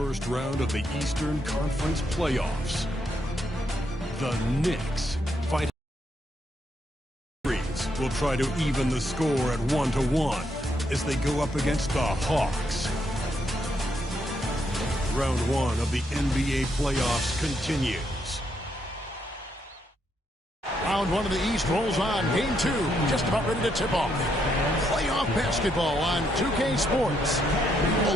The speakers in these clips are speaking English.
first round of the Eastern Conference playoffs. The Knicks fight. Will try to even the score at 1-1 as they go up against the Hawks. Round 1 of the NBA playoffs continues. Round 1 of the East rolls on. Game 2 just about ready to tip off. Playoff basketball on 2K Sports.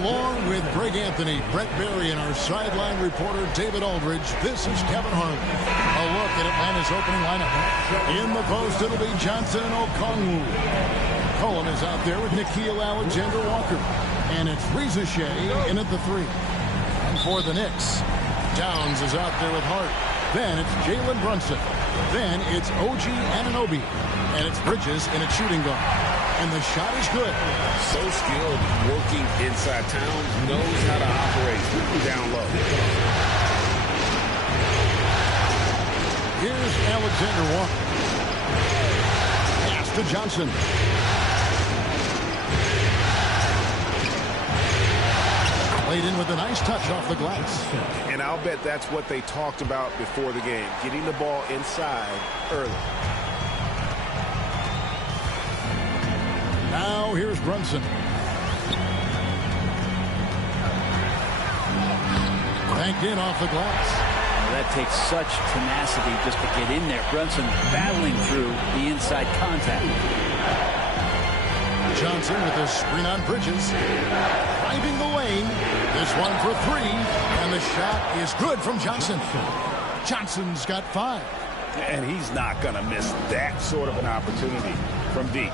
Along with Greg Anthony, Brett Berry, and our sideline reporter David Aldridge, this is Kevin Harlan. A look at Atlanta's opening lineup. In the post, it'll be Johnson and Okongwu. Cullen is out there with Nickeil Alexander-Walker. And it's Reza Shea in at the 3. And for the Knicks, Downs is out there with Hart. Then it's Jalen Brunson. Then it's OG Anunoby. And it's Bridges in a shooting guard. And the shot is good. So skilled working inside. Towns knows how to operate down low. Here's Alexander Walker. Pass to Johnson. Played in with a nice touch off the glass. And I'll bet that's what they talked about before the game. Getting the ball inside early. Now here's Brunson. Banked in off the glass. That takes such tenacity just to get in there. Brunson battling through the inside contact. Johnson with a screen on Bridges. Driving the lane. This one for 3. And the shot is good from Johnson. Johnson's got 5. And he's not going to miss that sort of an opportunity from deep.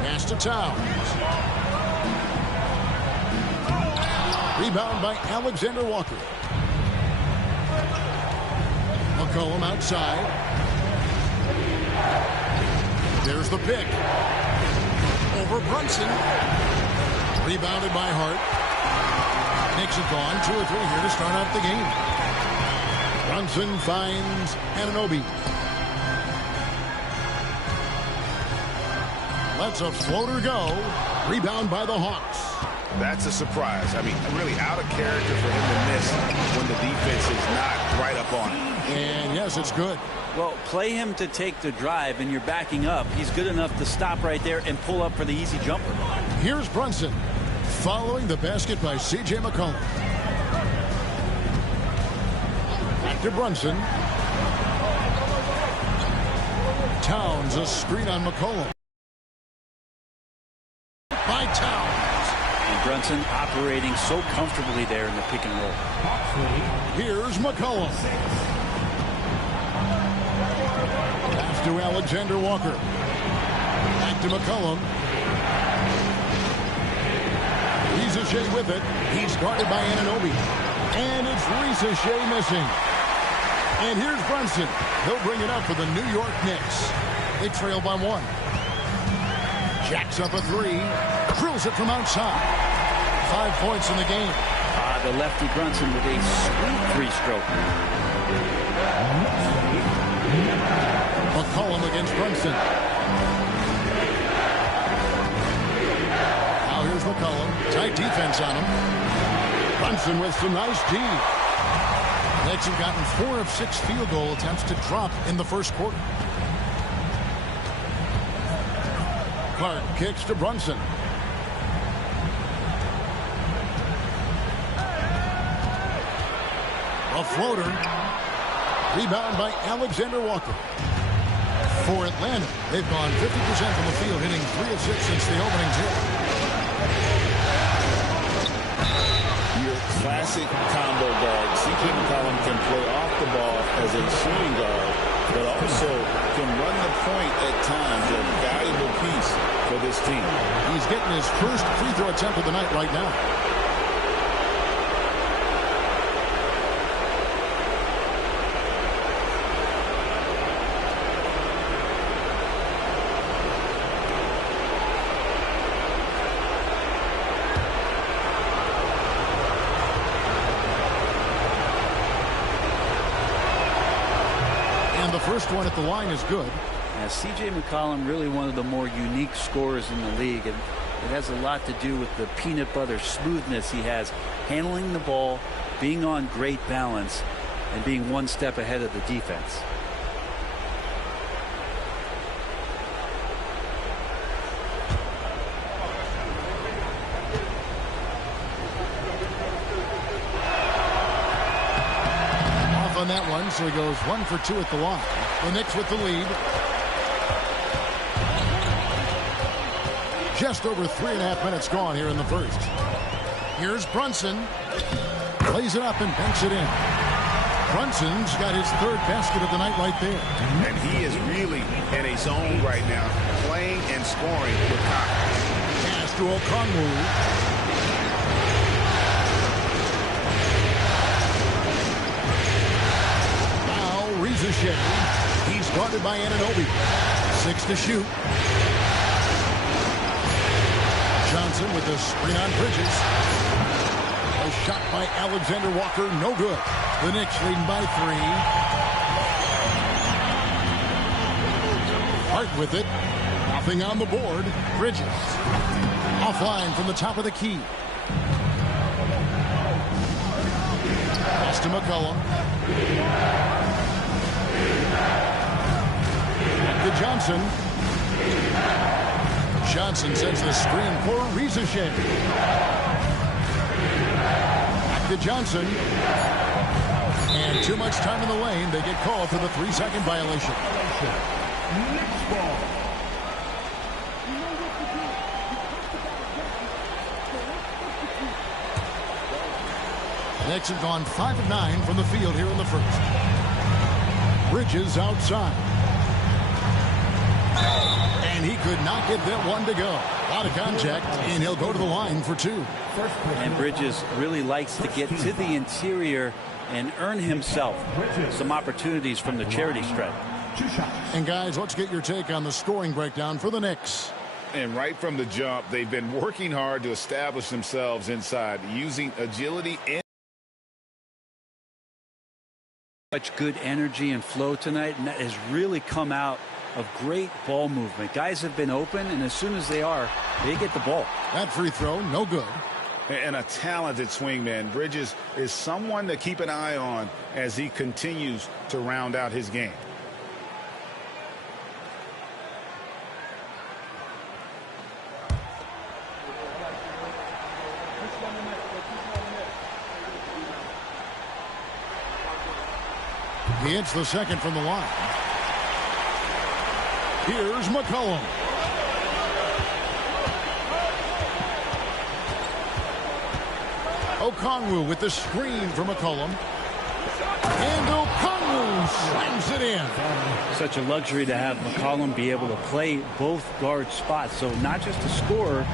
Pass to Towns. Rebound by Alexander Walker. McCollum outside. There's the pick. Over Brunson. Rebounded by Hart. Knicks have gone 2 or 3 here to start out the game. Brunson finds Anunoby. Lets a floater go. Rebound by the Hawks. That's a surprise. I mean, really out of character for him to miss when the defense is not right up on him. And yes, it's good. Well, play him to take the drive, and you're backing up. He's good enough to stop right there and pull up for the easy jumper. Here's Brunson. Following the basket by C.J. McCollum. Back to Brunson. Towns, a screen on McCollum. By Towns. And Brunson operating so comfortably there in the pick and roll. Here's McCollum. Pass to Alexander Walker. Back to McCollum. Reza Shea with it. He's guarded by Anunoby. And it's Reza Shea missing. And here's Brunson. He'll bring it up for the New York Knicks. They trail by 1. Jacks up a 3. Drills it from outside. 5 points in the game. The lefty Brunson with a sweet 3-stroke. McCollum against Brunson. Now here's McCollum. Tight defense on him. Brunson with some nice D. Knicks have gotten 4 of 6 field goal attempts to drop in the first quarter. Clark kicks to Brunson. A floater. Rebound by Alexander Walker. For Atlanta, they've gone 50% from the field, hitting 3 of 6 since the opening tip. Your classic combo guard. C.J. McCollum can play off the ball as a shooting guard, but also can run the point at times. A valuable piece for this team. He's getting his first free throw attempt of the night right now. First one at the line is good. C.J. McCollum really one of the more unique scorers in the league, and it has a lot to do with the peanut butter smoothness he has handling the ball being on great balance and being one step ahead of the defense. On that one, so he goes 1 for 2 at the line. The Knicks with the lead. Just over 3.5 minutes gone here in the first. Here's Brunson. Plays it up and banks it in. Brunson's got his third basket of the night right there. And he is really in a zone right now, playing and scoring with confidence. Pass to Okongwu. He's guarded by Anunoby. 6 to shoot. Johnson with the screen on Bridges. A shot by Alexander Walker, no good. The Knicks leading by 3. Hart with it. Nothing on the board. Bridges. Offline from the top of the key. Pass to McCollum. To Johnson. Johnson sends the screen for Rizachet. Back to Johnson. And too much time in the lane. They get called for the 3-second violation. Knicks have gone 5 of 9 from the field here in the first. Bridges outside. And he could not get that one to go. A lot of contact, and he'll go to the line for 2. And Bridges really likes to get to the interior and earn himself some opportunities from the charity stripe. And guys, let's get your take on the scoring breakdown for the Knicks. And right from the jump, they've been working hard to establish themselves inside, using agility and much good energy and flow tonight, and that has really come out of great ball movement. Guys have been open, and as soon as they are, they get the ball. That free throw, no good. And a talented swingman. Bridges is someone to keep an eye on as he continues to round out his game. He hits the second from the line. Here's McCollum. Okongwu with the screen for McCollum. And Okongwu slams it in. Such a luxury to have McCollum be able to play both guard spots. So not just a scorer,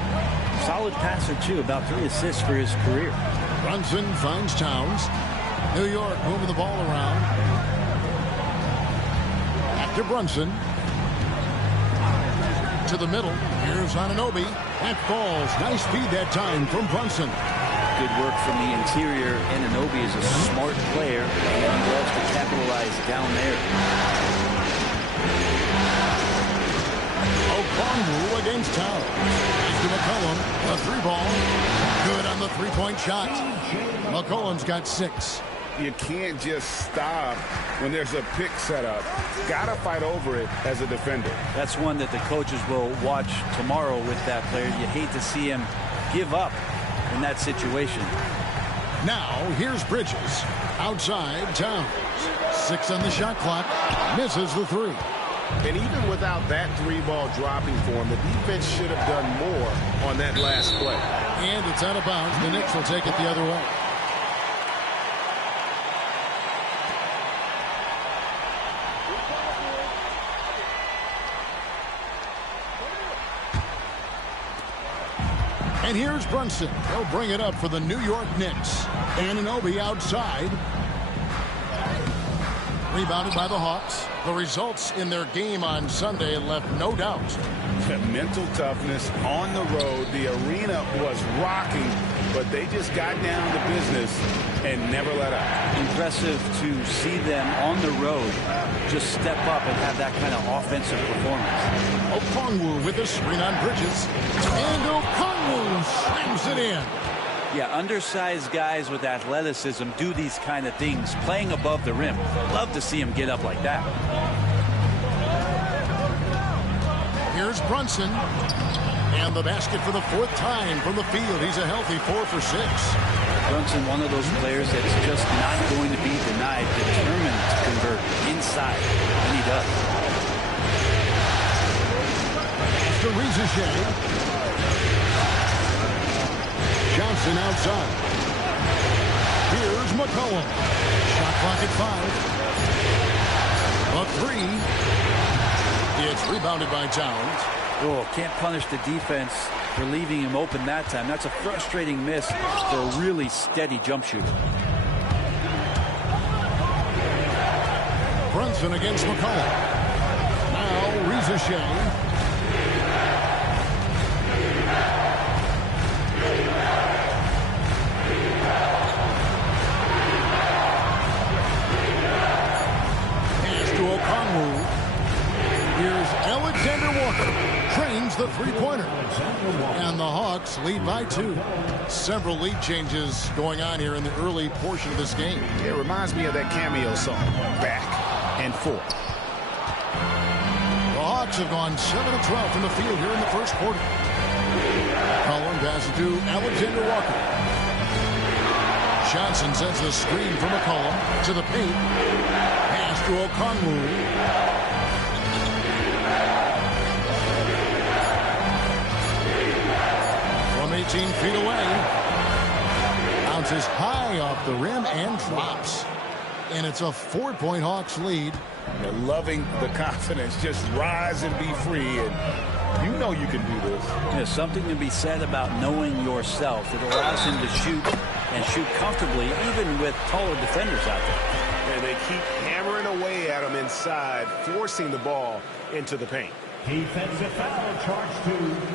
solid passer too. About 3 assists for his career. Brunson finds Towns. New York moving the ball around. To Brunson. To the middle. Here's Anunoby. That falls. Nice feed that time from Brunson. Good work from the interior. Anunoby is a smart player, and he loves to capitalize down there. Okongwu against Towns. To McCollum. A 3-ball. Good on the 3-point shot. McCollum's got 6. You can't just stop when there's a pick set up. Got to fight over it as a defender. That's one that the coaches will watch tomorrow with that player. You hate to see him give up in that situation. Now, here's Bridges. Outside, Towns. 6 on the shot clock. Misses the 3. And even without that 3-ball dropping for him, the defense should have done more on that last play. And it's out of bounds. The Knicks will take it the other way. And here's Brunson. He'll bring it up for the New York Knicks. Anunoby outside. Rebounded by the Hawks. The results in their game on Sunday left no doubt. Mental toughness on the road. The arena was rocking, but they just got down to business and never let up. Impressive to see them on the road just step up and have that kind of offensive performance. Okongwu with the screen on Bridges. And Okongwu slams it in. Yeah, undersized guys with athleticism do these kind of things, playing above the rim. Love to see him get up like that. Here's Brunson. And the basket for the 4th time from the field. He's a healthy 4 for 6. Brunson, one of those players that's just not going to be denied, determined to convert inside, and he does. To Rizichet. Johnson outside. Here's McCollum. Shot clock at 5. A 3. It's rebounded by Towns. Oh, can't punish the defense for leaving him open that time. That's a frustrating miss for a really steady jump shooter. Brunson against McCollum. Now Rizichet. Trains the three-pointer. And the Hawks lead by 2. Several lead changes going on here in the early portion of this game. It reminds me of that cameo song, Back and Forth. The Hawks have gone 7 of 12 from the field here in the first quarter. Cullen passes to Alexander Walker. Johnson sends the screen from McCollum to the paint. Pass to Okongwu. From 18 feet away. Bounces high off the rim and drops. And it's a 4-point Hawks lead. They're loving the confidence. Just rise and be free. And you know you can do this. There's something to be said about knowing yourself. It allows him to shoot and shoot comfortably, even with taller defenders out there. And they keep hammering away at him inside, forcing the ball into the paint. Defensive foul charged to.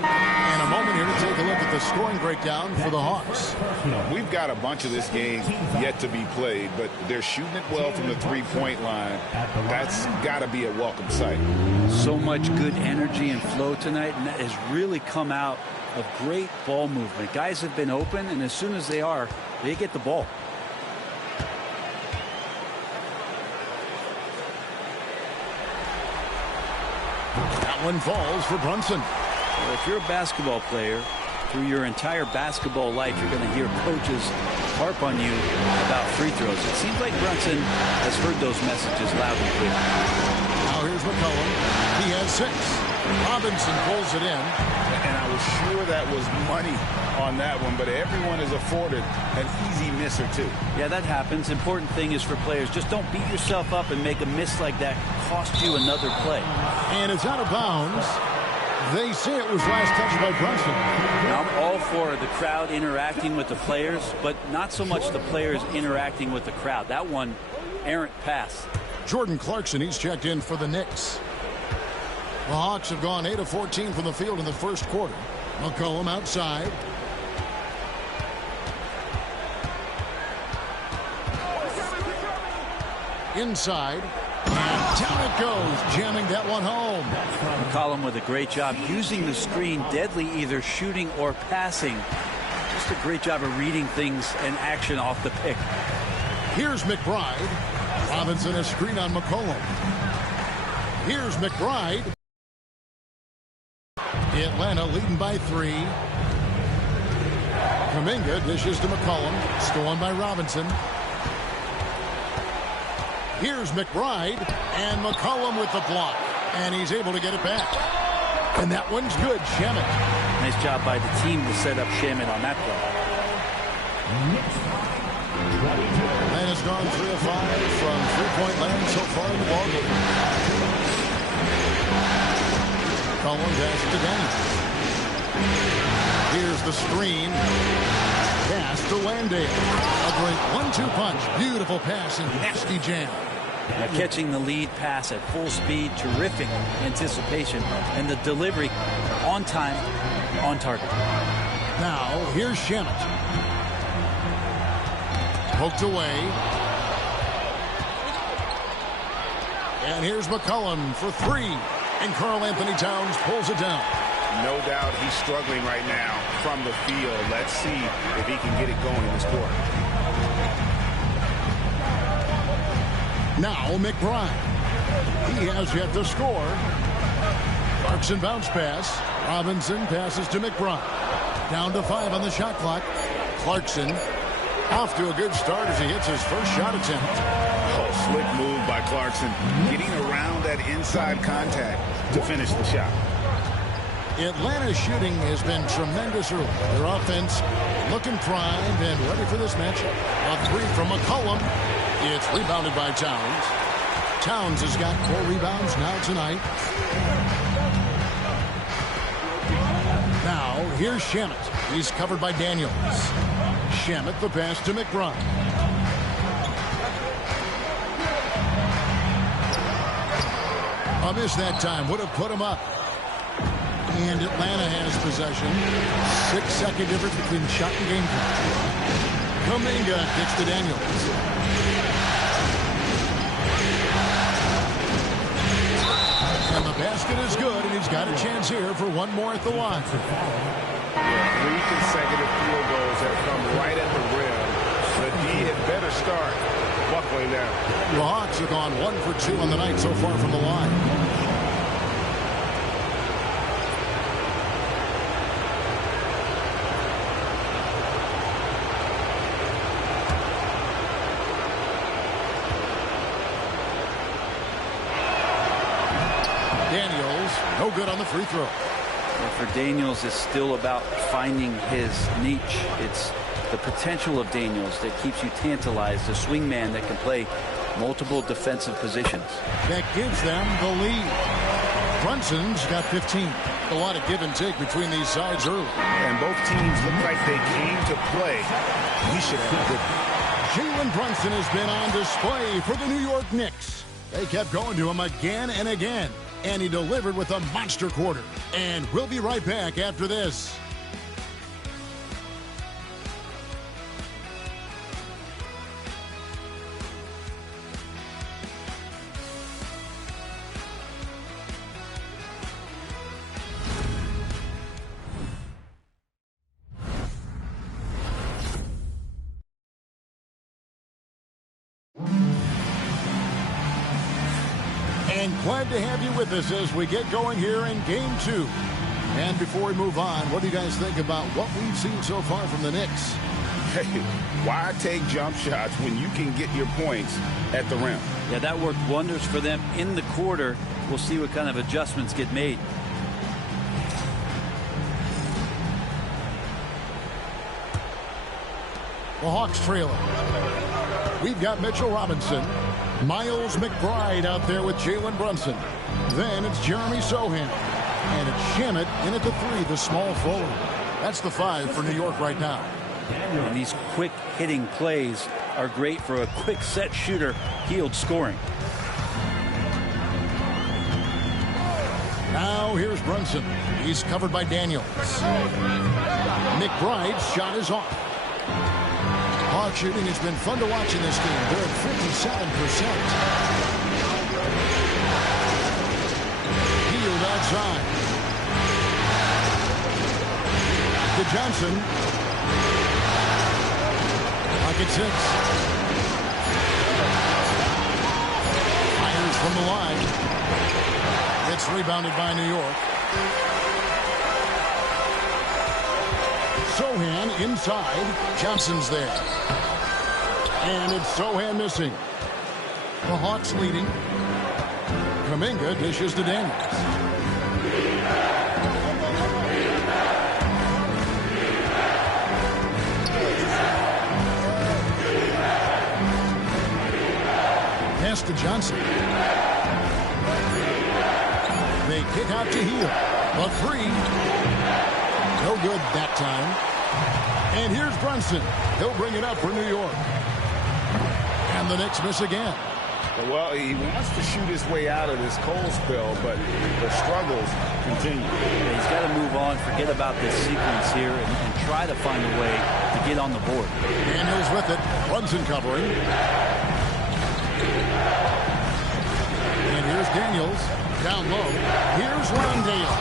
And a moment here to take a look at the scoring breakdown for the Hawks. We've got a bunch of this game yet to be played, but they're shooting it well from the three-point line. That's got to be a welcome sight. So much good energy and flow tonight, and that has really come out of great ball movement. Guys have been open, and as soon as they are, they get the ball. That one falls for Brunson. Well, if you're a basketball player, through your entire basketball life, you're going to hear coaches harp on you about free throws. It seems like Brunson has heard those messages loud and clear. Now here's McCollum. He has 6. Robinson pulls it in. And I was sure that was money on that one, but everyone is afforded an easy miss or two. Yeah, that happens. Important thing is for players, just don't beat yourself up and make a miss like that cost you another play. And it's out of bounds. They say it was last touched by Brunson. Now, I'm all for the crowd interacting with the players, but not so much the players interacting with the crowd. That one, errant pass. Jordan Clarkson, he's checked in for the Knicks. The Hawks have gone 8 of 14 from the field in the first quarter. McCollum outside. Inside. And down it goes, jamming that one home. McCollum with a great job using the screen, deadly either shooting or passing. Just a great job of reading things and action off the pick. Here's McBride. Robinson a screen on McCollum. Here's McBride. Atlanta leading by 3. Kuminga dishes to McCollum. Stolen by Robinson. Here's McBride. And McCollum with the block. And he's able to get it back. And that one's good. Shamet. Nice job by the team to set up Shamet on that play. And has gone 3 of 5 from three-point land so far in the ballgame. Collins has to Daniels. Here's the screen. Pass to Landale. A great 1-2 punch. Beautiful pass and nasty jam. Now catching the lead pass at full speed, terrific anticipation, and the delivery on time, on target. Now here's Shamet. Poked away. And here's McCollum for 3. And Karl Anthony Towns pulls it down. No doubt he's struggling right now from the field. Let's see if he can get it going in this quarter. Now McBride. He has yet to score. Clarkson bounce pass. Robinson passes to McBride. Down to 5 on the shot clock. Clarkson off to a good start as he hits his first shot attempt. Oh, slick move by Clarkson, getting around that inside contact to finish the shot. Atlanta's shooting has been tremendous early. Their offense looking primed and ready for this matchup. A 3 from McCollum. It's rebounded by Towns. Towns has got 4 rebounds now tonight. Now, here's Shamet. He's covered by Daniels. Shamet, the pass to McBride. A miss that time. Would have put him up. And Atlanta has possession. 6-second difference between shot and game clock. Kuminga gets to Daniels. And the basket is good, and he's got a chance here for one more at the line. 3 consecutive field goals have come right at the rim. The D had better start buckling down. The Hawks have gone 1 for 2 on the night so far from the line. Daniels, no good on the free throw. Well, for Daniels, it's still about finding his niche. It's the potential of Daniels that keeps you tantalized, a swingman that can play multiple defensive positions. That gives them the lead. Brunson's got 15. A lot of give and take between these sides early. And both teams look like they came to play. We should have good. Jalen Brunson has been on display for the New York Knicks. They kept going to him again and again. And he delivered with a monster quarter. And we'll be right back after this. And glad to have you with us as we get going here in Game 2. And before we move on, what do you guys think about what we've seen so far from the Knicks? Hey, why take jump shots when you can get your points at the rim? Yeah, that worked wonders for them in the quarter. We'll see what kind of adjustments get made. The Hawks trailing. We've got Mitchell Robinson. Miles McBride out there with Jalen Brunson. Then it's Jeremy Sohan. And it's Shamet in at the 3, the small forward. That's the 5 for New York right now. And these quick hitting plays are great for a quick set shooter, healed scoring. Now here's Brunson. He's covered by Daniels. McBride's shot is off. Hawk shooting has been fun to watch in this game. They're at 57%. Healed outside. To Johnson. Pocket 6. Fires from the line. It's rebounded by New York. Sohan inside. Johnson's there. And it's Sohan missing. The Hawks leading. Kuminga dishes to Daniels. Pass to Johnson. They kick out to Hill. A 3. No good that time. And here's Brunson. He'll bring it up for New York. And the Knicks miss again. Well, he wants to shoot his way out of this cold spell, but the struggles continue. Yeah, he's got to move on, forget about this sequence here, and try to find a way to get on the board. Daniels with it. Brunson covering. And here's Daniels. Down low. Here's Rondale.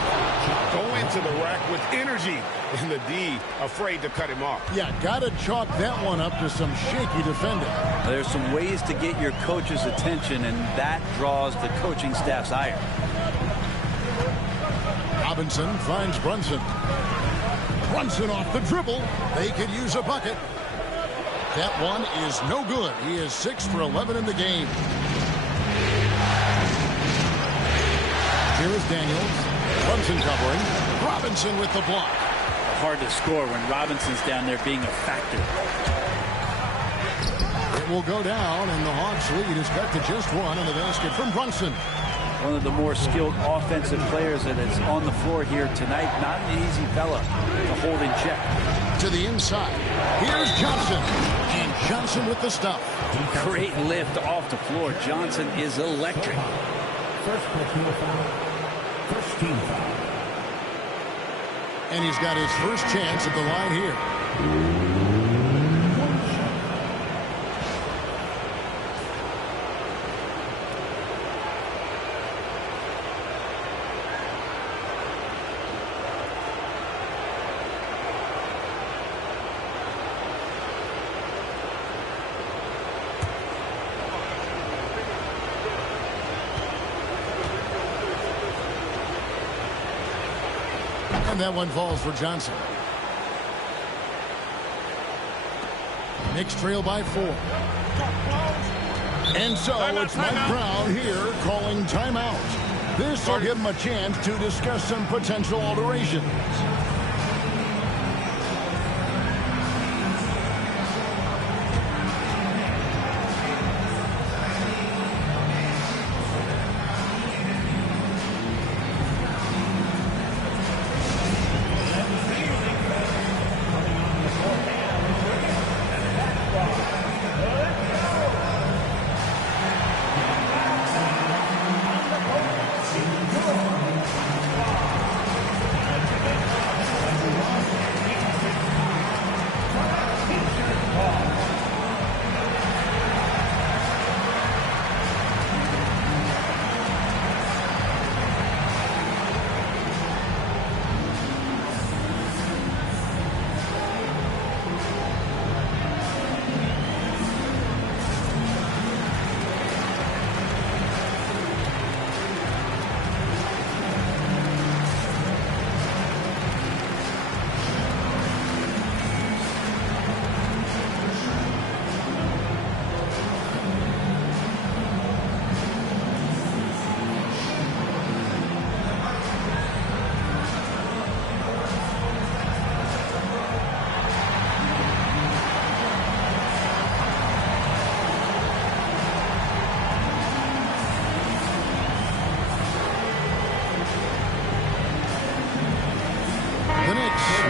Go into the rack with energy, and the D afraid to cut him off. Yeah, got to chalk that one up to some shaky defending. There's some ways to get your coach's attention, and that draws the coaching staff's ire. Robinson finds Brunson. Brunson off the dribble. They could use a bucket. That one is no good. He is 6 for 11 in the game. Here is Daniels. Brunson covering. Robinson with the block. Hard to score when Robinson's down there being a factor. It will go down, and the Hawks lead is cut to just one on the basket from Brunson. One of the more skilled offensive players that is on the floor here tonight. Not an easy fella to hold in check. To the inside. Here's Johnson. And Johnson with the stuff. Great lift off the floor. Johnson is electric. First personal foul. First team foul. And he's got his first chance at the line here. And that one falls for Johnson. Knicks trail by 4. And so it's Mike Brown here calling timeout. This will give him a chance to discuss some potential alterations.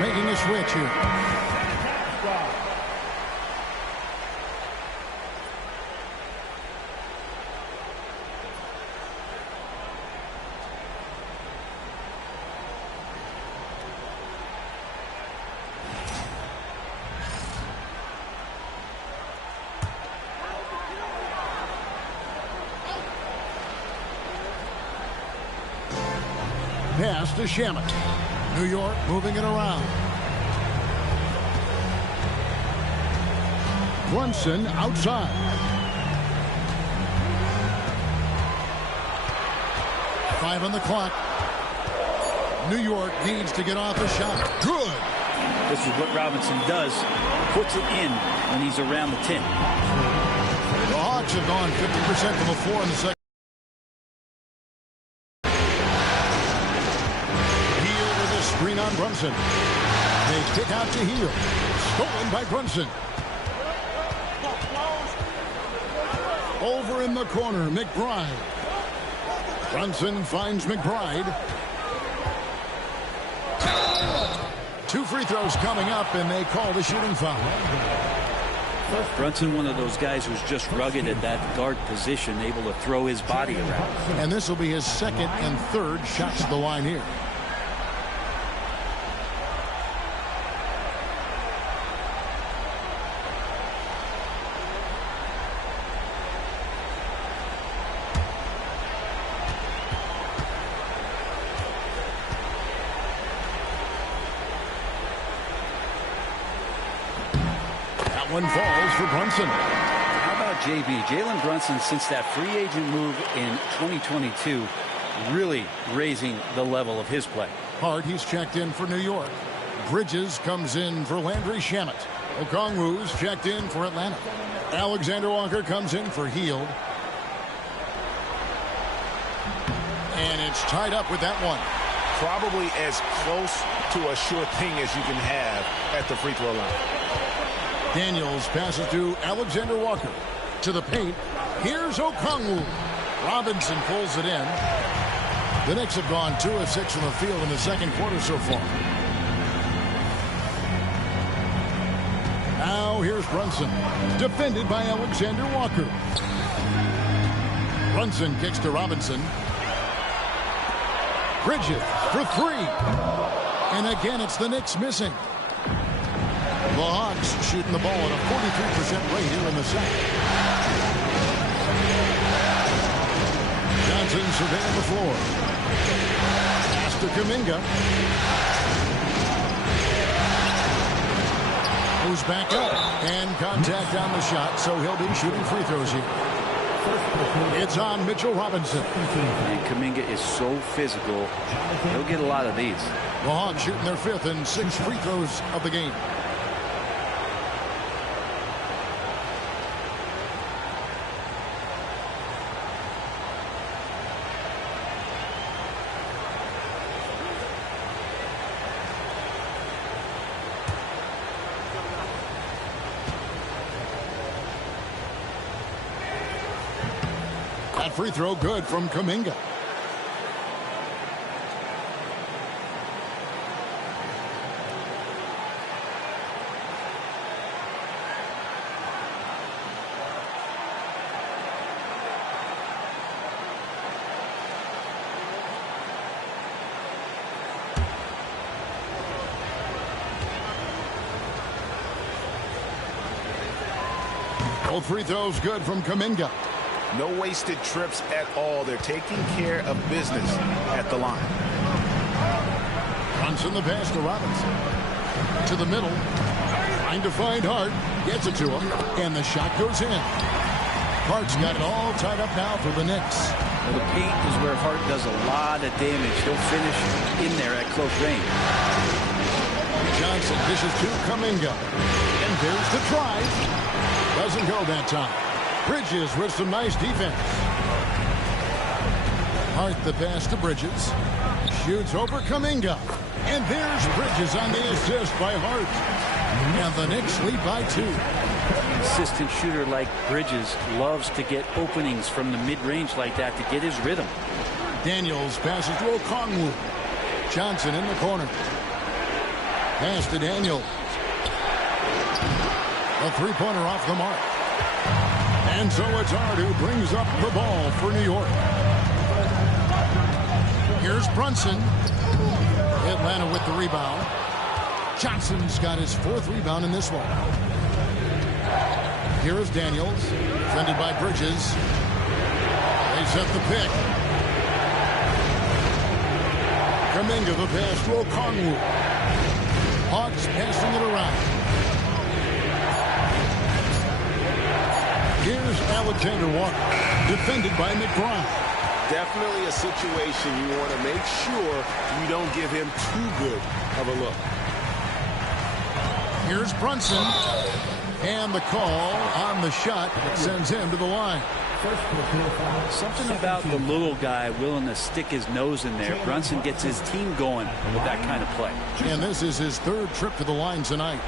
Making a switch here. Pass to Shamet. New York moving it around. Brunson outside. Five on the clock. New York needs to get off a shot. Good. This is what Robinson does. Puts it in when he's around the 10. The Hawks have gone 50% from the floor in the second. Screen on Brunson. They kick out to Heel. Stolen by Brunson. Over in the corner, McBride. Brunson finds McBride. 2 free throws coming up, and they call the shooting foul. Brunson, one of those guys who's just rugged at that guard position, able to throw his body around. And this will be his second and third shots at the line here. That one falls for Brunson. How about JB? Jalen Brunson, since that free agent move in 2022, really raising the level of his play. Hart, he's checked in for New York. Bridges comes in for Landry Shamet. Okongwu's checked in for Atlanta. Alexander Walker comes in for Heald. And it's tied up with that one. Probably as close to a sure thing as you can have at the free throw line. Daniels passes to Alexander Walker. To the paint. Here's Okongwu. Robinson pulls it in. The Knicks have gone 2 of 6 from the field in the second quarter so far. Now here's Brunson. Defended by Alexander Walker. Brunson kicks to Robinson. Bridges for 3. And again, it's the Knicks missing. The Hawks shooting the ball at a 43% rate here in the second. Johnson surveying the floor. Pass to Kuminga. Moves back up. And contact on the shot, so he'll be shooting free throws here. It's on Mitchell Robinson. And Kuminga is so physical. He'll get a lot of these. The Hawks shooting their 5th and 6th free throws of the game. That free throw good from Kuminga. Both free throws good from Kuminga. No wasted trips at all. They're taking care of business at the line. Brunson the pass to Robinson. To the middle. Trying to find Hart. Gets it to him. And the shot goes in. Hart's got it all tied up now for the Knicks. Well, the paint is where Hart does a lot of damage. He'll finish in there at close range. Johnson dishes to Kuminga. And there's the try. Doesn't go that time. Bridges with some nice defense. Hart the pass to Bridges. Shoots over Kuminga. And there's Bridges on the assist by Hart. And the Knicks lead by 2. Consistent shooter like Bridges loves to get openings from the mid-range like that to get his rhythm. Daniels passes to Okongwu. Johnson in the corner. Pass to Daniels. A three-pointer off the mark. And so it's Hart who brings up the ball for New York. Here's Brunson. Atlanta with the rebound. Johnson's got his 4th rebound in this one. Here is Daniels. Defended by Bridges. They set the pick. Kuminga the pass to Okongwu. Hawks passing it around. Here's Alexander Walker, defended by McBride. Definitely a situation you want to make sure you don't give him too good of a look. Here's Brunson. And the call on the shot that sends him to the line. Something about the little guy willing to stick his nose in there. Brunson gets his team going with that kind of play. And this is his 3rd trip to the line tonight.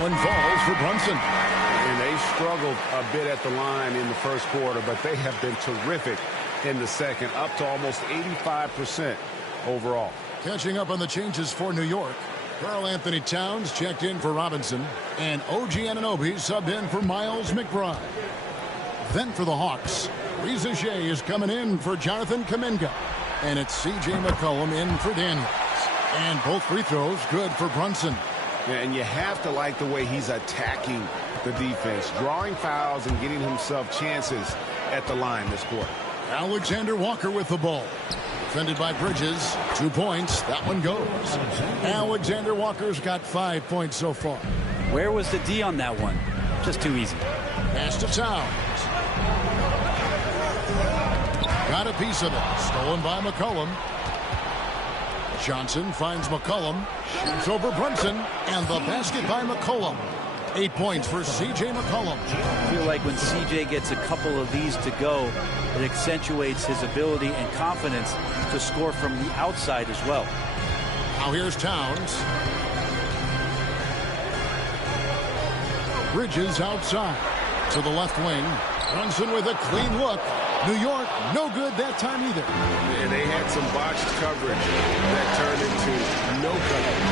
One falls for Brunson. And they struggled a bit at the line in the first quarter, but they have been terrific in the second, up to almost 85% overall. Catching up on the changes for New York. Karl Anthony Towns checked in for Robinson, and OG Anunoby subbed in for Miles McBride. Then for the Hawks, Reza Shea is coming in for Jonathan Kuminga, and it's C.J. McCollum in for Daniels. And both free throws good for Brunson. Yeah, and you have to like the way he's attacking the defense, drawing fouls and getting himself chances at the line this quarter. Alexander Walker with the ball. Defended by Bridges. 2 points. That one goes. Alexander Walker's got 5 points so far. Where was the D on that one? Just too easy. Pass to Towns. Got a piece of it. Stolen by McCollum. Johnson finds McCollum. Shoots over Brunson. And the basket by McCollum. 8 points for C.J. McCollum. I feel like when C.J. gets a couple of these to go, it accentuates his ability and confidence to score from the outside as well. Now here's Towns. Bridges outside to the left wing. Brunson with a clean look. New York, no good that time either. And they had some botched coverage that turned into no coverage.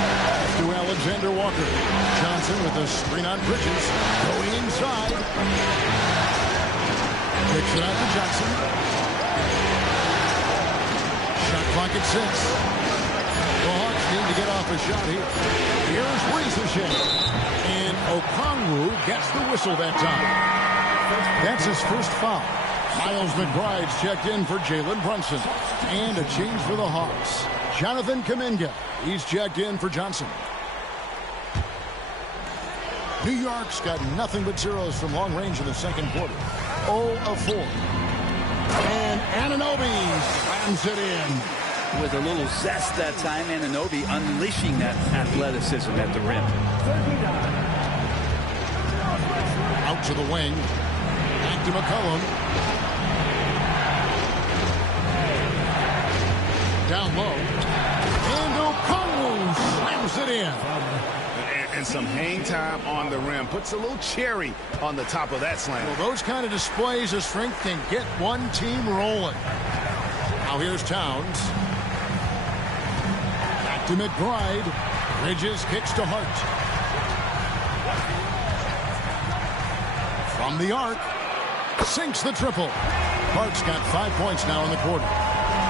To Alexander Walker. Johnson with a screen on Bridges. Going inside. Kicks it out to Johnson. Shot clock at 6. The Hawks need to get off a shot here. Here's Ricochet. And Okongwu gets the whistle that time. That's his first foul. Miles McBride's checked in for Jalen Brunson. And a change for the Hawks. Jonathan Kuminga. He's checked in for Johnson. New York's got nothing but zeros from long range in the second quarter. 0 of 4. And Anunoby slams it in. With a little zest that time, Anunoby unleashing that athleticism at the rim. Out to the wing. Back to McCollum. Down low. And Okongwu slams it in. And some hang time on the rim. Puts a little cherry on the top of that slam. Well, those kind of displays of strength can get one team rolling. Now here's Towns. Back to McBride. Bridges kicks to Hart. From the arc. Sinks the triple. Hart's got 5 points now in the quarter.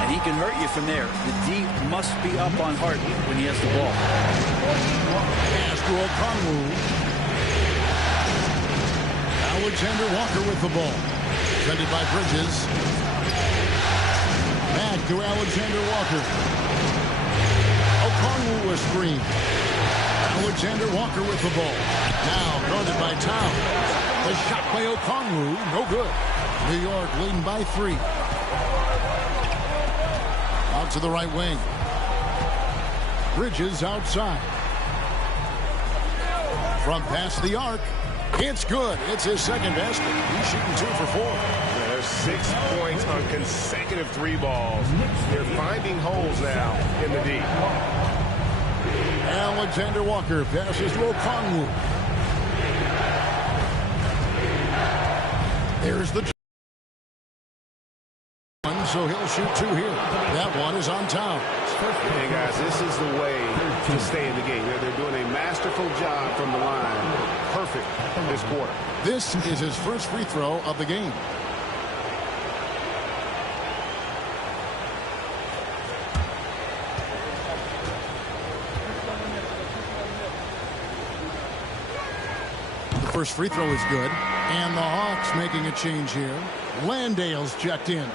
And he can hurt you from there. The D must be up on Hart when he has the ball. Pass to Okongwu. Alexander Walker with the ball. Defended by Bridges. Back to Alexander Walker. Okongwu a screen. Alexander Walker with the ball. Now guarded by Towns. The shot by Okongwu, no good. New York leading by 3. Out to the right wing. Bridges outside. From past the arc. It's good. It's his second basket. He's shooting 2 for 4. There's 6 points on consecutive 3 balls. They're finding holes now in the D. Alexander Walker passes to Okongwu. There's the one, so he'll shoot 2 here. That one is on Towns. Hey, guys, this is the way to stay in the game. They're doing a masterful job from the line. Perfect this quarter. This is his first free throw of the game. The first free throw is good. And the Hawks making a change here. Landale's checked in.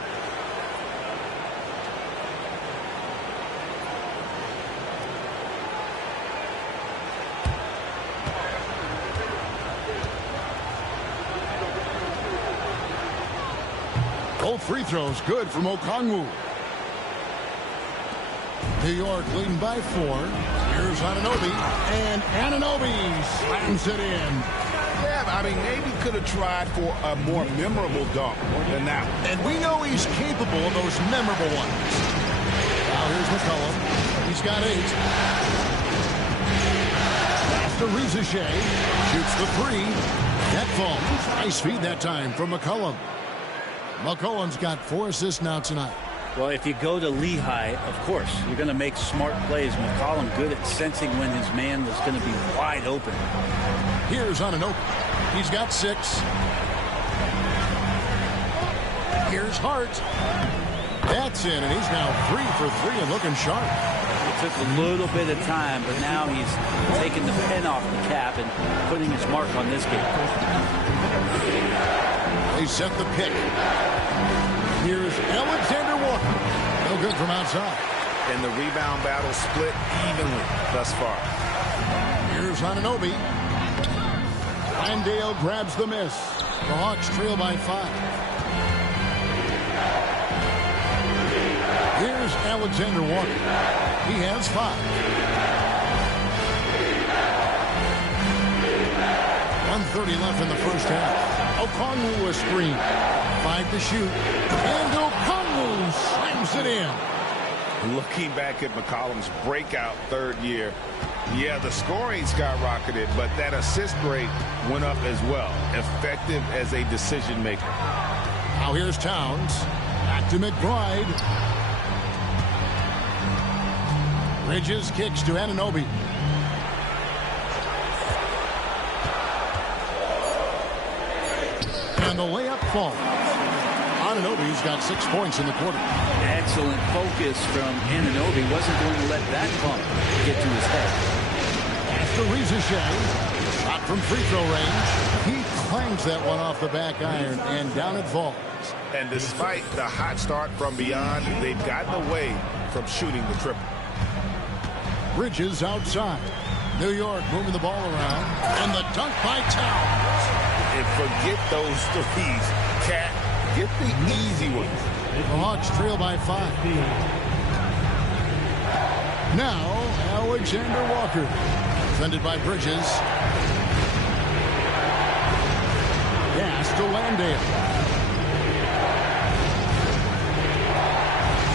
Both free throws good from Okongwu. New York leading by 4. Here's Anunoby. And Anunoby slams it in. Yeah, I mean, maybe could have tried for a more memorable dunk than that one. And we know he's capable of those memorable ones. Now here's McCollum. He's got 8. Pass to Ricochet. Shoots the 3. That falls. Nice feed that time from McCollum. McCollum's got 4 assists now tonight. Well, if you go to Lehigh, of course, you're going to make smart plays. McCollum good at sensing when his man was going to be wide open. Here's Anunoby. He's got 6. Here's Hart. That's in, and he's now 3 for 3 and looking sharp. It took a little bit of time, but now he's taking the pen off the cap and putting his mark on this game. They set the pick. Here's Alexander Walker. No good from outside. And the rebound battle split evenly thus far. Here's Anunoby. Landale grabs the miss. The Hawks trail by 5. Here's Alexander Walker. He has 5. 1:30 left in the first half. Okongwu a screen. 5 to shoot. And Okongwu slams it in. Looking back at McCollum's breakout third year, yeah, the scoring skyrocketed, but that assist rate went up as well. Effective as a decision maker. Now here's Towns. Back to McBride. Bridges kicks to Anunoby. And the layup falls. Anunoby's got 6 points in the quarter. Excellent focus from Anunoby. Wasn't going to let that bump get to his head. After Rizichet, shot from free throw range. He clangs that one off the back iron, and down it falls. And despite the hot start from beyond, they've gotten away from shooting the triple. Bridges outside. New York moving the ball around. And the dunk by Towns. And forget those threes, Cat. Get the easy ones. The Hawks trail by 5. Now, Alexander Walker. Defended by Bridges. Pass to Landale.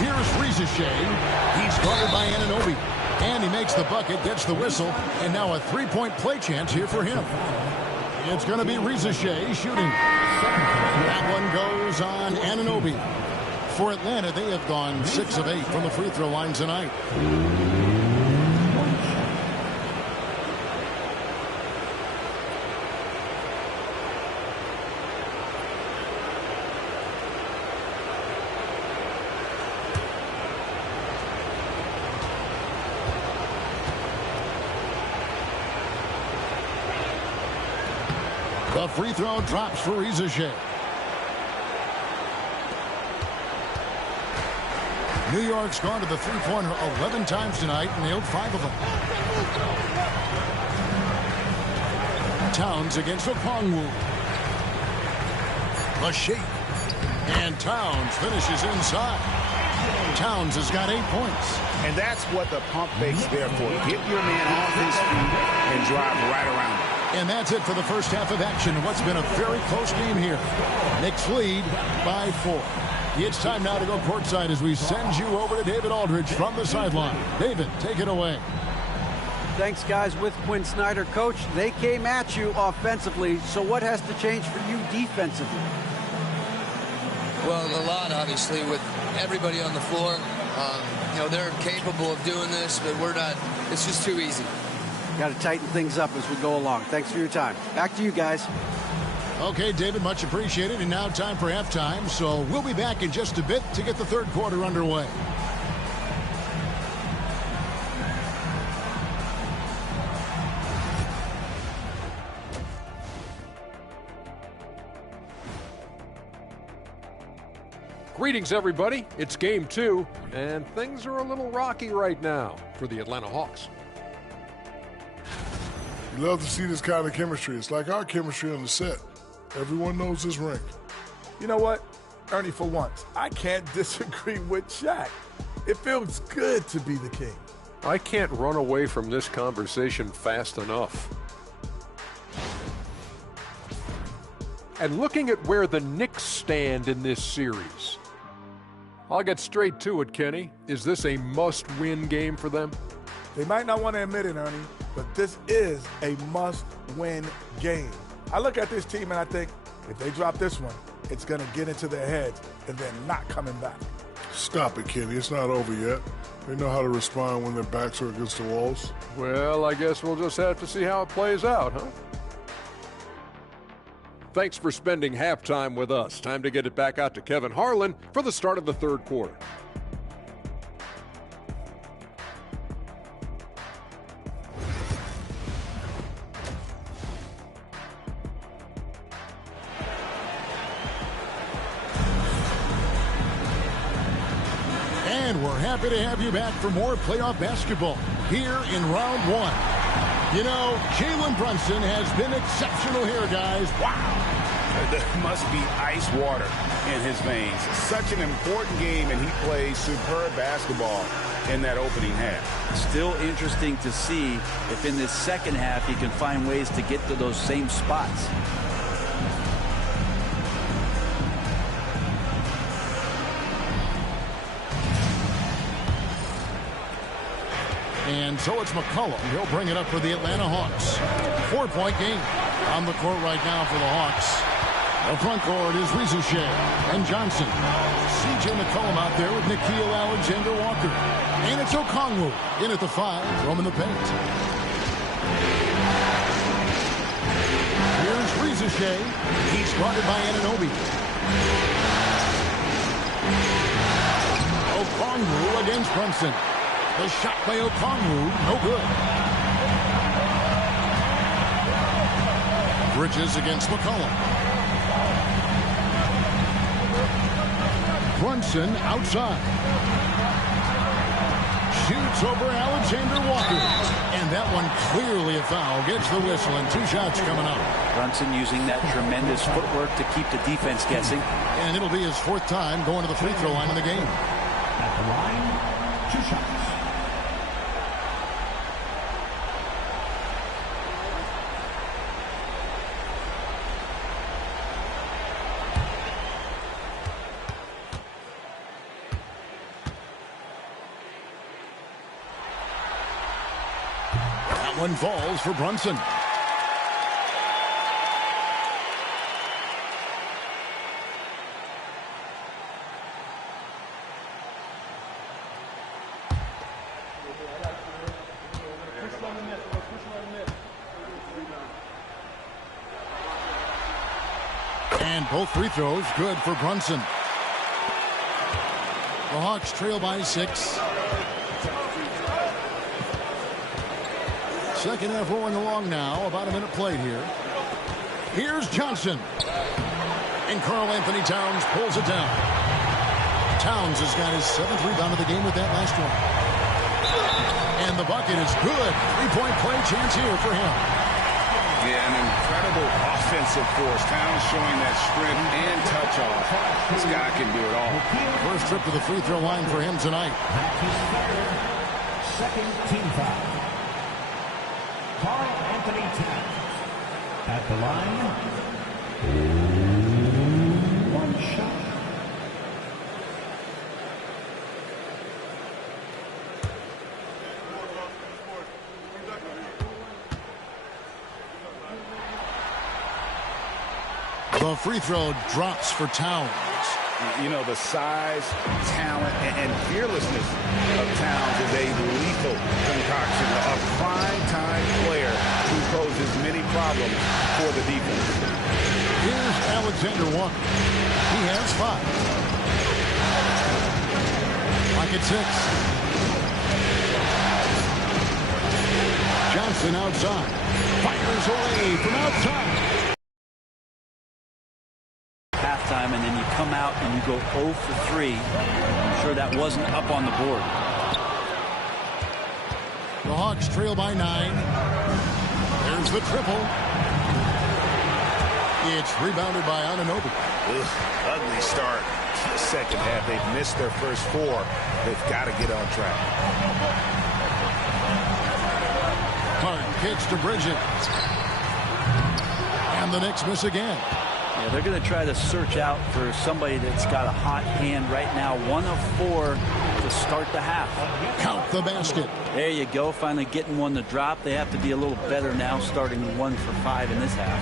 Here's Rizichet. He's guarded by Anunoby. And he makes the bucket, gets the whistle, and now a 3-point play chance here for him. It's going to be Rizichet shooting. That one goes on Anunoby. For Atlanta, they have gone 6 of 8 from the free throw line tonight. The free throw drops for Rizichet. New York's gone to the three-pointer 11 times tonight and nailed 5 of them. Towns against Okongwu. The shake. And Towns finishes inside. Towns has got 8 points. And that's what the pump fake's there for. Get your man off his feet and drive right around him. And that's it for the first half of action. What's been a very close game here. Knicks lead by 4. It's time now to go courtside as we send you over to David Aldridge from the sideline. David, take it away. Thanks, guys. With Quinn Snyder, Coach, they came at you offensively. So what has to change for you defensively? Well, a lot, obviously, with everybody on the floor. You know, they're capable of doing this, but we're not. It's just too easy. Got to tighten things up as we go along. Thanks for your time. Back to you guys. Okay, David, much appreciated. And now time for halftime. So we'll be back in just a bit to get the third quarter underway. Greetings, everybody. It's game 2, and things are a little rocky right now for the Atlanta Hawks. You love to see this kind of chemistry. It's like our chemistry on the set. Everyone knows this rink. You know what, Ernie, for once, I can't disagree with Shaq. It feels good to be the king. I can't run away from this conversation fast enough. And looking at where the Knicks stand in this series, I'll get straight to it, Kenny. Is this a must-win game for them? They might not want to admit it, Ernie, but this is a must-win game. I look at this team and I think, if they drop this one, it's going to get into their heads and they're not coming back. Stop it, Kenny. It's not over yet. They know how to respond when their backs are against the walls. Well, I guess we'll just have to see how it plays out, huh? Thanks for spending halftime with us. Time to get it back out to Kevin Harlan for the start of the third quarter. And we're happy to have you back for more playoff basketball here in round one. You know, Jalen Brunson has been exceptional here, guys. Wow. There must be ice water in his veins. Such an important game, and he plays superb basketball in that opening half. Still interesting to see if in this second half he can find ways to get to those same spots. And so it's McCollum. He'll bring it up for the Atlanta Hawks. 4-point game on the court right now for the Hawks. The front court is Rizouche and Johnson. C.J. McCollum out there with Nickeil Alexander-Walker. And it's Okongwu in at the 5, roaming the paint. Here's Rizouche. He's guarded by Anunoby. Okongwu against Brunson. The shot by Okongwu, no good. Bridges against McCollum. Brunson outside. Shoots over Alexander-Walker. And that one clearly a foul. Gets the whistle and 2 shots coming up. Brunson using that tremendous footwork to keep the defense guessing. And it'll be his 4th time going to the free throw line in the game. At the line, 2 shots. One falls for Brunson. And both free throws good for Brunson. The Hawks trail by 6. Second half rolling along now. About a minute played here. Here's Johnson. And Karl Anthony Towns pulls it down. Towns has got his 7th rebound of the game with that last one. And the bucket is good. 3-point play chance here for him. Yeah, an incredible offensive force. Towns showing that strength and touch off. This guy can do it all. First trip to the free throw line for him tonight. Second team foul. Karl Anthony Towns at the line. 1 shot. The free throw drops for Towns. You know, the size, talent, and fearlessness of Towns is a lethal concoction. A prime-time player who poses many problems for the defense. Here's Alexander-Walker. He has 5. Pocket 6. Johnson outside. Fires away from outside. Halftime, and then you come out and you go 0 for 3. I'm sure that wasn't up on the board. The Hawks trail by 9. There's the triple. It's rebounded by Anunoby. Ugly start to the second half. They've missed their first 4. They've got to get on track. Hart kicks to Bridges. And the Knicks miss again. Yeah, they're going to try to search out for somebody that's got a hot hand right now. 1 of 4 to start the half. Count the basket. There you go. Finally getting one to drop. They have to be a little better now, starting 1 for 5 in this half.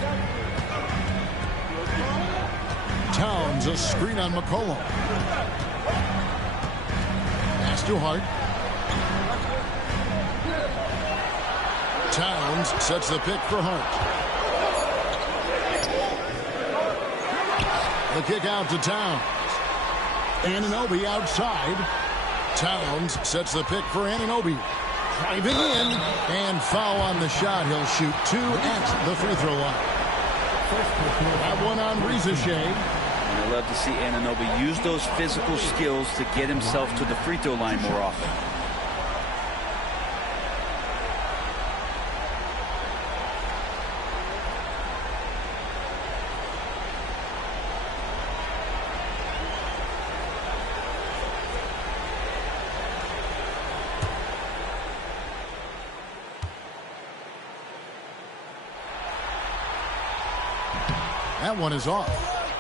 Towns, a screen on McCollum. Pass to Hart. Towns sets the pick for Hart. The kick out to Towns. Anunoby outside. Towns sets the pick for Anunoby. Driving in, and foul on the shot. He'll shoot 2 at the free throw line. That one on Ricochet. And I love to see Anunoby use those physical skills to get himself to the free throw line more often. That one is off.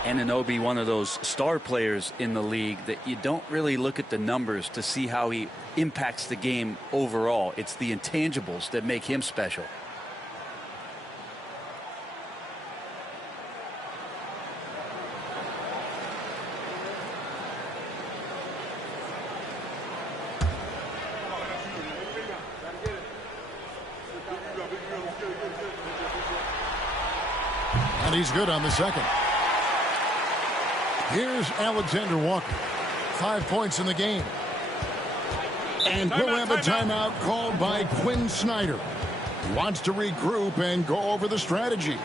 Anunoby, one of those star players in the league that you don't really look at the numbers to see how he impacts the game overall. It's the intangibles that make him special. And he's good on the second. Here's Alexander Walker. 5 points in the game. And we'll have a timeout called by Quinn Snyder. He wants to regroup and go over the strategy.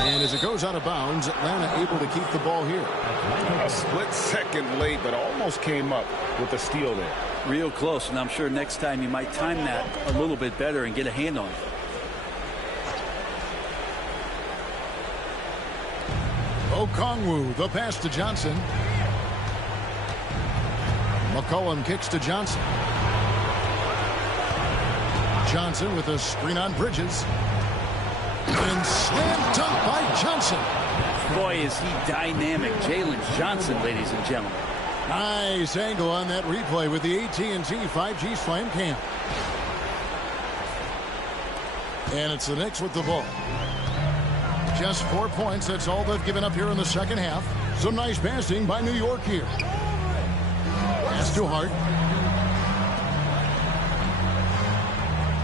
And as it goes out of bounds, Atlanta able to keep the ball here. A split second late, but almost came up with a steal there. Real close, and I'm sure next time you might time that a little bit better and get a hand on it. Okongwu, the pass to Johnson. McCollum kicks to Johnson. Johnson with a screen on Bridges. And slam dunk by Johnson. Boy, is he dynamic. Jalen Johnson, ladies and gentlemen. Nice angle on that replay with the AT&T 5G Slam Cam. And it's the Knicks with the ball. Just 4 points. That's all they've given up here in the second half. Some nice passing by New York here. Pass to Hart.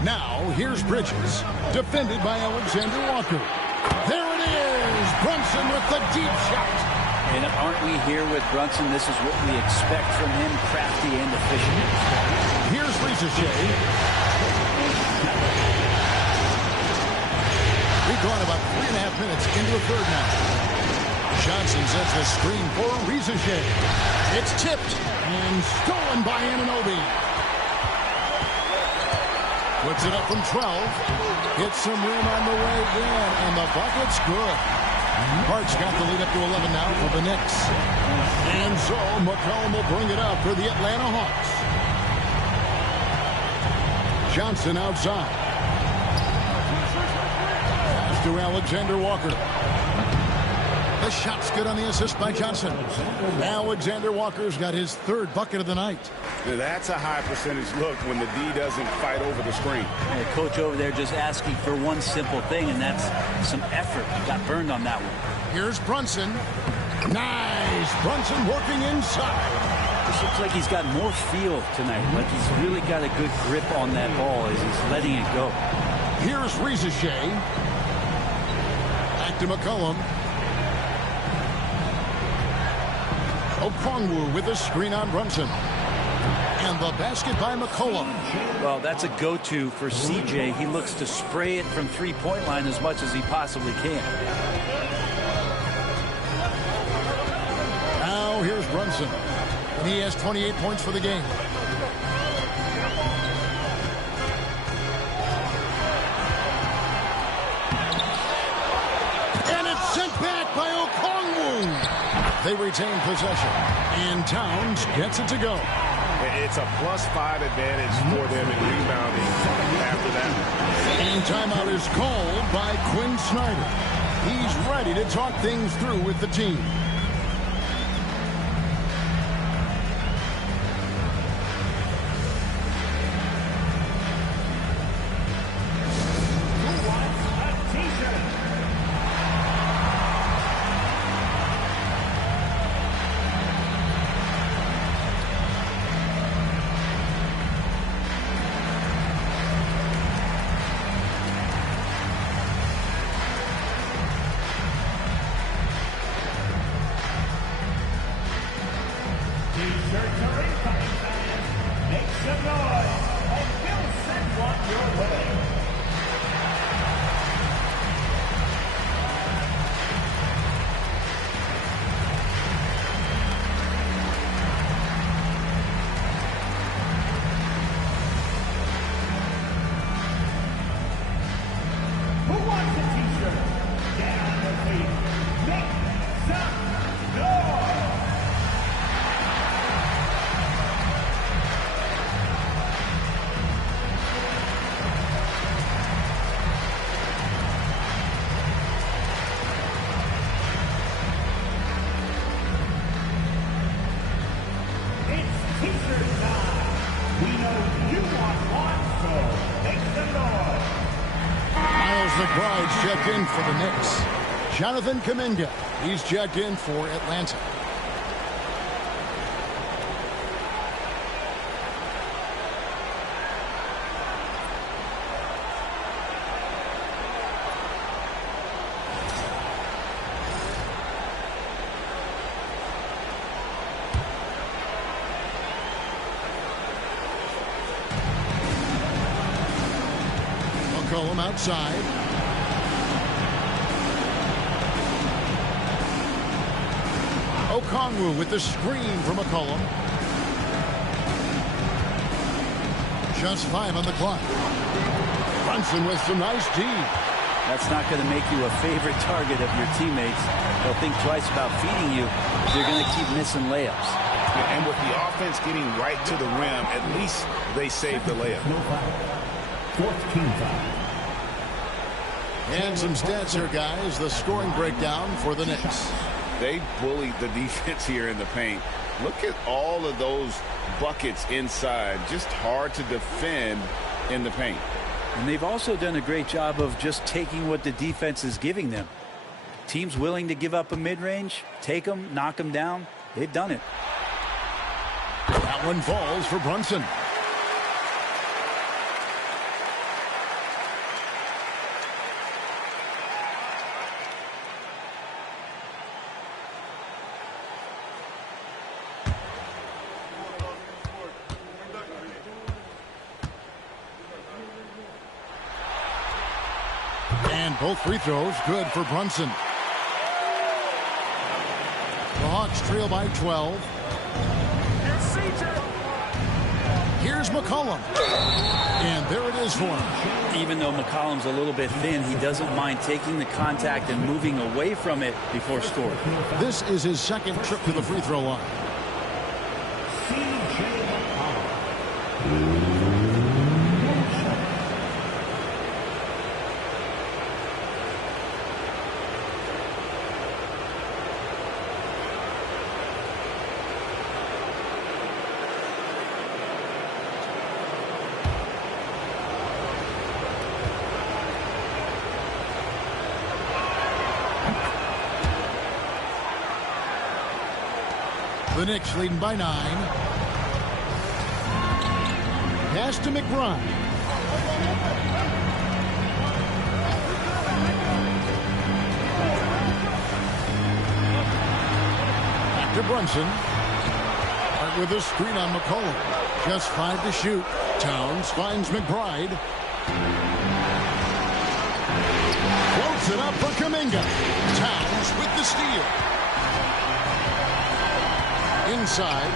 Now, here's Bridges, defended by Alexander Walker. There it is! Brunson with the deep shot. And aren't we here with Brunson? This is what we expect from him, crafty and efficient. Here's Ricochet. We've gone about 3.5 minutes into the third now. Johnson sets the screen for Ricochet. It's tipped and stolen by Anunoby. Puts it up from 12. Hits some room on the way in, and the bucket's good. Hart's got the lead up to 11 now for the Knicks. And so McCollum will bring it up for the Atlanta Hawks. Johnson outside. to Alexander Walker. The shot's good on the assist by Johnson. Alexander Walker's got his third bucket of the night. That's a high percentage look when the D doesn't fight over the screen. And the coach over there just asking for one simple thing, and that's some effort. Got burned on that one. Here's Brunson. Nice. Brunson working inside. This looks like he's got more feel tonight. Like he's really got a good grip on that ball as he's letting it go. Here's Rizichet. Back to McCollum. Okongwu with a screen on Brunson. And the basket by McCollum. Well, that's a go-to for CJ. He looks to spray it from three-point line as much as he possibly can. Now here's Brunson. And he has 28 points for the game. And it's sent back by Okongwu. They retain possession. And Towns gets it to go. It's a +5 advantage for them in rebounding after that. And timeout is called by Quinn Snyder. He's ready to talk things through with the team. McBride's checked in for the Knicks. Jonathan Kuminga, he's checked in for Atlanta. McCollum outside. Okongwu with the screen from McCollum. Just 5 on the clock. Brunson with some nice D. That's not going to make you a favorite target of your teammates. They'll think twice about feeding you. They're going to keep missing layups. And with the offense getting right to the rim, at least they saved the layup. No foul. Fourth team foul. And some stats here, guys. The scoring breakdown for the Knicks. They bullied the defense here in the paint. Look at all of those buckets inside. Just hard to defend in the paint. And they've also done a great job of just taking what the defense is giving them. Teams willing to give up a mid-range, take them, knock them down. They've done it. That one falls for Brunson. And both free throws good for Brunson. The Hawks trail by 12. Here's McCollum. And there it is for him. Even though McCollum's a little bit thin, he doesn't mind taking the contact and moving away from it before scoring. This is his second trip to the free throw line. The Knicks leading by 9. Pass to McBride. Back to Brunson. Hart with a screen on McCollum. Just 5 to shoot. Towns finds McBride. Floats it up for Kuminga. Towns with the steal. Inside.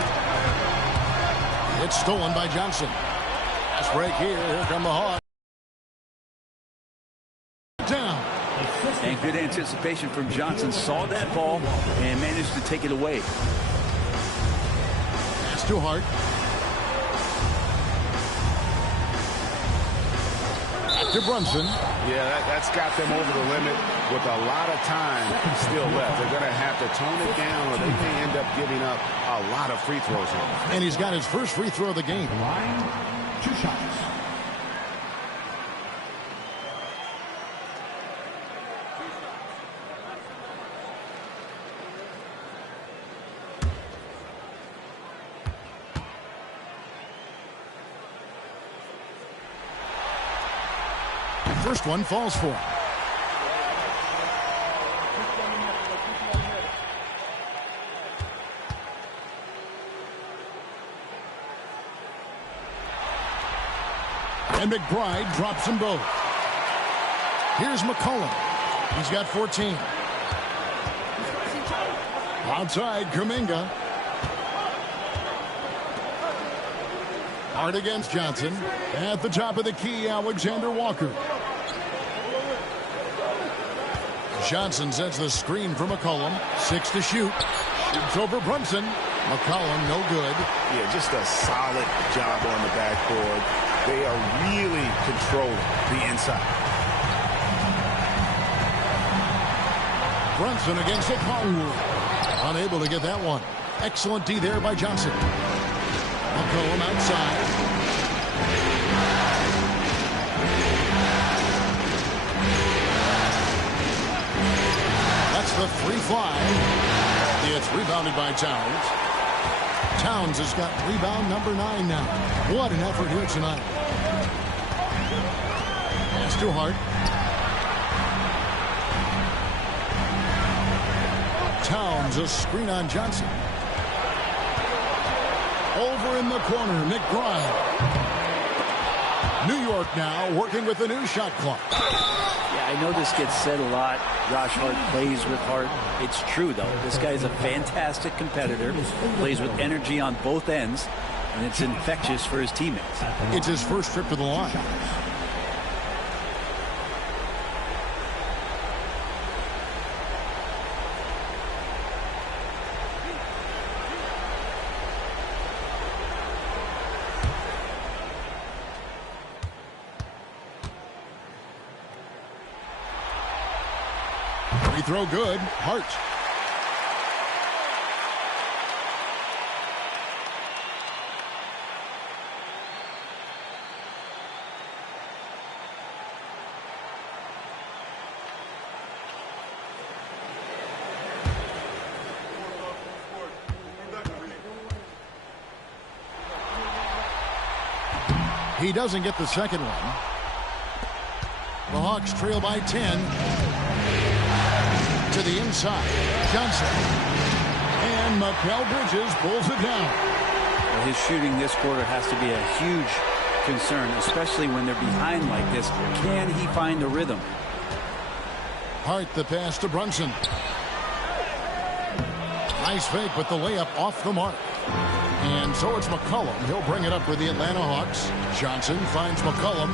It's stolen by Johnson. Fast break here. Here come the Hawks. Down. And good anticipation from Johnson. Saw that ball and managed to take it away. Pass to Hart. To Brunson. Yeah, that's got them over the limit with a lot of time still left. They're going to have to tone it down or they may end up giving up a lot of free throws here. And he's got his first free throw of the game. Line, 2 shots. First one falls for him. And McBride drops them both. Here's McCollum. He's got 14. Outside, Kuminga. Hard against Johnson. At the top of the key, Alexander Walker. Johnson sets the screen for McCollum. 6 to shoot. Shoots over Brunson. McCollum, no good. Yeah, just a solid job on the backboard. They are really controlling the inside. Brunson against Okongwu. Unable to get that one. Excellent D there by Johnson. McCollum outside. That's the free fly. It's rebounded by Towns. Towns has got rebound number 9 now. What an effort here tonight. Pass to Hart. Towns, a screen on Johnson. Over in the corner, McBride. New York now working with the new shot clock. Yeah, I know this gets said a lot. Josh Hart plays with heart. It's true, though. This guy is a fantastic competitor. Plays with energy on both ends, and it's infectious for his teammates. It's his first trip to the line. Free throw good. Hart. He doesn't get the second one. The Hawks trail by 10. To the inside. Johnson. And Mikal Bridges pulls it down. Well, his shooting this quarter has to be a huge concern, especially when they're behind like this. Can he find the rhythm? Hart the pass to Brunson. Nice fake, but the layup off the mark. And so it's McCollum. He'll bring it up for the Atlanta Hawks. Johnson finds McCollum.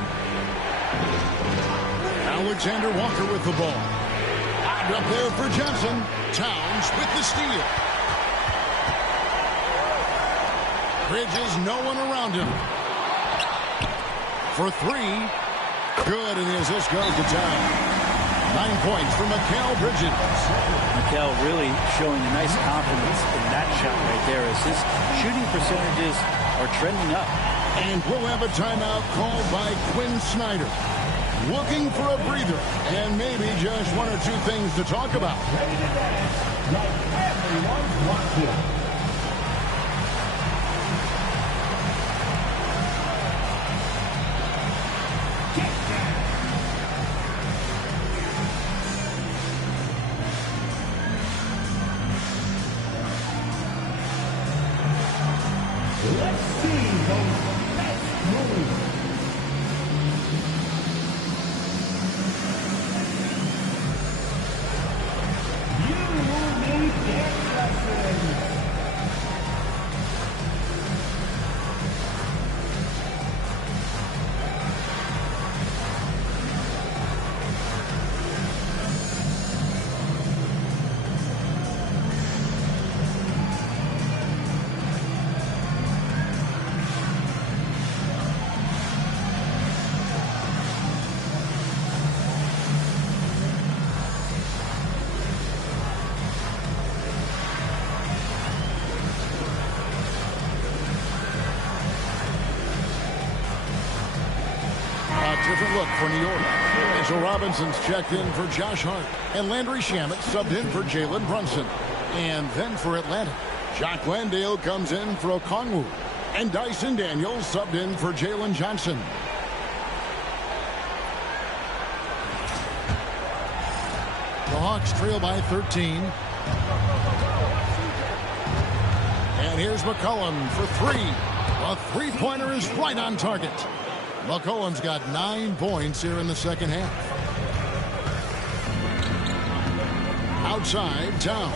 Alexander Walker with the ball. Up there for Johnson. Towns with the steal. Bridges, no one around him. For 3. Good, and the assist goes to Towns. 9 points for Mikal Bridges. Mikal really showing a nice confidence in that shot right there as his shooting percentages are trending up. And we'll have a timeout called by Quinn Snyder. Looking for a breather and maybe just 1 or 2 things to talk about. look for New York. Angel Robinson's checked in for Josh Hart. And Landry Shamet subbed in for Jalen Brunson. And then for Atlanta, Jock Landale comes in for Okongwu. And Dyson Daniels subbed in for Jalen Johnson. The Hawks trail by 13. And here's McCollum for three. A three-pointer is right on target. McCollum's got 9 points here in the second half. Outside, Towns.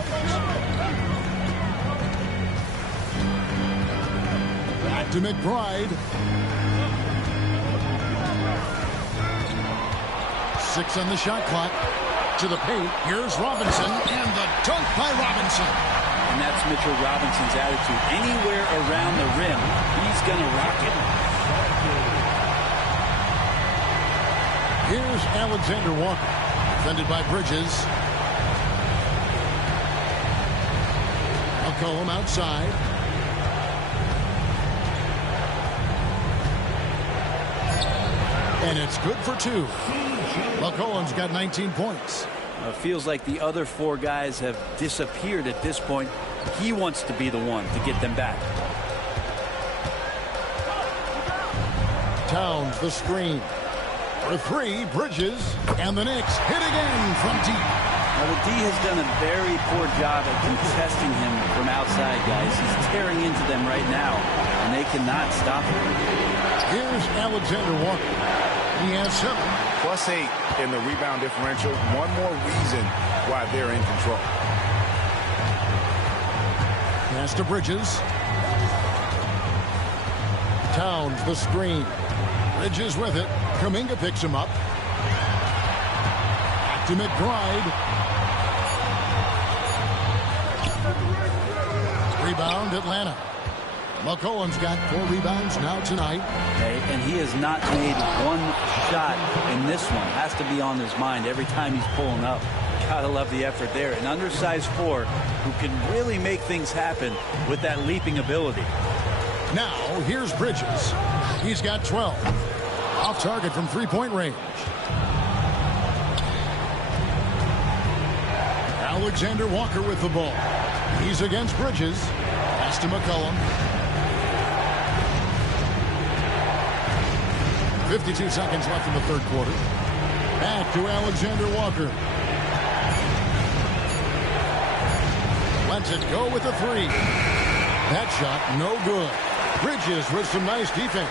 Back to McBride. 6 on the shot clock. To the paint. Here's Robinson. And the dunk by Robinson. And that's Mitchell Robinson's attitude. Anywhere around the rim, he's going to rock it. Here's Alexander Walker. Defended by Bridges. McCollum outside. And it's good for 2. McCollum's got 19 points. It feels like the other 4 guys have disappeared at this point. He wants to be the one to get them back. Towns the screen. For 3, Bridges. And the Knicks hit again from deep. Now the D has done a very poor job at contesting him from outside, guys. He's tearing into them right now, and they cannot stop him. Here's Alexander Walker. He has 7. +8 in the rebound differential. One more reason why they're in control. Pass to Bridges. Towns the screen. Bridges with it. Kuminga picks him up. Back to McBride. Rebound Atlanta. McCollum's got 4 rebounds now tonight. Okay, and he has not made one shot in this one. Has to be on his mind every time he's pulling up. Gotta love the effort there. An undersized 4 who can really make things happen with that leaping ability. Now, here's Bridges. He's got 12. Off target from three-point range. Alexander Walker with the ball. He's against Bridges. Pass to McCollum. 52 seconds left in the third quarter. Back to Alexander Walker. Lets it go with a 3. That shot, no good. Bridges with some nice defense.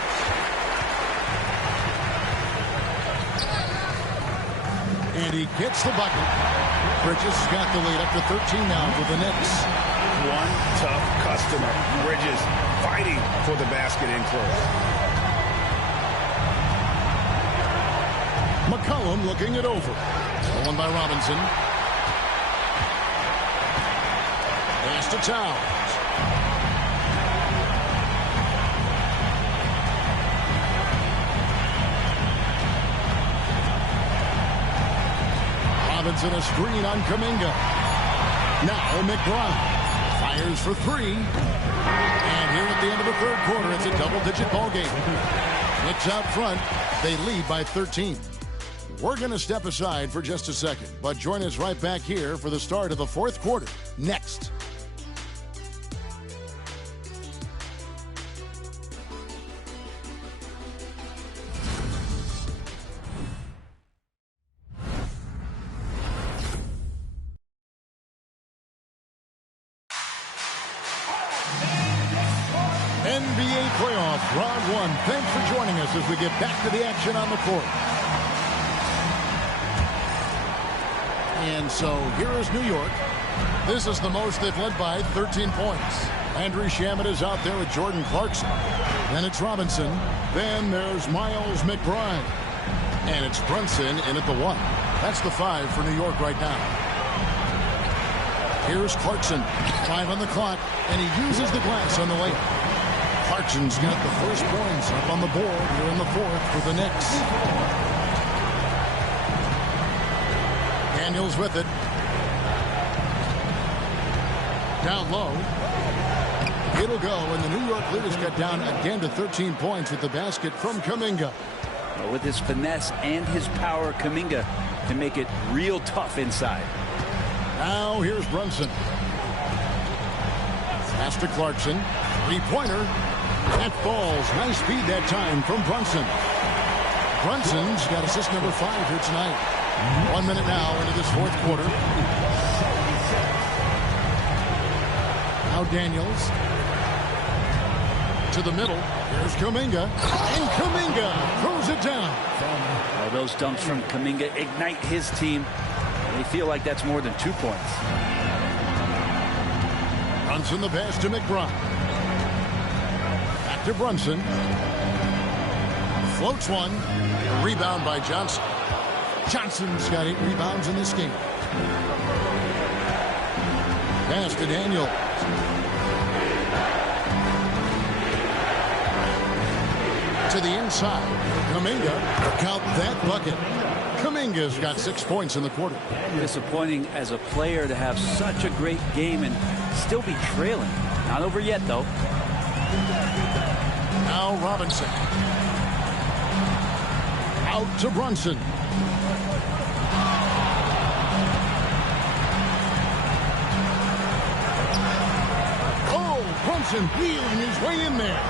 And he gets the bucket. Bridges got the lead up to 13 now for the Knicks. One tough customer. Bridges fighting for the basket in close. McCollum looking it over. Stolen by Robinson. Pass to Towns. Robinson a screen on Kuminga. Now McBride fires for 3. And here at the end of the third quarter, it's a double-digit ball game. Knicks out front. They lead by 13. We're going to step aside for just a second, but join us right back here for the start of the fourth quarter next. NBA playoff round 1. Thanks for joining us as we get back to the action on the court. And so here is New York. This is the most they've led by 13 points. Landry Shamet is out there with Jordan Clarkson. Then it's Robinson. Then there's Miles McBride. And it's Brunson in at the 1. That's the 5 for New York right now. Here's Clarkson. 5 on the clock. And he uses the glass on the layup. Clarkson's got the first points up on the board here in the fourth for the Knicks. Daniels with it. Down low. It'll go, and the New York leaders cut down again to 13 points with the basket from Kuminga. But with his finesse and his power, Kuminga can make it real tough inside. Now here's Brunson. Pass to Clarkson. Three-pointer. That falls. Nice speed that time from Brunson. Brunson's got assist number 5 here tonight. 1 minute now into this fourth quarter. Now Daniels. To the middle. Here's Kuminga. And Kuminga throws it down. Well, those dunks from Kuminga ignite his team. They feel like that's more than 2 points. Brunson the pass to McBride. Back to Brunson. Floats one. A rebound by Johnson. Johnson's got 8 rebounds in this game. Pass to Daniels. To the inside. Kuminga. Count that bucket. Kuminga's got 6 points in the quarter. Disappointing as a player to have such a great game and still be trailing. Not over yet, though. Now Robinson. Out to Brunson. Oh, Brunson wheeling his way in there.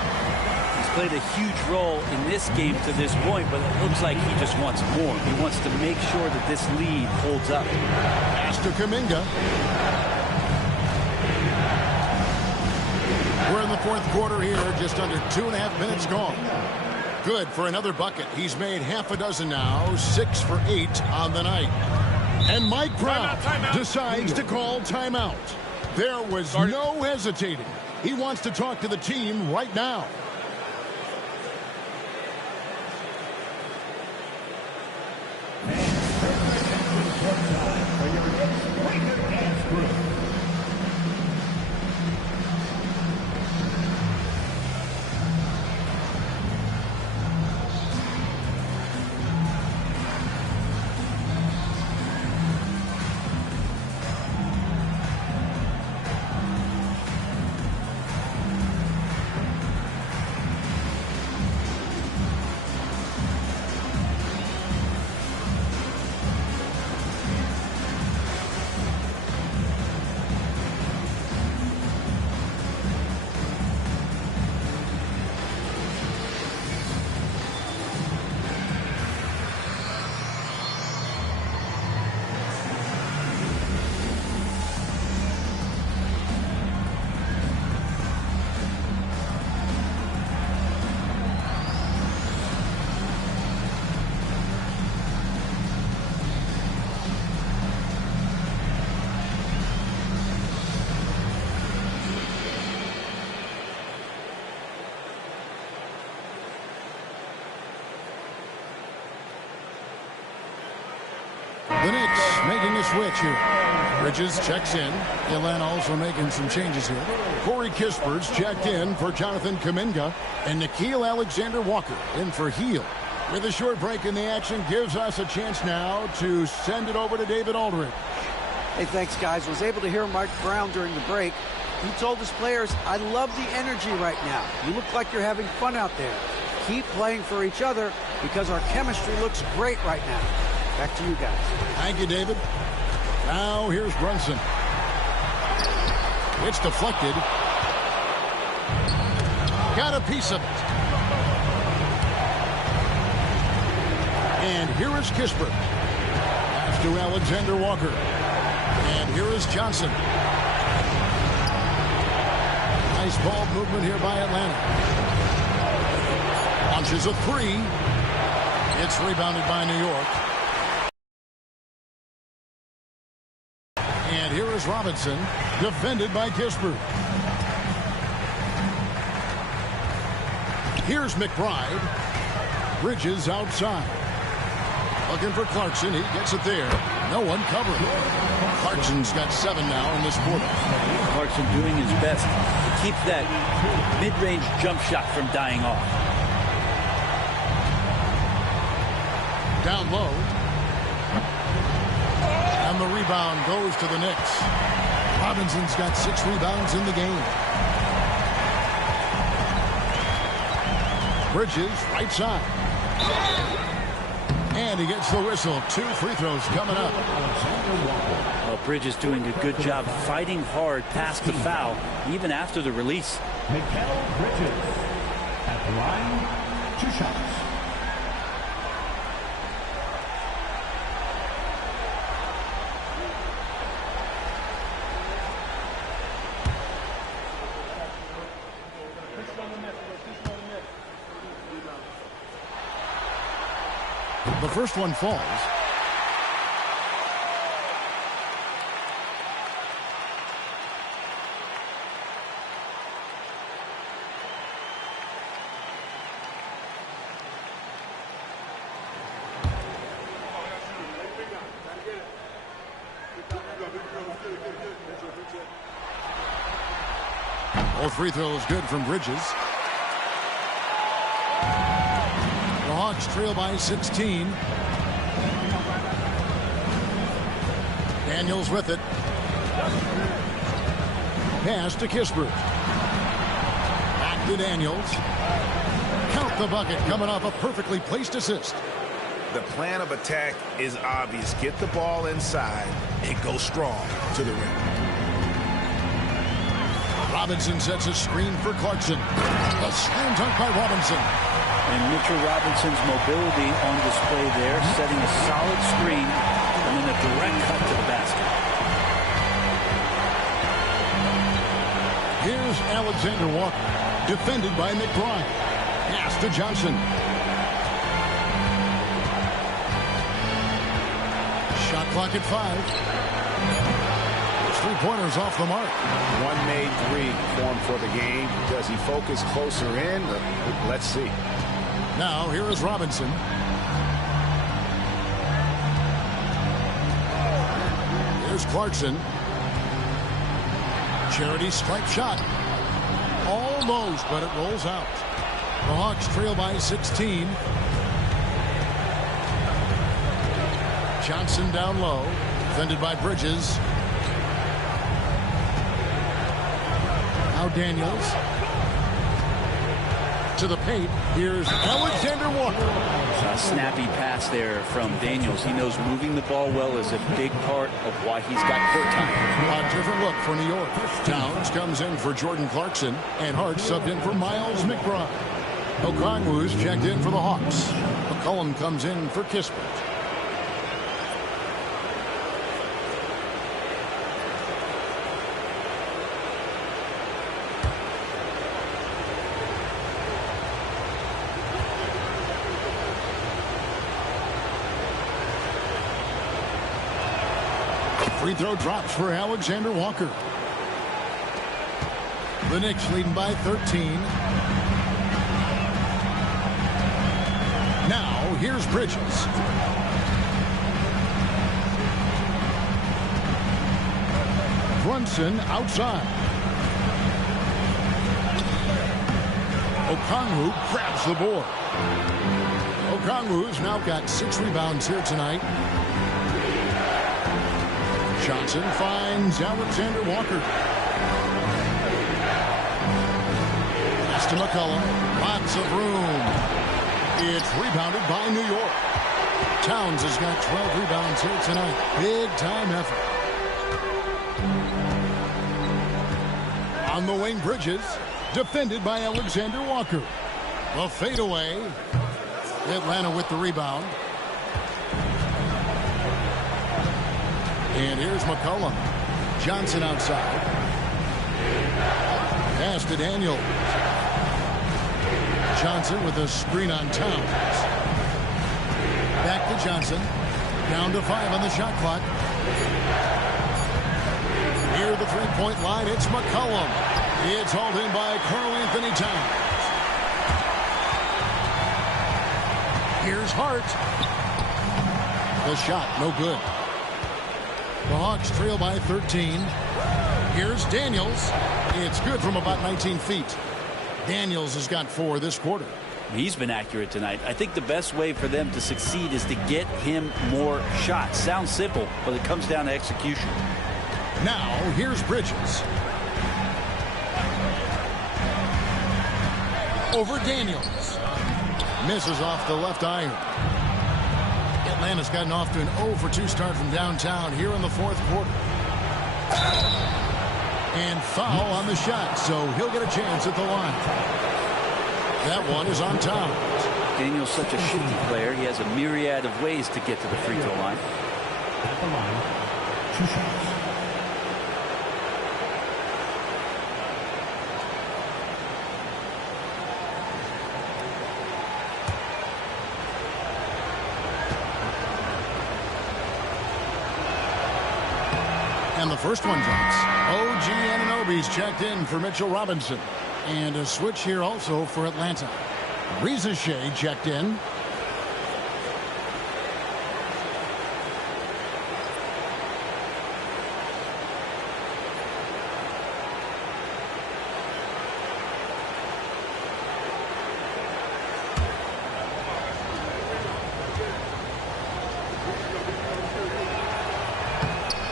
Played a huge role in this game to this point, but it looks like he just wants more. He wants to make sure that this lead holds up. Pass to Kuminga. We're in the fourth quarter here, just under 2.5 minutes gone. Good for another bucket. He's made half a dozen now, 6 for 8 on the night. And Mike Brown decides to call timeout. There was no hesitating. He wants to talk to the team right now. The Knicks making a switch here. Bridges checks in. Atlanta also making some changes here. Corey Kispert's checked in for Jonathan Kuminga. And Nickeil Alexander-Walker in for Heel. With a short break in the action, gives us a chance now to send it over to David Aldridge. Hey, thanks, guys. Was able to hear Mike Brown during the break. He told his players, I love the energy right now. You look like you're having fun out there. Keep playing for each other because our chemistry looks great right now. Back to you guys. Thank you, David. Now here's Brunson. It's deflected. Got a piece of it. And here is Kispert. Pass to Alexander Walker. And here is Johnson. Nice ball movement here by Atlanta. Launches a three. It's rebounded by New York. And here is Robinson, defended by Kispert. Here's McBride. Bridges outside. Looking for Clarkson. He gets it there. No one covering. Clarkson's got 7 now in this quarter. Clarkson doing his best to keep that mid-range jump shot from dying off. Down low. And the rebound goes to the Knicks. Robinson's got 6 rebounds in the game. Bridges, right side. And he gets the whistle. 2 free throws coming up. Well, Bridges doing a good job fighting hard past the foul, even after the release. Mikal Bridges at the line, 2 shots. The first one falls. All free throws good from Bridges. The Hawks trail by 16. Daniels with it. Pass to Kispert. Back to Daniels. Count the bucket coming off a perfectly placed assist. The plan of attack is obvious. Get the ball inside and go strong to the rim. Robinson sets a screen for Clarkson. A slam dunk by Robinson. And Mitchell Robinson's mobility on display there, setting a solid screen and then a direct cut to the basket. Here's Alexander Walker, defended by McBride. Pass to Johnson. Shot clock at 5. 3-pointers off the mark. 1 made 3 formed for the game. Does he focus closer in? Let's see. Now here is Robinson. Here's Clarkson. Charity stripe shot. Almost, but it rolls out. The Hawks trail by 16. Johnson down low. Defended by Bridges. Now Daniels. To the paint. Here's Alexander Walker. A snappy pass there from Daniels. He knows moving the ball well is a big part of why he's got court time. A different look for New York. Towns comes in for Jordan Clarkson, and Hart subbed in for Miles McBride. Okongwu's checked in for the Hawks. McCollum comes in for Kispert. Free throw drops for Alexander Walker. The Knicks leading by 13. Now, here's Bridges. Brunson outside. Okongwu grabs the board. Okongwu's now got 6 rebounds here tonight. Johnson finds Alexander Walker. Pass to McCollum. Lots of room. It's rebounded by New York. Towns has got 12 rebounds here tonight. Big time effort. On the wing, Bridges. Defended by Alexander Walker. The fadeaway. Atlanta with the rebound. And here's McCollum. Johnson outside. Pass to Daniels. Johnson with a screen on Towns. Back to Johnson. Down to 5 on the shot clock. Near the three-point line, it's McCollum. It's hauled in by Karl Anthony Towns. Here's Hart. The shot, no good. The Hawks trail by 13. Here's Daniels. It's good from about 19 feet. Daniels has got 4 this quarter. He's been accurate tonight. I think the best way for them to succeed is to get him more shots. Sounds simple, but it comes down to execution. Now, here's Bridges. Over Daniels. Misses off the left iron. Atlanta's gotten off to an 0-for-2 start from downtown here in the fourth quarter. And foul on the shot, so he'll get a chance at the line. That one is on Towns. Daniel's such a shifty player. He has a myriad of ways to get to the free throw line. At the line, 2 shots. And the first one drops. OG Anunoby's checked in for Mitchell Robinson. And a switch here also for Atlanta. Reza Shea checked in.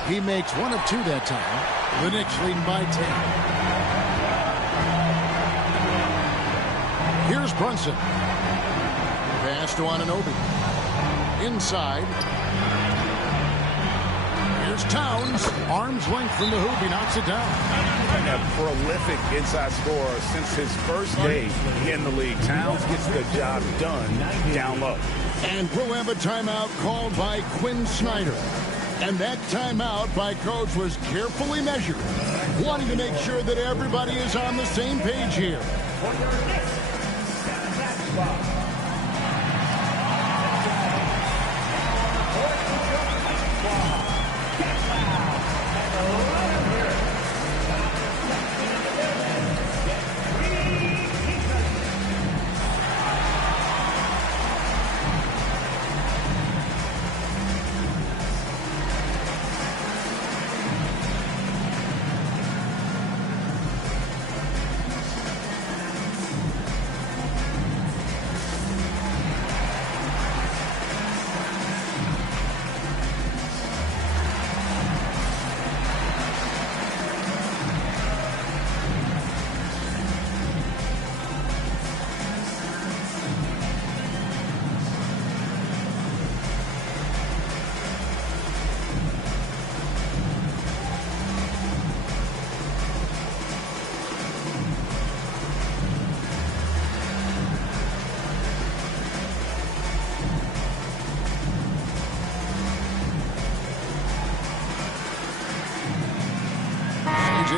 He makes 1 of 2 that time. The Knicks leading by 10. Here's Brunson. Pass to Anunoby. Inside. Here's Towns. Arm's length from the hoop. He knocks it down. A prolific inside scorer since his first day in the league. Towns gets the job done down low. And we'll have a timeout called by Quinn Snyder. And that timeout by Coach was carefully measured, wanting to make sure that everybody is on the same page here.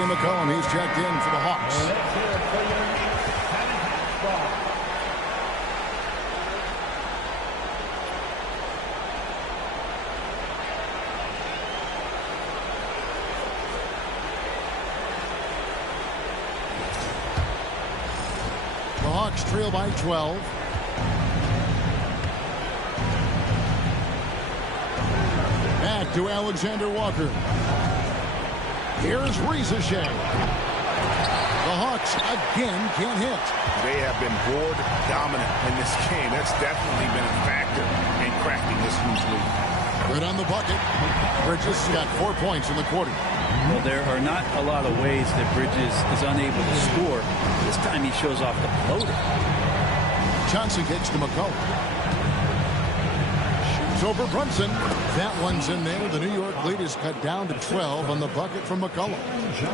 McCollum, he's checked in for the Hawks. The Hawks trail by 12. Back to Alexander Walker. Here's Reza Shea. The Hawks again can't hit. They have been board dominant in this game. That's definitely been a factor in cracking this huge lead. Good on the bucket. Bridges got 4 points in the quarter. Well, there are not a lot of ways that Bridges is unable to score. This time he shows off the floater. Johnson kicks to McCollum. Over Brunson. That one's in there. The New York lead is cut down to 12 on the bucket from McCollum.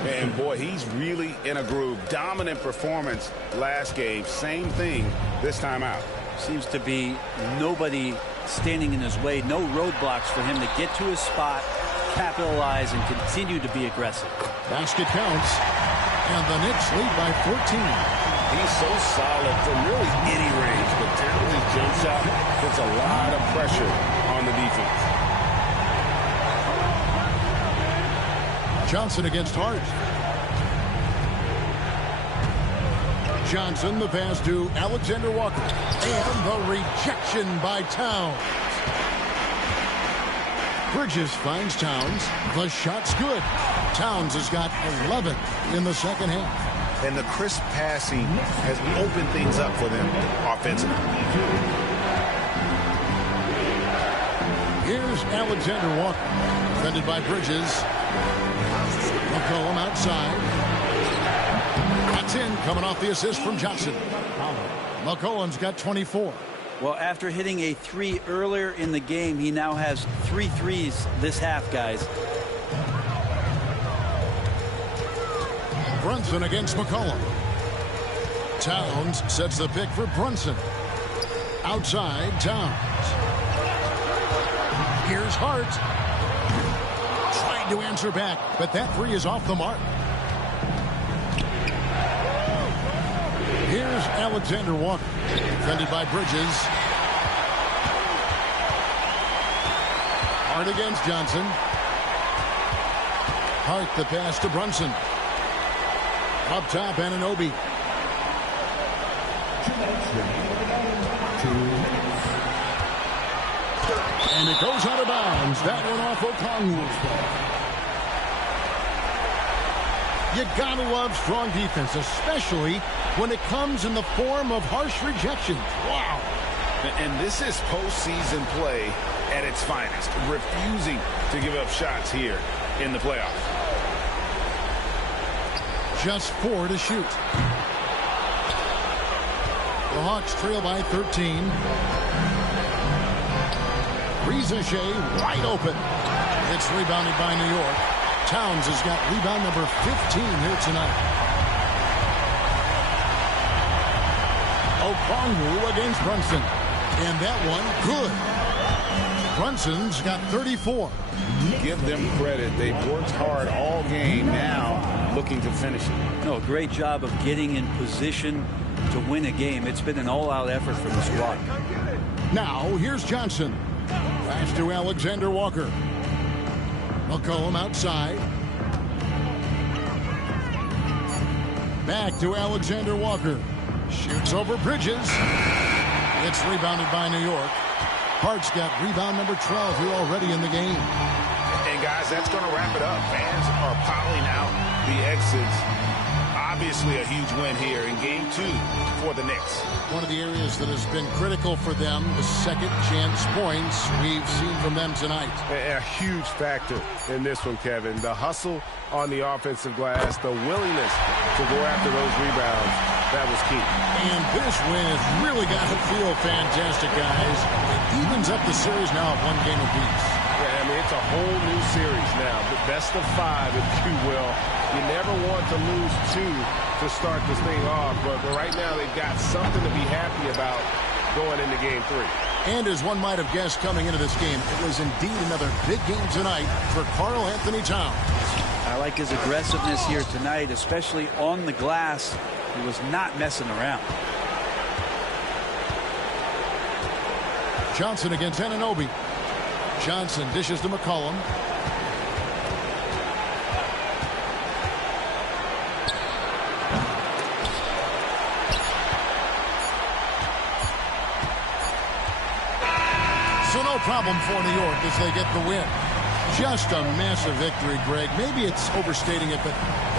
And boy, he's really in a groove. Dominant performance last game. Same thing this time out. Seems to be nobody standing in his way. No roadblocks for him to get to his spot, capitalize, and continue to be aggressive. Basket counts. And the Knicks lead by 14. He's so solid from really any range, but down his jump shot puts a lot of pressure on the defense. Johnson against Hart. Johnson, the pass to Alexander Walker. And the rejection by Towns. Bridges finds Towns. The shot's good. Towns has got 11 in the second half. And the crisp passing has opened things up for them offensively. Here's Alexander Walker, defended by Bridges. McCollum outside. Cuts is in, coming off the assist from Johnson. McCollum's got 24. Well, after hitting a 3 earlier in the game, he now has 3 threes this half, guys. Brunson against McCollum. Towns sets the pick for Brunson. Outside, Towns. Here's Hart. Trying to answer back, but that 3 is off the mark. Here's Alexander Walker. Defended by Bridges. Hart against Johnson. Hart the pass to Brunson. Up top, Anunoby. And it goes out of bounds. That one off Okongwu's ball. You gotta love strong defense, especially when it comes in the form of harsh rejections. Wow. And this is postseason play at its finest, refusing to give up shots here in the playoffs. Just 4 to shoot. The Hawks trail by 13. Rizachet wide open. It's rebounded by New York. Towns has got rebound number 15 here tonight. Okongwu against Brunson. And that one, good. Brunson's got 34. Give them credit. They've worked hard all game, now looking to finish it. No, great job of getting in position to win a game. It's been an all-out effort from the squad. Now, here's Johnson. Pass to Alexander Walker. McCollum outside. Back to Alexander Walker. Shoots over Bridges. It's rebounded by New York. Hart's got rebound number 12 here already in the game. And guys, that's going to wrap it up. Fans are piling out the exits. Obviously a huge win here in game 2 for the Knicks. One of the areas that has been critical for them, the second chance points we've seen from them tonight. A huge factor in this one, Kevin. The hustle on the offensive glass, the willingness to go after those rebounds, that was key. And this win has really got to feel fantastic, guys. It evens up the series now at 1 game apiece. Yeah, I mean, it's a whole new series now. The best of 5, if you will. You never want to lose 2 to start this thing off, but right now they've got something to be happy about going into game 3. And as one might have guessed coming into this game, it was indeed another big game tonight for Karl Anthony Towns. I like his aggressiveness here tonight, especially on the glass. He was not messing around. Johnson against Anunoby. Johnson dishes to McCollum. So no problem for New York as they get the win. Just a massive victory, Greg. Maybe it's overstating it, but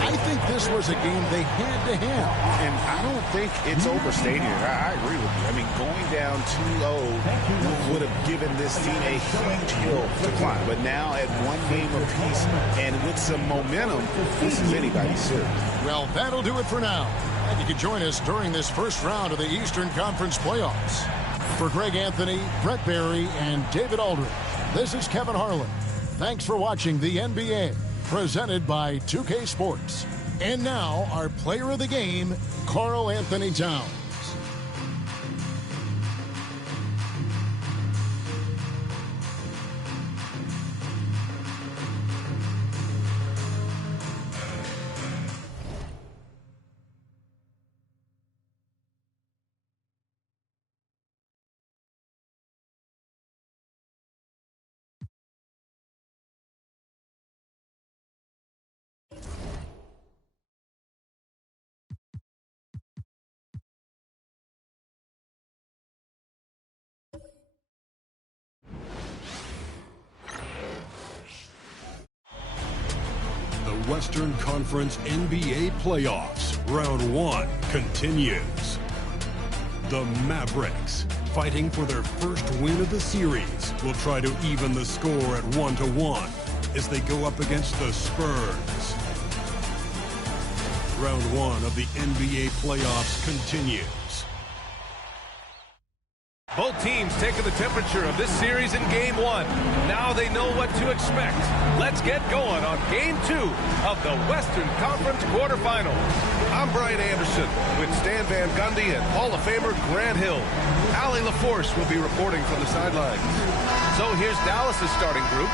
I think this was a game they had to have. And I don't think it's overstating it. I agree with you. I mean, going down 2-0 would have given this team a huge hill to climb. But now at 1 game apiece and with some momentum, this is anybody's series. Well, that'll do it for now. And you can join us during this first round of the Eastern Conference playoffs. For Greg Anthony, Brett Barry, and David Aldridge, this is Kevin Harlan. Thanks for watching the NBA, presented by 2K Sports. And now, our player of the game, Karl Anthony Towns. Western Conference NBA Playoffs. Round 1 continues. The Mavericks, fighting for their first win of the series, will try to even the score at 1-1 as they go up against the Spurs. Round one of the NBA playoffs continues. Both teams taking the temperature of this series in Game 1. Now they know what to expect. Let's get going on Game 2 of the Western Conference quarterfinals. I'm Brian Anderson with Stan Van Gundy and Hall of Famer Grant Hill. Allie LaForce will be reporting from the sidelines. So here's Dallas' starting group.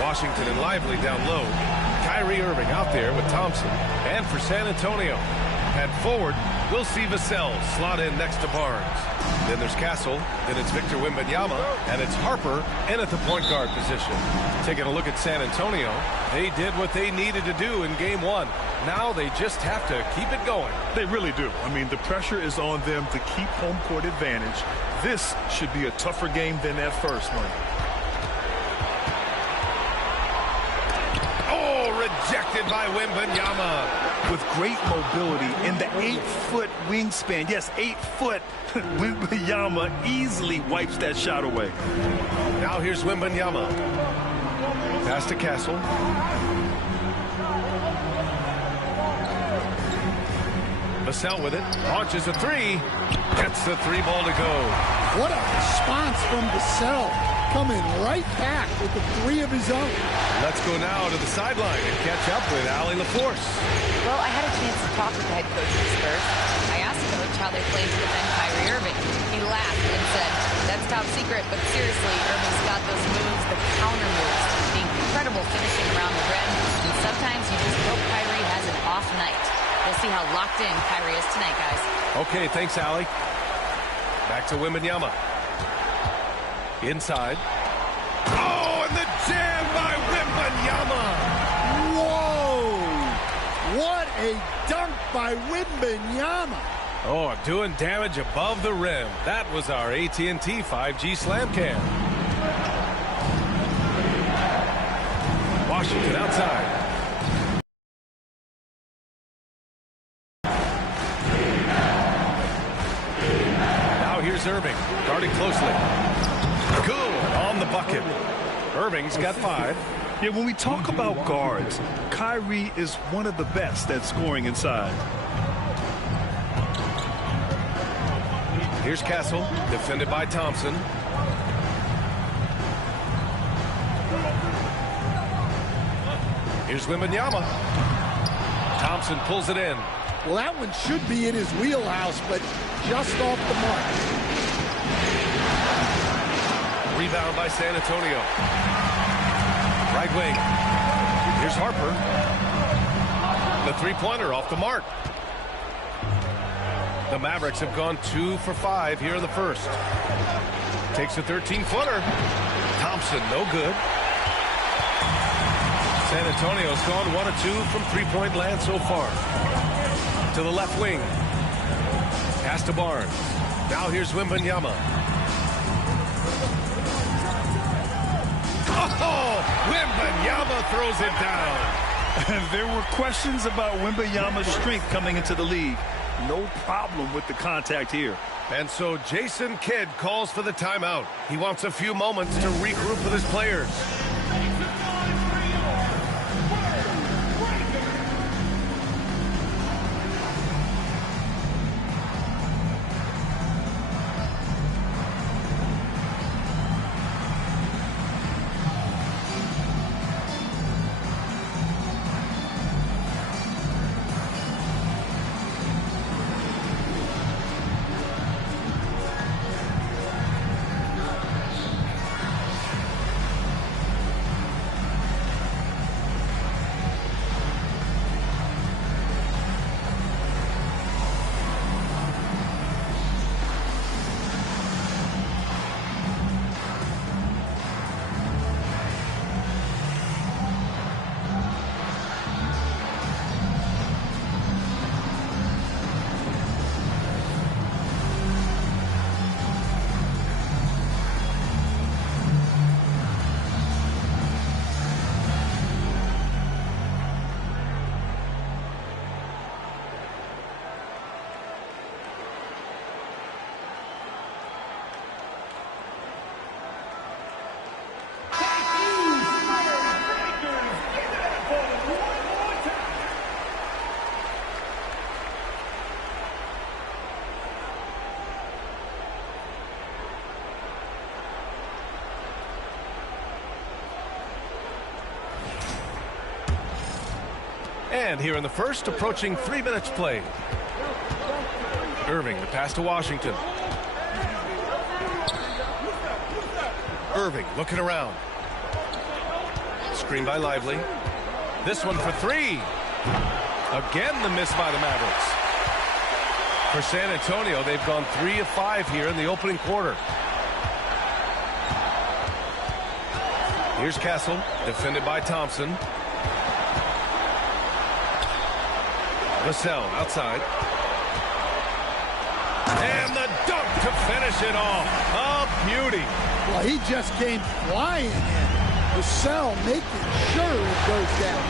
Washington and Lively down low. Kyrie Irving out there with Thompson. And for San Antonio, at forward, we'll see Vassell slot in next to Barnes. Then there's Castle, then it's Victor Wembanyama, and it's Harper in at the point guard position. Taking a look at San Antonio, they did what they needed to do in Game 1. Now they just have to keep it going. They really do. I mean, the pressure is on them to keep home court advantage. This should be a tougher game than that first one. Rejected by Wembanyama. With great mobility in the 8-foot wingspan. Yes, 8 foot. Wembanyama easily wipes that shot away. Now here's Wembanyama. Pass to Castle. Vassell with it. Launches a three. Gets the three ball to go. What a response from Vassell. Coming right back with the three of his own. Let's go now to the sideline and catch up with Allie LaForce. Well, I had a chance to talk with the head coach of the Spurs. I asked Coach how they plan to defend Kyrie Irving. He laughed and said, "That's top secret, but seriously, Irving's got those moves, the counter moves, the incredible finishing around the rim, and sometimes you just hope Kyrie has an off night." We'll see how locked in Kyrie is tonight, guys. Okay, thanks, Allie. Back to Wembanyama. Inside. Oh, and the jam by Wembanyama. Whoa! What a dunk by Wembanyama. Oh, doing damage above the rim. That was our AT&T 5G Slam Cam. Washington outside. Now here's Irving, guarding closely. Good on the bucket. Irving's got 5. Yeah, when we talk about guards, Kyrie is one of the best at scoring inside. Here's Castle, defended by Thompson. Here's Wembanyama. Thompson pulls it in. Well, that one should be in his wheelhouse, but just off the mark. Rebound by San Antonio. Right wing. Here's Harper. The three-pointer off the mark. The Mavericks have gone 2 for 5 here in the first. Takes a 13-footer. Thompson, no good. San Antonio's gone 1 of 2 from three-point land so far. To the left wing. Pass to Barnes. Now here's Wembanyama. Oh, Wembanyama throws it down. There were questions about Wembanyama's strength coming into the league. No problem with the contact here. And so Jason Kidd calls for the timeout. He wants a few moments to regroup with his players. And here in the first, approaching 3 minutes played. Irving, the pass to Washington. Irving looking around. Screen by Lively. This one for three. Again, the miss by the Mavericks. For San Antonio, they've gone 3 of 5 here in the opening quarter. Here's Castle, defended by Thompson. Vassell outside. And the dunk to finish it off. A beauty. Well, he just came flying in. Vassell making sure it goes down.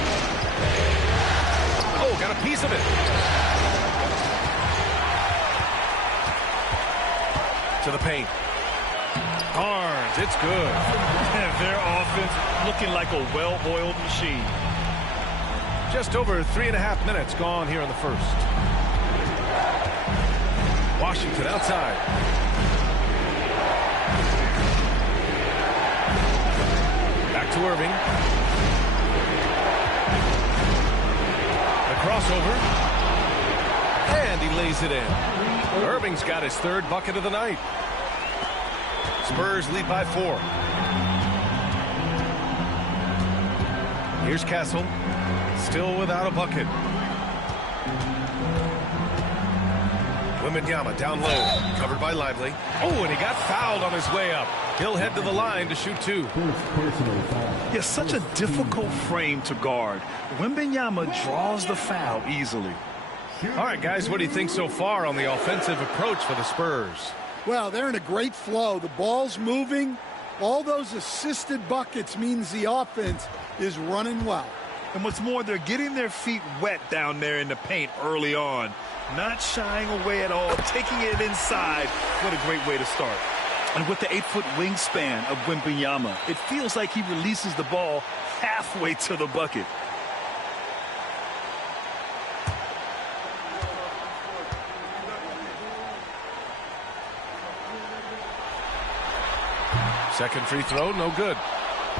Oh, got a piece of it. To the paint. Barnes, it's good. Their offense looking like a well-oiled machine. Just over 3.5 minutes gone here in the first. Washington outside. Back to Irving. The crossover. And he lays it in. Irving's got his 3rd bucket of the night. Spurs lead by 4. Here's Castle. Still without a bucket. Wembanyama down low. Covered by Lively. Oh, and he got fouled on his way up. He'll head to the line to shoot 2. Yeah, such a difficult frame to guard. Wembanyama draws the foul easily. All right, guys, what do you think so far on the offensive approach for the Spurs? Well, they're in a great flow. The ball's moving. All those assisted buckets means the offense is running well. And what's more, they're getting their feet wet down there in the paint early on. Not shying away at all, taking it inside. What a great way to start. And with the 8-foot wingspan of Wembanyama, it feels like he releases the ball halfway to the bucket. Second free throw, no good.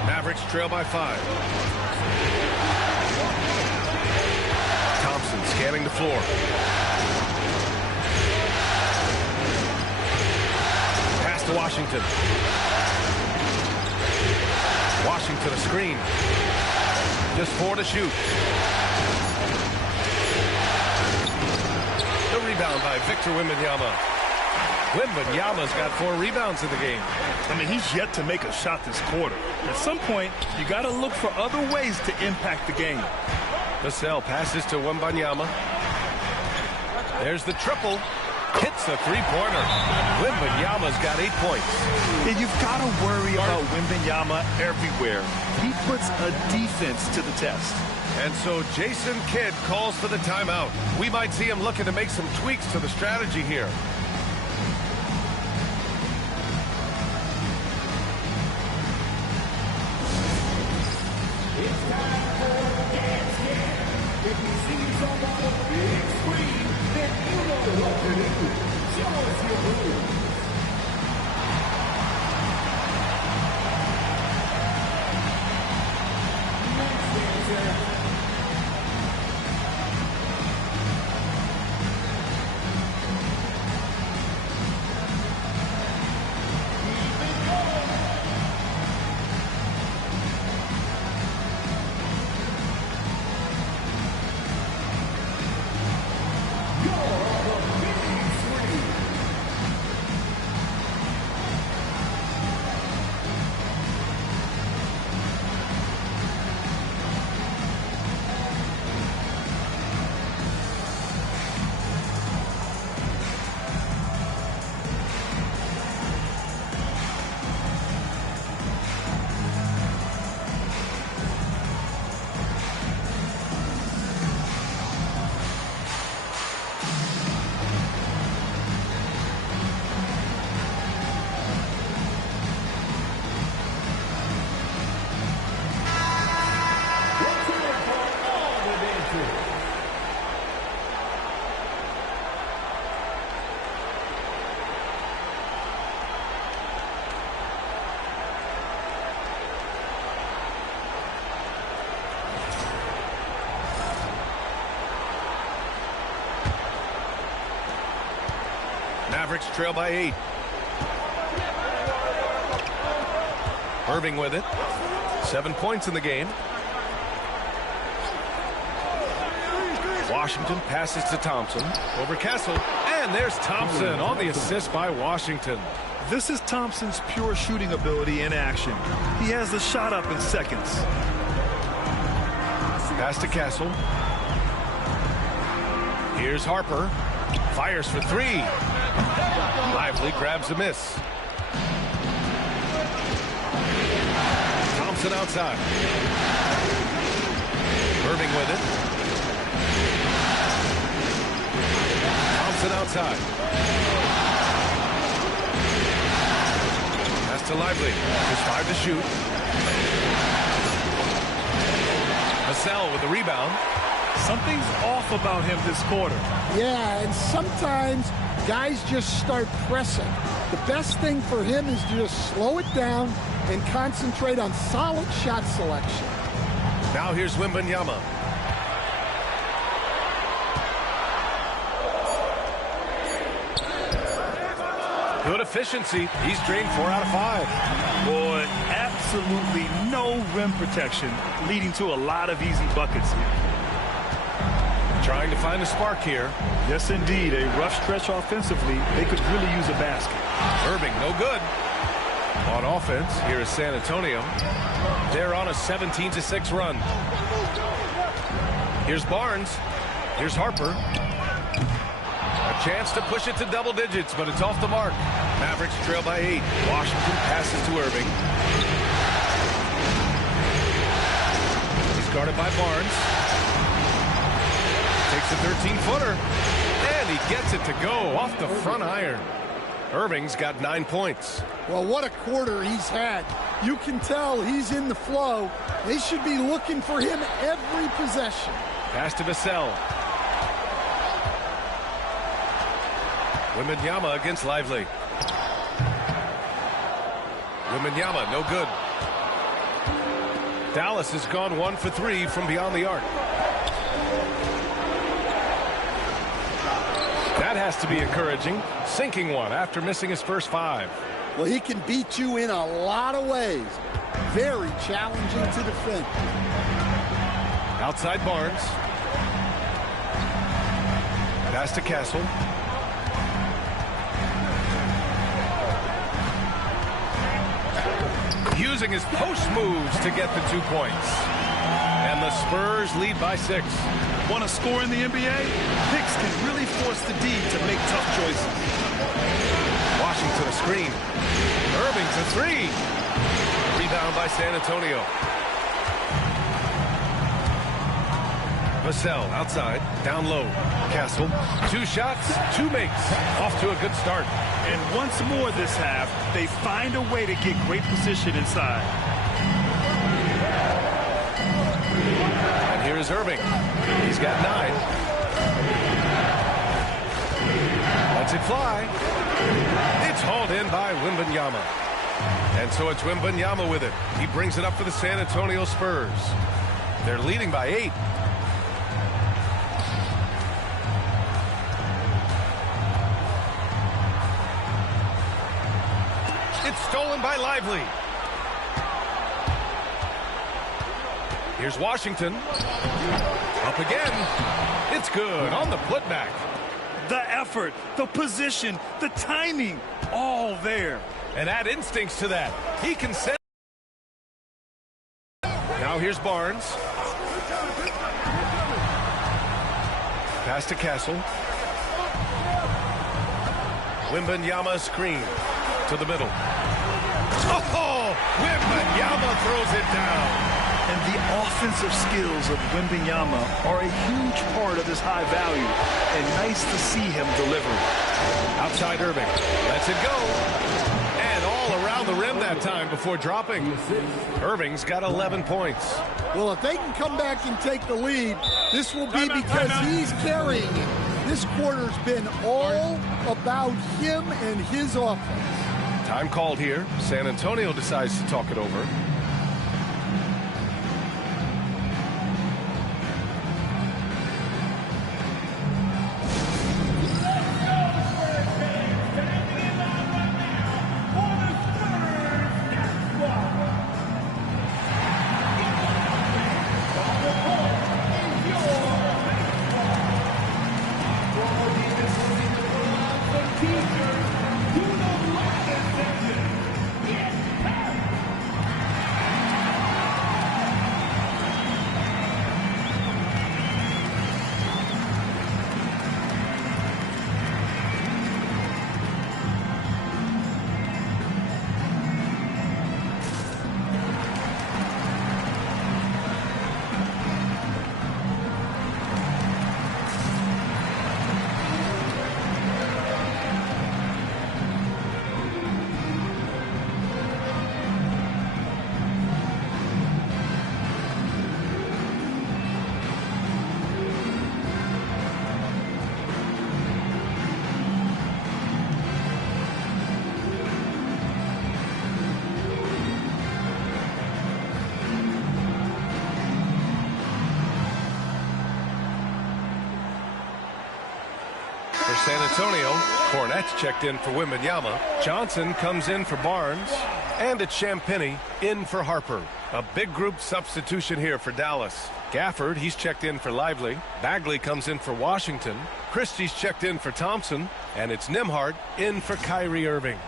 Mavericks trail by 5. Thompson scanning the floor. Pass to Washington. Washington a screen. Just 4 to shoot. The rebound by Victor Wembanyama. Wembanyama's got 4 rebounds in the game. I mean, he's yet to make a shot this quarter. At some point, you got to look for other ways to impact the game. Vassell passes to Wembanyama. There's the triple. Hits the three-pointer. Wembanyama's got 8 points. And you've got to worry about Wembanyama everywhere. He puts a defense to the test. And so Jason Kidd calls for the timeout. We might see him looking to make some tweaks to the strategy here. It's time for Dance Game. If you see someone on the big screen, then you know what to do. Show us your moves. Next dancer. Mavericks trail by 8. Irving with it. 7 points in the game. Washington passes to Thompson. Over Kessel. And there's Thompson on the assist by Washington. This is Thompson's pure shooting ability in action. He has the shot up in seconds. Pass to Kessel. Here's Harper. Fires for 3. Lively grabs the miss. Thompson outside. Irving with it. Thompson outside. Pass to Lively. Just 5 to shoot. Vassell with the rebound. Something's off about him this quarter. Yeah, and sometimes guys just start pressing. The best thing for him is to just slow it down and concentrate on solid shot selection. Now here's Wembanyama. Good efficiency. He's drained 4 out of 5. Boy, absolutely no rim protection, leading to a lot of easy buckets here. Trying to find a spark here. Yes, indeed. A rough stretch offensively. They could really use a basket. Irving, no good. On offense, here is San Antonio. They're on a 17-6 run. Here's Barnes. Here's Harper. A chance to push it to double digits, but it's off the mark. Mavericks trail by 8. Washington passes to Irving. He's guarded by Barnes. Takes a 13-footer. And he gets it to go off the front iron. Irving's got 9 points. Well, what a quarter he's had. You can tell he's in the flow. They should be looking for him every possession. Pass to Vassell. Wembanyama against Lively. Wembanyama, no good. Dallas has gone 1 for 3 from beyond the arc. That has to be encouraging. Sinking one after missing his first 5. Well, he can beat you in a lot of ways. Very challenging to defend. Outside Barnes. Pass to Castle. Using his post moves to get the 2 points. And the Spurs lead by 6. Want to score in the NBA? Picks can really force the D to make tough choices. Washington a screen. Irving's a 3. Rebound by San Antonio. Vassell outside, down low. Castle, 2 shots, 2 makes. Off to a good start. And once more this half, they find a way to get great position inside. And here is Irving. He's got 9. Lets it fly. It's hauled in by Wembanyama. And so it's Wembanyama with it. He brings it up for the San Antonio Spurs. They're leading by 8. It's stolen by Lively. Here's Washington. Up again. It's good on the putback. The effort, the position, the timing, all there. And add instincts to that. He can send. Now here's Barnes. Pass to Castle. Wembanyama screen to the middle. Oh, Wembanyama throws it down. And the offensive skills of Wembanyama are a huge part of his high value. And nice to see him deliver. Outside Irving. Lets it go. And all around the rim that time before dropping. Irving's got 11 points. Well, if they can come back and take the lead, this will be because he's carrying it. This quarter's been all about him and his offense. Time called here. San Antonio decides to talk it over. San Antonio, Cornett's checked in for Wembanyama. Johnson comes in for Barnes. And it's Champagnie in for Harper. A big group substitution here for Dallas. Gafford, he's checked in for Lively. Bagley comes in for Washington. Christie's checked in for Thompson. And it's Nembhard in for Kyrie Irving.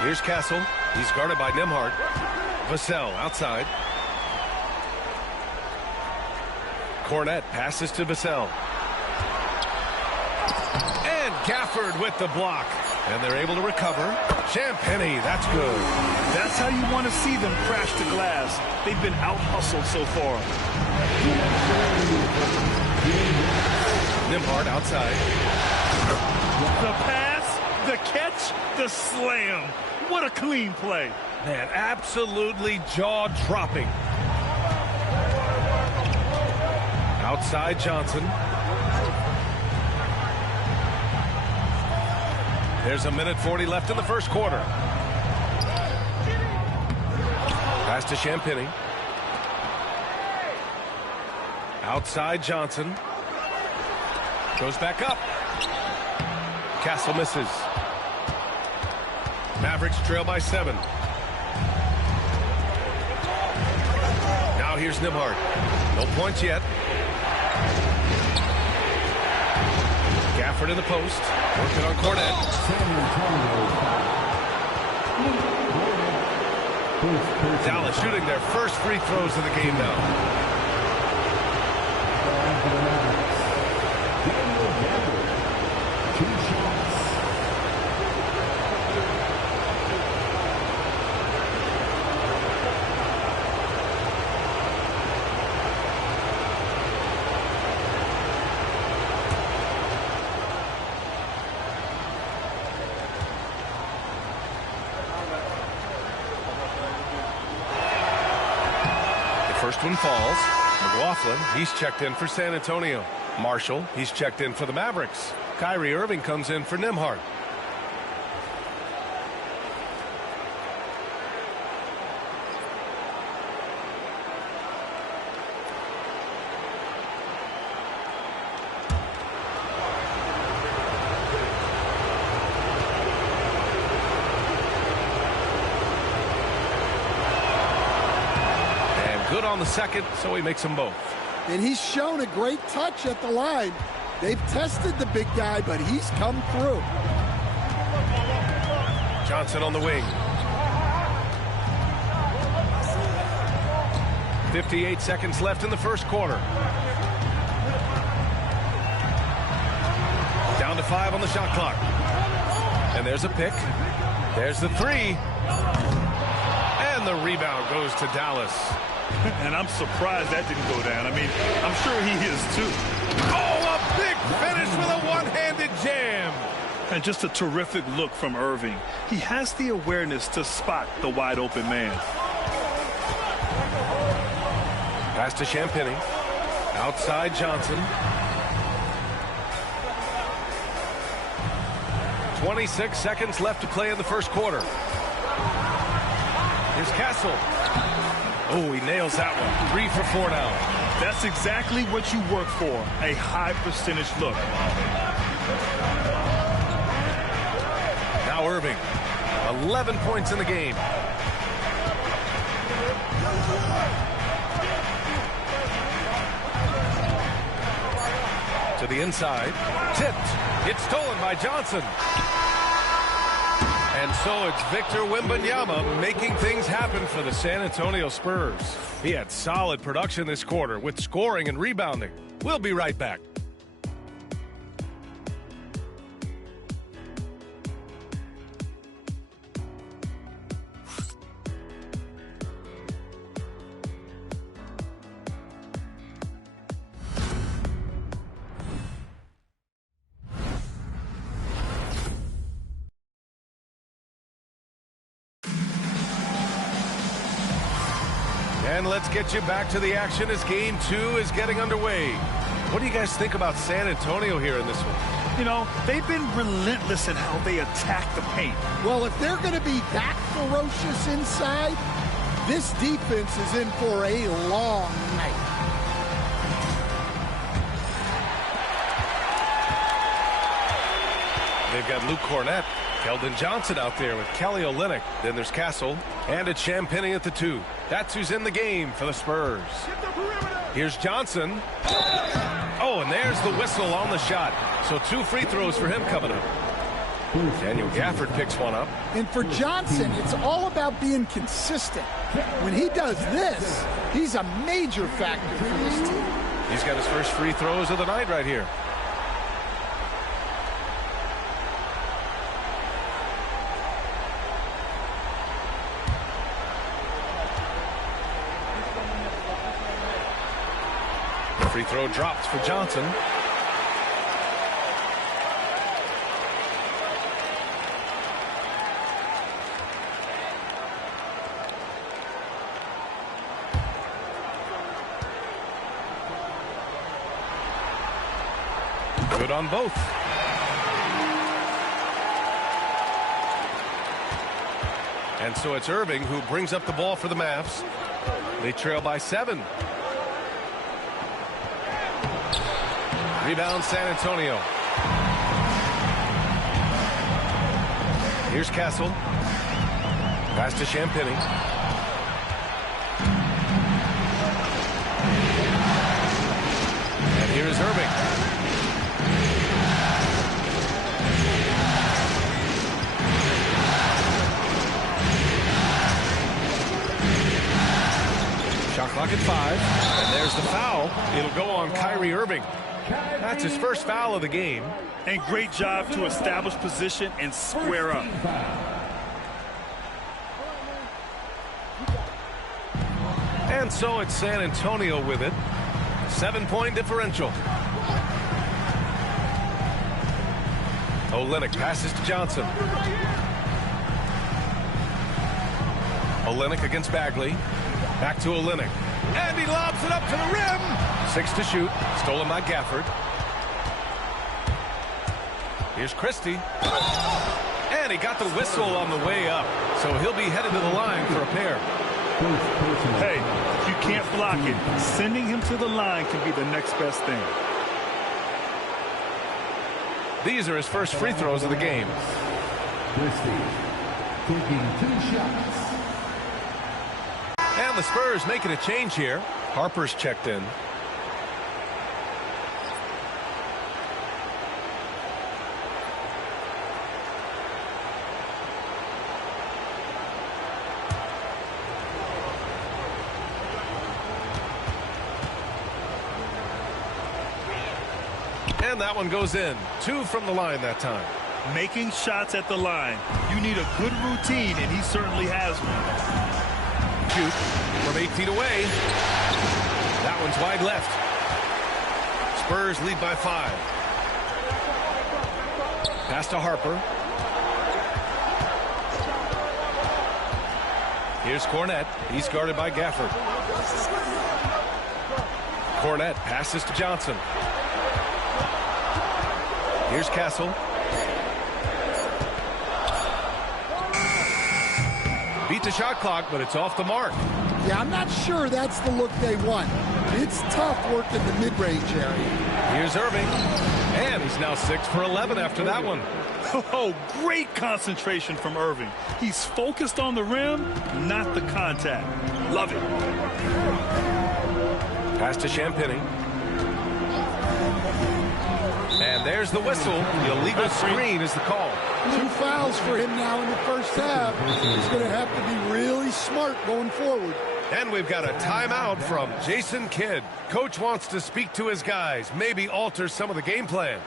Here's Castle. He's guarded by Nembhard. Vassell outside. Cornette passes to Vassell. And Gafford with the block. And they're able to recover. Champagnie, that's good. That's how you want to see them crash the glass. They've been out-hustled so far. Nembhard outside. The pass, the catch, the slam. What a clean play. Man, absolutely jaw-dropping. Outside Johnson. There's 1:40 left in the first quarter. Pass to Champagnie. Outside Johnson. Goes back up. Castle misses. Mavericks trail by 7. Now here's Nembhard. No points yet. Gafford in the post. Working on Cornette. Dallas shooting their first free throws of the game now. First one falls. McLaughlin, he's checked in for San Antonio. Marshall, he's checked in for the Mavericks. Kyrie Irving comes in for Nembhard. Good on the second, so he makes them both. And he's shown a great touch at the line. They've tested the big guy, but he's come through. Johnson on the wing. 58 seconds left in the first quarter. Down to 5 on the shot clock. And there's a pick. There's the 3. And the rebound goes to Dallas. And I'm surprised that didn't go down. I mean, I'm sure he is too. Oh, a big finish with a one-handed jam. And just a terrific look from Irving. He has the awareness to spot the wide open man. Pass to Champagnie. Outside Johnson. 26 seconds left to play in the first quarter. Here's Castle. Oh, he nails that one. 3 for 4 now. That's exactly what you work for, a high percentage look. Now Irving, 11 points in the game. To the inside. Tipped. It's stolen by Johnson. And so it's Victor Wembanyama making things happen for the San Antonio Spurs. He had solid production this quarter with scoring and rebounding. We'll be right back. And let's get you back to the action as Game 2 is getting underway. What do you guys think about San Antonio here in this one? You know, they've been relentless in how they attack the paint. Well, if they're going to be that ferocious inside, this defense is in for a long night. They've got Luke Cornett, Keldon Johnson out there with Kelly Olynyk. Then there's Castle, and it's Champagnie at the 2. That's who's in the game for the Spurs. Here's Johnson. Oh, and there's the whistle on the shot. So 2 free throws for him coming up. Daniel Gafford picks one up. And for Johnson, it's all about being consistent. When he does this, he's a major factor for this team. He's got his first free throws of the night right here. Free throw drops for Johnson. Good on both. And so it's Irving who brings up the ball for the Mavs. They trail by 7. Rebound San Antonio. Here's Castle. Pass to Champagnie. And here is Irving. Shot clock at 5. And there's the foul. It'll go on Kyrie Irving. That's his first foul of the game. And great job to establish position and square up. And so it's San Antonio with it. 7-point differential. Olynyk passes to Johnson. Olynyk against Bagley. Back to Olynyk. And he lobs it up to the rim. 6 to shoot. Stolen by Gafford. Here's Christie. And he got the whistle on the way up. So he'll be headed to the line for a pair. Hey, if you can't block it, sending him to the line can be the next best thing. These are his first free throws of the game. Christie taking 2 shots. And the Spurs making a change here. Harper's checked in. And that one goes in. 2 from the line that time. Making shots at the line. You need a good routine, and he certainly has one. Shoot from 8 feet away. That one's wide left. Spurs lead by 5. Pass to Harper. Here's Cornett. He's guarded by Gafford. Cornett passes to Johnson. Here's Castle. Beat the shot clock, but it's off the mark. Yeah, I'm not sure that's the look they want. It's tough working the mid-range area. Here's Irving. And he's now 6 for 11 after that one. Oh, great concentration from Irving. He's focused on the rim, not the contact. Love it. Pass to Champagny. And there's the whistle. The illegal screen is the call. 2 fouls for him now in the first half. He's going to have to be really smart going forward. And we've got a timeout from Jason Kidd. Coach wants to speak to his guys, maybe alter some of the game plan.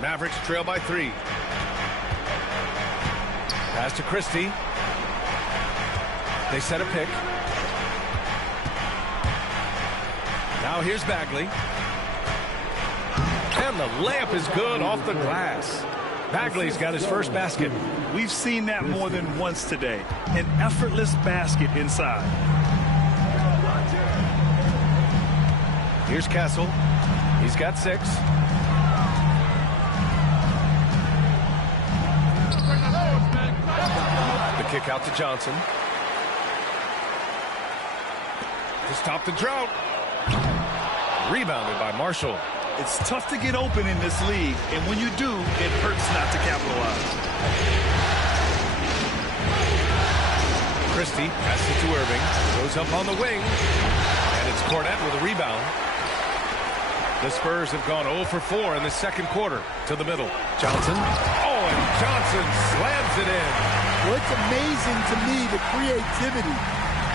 Mavericks trail by 3. Pass to Christie. They set a pick. Now here's Bagley. And the layup is good off the glass. Bagley's got his first basket. We've seen that more than once today. An effortless basket inside. Here's Castle. He's got 6. The kick out to Johnson. To stop the drought. Rebounded by Marshall. It's tough to get open in this league, and when you do, it hurts not to capitalize. Christie passes to Irving. Goes up on the wing. And it's Cornette with a rebound. The Spurs have gone 0 for 4 in the second quarter. To the middle. Johnson. Oh, and Johnson slams it in. Well, it's amazing to me, the creativity.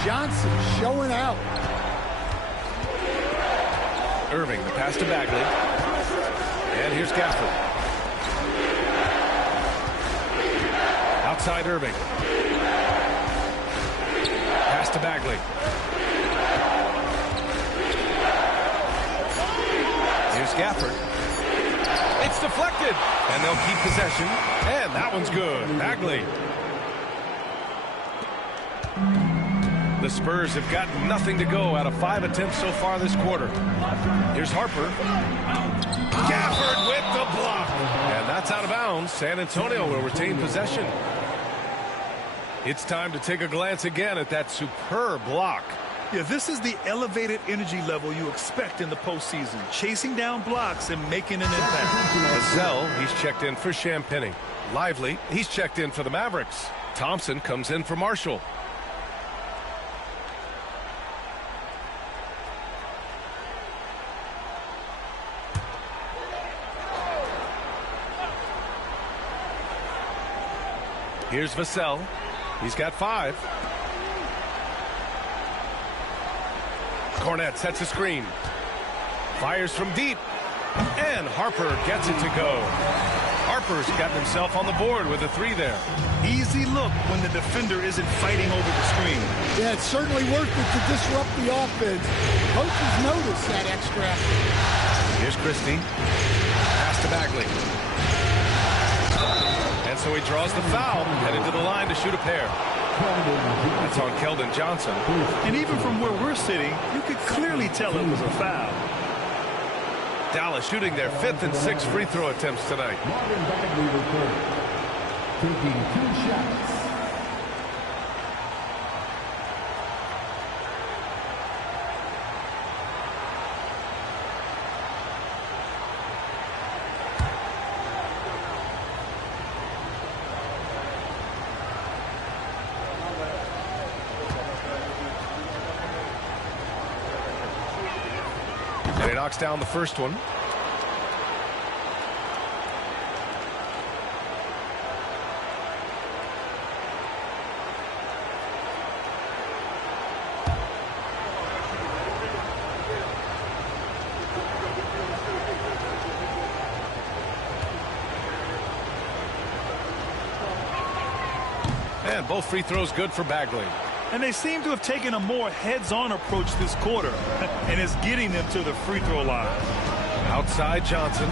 Johnson showing out. Irving, the pass to Bagley. And here's Gafford. Outside Irving. Pass to Bagley. Here's Gafford. It's deflected. And they'll keep possession. And that one's good. Bagley. The Spurs have got nothing to go out of 5 attempts so far this quarter. Here's Harper. Gafford with the block. And that's out of bounds. San Antonio will retain possession. It's time to take a glance again at that superb block. Yeah, this is the elevated energy level you expect in the postseason. Chasing down blocks and making an impact. Vassell, he's checked in for Champagny. Lively, he's checked in for the Mavericks. Thompson comes in for Marshall. Here's Vassell. He's got 5. Cornette sets a screen. Fires from deep. And Harper gets it to go. Harper's gotten himself on the board with a 3 there. Easy look when the defender isn't fighting over the screen. Yeah, it's certainly worth it to disrupt the offense. Coaches notice that extra effort. Here's Christie. Pass to Bagley. And so he draws the foul, headed to the line to shoot a pair. That's on Keldon Johnson. And even from where we're sitting, you could clearly tell it was a foul. Dallas shooting their 5th and 6th free throw attempts tonight. Marvin Bagley reported, taking 2 shots. And he knocks down the first one. And both free throws good for Bagley. And they seem to have taken a more heads-on approach this quarter, and it's getting them to the free throw line. Outside Johnson.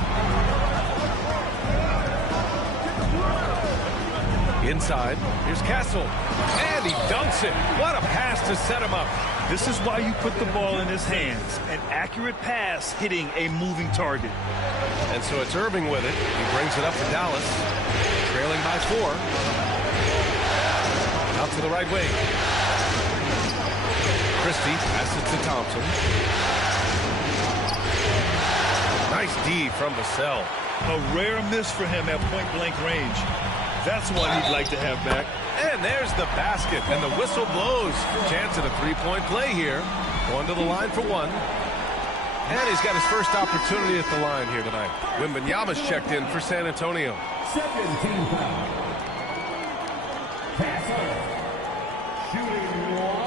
Inside. Here's Castle. And he dunks it. What a pass to set him up. This is why you put the ball in his hands. An accurate pass hitting a moving target. And so it's Irving with it. He brings it up to Dallas. Trailing by 4. Out to the right wing. Christie passes to Thompson. Nice D from Vassell. A rare miss for him at point-blank range. That's one he'd like to have back. And there's the basket, and the whistle blows. Chance at a three-point play here. Going to the line for 1. And he's got his first opportunity at the line here tonight. Wembanyama's checked in for San Antonio. 17 foul. Passer. Shooting 1.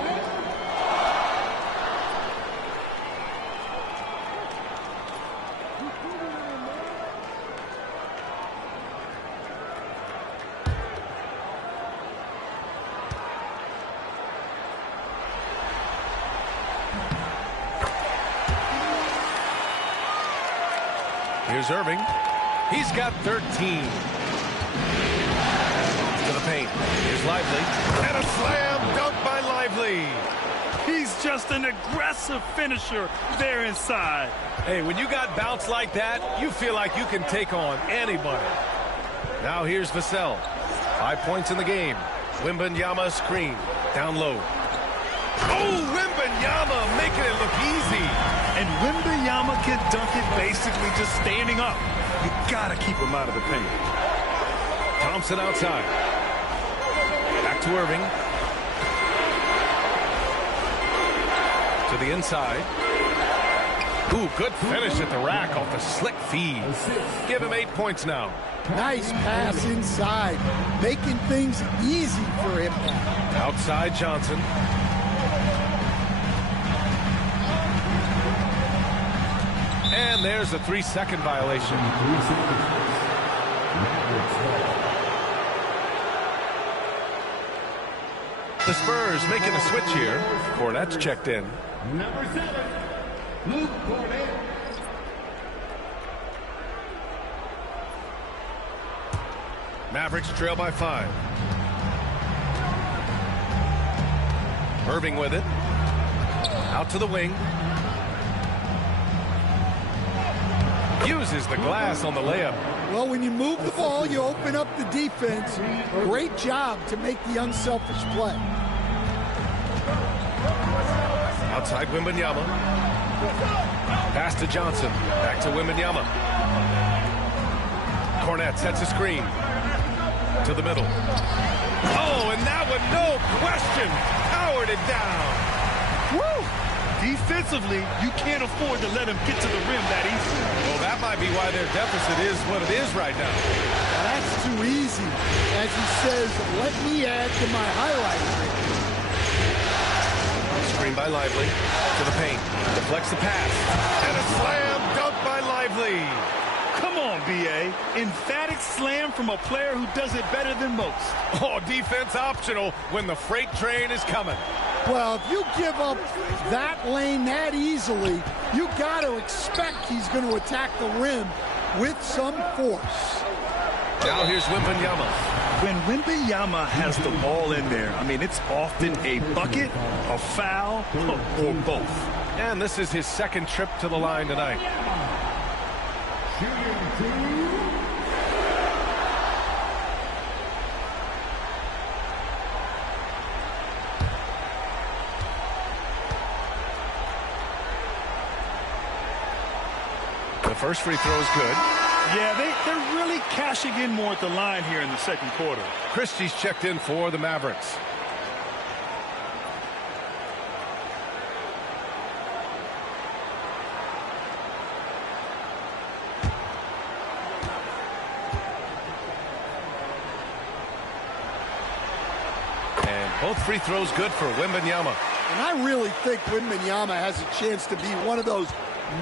Here's Irving. He's got 13. To the paint. Here's Lively. And a slam dunk by Lively. He's just an aggressive finisher there inside. Hey, when you got bounce like that, you feel like you can take on anybody. Now here's Vassell. 5 points in the game. Wembanyama screen. Down low. Oh, Wembanyama making it look easy. And Wembanyama can dunk it basically just standing up. You gotta keep him out of the paint. Thompson outside. Back to Irving. To the inside. Ooh, good finish at the rack off the slick feed. Give him 8 points now. Nice pass inside, making things easy for him now. Outside Johnson. And there's a 3-second violation. The Spurs making a switch here. Cornette's checked in. Number 7, Luke Cornette. Mavericks trail by 5. Irving with it. Out to the wing. Uses the glass on the layup. Well, when you move the ball, you open up the defense. Great job to make the unselfish play. Outside Wembanyama. Pass to Johnson. Back to Wembanyama. Cornette sets a screen. To the middle. Oh, and that one, no question, powered it down. Woo! Defensively, you can't afford to let him get to the rim that easy. Well, that might be why their deficit is what it is right now. Well, that's too easy. As he says, let me add to my highlight reel. Screen by Lively. To the paint. Deflects the pass. And a slam dunk by Lively. Come on, B.A. Emphatic slam from a player who does it better than most. Oh, defense optional when the freight train is coming. Well, if you give up that lane that easily, you got to expect he's going to attack the rim with some force. Now here's Wembanyama. When Wembanyama has the ball in there, I mean, it's often a bucket, a foul, or both. And this is his second trip to the line tonight. The first free throw is good. Yeah, they're really cashing in more at the line here in the second quarter. Christie's checked in for the Mavericks. And both free throws good for Wembanyama. And I really think Wembanyama has a chance to be one of those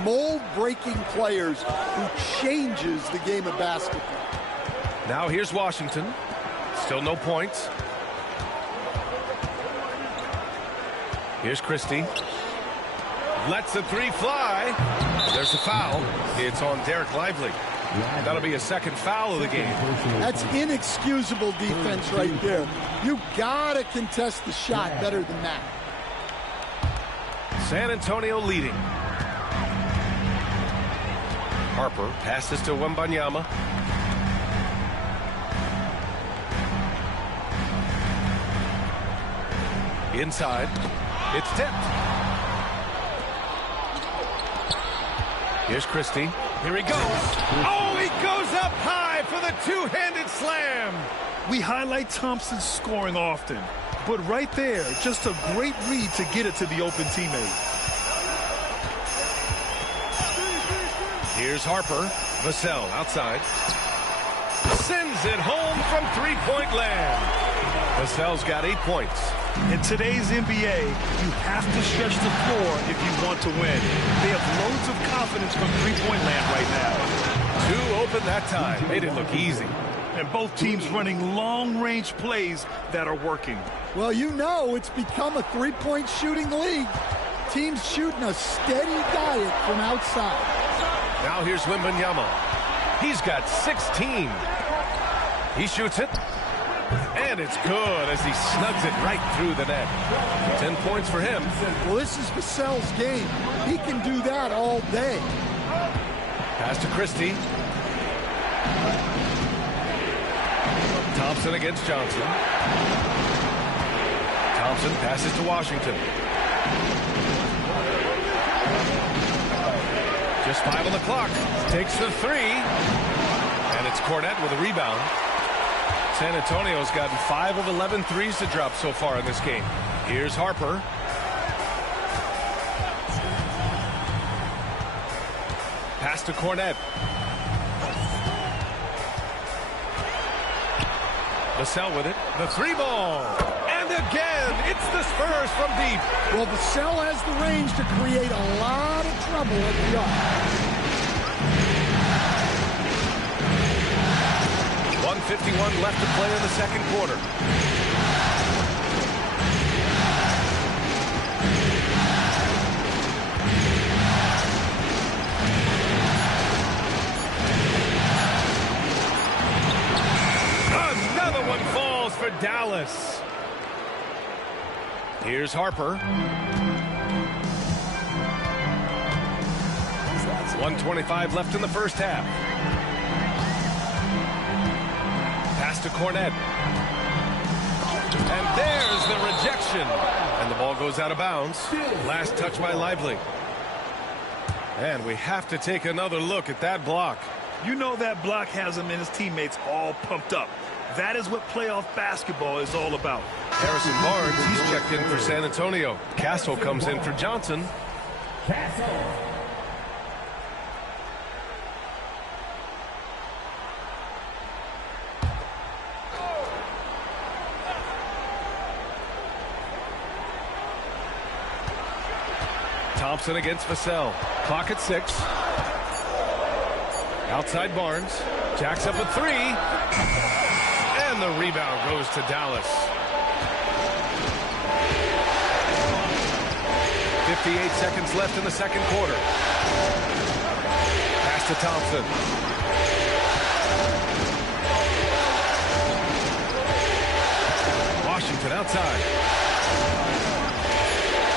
mold-breaking players who changes the game of basketball. Now here's Washington. Still no points. Here's Christie. Lets the three fly. There's a foul. It's on Derek Lively. That'll be a second foul of the game. That's inexcusable defense right there. You gotta contest the shot better than that. San Antonio leading. Harper passes to Wembanyama. Inside. It's tipped. Here's Christie. Here he goes. Oh, he goes up high for the two-handed slam. We highlight Thompson's scoring often, but right there, just a great read to get it to the open teammate. Here's Harper. Vassell outside. Sends it home from three-point land. Vassell's got 8 points. In today's NBA, you have to stretch the floor if you want to win. They have loads of confidence from three-point land right now. Two open that time. Made it look easy. And both teams running long-range plays that are working. Well, you know it's become a three-point shooting league. Teams shooting a steady diet from outside. Now here's Wembanyama. He's got 16. He shoots it. And it's good as he snugs it right through the net. 10 points for him. Well, this is Vassell's game. He can do that all day. Pass to Christie. Thompson against Johnson. Thompson passes to Washington. Just 5 on the clock. Takes the three. And it's Cornette with a rebound. San Antonio's gotten 5 of 11 threes to drop so far in this game. Here's Harper. Pass to Cornette. Vassell with it. The three ball. And again, it's the Spurs from deep. Well, Vassell has the range to create a lot of trouble at the arc. 1:51 left to play in the second quarter. Another one falls for Dallas. Here's Harper. 1:25 left in the first half. Pass to Cornette. And there's the rejection. And the ball goes out of bounds. Last touch by Lively. And we have to take another look at that block. You know that block has him and his teammates all pumped up. That is what playoff basketball is all about. Harrison Barnes, he's checked in for San Antonio. Castle comes in for Johnson. Thompson against Vassell. Clock at 6. Outside Barnes. Jacks up a three. And the rebound goes to Dallas. 58 seconds left in the second quarter. Pass to Thompson. outside.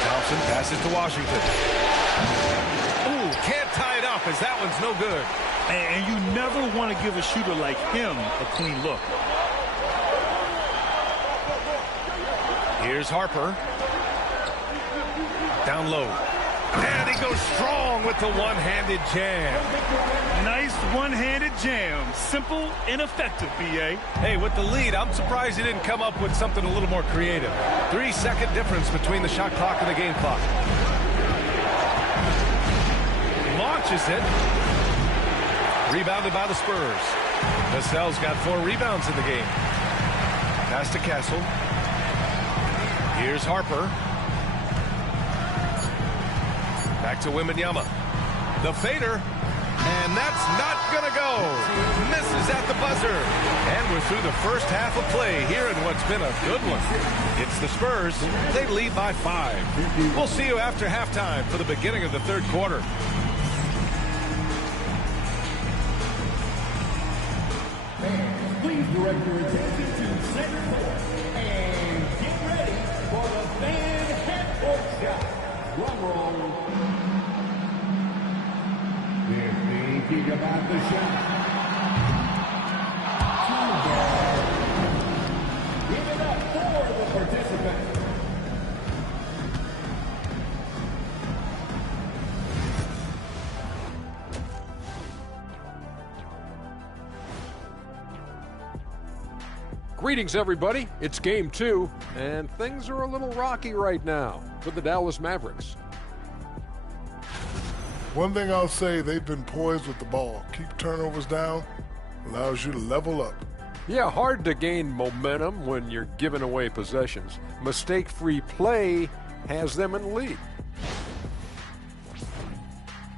Thompson passes to Washington. Ooh, can't tie it up as that one's no good. And you never want to give a shooter like him a clean look. Here's Harper. Down low. And he goes strong with the one-handed jam. Nice one-handed jam. Simple and effective, B.A. Hey, with the lead, I'm surprised he didn't come up with something a little more creative. 3-second difference between the shot clock and the game clock. Launches it. Rebounded by the Spurs. Vassell's got 4 rebounds in the game. Pass to Castle. Here's Harper. Back to Wembanyama. The fader. And that's not going to go. Misses at the buzzer. And we're through the first half of play here in what's been a good one. It's the Spurs. They lead by 5. We'll see you after halftime for the beginning of the third quarter. Fans, please direct your attention to center court and get ready for the fan half-court shot. Drum roll. They're thinking about the shot. Give it up for the participants. Greetings, everybody. It's Game 2, and things are a little rocky right now for the Dallas Mavericks. One thing I'll say, they've been poised with the ball. Keep turnovers down, allows you to level up. Yeah, hard to gain momentum when you're giving away possessions. Mistake-free play has them in the lead.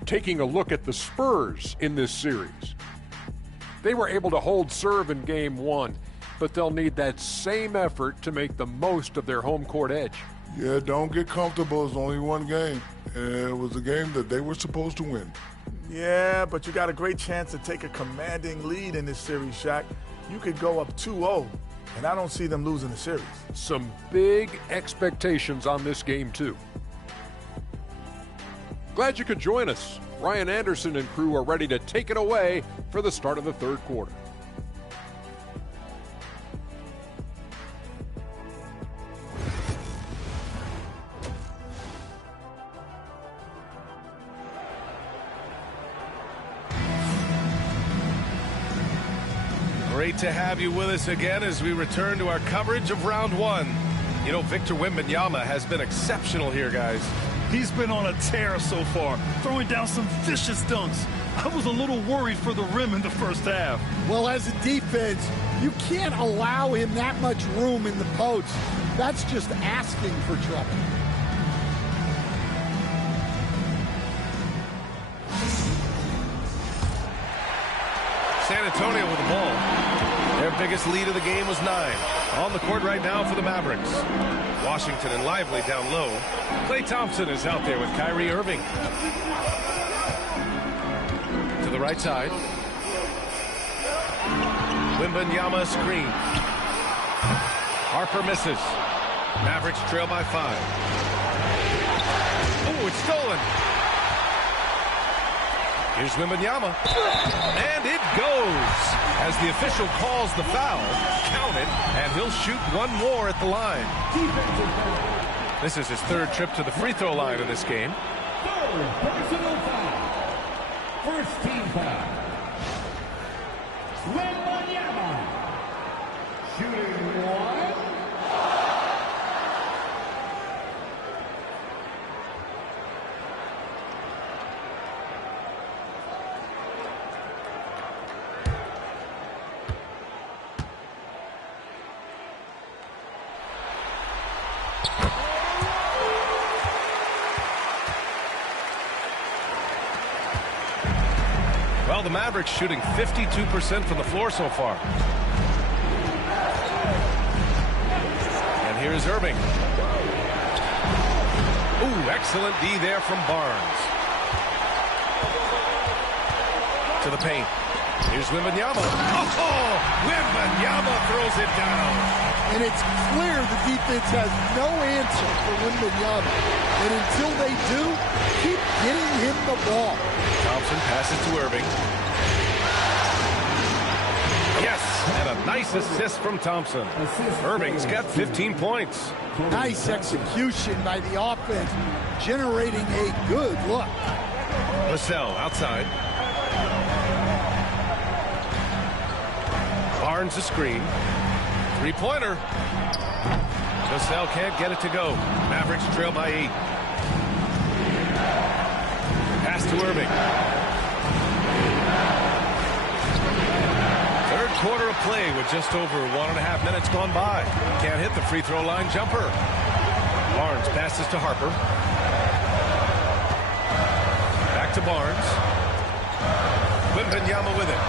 Taking a look at the Spurs in this series. They were able to hold serve in Game 1, but they'll need that same effort to make the most of their home court edge. Yeah, don't get comfortable. It's only one game. It was a game that they were supposed to win. Yeah, but you got a great chance to take a commanding lead in this series, Shaq. You could go up 2-0, and I don't see them losing the series. Some big expectations on this game, too. Glad you could join us. Ryan Anderson and crew are ready to take it away for the start of the third quarter. Great to have you with us again as we return to our coverage of round 1. You know, Victor Wembanyama has been exceptional here, guys. He's been on a tear so far, throwing down some vicious dunks. I was a little worried for the rim in the first half. Well, as a defense, you can't allow him that much room in the post. That's just asking for trouble. San Antonio with the ball. Their biggest lead of the game was 9. On the court right now for the Mavericks. Washington and Lively down low. Klay Thompson is out there with Kyrie Irving. To the right side. Wembanyama screen. Harper misses. Mavericks trail by 5. Oh, it's stolen. Here's Wembanyama. And it goes. As the official calls the foul, count it, and he'll shoot one more at the line. This is his 3rd trip to the free throw line in this game. 3rd personal foul. First team foul. Wembanyama. Shooting 1. Well, the Mavericks shooting 52% from the floor so far. And here's Irving. Ooh, excellent D there from Barnes. To the paint. Here's Wembanyama. Oh, Wembanyama throws it down. And it's clear the defense has no answer for Wembanyama. And until they do, keep getting him the ball. Thompson passes to Irving. Yes, and a nice assist from Thompson. Irving's got 15 points. Nice execution by the offense, generating a good look. Vassell outside. Barnes a screen. Three-pointer. Vassell can't get it to go. Mavericks trail by 8. Pass to Irving. Third quarter of play with just over 1.5 minutes gone by. Can't hit the free throw line jumper. Barnes passes to Harper. Back to Barnes. Wembanyama with it.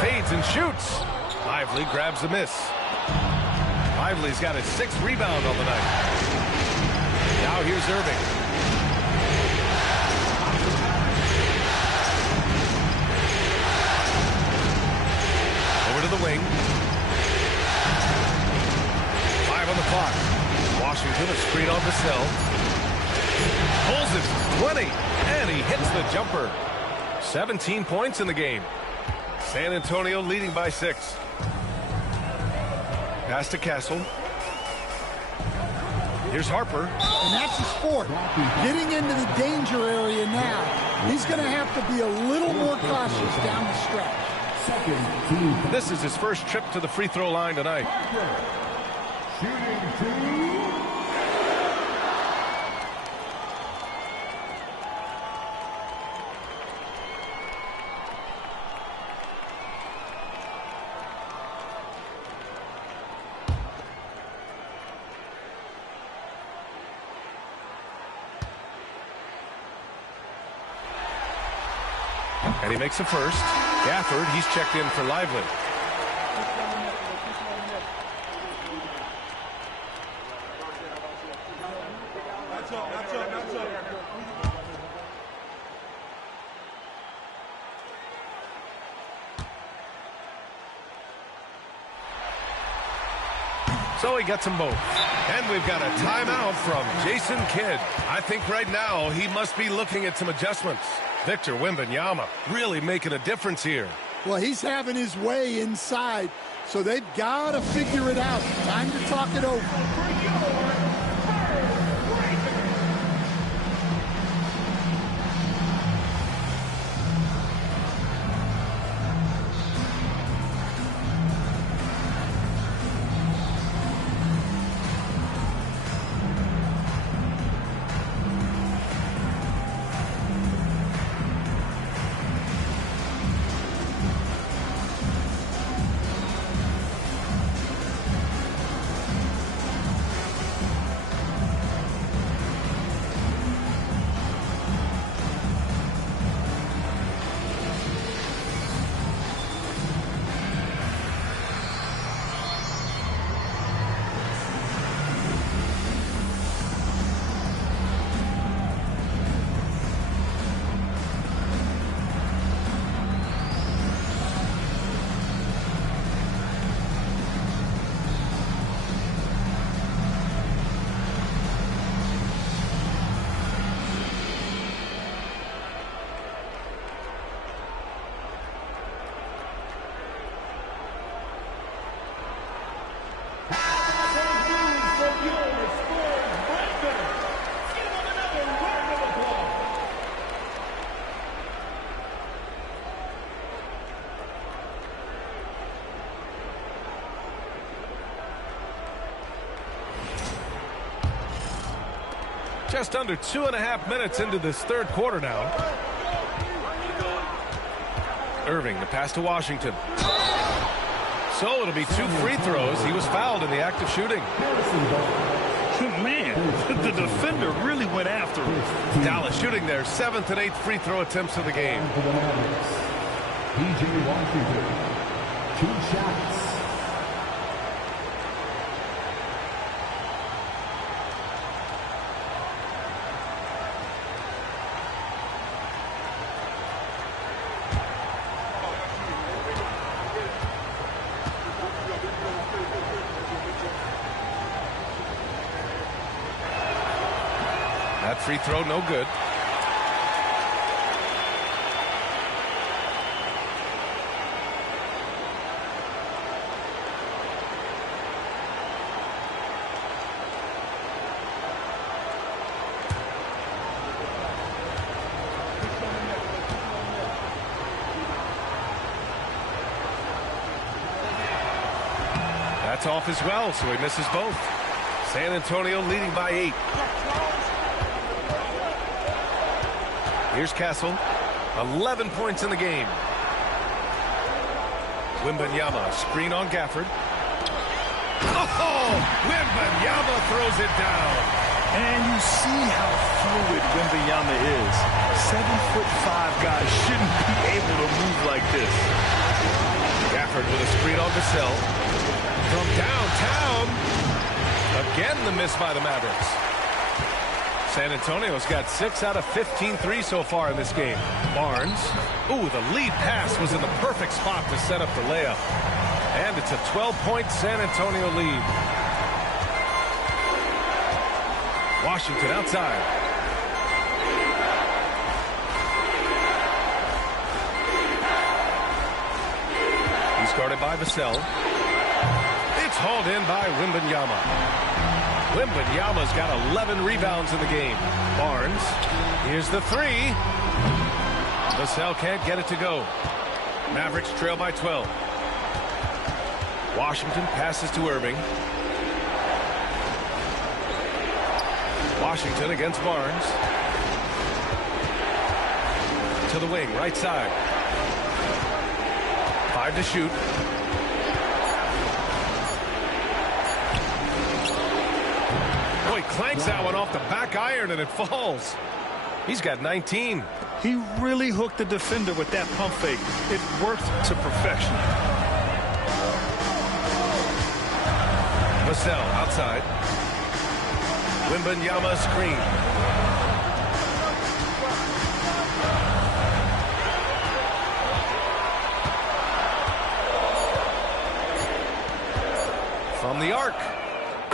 Fades and shoots. Lively grabs the miss. Lively's got his 6th rebound on the night. Now here's Irving. Over to the wing. 5 on the clock. Washington a screen on Vassell. Pulls it 20, and he hits the jumper. 17 points in the game. San Antonio leading by 6. Pass to Castle. Here's Harper. And that's the sport. Getting into the danger area now. He's going to have to be a little more cautious down the stretch. This is his first trip to the free throw line tonight. And he makes the first. Gafford, he's checked in for Lively. So he gets them both. And we've got a timeout from Jason Kidd. I think right now he must be looking at some adjustments. Victor Wembanyama really making a difference here. Well, he's having his way inside, so they've got to figure it out. Time to talk it over. Just under 2.5 minutes into this third quarter now. Irving, the pass to Washington. So it'll be 2 free throws. He was fouled in the act of shooting. Man, the defender really went after him. Dallas shooting their 7th and 8th free throw attempts of the game. P.J. Washington, 2 shots. That free throw no good. That's off as well, so he misses both. San Antonio leading by 8. Here's Castle. 11 points in the game. Wembanyama, screen on Gafford. Oh! Wembanyama throws it down. And you see how fluid Wembanyama is. 7'5" guy shouldn't be able to move like this. Gafford with a screen on Vassell. From downtown. Again, the miss by the Mavericks. San Antonio's got 6 out of 15 threes so far in this game. Barnes. Ooh, the lead pass was in the perfect spot to set up the layup. And it's a 12-point San Antonio lead. Washington outside. He's guarded by Vassell. It's hauled in by Wembanyama. Wembanyama's got 11 rebounds in the game. Barnes. Here's the three. Vassell can't get it to go. Mavericks trail by 12. Washington passes to Irving. Washington against Barnes. To the wing, right side. 5 to shoot. Boy, clanks that one off the back iron and it falls. He's got 19. He really hooked the defender with that pump fake. It worked to perfection. Vassell outside. Wembanyama screen. From the arc.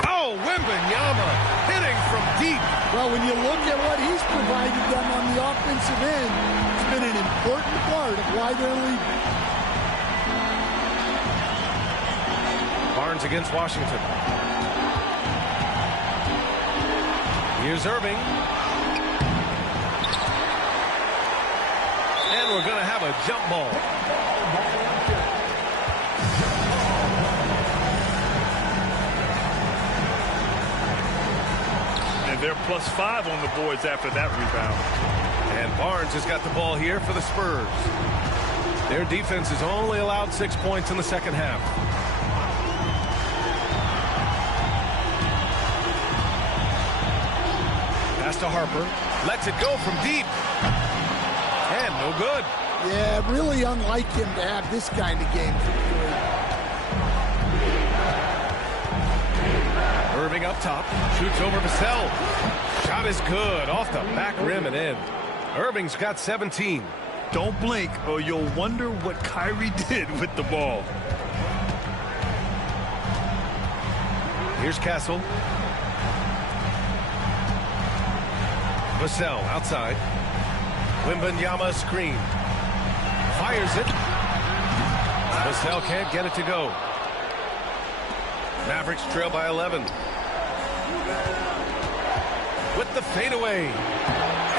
Oh, Wembanyama hitting from deep. Well, when you look at what he's provided them on the offensive end, it's been an important part of why they're leading. Barnes against Washington. Here's Irving. And we're going to have a jump ball. And they're +5 on the boards after that rebound. And Barnes has got the ball here for the Spurs. Their defense has only allowed 6 points in the second half. Pass to Harper. Lets it go from deep. And no good. Yeah, really unlike him to have this kind of game. Irving up top. Shoots over Vassell. Shot is good. Off the back rim and in. Irving's got 17. Don't blink or you'll wonder what Kyrie did with the ball. Here's Castle. Vassell outside. Wembanyama screen. Fires it. Vassell can't get it to go. Mavericks trail by 11. With the fadeaway.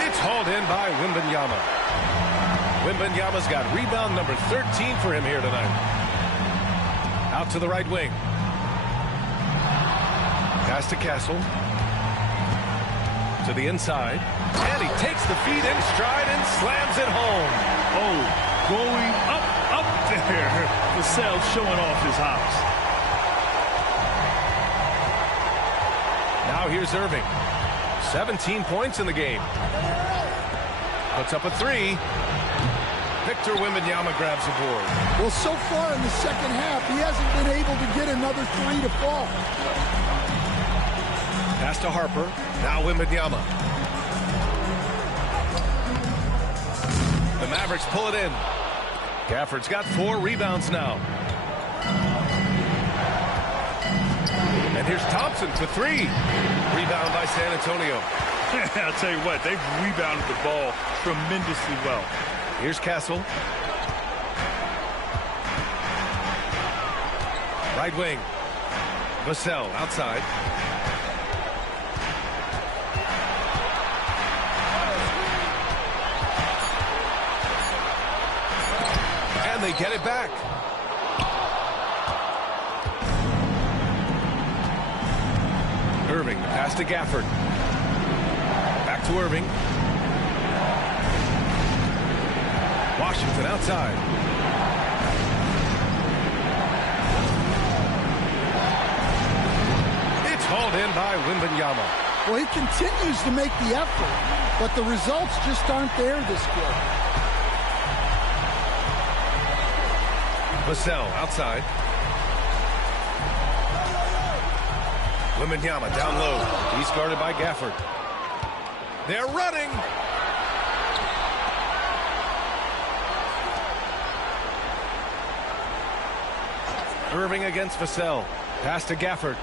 It's hauled in by Wembanyama. Wembanyama's got rebound number 13 for him here tonight. Out to the right wing. Pass to Castle. To the inside. And he takes the feet in stride and slams it home. Oh, going up there. Vassell showing off his hops. Now here's Irving. 17 points in the game. Puts up a three. Victor Wembanyama grabs the board. Well, so far in the second half, he hasn't been able to get another three to fall. Pass to Harper. Now Wembanyama. The Mavericks pull it in. Gafford's got 4 rebounds now. And here's Thompson for 3. Rebound by San Antonio. I'll tell you what, they've rebounded the ball tremendously well. Here's Castle. Right wing. Vassell outside. And they get it back. Irving, pass to Gafford. Back to Irving. Washington outside. It's hauled in by Wembanyama. Well, he continues to make the effort, but the results just aren't there this quarter. Vassell outside. Wembanyama down low. He's guarded by Gafford. They're running. Irving against Vassell. Pass to Gafford.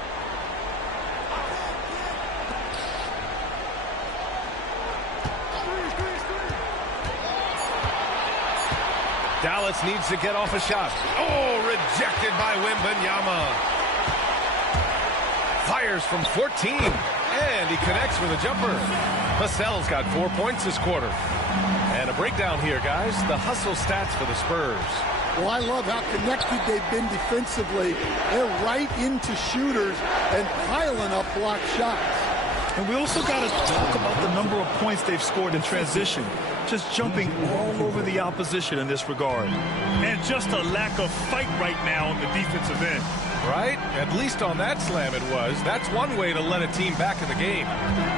Dallas needs to get off a shot. Oh, rejected by Wembanyama. Fires from 14, and he connects with a jumper. Vassell's got 4 points this quarter. And a breakdown here, guys. The hustle stats for the Spurs. Well, I love how connected they've been defensively. They're right into shooters and piling up block shots. And we also got to talk about the number of points they've scored in transition. Just jumping all over the opposition in this regard. And just a lack of fight right now on the defensive end. Right? At least on that slam it was. That's one way to let a team back in the game.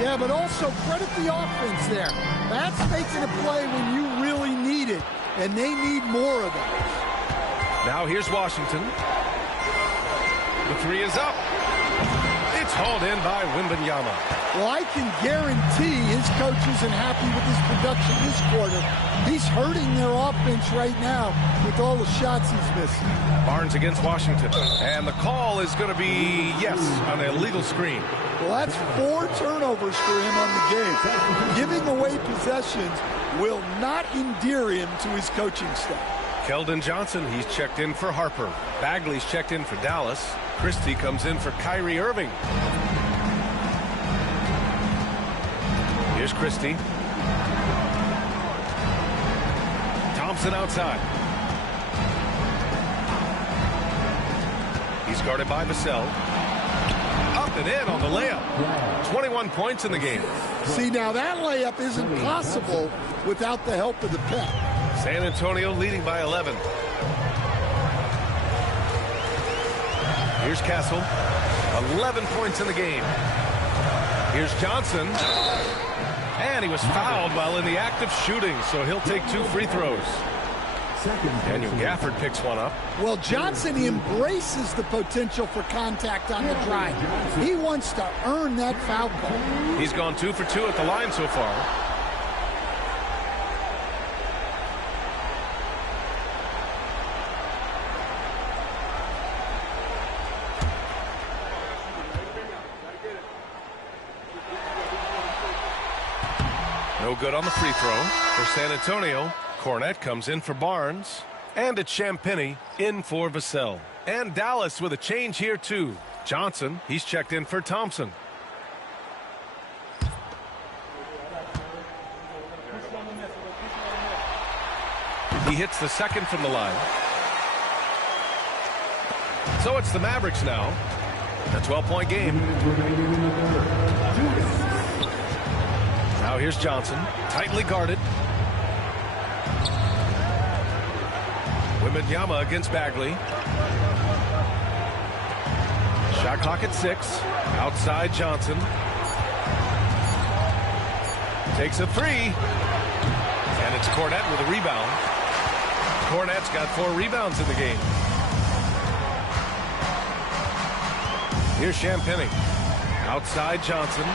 Yeah, but also credit the offense there. That's making a play when you really need it, and they need more of those. Now here's Washington. The three is up. It's hauled in by Wembanyama. Well, I can guarantee his coach isn't happy with his production this quarter. He's hurting their offense right now with all the shots he's missing. Barnes against Washington. And the call is going to be, yes, an illegal screen. Well, that's 4 turnovers for him on the game. Giving away possessions will not endear him to his coaching staff. Keldon Johnson, he's checked in for Harper. Bagley's checked in for Dallas. Christie comes in for Kyrie Irving. Here's Christie. Thompson outside. He's guarded by Vassell. Up and in on the layup. 21 points in the game. See, now that layup isn't possible without the help of the pep. San Antonio leading by 11. Here's Castle. 11 points in the game. Here's Johnson. And he was fouled while in the act of shooting, so he'll take 2 free throws. Daniel Gafford picks one up. Well, Johnson embraces the potential for contact on the drive. He wants to earn that foul call. He's gone 2 for 2 at the line so far. No good on the free throw for San Antonio. Cornette comes in for Barnes. And it's Champagnie in for Vassell. And Dallas with a change here too. Johnson, he's checked in for Thompson. He hits the second from the line. So it's the Mavericks now. A 12-point game. Now here's Johnson, tightly guarded. Wembanyama against Bagley. Shot clock at 6. Outside Johnson. Takes a 3. And it's Cornette with a rebound. Cornette's got 4 rebounds in the game. Here's Champagnie. Outside Johnson.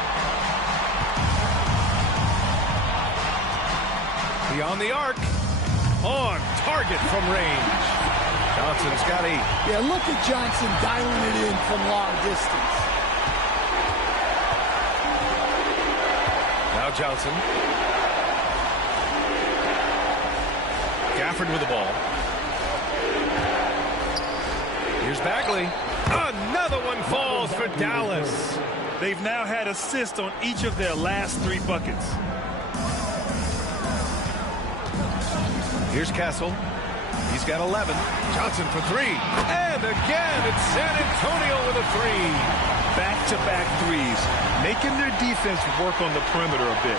Beyond the arc. On target from range. Johnson's got 8. Yeah, look at Johnson dialing it in from long distance. Johnson. Gafford with the ball. Here's Bagley. Another one falls for Dallas. They've now had assists on each of their last 3 buckets. Here's Castle. He's got 11. Johnson for 3. And again, it's San Antonio with a 3. Back-to-back threes, making their defense work on the perimeter a bit.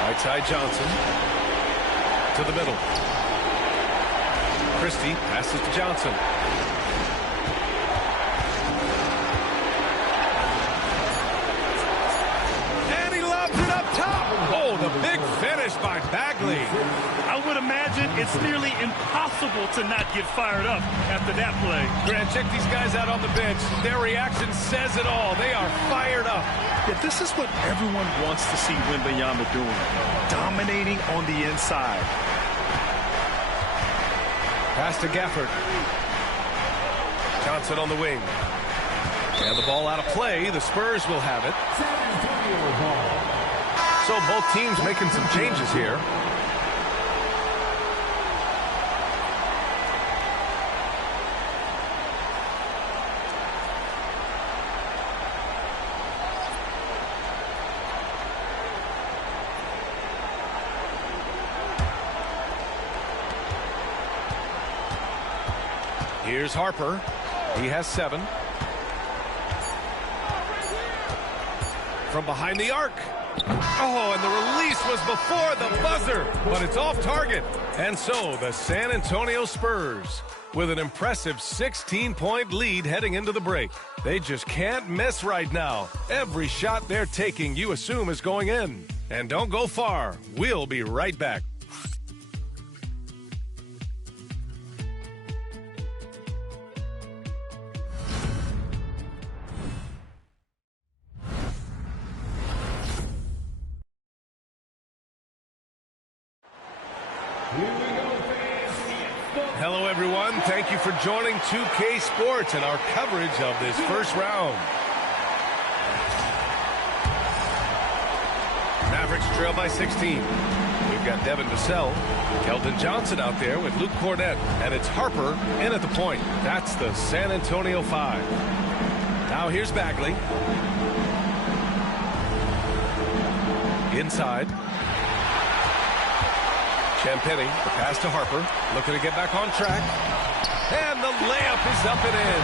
Right side Johnson. To the middle. Christie passes to Johnson. And he lobs it up top. Oh, the big finish by Bagley. I would imagine it's nearly impossible to not get fired up after that play. Grant, check these guys out on the bench. Their reaction says it all. They are fired up. Yeah, this is what everyone wants to see Wembanyama doing. Dominating on the inside. Pass to Gafford. Johnson on the wing. And the ball out of play. The Spurs will have it. So both teams making some changes here. Here's Harper. He has 7. From behind the arc. Oh, and the release was before the buzzer, but it's off target. And so the San Antonio Spurs with an impressive 16-point lead heading into the break. They just can't miss right now. Every shot they're taking, you assume, is going in. And don't go far. We'll be right back. Hello, everyone. Thank you for joining 2K Sports and our coverage of this first round. Mavericks trail by 16. We've got Devin Vassell, Keldon Johnson out there with Luke Cornett, and it's Harper in at the point. That's the San Antonio 5. Now here's Bagley. Inside. Champagny, the pass to Harper, looking to get back on track. And the layup is up and in.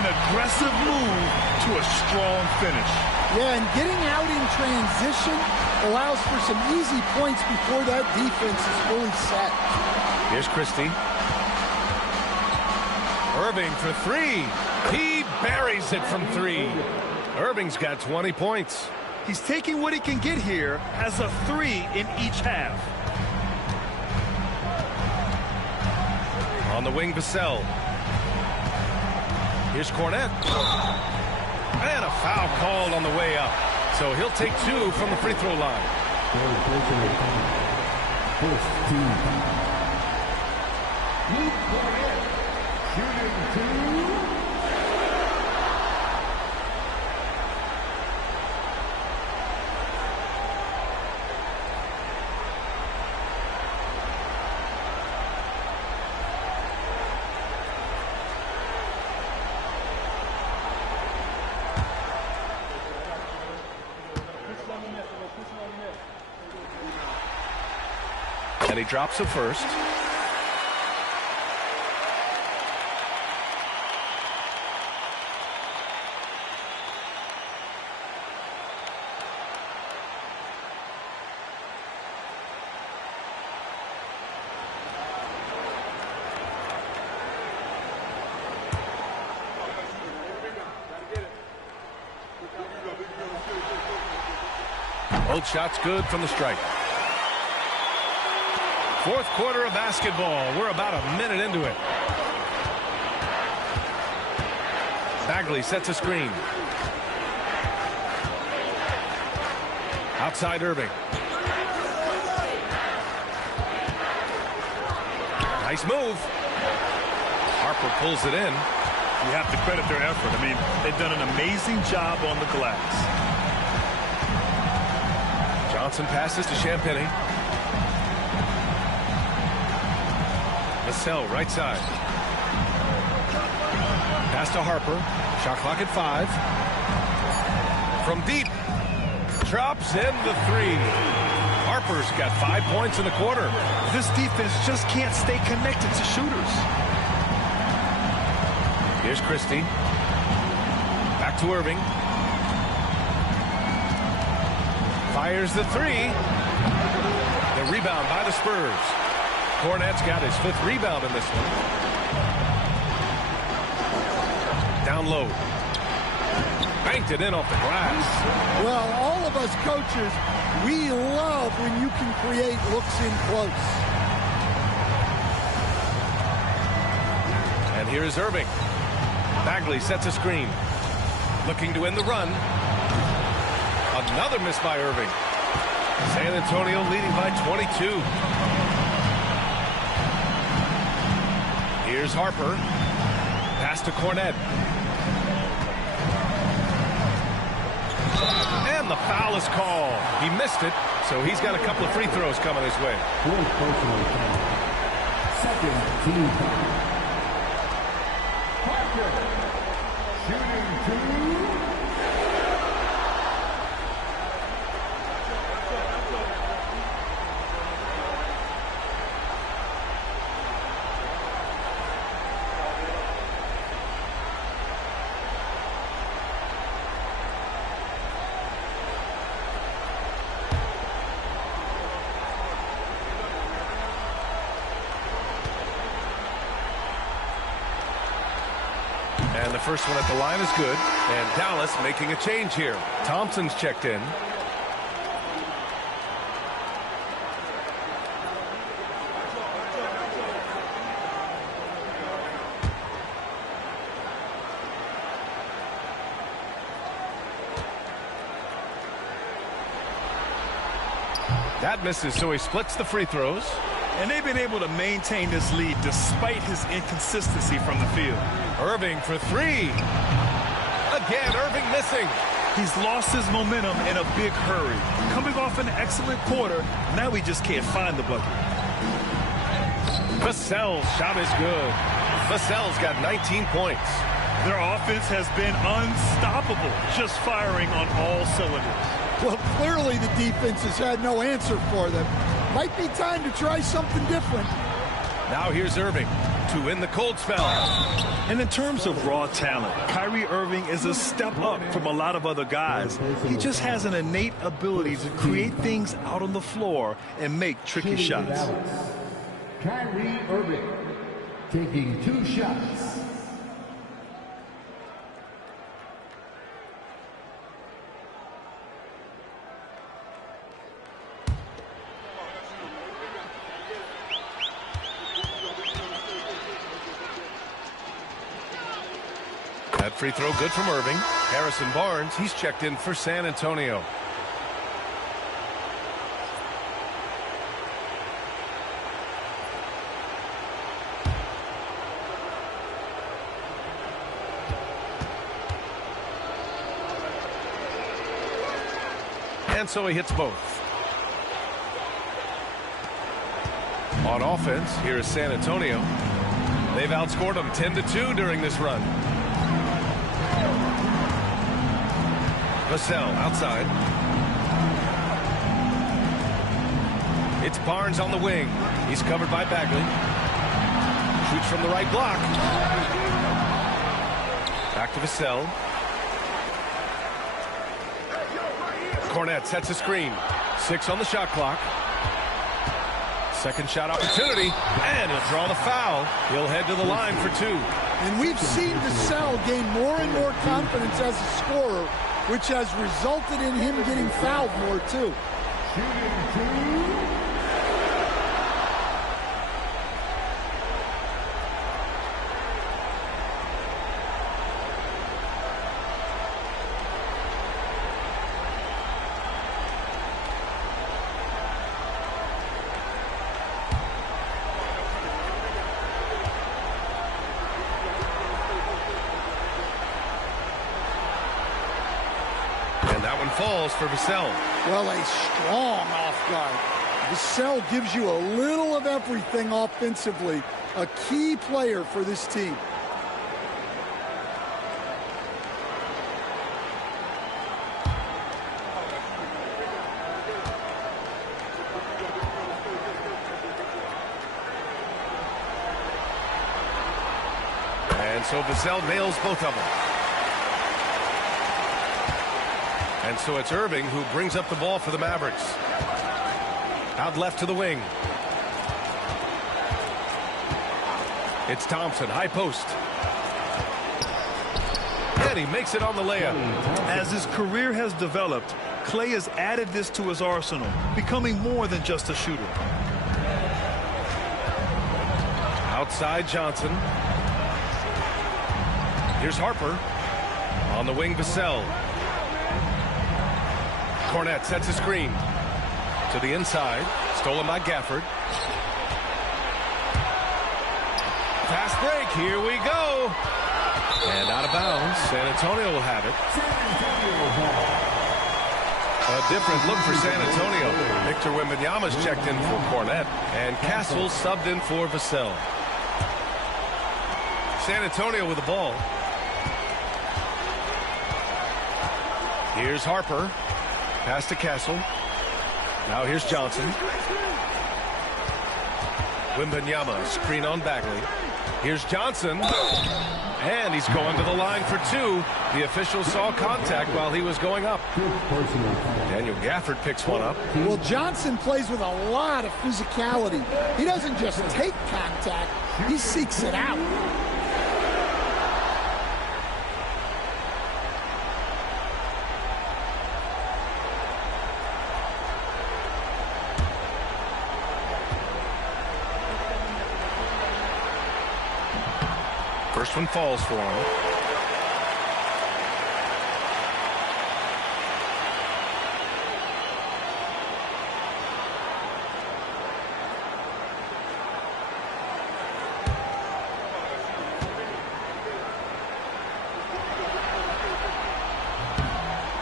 An aggressive move to a strong finish. Yeah, and getting out in transition allows for some easy points before that defense is fully set. Here's Christie. Irving for 3. He buries it from 3. Irving's got 20 points. He's taking what he can get here as a 3 in each half. On the wing, Vassell. Here's Cornett. And a foul called on the way up. So he'll take 2 from the free throw line. And he drops it first. Both shots good from the stripe. Fourth quarter of basketball. We're about a minute into it. Bagley sets a screen. Outside Irving. Nice move. Harper pulls it in. You have to credit their effort. I mean, they've done an amazing job on the glass. Johnson passes to Champagny. Vassell, right side. Pass to Harper. Shot clock at 5. From deep. Drops in the 3. Harper's got 5 points in the quarter. This defense just can't stay connected to shooters. Here's Christie. Back to Irving. Fires the 3. The rebound by the Spurs. Cornette's got his 5th rebound in this one. Down low. Banked it in off the glass. Well, all of us coaches, we love when you can create looks in close. And here is Irving. Bagley sets a screen. Looking to end the run. Another miss by Irving. San Antonio leading by 22. Here's Harper. Pass to Cornette. And the foul is called. He missed it, so he's got a couple of free throws coming his way. Second team foul. Parker, shooting 2. And the first one at the line is good. And Dallas making a change here. Thompson's checked in. That misses, so he splits the free throws. And they've been able to maintain this lead despite his inconsistency from the field. Irving for 3. Again, Irving missing. He's lost his momentum in a big hurry. Coming off an excellent quarter, now he just can't find the bucket. Vassell's shot is good. Vassell's got 19 points. Their offense has been unstoppable, just firing on all cylinders. Well, clearly the defense has had no answer for them. Might be time to try something different. Now here's Irving to win the cold spell. And in terms of raw talent, Kyrie Irving is a step up from a lot of other guys. He just has an innate ability to create things out on the floor and make tricky shots. Kyrie Irving taking 2 shots. That free throw good from Irving. Harrison Barnes, he's checked in for San Antonio. And so he hits both. On offense, here is San Antonio. They've outscored them 10-2 during this run. Vassell outside. It's Barnes on the wing. He's covered by Bagley. Shoots from the right block. Back to Vassell. Cornette sets a screen. 6 on the shot clock. Second shot opportunity, and he'll draw the foul. He'll head to the line for 2. And we've seen Vassell gain more and more confidence as a scorer, which has resulted in him getting fouled more, too. falls for Vassell. Well, a strong off guard. Vassell gives you a little of everything offensively. A key player for this team. And so Vassell nails both of them. And so it's Irving who brings up the ball for the Mavericks. Out left to the wing. It's Thompson, high post. And he makes it on the layup. As his career has developed, Clay has added this to his arsenal, becoming more than just a shooter. Outside Johnson. Here's Harper. On the wing, Vassell. Cornette sets a screen. To the inside. Stolen by Gafford. Fast break. Here we go. And out of bounds. San Antonio will have it. A different look for San Antonio. Victor Wembanyama's checked in for Cornette. And Castle subbed in for Vassell. San Antonio with the ball. Here's Harper. Pass to Castle. Now here's Johnson. Wembanyama, screen on Bagley. Here's Johnson. And he's going to the line for two. The official saw contact while he was going up. Daniel Gafford picks one up. Well, Johnson plays with a lot of physicality. He doesn't just take contact, he seeks it out. First one falls for him.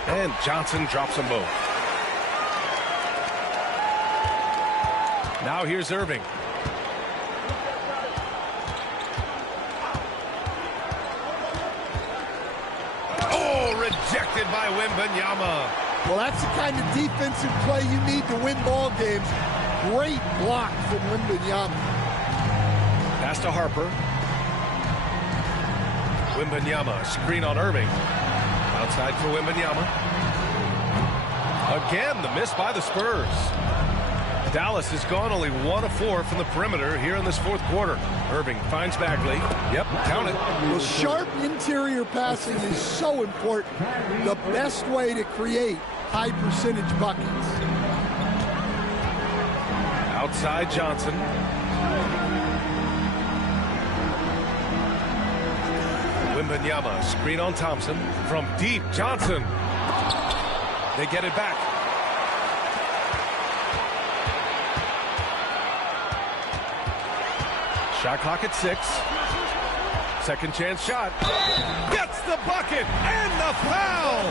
And Johnson drops them both. Now here's Irving. Rejected by Wembanyama. Well, that's the kind of defensive play you need to win ball games. Great block from Wembanyama. Pass to Harper. Wembanyama, screen on Irving. Outside for Wembanyama. Again, the miss by the Spurs. Dallas has gone only 1 of 4 from the perimeter here in this fourth quarter. Irving finds Bagley. Yep, count it. Well, sharp interior passing is so important. The best way to create high percentage buckets. Outside Johnson. Wembanyama, screen on Thompson. From deep, Johnson. They get it back. Shot clock at 6. Second chance shot. Gets the bucket and the foul.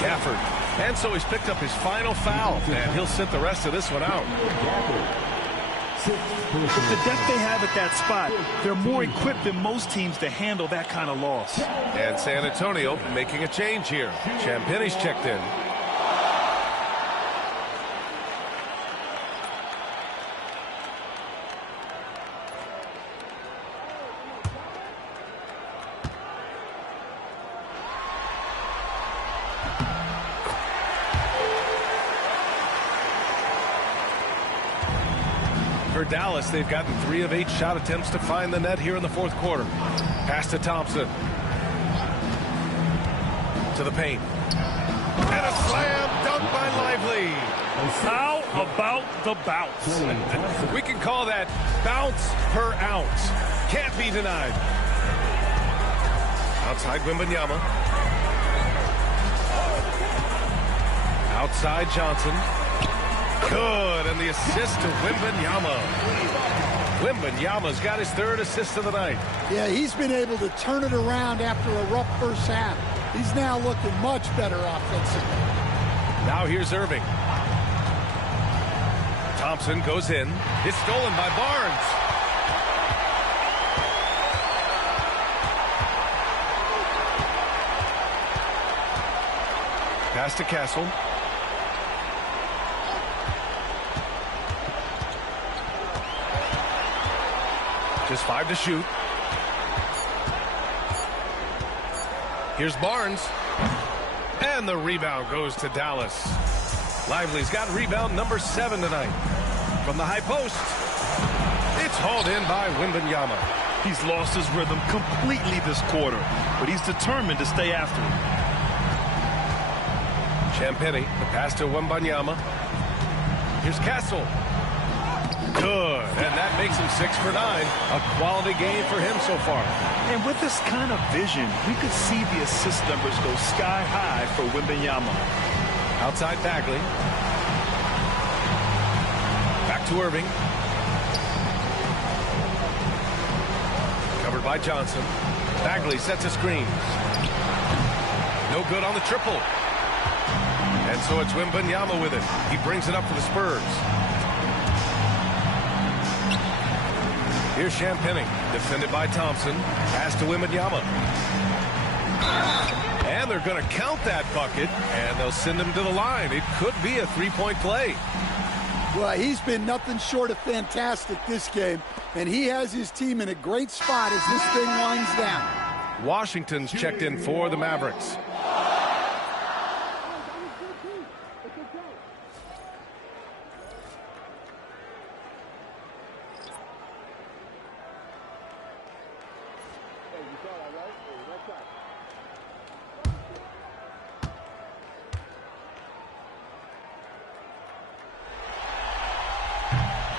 Gafford. And so he's picked up his final foul. And he'll sit the rest of this one out. With the depth they have at that spot, they're more equipped than most teams to handle that kind of loss. And San Antonio making a change here. Champagne's checked in. For Dallas, they've gotten 3 of 8 shot attempts to find the net here in the fourth quarter. Pass to Thompson. To the paint. And a slam dunk by Lively. How about the bounce? We can call that bounce per ounce. Can't be denied. Outside Wembanyama. Outside Johnson. Good, and the assist to Wembanyama. Wembanyama's got his 3rd assist of the night. Yeah, he's been able to turn it around after a rough first half. He's now looking much better offensively. Now here's Irving. Thompson goes in. It's stolen by Barnes. Pass to Castle. Just 5 to shoot. Here's Barnes. And the rebound goes to Dallas. Lively's got rebound number 7 tonight. From the high post. It's hauled in by Wembanyama. He's lost his rhythm completely this quarter, but he's determined to stay after it. Champagny, the pass to Wembanyama. Here's Castle. Good, and that makes him 6 for 9. A quality game for him so far. And with this kind of vision, we could see the assist numbers go sky high for Wembanyama. Outside Bagley. Back to Irving. Covered by Johnson. Bagley sets a screen. No good on the triple. And so it's Wembanyama with it. He brings it up for the Spurs. Here's Champagny, defended by Thompson. Pass to Wembanyama. And they're going to count that bucket, and they'll send him to the line. It could be a three-point play. Well, he's been nothing short of fantastic this game, and he has his team in a great spot as this thing winds down. Washington's checked in for the Mavericks.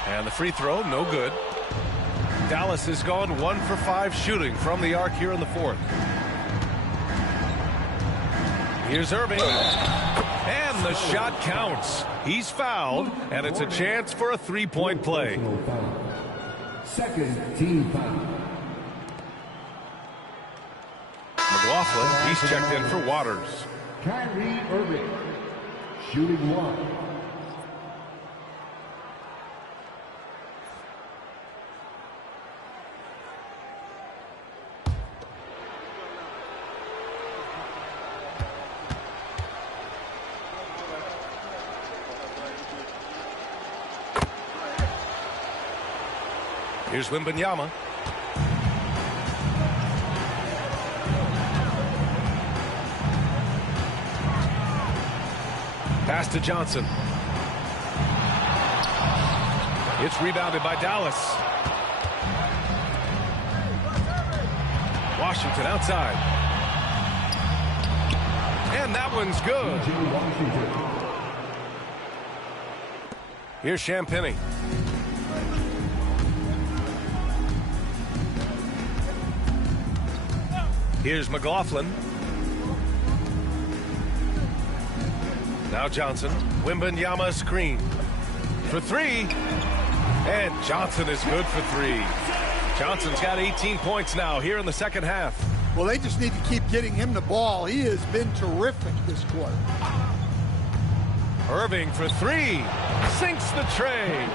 And the free throw, no good. Dallas has gone 1 for 5 shooting from the arc here in the fourth. Here's Irving. And the shot counts. He's fouled, and it's a chance for a three-point play. Second team foul. McLaughlin, he's checked in for Waters. Kyrie Irving, shooting 1. Here's Wembanyama. Pass to Johnson. It's rebounded by Dallas. Washington outside. And that one's good. Here's Champagny. Here's McLaughlin. Now Johnson. Wembanyama screen. For 3. And Johnson is good for 3. Johnson's got 18 points now here in the second half. Well, they just need to keep getting him the ball. He has been terrific this quarter. Irving for 3. Sinks the tray.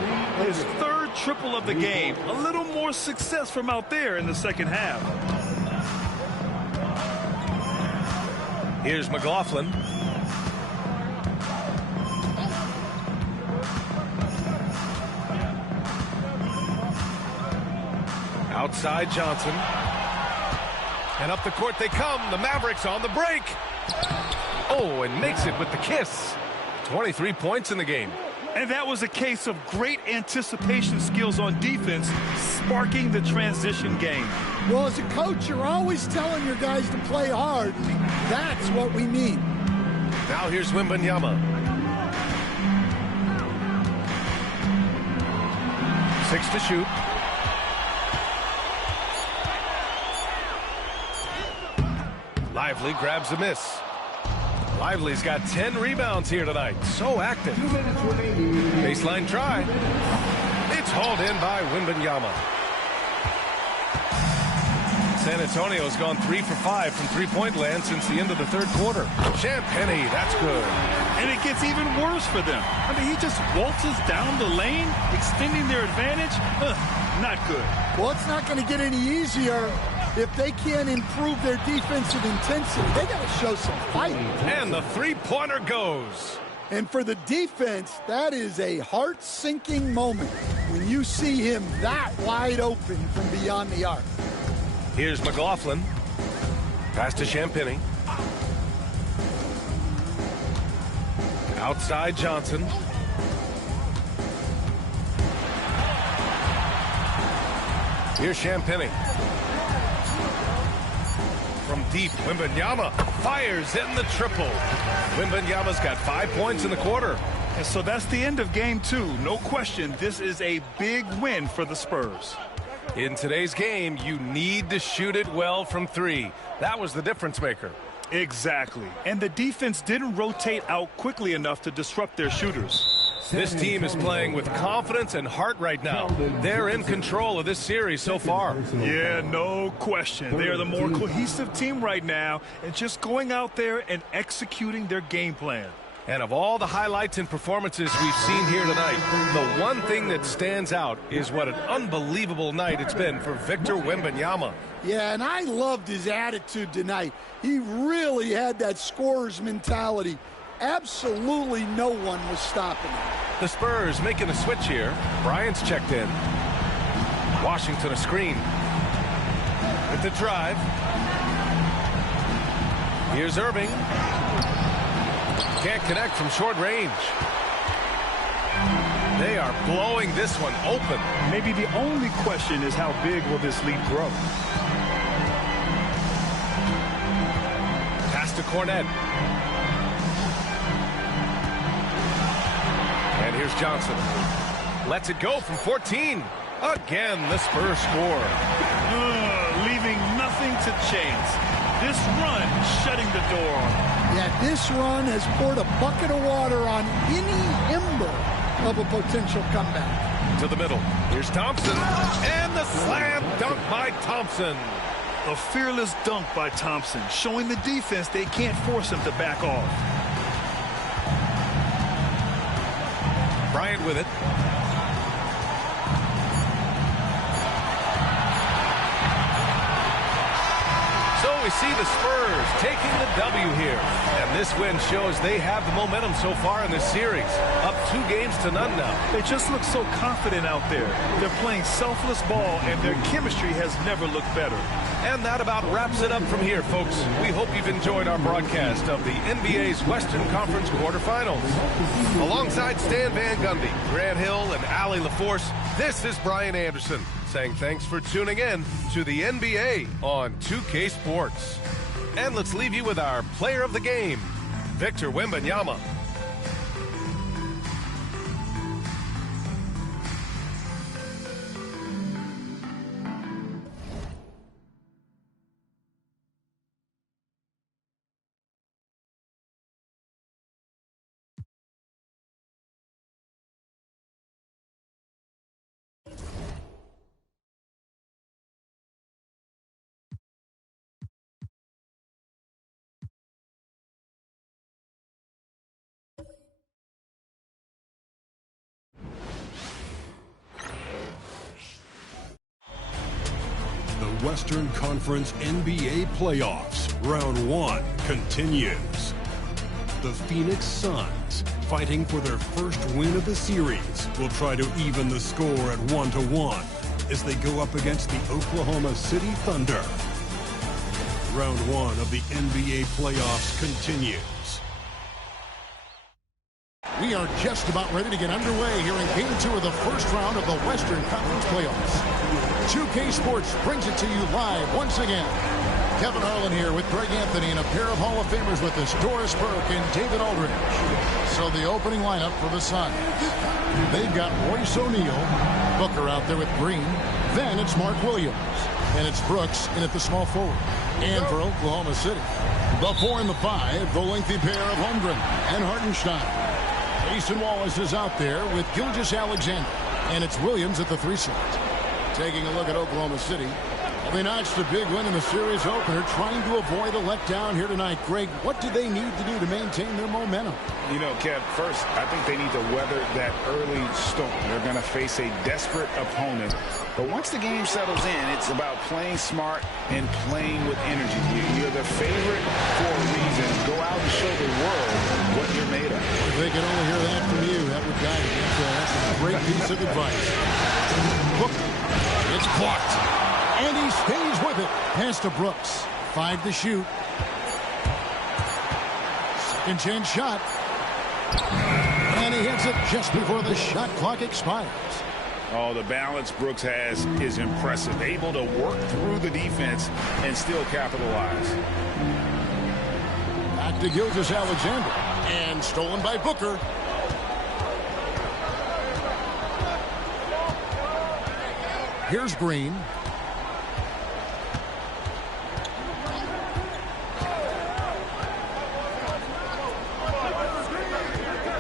His 3rd triple of the game. A little more success from out there in the second half. Here's McLaughlin. Outside Johnson. And up the court they come. The Mavericks on the break. Oh, and makes it with the kiss. 23 points in the game. And that was a case of great anticipation skills on defense, sparking the transition game. Well, as a coach, you're always telling your guys to play hard. That's what we need. Now here's Wembanyama. 6 to shoot. Lively grabs a miss. Lively's got 10 rebounds here tonight. So active. Baseline try. It's hauled in by Wembanyama. San Antonio's gone 3 for 5 from three-point land since the end of the third quarter. Champagnie, that's good. And it gets even worse for them. I mean, he just waltzes down the lane, extending their advantage. Not good. Well, it's not going to get any easier if they can't improve their defensive intensity. They got to show some fight. And the three-pointer goes. And for the defense, that is a heart-sinking moment when you see him that wide open from beyond the arc. Here's McLaughlin. Pass to Champagnie. Outside Johnson. Here's Champagnie. From deep, Wembanyama fires in the triple. Wembanyama's got 5 points in the quarter. And so that's the end of game 2. No question, this is a big win for the Spurs. In today's game, you need to shoot it well from 3. That was the difference maker. Exactly. And the defense didn't rotate out quickly enough to disrupt their shooters. This team is playing with confidence and heart right now. They're in control of this series so far. Yeah, no question. They are the more cohesive team right now and just going out there and executing their game plan. And of all the highlights and performances we've seen here tonight, the one thing that stands out is what an unbelievable night it's been for Victor Wembanyama. Yeah, and I loved his attitude tonight. He really had that scorer's mentality. Absolutely no one was stopping him. The Spurs making a switch here. Bryant's checked in. Washington a screen. With the drive. Here's Irving. Can't connect from short range. They are blowing this one open. Maybe the only question is how big will this lead grow? Pass to Cornette. And here's Johnson. Lets it go from 14. Again, the Spurs score. Leaving nothing to chance. This run shutting the door on them. Yeah, this run has poured a bucket of water on any ember of a potential comeback. To the middle. Here's Thompson. And the slam dunk by Thompson. A fearless dunk by Thompson, showing the defense they can't force him to back off. Bryant with it. So we see the Spurs taking the W here. And this win shows they have the momentum so far in this series. Up 2 games to none now. They just look so confident out there. They're playing selfless ball, and their chemistry has never looked better. And that about wraps it up from here, folks. We hope you've enjoyed our broadcast of the NBA's Western Conference quarterfinals. Alongside Stan Van Gundy, Grant Hill, and Allie LaForce, this is Brian Anderson saying thanks for tuning in to the NBA on 2K Sports. And let's leave you with our player of the game, Victor Wembanyama. Western Conference NBA Playoffs, Round 1 continues. The Phoenix Suns, fighting for their first win of the series, will try to even the score at 1-1 as they go up against the Oklahoma City Thunder. Round 1 of the NBA Playoffs continues. We are just about ready to get underway here in Game 2 of the first round of the Western Conference Playoffs. 2K Sports brings it to you live once again. Kevin Harlan here with Greg Anthony and a pair of Hall of Famers with us, Doris Burke and David Aldridge. So the opening lineup for the Suns. They've got Royce O'Neal, Booker out there with Green. Then it's Mark Williams. And it's Brooks in at the small forward. And for Oklahoma City, the 4 and the 5, the lengthy pair of Holmgren and Hartenstein. Jason Wallace is out there with Gilgeous Alexander. And it's Williams at the 3 slot. Taking a look at Oklahoma City, They notched a big win in the series opener, trying to avoid a letdown here tonight. Greg, what do they need to do to maintain their momentum? You know, Kev, first, I think they need to weather that early storm. They're going to face a desperate opponent. But once the game settles in, it's about playing smart and playing with energy. You're the favorite for a reason. Go out and show the world what you're made of. If they could only hear that from you, that would guide them. That's a great piece of advice. Look, it's blocked. And he stays with it. Pass to Brooks. 5 to shoot. Second chance shot. And he hits it just before the shot clock expires. Oh, the balance Brooks has is impressive. Able to work through the defense and still capitalize. Back to Gilgeous-Alexander. And stolen by Booker. Here's Green.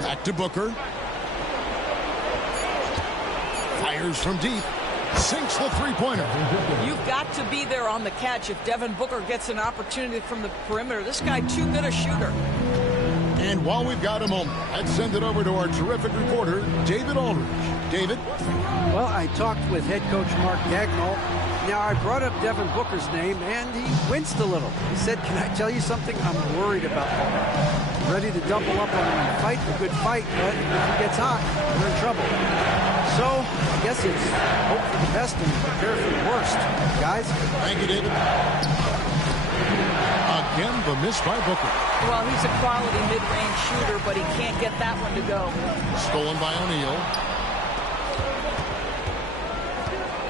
Back to Booker. Fires from deep. Sinks the three-pointer. You've got to be there on the catch if Devin Booker gets an opportunity from the perimeter. This guy too good a shooter. And while we've got a moment, let's send it over to our terrific reporter, David Aldridge. David? Well, I talked with head coach Mark Dagnall. Now, I brought up Devin Booker's name, and he winced a little. He said, can I tell you something? I'm worried about Booker. Ready to double up on him and fight the good fight, but if he gets hot, we're in trouble. So, I guess it's hope for the best and prepare for the worst. Guys? Thank you, David. Again, the miss by Booker. Well, he's a quality mid-range shooter, but he can't get that one to go. Stolen by O'Neal.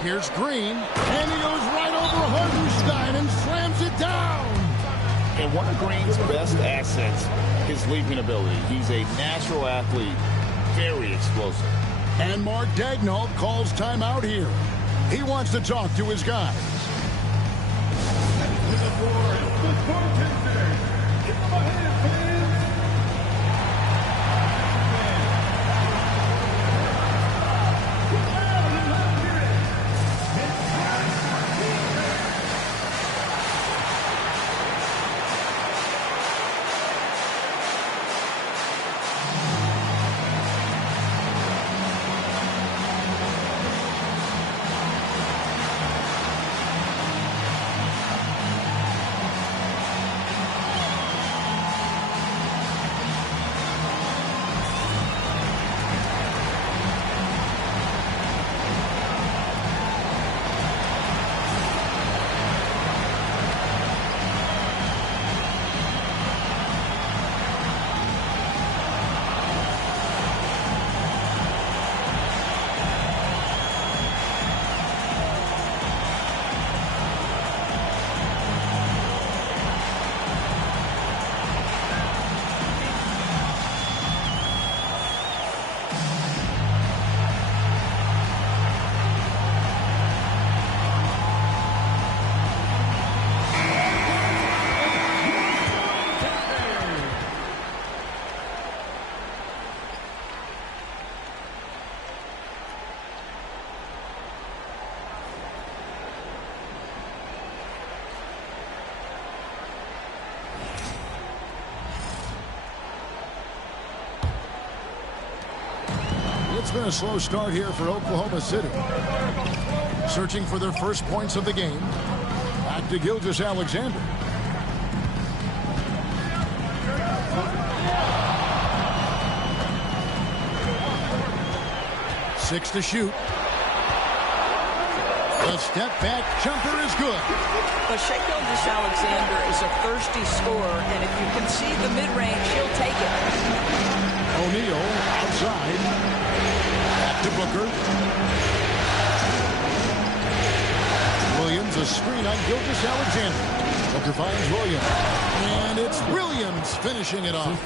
Here's Green, and he goes right over Hartenstein and slams it down. And one of Green's best assets, his leaping ability. He's a natural athlete, very explosive. And Mark Dagnall calls timeout here. He wants to talk to his guys. It's been a slow start here for Oklahoma City. Searching for their first points of the game. Back to Gilgeous-Alexander. Six to shoot. The step back jumper is good. But Shai Gilgeous-Alexander is a thirsty scorer, and if you concede the mid-range, he'll take it. O'Neal outside. Back to Booker. Williams, a screen on Gilgeous-Alexander. Booker finds Williams. And it's Williams finishing it off.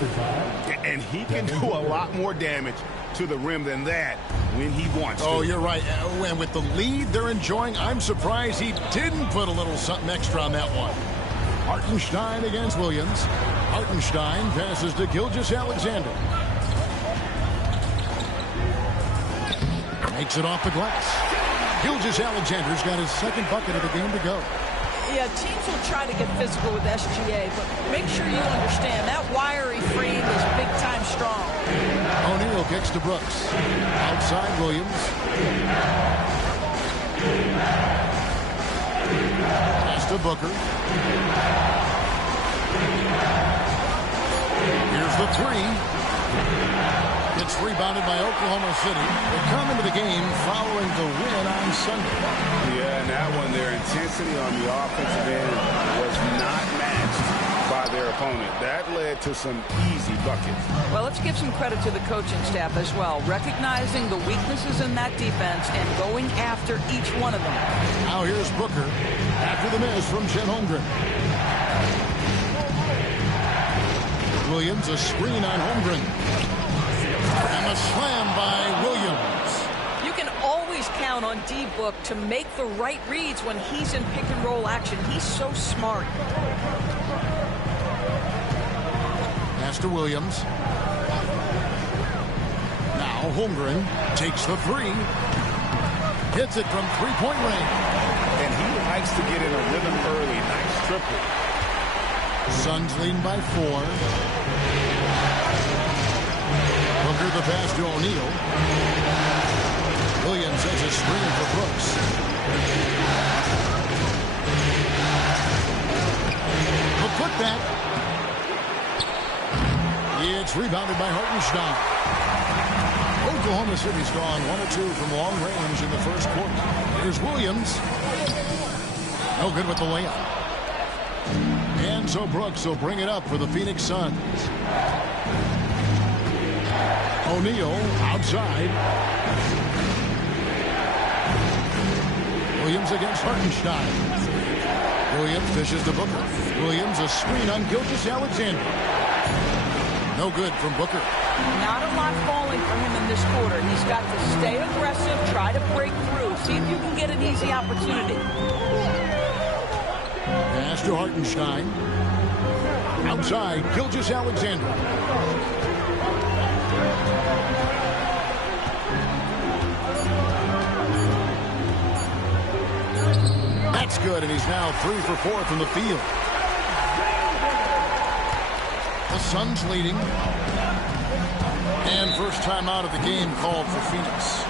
And he can do a lot more damage to the rim than that when he wants to. Oh, you're right. And with the lead they're enjoying, I'm surprised he didn't put a little something extra on that one. Hartenstein against Williams. Hartenstein passes to Gilgeous-Alexander. Makes it off the glass. Gilgeous-Alexander's got his second bucket of the game to go. Yeah, teams will try to get physical with SGA, but make sure you understand that wiry frame is big-time strong. O'Neal kicks to Brooks. Outside Williams. Pass to Booker. Here's the three. It's rebounded by Oklahoma City. They come into the game following the win on Sunday. Yeah, and that one, their intensity on the offensive end was not matched by their opponent. That led to some easy buckets. Well, let's give some credit to the coaching staff as well, recognizing the weaknesses in that defense and going after each one of them. Now here's Booker after the miss from Chet Holmgren. Williams, a screen on Holmgren. And a slam by Williams. You can always count on D-Book to make the right reads when he's in pick-and-roll action. He's so smart. Pass to Williams. Now Holmgren takes the three. Hits it from three-point range. And he likes to get in a rhythm early. Nice triple. Suns leading by 4. Booker the pass to O'Neal. Williams has a screen for Brooks. A putback. It's rebounded by Hartenstein. Oklahoma City's gone 1 of 2 from long range in the first quarter. Here's Williams. No good with the layup. And so Brooks will bring it up for the Phoenix Suns. O'Neal outside. Williams against Hartenstein. Williams dishes to Booker. Williams a screen on Gilgeous-Alexander. No good from Booker. Not a lot falling for him in this quarter. He's got to stay aggressive, try to break through, see if you can get an easy opportunity. Pass to Hartenstein. Outside, Gilgeous-Alexander. That's good, and he's now 3 for 4 from the field. The Suns leading. And first time out of the game called for Phoenix.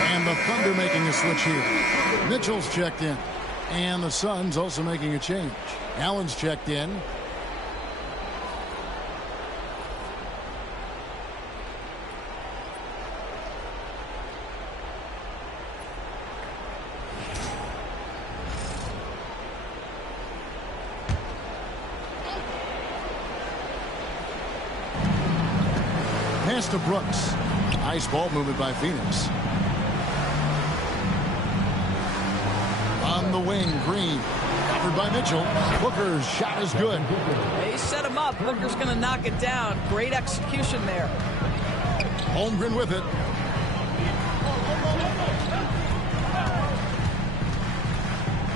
And the Thunder making a switch here. Mitchell's checked in. And the Suns also making a change. Allen's checked in. Pass to Brooks. Nice ball movement by Phoenix. On the wing, Green. Covered by Mitchell. Booker's shot is good. They set him up. Booker's going to knock it down. Great execution there. Holmgren with it.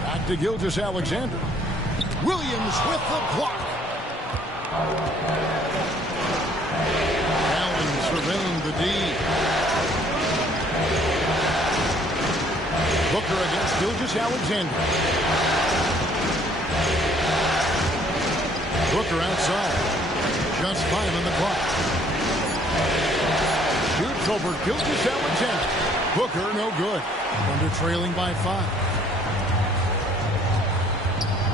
Back to Gilgeous-Alexander. Williams with the block. Allen surveying the D. Booker against Gilgeous-Alexander. Booker outside. Just 5 on the clock. Shoots over Gilgeous-Alexander. Booker no good. Under trailing by 5.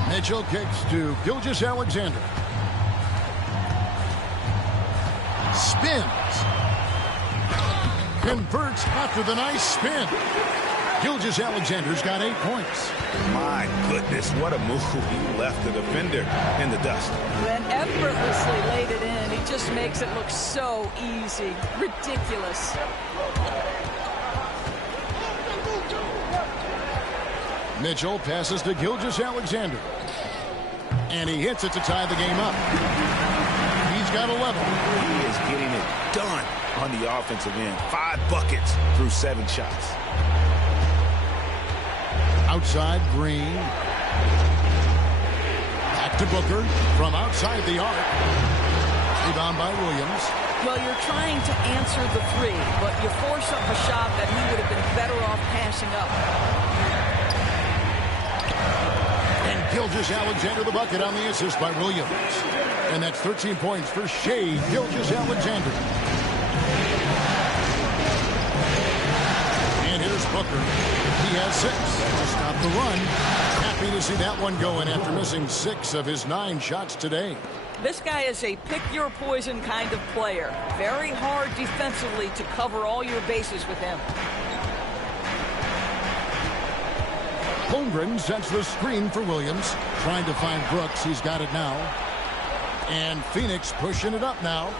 Mitchell kicks to Gilgeous-Alexander. Spins. Converts after the nice spin. Gilgeous-Alexander's got 8 points. My goodness, what a move. He left the defender in the dust. And effortlessly laid it in. He just makes it look so easy. Ridiculous. Mitchell passes to Gilgeous-Alexander. And he hits it to tie the game up. He's got 11. He is getting it done on the offensive end. 5 buckets through 7 shots. Outside, Green. Back to Booker from outside the arc. Rebound by Williams. Well, you're trying to answer the 3, but you force up a shot that he would have been better off passing up. And Gilgeous-Alexander the bucket on the assist by Williams. And that's 13 points for Shai Gilgeous-Alexander. And here's Booker. He has 6. Stop the run. Happy to see that one going after missing 6 of his 9 shots today. This guy is a pick-your-poison kind of player. Very hard defensively to cover all your bases with him. Holmgren sets the screen for Williams. Trying to find Brooks. He's got it now. And Phoenix pushing it up now.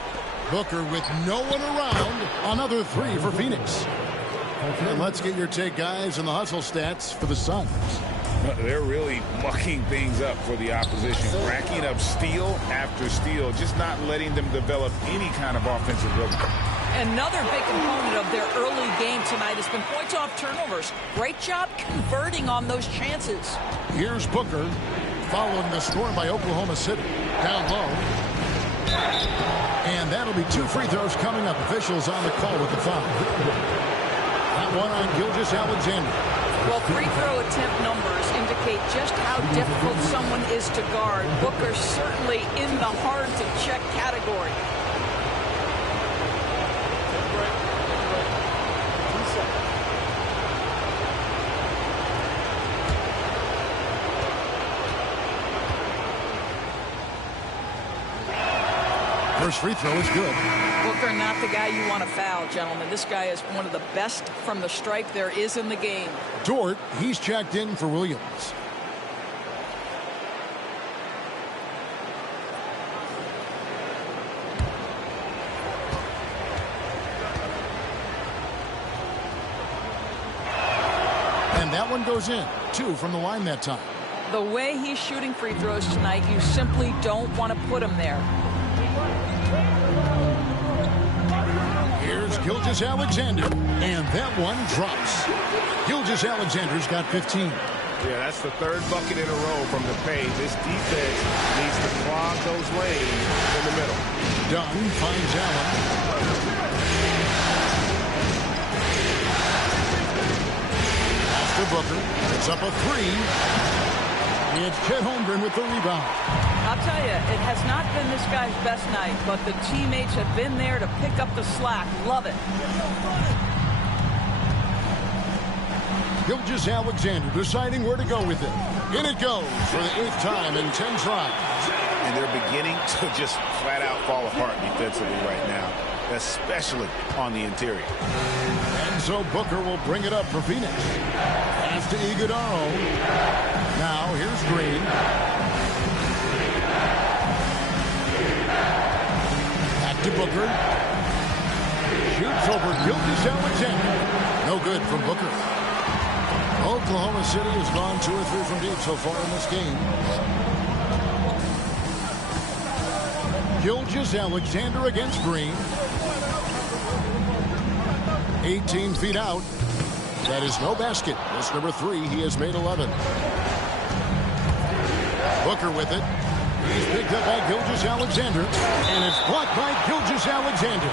Booker with no one around. Another 3 for Phoenix. And let's get your take, guys, on the hustle stats for the Suns. They're really mucking things up for the opposition, racking up steal after steal, just not letting them develop any kind of offensive rhythm. Another big component of their early game tonight has been points off turnovers. Great job converting on those chances. Here's Booker following the score by Oklahoma City. Down low. And that'll be 2 free throws coming up. Officials on the call with the foul. That one on Gilgeous-Alexander. Well, free throw attempt numbers indicate just how difficult someone is to guard. Booker certainly in the hard-to-check category. First free throw is good. Booker, not the guy you want to foul, gentlemen. This guy is one of the best from the stripe there is in the game. Dort, he's checked in for Williams. And that one goes in. 2 from the line that time. The way he's shooting free throws tonight, you simply don't want to put him there. Here's Gilgeous-Alexander, and that one drops. Gilgeous-Alexander's got 15. Yeah, that's the 3rd bucket in a row from the paint. This defense needs to clog those lanes in the middle. Dunn finds Allen. Pass to Booker. It's up a 3. It's Chet Holmgren with the rebound. I'll tell you, it has not been this guy's best night, but the teammates have been there to pick up the slack. Love it. Gilgeous-Alexander deciding where to go with it. In it goes for the 8th time in 10 tries. And they're beginning to just flat out fall apart defensively right now, especially on the interior. And so Booker will bring it up for Phoenix. Pass to Iguodala. Now here's Green. Back to Booker. Shoots over Gilgeous-Alexander. No good from Booker. Oklahoma City has gone 2 or 3 from deep so far in this game. Gilgeous-Alexander against Green. 18 feet out. That is no basket. That's number 3. He has made 11. Booker with it. He's picked up by Gilgeous-Alexander, and it's blocked by Gilgeous-Alexander.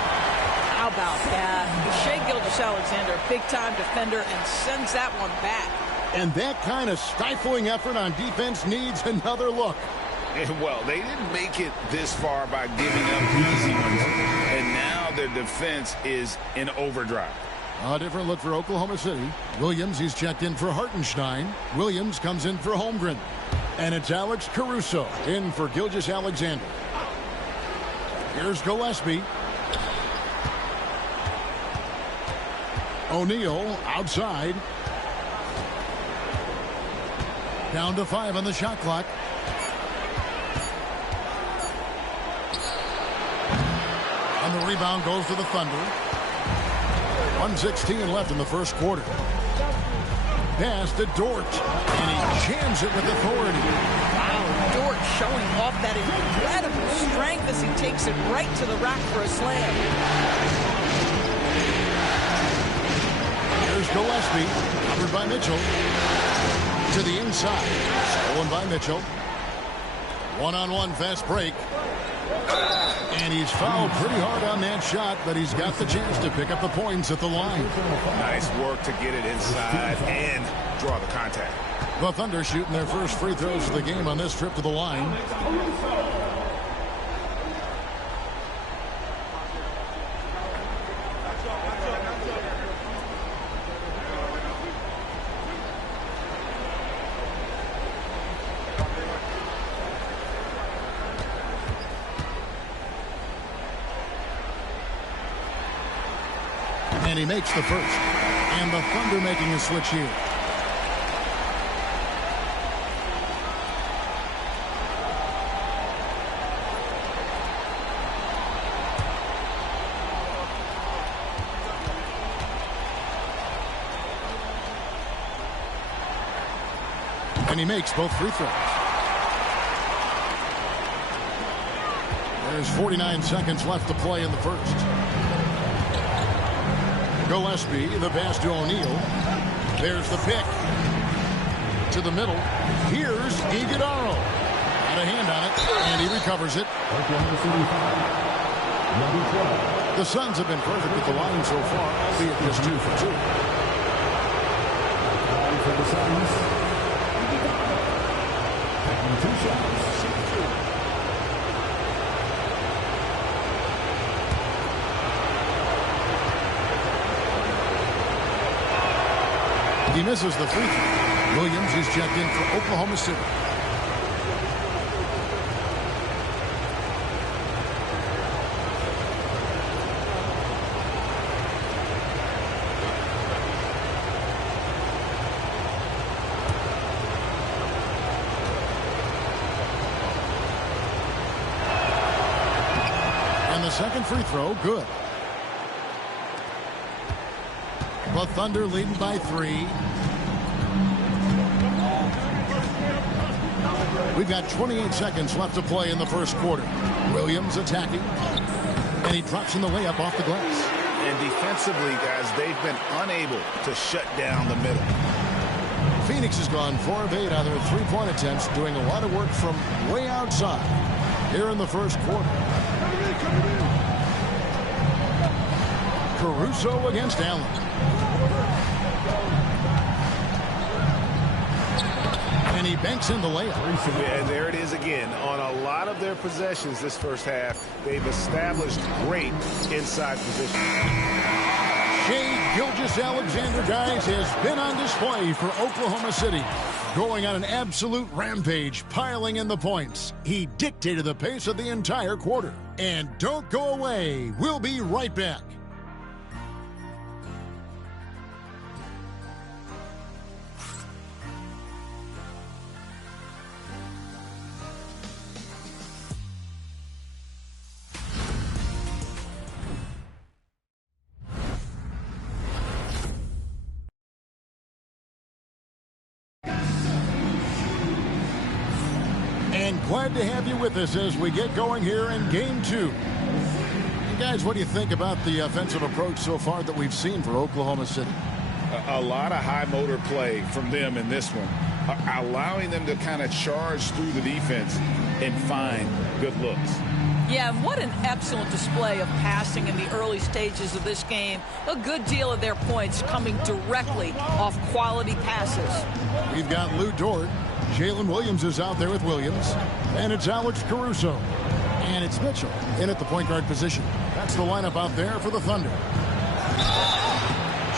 How about that? Shai Gilgeous-Alexander, big-time defender, and sends that one back. And that kind of stifling effort on defense needs another look. Well, they didn't make it this far by giving up easy ones, and now their defense is in overdrive. A different look for Oklahoma City. Williams, he's checked in for Hartenstein. Williams comes in for Holmgren. And it's Alex Caruso in for Gilgeous-Alexander. Here's Gillespie. O'Neal outside. Down to 5 on the shot clock. And the rebound goes to the Thunder. 1:16 left in the first quarter. Pass to Dort, and he jams it with authority. Wow, Dort showing off that incredible strength as he takes it right to the rack for a slam. Here's Gillespie, covered by Mitchell. To the inside, stolen by Mitchell. One-on-one fast break. And he's fouled pretty hard on that shot, but he's got the chance to pick up the points at the line. Nice work to get it inside and draw the contact. The Thunder shooting their first free throws of the game on this trip to the line. And he makes the first. And the Thunder making a switch here. And he makes both free throws. There's 49 seconds left to play in the first. Gillespie, the pass to O'Neal. There's the pick. To the middle. Here's Iguodala. Got a hand on it, and he recovers it. The Suns have been perfect at the line so far, albeit just 2 for 2. For the Suns, taking 2 shots. He misses the free throw. Williams is checked in for Oklahoma City. And the second free throw, good. The Thunder leading by 3. We've got 28 seconds left to play in the first quarter. Williams attacking. And he drops in the layup off the glass. And defensively, guys, they've been unable to shut down the middle. Phoenix has gone 4 of 8 on their 3-point attempts, doing a lot of work from way outside here in the first quarter. Caruso against Allen. And he banks in the layup. And there it is again. On a lot of their possessions this first half, they've established great inside position. Shai Gilgeous-Alexander, guys, has been on display for Oklahoma City. Going on an absolute rampage, piling in the points. He dictated the pace of the entire quarter. And don't go away. We'll be right back. And glad to have you with us as we get going here in Game 2. And guys, what do you think about the offensive approach so far that we've seen for Oklahoma City? A lot of high motor play from them in this one, allowing them to kind of charge through the defense and find good looks. Yeah, and what an excellent display of passing in the early stages of this game. A good deal of their points coming directly off quality passes. We've got Lou Dort. Jalen Williams is out there with Williams. And it's Alex Caruso. And it's Mitchell in at the point guard position. That's the lineup out there for the Thunder.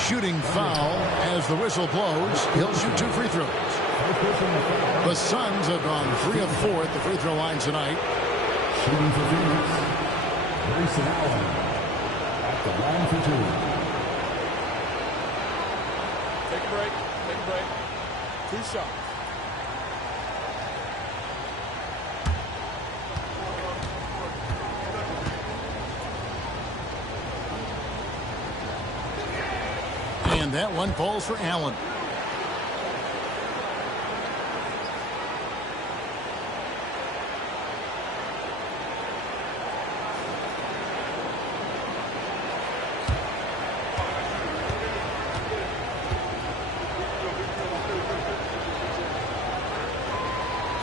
Shooting foul as the whistle blows. He'll shoot 2 free throws. The Suns have gone 3 of 4 at the free throw line tonight. Shooting for Phoenix, Grayson Allen at the line for 2. Take a break. Take a break. 2 shots. And that one falls for Allen.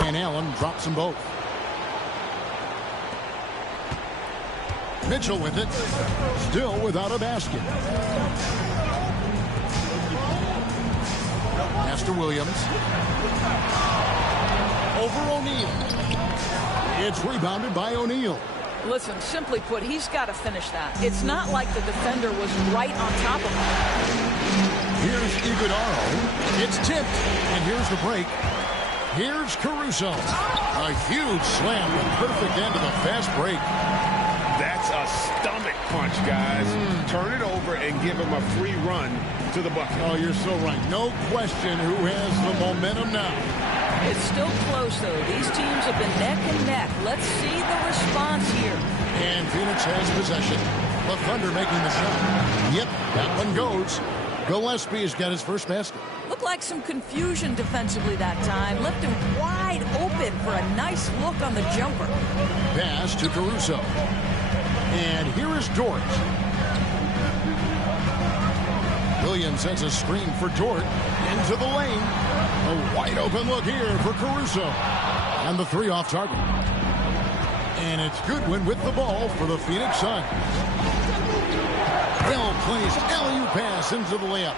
And Allen drops them both. Mitchell with it. Still without a basket. Pass to Williams. Over O'Neal. It's rebounded by O'Neal. Listen, simply put, he's got to finish that. It's not like the defender was right on top of him. Here's Iguodaro. It's tipped. And here's the break. Here's Caruso. A huge slam. The perfect end of a fast break. That's a stomach punch, guys. Turn it over and give him a free run to the bucket. Oh, you're so right. No question who has the momentum now. It's still close, though. These teams have been neck and neck. Let's see the response here. And Phoenix has possession. The Thunder making the shot. Yep, that one goes. Gillespie's got his first basket. Looked like some confusion defensively that time. Left him wide open for a nice look on the jumper. Pass to Caruso. And here is Dort. Williams sends a screen for Dort into the lane. A wide open look here for Caruso. And the 3 off target. And it's Goodwin with the ball for the Phoenix Suns. Well-placed alley-oop pass into the layup.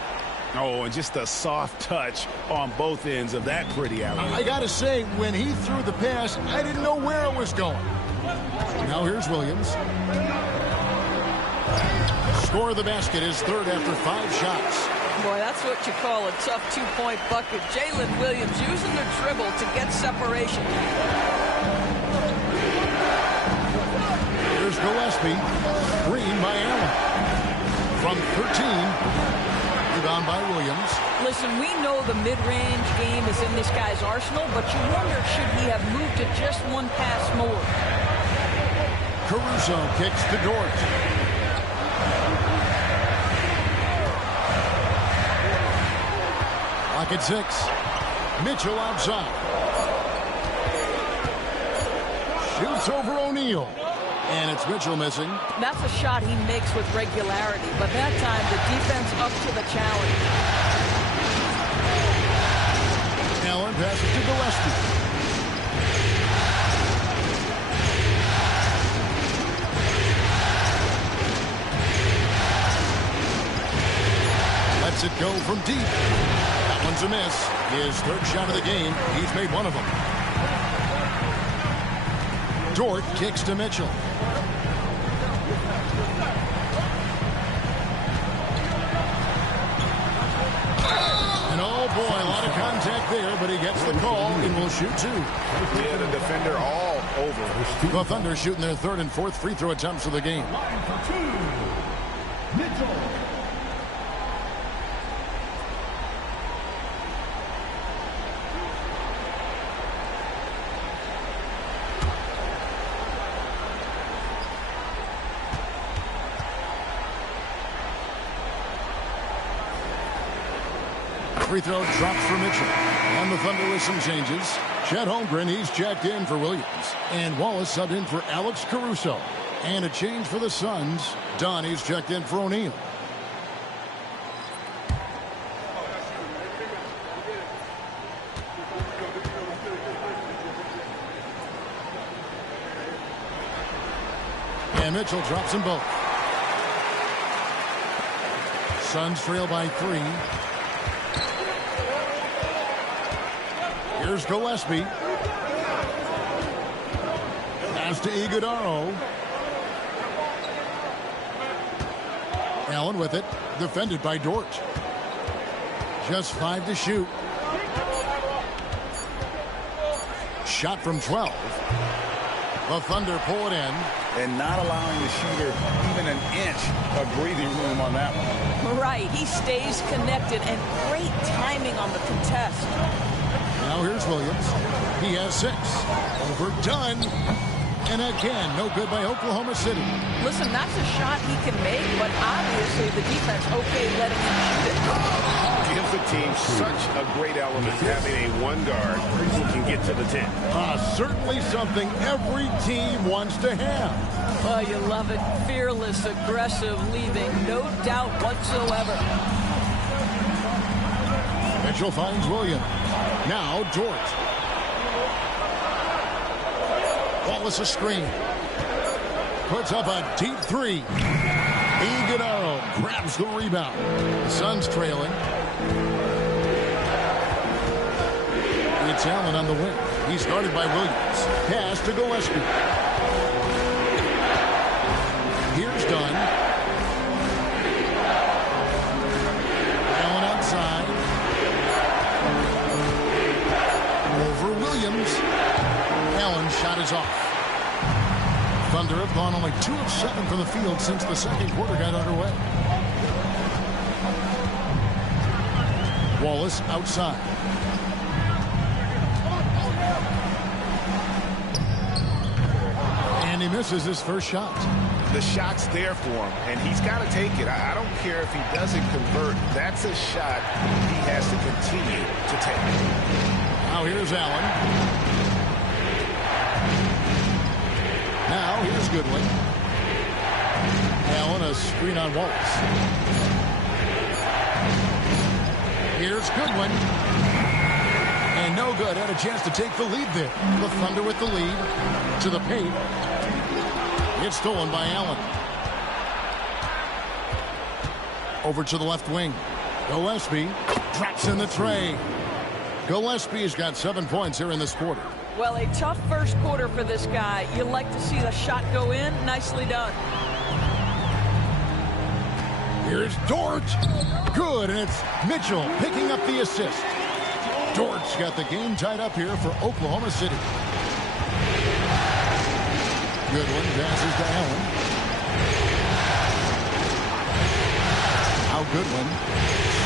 Oh, and just a soft touch on both ends of that pretty alley. I got to say, when he threw the pass, I didn't know where it was going. Now here's Williams. Score of the basket is third after 5 shots. Boy, that's what you call a tough 2-point bucket. Jalen Williams using the dribble to get separation. Here's Gillespie. Green by Allen. From 13. Rebound by Williams. Listen, we know the mid-range game is in this guy's arsenal, but you wonder, should he have moved to just one pass more? Caruso kicks to Dort. Lock at 6. Mitchell outside. Shoots over O'Neal. And it's Mitchell missing. That's a shot he makes with regularity, but that time the defense up to the challenge. Allen passes to Gillespie. Lets it go from deep. That one's a miss. His third shot of the game. He's made one of them. Dort kicks to Mitchell. And oh boy, a lot of contact there, but he gets the call and will shoot 2. Yeah, the defender all over. The Thunder shooting their 3rd and 4th free throw attempts of the game. Mitchell. Free throw drops for Mitchell. And the Thunder with some changes. Chet Holmgren, he's checked in for Williams. And Wallace subbed in for Alex Caruso. And a change for the Suns. Dunn, he's checked in for O'Neal. And Mitchell drops them both. Suns trail by 3. Here's Gillespie. Pass to Iguodaro. Allen with it. Defended by Dort. Just 5 to shoot. Shot from 12. The Thunder pull it in. And not allowing the shooter even an inch of breathing room on that one. Right. He stays connected, and great timing on the contest. Now here's Williams. He has 6. Overdone. And again, no good by Oklahoma City. Listen, that's a shot he can make, but obviously the defense okay letting him shoot it. Gives the team such a great element having a one guard who can get to the 10. Certainly something every team wants to have. Oh, you love it. Fearless, aggressive, leaving no doubt whatsoever. Mitchell finds Williams. Now Dort. Wallace a screen. Puts up a deep 3. Iguodaro grabs the rebound. The Suns trailing. It's Allen on the wing. He's guarded by Williams. Pass to Gillespie. Here's Dunn. Allen outside. Over Williams. Allen's shot is off. Thunder have gone only 2 of 7 from the field since the second quarter got underway. Wallace outside. And he misses his first shot. The shot's there for him, and he's got to take it. I don't care if he doesn't convert. That's a shot he has to continue to take. Now here's Allen. Now here's Goodwin. Allen a screen on Wallace. Here's Goodwin. And no good. Had a chance to take the lead there. The Thunder with the lead. To the paint. It's stolen by Allen. Over to the left wing. Gillespie drops in the tray. Gillespie's got 7 points here in this quarter. Well, a tough first quarter for this guy. You like to see the shot go in. Nicely done. Here's Dort. Good, and it's Mitchell picking up the assist. Dort's got the game tied up here for Oklahoma City. Goodwin passes to Allen. Now Goodwin.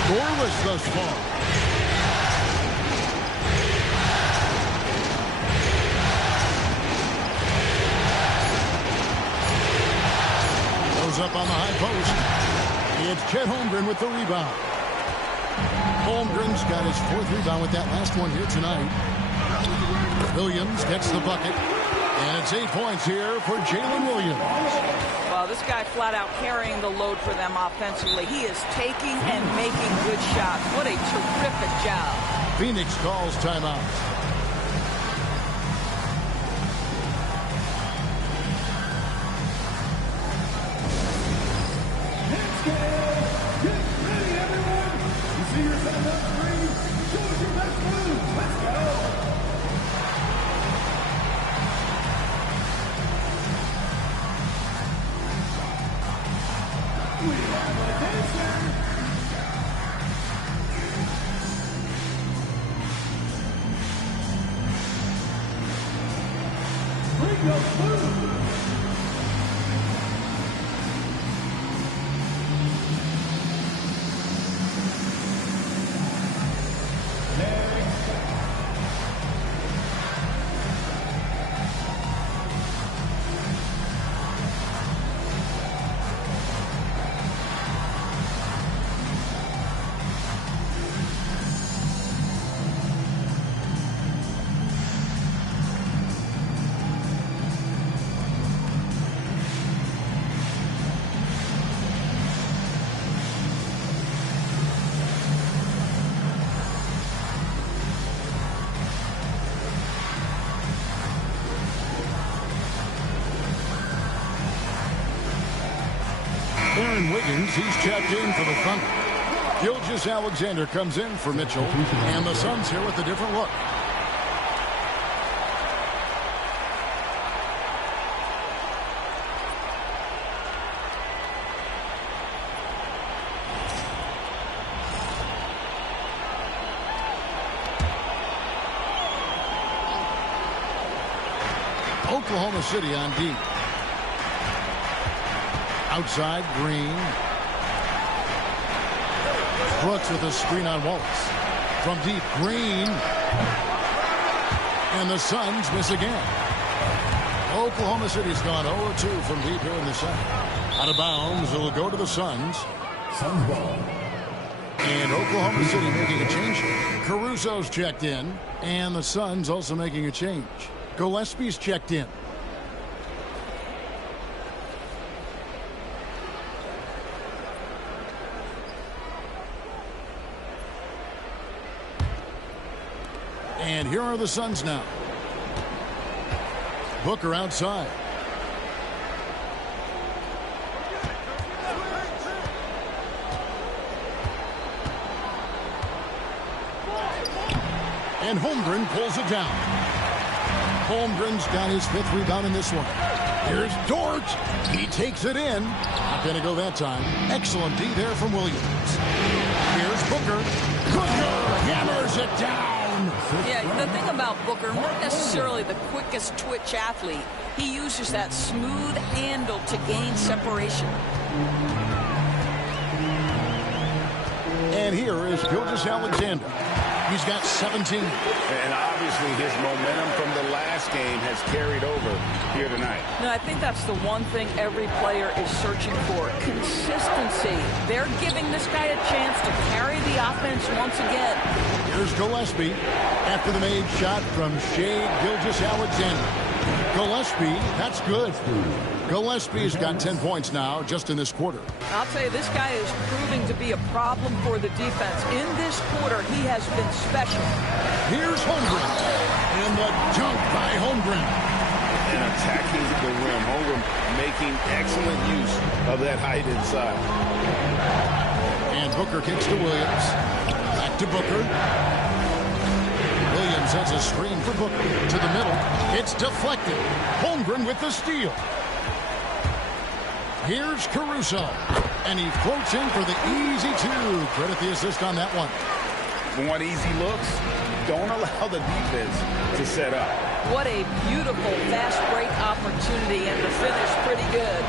Scoreless thus far. Goes up on the high post. It's Chet Holmgren with the rebound. Holmgren's got his 4th rebound with that last one here tonight. Williams gets the bucket. And it's 8 points here for Jalen Williams. Well, this guy flat out carrying the load for them offensively. He is taking and making good shots. What a terrific job. Phoenix calls timeout. Aaron Wiggins, he's checked in for the Thunder. Gilgeous-Alexander comes in for Mitchell, and the Suns here with a different look. Oklahoma City on D. Outside, Green. Brooks with a screen on Wallace. From deep, Green. And the Suns miss again. Oklahoma City's gone 0-2 from deep here in the second. Out of bounds, it'll go to the Suns. Suns ball. And Oklahoma City making a change. Caruso's checked in. And the Suns also making a change. Gillespie's checked in. And here are the Suns now. Booker outside. And Holmgren pulls it down. Holmgren's got his 5th rebound in this one. Here's Dort. He takes it in. Not going to go that time. Excellent D there from Williams. Here's Booker. Booker hammers it down. Yeah, the thing about Booker, not necessarily the quickest twitch athlete. He uses that smooth handle to gain separation. And here is Gilgeous-Alexander. He's got 17. And obviously his momentum from the last game has carried over here tonight. No, I think that's the one thing every player is searching for. Consistency. They're giving this guy a chance to carry the offense once again. Here's Gillespie after the made shot from Shea Gilgeous-Alexander. Gillespie, that's good. Gillespie's got 10 points now just in this quarter. I'll tell you, this guy is proving to be a problem for the defense. In this quarter, he has been special. Here's Holmgren. And the dunk by Holmgren. And attacking the rim. Holmgren making excellent use of that height inside. And Booker kicks to Williams. Back to Booker. Williams has a screen for Booker. To the middle. It's deflected. Holmgren with the steal. Here's Caruso. And he floats in for the easy 2. Credit the assist on that one. Want easy looks? Don't allow the defense to set up. What a beautiful fast break opportunity, and the finish pretty good.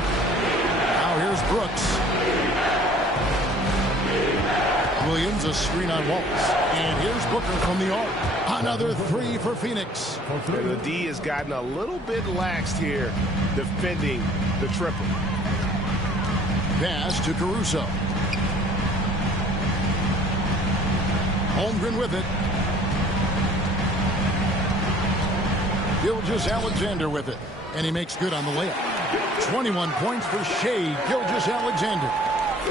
Now here's Brooks. Williams, a screen on Wallace. And here's Booker from the arc. Another 3 for Phoenix. And the D has gotten a little bit laxed here defending the triple. Pass to Caruso. Holmgren with it. Gilgeous-Alexander with it. And he makes good on the layup. 21 points for Shea Gilgeous-Alexander.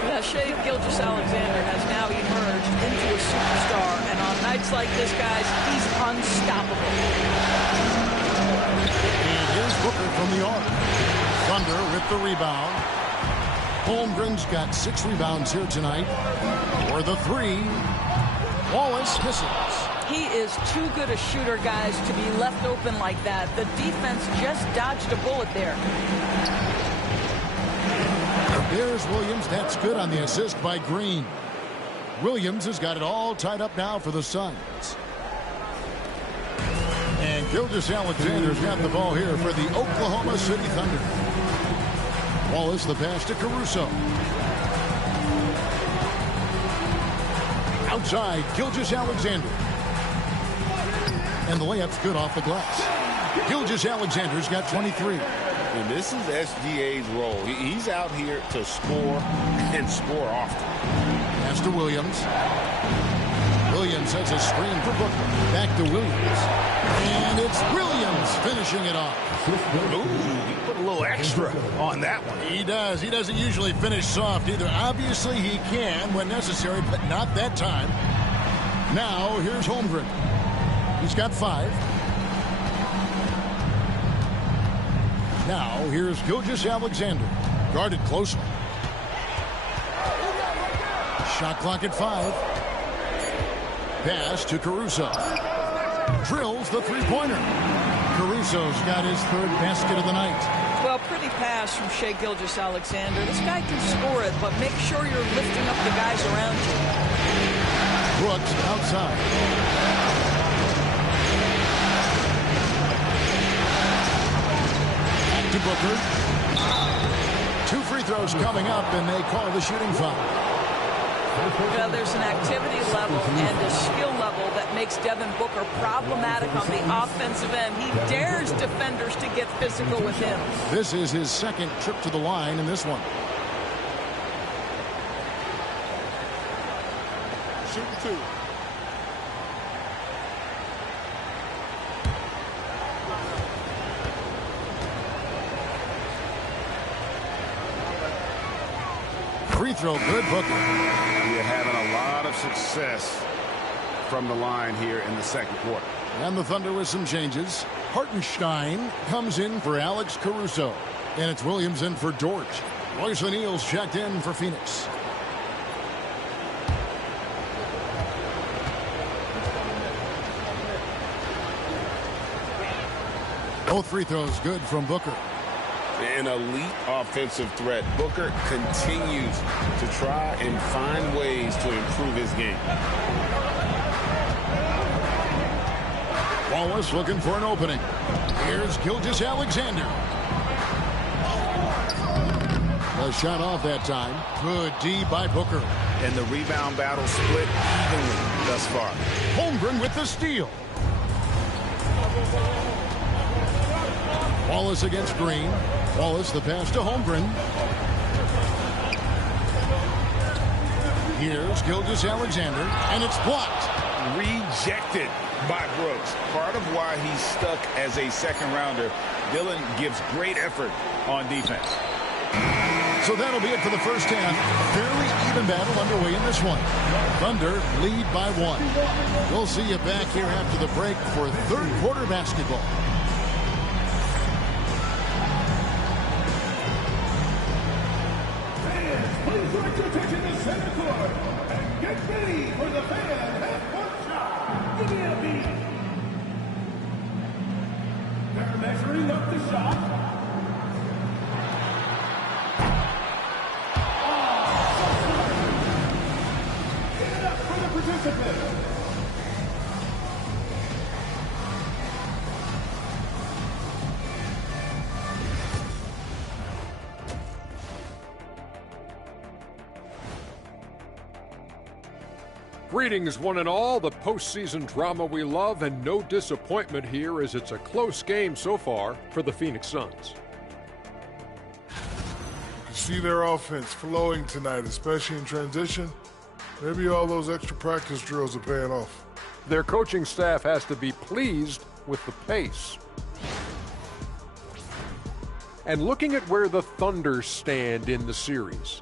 Yeah, Shea Gilgeous-Alexander has now emerged into a superstar. And on nights like this, guys, he's unstoppable. And here's Booker from the arc. Thunder with the rebound. Holmgren's got 6 rebounds here tonight. For the 3. Wallace misses. He is too good a shooter, guys, to be left open like that. The defense just dodged a bullet there. There's Williams. That's good on the assist by Green. Williams has got it all tied up now for the Suns. And Gilgeous-Alexander's got the ball here for the Oklahoma City Thunder. Wallace, the pass to Caruso. Outside, Gilgeous-Alexander. And the layup's good off the glass. Gilgeous-Alexander's got 23. And this is SGA's role. He's out here to score and score often. Pass to Williams. Williams has a screen for Booker. Back to Williams. And it's Williams finishing it off. Ooh, he put a little extra on that one. He does. He doesn't usually finish soft either. Obviously, he can when necessary, but not that time. Now, here's Holmgren. He's got 5. Now, here's Gilgeous-Alexander. Guarded closely. Shot clock at 5. Pass to Caruso. Drills the three-pointer. Caruso's got his third basket of the night. Well, pretty pass from Shai Gilgeous-Alexander. This guy can score it, but make sure you're lifting up the guys around you. Brooks outside. Back to Booker. 2 free throws coming up, and they call the shooting foul. Well, there's an activity level and a skill level that makes Devin Booker problematic on the offensive end. He dares defenders to get physical with him. This is his second trip to the line in this one. Shooting 2. Free throw good, Booker. You're having a lot of success from the line here in the second quarter. And the Thunder with some changes. Hartenstein comes in for Alex Caruso. And it's Williams in for Dort. Royce O'Neal's checked in for Phoenix. Both free throws good from Booker. An elite offensive threat. Booker continues to try and find ways to improve his game. Wallace looking for an opening. Here's Gilgeous-Alexander. A shot off that time. Good D by Booker. And the rebound battle split evenly thus far. Holmgren with the steal. Wallace against Green. Wallace the pass to Holmgren. Here's Gilgeous-Alexander, and it's blocked. Rejected by Brooks. Part of why he's stuck as a second rounder. Dillon gives great effort on defense. So that'll be it for the first half. Fairly even battle underway in this one. Thunder lead by 1. We'll see you back here after the break for third quarter basketball. Please direct your attention to center court and get ready for the fan half-court shot. Give me a beat. They're measuring up the shot. Give it up for the participants. Greetings, one and all. The postseason drama we love, and no disappointment here as it's a close game so far for the Phoenix Suns. You see their offense flowing tonight, especially in transition. Maybe all those extra practice drills are paying off. Their coaching staff has to be pleased with the pace. And looking at where the Thunder stand in the series,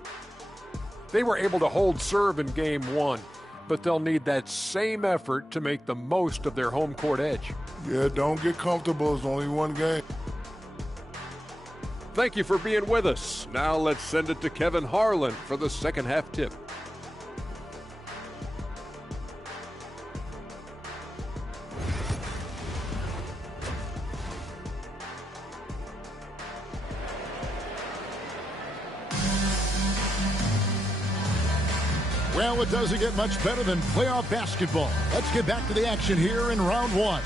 they were able to hold serve in Game 1. But they'll need that same effort to make the most of their home court edge. Yeah, don't get comfortable. It's only one game. Thank you for being with us. Now let's send it to Kevin Harlan for the second half tip. Well, it doesn't get much better than playoff basketball. Let's get back to the action here in round 1.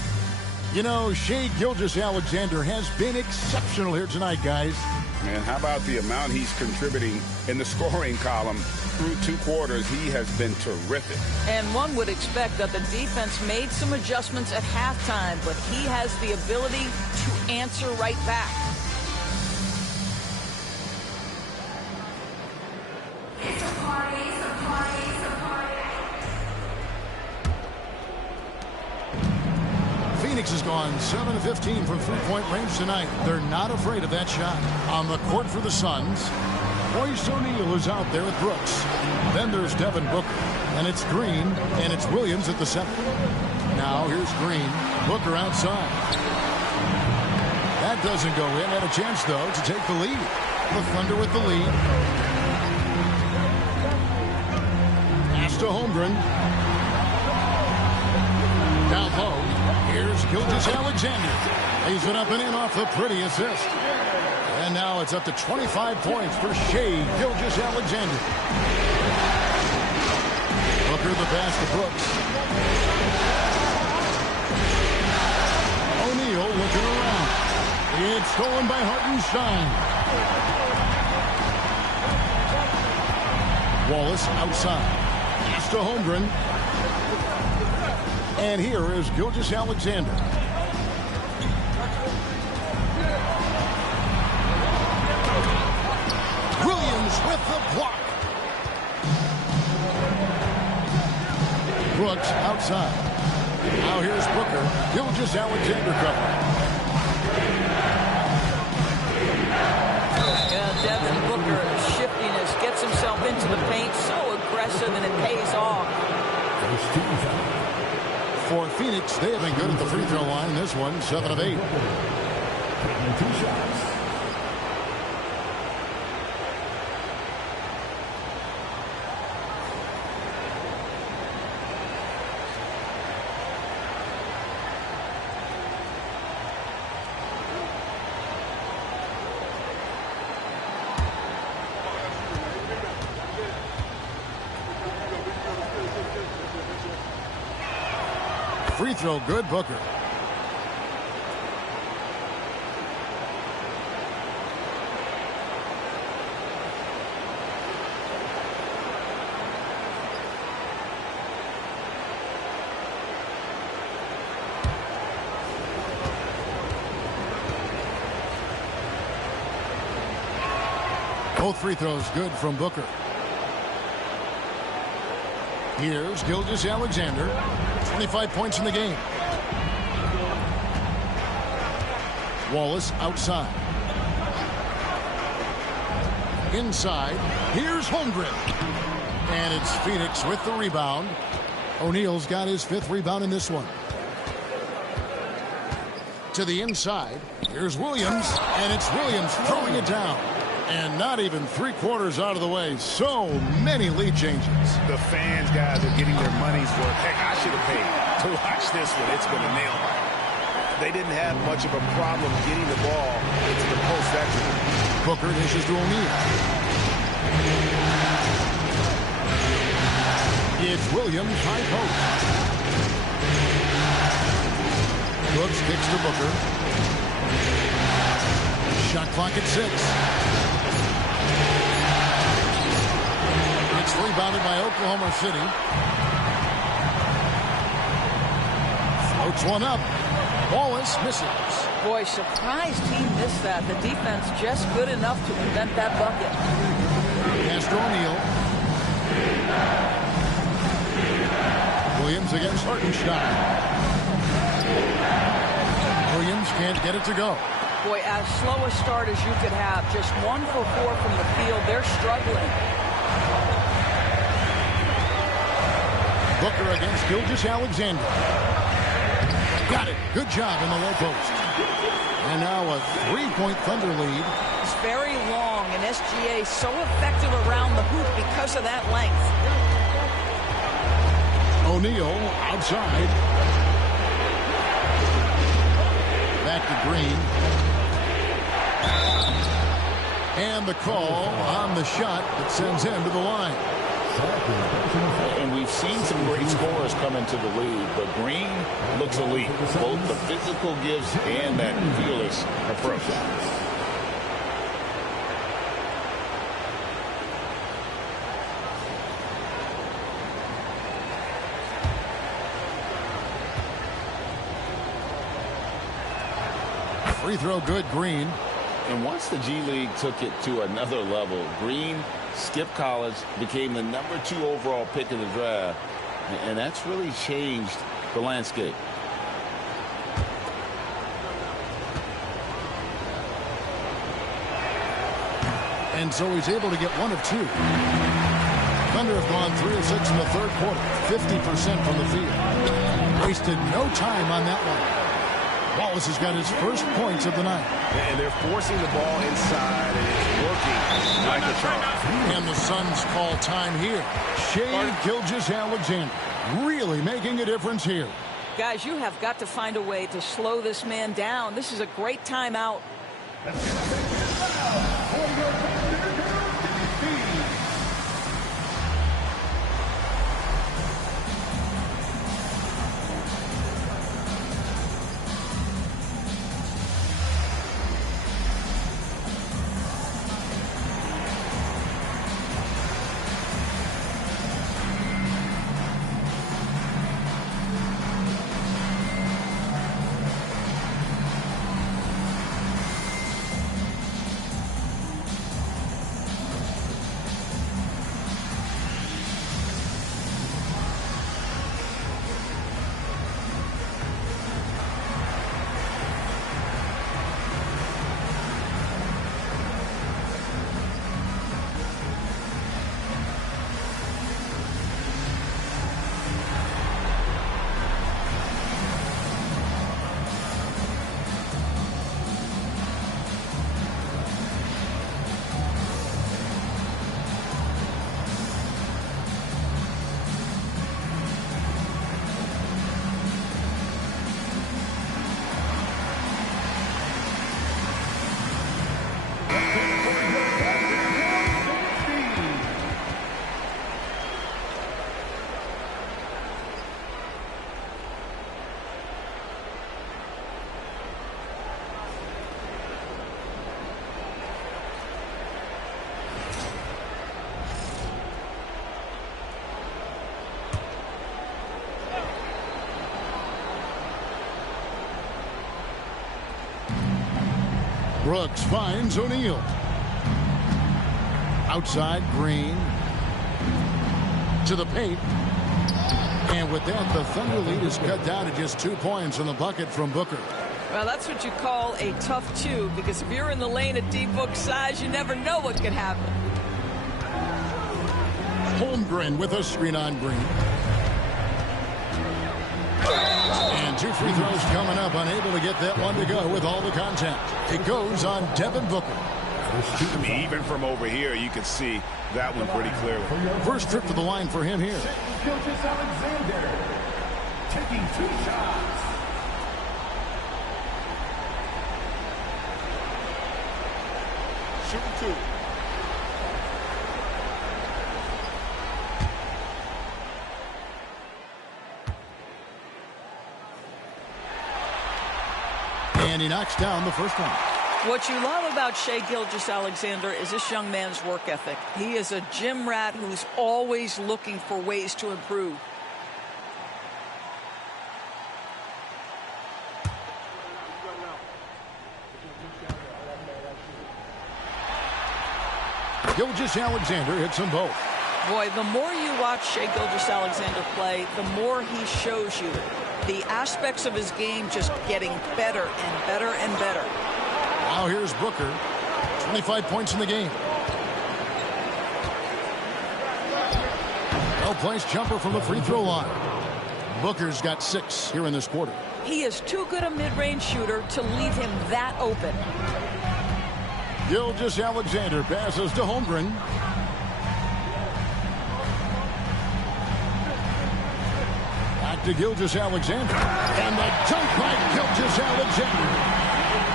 You know, Shai Gilgeous-Alexander has been exceptional here tonight, guys. Man, how about the amount he's contributing in the scoring column through 2 quarters? He has been terrific. And one would expect that the defense made some adjustments at halftime, but he has the ability to answer right back. Phoenix has gone 7 of 15 from three-point range tonight. They're not afraid of that shot. On the court for the Suns, Royce O'Neal is out there with Brooks. Then there's Devin Booker. And it's Green, and it's Williams at the center. Now here's Green. Booker outside. That doesn't go in. Had a chance, though, to take the lead. The Thunder with the lead. to Holmgren. Down low. Here's Gilgeous-Alexander. Lays it up and in off the pretty assist. And now it's up to 25 points for Shai Gilgeous-Alexander. Booker the pass to Brooks. O'Neal looking around. It's stolen by Hartenstein. Wallace outside. Pass to Holmgren. And here is Gilgeous-Alexander. Williams with the block. Brooks outside. Now here's Booker. Gilgeous-Alexander covering. Yeah, Devin Booker, shiftiness, gets himself into the paint, so aggressive, and it pays off. For Phoenix, they have been good at the free throw line. This one, 7 of 8. Free throw good, Booker. Both free throws good from Booker. Here's Gilgeous-Alexander. 25 points in the game. Wallace outside. Inside. Here's Holmgren. And it's Phoenix with the rebound. O'Neal's got his 5th rebound in this one. To the inside. Here's Williams. And it's Williams throwing it down. And not even 3/4 out of the way. So many lead changes. The fans, guys, are getting their money's worth. Heck, I should have paid to watch this one. It's going to nail it. They didn't have much of a problem getting the ball into the post that time. Booker dishes to O'Neal. It's Williams, high post. Brooks kicks to Booker. Shot clock at 6. It's rebounded by Oklahoma City. Floats one up. Wallace misses. Boy, surprised he missed that. The defense just good enough to prevent that bucket. Pass to O'Neal. Williams against Hartenstein. Williams can't get it to go. Boy, as slow a start as you could have. Just 1 for 4 from the field. They're struggling. Booker against Gilgeous-Alexander. Got it. Good job in the low post. And now a 3-point Thunder lead. It's very long, and SGA so effective around the hoop because of that length. O'Neal outside. Back to Green. And the call on the shot that sends him to the line. And we've seen some great scorers come into the league, but Green looks elite. Both the physical gifts and that fearless approach. Free throw good, Green. And once the G League took it to another level, Green skipped college, became the #2 overall pick in the draft, and that's really changed the landscape. And so he's able to get 1 of 2. Thunder have gone 3 of 6 in the third quarter, 50% from the field. Wasted no time on that one. Wallace has got his first points of the night. And they're forcing the ball inside, and it's working like a charm. And the Suns call time here. Shai Gilgeous-Alexander really making a difference here. Guys, you have got to find a way to slow this man down. This is a great timeout. Brooks finds O'Neal. Outside, Green. To the paint. And with that, the Thunder lead is cut down to just 2 points in the bucket from Booker. Well, that's what you call a tough two, because if you're in the lane at D-Book's size, you never know what could happen. Holmgren with a screen on Green. And 2 free throws coming up, unable to get that one to go with all the contact. It goes on Devin Booker. I mean, even from over here, you can see that one pretty clearly. First trip to the line for him here. Gilgeous-Alexander taking 2 shots. Shooting 2. And he knocks down the first one. What you love about Shai Gilgeous-Alexander is this young man's work ethic. He is a gym rat who's always looking for ways to improve. Gilgeous-Alexander hits them both. Boy, the more you watch Shai Gilgeous-Alexander play, the more he shows you the aspects of his game just getting better and better and better. Now here's Booker. 25 points in the game. Well-placed jumper from the free throw line. Booker's got 6 here in this quarter. He is too good a mid-range shooter to leave him that open. Gilgeous-Alexander passes to Holmgren. Back to Gilgeous-Alexander. And the dunk by Gilgeous-Alexander.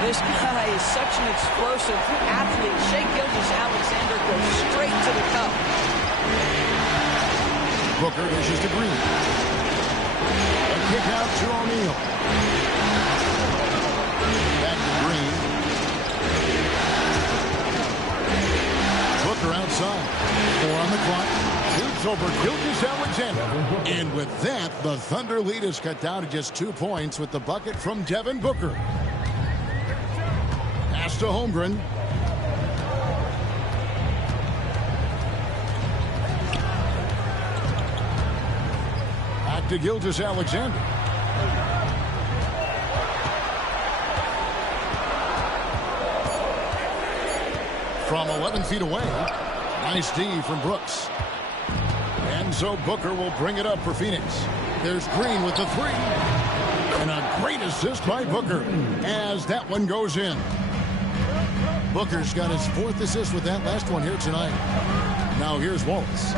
This guy is such an explosive athlete. Shai Gilgeous-Alexander goes straight to the cup. Booker dishes to Green. A kick out to O'Neal. Back to Green. Booker outside. 4 on the clock. Shoots over Gilgeous-Alexander. And with that, the Thunder lead is cut down to just 2 points with the bucket from Devin Booker. Pass to Holmgren. Back to Gilgeous-Alexander. From 11 feet away. Nice D from Brooks. And so Booker will bring it up for Phoenix. There's Green with the 3. And a great assist by Booker as that one goes in. Booker's got his 4th assist with that last one here tonight. Now here's Wallace.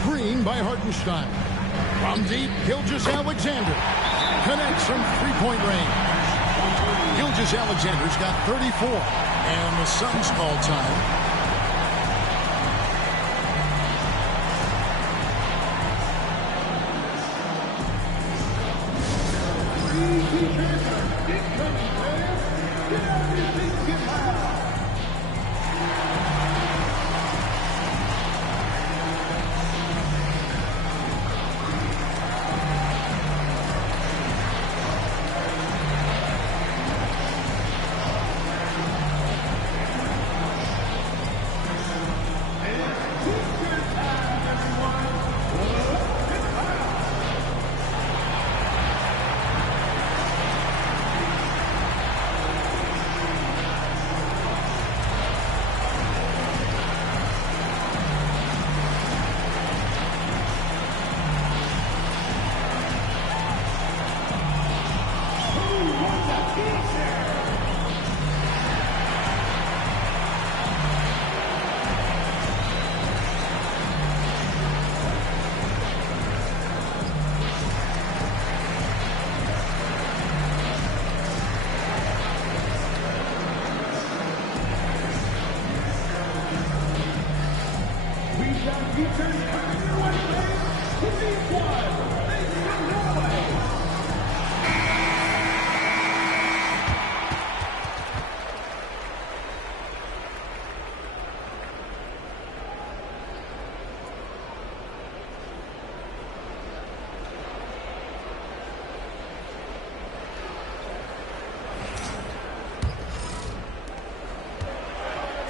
Screen by Hartenstein. From deep, Gilgeous-Alexander connects from three-point range. Gilgeous-Alexander's got 34. And the Suns call time.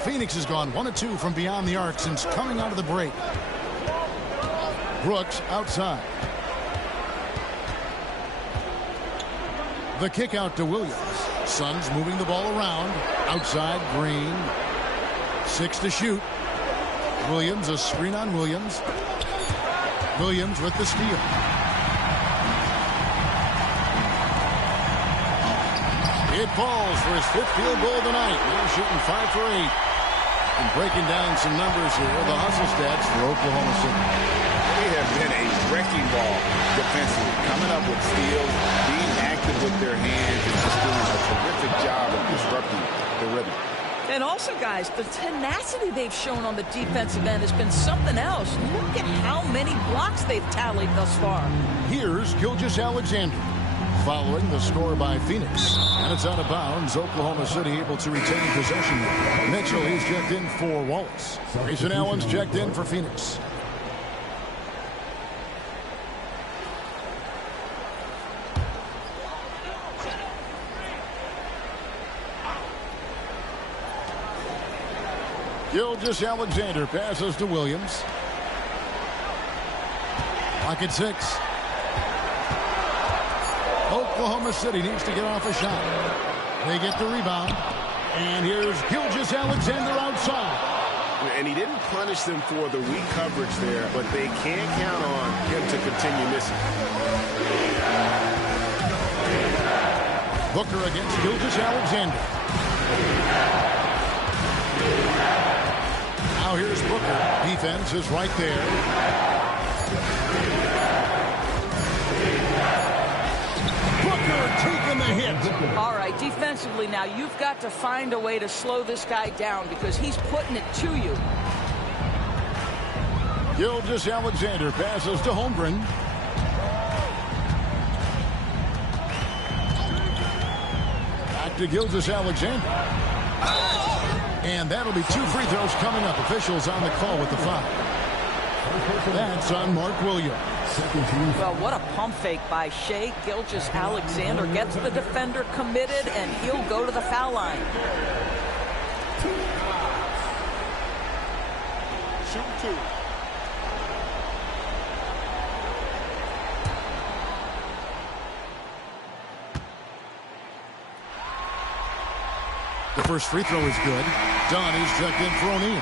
Phoenix has gone 1 of 2 from beyond the arc since coming out of the break. Brooks outside. The kick out to Williams. Suns moving the ball around. Outside, Green. 6 to shoot. Williams, a screen on Williams. Williams with the steal. It falls for his 5th field goal of the night. Now shooting 5 for 8. And breaking down some numbers here, the hustle stats for Oklahoma City. They have been a wrecking ball defensively, coming up with steals, being active with their hands, and just doing a terrific job of disrupting the rhythm. And also, guys, the tenacity they've shown on the defensive end has been something else. Look at how many blocks they've tallied thus far. Here's Gilgeous-Alexander. Following the score by Phoenix. And it's out of bounds. Oklahoma City able to retain possession. Mitchell, he's checked in for Wallace. Grayson Allen's checked in for Phoenix. Gilgeous-Alexander passes to Williams. Clock at 6. Oklahoma City needs to get off a shot. They get the rebound. And here's Gilgeous-Alexander outside. And he didn't punish them for the weak coverage there, but they can't count on him to continue missing. Booker against Gilgeous-Alexander. Now here's Booker. Defense is right there. Taking the hit. All right, defensively now, you've got to find a way to slow this guy down because he's putting it to you. Gilgeous-Alexander passes to Holmgren. Back to Gilgeous-Alexander. And that'll be 2 free throws coming up. Officials on the call with the foul. That's on Mark Williams. Well, what a pump fake by Shai Gilgeous-Alexander. Gets the defender committed, and he'll go to the foul line. Shoot 2. The first free throw is good. Dunn is checked in for O'Neal.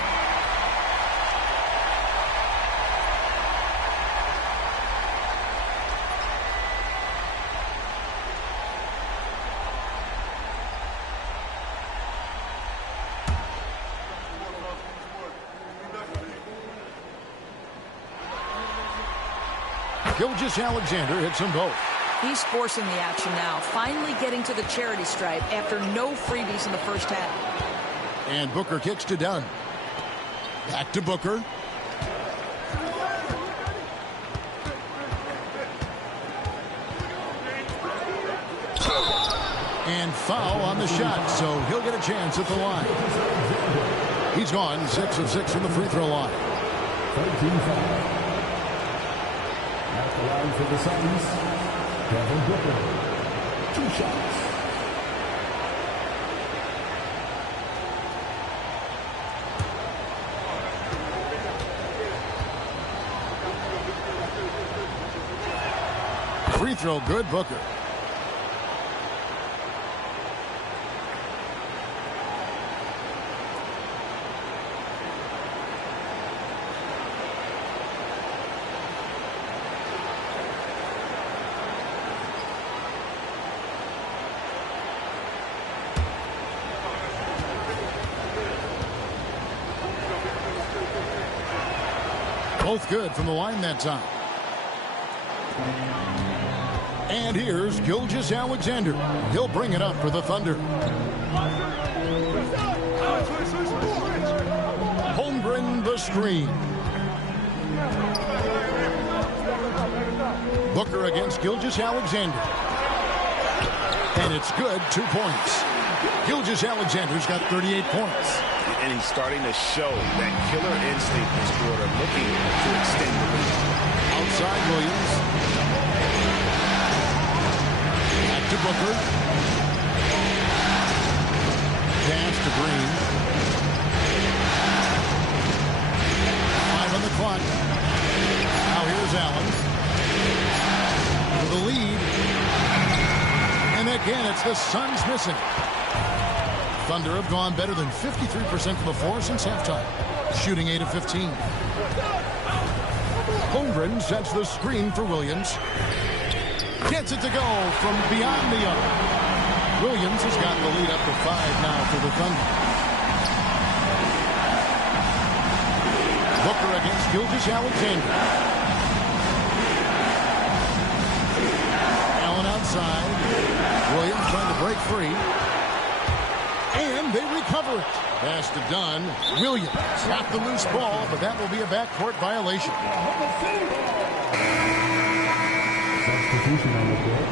Gilgeous-Alexander hits them both. He's forcing the action now, finally getting to the charity stripe after no freebies in the first half. And Booker kicks to Dunn. Back to Booker. And foul on the shot, so he'll get a chance at the line. He's gone 6 of 6 from the free throw line. 13 foul. At the line for the Suns, Devin Booker. 2 shots. Free throw good, Booker. Both good from the line that time. And here's Gilgeous-Alexander. He'll bring it up for the Thunder. Holmgren the screen. Booker against Gilgeous-Alexander. And it's good, 2 points. Gilgeous-Alexander's got 38 points. And he's starting to show that killer instinct this quarter, looking to extend the lead. Outside Williams. Back to Booker. Pass to Green. 5 on the clock. Now here's Allen. For the lead. And again, it's the Suns missing. Thunder have gone better than 53% from the floor since halftime, shooting 8 of 15. Holmgren sets the screen for Williams. Gets it to go from beyond the arc. Williams has got the lead up to 5 now for the Thunder. Booker against Gilgeous-Alexander. Allen outside. Williams trying to break free. And they recover it. Pass to Dunn. Williams got the loose ball, but that will be a backcourt violation. Substitution on the court.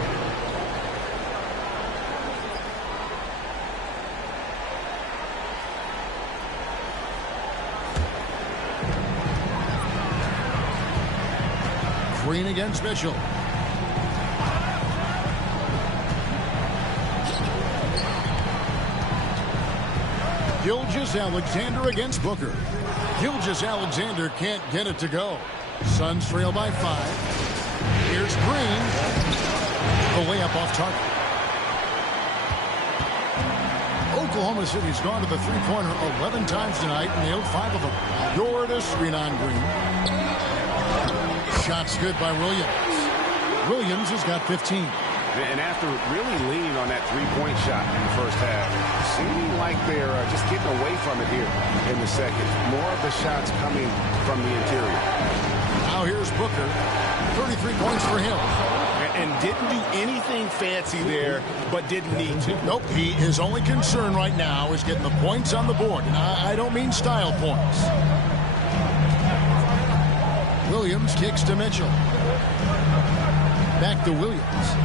Green against Mitchell. Gilgeous-Alexander against Booker. Gilgeous-Alexander can't get it to go. Suns trail by 5. Here's Green. The layup off target. Oklahoma City's gone to the three-pointer 11 times tonight and nailed 5 of them. Jordan screen on Green. Shots good by Williams. Williams has got 15. And after really leaning on that three-point shot in the first half, seeming like they're just getting away from it here in the second. More of the shots coming from the interior. Now here's Booker. 33 points for him. And didn't do anything fancy there, but didn't need to. Nope. His only concern right now is getting the points on the board. And I don't mean style points. Williams kicks to Mitchell. Back to Williams.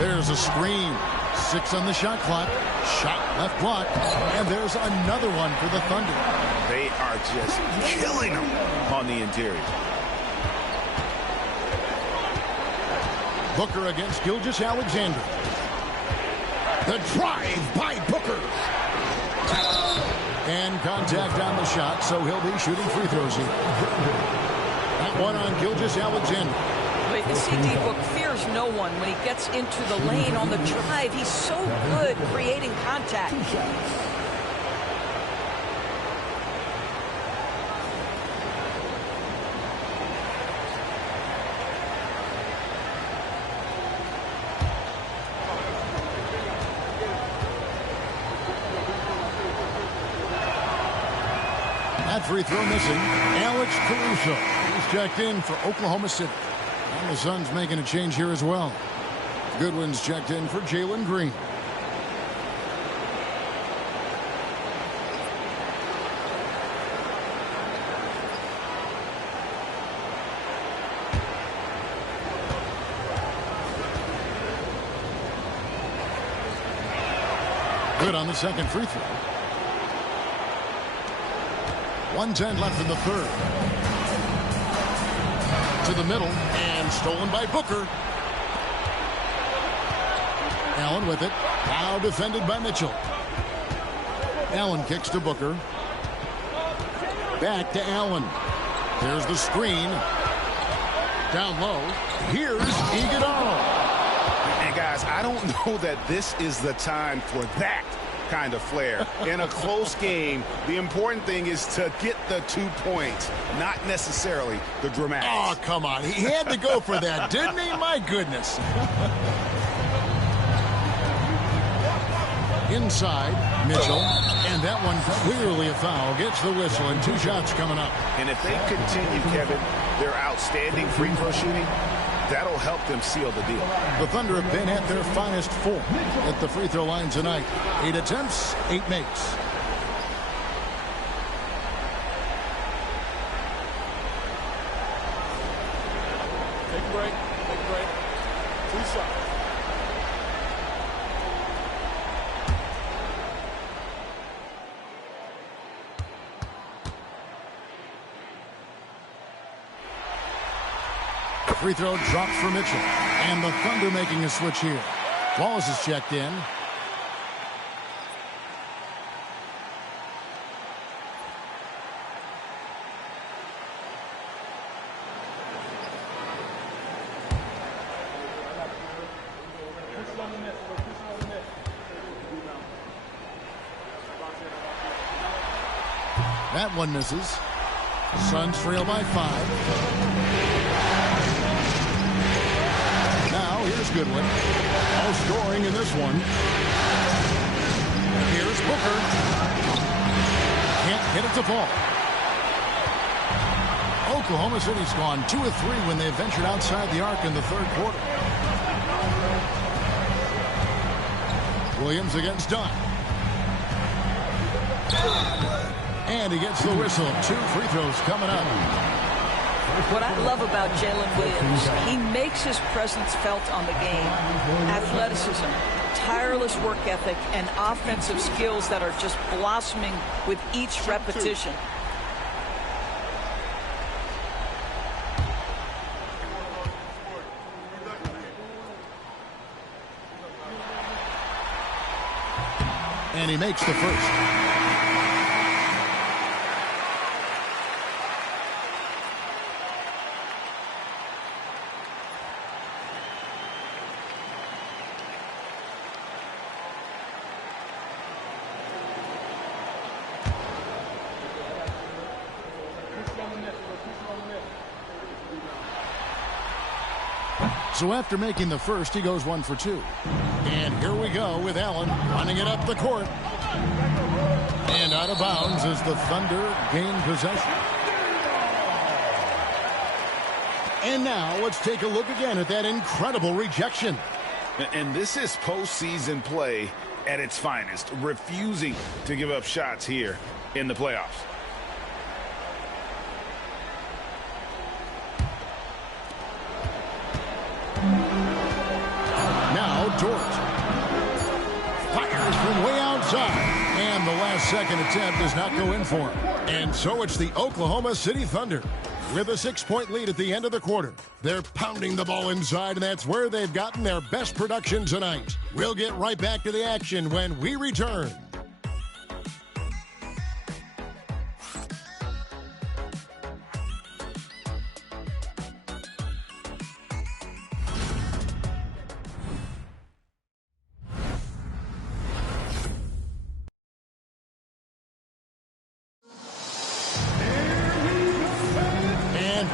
There's a screen. 6 on the shot clock. Shot left block. And there's another one for the Thunder. They are just killing them on the interior. Booker against Gilgeous-Alexander. The drive by Booker. And contact on the shot, so he'll be shooting free throws here. That one on Gilgeous-Alexander. But the CD Book fears no one when he gets into the lane on the drive. He's so good creating contact. That free throw missing. Alex Caruso. He's checked in for Oklahoma City. And the Suns making a change here as well. Goodwin's checked in for Jalen Green. Good on the second free throw. 1:10 left in the third. To the middle and stolen by Booker. Allen with it. Now defended by Mitchell. Allen kicks to Booker. Back to Allen. There's the screen. Down low. Here's Iguodala. And guys, I don't know that this is the time for that kind of flair. In a close game, the important thing is to get the 2 points, not necessarily the dramatics. Oh, come on. He had to go for that, didn't he? My goodness. Inside, Mitchell. And that one clearly a foul. Gets the whistle and 2 shots coming up. And if they continue, Kevin, their outstanding free throw shooting, that'll help them seal the deal. The Thunder have been at their finest 4 at the free throw line tonight. 8 attempts, 8 makes. Take a break. Take a break. 2 shots. Free throw dropped for Mitchell. And the Thunder making a switch here. Wallace is checked in. That one misses. Suns trail by 5. Here's Goodwin. All scoring in this one. Here's Booker. Can't get it to fall. Oklahoma City's gone 2 of 3 when they ventured outside the arc in the third quarter. Williams against Dunn. And he gets the whistle. 2 free throws coming up. What I love about Jalen Williams, he makes his presence felt on the game. Athleticism, tireless work ethic, and offensive skills that are just blossoming with each repetition. And he makes the first. So after making the first, he goes 1 for 2. And here we go with Allen running it up the court. And out of bounds as the Thunder gain possession. And now let's take a look again at that incredible rejection. And this is postseason play at its finest, refusing to give up shots here in the playoffs. Now Dort fires from way outside, and the last second attempt does not go in for him. And so it's the Oklahoma City Thunder with a 6-point lead at the end of the quarter. They're pounding the ball inside, and that's where they've gotten their best production tonight. We'll get right back to the action when we return.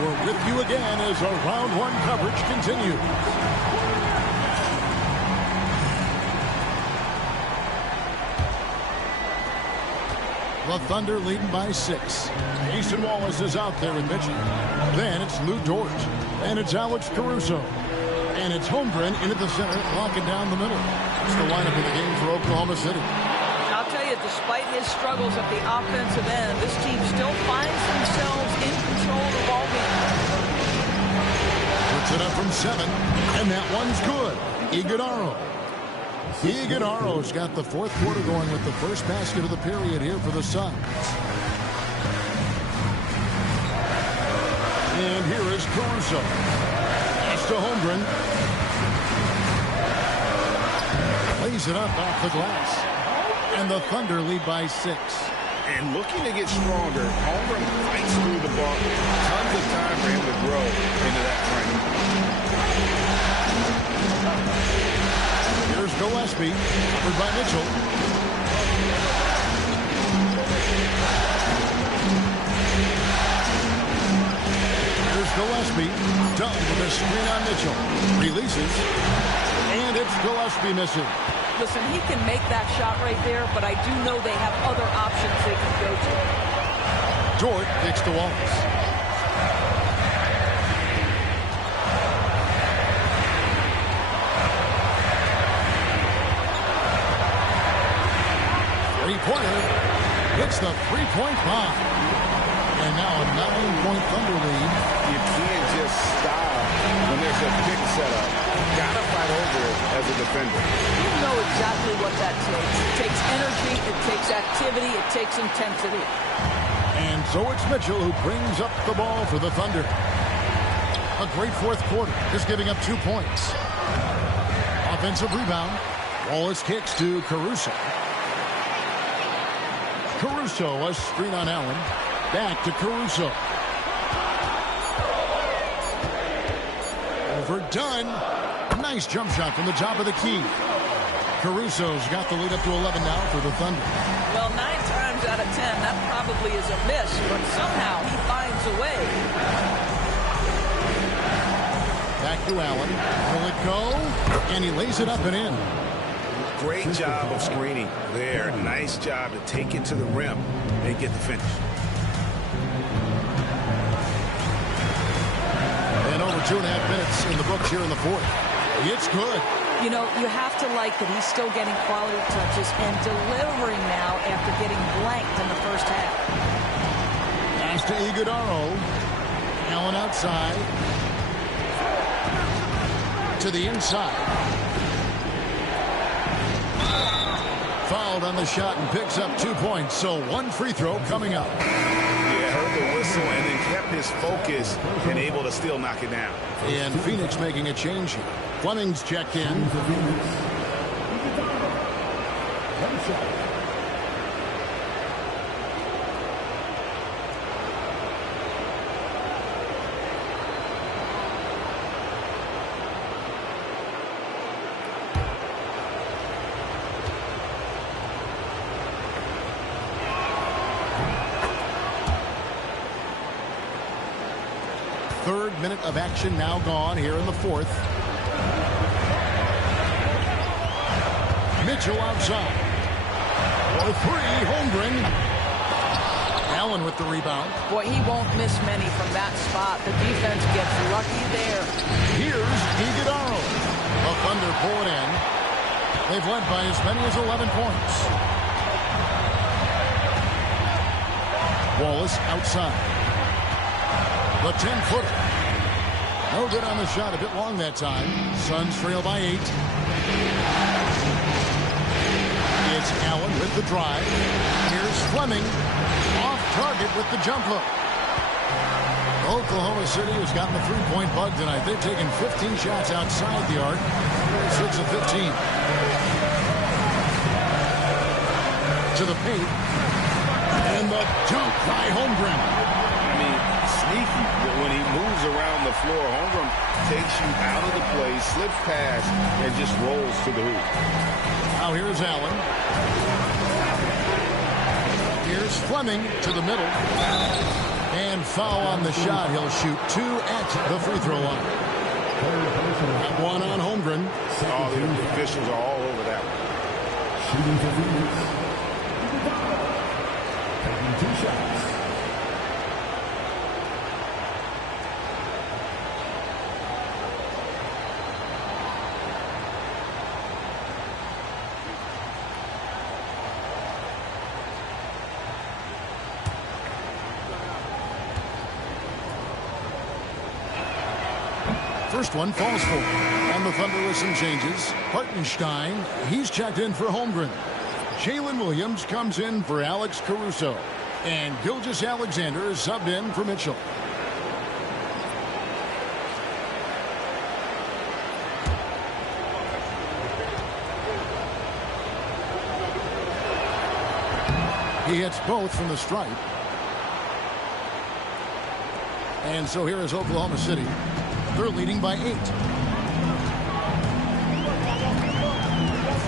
We're with you again as our round 1 coverage continues. The Thunder leading by 6. Mason Wallace is out there with Mitchell. Then it's Lou Dort. And it's Alex Caruso. And it's Holmgren into the center, locking down the middle. It's the lineup in the game for Oklahoma City. I'll tell you, despite his struggles at the offensive end, this team still finds themselves in control of the ball game. Puts it up from 7, and that one's good. Iguodala. Iguodala's got the fourth quarter going with the first basket of the period here for the Suns. And here is Caruso. Pass to Holmgren. Lays it up off the glass. And the Thunder lead by 6. And looking to get stronger, Holmgren fights through the ball. Tons of time for him to grow into that frame. Here's Gillespie, covered by Mitchell. Here's Gillespie, done with a screen on Mitchell. Releases, and it's Gillespie missing. Listen, he can make that shot right there, but I do know they have other options they can go to. Dort kicks to Wallace. Three-pointer hits the three-point bomb. And now a 9-point Thunder lead. You can't just stop when there's a pick set up. Gotta fight over it as a defender. You know exactly what that takes. It takes energy, it takes activity, it takes intensity. And so it's Mitchell who brings up the ball for the Thunder. A great fourth quarter, just giving up 2 points. Offensive rebound. Wallace kicks to Caruso. Caruso, a screen on Allen. Back to Caruso. Overdone. Nice jump shot from the top of the key. Caruso's got the lead up to 11 now for the Thunder. Well, 9 times out of 10, that probably is a miss, but somehow he finds a way. Back to Allen. Will it go? And he lays it up and in. Great job of screening there. Nice job to take it to the rim and get the finish. And over 2.5 minutes in the books here in the fourth. It's good. You know, you have to like that he's still getting quality touches and delivering now after getting blanked in the first half. Pass to Iguodala. Allen outside. To the inside. Fouled on the shot and picks up 2 points. So 1 free throw coming up. Yeah, heard the whistle and then kept his focus and able to still knock it down. And Phoenix making a change here. Fleming's checked in. Third minute of action now gone here in the fourth. Mitchell outside. For 3, Holmgren. Allen with the rebound. Boy, he won't miss many from that spot. The defense gets lucky there. Here's Iguodala. The Thunder pull it in. They've led by as many as 11 points. Wallace outside. The 10-footer. No good on the shot. A bit long that time. Suns trail by 8. It's Allen with the drive. Here's Fleming. Off target with the jump hook. Oklahoma City has gotten the three-point bug tonight. They've taken 15 shots outside the arc. 6 of 15. To the paint. And the dunk by Holmgren. Sneaky, but when he moves around the floor, Holmgren takes you out of the play, slips past, and just rolls to the hoop. Now here's Allen. Here's Fleming to the middle. And foul on the shot. He'll shoot 2 at the free throw line. That one on Holmgren. Oh, the officials are all over that one. shots. First one falls for. On the Thunder with some changes. Hartenstein, he's checked in for Holmgren. Jalen Williams comes in for Alex Caruso. And Gilgeous-Alexander is subbed in for Mitchell. He hits both from the stripe. And so here is Oklahoma City. They're leading by 8.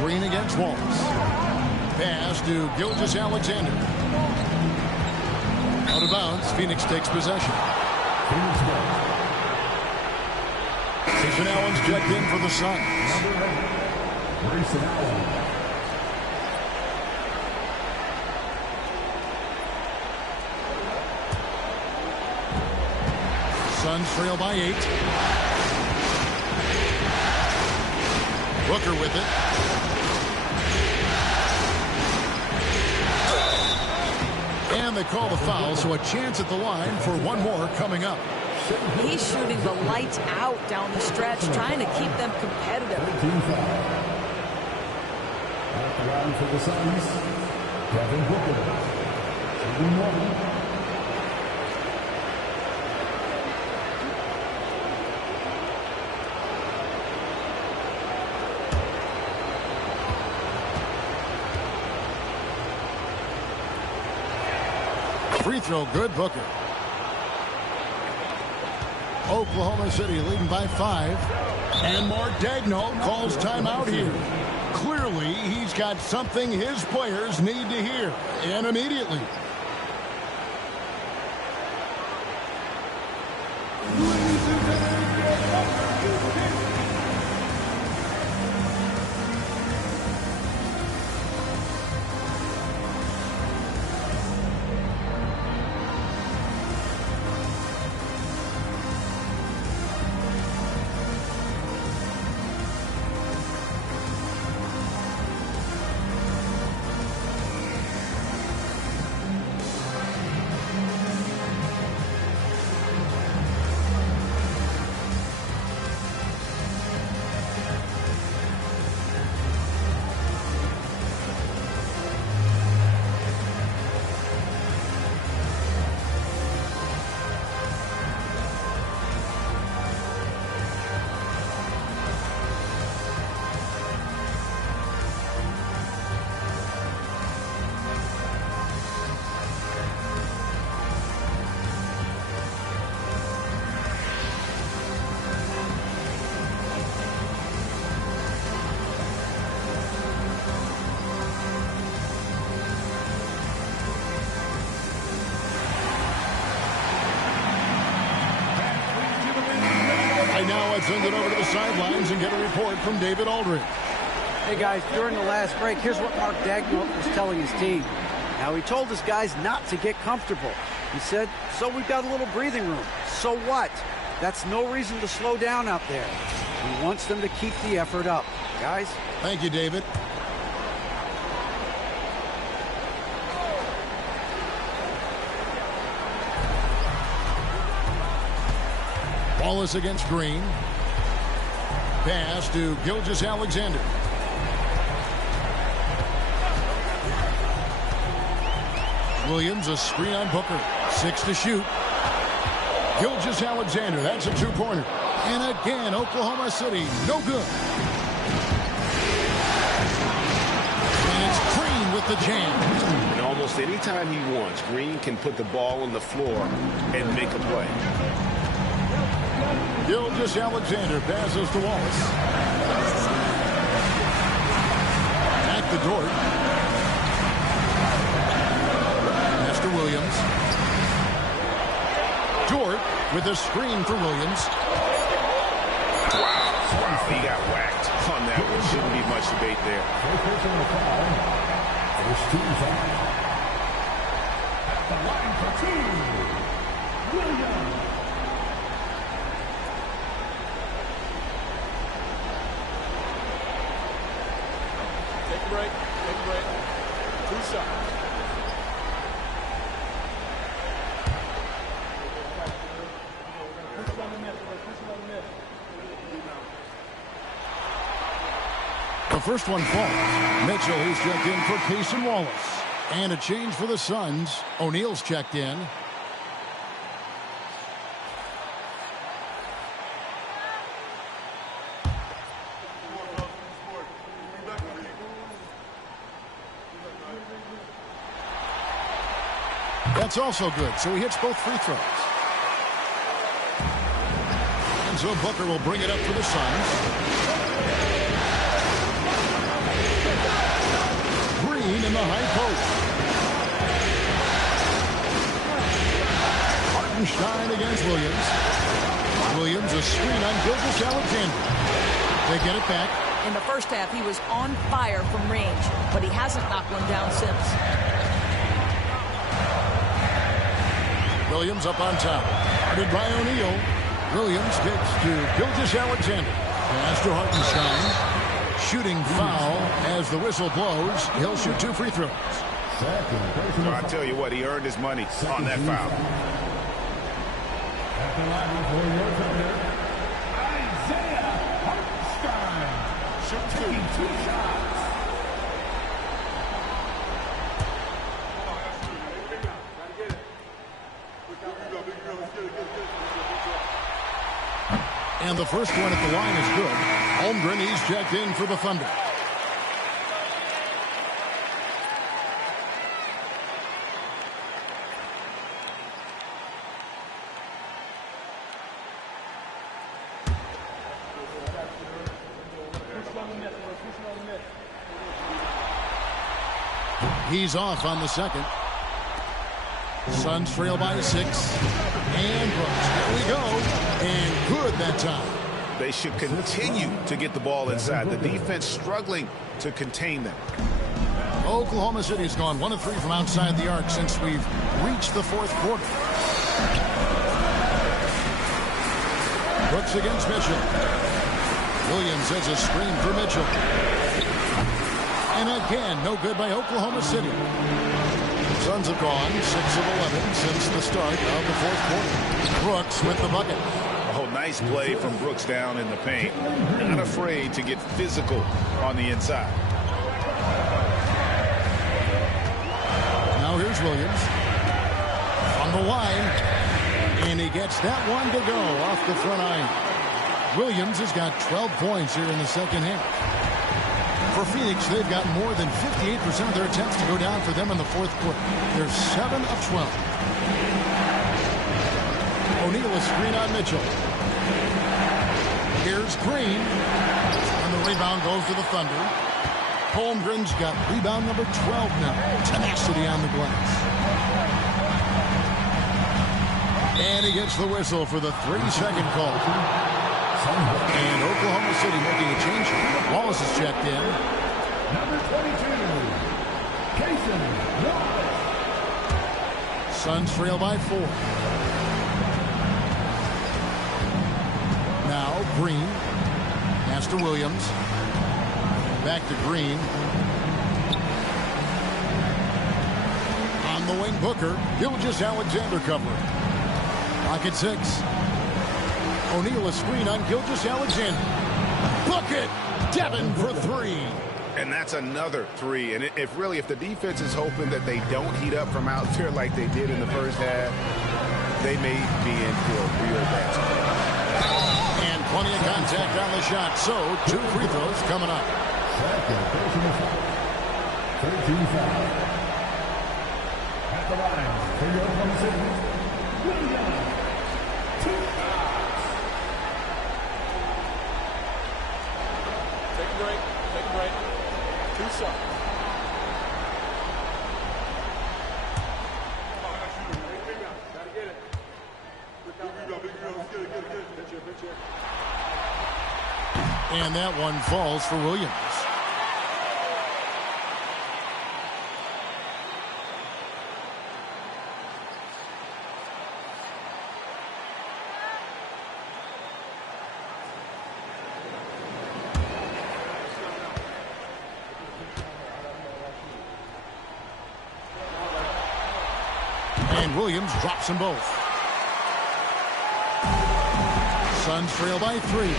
Green against Wallace. Pass to Gilgeous-Alexander. Out of bounds, Phoenix takes possession. Grayson Allen's checked in for the Suns. Grayson Allen. Suns trail by 8. Booker with it. And they call the foul, so a chance at the line for one more coming up. He's shooting the lights out down the stretch, trying to keep them competitive. At the line for the Suns, Devin Booker. Free throw good, Booker. Oklahoma City leading by 5. And Mark Daigneault calls timeout here. Clearly, he's got something his players need to hear, and immediately. Now let's send it over to the sidelines and get a report from David Aldridge. Hey guys, during the last break, here's what Mark Daigneault was telling his team. Now he told his guys not to get comfortable. He said, so we've got a little breathing room. So what? That's no reason to slow down out there. He wants them to keep the effort up. Guys? Thank you, David. Wallace against Green. Pass to Gilgeous-Alexander. Williams, a screen on Booker. 6 to shoot. Gilgeous-Alexander, that's a two-pointer. And again, Oklahoma City, no good. And it's Green with the jam. And almost any time he wants, Green can put the ball on the floor and make a play. Gilgeous-Alexander passes to Wallace. Back to Dort. Pass to Williams. Dort with a screen for Williams. Wow, he got whacked on that one. Shouldn't be much debate there. 2, Williams. Take a break. Take a break. 2 shots. The first one falls. Mitchell, who's checked in for Cason Wallace. And a change for the Suns. O'Neal's checked in. That's also good, so he hits both free throws. And so Booker will bring it up for the Suns. Green in the high post. Hartenstein against Williams. Williams a screen on Gilgeous-Alexander. They get it back. In the first half, he was on fire from range, but he hasn't knocked one down since. Williams up on top. Guarded by O'Neal. Williams kicks to Gilgeous-Alexander. Pass to Hartenstein. Shooting foul as the whistle blows. He'll shoot 2 free throws. So I tell you what, he earned his money on that foul. At the line for your defender, Isaiah Hartenstein. Taking 2 shots. And the first one at the line is good. Holmgren, he's checked in for the Thunder. He's off on the second. Suns trail by 6. And Brooks. Here we go. And good that time. They should continue to get the ball inside. The defense struggling to contain them. Oklahoma City's gone 1 of 3 from outside the arc since we've reached the 4th quarter. Brooks against Mitchell. Williams has a screen for Mitchell. And again, no good by Oklahoma City. Suns have gone 6 of 11 since the start of the 4th quarter. Brooks with the bucket. Oh, nice play from Brooks down in the paint. Not afraid to get physical on the inside. Now here's Williams. On the line. And he gets that one to go off the front iron. Williams has got 12 points here in the second half. For Phoenix, they've got more than 58% of their attempts to go down for them in the 4th quarter. They're 7 of 12. O'Neal a screen on Mitchell. Here's Green. And the rebound goes to the Thunder. Holmgren's got rebound number 12 now. Tenacity on the glass. And he gets the whistle for the 3-second call. And Oklahoma City making a change. Wallace is checked in. Number 22, Cason Wallace. Suns trail by 4. Now Green. Pass to Williams. Back to Green. On the wing, Booker. Gilgeous-Alexander covering. Pocket 6. O'Neal a screen on Gilgeous-Alexander. Bucket! Devin for 3. And that's another 3. And if the defense is hoping that they don't heat up from out there like they did in the first half, they may be in for a real bad spot. And plenty of contact on the shot. So 2 free throws coming up. 13 foul. At the line for your Oklahoma City, Williams. 2 shots. Take a break. Take a break. 2 shots. And that one falls for Williams. And Williams drops them both. Suns trail by 3.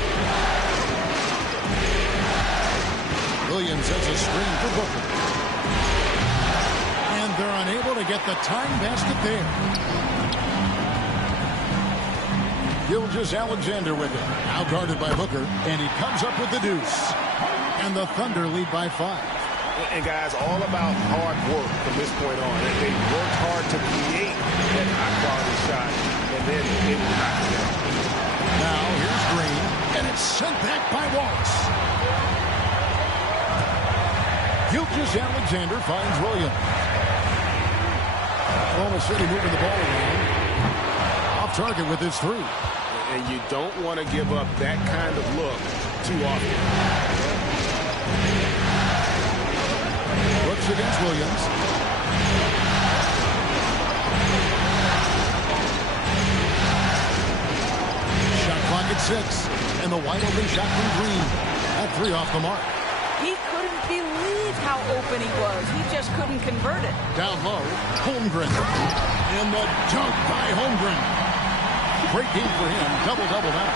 Williams has a screen for Booker. And they're unable to get the tying basket there. Gilgeous-Alexander with it. Now guarded by Booker. And he comes up with the deuce. And the Thunder lead by 5. And guys, all about hard work from this point on. They worked hard to create that high-quality shot, and then they will knock it down. Now here's Green, and it's sent back by Wallace. Gilgeous-Alexander finds Williams. Oklahoma City moving the ball around. Off target with his 3. And you don't want to give up that kind of look too often. Brooks against Williams. Shot clock at 6. And the wide open shot from Green. That 3 off the mark. He couldn't believe how open he was. He just couldn't convert it. Down low, Holmgren. And the dunk by Holmgren. Great game for him. Double-double now.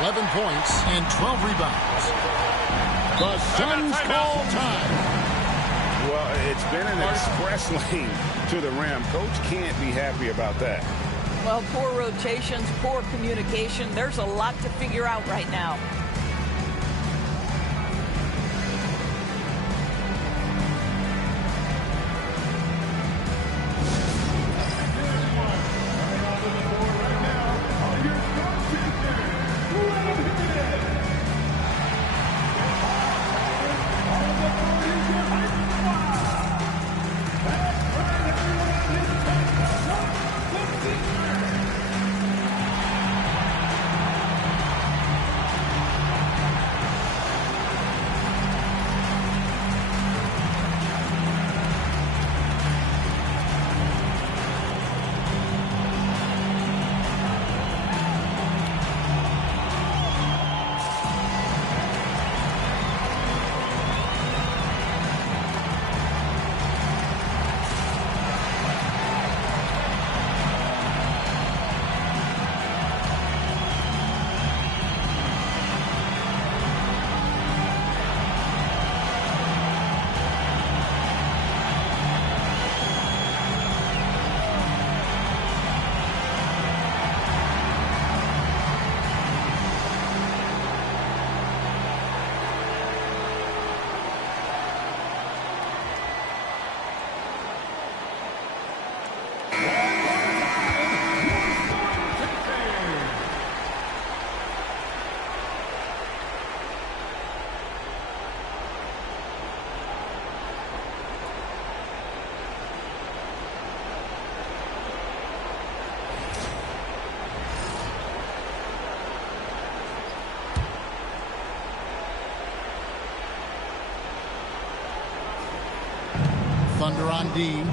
11 points and 12 rebounds. The Suns call time. Well, it's been an express lane to the rim. Coach can't be happy about that. Well, poor rotations, poor communication. There's a lot to figure out right now. Thunder on D.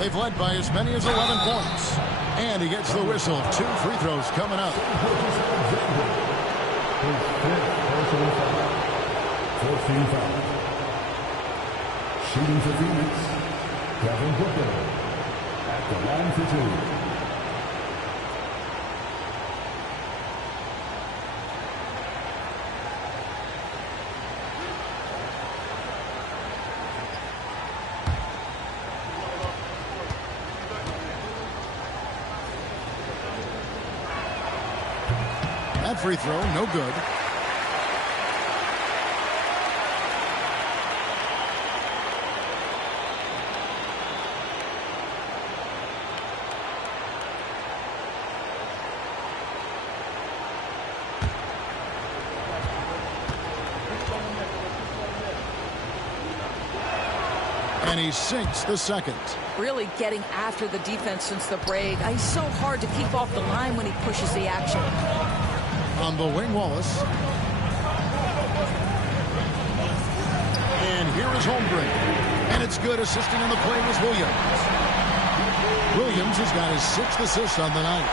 They've led by as many as 11 points. And he gets the whistle. 2 free throws coming up. 14 fouls. Shooting for Phoenix, Devin Booker at the line for 2. That free throw, no good. And he sinks the second. Really getting after the defense since the break. He's so hard to keep off the line when he pushes the action. On the wing, Wallace. And here is Holmgren. And it's good. Assisting on the play was Williams. Williams has got his 6th assist on the night.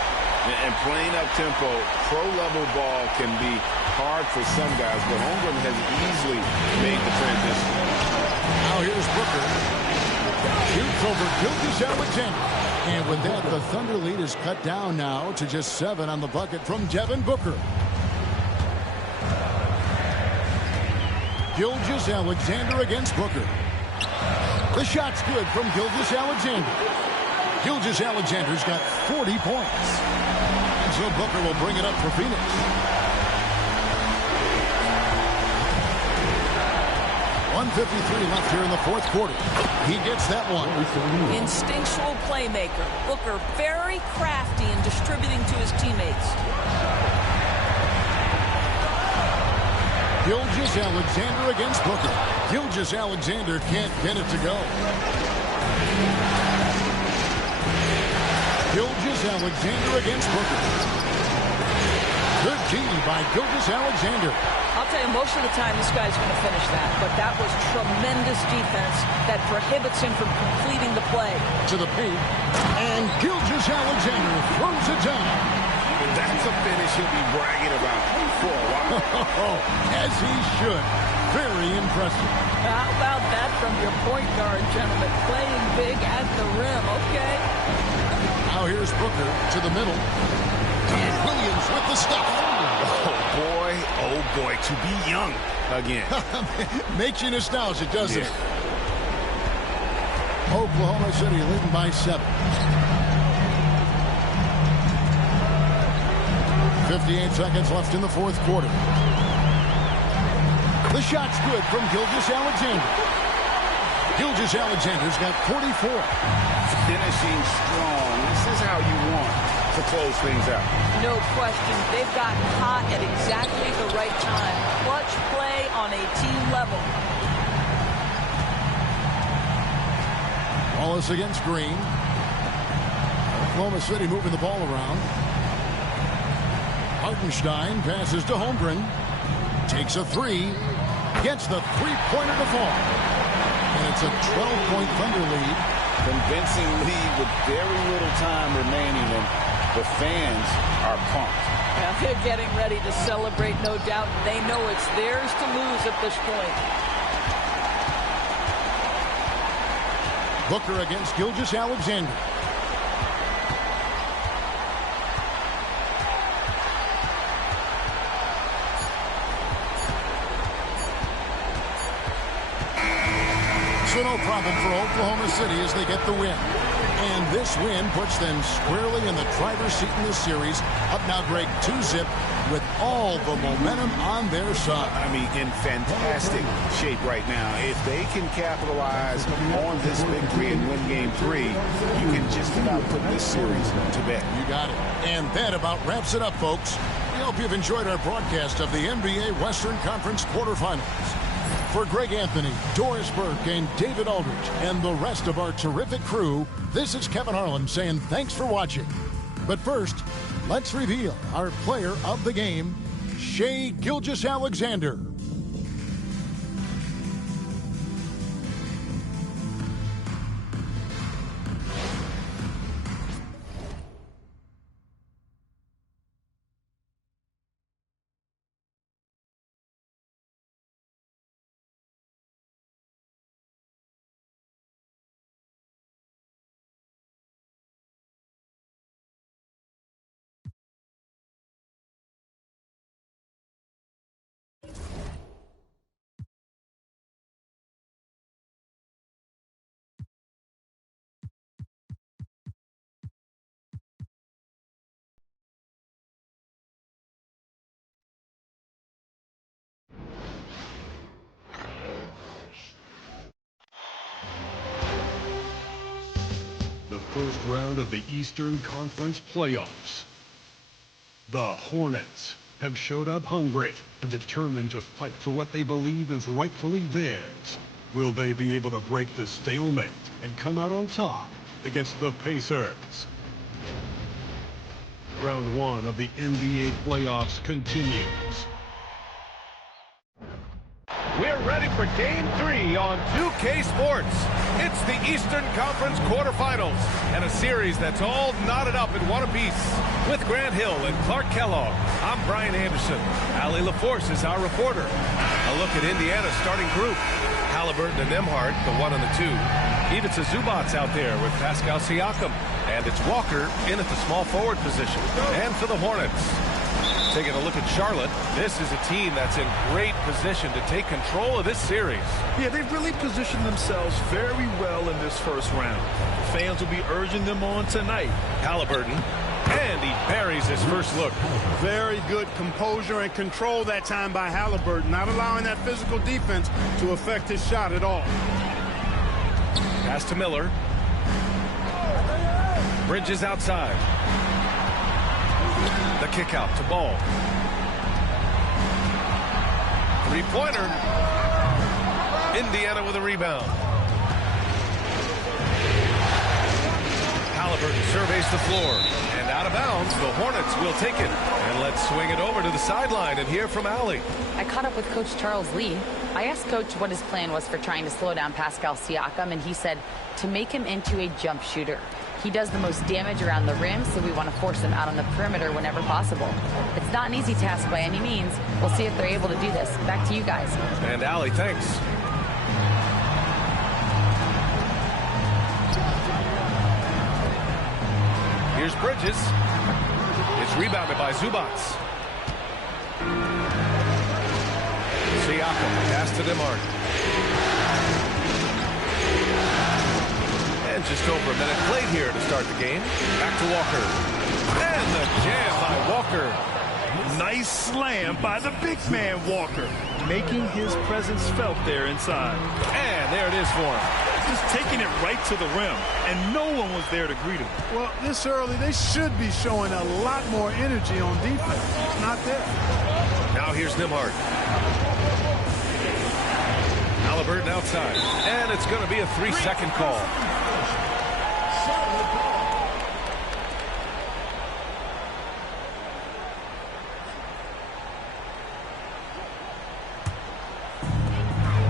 And playing up tempo, pro-level ball can be hard for some guys, but Holmgren has easily made the transition. Now here's Booker. Shoots over Gilgeous Alexander. And with that, the Thunder lead is cut down now to just 7 on the bucket from Devin Booker. Gilgeous Alexander against Booker. The shot's good from Gilgeous Alexander. Gilgeous Alexander's got 40 points. And so Booker will bring it up for Phoenix. .153 left here in the fourth quarter. He gets that one. Instinctual playmaker. Booker very crafty in distributing to his teammates. Gilgeous Alexander against Booker. Gilgeous Alexander can't get it to go. Gilgeous Alexander against Booker. Good D by Gilgeous Alexander. I'll tell you, most of the time this guy's going to finish that, but that was tremendous defense that prohibits him from completing the play. To the paint, and Gilgeous Alexander throws it down. That's a finish he'll be bragging about for a while. As he should. Very impressive. How about that from your point guard, gentlemen? Playing big at the rim, okay? Now here's Booker to the middle. And Williams with the stuff. Oh boy, to be young again. Makes you nostalgic, doesn't it? Oklahoma City leading by 7. 58 seconds left in the fourth quarter. The shot's good from Gilgeous Alexander. Gilgeous Alexander's got 44. Finishing strong. This is how you want to close things out. No question. They've gotten hot at exactly the right time. Clutch play on a team level. Wallace against Green. Oklahoma City moving the ball around. Hartenstein passes to Holmgren. Takes a 3. Gets the three-pointer to fall. And it's a 12-point Thunder lead. Convincing lead with very little time remaining, and the fans are pumped. Well, they're getting ready to celebrate, no doubt. They know it's theirs to lose at this point. Booker against Gilgeous Alexander. So no problem for Oklahoma City as they get the win. And this win puts them squarely in the driver's seat in this series. Up now, Greg, 2-zip with all the momentum on their side. I mean, in fantastic shape right now. If they can capitalize on this victory and win Game 3, you can just about put this series to bed. You got it. And that about wraps it up, folks. We hope you've enjoyed our broadcast of the NBA Western Conference quarterfinals. For Greg Anthony, Doris Burke, and David Aldridge, and the rest of our terrific crew, this is Kevin Harlan saying thanks for watching. But first, let's reveal our player of the game, Shai Gilgeous-Alexander. The first round of the Eastern Conference playoffs. The Hornets have showed up hungry and determined to fight for what they believe is rightfully theirs. Will they be able to break the stalemate and come out on top against the Pacers? Round 1 of the NBA playoffs continues. We're ready for Game 3 on 2K Sports. It's the Eastern Conference quarterfinals and a series that's all knotted up in one apiece. With Grant Hill and Clark Kellogg, I'm Brian Anderson. Allie LaForce is our reporter. A look at Indiana's starting group. Halliburton and Nembhard, the 1 and the 2. Ivica Zubac's out there with Pascal Siakam. And it's Walker in at the small forward position. And for the Hornets, taking a look at Charlotte, this is a team that's in great position to take control of this series. Yeah, they've really positioned themselves very well in this first round. Fans will be urging them on tonight. Halliburton, and he buries his first look. Very good composure and control that time by Halliburton, not allowing that physical defense to affect his shot at all. Pass to Miller. Bridges outside. The kick out to Ball. Three-pointer. Indiana with a rebound. Halliburton surveys the floor. And out of bounds, the Hornets will take it. And let's swing it over to the sideline and hear from Allie. I caught up with Coach Charles Lee. I asked Coach what his plan was for trying to slow down Pascal Siakam, and he said to make him into a jump shooter. He does the most damage around the rim, so we want to force him out on the perimeter whenever possible. It's not an easy task by any means. We'll see if they're able to do this. Back to you guys. And Allie, thanks. Here's Bridges. It's rebounded by Zubac. Siakam, pass to DeMar. And just over a minute played here to start the game. Back to Walker. And the jam by Walker. Nice slam by the big man, Walker, making his presence felt there inside. And there it is for him. Just taking it right to the rim, and no one was there to greet him. Well, this early, they should be showing a lot more energy on defense. It's not there. Now here's Nimhart. Halliburton outside. And it's going to be a 3-second call.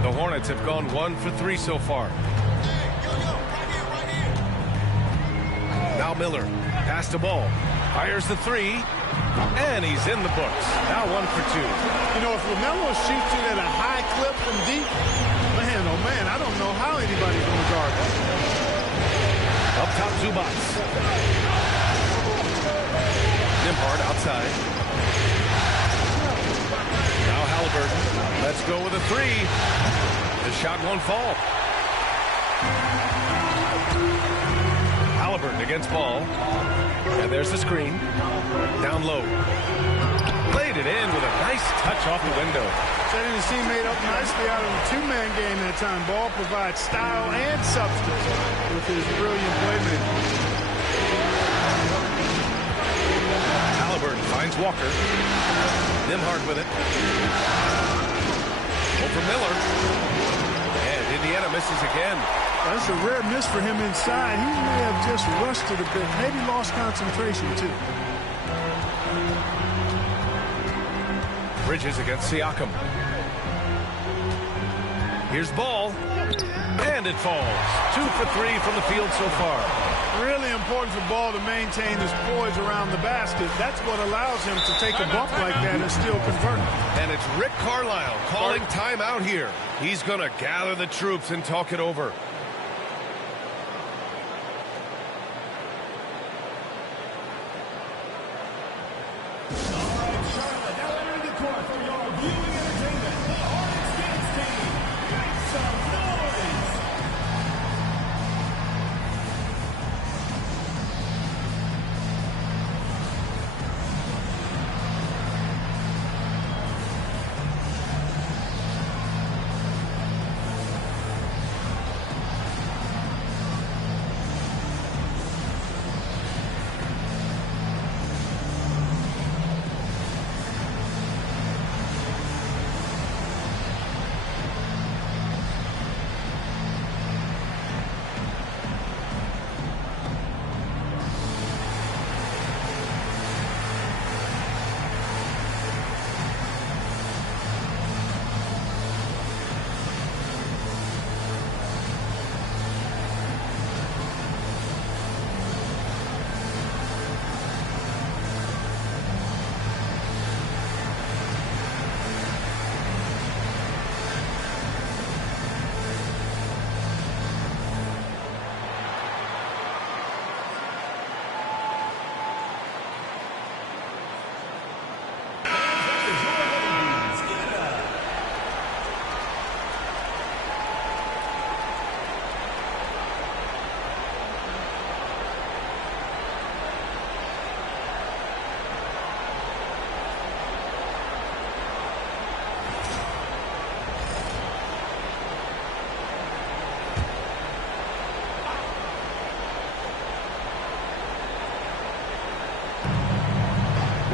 The Hornets have gone 1 for 3 so far. Now Miller, pass the ball, fires the 3, and he's in the books. Now 1 for 2. You know, if LaMelo shoots it at a high clip from deep, man, oh man, I don't know how anybody's going to guard that. Up top, Zubac. Nimhart outside. Now Halliburton. Let's go with a 3. The shot won't fall. Halliburton against Ball. And there's the screen. Down low. Played it in with a nice touch off the window. Setting his teammate up nicely out of the two-man game that time. Ball provides style and substance with his brilliant playmaking. Halliburton finds Walker. Nimhart with it. Over Miller. And Indiana misses again. That's a rare miss for him inside. He may have just rushed it a bit. Maybe lost concentration, too. Bridges against Siakam. Here's Ball. And it falls. 2 for 3 from the field so far. Really important for Ball to maintain his poise around the basket. That's what allows him to take a bump like that and still convert. And it's Rick Carlisle calling timeout here. He's going to gather the troops and talk it over.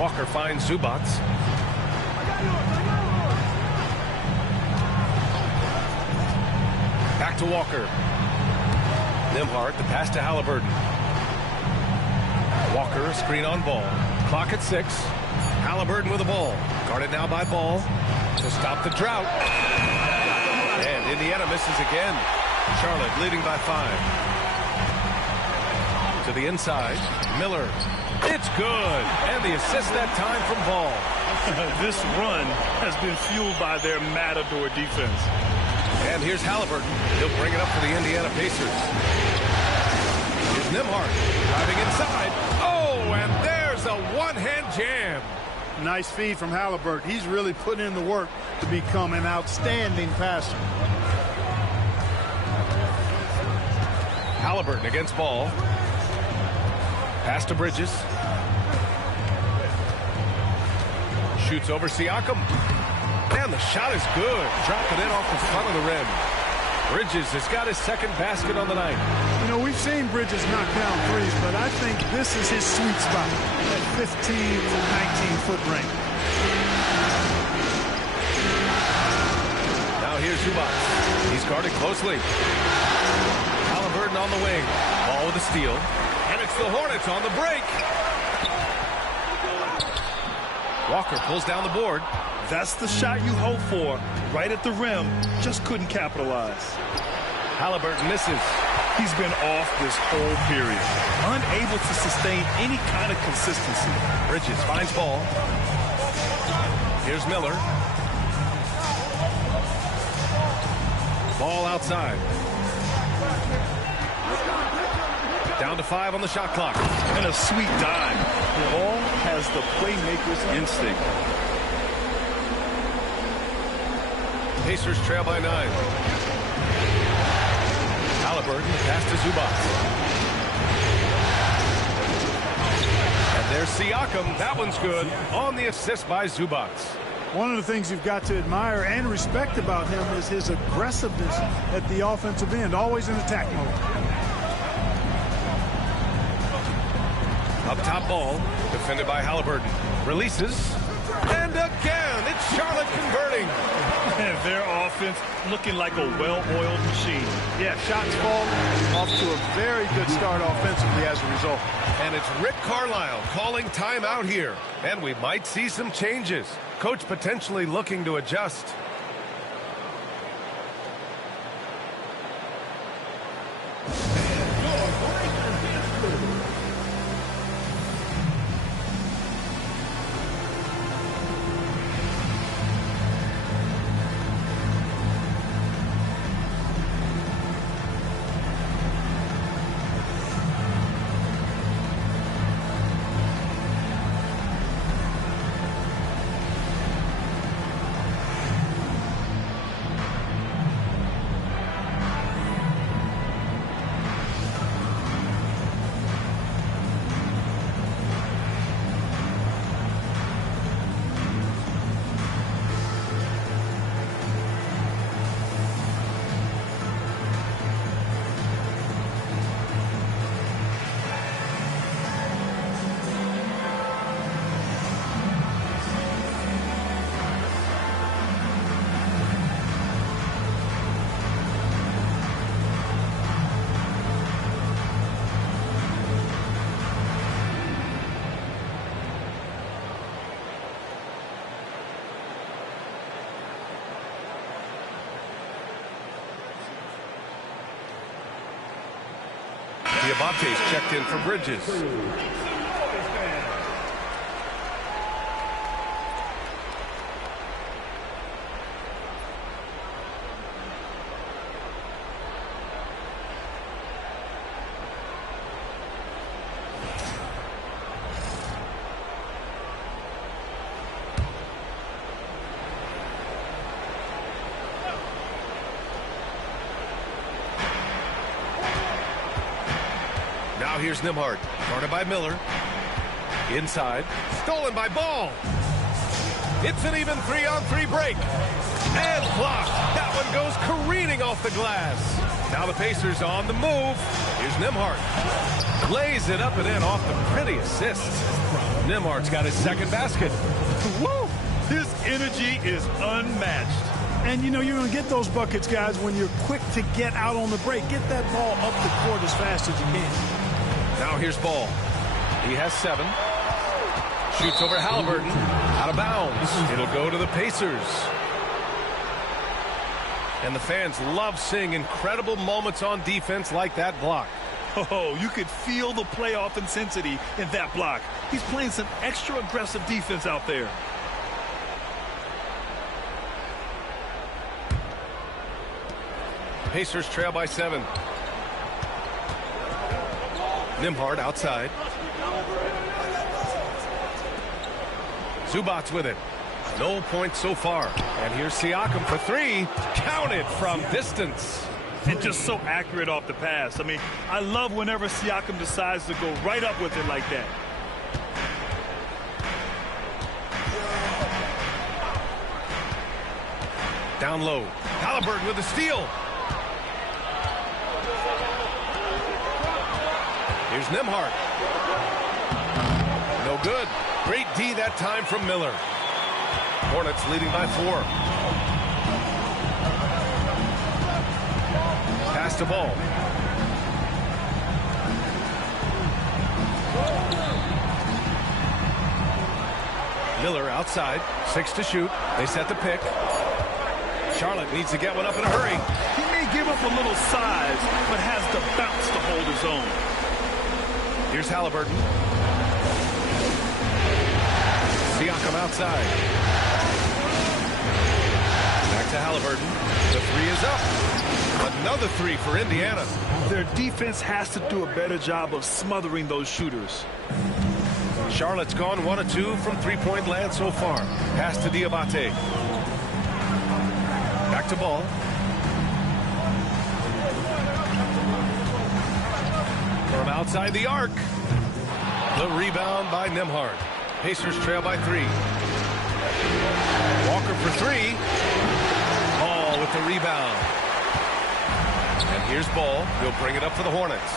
Walker finds Zubats. Back to Walker. Nembhard, the pass to Halliburton. Walker, a screen on Ball. Clock at 6. Halliburton with the ball. Guarded now by Ball to stop the drought. And Indiana misses again. Charlotte leading by 5. To the inside. Miller. It's good. And the assist that time from Ball. This run has been fueled by their matador defense. And here's Halliburton. He'll bring it up for the Indiana Pacers. Here's Nembhard driving inside. Oh, and there's a one-hand jam. Nice feed from Halliburton. He's really putting in the work to become an outstanding passer. Halliburton against Ball. Pass to Bridges. Shoots over Siakam. And the shot is good. Dropping it off the front of the rim. Bridges has got his second basket on the night. You know, we've seen Bridges knock down threes, but I think this is his sweet spot at 15 to 19-foot range. Now here's Zubats. He's guarded closely. Halliburton on the wing. Ball with a steal. And it's the Hornets on the break. Walker pulls down the board. That's the shot you hope for. Right at the rim. Just couldn't capitalize. Halliburton misses. He's been off this whole period. Unable to sustain any kind of consistency. Bridges finds Ball. Here's Miller. Ball outside. Down to 5 on the shot clock. And a sweet dive. Ball has the playmaker's instinct. Pacers trail by 9. Halliburton pass to Zubats. And there's Siakam. That one's good. On the assist by Zubats. One of the things you've got to admire and respect about him is his aggressiveness at the offensive end. Always in attack mode. Up top Ball. Defended by Halliburton. Releases. And again, it's Charlotte converting. And their offense looking like a well-oiled machine. Yeah, shots fall off to a very good start offensively as a result. And it's Rick Carlisle calling timeout here. And we might see some changes. Coach potentially looking to adjust. Diabate's checked in for Bridges. Now here's Nembhard, guarded by Miller. Inside, stolen by Ball. It's an even 3-on-3 break. And blocked. That one goes careening off the glass. Now the Pacers on the move. Here's Nembhard. Lays it up and in off the pretty assist. Nembhard's got his second basket. Woo! His energy is unmatched. And, you know, you're going to get those buckets, guys, when you're quick to get out on the break. Get that ball up the court as fast as you can. Now here's Ball. He has 7. Shoots over Halliburton. Out of bounds. It'll go to the Pacers. And the fans love seeing incredible moments on defense like that block. Oh, you could feel the playoff intensity in that block. He's playing some extra aggressive defense out there. Pacers trail by 7. Nembhard outside. Zubac with it. No points so far. And here's Siakam for 3. Counted from distance. And just so accurate off the pass. I mean, I love whenever Siakam decides to go right up with it like that. Down low. Halliburton with the steal. Here's Nembhard. No good. Great D that time from Miller. Hornets leading by 4. Pass to Ball. Miller outside. 6 to shoot. They set the pick. Charlotte needs to get one up in a hurry. He may give up a little size, but has the bounce to hold his own. Here's Halliburton. Siakam outside. Back to Halliburton. The 3 is up. Another 3 for Indiana. Their defense has to do a better job of smothering those shooters. Charlotte's gone 1 of 2 from three-point land so far. Pass to Diabate. Back to Ball. From outside the arc. The rebound by Nembhard. Pacers trail by 3. Walker for 3. Ball with the rebound. And here's Ball. He'll bring it up for the Hornets.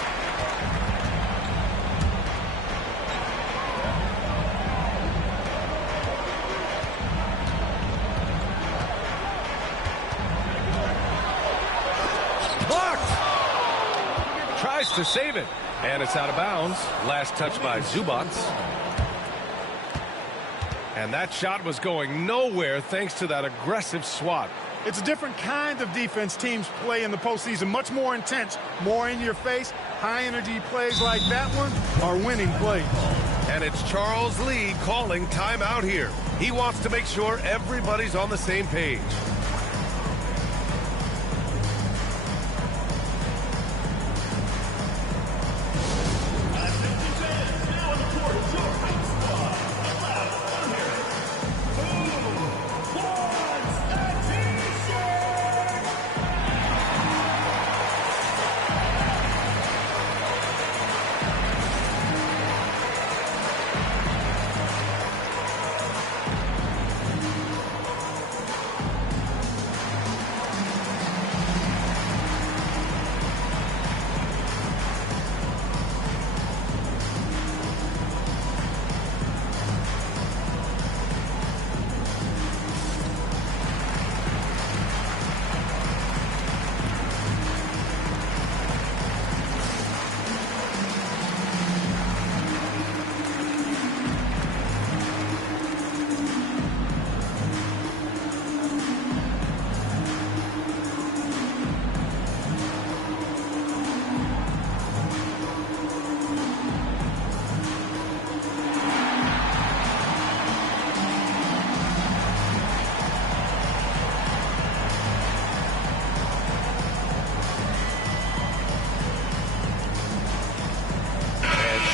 Blocked! Tries to save it. And it's out of bounds. Last touch by Zubac. And that shot was going nowhere thanks to that aggressive swat. It's a different kind of defense teams play in the postseason. Much more intense, more in your face. High-energy plays like that one are winning plays. And it's Charles Lee calling timeout here. He wants to make sure everybody's on the same page.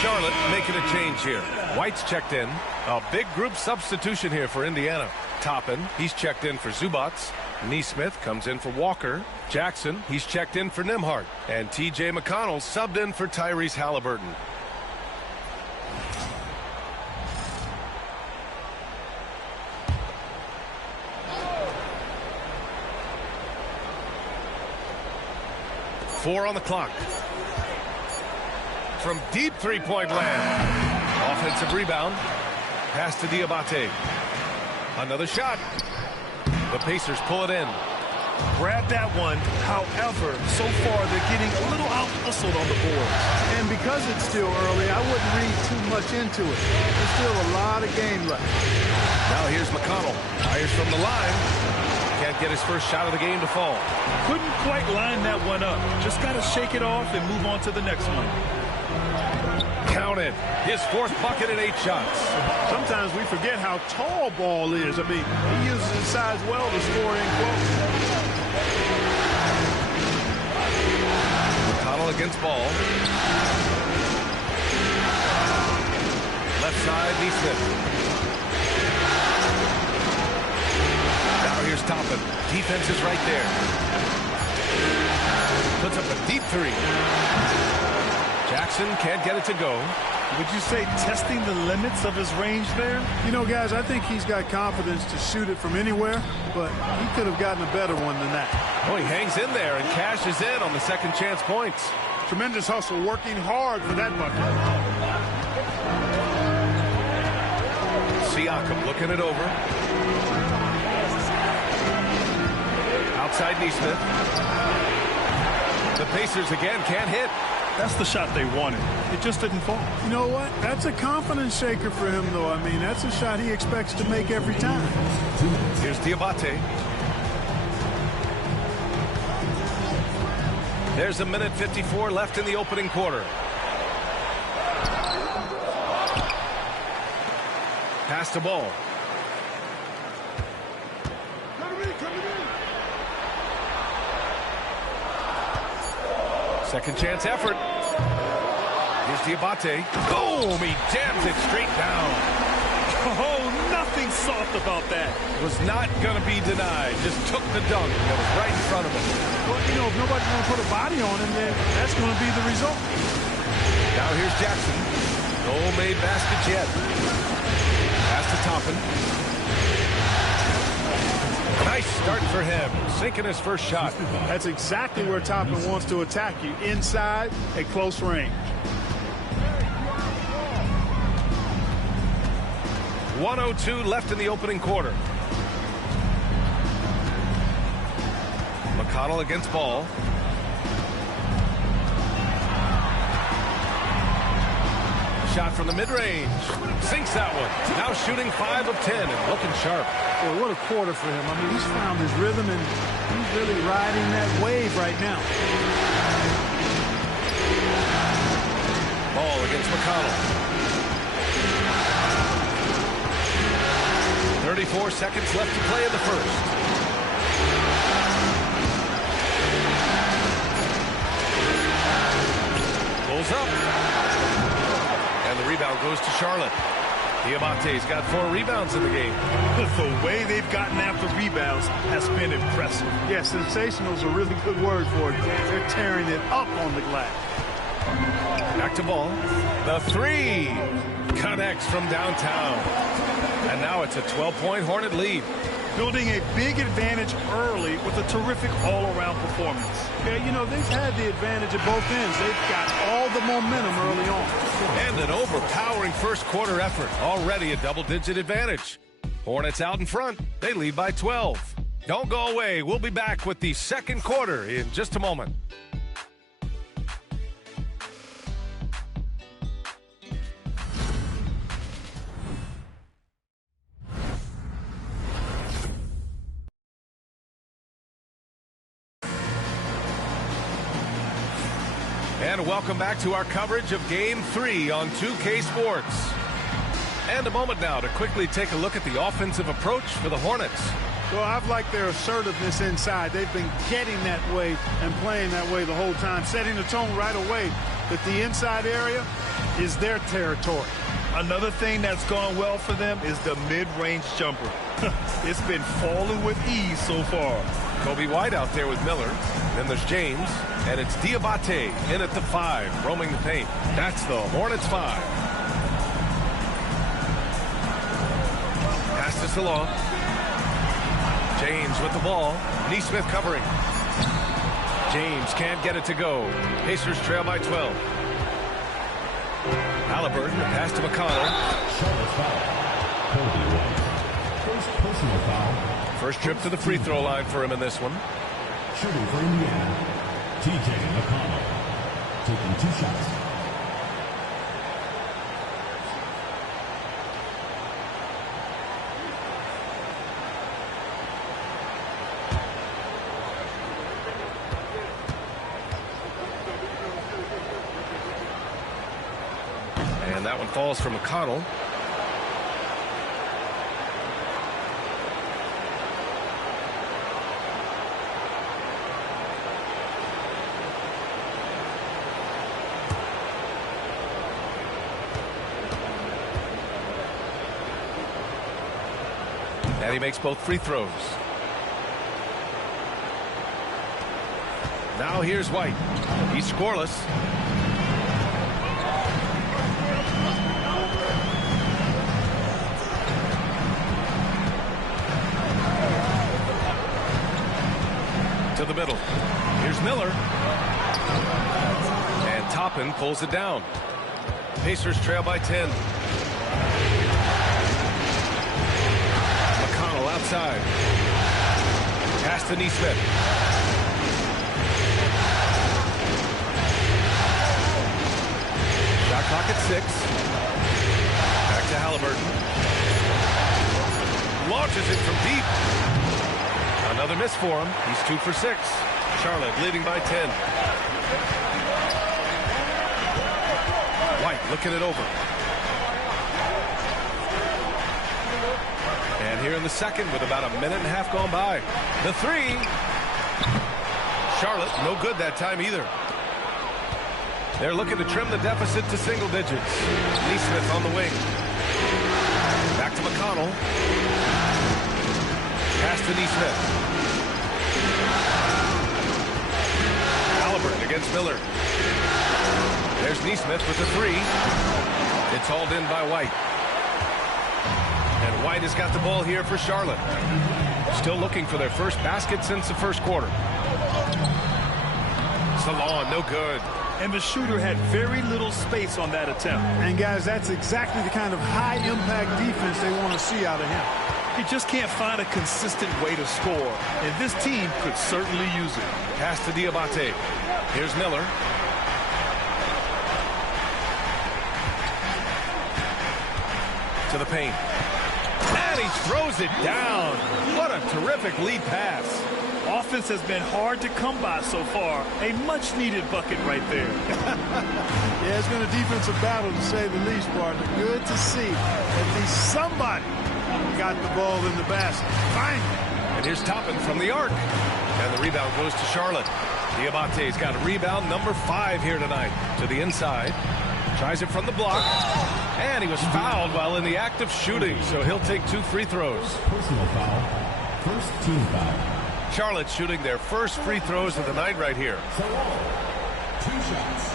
Charlotte making a change here. White's checked in. A big group substitution here for Indiana. Toppin, he's checked in for Zubac. Neesmith comes in for Walker. Jackson, he's checked in for Nembhard. And T.J. McConnell subbed in for Tyrese Halliburton. 4 on the clock. From deep three-point land. Offensive rebound. Pass to Diabate. Another shot. The Pacers pull it in. Grab that one. However, so far they're getting a little out-hustled on the board. And because it's still early, I wouldn't read too much into it. There's still a lot of game left. Now here's McConnell. Fires from the line. Can't get his first shot of the game to fall. Couldn't quite line that one up. Just got to shake it off and move on to the next one. Counted. His 4th bucket in 8 shots. Sometimes we forget how tall Ball is. I mean, he uses his size well to score in close. McConnell against Ball. Left side, Neesmith. Now here's Toppin. Defense is right there. Puts up a deep 3. Jackson can't get it to go. Would you say testing the limits of his range there? You know, guys, I think he's got confidence to shoot it from anywhere, but he could have gotten a better one than that. Oh, he hangs in there and cashes in on the second chance points. Tremendous hustle, working hard for that bucket. Siakam looking it over. Outside Neesmith. The Pacers again can't hit. That's the shot they wanted. It just didn't fall. You know what? That's a confidence shaker for him, though. I mean, that's a shot he expects to make every time. Here's Diabate. There's a minute 54 left in the opening quarter. Pass to Ball. Second chance effort. Here's Diabate. Boom! He jams it straight down. Oh, nothing soft about that. Was not going to be denied. Just took the dunk that was right in front of him. Well, you know, if nobody's going to put a body on him, then that's going to be the result. Now here's Jackson. No made baskets yet. Pass to Toppin. Nice start for him. Sinking his first shot. That's exactly where Toppin wants to attack you. Inside at close range. 1:02 left in the opening quarter. McConnell against Ball. Shot from the mid-range. Sinks that one. Now shooting 5 of 10 and looking sharp. Well, what a quarter for him. I mean, he's found his rhythm, and he's really riding that wave right now. Ball against McConnell. 34 seconds left to play in the first. Pulls up. And the rebound goes to Charlotte. Diabate's got 4 rebounds in the game. The way they've gotten after rebounds has been impressive. Yeah, sensational is a really good word for it. They're tearing it up on the glass. Back to Ball. The 3 connects from downtown. And now it's a 12-point Hornet lead. Building a big advantage early with a terrific all-around performance. Yeah, you know, they've had the advantage at both ends. They've got all the momentum early on. And an overpowering first quarter effort. Already a double-digit advantage. Hornets out in front. They lead by 12. Don't go away. We'll be back with the second quarter in just a moment. And welcome back to our coverage of Game 3 on 2K Sports. And a moment now to quickly take a look at the offensive approach for the Hornets. Well, I've liked their assertiveness inside. They've been getting that way and playing that way the whole time, setting the tone right away that the inside area is their territory. Another thing that's gone well for them is the mid-range jumper. It's been falling with ease so far. Kobe White out there with Miller. Then there's James. And it's Diabate in at the 5, roaming the paint. That's the Hornets 5. Pass to Salon. James with the ball. Neesmith covering. James can't get it to go. Pacers trail by 12. Halliburton, pass to McConnell. First personal foul. First trip to the free throw line for him in this one. Shooting for Indiana, TJ McConnell. Taking 2 shots. And that one falls for McConnell. And he makes both free throws. Now here's White. He's scoreless. To the middle. Here's Miller. And Toppin pulls it down. Pacers trail by 10. McConnell outside. Pass to Nesmith. Shot clock at 6. Back to Halliburton. Launches it from deep. Another miss for him. He's 2 for 6. Charlotte leading by 10. White looking it over. And here in the second with about a minute and a half gone by. The 3. Charlotte no good that time either. They're looking to trim the deficit to single digits. Nesmith on the wing. Back to McConnell. Pass to Nesmith. Halliburton against Miller. There's Nesmith with the 3. It's hauled in by White. And White has got the ball here for Charlotte. Still looking for their first basket since the first quarter. Salon, no good. And the shooter had very little space on that attempt. And guys, that's exactly the kind of high-impact defense they want to see out of him. He just can't find a consistent way to score, and this team could certainly use it. Pass to Diabate. Here's Miller. To the paint. And he throws it down. What a terrific lead pass. Offense has been hard to come by so far. A much-needed bucket right there. Yeah, it's been a defensive battle, to say the least, partner. Good to see at least somebody got the ball in the basket. Finally. And here's Toppin from the arc. And the rebound goes to Charlotte. Diabate's got a rebound number 5 here tonight. To the inside. Tries it from the block. And he was fouled while in the act of shooting, so he'll take 2 free throws. Personal foul. First team foul. Charlotte shooting their first free throws of the night right here. 2 shots.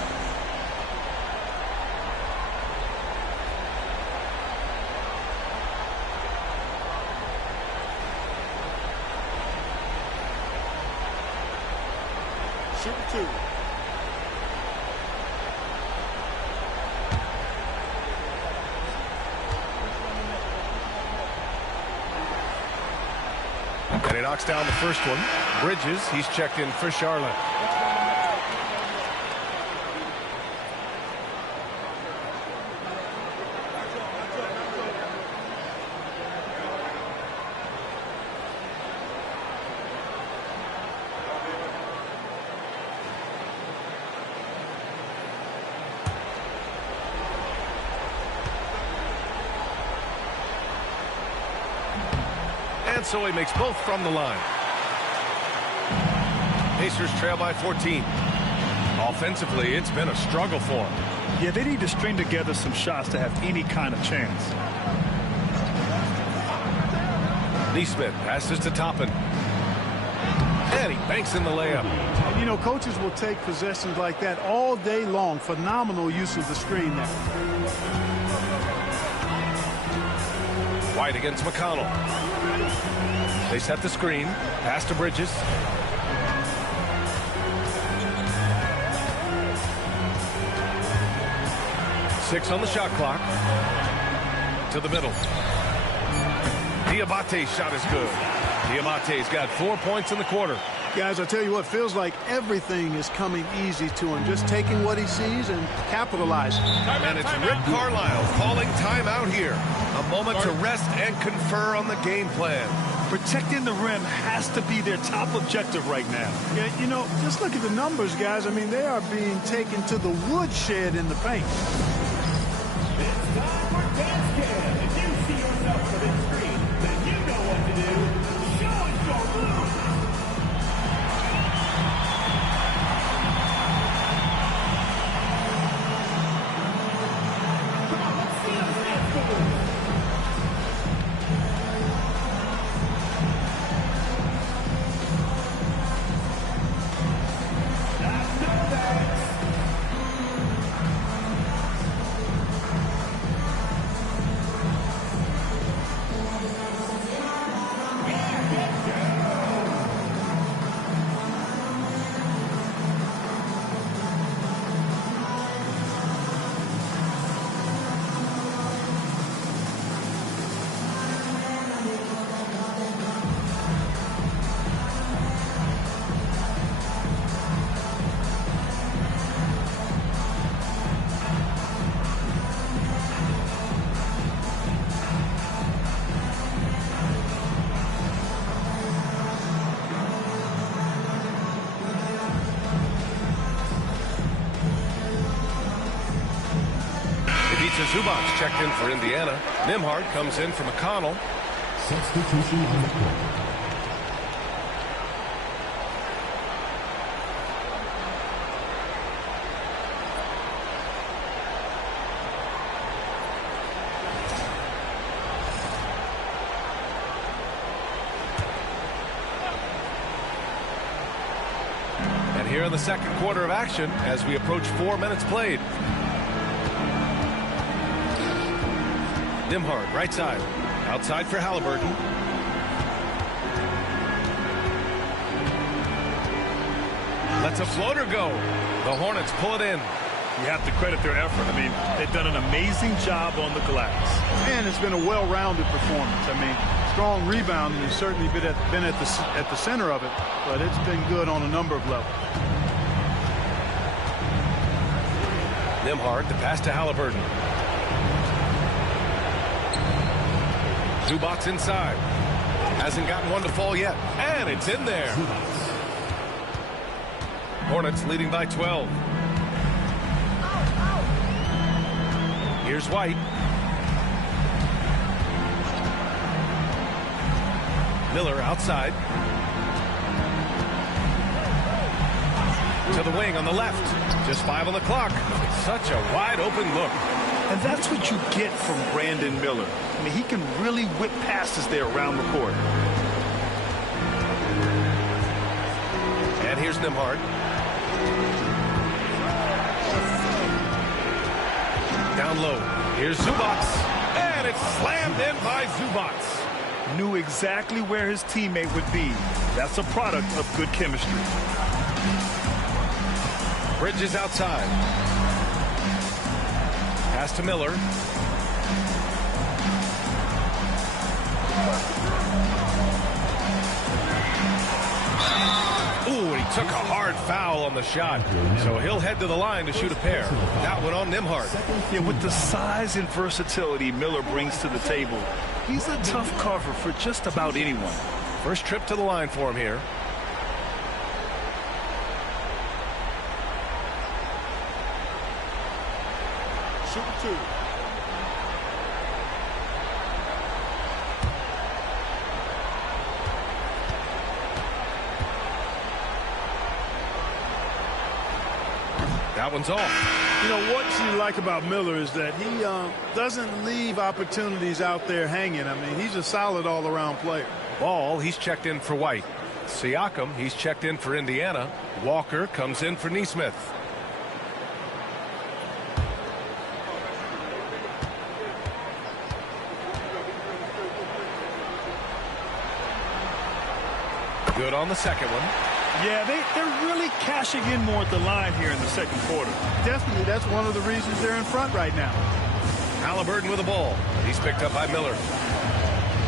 Shoot 2. And he knocks down the first one. Bridges, he's checked in for Charlotte. And so he makes both from the line. Pacers trail by 14. Offensively, it's been a struggle for them. Yeah, they need to string together some shots to have any kind of chance. Nesmith passes to Toppin. And he banks in the layup. You know, coaches will take possessions like that all day long. Phenomenal use of the screen there. White against McConnell. They set the screen. Pass to Bridges. 6 on the shot clock. To the middle. Diabate's shot is good. Diabate's got 4 points in the quarter. Guys, I tell you what, feels like everything is coming easy to him. Just taking what he sees and capitalizing. And it's Rick Carlisle calling timeout here. A moment to rest and confer on the game plan. Protecting the rim has to be their top objective right now. Yeah, you know, just look at the numbers, guys. I mean, they are being taken to the woodshed in the paint. It's time for Dance Cam. If you see yourself on the big screen, then you know what to do. Show us your moves. Come on, let's see those dance moves. That's no thanks. Zubac checked in for Indiana. Nembhard comes in for McConnell. Substitution on the court. And here in the second quarter of action as we approach 4 minutes played. Nembhard, right side. Outside for Halliburton. Lets a floater go. The Hornets pull it in. You have to credit their effort. I mean, they've done an amazing job on the glass. And it's been a well-rounded performance. I mean, strong rebounding has certainly been at the center of it, but it's been good on a number of levels. Nembhard, the pass to Halliburton. Zubac inside. Hasn't gotten one to fall yet. And it's in there. Hornets leading by 12. Here's White. Miller outside. To the wing on the left. Just 5 on the clock. Such a wide open look. And that's what you get from Brandon Miller. I mean, he can really whip passes there around the court. And here's Nembhard. Down low. Here's Zubac. And it's slammed in by Zubac. Knew exactly where his teammate would be. That's a product of good chemistry. Bridges outside. Pass to Miller. Ooh, he took a hard foul on the shot. So he'll head to the line to shoot a pair. That one on Nembhard. Yeah, with the size and versatility Miller brings to the table, he's a tough cover for just about anyone. First trip to the line for him here. Shooting 2. That one's off. You know, what you like about Miller is that he doesn't leave opportunities out there hanging. I mean, he's a solid all-around player. Ball, he's checked in for White. Siakam, he's checked in for Indiana. Walker comes in for Nesmith. Good on the second one. Yeah, they're really cashing in more at the line here in the second quarter. Definitely, that's one of the reasons they're in front right now. Halliburton with the ball. He's picked up by Miller.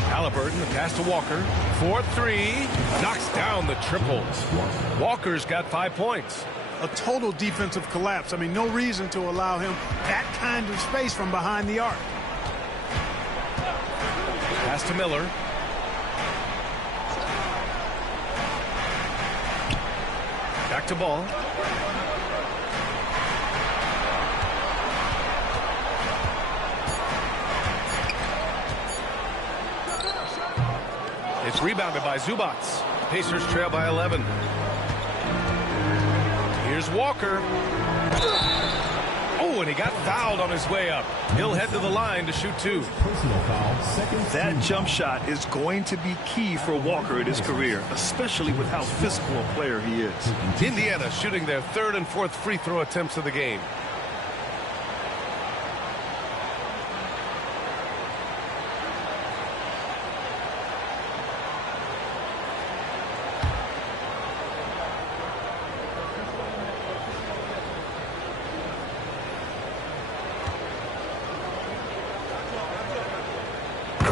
Halliburton, the pass to Walker. 4-3. Knocks down the triple. Walker's got 5 points. A total defensive collapse. I mean, no reason to allow him that kind of space from behind the arc. Pass to Miller. Back to Ball. It's rebounded by Zubats. Pacers trail by 11. Here's Walker. Oh, and he got fouled on his way up. He'll head to the line to shoot 2. That jump shot is going to be key for Walker in his career, especially with how physical a player he is. Indiana shooting their 3rd and 4th free throw attempts of the game.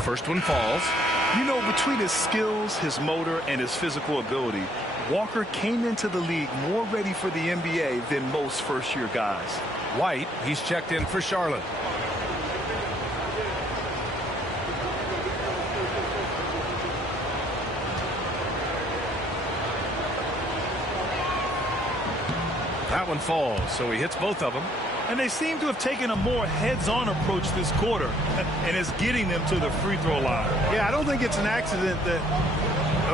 First one falls. You know, between his skills, his motor, and his physical ability, Walker came into the league more ready for the NBA than most first-year guys. White, he's checked in for Charlotte. That one falls, so he hits both of them. And they seem to have taken a more heads-on approach this quarter, and it's getting them to the free throw line. Yeah, I don't think it's an accident that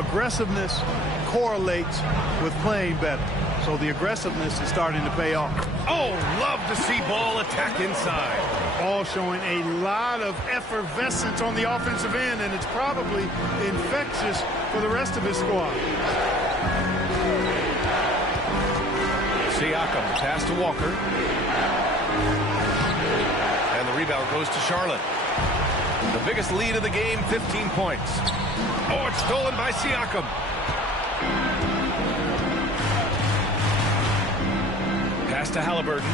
aggressiveness correlates with playing better. So the aggressiveness is starting to pay off. Oh, love to see Ball attack inside. Ball showing a lot of effervescence on the offensive end, and it's probably infectious for the rest of his squad. Siakam, pass to Walker. And the rebound goes to Charlotte. The biggest lead of the game, 15 points. Oh, it's stolen by Siakam. Pass to Halliburton.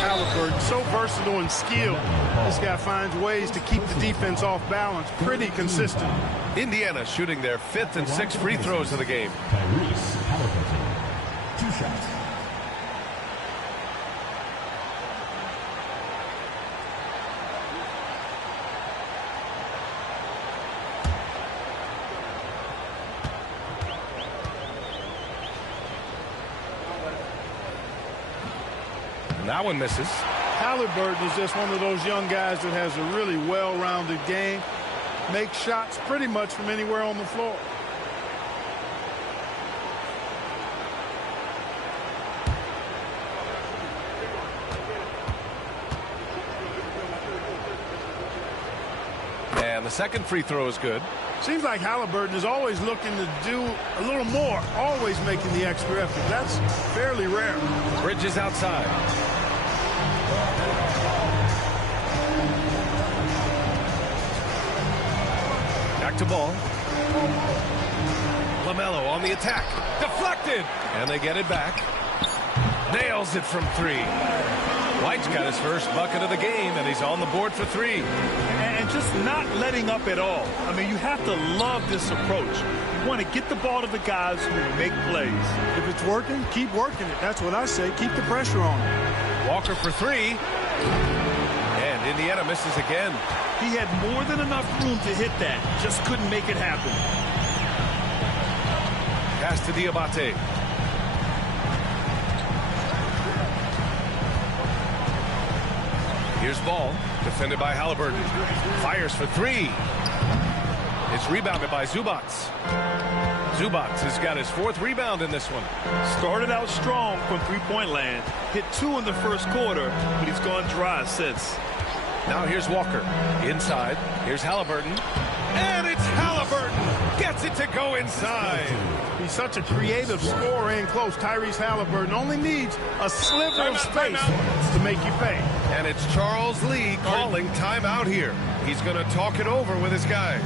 Halliburton, so versatile and skilled. This guy finds ways to keep the defense off balance. Pretty consistent. Indiana shooting their 5th and 6th free throws of the game. Halliburton. 2 shots. And that one misses. Halliburton is just one of those young guys that has a really well-rounded game. Makes shots pretty much from anywhere on the floor. And the second free throw is good. Seems like Halliburton is always looking to do a little more, always making the extra effort. That's fairly rare. Bridges outside. Back to Ball. LaMelo on the attack. Deflected. And they get it back. Nails it from 3. White's got his first bucket of the game, and he's on the board for 3. And just not letting up at all. I mean, you have to love this approach. You want to get the ball to the guys who make plays. If it's working, keep working it. That's what I say. Keep the pressure on him. Walker for 3. And Indiana misses again. He had more than enough room to hit that. Just couldn't make it happen. Pass to Diabate. Here's Ball, defended by Halliburton. Fires for 3. It's rebounded by Zubats. Zubats has got his 4th rebound in this one. Started out strong from three-point land. Hit 2 in the first quarter, but he's gone dry since. Now here's Walker. Inside. Here's Halliburton. And it's Halliburton. Gets it to go inside. He's such a creative scorer in close. Tyrese Halliburton only needs a sliver of space to make you pay. And it's Charles Lee calling timeout here. He's going to talk it over with his guys.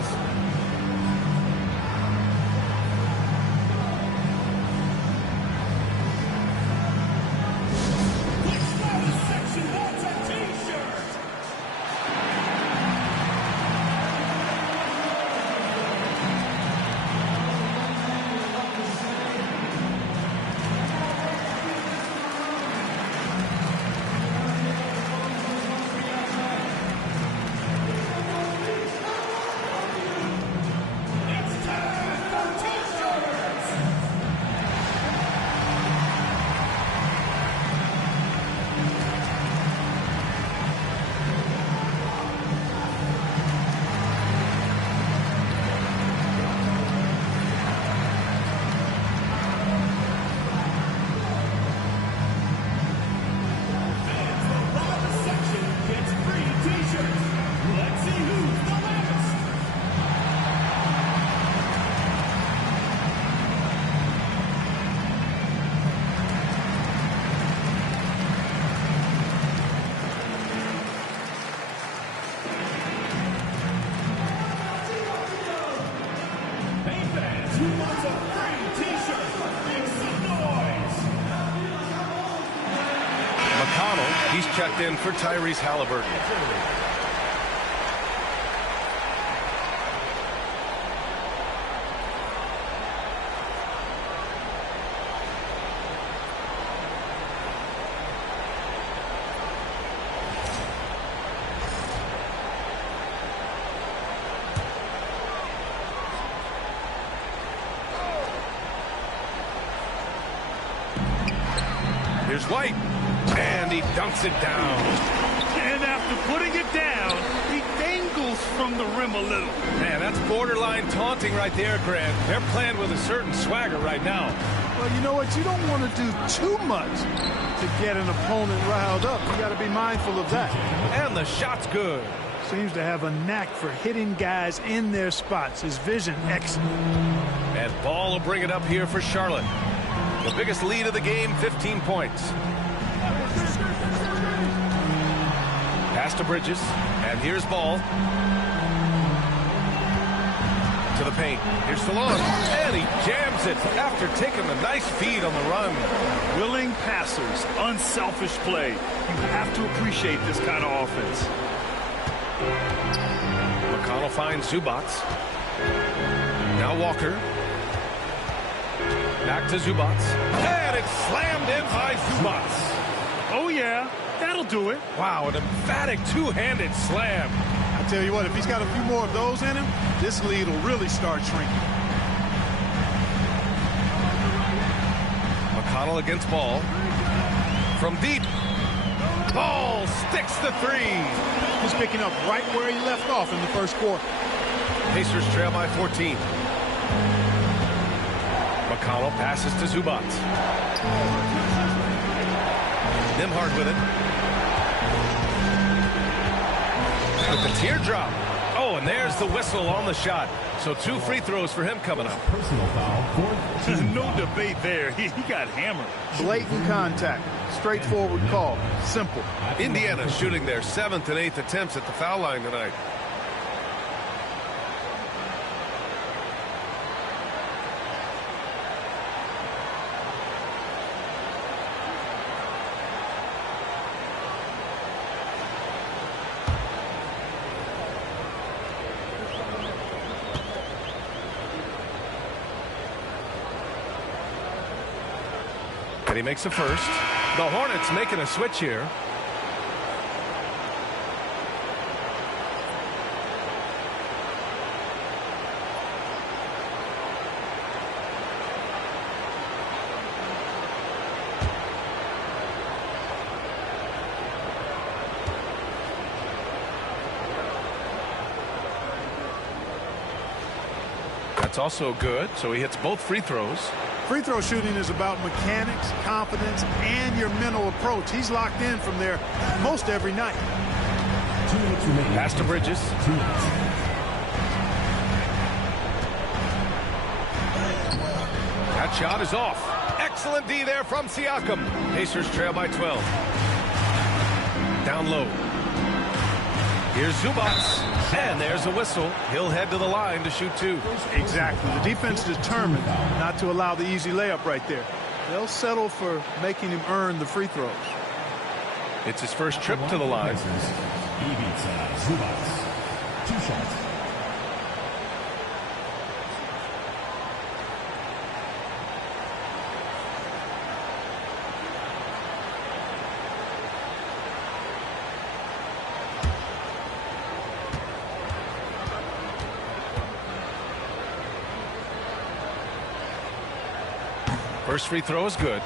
He's checked in for Tyrese Halliburton. Here's White, and he dunks it down. And after putting it down, he dangles from the rim a little. Man, that's borderline taunting right there, Grant. They're playing with a certain swagger right now. Well, you know what? You don't want to do too much to get an opponent riled up. You got to be mindful of that. And the shot's good. Seems to have a knack for hitting guys in their spots. His vision, excellent. And Ball will bring it up here for Charlotte. The biggest lead of the game, 15 points. Pass to Bridges, and here's Ball. To the paint. Here's Salon, and he jams it after taking a nice feed on the run. Willing passers, unselfish play. You have to appreciate this kind of offense. McConnell finds Zubac. Now Walker. Back to Zubac. And it's slammed in by Zubac. Oh, yeah. That'll do it. Wow, an emphatic two-handed slam. I tell you what, if he's got a few more of those in him, this lead will really start shrinking. McConnell against Ball. From deep. Ball sticks the three. He's picking up right where he left off in the first quarter. Pacers trail by 14. McConnell passes to Zubac. Nembhard with it. With the teardrop. Oh, and there's the whistle on the shot. So 2 free throws for him coming up. Personal foul. No debate there. He got hammered. Blatant contact. Straightforward call. Simple. Indiana shooting their 7th and 8th attempts at the foul line tonight. And he makes a first. The Hornets making a switch here. That's also good, so he hits both free throws. Free throw shooting is about mechanics, confidence, and your mental approach. He's locked in from there most every night. Pass to Bridges. That shot is off. Excellent D there from Siakam. Pacers trail by 12. Down low. Here's Zubac. And there's a whistle. He'll head to the line to shoot 2. Exactly. The defense determined not to allow the easy layup right there. They'll settle for making him earn the free throws. It's his first trip to the line. Zubac. 2 shots. First free throw is good.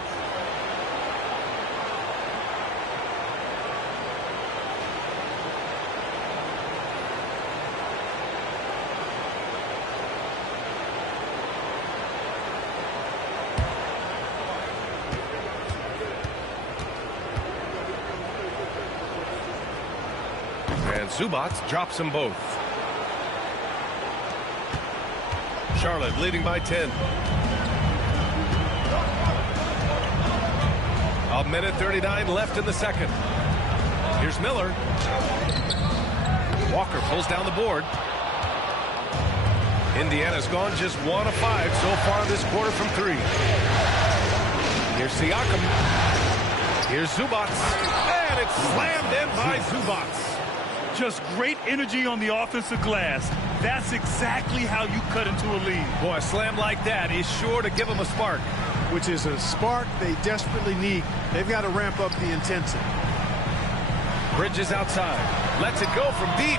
And Zubac drops them both. Charlotte leading by 10. A minute 39 left in the second. Here's Miller. Walker pulls down the board. Indiana's gone just 1 of 5 so far this quarter from 3. Here's Siakam. Here's Zubac. And and it's slammed in by Zubac. Just great energy on the offensive glass. That's exactly how you cut into a lead. Boy, a slam like that is sure to give them a spark. Which is a spark they desperately need. They've got to ramp up the intensity. Bridges outside. Lets it go from deep.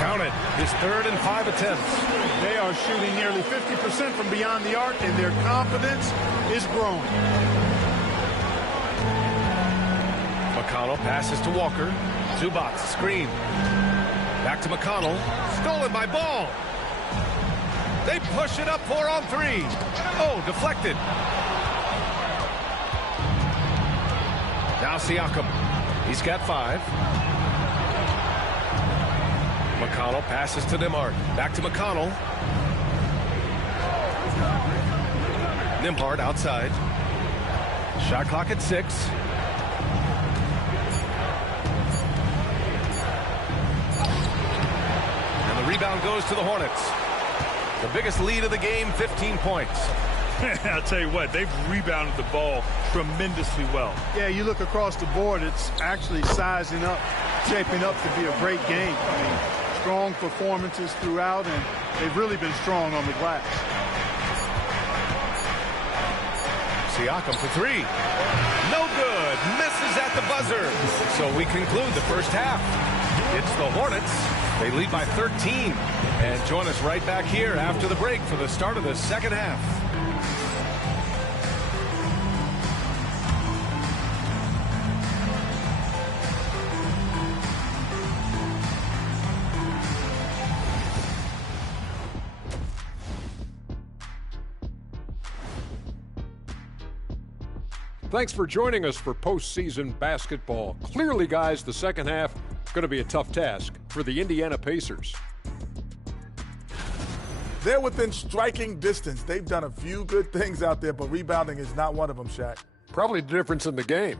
Count it. His 3rd and 5 attempts. They are shooting nearly 50% from beyond the arc, and their confidence is growing. McConnell passes to Walker. Zubac screen. Back to McConnell. Stolen by Ball. They push it up 4 on 3. Oh, deflected. Now Siakam. He's got 5. McConnell passes to Nembhard. Back to McConnell. Nembhard outside. Shot clock at 6. And the rebound goes to the Hornets. The biggest lead of the game, 15 points. I'll tell you what, they've rebounded the ball tremendously well. Yeah, you look across the board, it's actually sizing up, shaping up to be a great game. I mean, strong performances throughout, and they've really been strong on the glass. Siakam for 3. No good. Misses at the buzzer. So we conclude the first half. It's the Hornets. They lead by 13. And join us right back here after the break for the start of the second half. Thanks for joining us for postseason basketball. Clearly, guys, the second half going to be a tough task for the Indiana Pacers. They're within striking distance. They've done a few good things out there, but rebounding is not one of them, Shaq. Probably the difference in the game,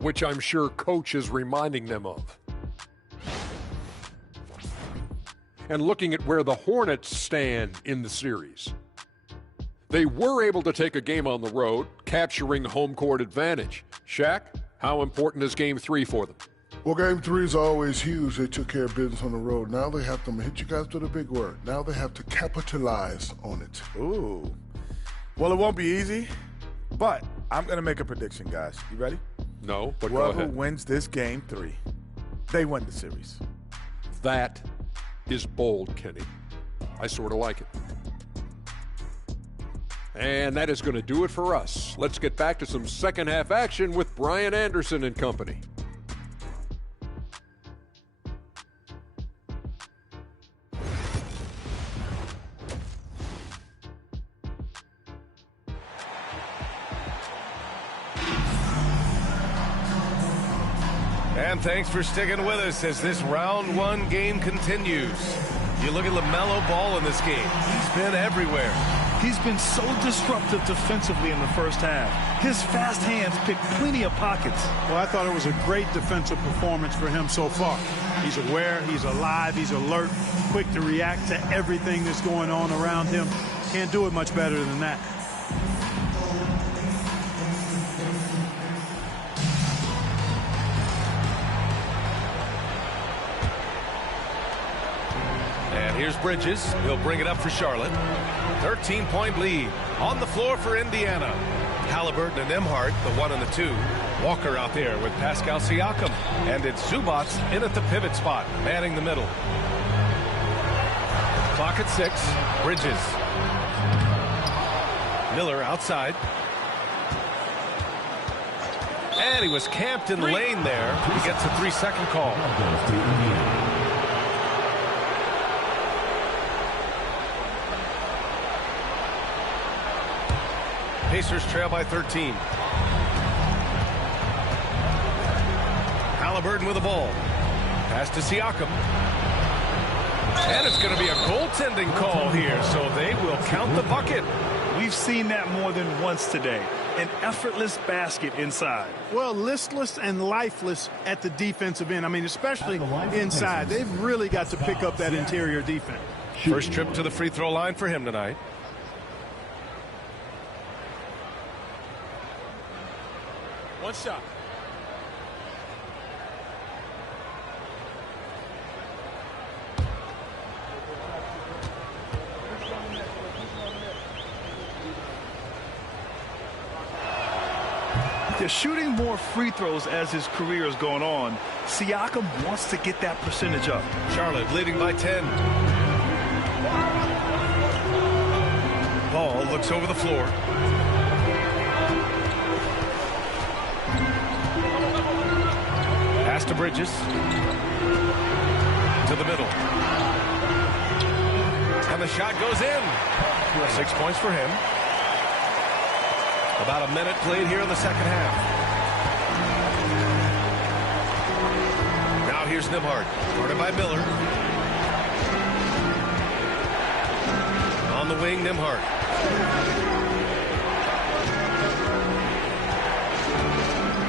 which I'm sure Coach is reminding them of. And looking at where the Hornets stand in the series. They were able to take a game on the road, capturing home court advantage. Shaq, how important is Game 3 for them? Well, Game 3 is always huge. They took care of business on the road. Now they have to hit you guys with a big word. Now they have to capitalize on it. Ooh. Well, it won't be easy, but I'm going to make a prediction, guys. You ready? No, but go Whoever ahead. wins this Game 3, they win the series. That is bold, Kenny. I sort of like it. And that is going to do it for us. Let's get back to some second half action with Brian Anderson and company. And thanks for sticking with us as this round 1 game continues. You look at LaMelo Ball in this game. He's been everywhere. He's been so disruptive defensively in the first half. His fast hands pick plenty of pockets. Well, I thought it was a great defensive performance for him so far. He's aware, he's alive, he's alert, quick to react to everything that's going on around him. Can't do it much better than that. And here's Bridges. He'll bring it up for Charlotte. 13-point lead on the floor for Indiana. Halliburton and Nembhard, the 1 and the 2. Walker out there with Pascal Siakam. And it's Zubac in at the pivot spot, manning the middle. Clock at 6. Bridges. Miller outside. And he was camped in the lane there. He gets a 3-second call. Pacers trail by 13. Halliburton with the ball. Pass to Siakam. And it's going to be a goaltending call here, so they will count the bucket. We've seen that more than once today. An effortless basket inside. Well, listless and lifeless at the defensive end. I mean, especially inside. They've really got to pick up that interior defense. First trip to the free throw line for him tonight. One shot. They're shooting more free throws as his career is going on. Siakam wants to get that percentage up. Charlotte leading by 10. Ball looks over the floor. Pass to Bridges. To the middle. And the shot goes in. 6 points for him. About a minute played here in the second half. Now here's Nembhard. Guarded by Miller. On the wing, Nembhard.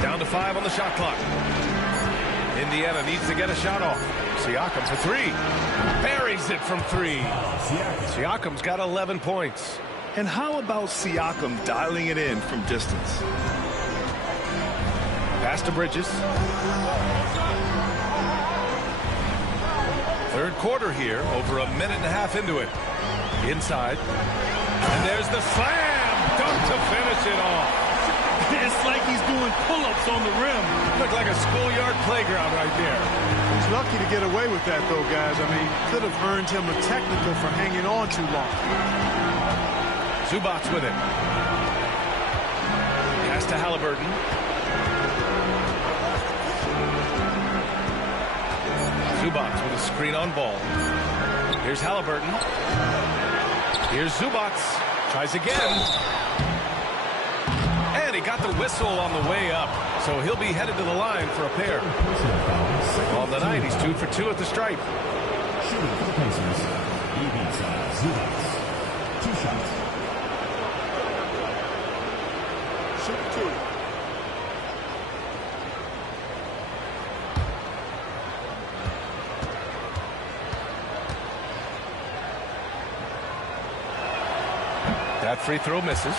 Down to 5 on the shot clock. Indiana needs to get a shot off. Siakam for 3. Buries it from 3. Siakam's got 11 points. And how about Siakam dialing it in from distance? Pass to Bridges. Third quarter here, over a minute and a half into it. Inside. And there's the slam dunk to finish it off. It's like he's doing pull-ups on the rim. Looked like a schoolyard playground right there. He's lucky to get away with that, though, guys. I mean, could have earned him a technical for hanging on too long. Zubac with it. Pass to Halliburton. Zubac with a screen on ball. Here's Halliburton. Here's Zubac. Tries again. And he got the whistle on the way up. So he'll be headed to the line for a pair. On the night, he's 2 for 2 at the stripe. Shooting for the Pacers, Zubac. 2 shots. Shoot 2. That free throw misses.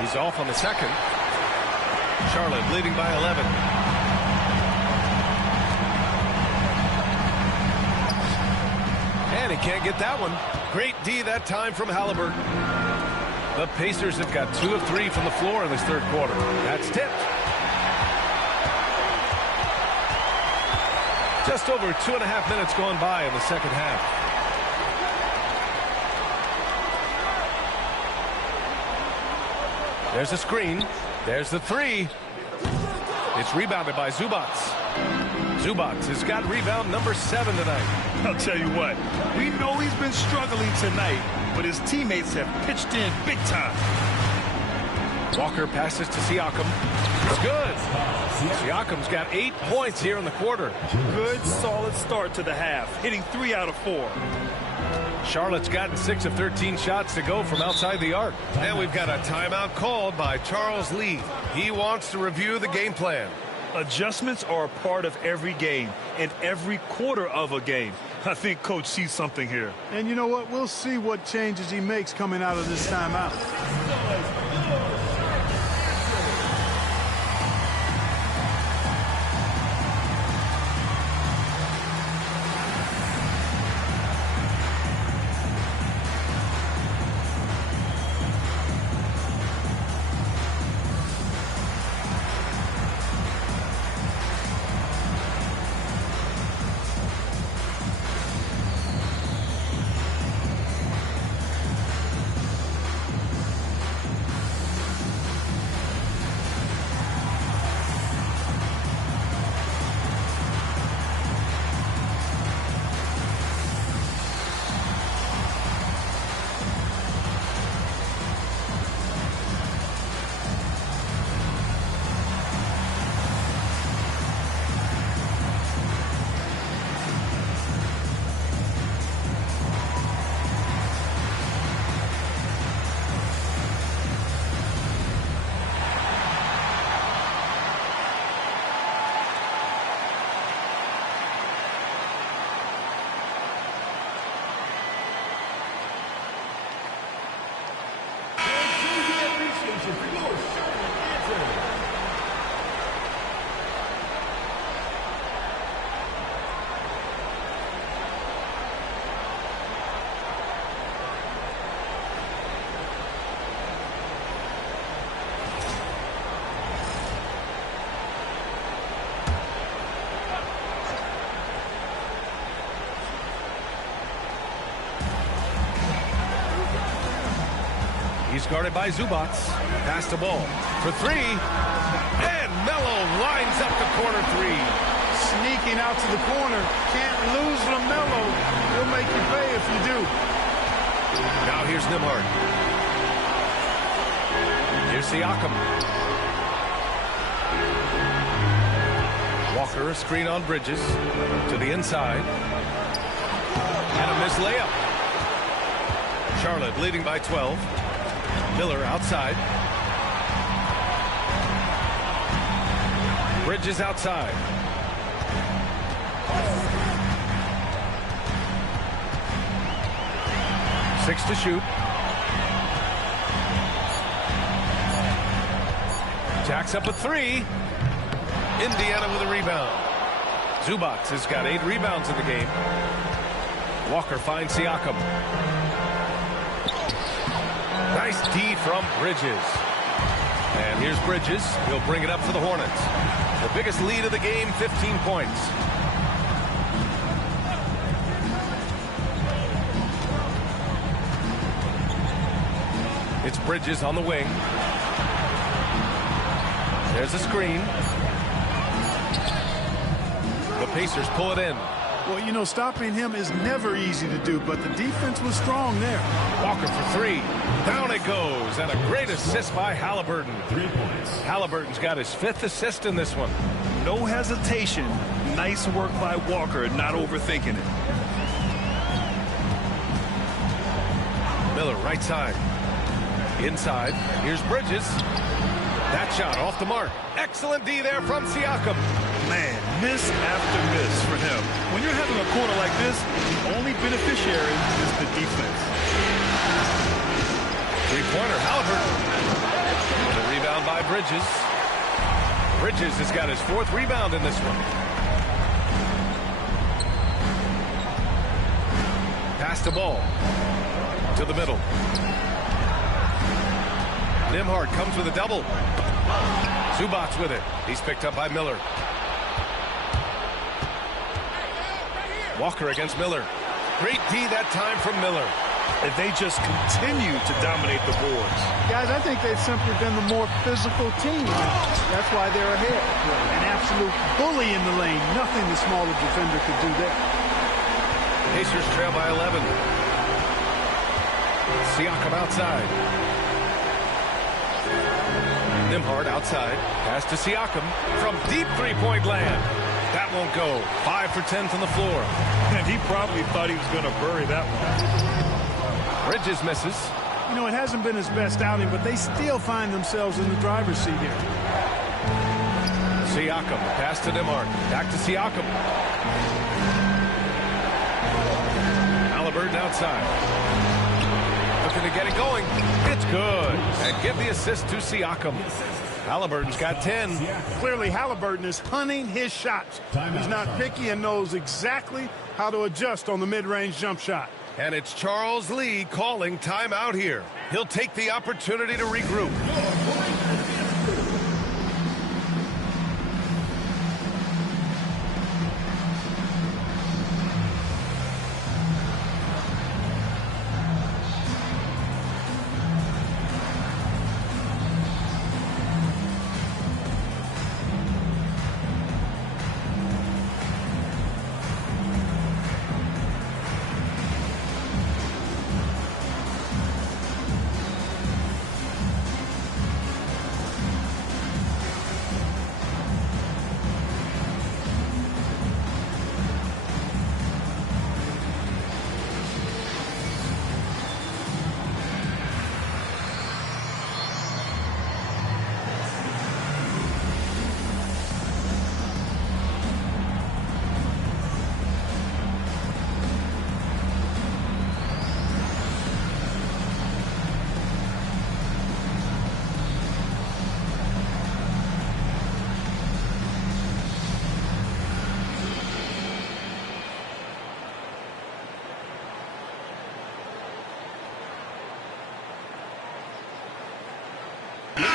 He's off on the second. Charlotte leading by 11. And he can't get that one. Great D that time from Halliburton. The Pacers have got 2 of 3 from the floor in this third quarter. That's tipped. Just over 2.5 minutes gone by in the second half. There's a screen. There's the 3. It's rebounded by Zubac. Zubac has got rebound number 7 tonight. I'll tell you what, we know he's been struggling tonight, but his teammates have pitched in big time. Walker passes to Siakam. It's good. Siakam's got 8 points here in the quarter. Good, solid start to the half, hitting 3 out of 4. Charlotte's gotten 6 of 13 shots to go from outside the arc. And we've got a timeout called by Charles Lee. He wants to review the game plan. Adjustments are a part of every game and every quarter of a game. I think Coach sees something here. And you know what? We'll see what changes he makes coming out of this timeout. He's guarded by Zubac. Pass the ball for three. And Melo lines up the corner three. Sneaking out to the corner. Can't lose LaMelo. He'll make you pay if you do. Now here's Nembhard. Here's Siakam. Walker, a screen on Bridges. To the inside. And a missed layup. Charlotte leading by 12. Miller outside. Bridges outside. Six to shoot. Jacks up a three. Indiana with a rebound. Zubac has got 8 rebounds in the game. Walker finds Siakam. Nice D from Bridges. And here's Bridges. He'll bring it up for the Hornets. The biggest lead of the game, 15 points. It's Bridges on the wing. There's a screen. The Pacers pull it in. Well, you know, stopping him is never easy to do, but the defense was strong there. Walker for three. Down it goes, and a great assist by Halliburton. 3 points. Halliburton's got his 5th assist in this one. No hesitation. Nice work by Walker, not overthinking it. Miller right side. Inside. Here's Bridges. That shot off the mark. Excellent D there from Siakam. Man, miss after miss for him. When you're having a quarter like this, the only beneficiary is the defense. Three-pointer, Halliburton. The rebound by Bridges. Bridges has got his 4th rebound in this one. Pass the ball to the middle. Nembhard comes with a double. Zubac with it. He's picked up by Miller. Walker against Miller. Great D that time from Miller. And they just continue to dominate the boards. Guys, I think they've simply been the more physical team. That's why they're ahead. An absolute bully in the lane. Nothing the smaller defender could do there. Pacers trail by 11. Siakam outside. Nembhard outside. Pass to Siakam from deep three-point land. That won't go. 5 for 10 from the floor. And he probably thought he was going to bury that one. Bridges misses. You know, it hasn't been his best outing, but they still find themselves in the driver's seat here. Siakam, pass to Nembhard. Back to Siakam. Halliburton outside. Looking to get it going. It's good. And give the assist to Siakam. Halliburton's got 10. Clearly, Halliburton is hunting his shots. He's not picky and knows exactly how to adjust on the mid-range jump shot. And it's Charles Lee calling timeout here. He'll take the opportunity to regroup.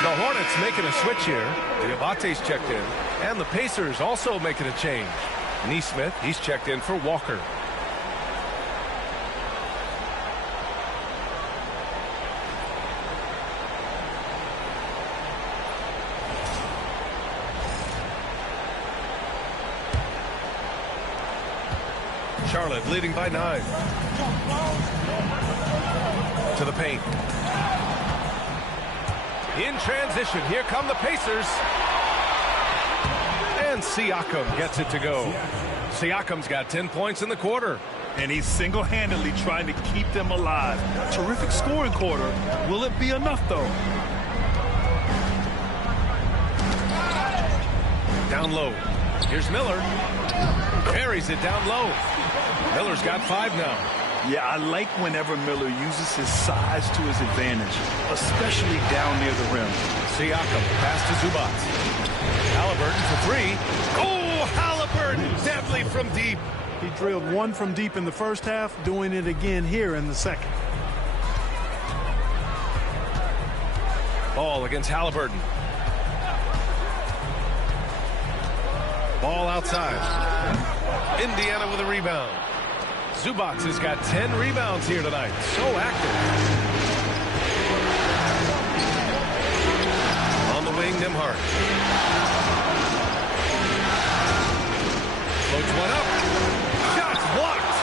The Hornets making a switch here. Diabate's checked in. And the Pacers also making a change. Nesmith, he's checked in for Walker. Charlotte leading by 9. To the paint. In transition, here come the Pacers. And Siakam gets it to go. Siakam's got 10 points in the quarter. And he's single-handedly trying to keep them alive. Terrific scoring quarter. Will it be enough, though? Down low. Here's Miller. Carries it down low. Miller's got 5 now. Yeah, I like whenever Miller uses his size to his advantage, especially down near the rim. Siakam, pass to Zubac. Halliburton for 3. Oh, Halliburton, deadly from deep. He drilled 1 from deep in the first half, doing it again here in the second. Ball against Halliburton. Ball outside. Indiana with a rebound. Zubac has got 10 rebounds here tonight. So active. On the wing, Nembhard. Floats one up. Shots blocked.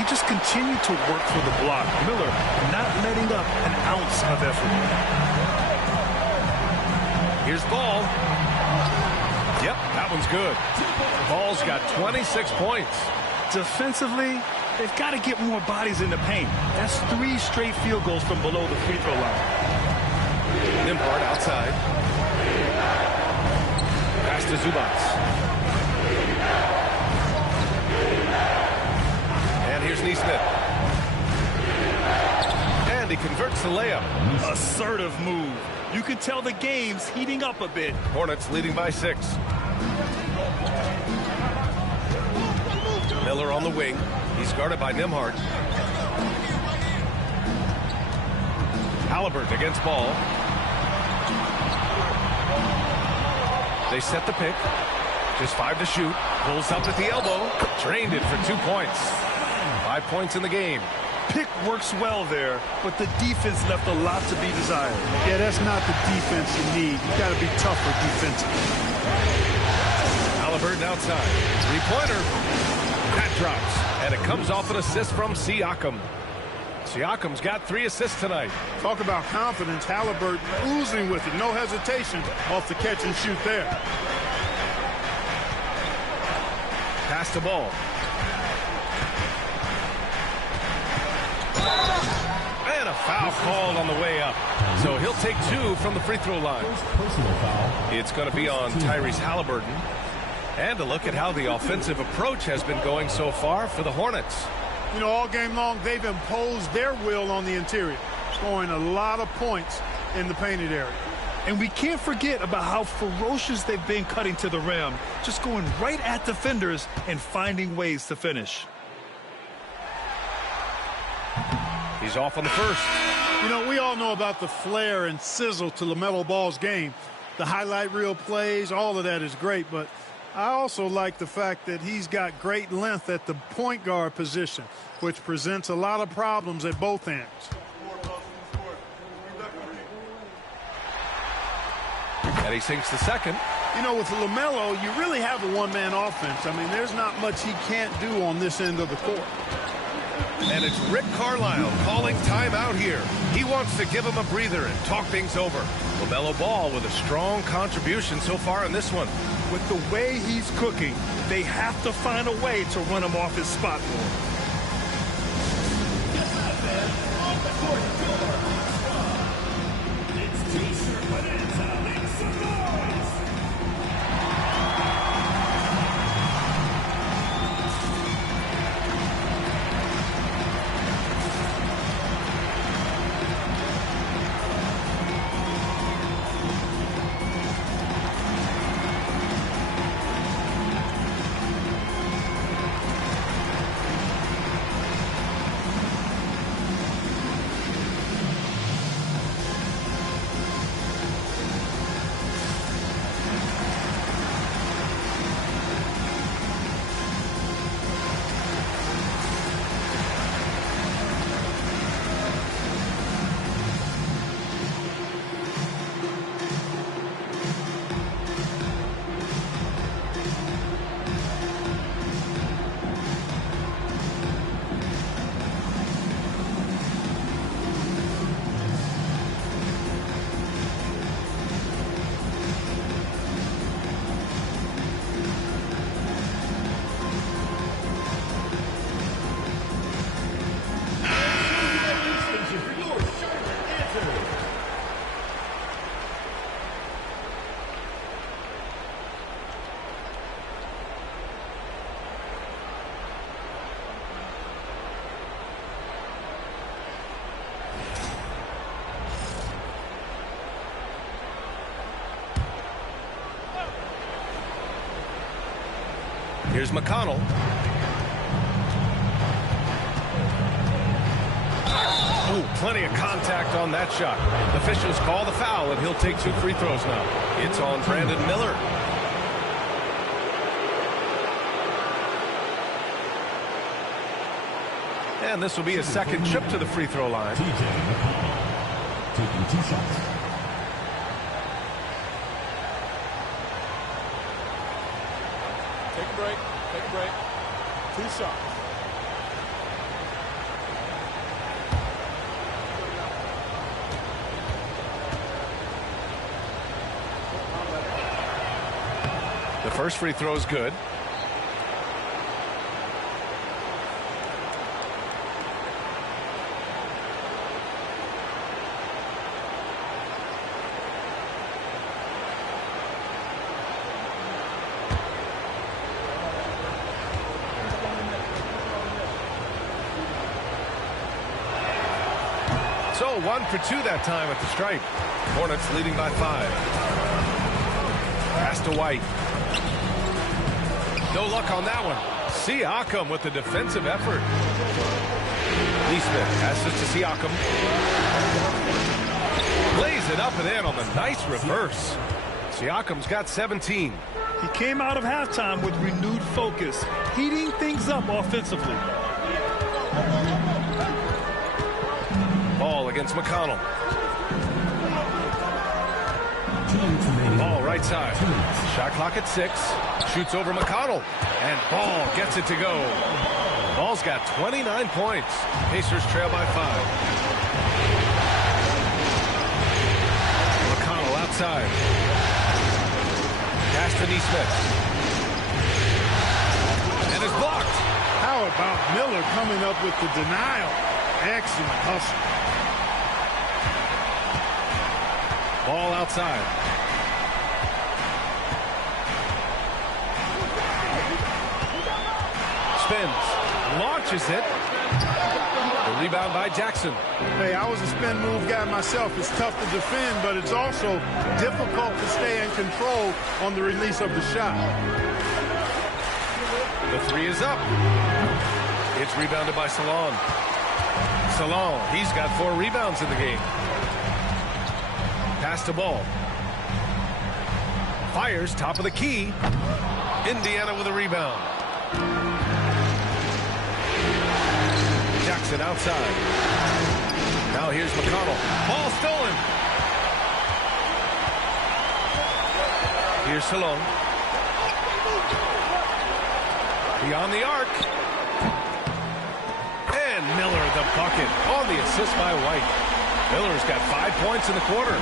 He just continued to work for the block. Miller not letting up an ounce of effort. Here's Ball. Yep, that one's good. Ball's got 26 points. Defensively, they've got to get more bodies in the paint. That's 3 straight field goals from below the free throw line. Nembhard outside. Pass to Zubac. And here's Nesmith. And he converts the layup. Assertive move. You can tell the game's heating up a bit. Hornets leading by 6. Miller on the wing. He's guarded by Nembhard. Halliburton against Ball. They set the pick. Just 5 to shoot. Pulls up at the elbow. Drained it for 2 points. 5 points in the game. Pick works well there, but the defense left a lot to be desired. Yeah, that's not the defense you need. You got to be tougher defensively. Halliburton outside. 3-pointer. That drops, and it comes off an assist from Siakam. Siakam's got 3 assists tonight. Talk about confidence. Halliburton oozing with it. No hesitation off the catch and shoot there. Pass the ball. And a foul called on the way up. So he'll take 2 from the free throw line. It's going to be on Tyrese Halliburton. And a look at how the offensive approach has been going so far for the Hornets. You know, all game long, they've imposed their will on the interior, scoring a lot of points in the painted area. And we can't forget about how ferocious they've been cutting to the rim, just going right at defenders and finding ways to finish. He's off on the first. You know, we all know about the flair and sizzle to LaMelo Ball's game. The highlight reel plays, all of that is great, but I also like the fact that he's got great length at the point guard position, which presents a lot of problems at both ends. And he sinks the second. You know, with LaMelo, you really have a one-man offense. I mean, there's not much he can't do on this end of the court. And it's Rick Carlisle calling timeout here. He wants to give him a breather and talk things over. LaMelo Ball with a strong contribution so far in this one. With the way he's cooking, they have to find a way to run him off his spot more. Here's McConnell. Oh, plenty of contact on that shot. Officials call the foul, and he'll take 2 free throws now. It's on Brandon Miller. And this will be a second trip to the free throw line. Taking 2 shots. Take a break. Take a break. 2 shots. The first free throw is good. So 1 for 2 that time at the stripe. Hornets leading by 5. Pass to White. No luck on that one. Siakam with the defensive effort. Neesmith passes to Siakam. Lays it up and in on the nice reverse. Siakam's got 17. He came out of halftime with renewed focus, heating things up offensively. Ball against McConnell. Ball right side. Shot clock at 6. Shoots over McConnell. And Ball gets it to go. Ball's got 29 points. Pacers trail by 5. McConnell outside. Pass to Neesmith. And it's blocked. How about Miller coming up with the denial? Excellent hustle. Ball outside. Spins. Launches it. The rebound by Jackson. Hey, I was a spin move guy myself. It's tough to defend, but it's also difficult to stay in control on the release of the shot. The 3 is up. It's rebounded by Salon. Salon, he's got 4 rebounds in the game. Pass to Ball. Fires top of the key. Indiana with a rebound. Jackson outside. Now here's McConnell. Ball stolen. Here's Salon. Beyond the arc. And Miller the bucket on the assist by White. Miller's got 5 points in the quarter.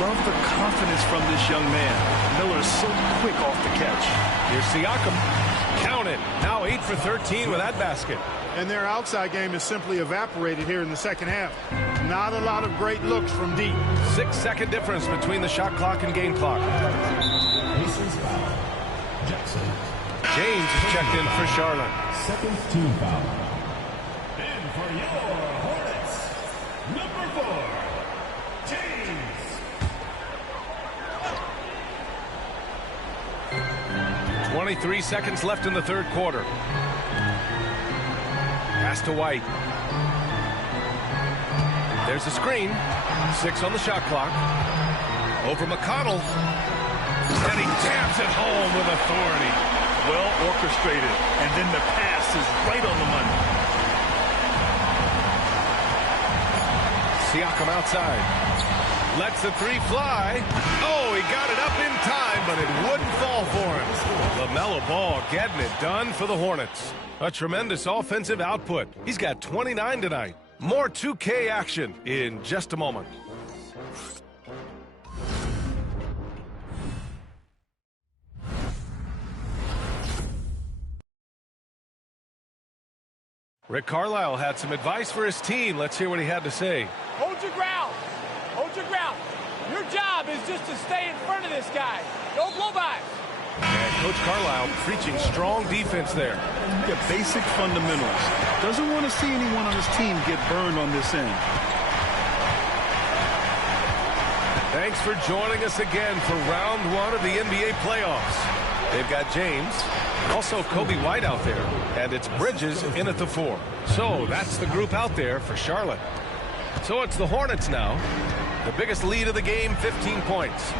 Love the confidence from this young man. Miller is so quick off the catch. Here's Siakam. Count it. Now 8 for 13 with that basket. And their outside game is simply evaporated here in the second half. Not a lot of great looks from deep. 6-second difference between the shot clock and game clock. Jackson. James is checked in for Charlotte. Second team foul. And for your Hornets, number 4, James. 23 seconds left in the third quarter. Pass to White. There's a screen. 6 on the shot clock. Over McConnell. And he taps it home with authority. Well orchestrated. And then the pass is right on the money. Siakam outside. Lets the 3 fly. Oh, he got it up in time, but it wouldn't fall for him. LaMelo Ball getting it done for the Hornets. A tremendous offensive output. He's got 29 tonight. More 2K action in just a moment. Rick Carlisle had some advice for his team. Let's hear what he had to say. Hold your ground. Hold your ground. Your job is just to stay in front of this guy. Don't blow by. And Coach Carlisle preaching strong defense there. Yeah, basic fundamentals. Doesn't want to see anyone on his team get burned on this end. Thanks for joining us again for round 1 of the NBA playoffs. They've got James, also Kobe White out there, and it's Bridges in at the 4. So that's the group out there for Charlotte. So it's the Hornets now. The biggest lead of the game, 15 points.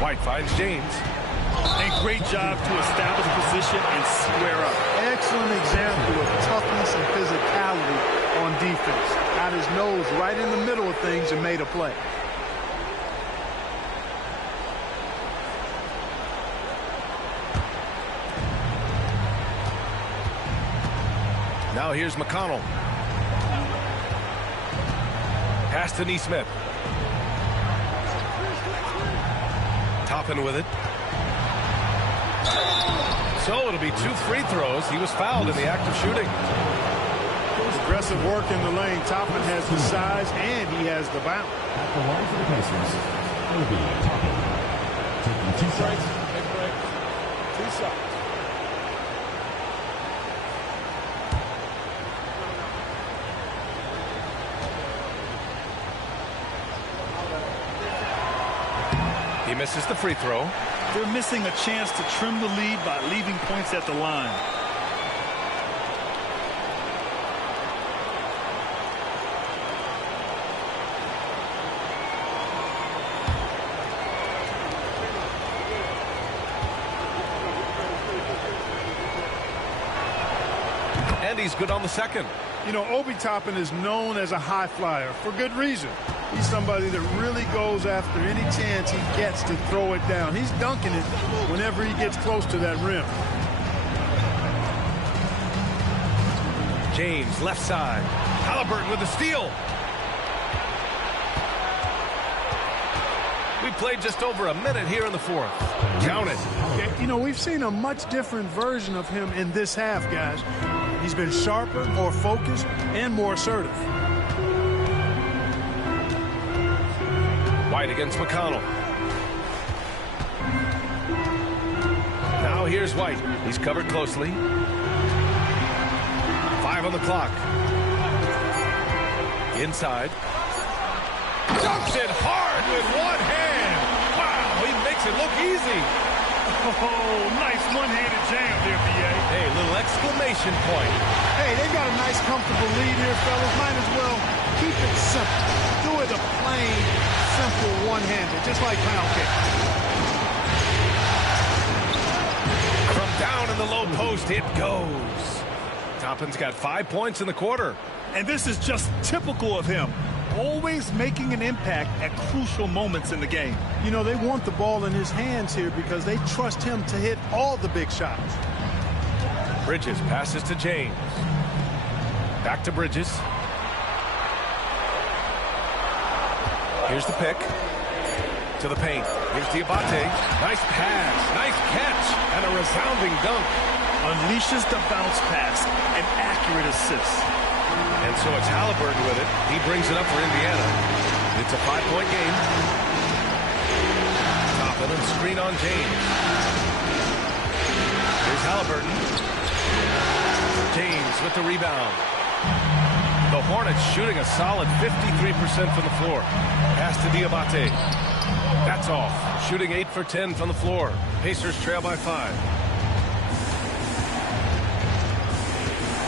White finds James. A great job to establish position and square up. Excellent example of toughness and physicality on defense. Got his nose right in the middle of things and made a play. Now here's McConnell. Pass to Neesmith. Toppin with it. So it'll be 2 free throws. He was fouled in the act of shooting. Aggressive work in the lane. Toppin has the size and he has the bounce. At the line for the Pacers, Obi Toppin. Taking 2 shots. Big break. 2 shots. He misses the free throw. They're missing a chance to trim the lead by leaving points at the line. And he's good on the second. You know, Obi Toppin is known as a high flyer for good reason. He's somebody that really goes after any chance he gets to throw it down. He's dunking it whenever he gets close to that rim. James, left side. Halliburton with the steal. We played just over a minute here in the 4th. Count it. Yeah, you know, we've seen a much different version of him in this half, guys. He's been sharper, more focused, and more assertive. White against McConnell. Now here's White. He's covered closely. 5 on the clock. Inside. Dunks it hard with one hand. Wow, he makes it look easy. Oh, nice one-handed jam there, B.A. Hey, little exclamation point. Hey, they got a nice, comfortable lead here, fellas. Might as well keep it simple. Do it a plain, simple one-handed, just like pound cake. From down in the low post, it goes. Toppin's got 5 points in the quarter. And this is just typical of him. Always making an impact at crucial moments in the game. You know, they want the ball in his hands here because they trust him to hit all the big shots. Bridges passes to James. Back to Bridges. Here's the pick. To the paint. Here's Diabate. Nice pass. Nice catch. And a resounding dunk. Unleashes the bounce pass. An accurate assist. And so it's Halliburton with it. He brings it up for Indiana. It's a 5-point game. Toppin and screen on James. Here's Halliburton. James with the rebound. The Hornets shooting a solid 53% from the floor. Pass to Diabate. That's off. Shooting 8 for 10 from the floor. Pacers trail by 5.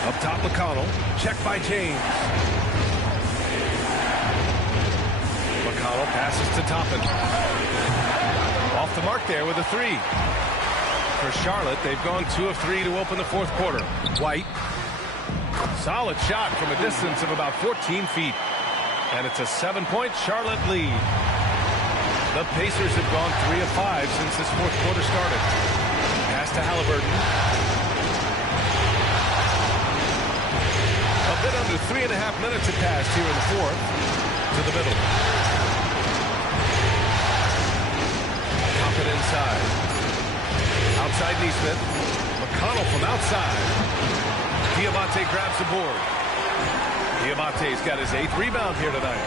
Up top, McConnell. Check by James. McConnell passes to Toppin. Off the mark there with a 3. For Charlotte, they've gone 2 of 3 to open the 4th quarter. White. Solid shot from a distance of about 14 feet. And it's a 7-point Charlotte lead. The Pacers have gone 3 of 5 since this 4th quarter started. Pass to Halliburton. A bit under 3.5 minutes had passed here in the 4th. To the middle. Pop it inside. Outside Neesmith. McConnell from outside. Diabate grabs the board. Diabate's got his 8th rebound here tonight.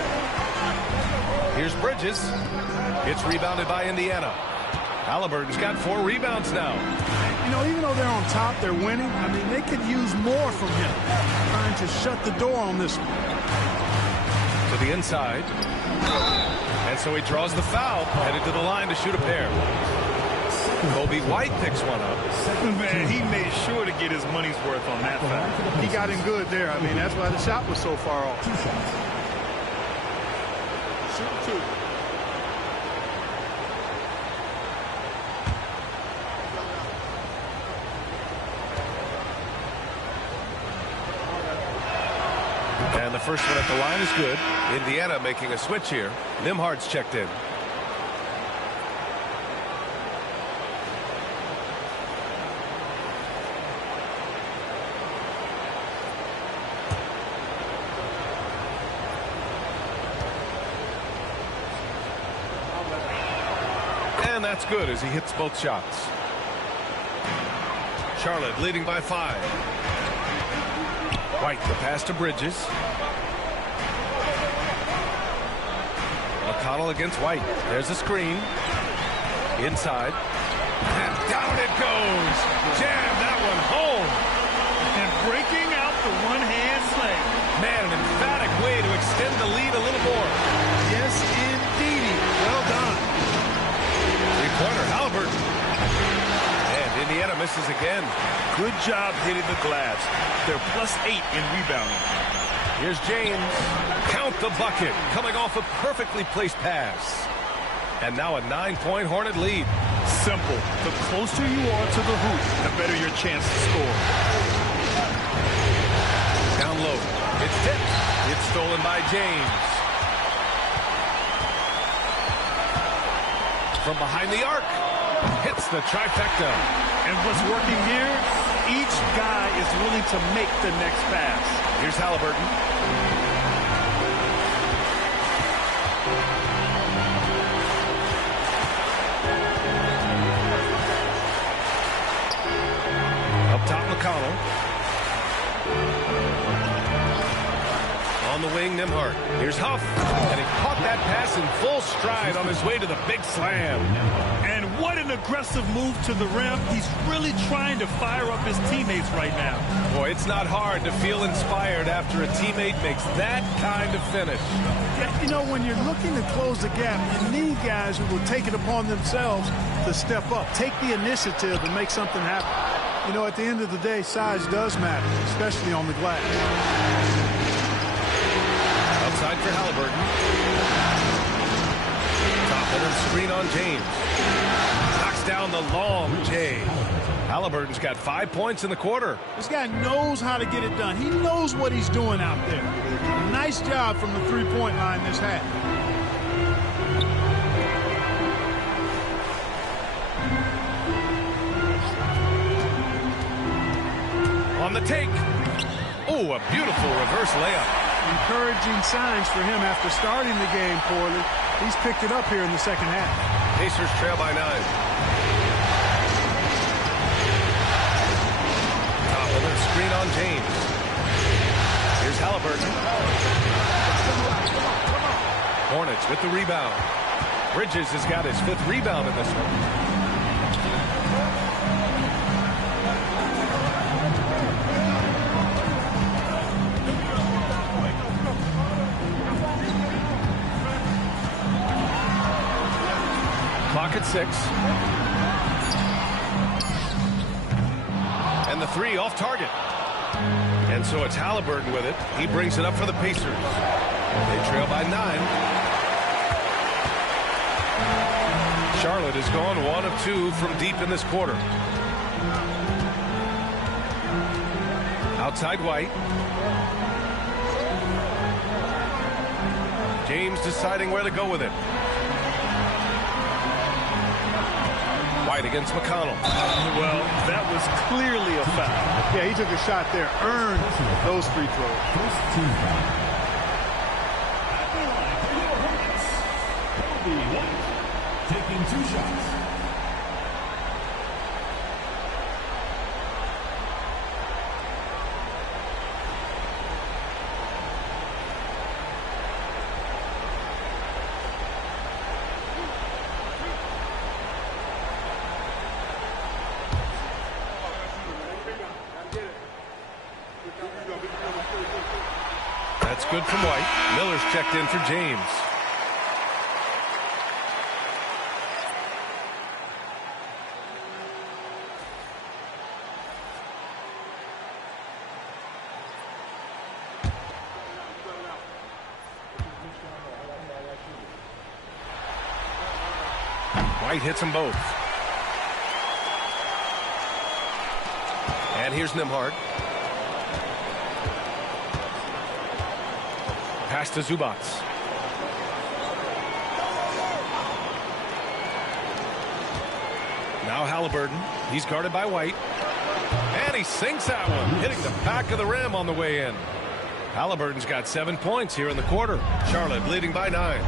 Here's Bridges. It's rebounded by Indiana. Halliburton's got 4 rebounds now. You know, even though they're on top, they're winning. I mean, they could use more from him. Trying to shut the door on this one. To the inside. And so he draws the foul, headed to the line to shoot a pair. Kobe White picks one up. Man, he made sure to get his money's worth on that foul. He got him good there. I mean, that's why the shot was so far off. Shoot 2. And the first one at the line is good. Indiana making a switch here. Nimhard's checked in. And that's good as he hits both shots. Charlotte leading by 5. White, the pass to Bridges. McConnell against White. There's a screen. Inside. And down it goes. Jam that one home. And breaking out the one-hand slam. Man, an emphatic way to extend the lead a little more. Yes, indeed. Well done. Three-pointer, Halliburton. And Indiana misses again. Good job hitting the glass. They're +8 in rebounding. Here's James. Count the bucket. Coming off a perfectly placed pass. And now a 9-point Hornet lead. Simple. The closer you are to the hoop, the better your chance to score. Down low. It's tipped. It's stolen by James. From behind the arc. Hits the trifecta. And what's working here? Each guy is willing to make the next pass. Here's Halliburton. Up top, McConnell. On the wing, Nimhard. Here's Huff. And he caught that pass in full stride on his way to the big slam. And what an aggressive move to the rim. He's really trying to fire up his teammates right now. Boy, it's not hard to feel inspired after a teammate makes that kind of finish. Yeah, you know, when you're looking to close the gap, you need guys who will take it upon themselves to step up, take the initiative and make something happen. You know, at the end of the day, size does matter, especially on the glass. Outside for Halliburton. Top of the screen on James. Knocks down the long J. Halliburton's got 5 points in the quarter. This guy knows how to get it done. He knows what he's doing out there. Nice job from the three-point line this half. On the take. Oh, a beautiful reverse layup. Encouraging signs for him after starting the game poorly. He's picked it up here in the second half. Pacers trail by 9. Top of the screen on James. Here's Halliburton. Hornets with the rebound. Bridges has got his 5th rebound in this one. Clock at 6. And the 3 off target. And so it's Halliburton with it. He brings it up for the Pacers. They trail by 9. Charlotte has gone 1 of 2 from deep in this quarter. Outside White. James deciding where to go with it. White against McConnell. Well, that was clearly a foul. Yeah, he took a shot there. Earned those free throws. Taking 2 shots. That's good from White. Miller's checked in for James. White hits them both. And here's Nembhard. Pass to Zubac. Now Halliburton. He's guarded by White. And he sinks that one, hitting the back of the rim on the way in. Halliburton's got 7 points here in the quarter. Charlotte leading by 9.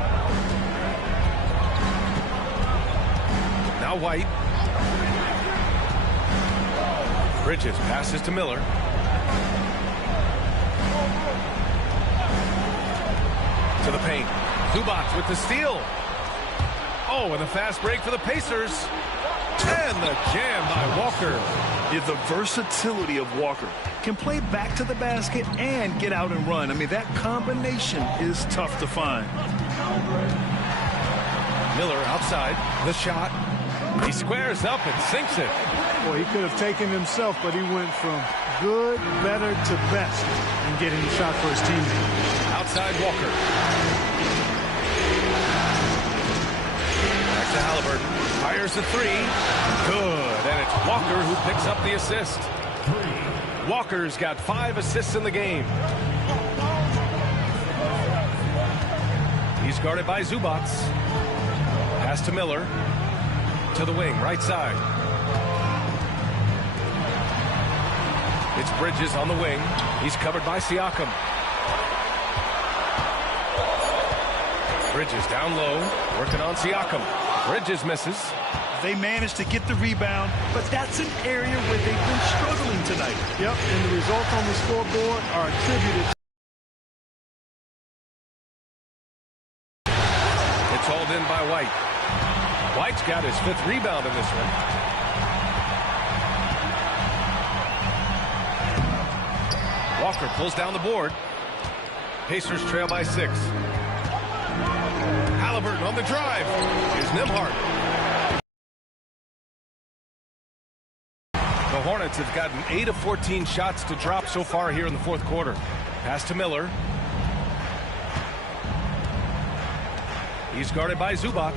Now White. Bridges passes to Miller. To the paint. Zubac with the steal. Oh, and a fast break for the Pacers. And the jam by Walker. Yeah, the versatility of Walker. Can play back to the basket and get out and run. I mean, that combination is tough to find. Miller outside. The shot. He squares up and sinks it. Boy, he could have taken himself, but he went from good, better to best in getting the shot for his teammate. Outside Walker. Back to Halliburton. Fires a three. Good. And it's Walker who picks up the assist. Walker's got 5 assists in the game. He's guarded by Zubac. Pass to Miller. To the wing, right side. It's Bridges on the wing. He's covered by Siakam. Bridges down low, working on Siakam. Bridges misses. They managed to get the rebound, but that's an area where they've been struggling tonight. Yep, and the results on the scoreboard are attributed. It's hauled in by White. White's got his 5th rebound in this one. Walker pulls down the board. Pacers trail by 6. Halliburton on the drive. Here's Nembhard. The Hornets have gotten 8 of 14 shots to drop so far here in the 4th quarter. Pass to Miller. He's guarded by Zubac.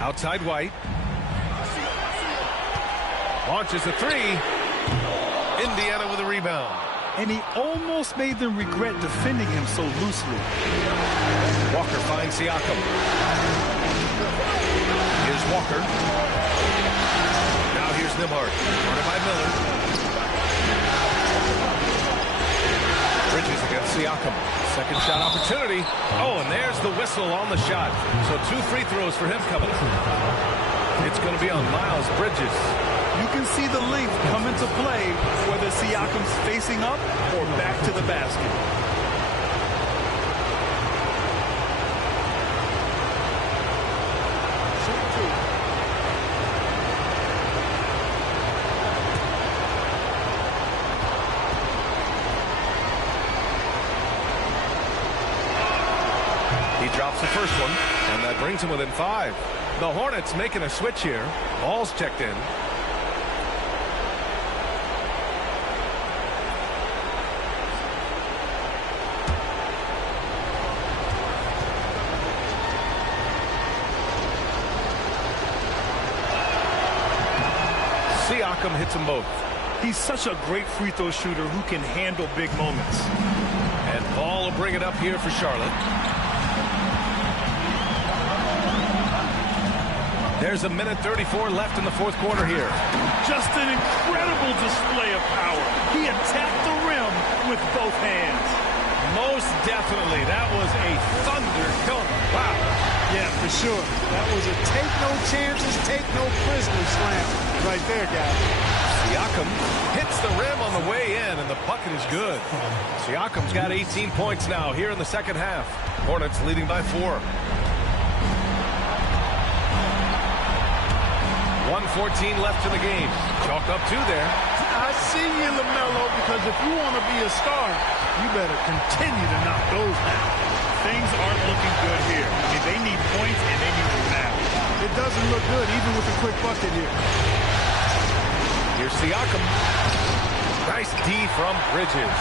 Outside White. Launches a 3. Indiana with a rebound. And he almost made them regret defending him so loosely. Walker finds Siakam. Here's Walker. Now here's Nembhard. Guarded by Miller. Bridges against Siakam. Second shot opportunity. Oh, and there's the whistle on the shot. So 2 free throws for him coming up. It's going to be on Miles Bridges. You can see the length come into play, whether Siakam's facing up or back to the basket. He drops the first one, and that brings him within 5. The Hornets making a switch here. Ball's checked in. Siakam hits them both. He's such a great free throw shooter who can handle big moments. And Ball will bring it up here for Charlotte. There's a minute 34 left in the 4th quarter here. Just an incredible display of power. He attacked the rim with both hands. Most definitely. That was a thunder dunk. Wow. Yeah, for sure. That was a take no chances, take no prisoners slam right there, guys. Siakam hits the rim on the way in, and the bucket is good. Siakam's got 18 points now here in the second half. Hornets leading by 4. 1:14 left in the game. Chalk up 2 there. I see you, LaMelo, because if you want to be a star, you better continue to knock those down. Things aren't looking good here. I mean, they need points, and they need them now. It doesn't look good, even with a quick bucket here. Here's Siakam. Nice D from Bridges.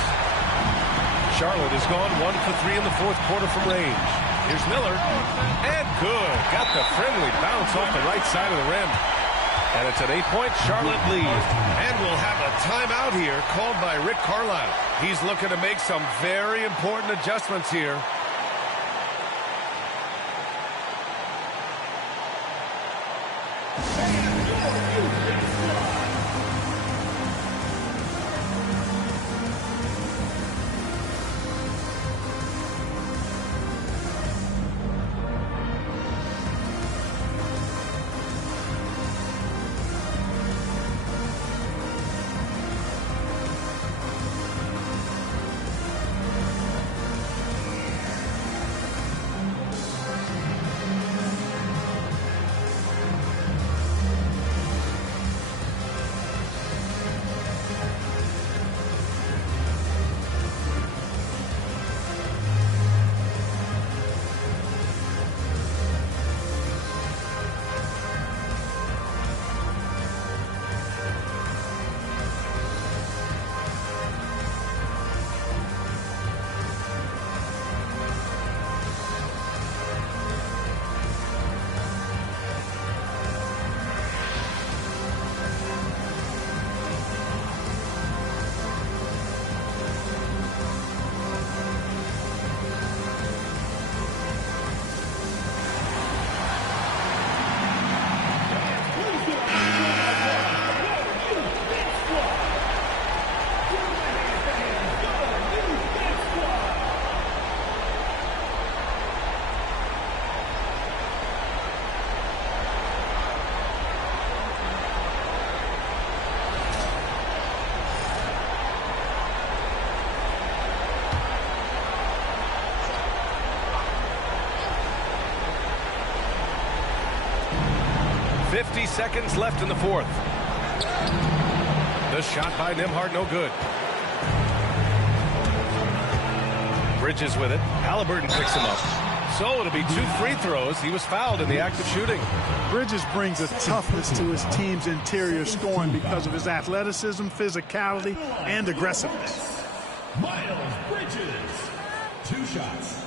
Charlotte has gone 1 for 3 in the 4th quarter from range. Here's Miller. And good. Got the friendly bounce off the right side of the rim. And it's an 8-point Charlotte lead. And we'll have a timeout here called by Rick Carlisle. He's looking to make some very important adjustments here. Seconds left in the fourth. The shot by Nembhard, no good. Bridges with it. Halliburton picks him up. So it'll be 2 free throws. He was fouled in the act of shooting. Bridges brings a toughness to his team's interior scoring because of his athleticism, physicality, and aggressiveness. Miles Bridges, 2 shots.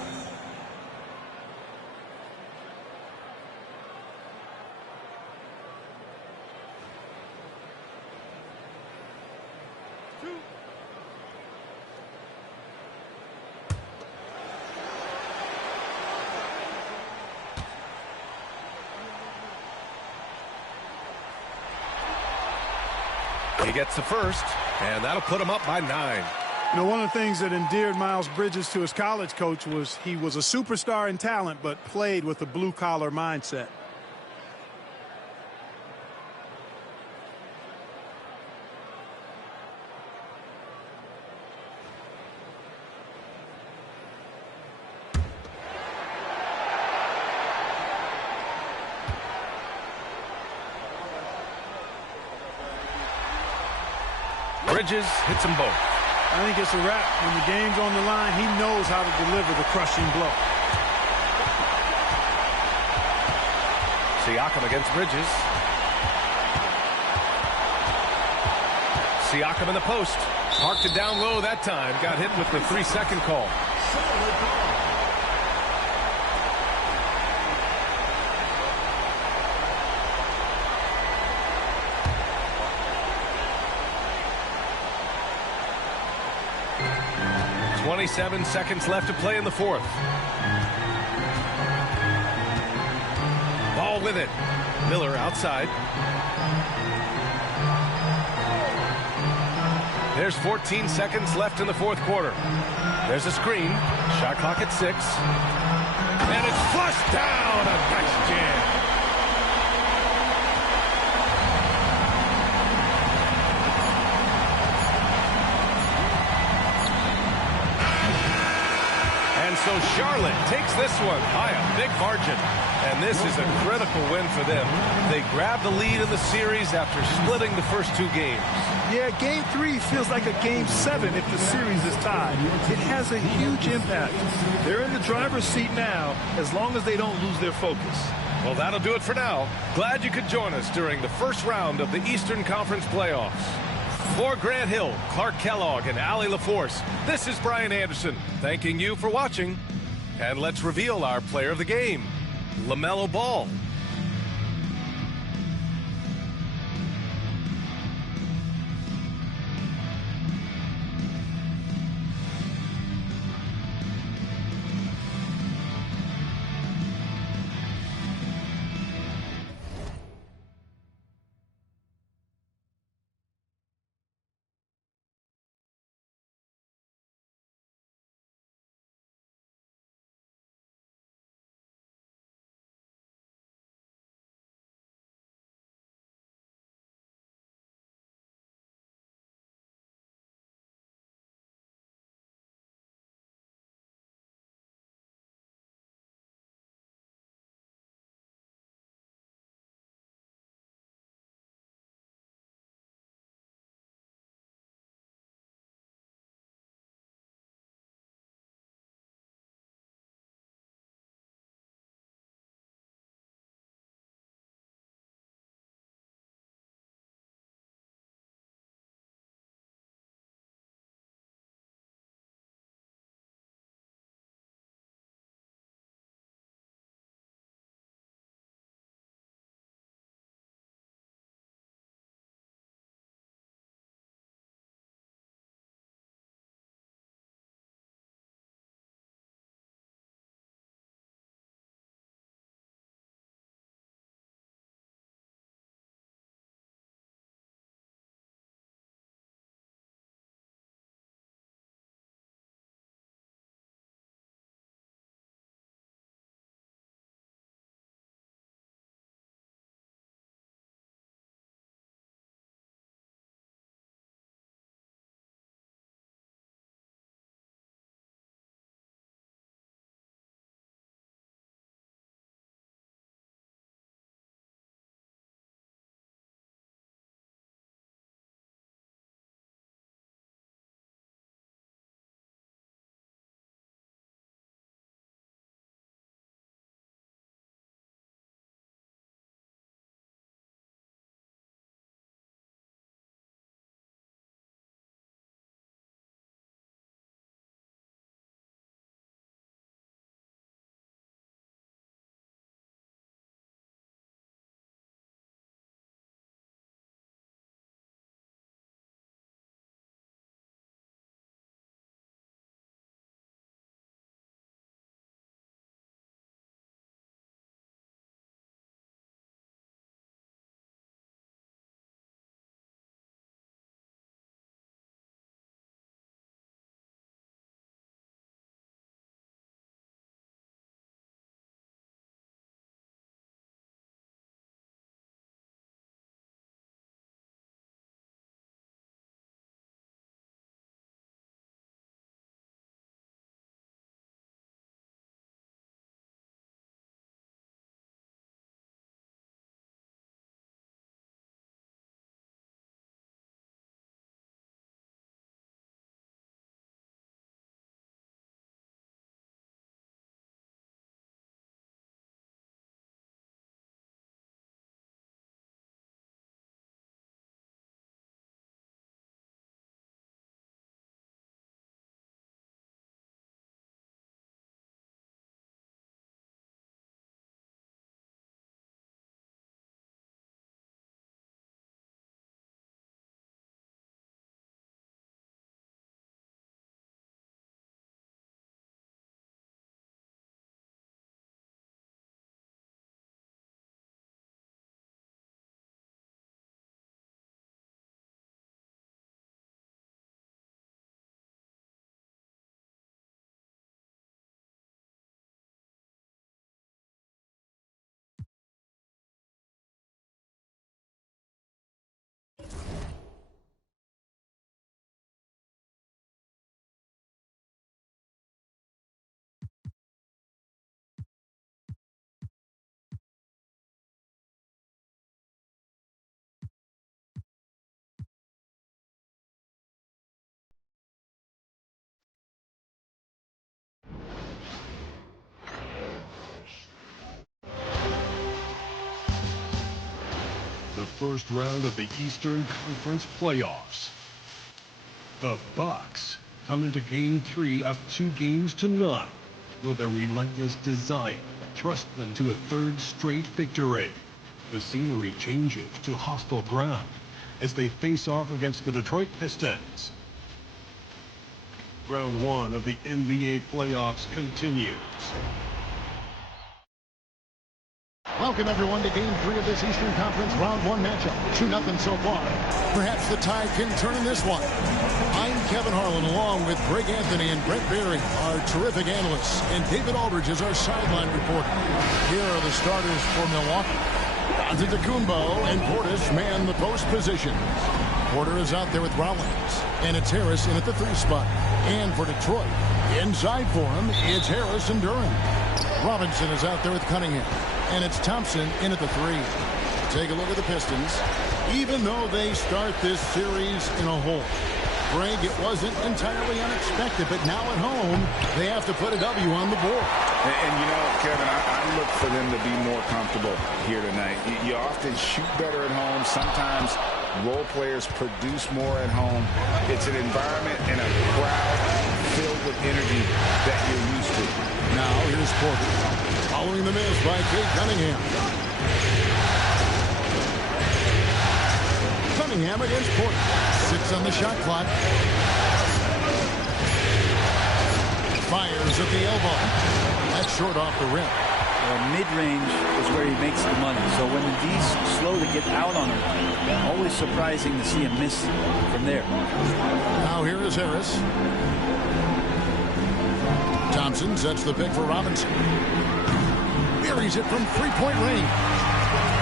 He gets the first, and that'll put him up by 9. You know, one of the things that endeared Miles Bridges to his college coach was he was a superstar in talent, but played with a blue-collar mindset. Bridges hits them both. I think it's a wrap. When the game's on the line, he knows how to deliver the crushing blow. Siakam against Bridges. Siakam in the post. Parked it down low that time. Got hit with the 3-second call. 27 seconds left to play in the fourth. Ball with it. Miller outside. There's 14 seconds left in the fourth quarter. There's a screen. Shot clock at 6. And it's flushed down. A nice jam. So Charlotte takes this one by a big margin. And this is a critical win for them. They grab the lead in the series after splitting the first 2 games. Yeah, Game 3 feels like a Game 7 if the series is tied. It has a huge impact. They're in the driver's seat now as long as they don't lose their focus. Well, that'll do it for now. Glad you could join us during the first round of the Eastern Conference playoffs. For Grant Hill, Clark Kellogg, and Allie LaForce, this is Brian Anderson, thanking you for watching And let's reveal our player of the game, LaMelo Ball. The first round of the Eastern Conference playoffs. The Bucks come into Game 3 up 2-0. will their relentless desire thrust them to a third straight victory. The scenery changes to hostile ground as they face off against the Detroit Pistons. Round 1 of the NBA playoffs continues. Welcome, everyone, to Game 3 of this Eastern Conference Round 1 matchup. 2-0 so far. Perhaps the tide can turn in this one. I'm Kevin Harlan, along with Greg Anthony and Brett Berry, our terrific analysts, and David Aldridge is our sideline reporter. Here are the starters for Milwaukee. Antetokounmpo and Portis man the post positions. Porter is out there with Rollins, and it's Harris in at the 3 spot. And for Detroit, inside for him, it's Harris and Durant. Robinson is out there with Cunningham, and it's Thompson in at the 3. Take a look at the Pistons. Even though they start this series in a hole, Greg, it wasn't entirely unexpected, but now at home, they have to put a W on the board. And you know, Kevin, I look for them to be more comfortable here tonight. You often shoot better at home. Sometimes role players produce more at home. It's an environment and a crowd filled with energy that you're used to. Now here's Porter, following the miss by Kate Cunningham. Cunningham against Porter. 6 on the shot clock. Fires at the elbow. That's short off the rim. Mid-range is where he makes the money. So when the D's slow to get out on him, always surprising to see him miss from there. Now here is Harris. Thompson sets the pick for Robinson. Buries it from 3-point range.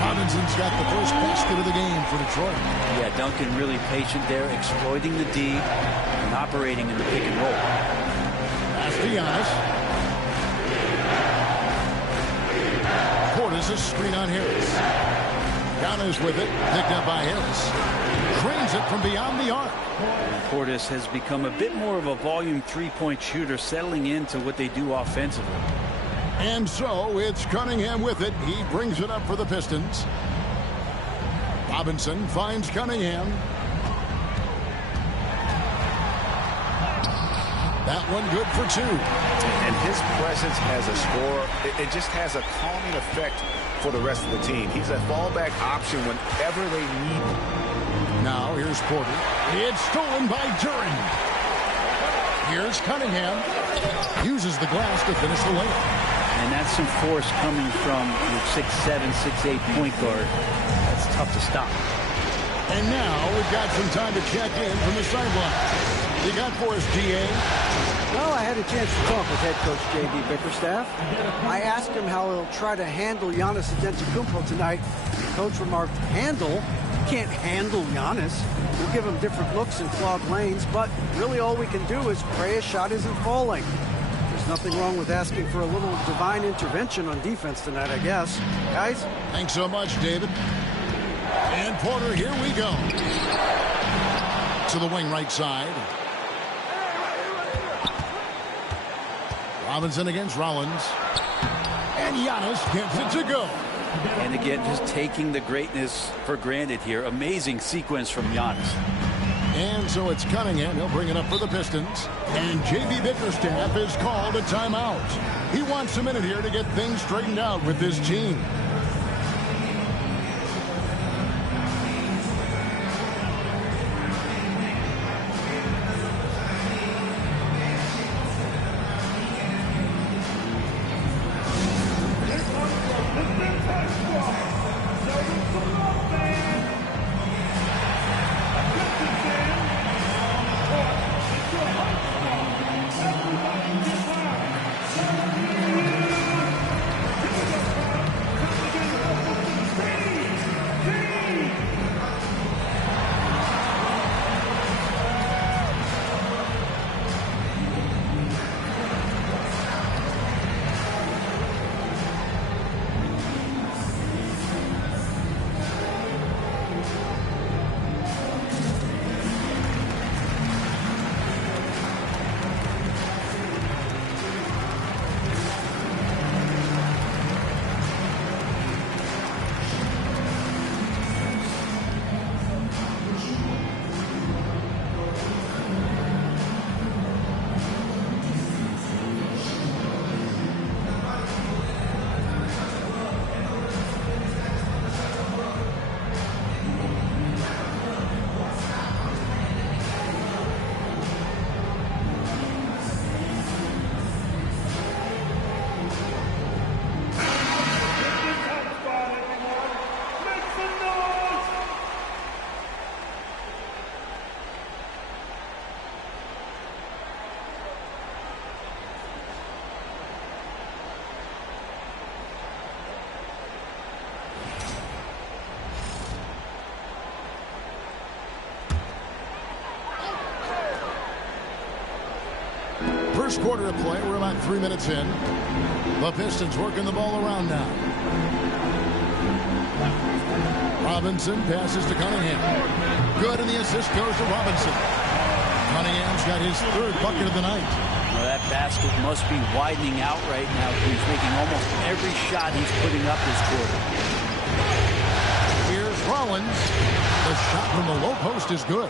Robinson's got the first basket of the game for Detroit. Yeah, Duncan really patient there, exploiting the D and operating in the pick and roll. Pass to Giannis. Portis a screen on Harris. Giannis with it, picked up by Harris. Cranes it from beyond the arc. Portis has become a bit more of a volume 3-point shooter, settling into what they do offensively. And so it's Cunningham with it. He brings it up for the Pistons. Robinson finds Cunningham. That one good for 2. And his presence as a scorer, it just has a calming effect for the rest of the team. He's a fallback option whenever they need him. Now here's Porter. It's stolen by Durant. Here's Cunningham. Uses the glass to finish the layup. And that's some force coming from your 6'7", 6'8" point guard. That's tough to stop. And now we've got some time to check in from the sideline. You got for us, DA? Well, I had a chance to talk with head coach J.B. Bickerstaff. I asked him how he'll try to handle Giannis Antetokounmpo tonight. The coach remarked, handle? Can't handle Giannis. We'll give him different looks and clogged lanes, but really all we can do is pray his shot isn't falling. There's nothing wrong with asking for a little divine intervention on defense tonight, I guess. Guys? Thanks so much, David. And Porter, here we go. To the wing right side. Robinson against Rollins. And Giannis gets it to go. And again, just taking the greatness for granted here. Amazing sequence from Giannis. And so it's Cunningham. He'll bring it up for the Pistons. And J.B. Bickerstaff is called a timeout. He wants a minute here to get things straightened out with this team. First quarter of play. We're about 3 minutes in. The Pistons working the ball around now. Robinson passes to Cunningham. Good, and the assist goes to Robinson. Cunningham's got his third bucket of the night. Well, that basket must be widening out right now. He's making almost every shot he's putting up this quarter. Here's Rollins. The shot from the low post is good.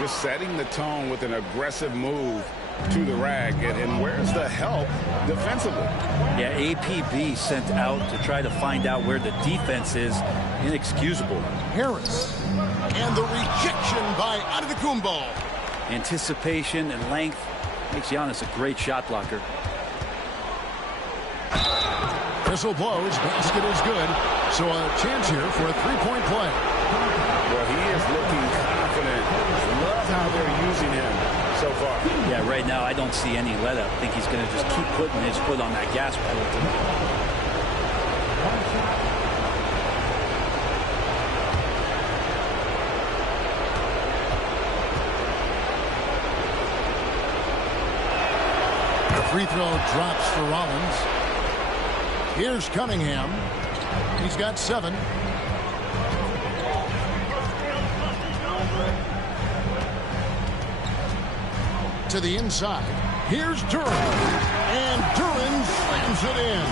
Just setting the tone with an aggressive move to the rack. And where's the help defensively? Yeah, APB sent out to try to find out where the defense is. Inexcusable. Harris. And the rejection by Antetokounmpo. Anticipation and length makes Giannis a great shot blocker. Whistle blows. Basket is good. So a chance here for a three-point play. Well, he is looking confident. Love how they're using him so far. Yeah, right now I don't see any let up. I think he's going to just keep putting his foot on that gas pedal. Free throw drops for Rollins. Here's Cunningham. He's got 7. To the inside. Here's Duran. And Duran slams it in.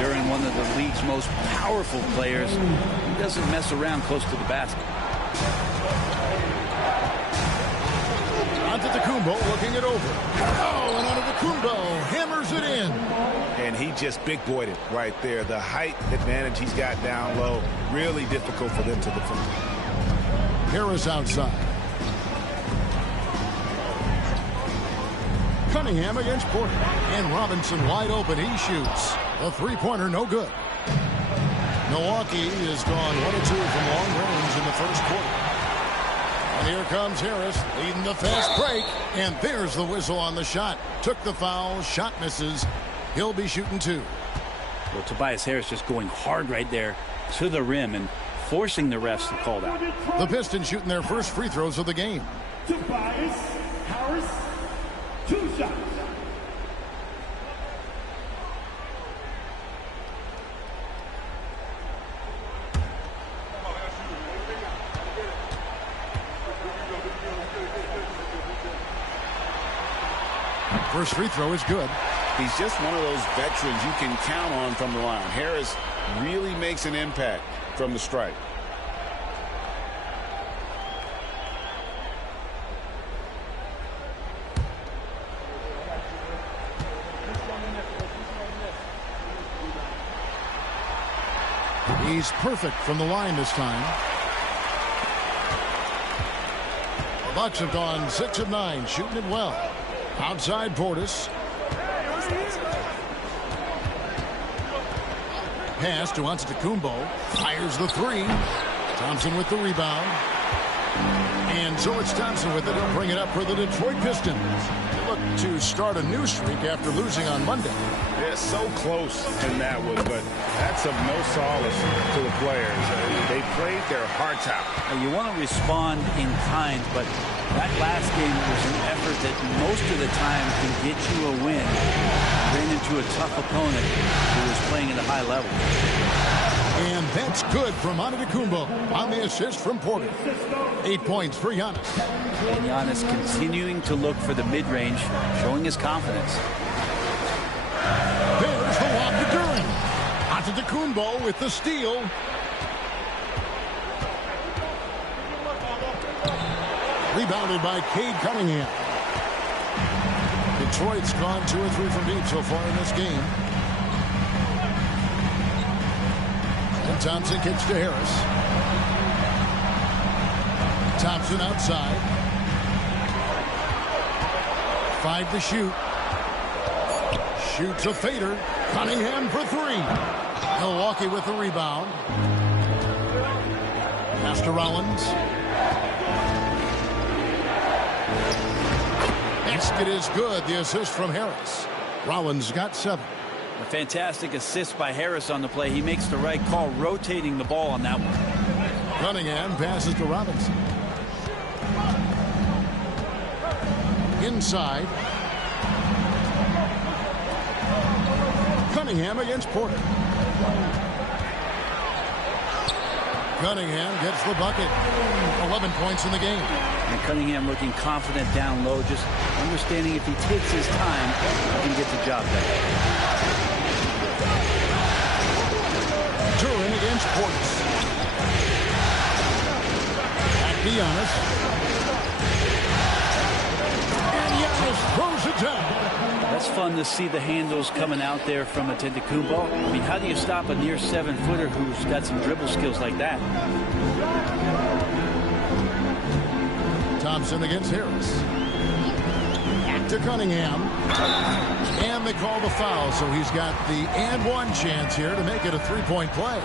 Duran, one of the league's most powerful players. He doesn't mess around close to the basket. Antetokounmpo looking it over. Oh, and Antetokounmpo hammers it in. And he just big-boyed it right there. The height advantage he's got down low, really difficult for them to defend. Harris outside. Cunningham against Porter. And Robinson wide open. He shoots. The three-pointer no good. Milwaukee has gone 1 of 2 from long range in the first quarter. And here comes Harris leading the fast break. And there's the whistle on the shot. Took the foul. Shot misses. He'll be shooting 2. Well, Tobias Harris just going hard right there to the rim and forcing the refs to call that. The Pistons shooting their first free throws of the game. Tobias Harris, 2 shots. First free throw is good. He's just one of those veterans you can count on from the line. Harris really makes an impact from the stripe. He's perfect from the line this time. The Bucks have gone 6 of 9, shooting it well. Outside Portis. Pass to Antetokounmpo. Fires the 3. Thompson with the rebound. And so it's Thompson with it. He'll bring it up for the Detroit Pistons. They look to start a new streak after losing on Monday. Yeah, so close in that one, but that's of no solace to the players. They played their hearts out. You want to respond in kind, but that last game was an effort that most of the time can get you a win. Ran into a tough opponent who was playing at a high level. And that's good from Antetokounmpo on the assist from Porter. 8 points for Giannis. And Giannis continuing to look for the mid-range, showing his confidence. There's the lob to Duran. Antetokounmpo with the steal. Rebounded by Cade Cunningham. Detroit's gone 2 or 3 from deep so far in this game. And Thompson kicks to Harris. Thompson outside. 5 to shoot. Shoots a fader. Cunningham for 3. Milwaukee with the rebound. Pass to Rollins. Basket is good. The assist from Harris. Rollins got 7. A fantastic assist by Harris on the play. He makes the right call, rotating the ball on that one. Cunningham passes to Robinson. Inside. Cunningham against Porter. Cunningham gets the bucket. 11 points in the game. And Cunningham looking confident down low, just understanding if he takes his time, he can get the job done. Turin against Portis. At Giannis. And Giannis throws it down. That's fun to see the handles coming out there from Antetokounmpo. I mean, how do you stop a near 7-footer who's got some dribble skills like that? Thompson against Harris. To Cunningham. And they call the foul, so he's got the and one chance here to make it a three-point play.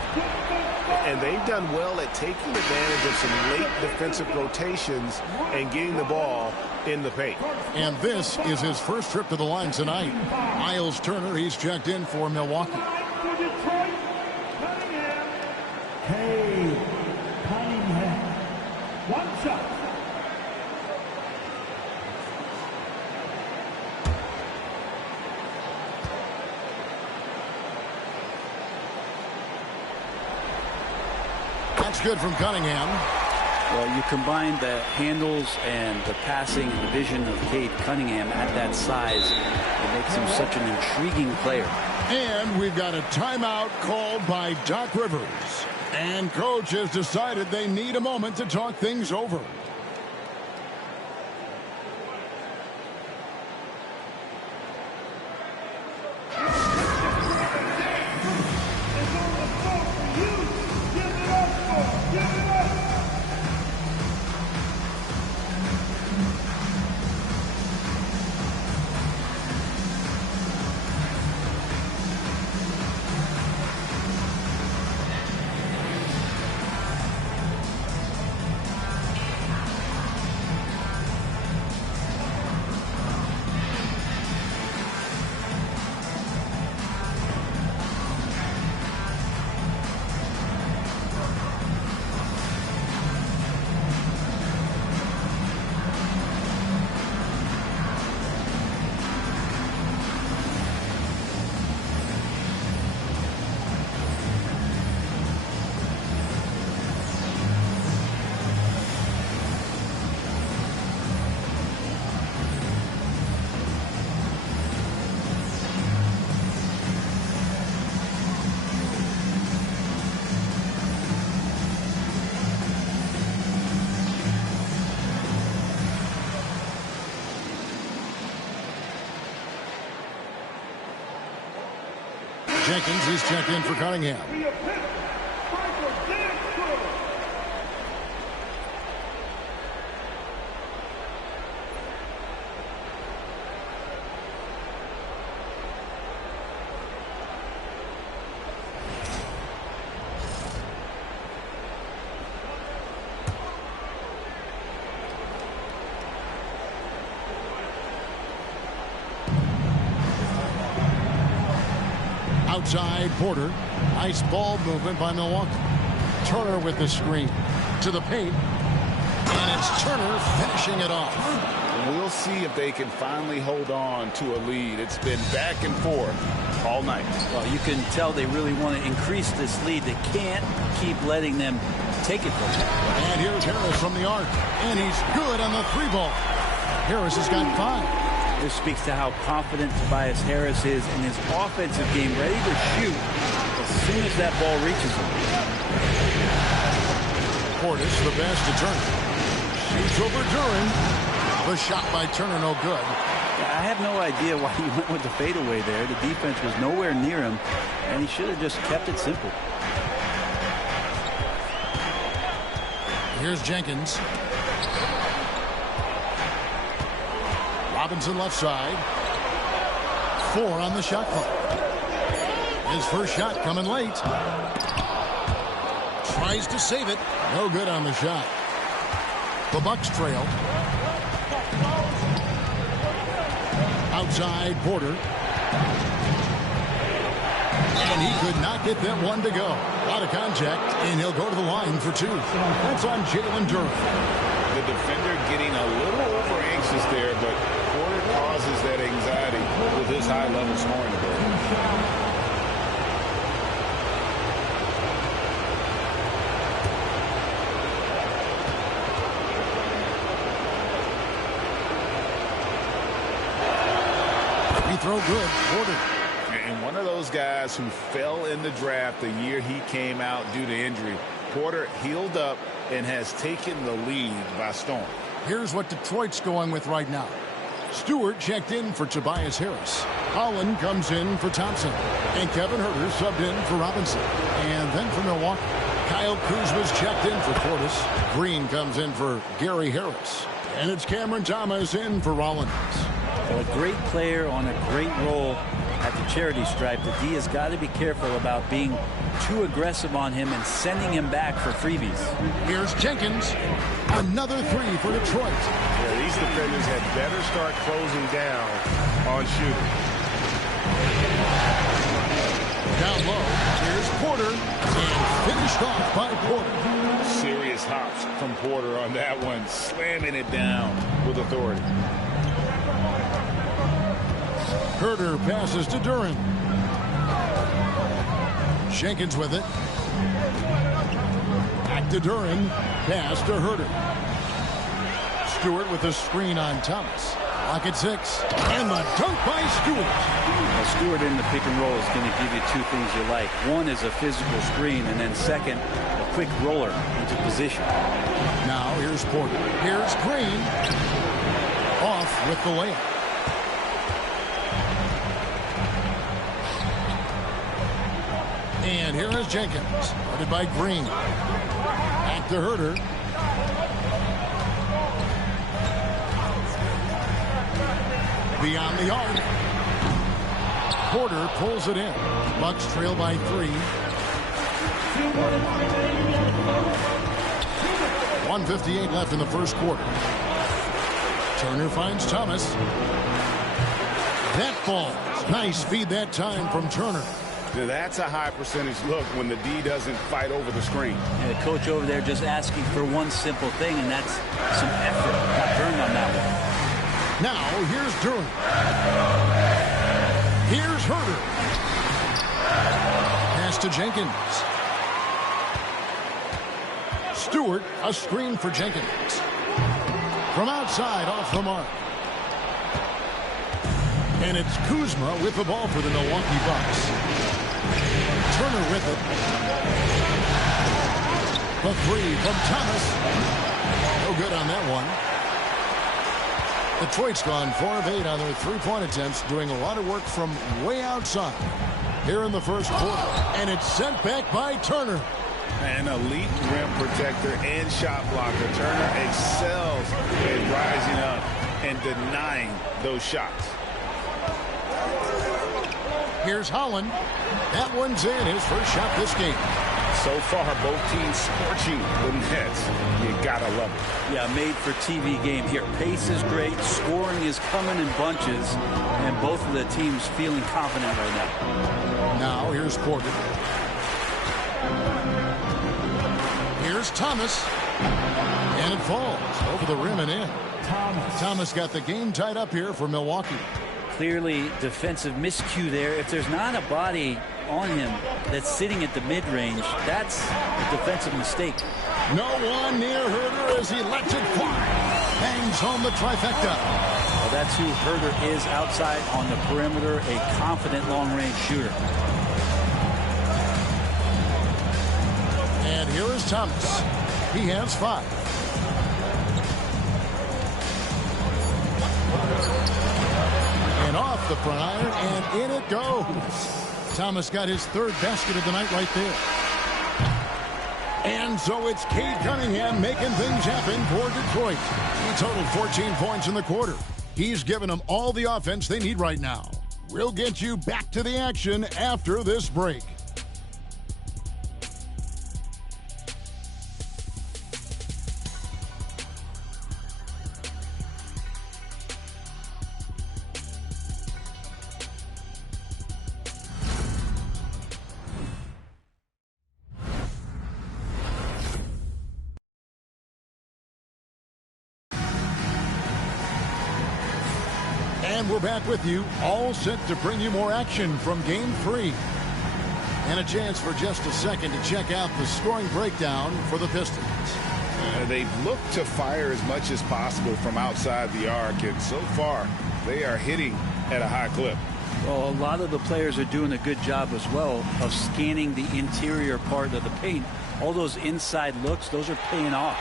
And they've done well at taking advantage of some late defensive rotations and getting the ball in the paint. And this is his first trip to the line tonight. Miles Turner, he's checked in for Milwaukee. Hey, Cunningham. One shot. That's good from Cunningham. Well, you combine the handles and the passing and the vision of Cade Cunningham at that size. It makes him such an intriguing player. And we've got a timeout called by Doc Rivers. And coach has decided they need a moment to talk things over. Jenkins, he's checked in for Cunningham. Outside Porter. Nice ball movement by Milwaukee. Turner with the screen to the paint. And it's Turner finishing it off. We'll see if they can finally hold on to a lead. It's been back and forth all night. Well, you can tell they really want to increase this lead. They can't keep letting them take it from them. And here's Harris from the arc. And he's good on the three ball. Harris has got 5. This speaks to how confident Tobias Harris is in his offensive game, ready to shoot as soon as that ball reaches him. Portis, the pass to Turner. Shoots over Duran. The shot by Turner, no good. I have no idea why he went with the fadeaway there. The defense was nowhere near him, and he should have just kept it simple. Here's Jenkins. Robinson left side. 4 on the shot clock. His first shot coming late. Tries to save it. No good on the shot. The Bucks trail. Outside Porter. And he could not get that one to go. A lot of contact, and he'll go to the line for 2. That's on Jalen Duran. The defender getting a little over anxious there, but Porter causes that anxiety with his high-level scoring ability. throw good. Porter. And one of those guys who fell in the draft the year he came out due to injury. Porter healed up and has taken the lead by storm. Here's what Detroit's going with right now. Stewart checked in for Tobias Harris. Holland comes in for Thompson. And Kevin Huerter subbed in for Robinson. And then for Milwaukee, Kyle Kuzma's checked in for Portis. Green comes in for Gary Harris. And it's Cameron Thomas in for Rollins. Well, a great player on a great role at the charity stripe. The D has got to be careful about being too aggressive on him and sending him back for freebies. Here's Jenkins. Another three for Detroit. Yeah, these defenders had better start closing down on shooting. Down low, here's Porter, and finished off by Porter. Serious hops from Porter on that one, slamming it down with authority. Huerter passes to Duren. Jenkins with it. Back to Duren. Pass to Huerter. Stewart with a screen on Thomas. Lock at 6. And the dunk by Stewart. Well, Stewart in the pick and roll is going to give you two things you like. One is a physical screen, and then second, a quick roller into position. Now here's Porter. Here's Green. Off with the layup. And here is Jenkins, guarded by Green. Back to Huerter. Beyond the arc. Porter pulls it in. Bucks trail by 3. 1:58 left in the first quarter. Turner finds Thomas. That falls. Nice feed that time from Turner. That's a high percentage look when the D doesn't fight over the screen. And the coach over there just asking for one simple thing, and that's some effort. Got burned on that one. Now, here's Duren. Here's Huerter. Pass to Jenkins. Stewart, a screen for Jenkins. From outside, off the mark. And it's Kuzma with the ball for the Milwaukee Bucks. Turner with it. The three from Thomas. No good on that one. Detroit's gone 4 of 8 on their three-point attempts, doing a lot of work from way outside here in the first quarter. And it's sent back by Turner. An elite rim protector and shot blocker. Turner excels at rising up and denying those shots. Here's Holland. That one's in, his first shot this game. So far, both teams scorching the nets. You gotta love it. Yeah, made for TV game here. Pace is great. Scoring is coming in bunches. And both of the teams feeling confident right now. Now, here's Porter. Here's Thomas. And it falls over the rim and in. Thomas got the game tied up here for Milwaukee. Clearly defensive miscue there. If there's not a body on him that's sitting at the mid-range, that's a defensive mistake. No one near Huerter as he lets it fly. Bangs home the trifecta. Well, that's who Huerter is outside on the perimeter, a confident long-range shooter. And here is Thomas. He has 5. And off the front iron, and in it goes. Thomas got his 3rd basket of the night right there. And so it's Cade Cunningham making things happen for Detroit. He totaled 14 points in the quarter. He's given them all the offense they need right now. We'll get you back to the action after this break. And we're back with you, all set to bring you more action from Game 3. And a chance for just a second to check out the scoring breakdown for the Pistons. They've looked to fire as much as possible from outside the arc, and so far they are hitting at a high clip. Well, a lot of the players are doing a good job as well of scanning the interior part of the paint. All those inside looks, those are paying off.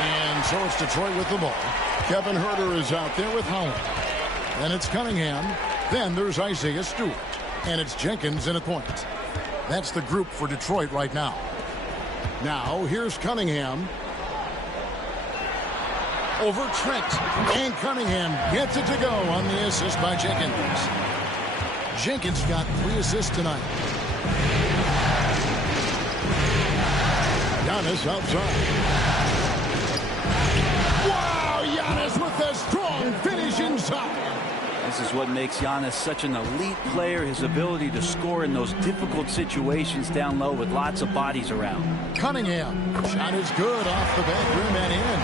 And so it's Detroit with the ball. Kevin Huerter is out there with Holland. Then it's Cunningham. Then there's Isaiah Stewart. And it's Jenkins in at point. That's the group for Detroit right now. Now, here's Cunningham. Over Trent. And Cunningham gets it to go on the assist by Jenkins. Jenkins got 3 assists tonight. Giannis outside. Wow, Giannis with a strong finish inside. This is what makes Giannis such an elite player, his ability to score in those difficult situations down low with lots of bodies around. Cunningham. Shot is good off the back rim and in.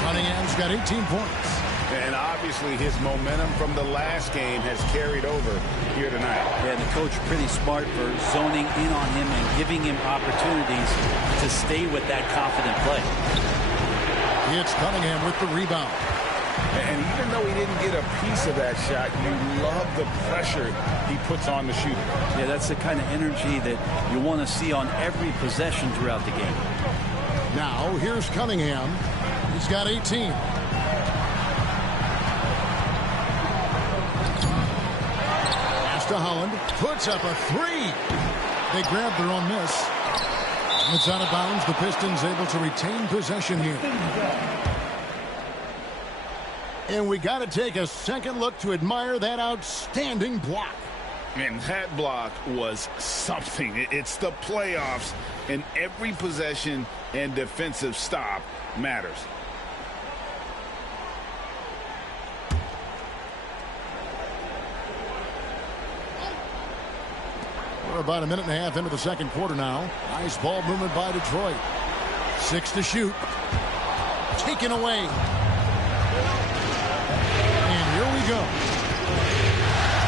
Cunningham's got 18 points. And obviously his momentum from the last game has carried over here tonight. Yeah, and the coach pretty smart for zoning in on him and giving him opportunities to stay with that confident play. It's Cunningham with the rebound. And even though he didn't get a piece of that shot, you love the pressure he puts on the shooter. Yeah, that's the kind of energy that you want to see on every possession throughout the game. Now, here's Cunningham. He's got 18. To Holland, puts up a 3. They grab their own miss. It's out of bounds. The Pistons able to retain possession here. And we got to take a second look to admire that outstanding block. And that block was something. It's the playoffs, and every possession and defensive stop matters. We're about a minute and a half into the second quarter now. Nice ball movement by Detroit. 6 to shoot. Taken away. And here we go.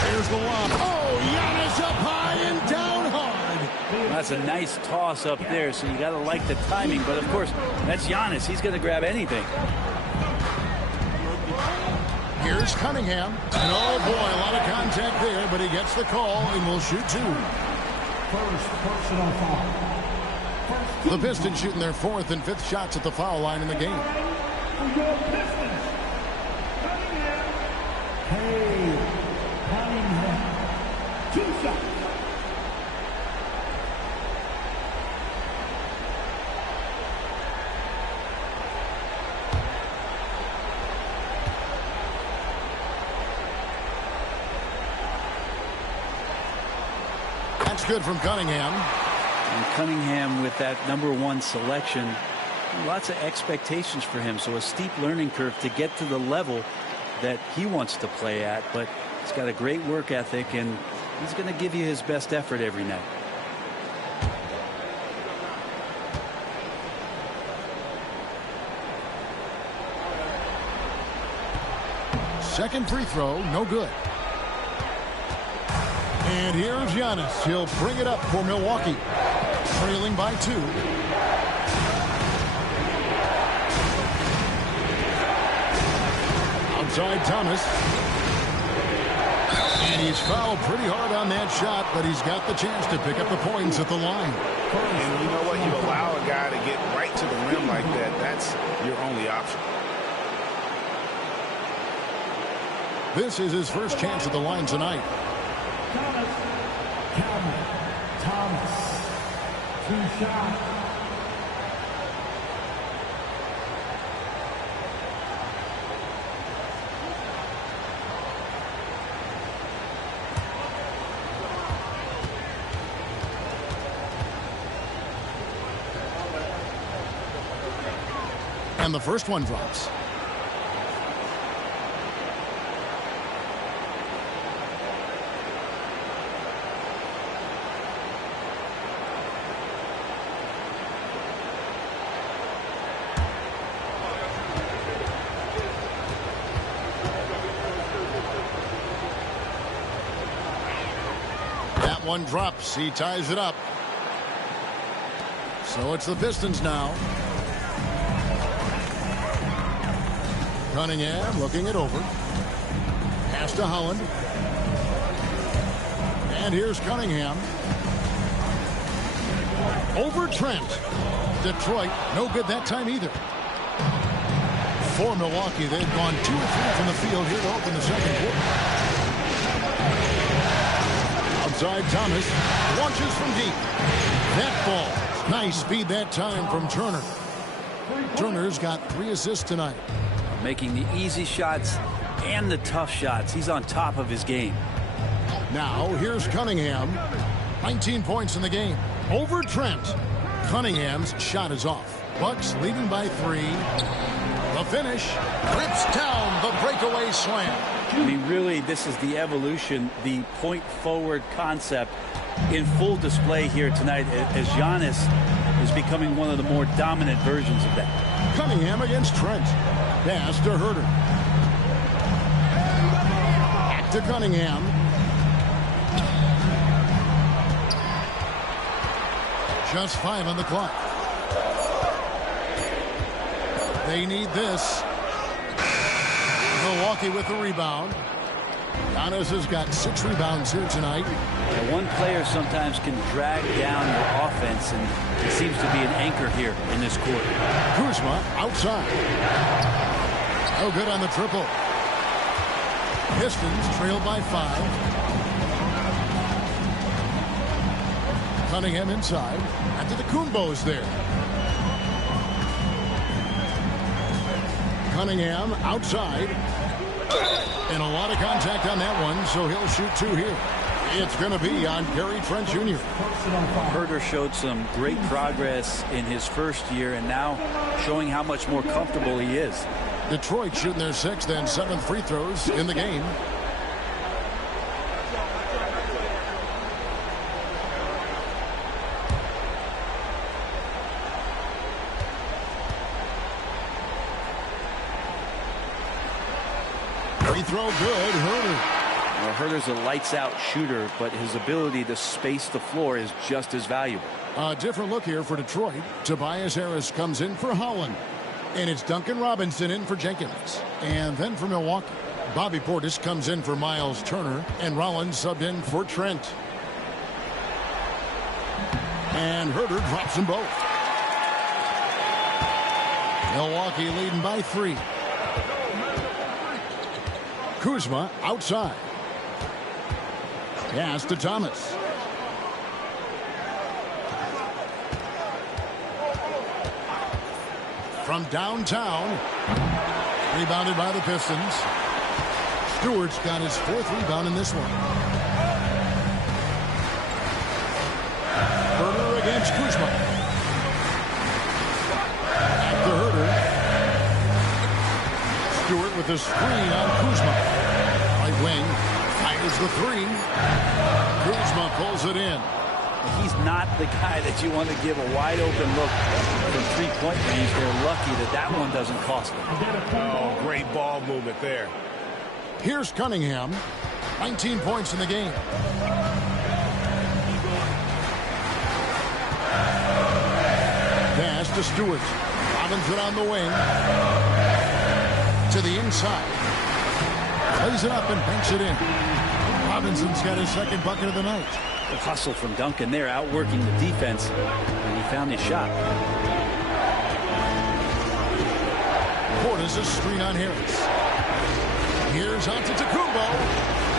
There's the lob. Oh, Giannis up high and down hard. Well, that's a nice toss up there, so you got to like the timing. But, of course, that's Giannis. He's going to grab anything. Here's Cunningham. And oh, boy, a lot of contact there, but he gets the call and will shoot 2. First personal foul. The Pistons shooting their 4th and 5th shots at the foul line in the game. For your Pistons, Cunningham. Hey, Cunningham. 2 shots. That's good from Cunningham. And Cunningham with that #1 selection, lots of expectations for him. So a steep learning curve to get to the level that he wants to play at. But he's got a great work ethic, and he's going to give you his best effort every night. Second free throw, no good. And here's Giannis. He'll bring it up for Milwaukee. Trailing by 2. Outside Thomas. And he's fouled pretty hard on that shot, but he's got the chance to pick up the points at the line. And you know what? You allow a guy to get right to the rim like that. That's your only option. This is his first chance at the line tonight. Thomas. 2 shots. And the first one drops. One drops. He ties it up. So it's the Pistons now. Cunningham looking it over. Pass to Holland. And here's Cunningham. Over Trent. Detroit, no good that time either. For Milwaukee, they've gone 2 or 3 from the field here to open the second quarter. Outside Thomas. Launches from deep. That ball. Nice speed that time from Turner. Turner's got 3 assists tonight. Making the easy shots and the tough shots. He's on top of his game. Now, here's Cunningham. 19 points in the game. Over Trent. Cunningham's shot is off. Bucks leading by 3. The finish. Rips down the breakaway slam. I mean, really, this is the evolution, the point-forward concept in full display here tonight as Giannis is becoming one of the more dominant versions of that. Cunningham against Trent. Pass to Herter. Back to Cunningham. Just 5 on the clock. They need this. Milwaukee with the rebound. Giannis has got 6 rebounds here tonight. And one player sometimes can drag down your offense, and he seems to be an anchor here in this quarter. Kuzma outside. No good on the triple. Pistons trailed by 5. Cunningham inside. Antetokounmpo's there. Cunningham outside. And a lot of contact on that one, so he'll shoot 2 here. It's going to be on Gary Trent Jr. Herter showed some great progress in his first year and now showing how much more comfortable he is. Detroit shooting their 6th and 7th free throws in the game. Free throw good, Herter. Well, Herter's a lights-out shooter, but his ability to space the floor is just as valuable. A different look here for Detroit. Tobias Harris comes in for Holland. And it's Duncan Robinson in for Jenkins. And then for Milwaukee, Bobby Portis comes in for Miles Turner. And Rollins subbed in for Trent. And Herter drops them both. Milwaukee leading by 3. Kuzma outside. Pass to Thomas. From downtown. Rebounded by the Pistons. Stewart's got his 4th rebound in this one. Herter against Kuzma. Back to Herter. Stewart with the screen on Kuzma. Right wing. Fires the 3. Kuzma pulls it in. He's not the guy that you want to give a wide-open look from 3-point range. They're lucky that that one doesn't cost them. Oh, great ball movement there. Here's Cunningham. 19 points in the game. Pass to Stewart. Robinson on the wing. To the inside. Plays it up and banks it in. Robinson's got his 2nd bucket of the night. The hustle from Duncan there, outworking the defense, and he found his shot. Portis a screen on Harris. Here's Antetokounmpo.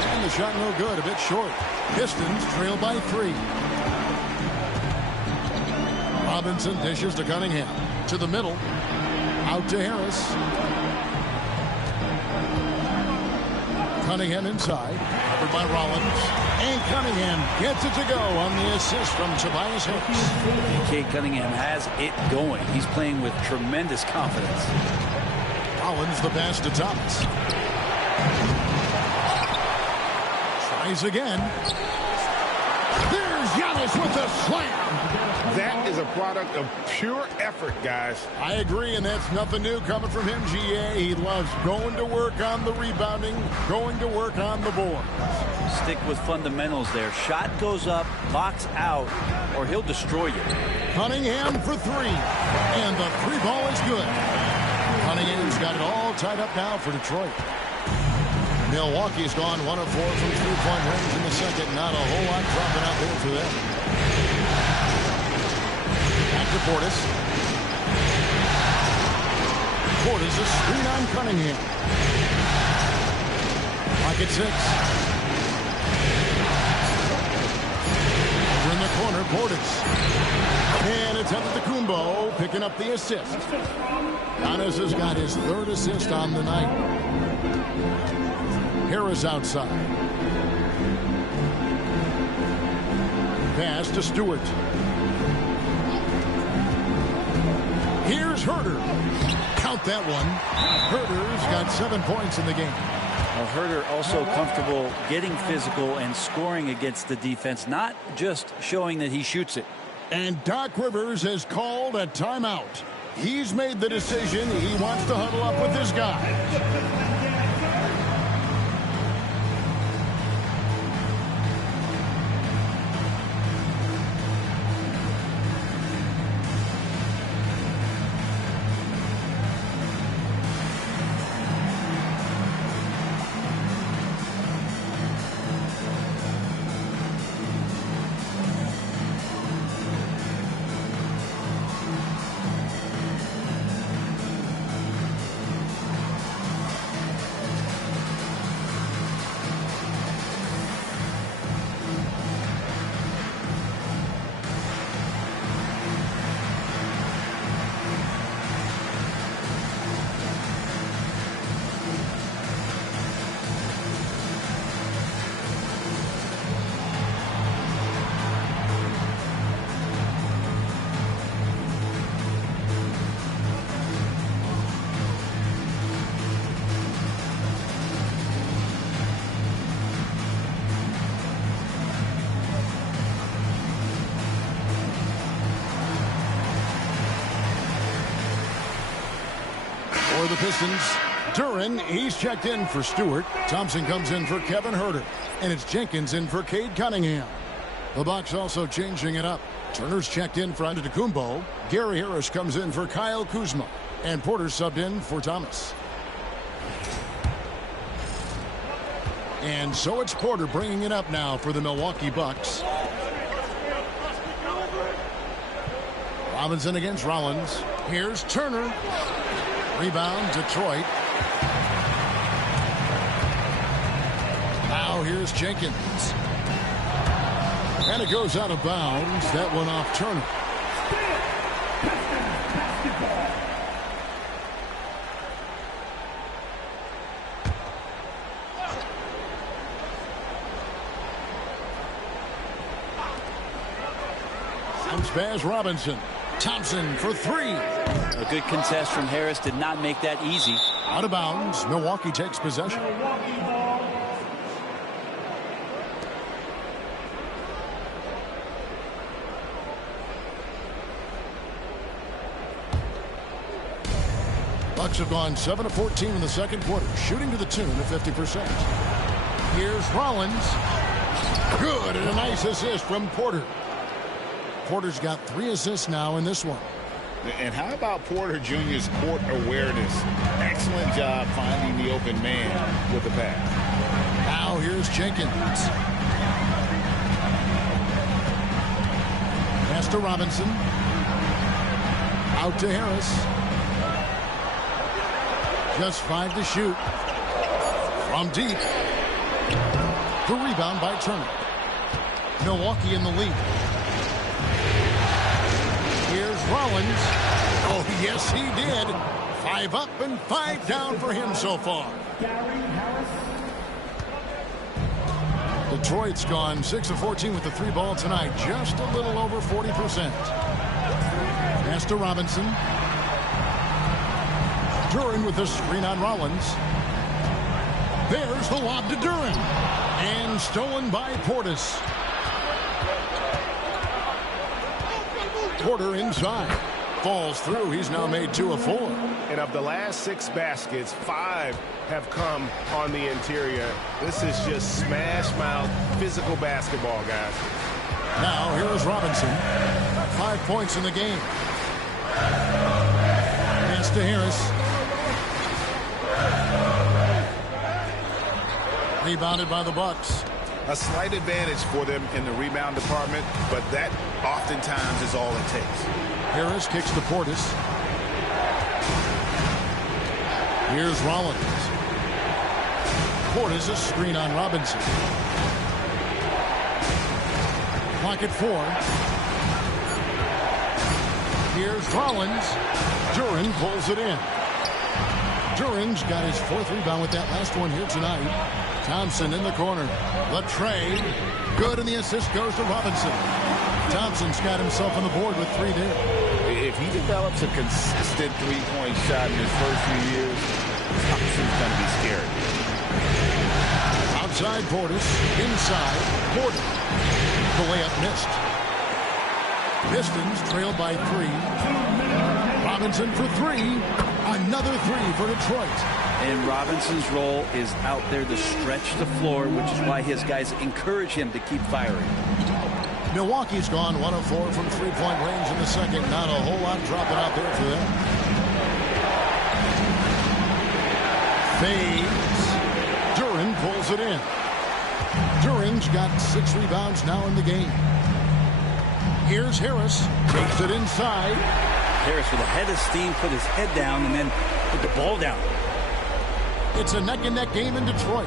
And the shot no good, a bit short. Pistons trail by 3. Robinson dishes to Cunningham. To the middle. Out to Harris. Cunningham inside. Covered by Rollins. And Cunningham gets it to go on the assist from Tobias Harris. Cade Cunningham has it going. He's playing with tremendous confidence. Rollins the pass to Thomas. Tries again. There's Giannis with the slam. That is a product of pure effort, guys. I agree, and that's nothing new coming from him, GA. He loves going to work on the rebounding, going to work on the board. Stick with fundamentals there. Shot goes up, box out, or he'll destroy you. Cunningham for 3. And the 3 ball is good. Cunningham's got it all tied up now for Detroit. Milwaukee's gone 1 of 4 from three-point range in the second. Not a whole lot dropping out there for them. Back to Portis. Portis a screen on Cunningham. Clock at 6. Over in the corner, Portis. And it's Antetokounmpo picking up the assist. Giannis has got his 3rd assist on the night. Harris outside. Pass to Stewart. Here's Herter. Count that one. Herter's got 7 points in the game. Well, Herter also comfortable getting physical and scoring against the defense, not just showing that he shoots it. And Doc Rivers has called a timeout. He's made the decision. He wants to huddle up with his guys. For the Pistons, Duren, he's checked in for Stewart. Thompson comes in for Kevin Herter. And it's Jenkins in for Cade Cunningham. The Bucks also changing it up. Turner's checked in for Antetokounmpo. Gary Harris comes in for Kyle Kuzma. And Porter subbed in for Thomas. And so it's Porter bringing it up now for the Milwaukee Bucks. Robinson against Rollins. Here's Turner. Rebound, Detroit. Now here's Jenkins. And it goes out of bounds. That one off Turner. Comes Baz Robinson. Thompson for 3. A good contest from Harris did not make that easy. Out of bounds. Milwaukee takes possession. Bucks have gone 7 of 14 in the second quarter, shooting to the tune of 50%. Here's Rollins. Good, and a nice assist from Porter. Porter's got 3 assists now in this one. And how about Porter Jr.'s court awareness? Excellent job finding the open man with the pass. Now here's Jenkins. Pass to Robinson. Out to Harris. Just 5 to shoot. From deep. The rebound by Turner. Milwaukee in the lead. Here's Rollins. Oh, yes, he did. 5 up and 5 down for him so far. Detroit's gone 6 of 14 with the 3 ball tonight. Just a little over 40%. Pass to Robinson. Duren with the screen on Rollins. There's the lob to Duren. And stolen by Portis. Porter inside. Falls through. He's now made 2 of 4. And of the last 6 baskets, 5 have come on the interior. This is just smash mouth physical basketball, guys. Now here's Robinson. 5 points in the game. Pass to Harris. Rebounded by the Bucks. A slight advantage for them in the rebound department, but that oftentimes is all it takes. Harris kicks to Portis. Here's Rollins. Portis a screen on Robinson. Clock at 4. Here's Rollins. Duren pulls it in. Duren's got his 4th rebound with that last one here tonight. Thompson in the corner. The trade. Good, and the assist goes to Robinson. Thompson's got himself on the board with 3 there. If he develops a consistent three-point shot in his first few years, Thompson's going to be scared. Outside Portis. Inside Porter. The layup missed. Pistons trailed by 3. Robinson for 3. Another 3 for Detroit. And Robinson's role is out there to stretch the floor, which is why his guys encourage him to keep firing. Milwaukee's gone 1 of 4 from 3-point range in the second. Not a whole lot dropping out there for them. Fades. Duren pulls it in. Duren's got 6 rebounds now in the game. Here's Harris. Takes it inside. Harris with a head of steam, put his head down, and then put the ball down. It's a neck-and-neck game in Detroit.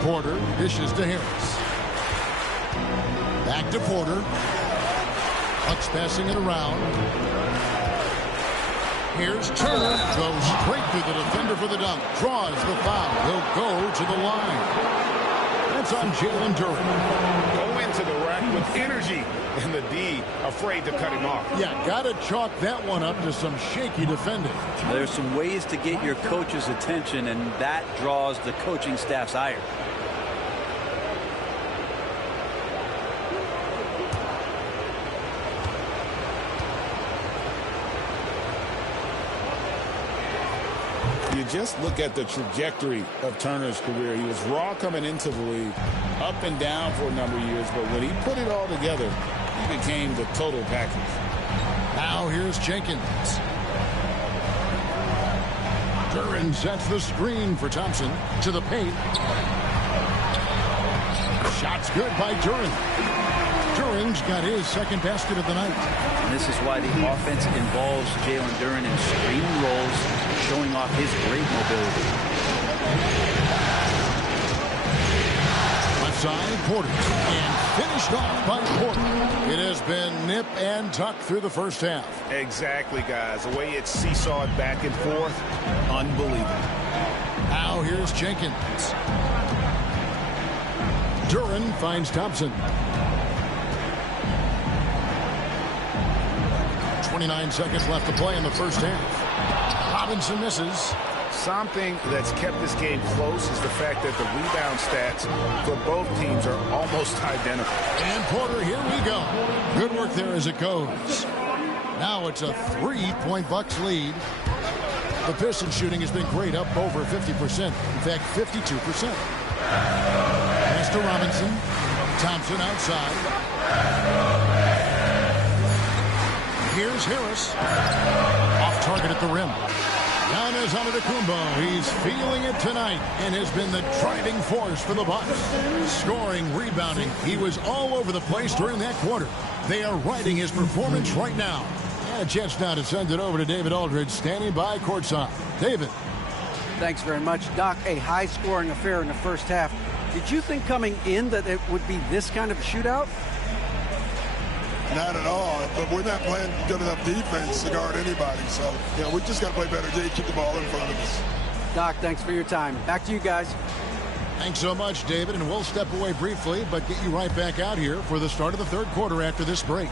Porter dishes to Harris. Back to Porter. Bucks passing it around. Here's Turner. Goes straight through the defender for the dunk. Draws the foul. He'll go to the line. That's on Jalen Duren. Go into the rack with energy, and the D afraid to cut him off. Yeah, got to chalk that one up to some shaky defending. There's some ways to get your coach's attention, and that draws the coaching staff's ire. You just look at the trajectory of Turner's career. He was raw coming into the league, up and down for a number of years, but when he put it all together, he became the total package. Now here's Jenkins. Duren sets the screen for Thompson to the paint. Shot's good by Duren. Duren's got his second basket of the night. And this is why the offense involves Jalen Duren in screen rolls, showing off his great mobility. Left side, Porter. And finished off by Porter. It has been nip and tuck through the first half. Exactly, guys. The way it's seesawed back and forth, unbelievable. Now here's Jenkins. Duren finds Thompson. 29 seconds left to play in the first half. Robinson misses. Something that's kept this game close is the fact that the rebound stats for both teams are almost identical. And Porter, here we go. Good work there as it goes. Now it's a 3-point Bucks lead. The Pistons shooting has been great, up over 50%. In fact, 52%. Pass to Robinson. Thompson outside. Here's Harris. Off target at the rim. Giannis Antetokounmpo. He's feeling it tonight and has been the driving force for the Bucks. Scoring, rebounding. He was all over the place during that quarter. They are riding his performance right now. And a chance now to send it over to David Aldridge, standing by courtside. David. Thanks very much, Doc. A high-scoring affair in the first half. Did you think coming in that it would be this kind of a shootout? Not at all, but we're not playing good enough defense to guard anybody. So, we just got to play better. Keep the ball in front of us. Doc, thanks for your time. Back to you guys. Thanks so much, David, and we'll step away briefly, but get you right back out here for the start of the third quarter after this break.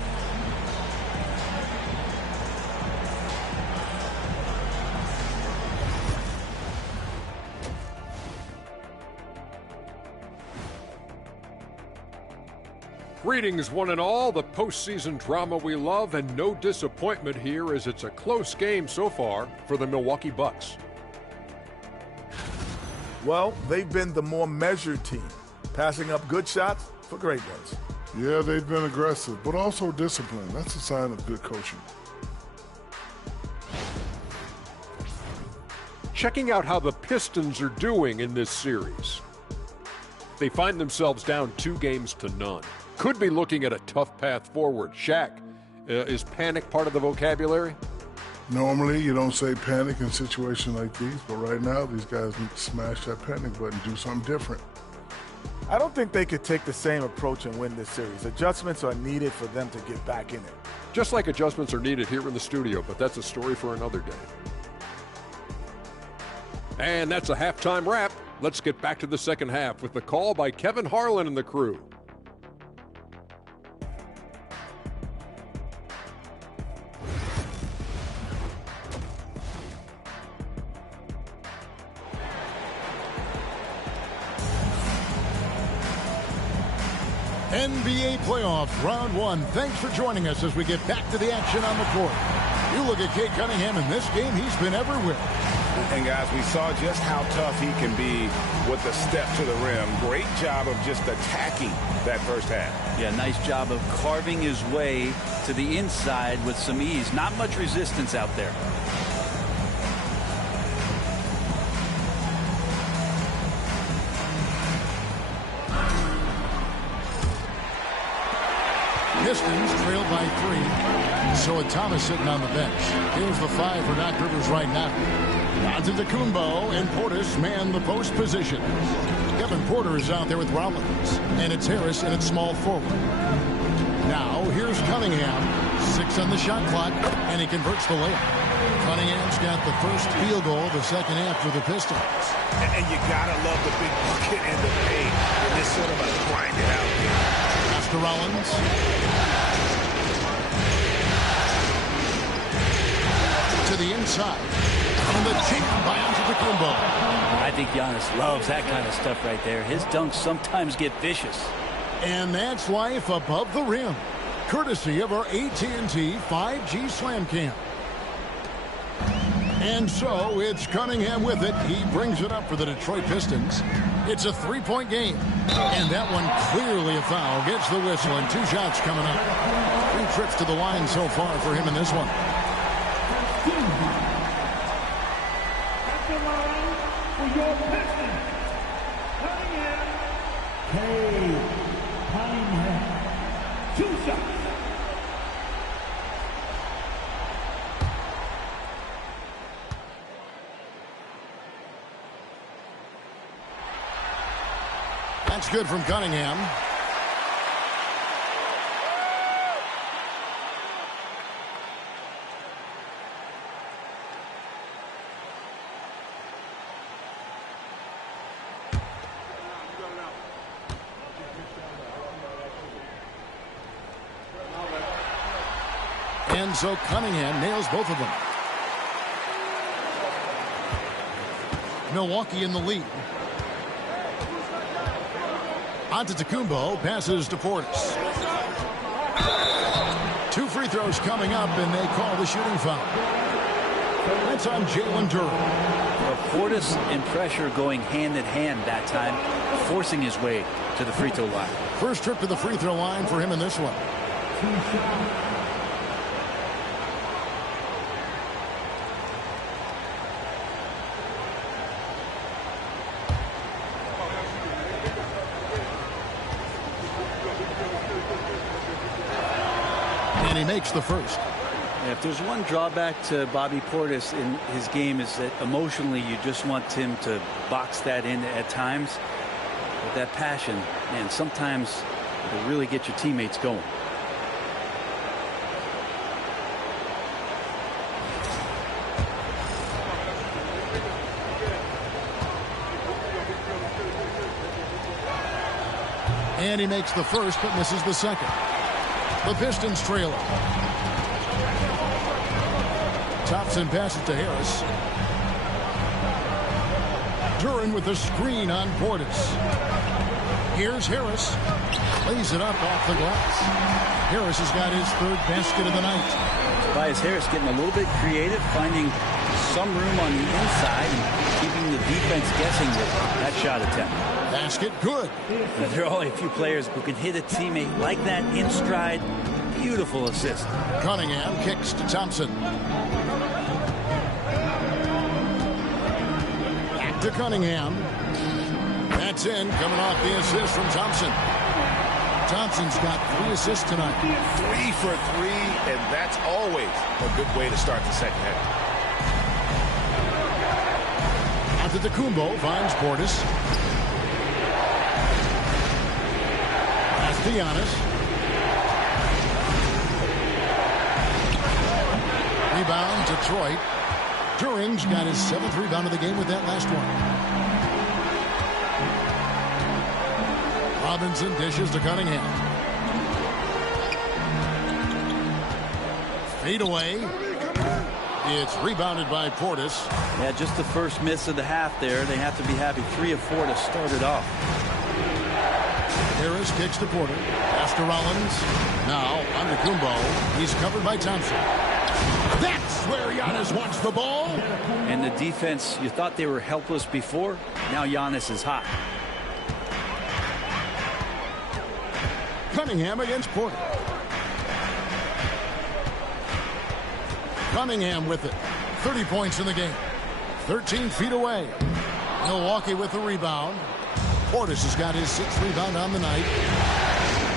Greetings, one and all. The postseason drama we love, and no disappointment here as it's a close game so far for the Milwaukee Bucks. Well, they've been the more measured team, passing up good shots for great ones. Yeah, they've been aggressive, but also disciplined. That's a sign of good coaching. checking out how the Pistons are doing in this series. They find themselves down 2-0. Could be looking at a tough path forward. Shaq, is panic part of the vocabulary? Normally, you don't say panic in situations like these, but right now, these guys need to smash that panic button, do something different. I don't think they could take the same approach and win this series. Adjustments are needed for them to get back in it. Just like adjustments are needed here in the studio, but that's a story for another day. And that's a halftime wrap. Let's get back to the second half with the call by Kevin Harlan and the crew. NBA playoffs, round one. Thanks for joining us as we get back to the action on the court. You look at Cade Cunningham in this game, he's been everywhere. And guys, we saw just how tough he can be with the step to the rim. Great job of just attacking that first half. Yeah, nice job of carving his way to the inside with some ease. Not much resistance out there. Pistons trailed by 3. So Thomas sitting on the bench. Here's the 5 for Doc Rivers right now. Antetokounmpo and Portis man the post position. Kevin Porter is out there with Rollins. And it's Harris in its small forward. Now here's Cunningham. 6 on the shot clock. And he converts the layup. Cunningham's got the first field goal of the second half for the Pistons. And you gotta love the big bucket in the paint. And this sort of a grind it out game. To Rollins. To the inside. And the jam by Antetokounmpo. I think Giannis loves that kind of stuff right there. His dunks sometimes get vicious. And that's life above the rim. Courtesy of our AT&T 5G Slam Cam. And so it's Cunningham with it. He brings it up for the Detroit Pistons. It's a 3-point game. And that one clearly a foul. Gets the whistle and 2 shots coming up. 3 trips to the line so far for him in this one. At the line for your Pistons, Cunningham. Cade Cunningham. 2 shots. That's good from Cunningham. And so Cunningham nails both of them. Milwaukee in the lead. Antetokounmpo passes to Portis. 2 free throws coming up, and they call the shooting foul. That's on Jalen Durham. Well, Portis and pressure going hand in hand that time, forcing his way to the free throw line. First trip to the free throw line for him in this one. And he makes the first. Yeah, if there's one drawback to Bobby Portis in his game is that emotionally you just want him to box that in at times. With that passion, and sometimes it'll really get your teammates going. And he makes the first, but misses the second. The Pistons trail it. Thompson passes to Harris. Duran with the screen on Portis. Here's Harris. Lays it up off the glass. Harris has got his 3rd basket of the night. Tobias Harris getting a little bit creative, finding some room on the inside and keeping the defense guessing with that shot attempt. Basket good. There are only a few players who can hit a teammate like that in stride. Beautiful assist. Cunningham kicks to Thompson. to Cunningham. That's in, coming off the assist from Thompson. Thompson's got 3 assists tonight. 3 for 3, and that's always a good way to start the second half. Out to Tecumbo, finds Portis. Pass to Giannis. Rebound, Detroit. Turing's got his 7th rebound of the game with that last one. Robinson dishes to Cunningham. Fade away. It's rebounded by Portis. Yeah, just the first miss of the half there. They have to be happy. 3 of 4 to start it off. Harris kicks to Porter. Pass to Rollins. Now on to Kumbo. He's covered by Thompson. That's where Giannis wants the ball. And the defense, you thought they were helpless before. Now Giannis is hot. Cunningham against Porter. Cunningham with it. 30 points in the game. 13 feet away. Milwaukee with the rebound. Portis has got his 6th rebound on the night.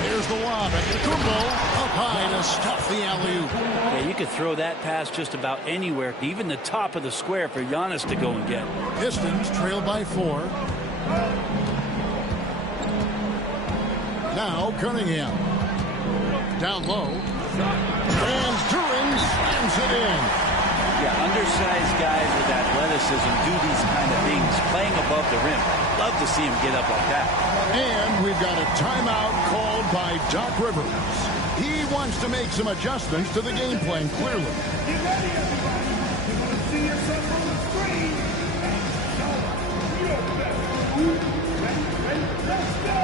Here's the lob at Tecumbo. Up high to stuff the alley-oop. Yeah, you could throw that pass just about anywhere, even the top of the square for Giannis to go and get. Pistons trail by 4. Now Cunningham. Down low. And Turing slams it in. Yeah, undersized guys with athleticism do these kind of things, playing above the rim. Love to see him get up like that. And we've got a timeout called by Doc Rivers. He wants to make some adjustments to the game plan, clearly. Get ready, everybody. You're going to see yourself on the screen. And show your best. Ready, let's go!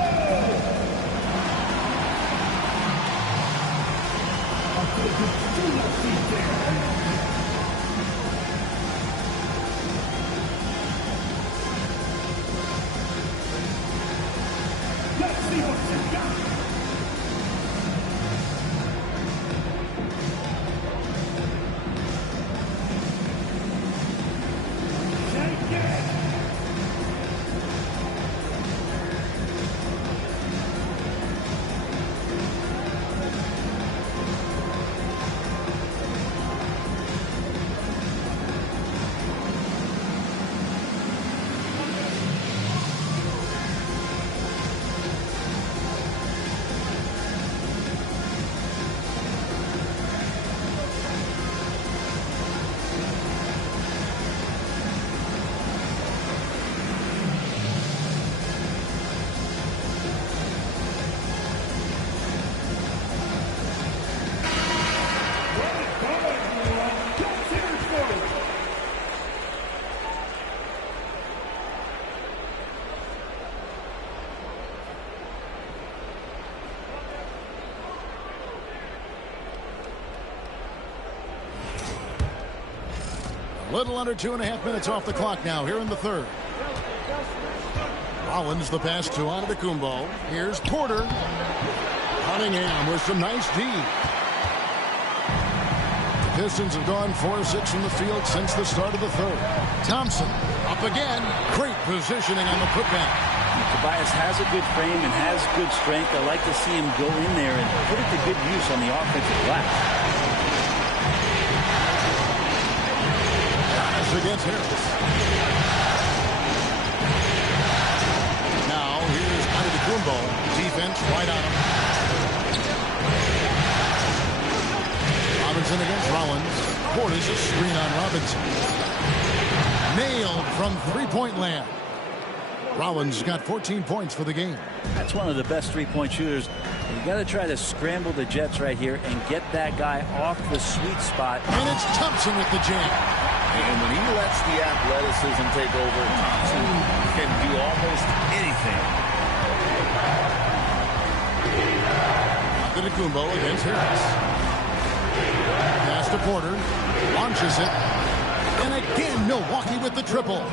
Let's see what you got. Shake it. Little under 2.5 minutes off the clock now here in the third. Rollins the pass to Antetokounmpo. Here's Porter. Cunningham with some nice D. The Pistons have gone 4 of 6 from the field since the start of the third. Thompson up again. Great positioning on the putback. Tobias has a good frame and has good strength. I like to see him go in there and put it to good use on the offensive glass. Against Harris. Now here's Antetokounmpo. Defense right on him. Robinson against Rollins. Portis a screen on Robinson. Nailed from three-point land. Rollins got 14 points for the game. That's one of the best three-point shooters. You got to try to scramble the Jets right here and get that guy off the sweet spot. And it's Thompson with the jam. And when he lets the athleticism take over, Thompson can do almost anything. Antetokounmpo against Harris. Pass to Porter. Launches it. And again, Milwaukee with the triple.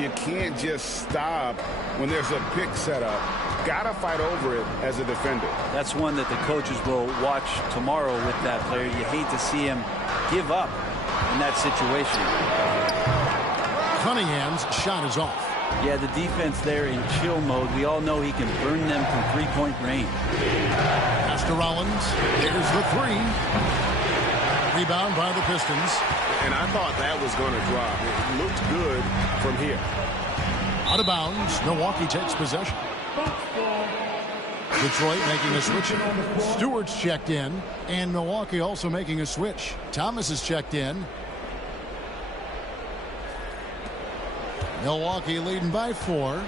You can't just stop when there's a pick set up. Gotta fight over it as a defender. That's one that the coaches will watch tomorrow with that player. You hate to see him give up in that situation. Cunningham's shot is off. Yeah, the defense there in chill mode. We all know he can burn them from three-point range. Pass to Rollins. Here's the three. Rebound by the Pistons. And I thought that was going to drop. It looked good from here. Out of bounds. Milwaukee takes possession. Detroit making a switch. Stewart's checked in. And Milwaukee also making a switch. Thomas is checked in. Milwaukee leading by 4.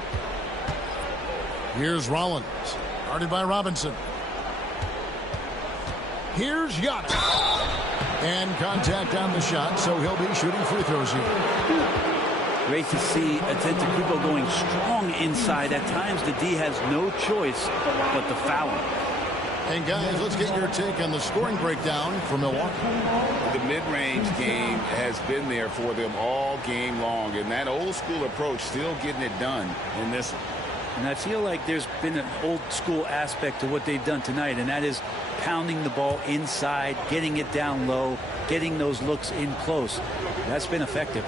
Here's Rollins. Guarded by Robinson. Here's Giannis. And contact on the shot, so he'll be shooting free throws here. Great to see Antetokounmpo going strong inside. At times, the D has no choice but to foul him. And guys, let's get your take on the scoring breakdown for Milwaukee. The mid-range game has been there for them all game long, and that old school approach still getting it done in this one. And I feel like there's been an old school aspect to what they've done tonight, and that is pounding the ball inside, getting it down low, getting those looks in close. That's been effective.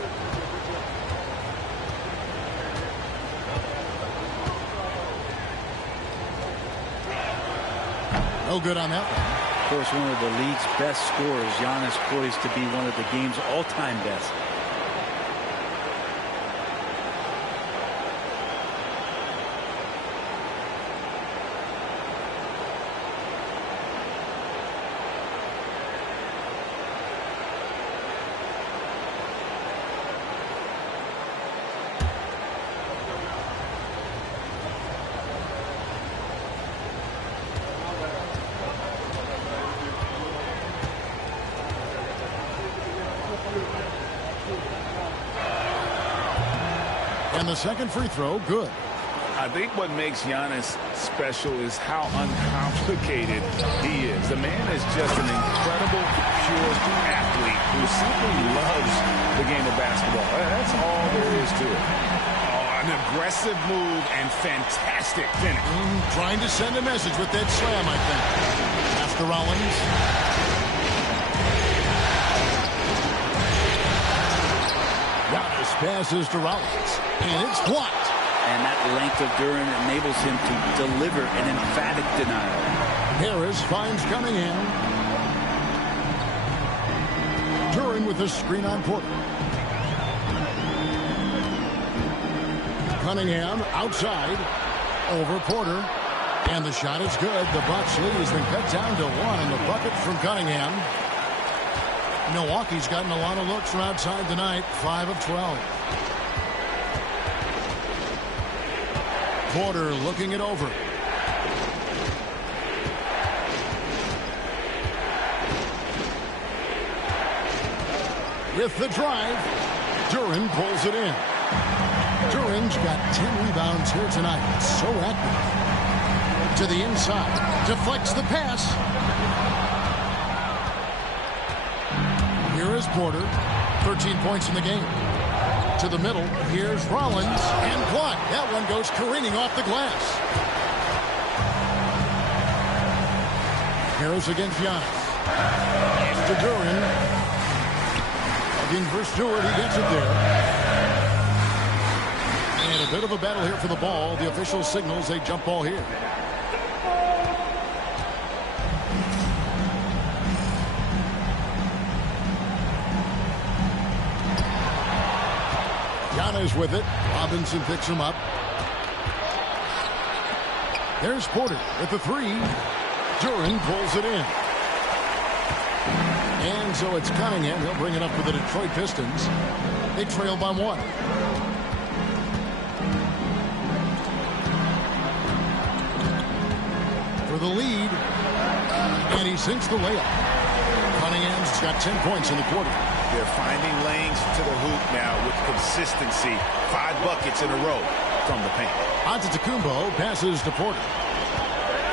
No good on that one. Of course, one of the league's best scorers. Giannis poised to be one of the game's all-time best. And the second free throw, good. I think what makes Giannis special is how uncomplicated he is. The man is just an incredible, pure athlete who simply loves the game of basketball. That's all there is to it. Oh, an aggressive move and fantastic finish. Trying to send a message with that slam, I think. Pass to Rollins. Giannis passes to Rollins. And it's blocked. And that length of Duran enables him to deliver an emphatic denial. Harris finds Cunningham. Duran with a screen on Porter. Cunningham outside. Over Porter. And the shot is good. The Bucks lead has been cut down to 1 on the bucket from Cunningham. Milwaukee's gotten a lot of looks from outside tonight. 5 of 12. Porter looking it over. With the drive, Duran pulls it in. Duran's got 10 rebounds here tonight. So active. To the inside. Deflects the pass. Here is Porter. 13 points in the game. To the middle. Here's Rollins. And blocked. That one goes careening off the glass. Harris against Giannis. To Duran. Looking for Stewart. He gets it there. And a bit of a battle here for the ball. The official signals a jump ball here. Giannis with it. Robinson picks him up. There's Porter with the 3. Duran pulls it in. And so it's Cunningham. He'll bring it up for the Detroit Pistons. They trail by 1. For the lead. And he sinks the layup. Cunningham's got 10 points in the quarter. They're finding lanes to the hoop now with consistency. 5 buckets in a row from the paint. Antetokounmpo passes to Porter.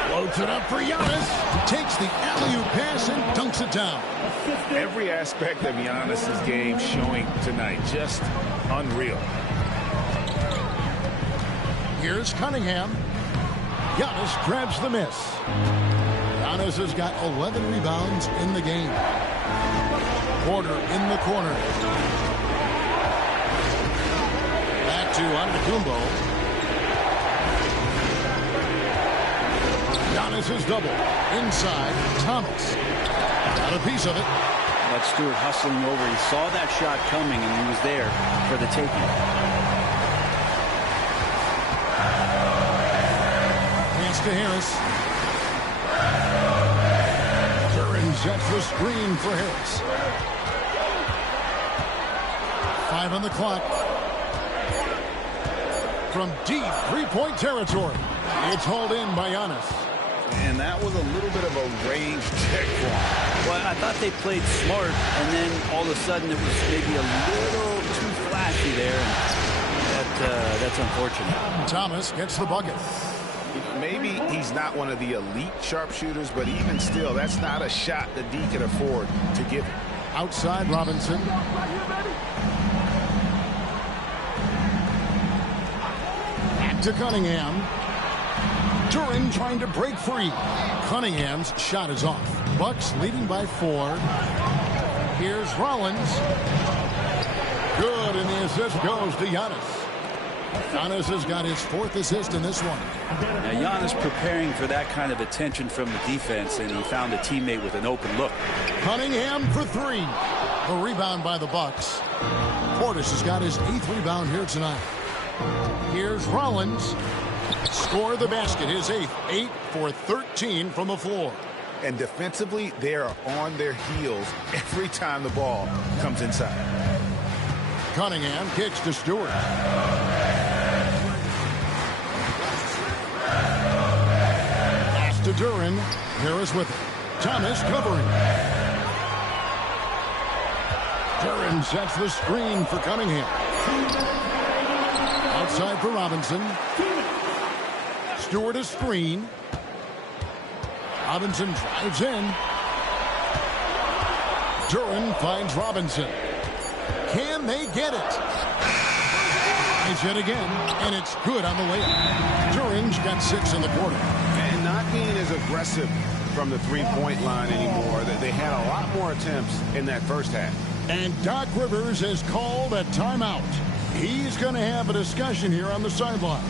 Floats it up for Giannis. He takes the alley-oop pass and dunks it down. Every aspect of Giannis' game showing tonight. Just unreal. Here's Cunningham. Giannis grabs the miss. Giannis has got 11 rebounds in the game. Porter in the corner. to Antetokounmpo. Giannis' double. Inside, Thomas. Got a piece of it. But Stewart hustling over. He saw that shot coming, and he was there for the taking. Pass to Harris. Duran sets the screen for Harris. 5 on the clock. From deep three-point territory. It's hauled in by Giannis. And that was a little bit of a range check for him. Well, I thought they played smart, and then all of a sudden it was maybe a little too flashy there, and that's unfortunate. Thomas gets the bucket. Maybe he's not one of the elite sharpshooters, but even still, that's not a shot that D can afford to give him. Outside Robinson. Back to Cunningham. Duran trying to break free. Cunningham's shot is off. Bucks leading by 4. Here's Rollins. Good, and the assist goes to Giannis. Giannis has got his 4th assist in this one. Now Giannis preparing for that kind of attention from the defense, and he found a teammate with an open look. Cunningham for 3. A rebound by the Bucks. Portis has got his 8th rebound here tonight. Here's Rollins. Score the basket, his 8th. 8 for 13 from the floor. And defensively, they are on their heels every time the ball comes inside. Cunningham kicks to Stewart. Pass to Duran. Harris with it. Thomas covering. Duran sets the screen for Cunningham. Outside for Robinson. Stewart a screen. Robinson drives in. Duran finds Robinson. Can they get it? Tries it again, and it's good on the layup. Duran's got 6 in the quarter. And not being as aggressive from the three-point line anymore. They had a lot more attempts in that first half. And Doc Rivers has called a timeout. He's going to have a discussion here on the sideline.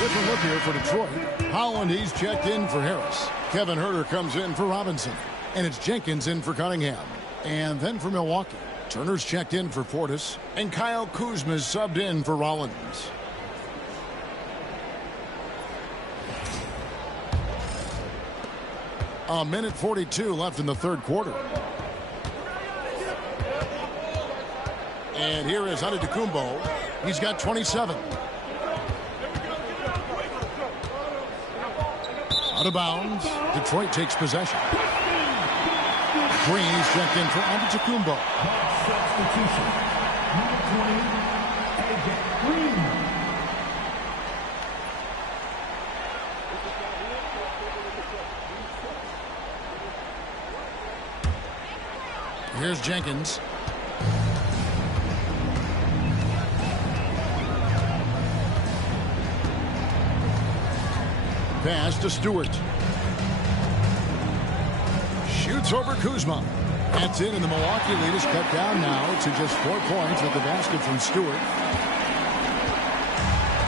Different look here for Detroit. Holland, he's checked in for Harris. Kevin Huerter comes in for Robinson. And it's Jenkins in for Cunningham. And then for Milwaukee, Turner's checked in for Portis. And Kyle Kuzma's subbed in for Rollins. A minute 42 left in the third quarter. And here is Antetokounmpo. He's got 27. Out of bounds. Detroit takes possession. Green is checked in for Antetokounmpo. Substitution. Number 20, AJ Green. Here's Jenkins. Pass to Stewart. Shoots over Kuzma. That's it, and the Milwaukee lead is cut down now to just 4 points with the basket from Stewart.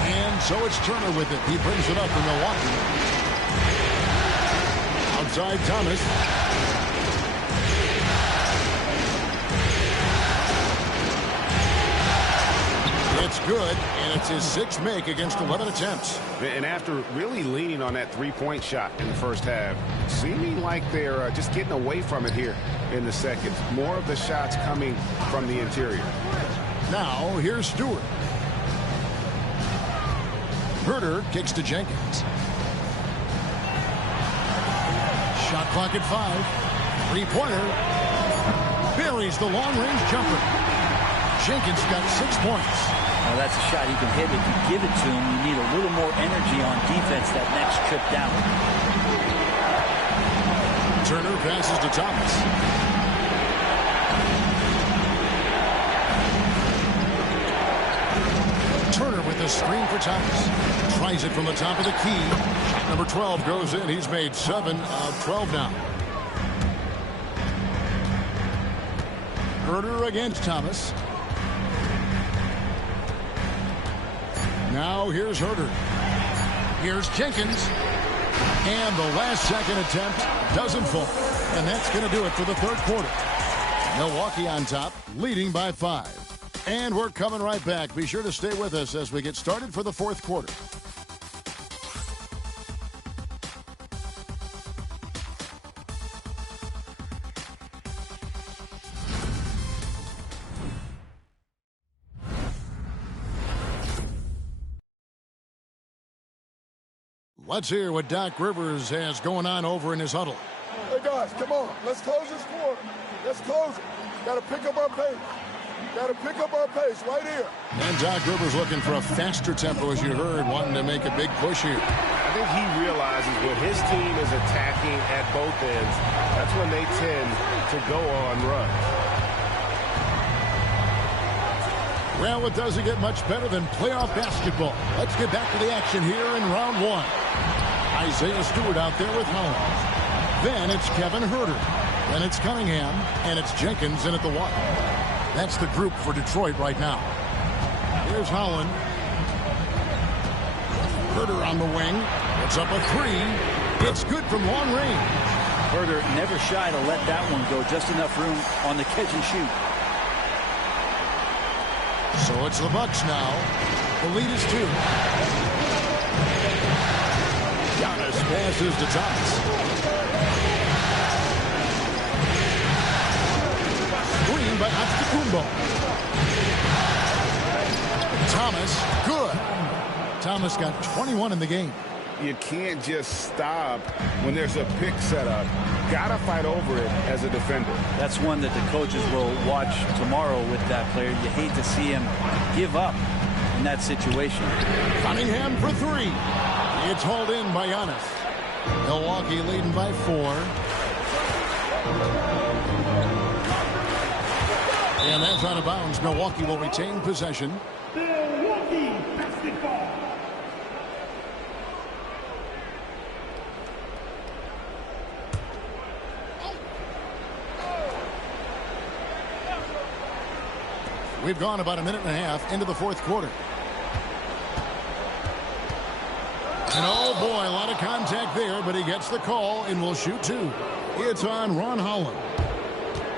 And so it's Turner with it. He brings it up for Milwaukee. Outside Thomas. It's good, and it's his 6th make against 11 attempts. And after really leaning on that three-point shot in the first half, seeming like they're just getting away from it here in the second. More of the shots coming from the interior. Now, here's Stewart. Herter kicks to Jenkins. Shot clock at 5. Three-pointer. Buries the long-range jumper. Jenkins got 6 points. Well, that's a shot he can hit. If you give it to him, you need a little more energy on defense that next trip down. Turner passes to Thomas. Turner with the screen for Thomas. Tries it from the top of the key. Shot number 12 goes in. He's made 7 of 12 now. Herter against Thomas. Now here's Herter. Here's Jenkins. And the last second attempt doesn't fall. And that's going to do it for the third quarter. Milwaukee on top, leading by 5. And we're coming right back. Be sure to stay with us as we get started for the fourth quarter. Let's hear what Doc Rivers has going on over in his huddle. Hey, guys, come on. Let's close this quarter. Let's close it. Got to pick up our pace. Got to pick up our pace right here. And Doc Rivers looking for a faster tempo, as you heard, wanting to make a big push here. I think he realizes when his team is attacking at both ends, that's when they tend to go on runs. Well, it doesn't get much better than playoff basketball. Let's get back to the action here in round 1. Isaiah Stewart out there with Holland. Then it's Kevin Herter. Then it's Cunningham. And it's Jenkins in at the 1. That's the group for Detroit right now. Here's Holland. Herter on the wing. It's up a 3. It's good from long range. Herter never shy to let that one go. Just enough room on the catch and shoot. So it's the Bucks now. The lead is 2. Giannis passes to Thomas. Screen by Antetokounmpo. Thomas, good. Thomas got 21 in the game. You can't just stop when there's a pick set up. Gotta fight over it as a defender. That's one that the coaches will watch tomorrow with that player. You hate to see him give up in that situation. Cunningham for 3. It's hauled in by Giannis. Milwaukee leading by 4. And that's out of bounds. Milwaukee will retain possession. Milwaukee basketball. We've gone about a minute and a half into the fourth quarter. And oh boy, a lot of contact there, but he gets the call and will shoot 2. It's on Ron Holland.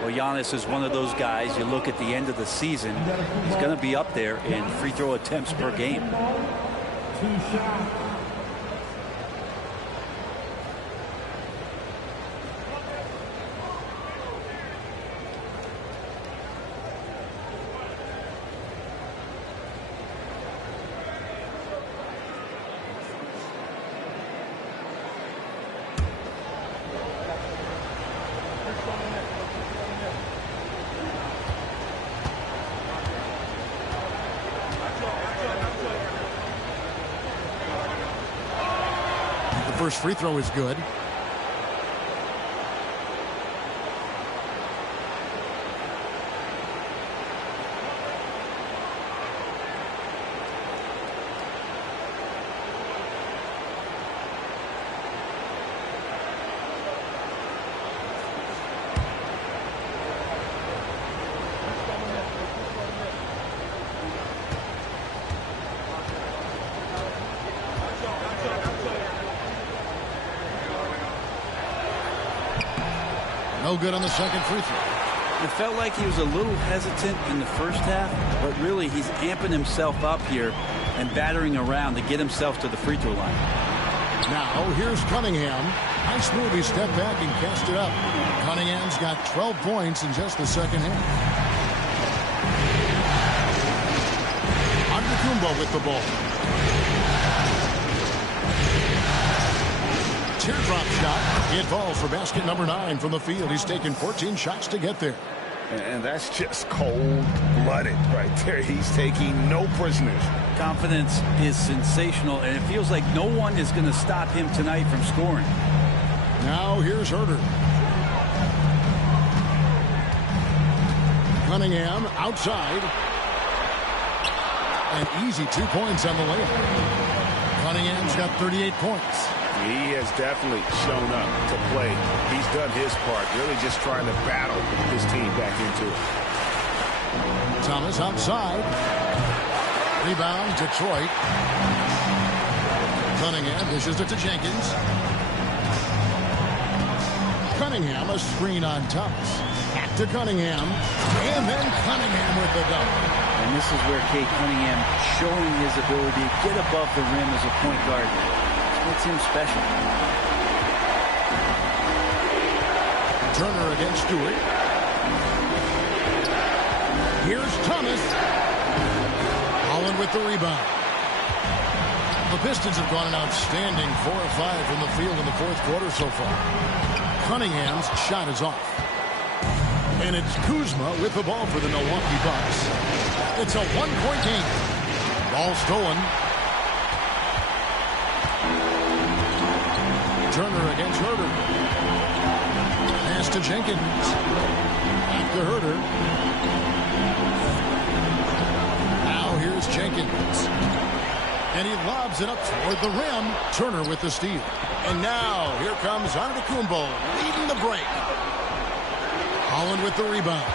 Well, Giannis is one of those guys, you look at the end of the season, he's going to be up there in free throw attempts per game. 2 shots. First free throw is good. No good on the second free throw. It felt like he was a little hesitant in the first half, but really he's amping himself up here and battering around to get himself to the free throw line. Now here's Cunningham. Nice move. He stepped back and cast it up. Cunningham's got 12 points in just the second half. Antetokounmpo with the ball. Teardrop shot. It falls for basket number 9 from the field. He's taken 14 shots to get there. And that's just cold-blooded right there. He's taking no prisoners. Confidence is sensational, and it feels like no one is going to stop him tonight from scoring. Now here's Herter. Cunningham outside. An easy 2 points on the layup. Cunningham's got 38 points. He has definitely shown up to play. He's done his part, really just trying to battle his team back into it. Thomas outside. Rebound, Detroit. Cunningham dishes it to Jenkins. Cunningham, a screen on Thomas. Back to Cunningham. And then Cunningham with the dunk. And this is where Cade Cunningham showing his ability to get above the rim as a point guard. Makes him special. Turner against Stewart. Here's Thomas. Holland with the rebound. The Pistons have gone an outstanding 4 of 5 from the field in the fourth quarter so far. Cunningham's shot is off. And it's Kuzma with the ball for the Milwaukee Bucks. It's a 1-point game. Ball stolen. Turner against Herter. Pass to Jenkins. Back to Herter. Now here's Jenkins. And he lobs it up toward the rim. Turner with the steal. And now here comes Antetokounmpo leading the break. Holland with the rebound.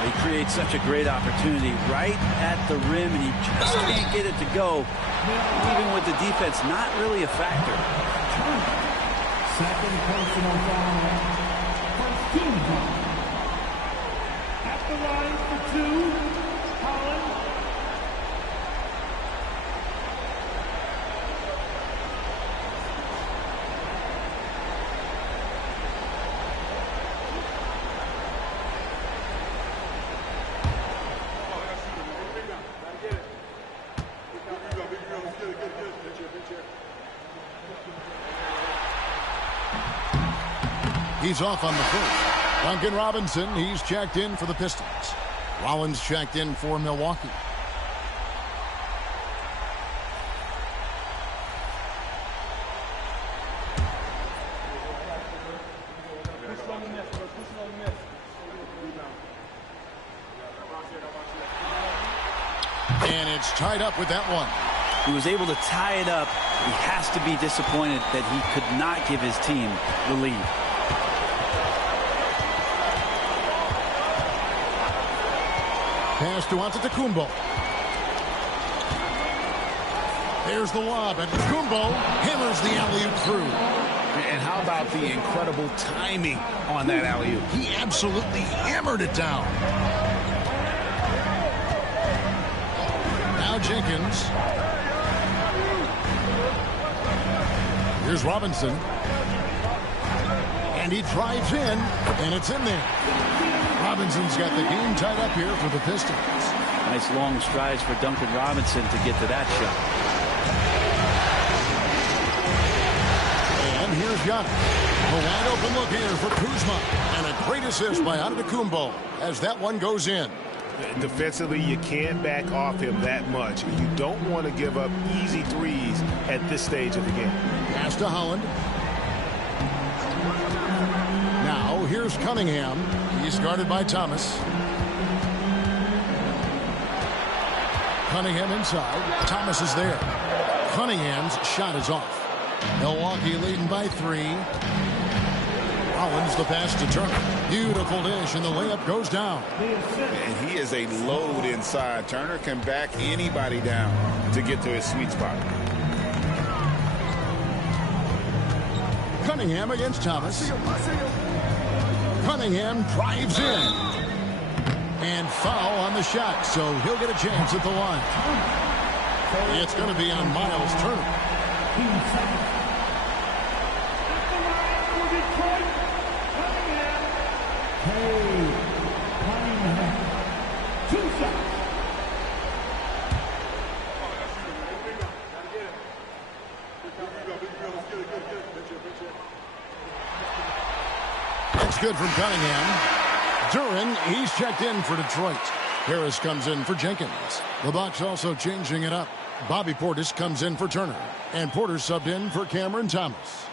He creates such a great opportunity right at the rim, and he just can't get it to go. Even with the defense not really a factor. Second personal foul. First team foul. At the line for 2, Holland. He's off on the first. Duncan Robinson, he's checked in for the Pistons. Rollins checked in for Milwaukee. And it's tied up with that one. He was able to tie it up. He has to be disappointed that he could not give his team the lead. Pass to Antetokounmpo. There's the lob, and Antetokounmpo hammers the alley-oop through. And how about the incredible timing on that alley-oop? He absolutely hammered it down. Now Jenkins. Here's Robinson. And he drives in, and it's in there. Robinson's got the game tied up here for the Pistons. Nice long strides for Duncan Robinson to get to that shot. And here's Giannis. A wide open look here for Kuzma. And a great assist by Antetokounmpo as that one goes in. Defensively, you can't back off him that much. You don't want to give up easy threes at this stage of the game. Pass to Holland. Now here's Cunningham. He's guarded by Thomas. Cunningham inside. Thomas is there. Cunningham's shot is off. Milwaukee leading by 3. Rollins the pass to Turner. Beautiful dish, and the layup goes down. And he is a load inside. Turner can back anybody down to get to his sweet spot. Cunningham against Thomas. Cunningham drives in. And foul on the shot, so he'll get a chance at the line. It's going to be on Miles Turner. That's good from Cunningham. Duran, he's checked in for Detroit. Harris comes in for Jenkins. The Bucs also changing it up. Bobby Portis comes in for Turner. And Porter subbed in for Cameron Thomas.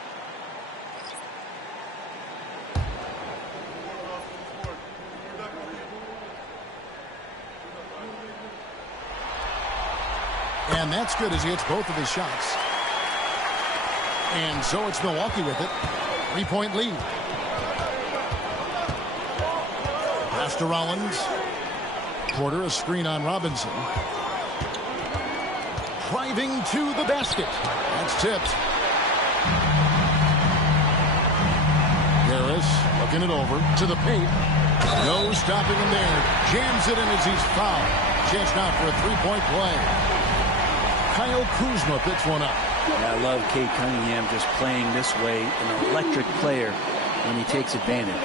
And that's good as he hits both of his shots. And so it's Milwaukee with it. 3-point lead. Pass to Rollins. Porter, a screen on Robinson. Driving to the basket. That's tipped. Harris looking it over to the paint. No stopping him there. Jams it in as he's fouled. Chance now for a three-point play. Kyle Kuzma picks one up. Yeah, I love Cade Cunningham just playing this way. An electric player when he takes advantage.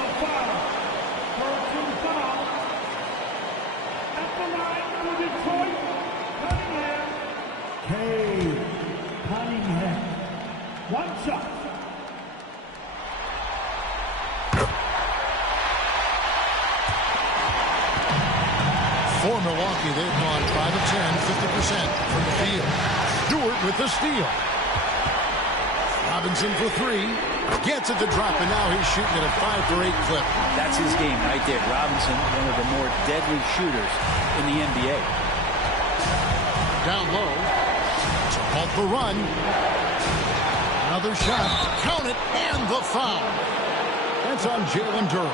For Milwaukee, they've gone 5 of 10, 50% from the field. Stewart with the steal. Robinson for three. Gets it to drop, and now he's shooting at a 5-for-8 clip. That's his game right there. Robinson, one of the more deadly shooters in the NBA. Down low. To halt the run. Another shot. Count it, and the foul. That's on Jalen Duran.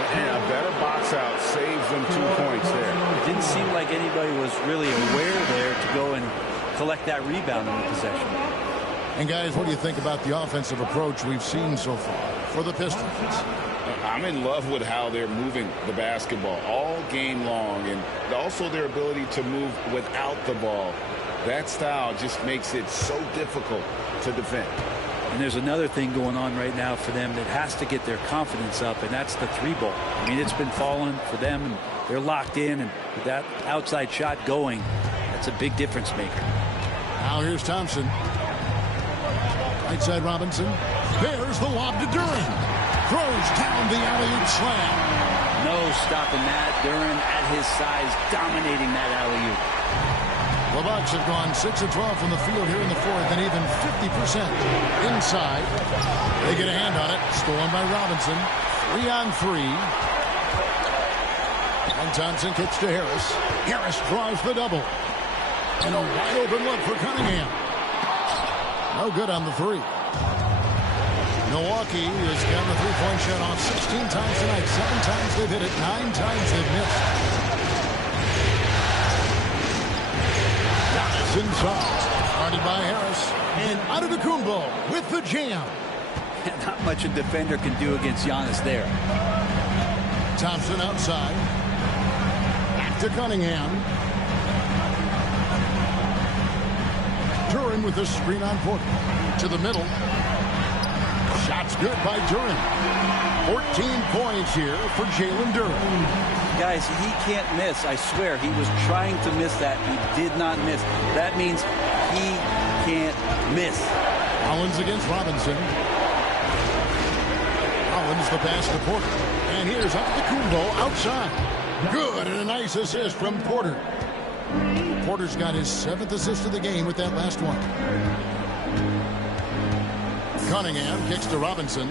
And a better box out saves them 2 points there. It didn't seem like anybody was really aware there to go and collect that rebound in the possession. And guys, what do you think about the offensive approach we've seen so far for the Pistons? I'm in love with how they're moving the basketball all game long, and also their ability to move without the ball. That style just makes it so difficult to defend. And there's another thing going on right now for them that has to get their confidence up, and that's the three ball. I mean, it's been falling for them, and they're locked in, and with that outside shot going, that's a big difference maker. Now here's Thompson. Right side Robinson. There's the lob to Duran. Throws down the alley-oop slam. No stopping that. Duran at his size, dominating that alley-oop. The Bucs have gone 6 of 12 from the field here in the fourth, and even 50% inside. They get a hand on it. Stolen by Robinson. 3-on-3. And Thompson kicks to Harris. Harris draws the double. And a wide open look for Cunningham. No good on the three. Milwaukee has gotten the three-point shot off 16 times tonight. 7 times they've hit it. 9 times they've missed. Inside. Started by Harris. And Antetokounmpo with the jam. Not much a defender can do against Giannis there. Thompson outside. Back to Cunningham. Duran with the screen on Porter. To the middle. Shot's good by Duran. 14 points here for Jalen Duran. Guys, he can't miss. I swear, he was trying to miss that. He did not miss. That means he can't miss. Rollins against Robinson. Rollins the pass to Porter. And here's Antetokounmpo outside. Good, and a nice assist from Porter. Porter's got his 7th assist of the game with that last one. Cunningham kicks to Robinson.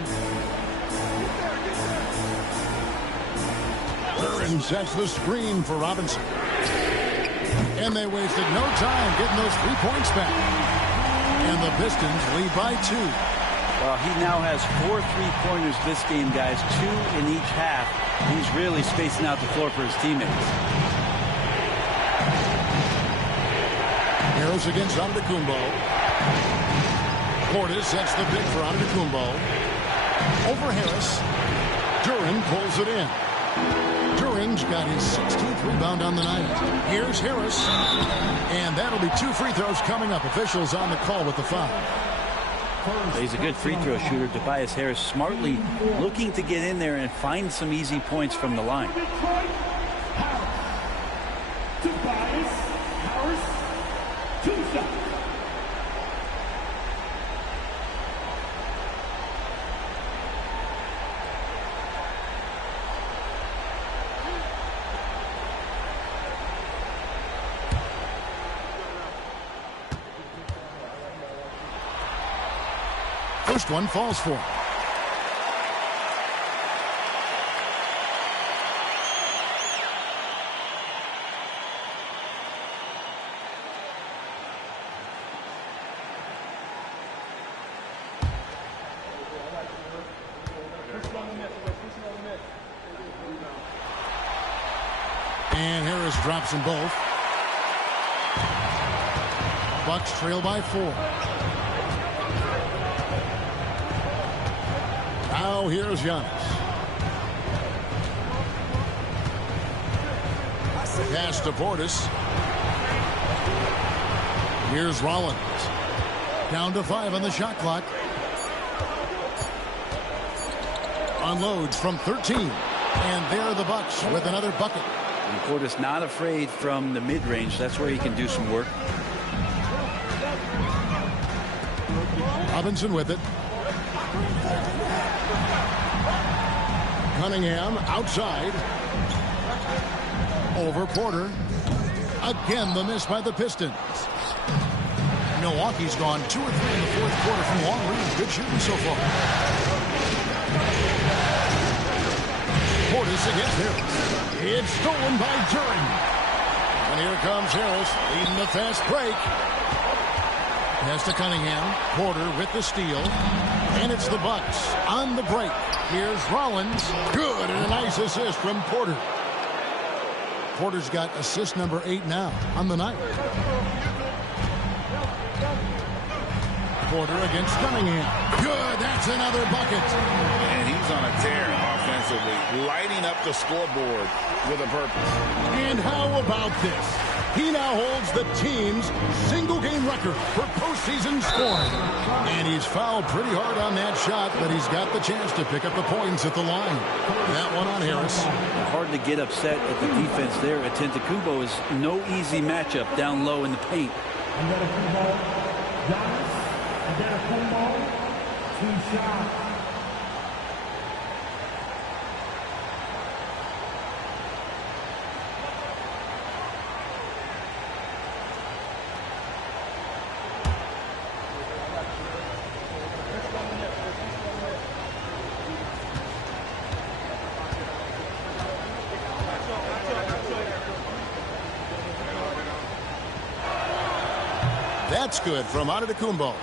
Duran sets the screen for Robinson. And they wasted no time getting those 3 points back. And the Pistons lead by 2. Well, he now has 4 3-pointers this game, guys. 2 in each half. He's really spacing out the floor for his teammates. Harris against Antetokounmpo. Portis sets the pick for Antetokounmpo. Over Harris. Duran pulls it in. Duran's got his 16th rebound on the night. Here's Harris. And that'll be 2 free throws coming up. Officials on the call with the foul. He's a good free throw shooter. Tobias Harris smartly looking to get in there and find some easy points from the line. Tobias Harris, 2 shots. First one falls for him. And Harris drops them both. Bucks trail by 4. Now here's Giannis. Pass to Portis. Here's Rollins. Down to 5 on the shot clock. Unloads from 13. And there are the Bucks with another bucket. And Portis not afraid from the mid-range. That's where he can do some work. Robinson with it. Cunningham outside. Over Porter. Again, the miss by the Pistons. Milwaukee's gone 2 or 3 in the fourth quarter from long range. Good shooting so far. Portis against Harris. It's stolen by Duran. And here comes Harris leading the fast break. Pass to Cunningham. Porter with the steal. And it's the Bucks on the break. Here's Rollins. Good, and a nice assist from Porter. Porter's got assist number 8 now on the night. Porter against Cunningham. Good, that's another bucket. And he's on a tear offensively, lighting up the scoreboard with a purpose. And how about this? He now holds the team's single-game record for postseason scoring. And he's fouled pretty hard on that shot, but he's got the chance to pick up the points at the line. That one on Harris. Hard to get upset at the defense there. Antetokounmpo is no easy matchup down low in the paint. Antetokounmpo, 2 shots. That's good from Antetokounmpo.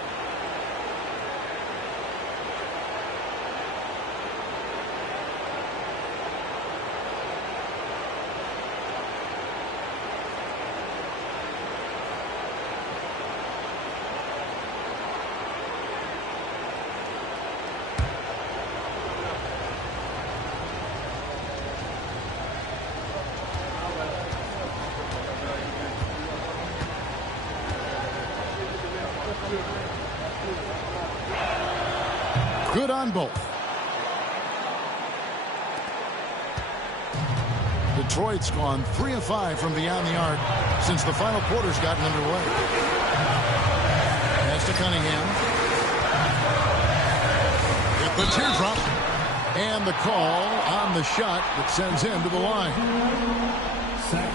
Good on both. Detroit's gone 3 of 5 from beyond the arc since the final quarter's gotten underway. Pass to Cunningham. Hit the teardrop. And the call on the shot that sends him to the line.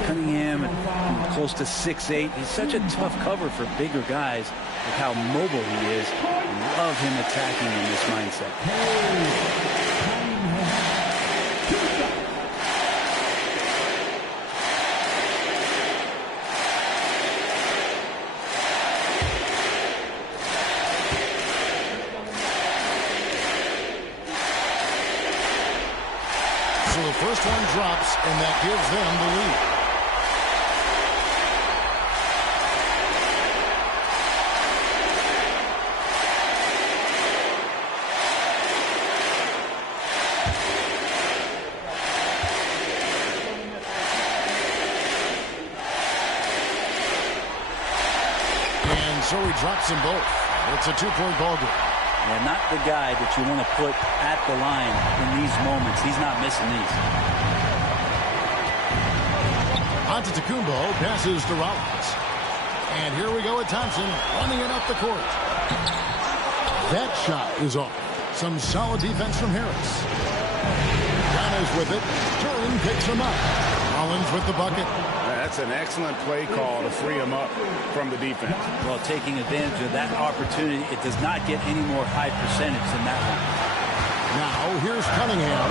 Cunningham, close to 6'8". He's such a tough cover for bigger guys with how mobile he is. Love him attacking in this mindset. So the first one drops, and that gives them the lead. so he drops them both. It's a 2-point ball game. Yeah, not the guy that you want to put at the line in these moments. He's not missing these. Antetokounmpo passes to Rollins. And here we go with Thompson running it up the court. That shot is off. Some solid defense from Harris. Giannis with it. Turin picks him up. Rollins with the bucket. That's an excellent play call to free him up from the defense. Well, taking advantage of that opportunity, it does not get any more high percentage than that one. Now, here's Cunningham.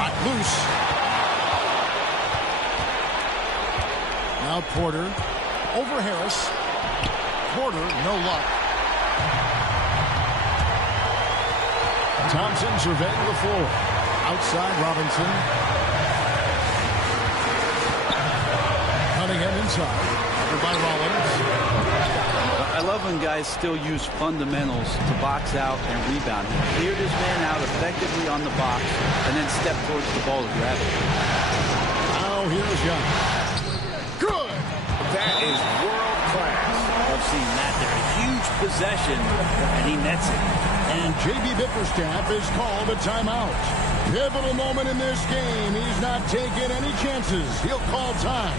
Not loose. Now Porter over Harris. Porter, no luck. Thompson surveying the floor. Outside Robinson. Cunningham inside. Covered by Rollins. I love when guys still use fundamentals to box out and rebound. He cleared his man out effectively on the box and then stepped towards the ball to grab it. Now here's Young. Good! That is world class. I've seen that there. A huge possession, and he nets it. And J.B. Bickerstaff is called a timeout. Pivotal moment in this game. He's not taking any chances. He'll call time.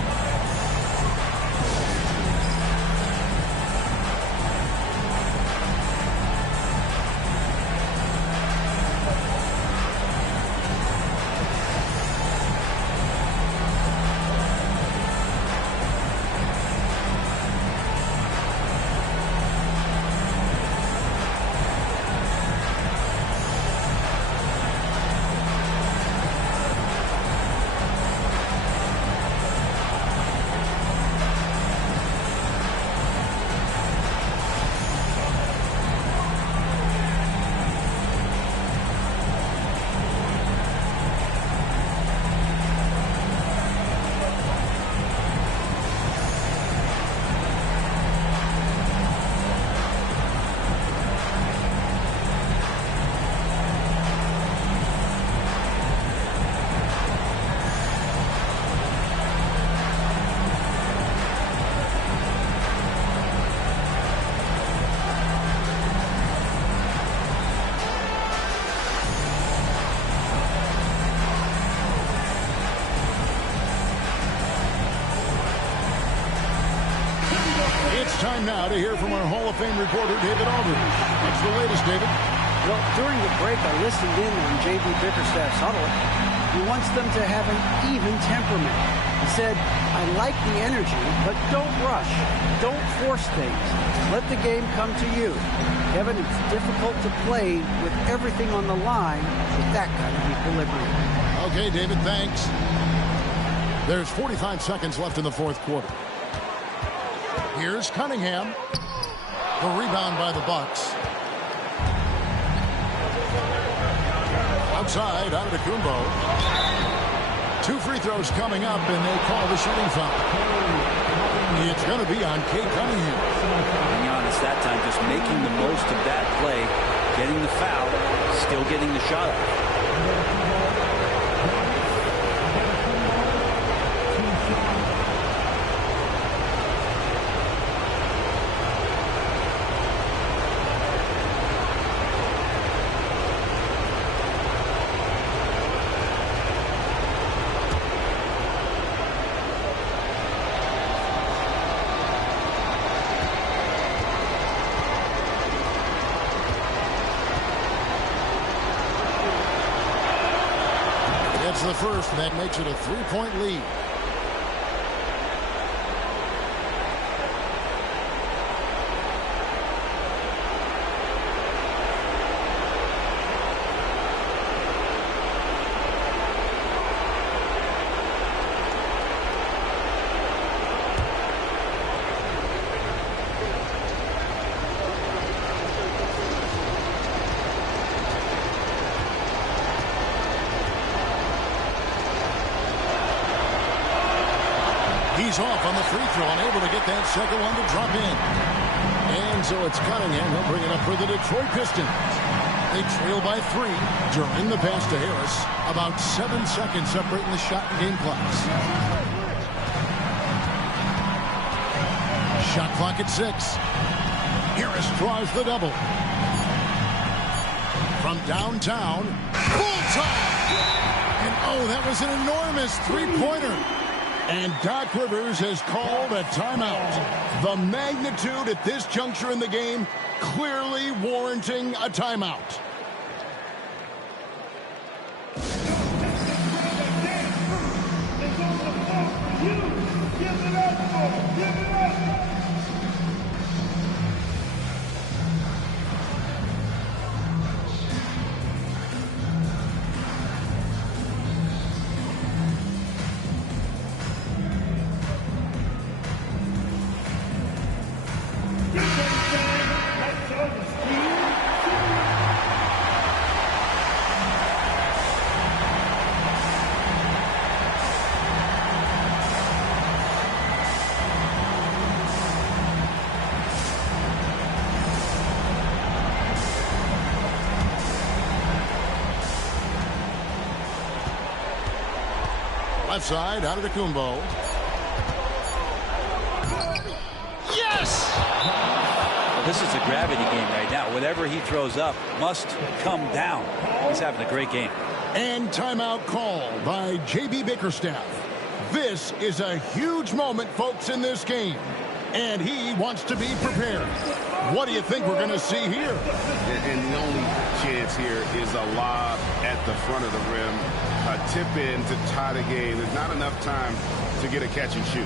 Time now to hear from our Hall of Fame reporter, David Aldridge. What's the latest, David? Well, during the break, I listened in on J.B. Bickerstaff's huddle. He wants them to have an even temperament. He said, I like the energy, but don't rush. Don't force things. Let the game come to you. Kevin, it's difficult to play with everything on the line with that kind of equilibrium. Okay, David, thanks. There's 45 seconds left in the fourth quarter. Here's Cunningham. The rebound by the Bucks. Outside, Antetokounmpo. 2 free throws coming up, and they call the shooting foul. It's going to be on Kate Cunningham. Being honest, that time just making the most of that play, getting the foul, still getting the shot off. The first, and that makes it a 3-point lead. He's off on the free throw, unable to get that second one to drop in. And so it's Cunningham. He'll bring it up for the Detroit Pistons. They trail by 3 during the pass to Harris. About 7 seconds separating the shot and game clocks. Shot clock at 6. Harris draws the double. From downtown, bullseye! And oh, that was an enormous three-pointer. And Doc Rivers has called a timeout. The magnitude at this juncture in the game clearly warranting a timeout. Left side, out of the Kumbo. Yes! Well, this is a gravity game right now. Whatever he throws up must come down. He's having a great game. And timeout called by J.B. Bickerstaff. This is a huge moment, folks, in this game. And he wants to be prepared. What do you think we're going to see here? And the only chance here is a lob at the front of the rim. A tip in to tie the game. There's not enough time to get a catch and shoot.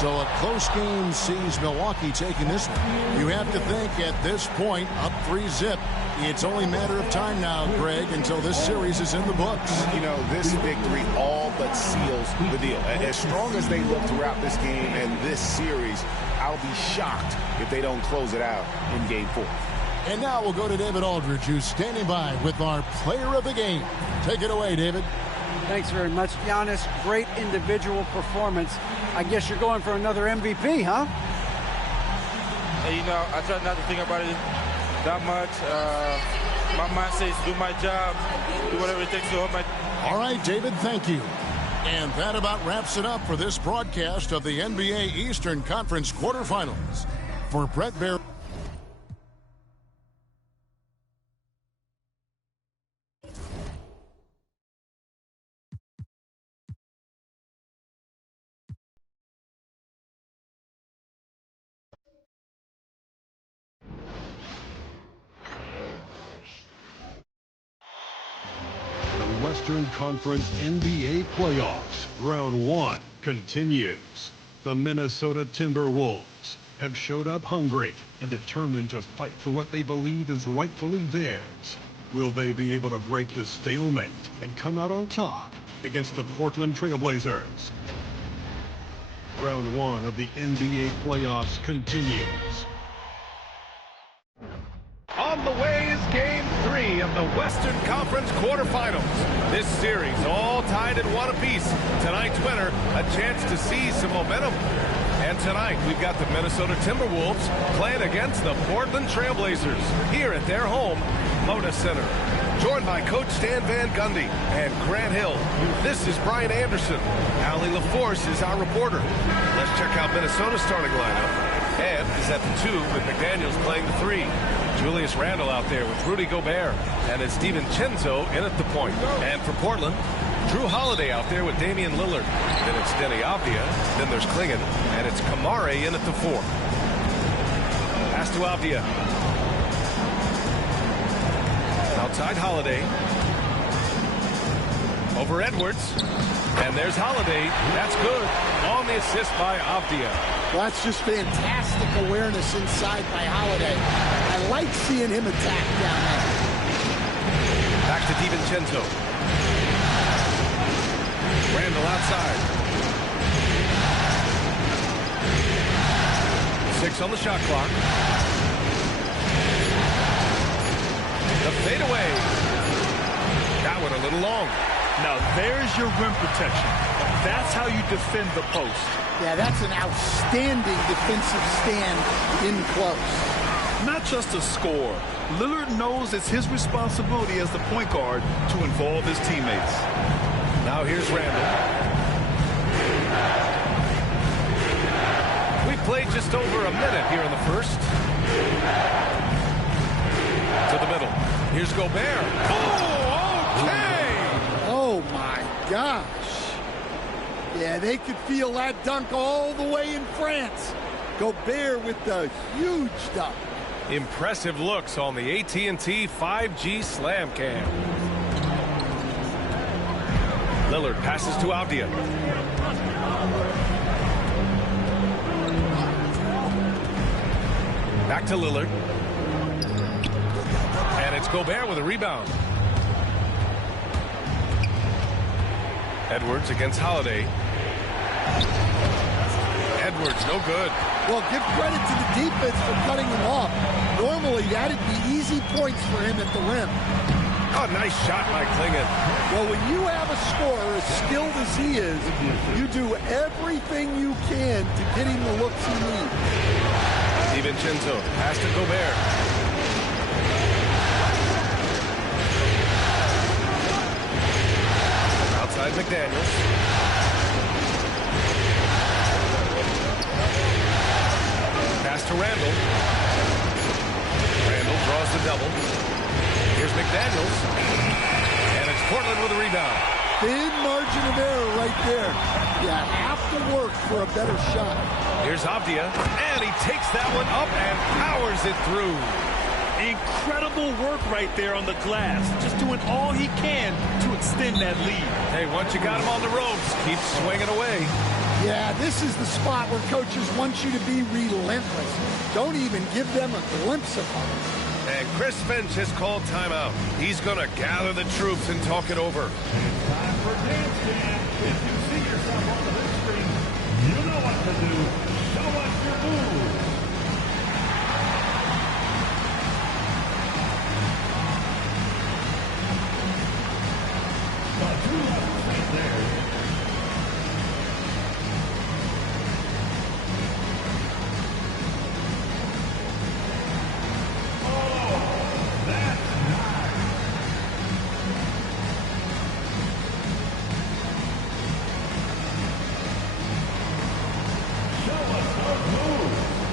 So a close game sees Milwaukee taking this one. You have to think at this point, up 3-0. It's only a matter of time now, Greg, until this series is in the books. You know, this victory all but seals the deal. As strong as they look throughout this game and this series, I'll be shocked if they don't close it out in Game 4. And now we'll go to David Aldridge, who's standing by with our player of the game. Take it away, David. Thanks very much, Giannis. Great individual performance. I guess you're going for another MVP, huh? Hey, you know, I try not to think about it that much. My mind says do my job, do whatever it takes to hold my... All right, David, thank you. And that about wraps it up for this broadcast of the NBA Eastern Conference quarterfinals. For Brett Barry. Western Conference NBA playoffs. Round 1 continues. The Minnesota Timberwolves have showed up hungry and determined to fight for what they believe is rightfully theirs. Will they be able to break the stalemate and come out on top against the Portland Trail Blazers? Round 1 of the NBA playoffs continues. On the way is Game 3 of the Western Conference quarterfinals. This series all tied tied at 1 apiece. Tonight's winner, a chance to seize some momentum. And tonight, we've got the Minnesota Timberwolves playing against the Portland Trailblazers here at their home, Moda Center. Joined by Coach Stan Van Gundy and Grant Hill, this is Brian Anderson. Allie LaForce is our reporter. Let's check out Minnesota's starting lineup. Ed is at the 2 with McDaniels playing the 3. Julius Randle out there with Rudy Gobert. And it's Steven Chenzo in at the point. And for Portland, Drew Holiday out there with Damian Lillard. Then it's Denny Avdia. Then there's Klingon. And it's Kamare in at the 4. Pass to Avdia. Outside Holiday. Over Edwards. And there's Holiday. That's good. On the assist by Avdia. Well, that's just fantastic awareness inside by Holiday. I like seeing him attack down there. Back to DiVincenzo. Randall outside. 6 on the shot clock. The fadeaway. That one a little long. Now there's your rim protection. That's how you defend the post. Yeah, that's an outstanding defensive stand in close. Not just a score. Lillard knows it's his responsibility as the point guard to involve his teammates. Now here's Randall. We played just over a minute here in the first. To the middle. Here's Gobert. Oh, okay! Oh, my gosh. Yeah, they could feel that dunk all the way in France. Gobert with the huge dunk. Impressive looks on the AT&T 5G Slam Cam. Lillard passes to Avdia. Back to Lillard. And it's Gobert with a rebound. Edwards against Holiday. Edwards, no good. Well, give credit to the defense for cutting him off. Normally, that'd be easy points for him at the rim. Oh, nice shot by Klingon. Well, when you have a scorer as skilled as he is, you do everything you can to get him the looks he needs. DiVincenzo, pass to Gobert. Outside McDaniels. Pass to Randall. Randall draws the double. Here's McDaniels. And it's Portland with a rebound. Thin margin of error right there. You have to work for a better shot. Here's Avdia. And he takes that one up and powers it through. Incredible work right there on the glass. Just doing all he can to extend that lead. Hey, once you got him on the ropes, keep swinging away. Yeah, this is the spot where coaches want you to be relentless. Don't even give them a glimpse of hope. And Chris Finch has called timeout. He's going to gather the troops and talk it over. It's time for Dance Jam. If you see yourself on the big screen, you know what to do. Show us your moves. The 2 levels right there. Show us those moves.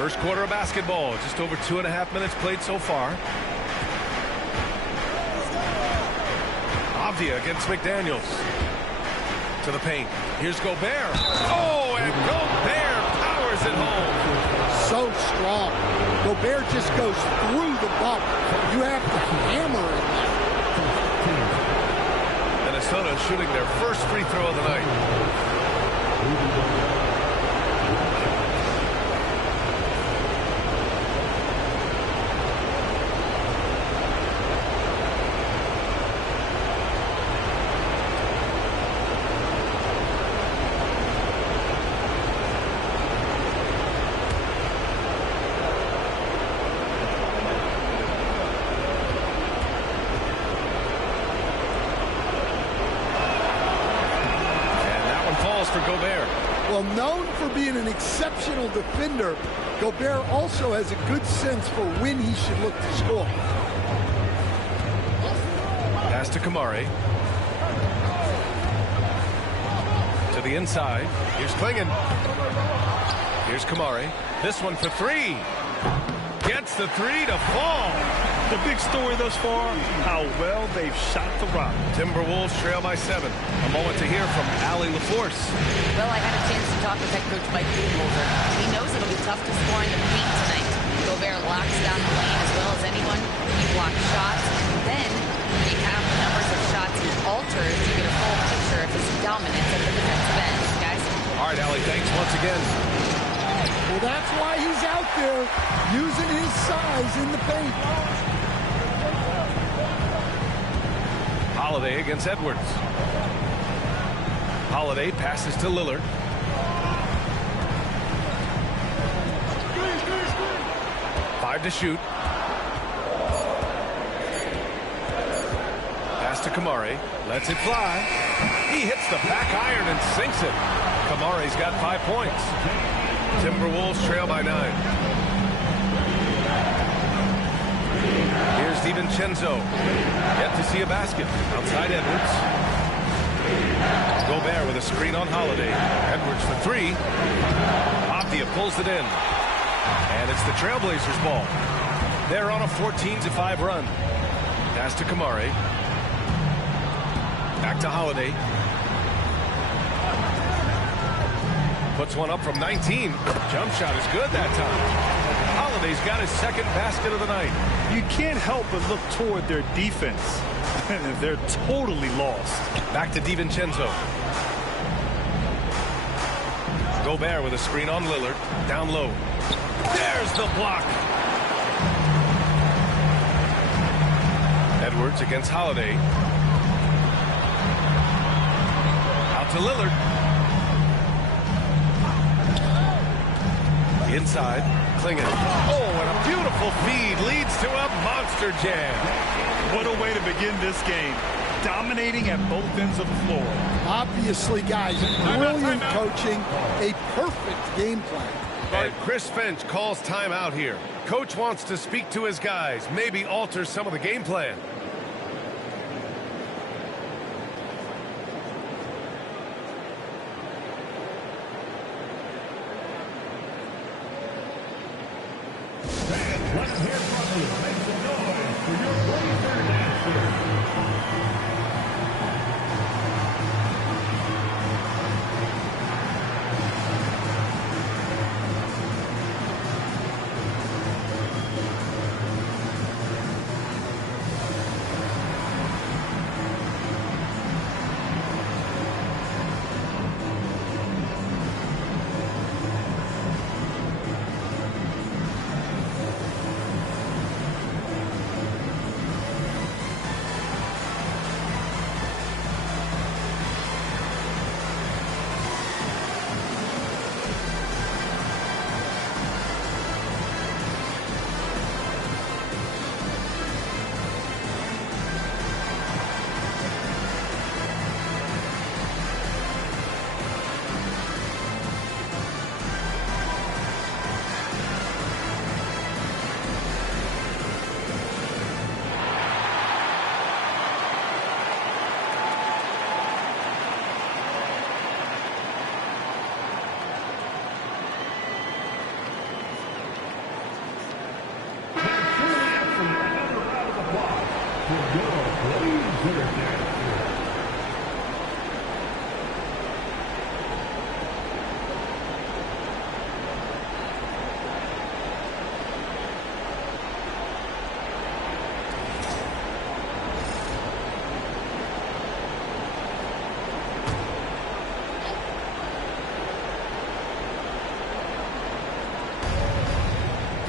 First quarter of basketball, just over 2.5 minutes played so far. Avdia against McDaniels. To the paint. Here's Gobert. Oh, and Gobert powers it home. So strong. Gobert just goes through the bump. You have to hammer it. Minnesota shooting their first free throw of the night. For Gobert. Well, known for being an exceptional defender, Gobert also has a good sense for when he should look to score. Pass to Kamari. To the inside. Here's Klingon. Here's Kamari. This one for three. Gets the three to fall. The big story thus far, how well they've shot the rock. Timberwolves trail by 7. A moment to hear from Allie LaForce. Well, I had a chance to talk with head coach Mike Budenholzer. He knows it'll be tough to score in the paint tonight. Gobert locks down the lane as well as anyone. He blocks shots. Then you have the numbers of shots he alters. You get a full picture of his dominance at the defensive end, guys. All right, Allie, thanks once again. Well, that's why he's out there using his size in the paint. Holiday against Edwards. Holiday passes to Lillard. Five to shoot. Pass to Kamari. Lets it fly. He hits the back iron and sinks it. Kamari's got 5 points. Timberwolves trail by 9. Here's DiVincenzo. Yet to see a basket. Outside Edwards. Gobert with a screen on Holiday. Edwards for three. Avdia pulls it in. And it's the Trailblazers' ball. They're on a 14-5 run. Pass to Kamari. Back to Holiday. Puts one up from 19. Jump shot is good that time. Holiday's got his second basket of the night. You can't help but look toward their defense. They're totally lost. Back to DiVincenzo. Gobert with a screen on Lillard. Down low. There's the block. Edwards against Holiday. Out to Lillard. Inside. Klingon. Oh, and a beautiful feed leads to a monster jam. What a way to begin this game. Dominating at both ends of the floor. Obviously, guys, brilliant coaching, a perfect game plan. And Chris Finch calls timeout here. Coach wants to speak to his guys, maybe alter some of the game plan. Let's hear from you. Make some noise for your Blazer dancers.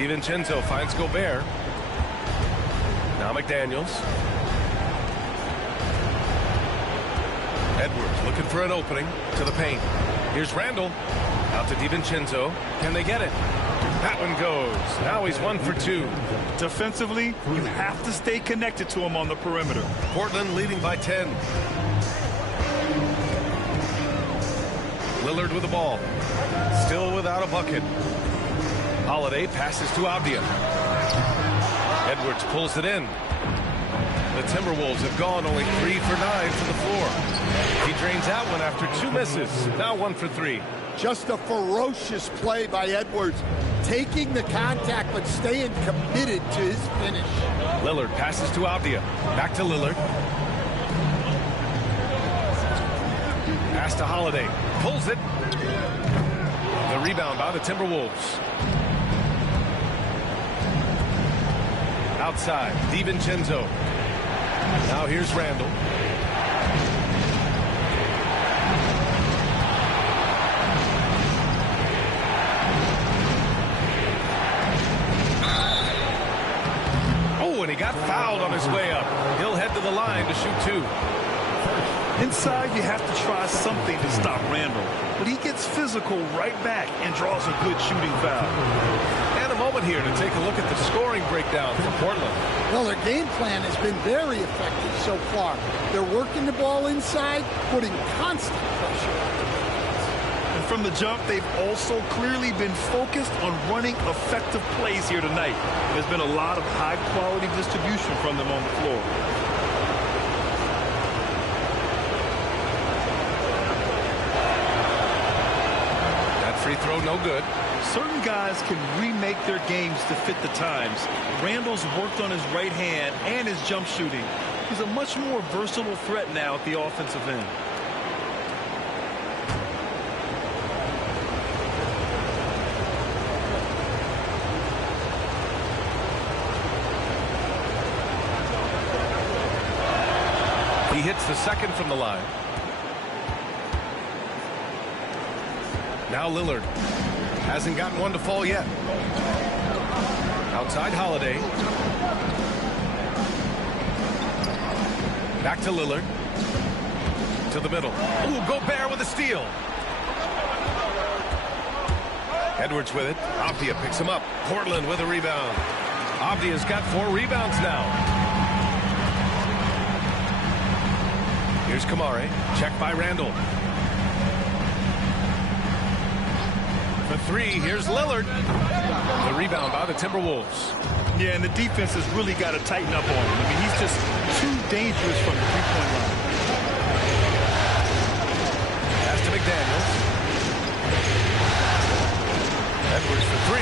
DiVincenzo finds Gobert. Now McDaniels. Edwards looking for an opening to the paint. Here's Randall. Out to DiVincenzo. Can they get it? That one goes. Now he's 1 for 2. Defensively, you have to stay connected to him on the perimeter. Portland leading by 10. Lillard with the ball. Still without a bucket. Holiday passes to Avdia. Edwards pulls it in. The Timberwolves have gone only 3 for 9 from the floor. He drains that one after 2 misses. Now 1 for 3. Just a ferocious play by Edwards. Taking the contact, but staying committed to his finish. Lillard passes to Avdia. Back to Lillard. Pass to Holiday. Pulls it. The rebound by the Timberwolves. Outside, DiVincenzo. Now here's Randall. Oh, and he got fouled on his way up. He'll head to the line to shoot 2. Inside, you have to try something to stop Randall. But he gets physical right back and draws a good shooting foul. And a moment here to take a look at the scoring breakdown for Portland. Well, their game plan has been very effective so far. They're working the ball inside, putting constant pressure on the defense. And from the jump, they've also clearly been focused on running effective plays here tonight. There's been a lot of high-quality distribution from them on the floor. Free throw, no good. Certain guys can remake their games to fit the times. Randall's worked on his right hand and his jump shooting. He's a much more versatile threat now at the offensive end. He hits the second from the line. Now Lillard hasn't gotten one to fall yet. Outside Holiday. Back to Lillard. To the middle. Ooh, Gobert with a steal. Edwards with it. Avdia picks him up. Portland with a rebound. Avdia's got 4 rebounds now. Here's Kamare. Check by Randall. For 3, here's Lillard. The rebound by the Timberwolves. Yeah, and the defense has really got to tighten up on him. I mean, he's just too dangerous from the three-point line. Pass to McDaniels. Edwards for 3.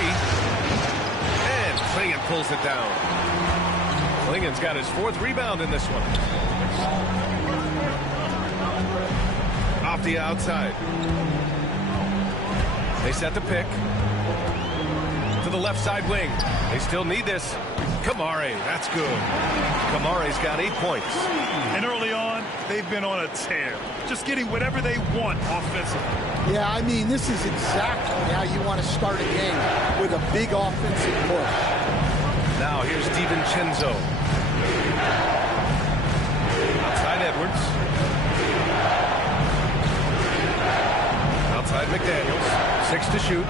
And Klingon pulls it down. Klingon's got his 4th rebound in this one. Off the outside. They set the pick to the left side wing. They still need this. Kamare, that's good. Kamare's got 8 points. And early on, they've been on a tear. Just getting whatever they want offensively. Yeah, I mean, this is exactly how you want to start a game, with a big offensive push. Now here's DiVincenzo. Outside Edwards. Outside McDaniels. 6 to shoot.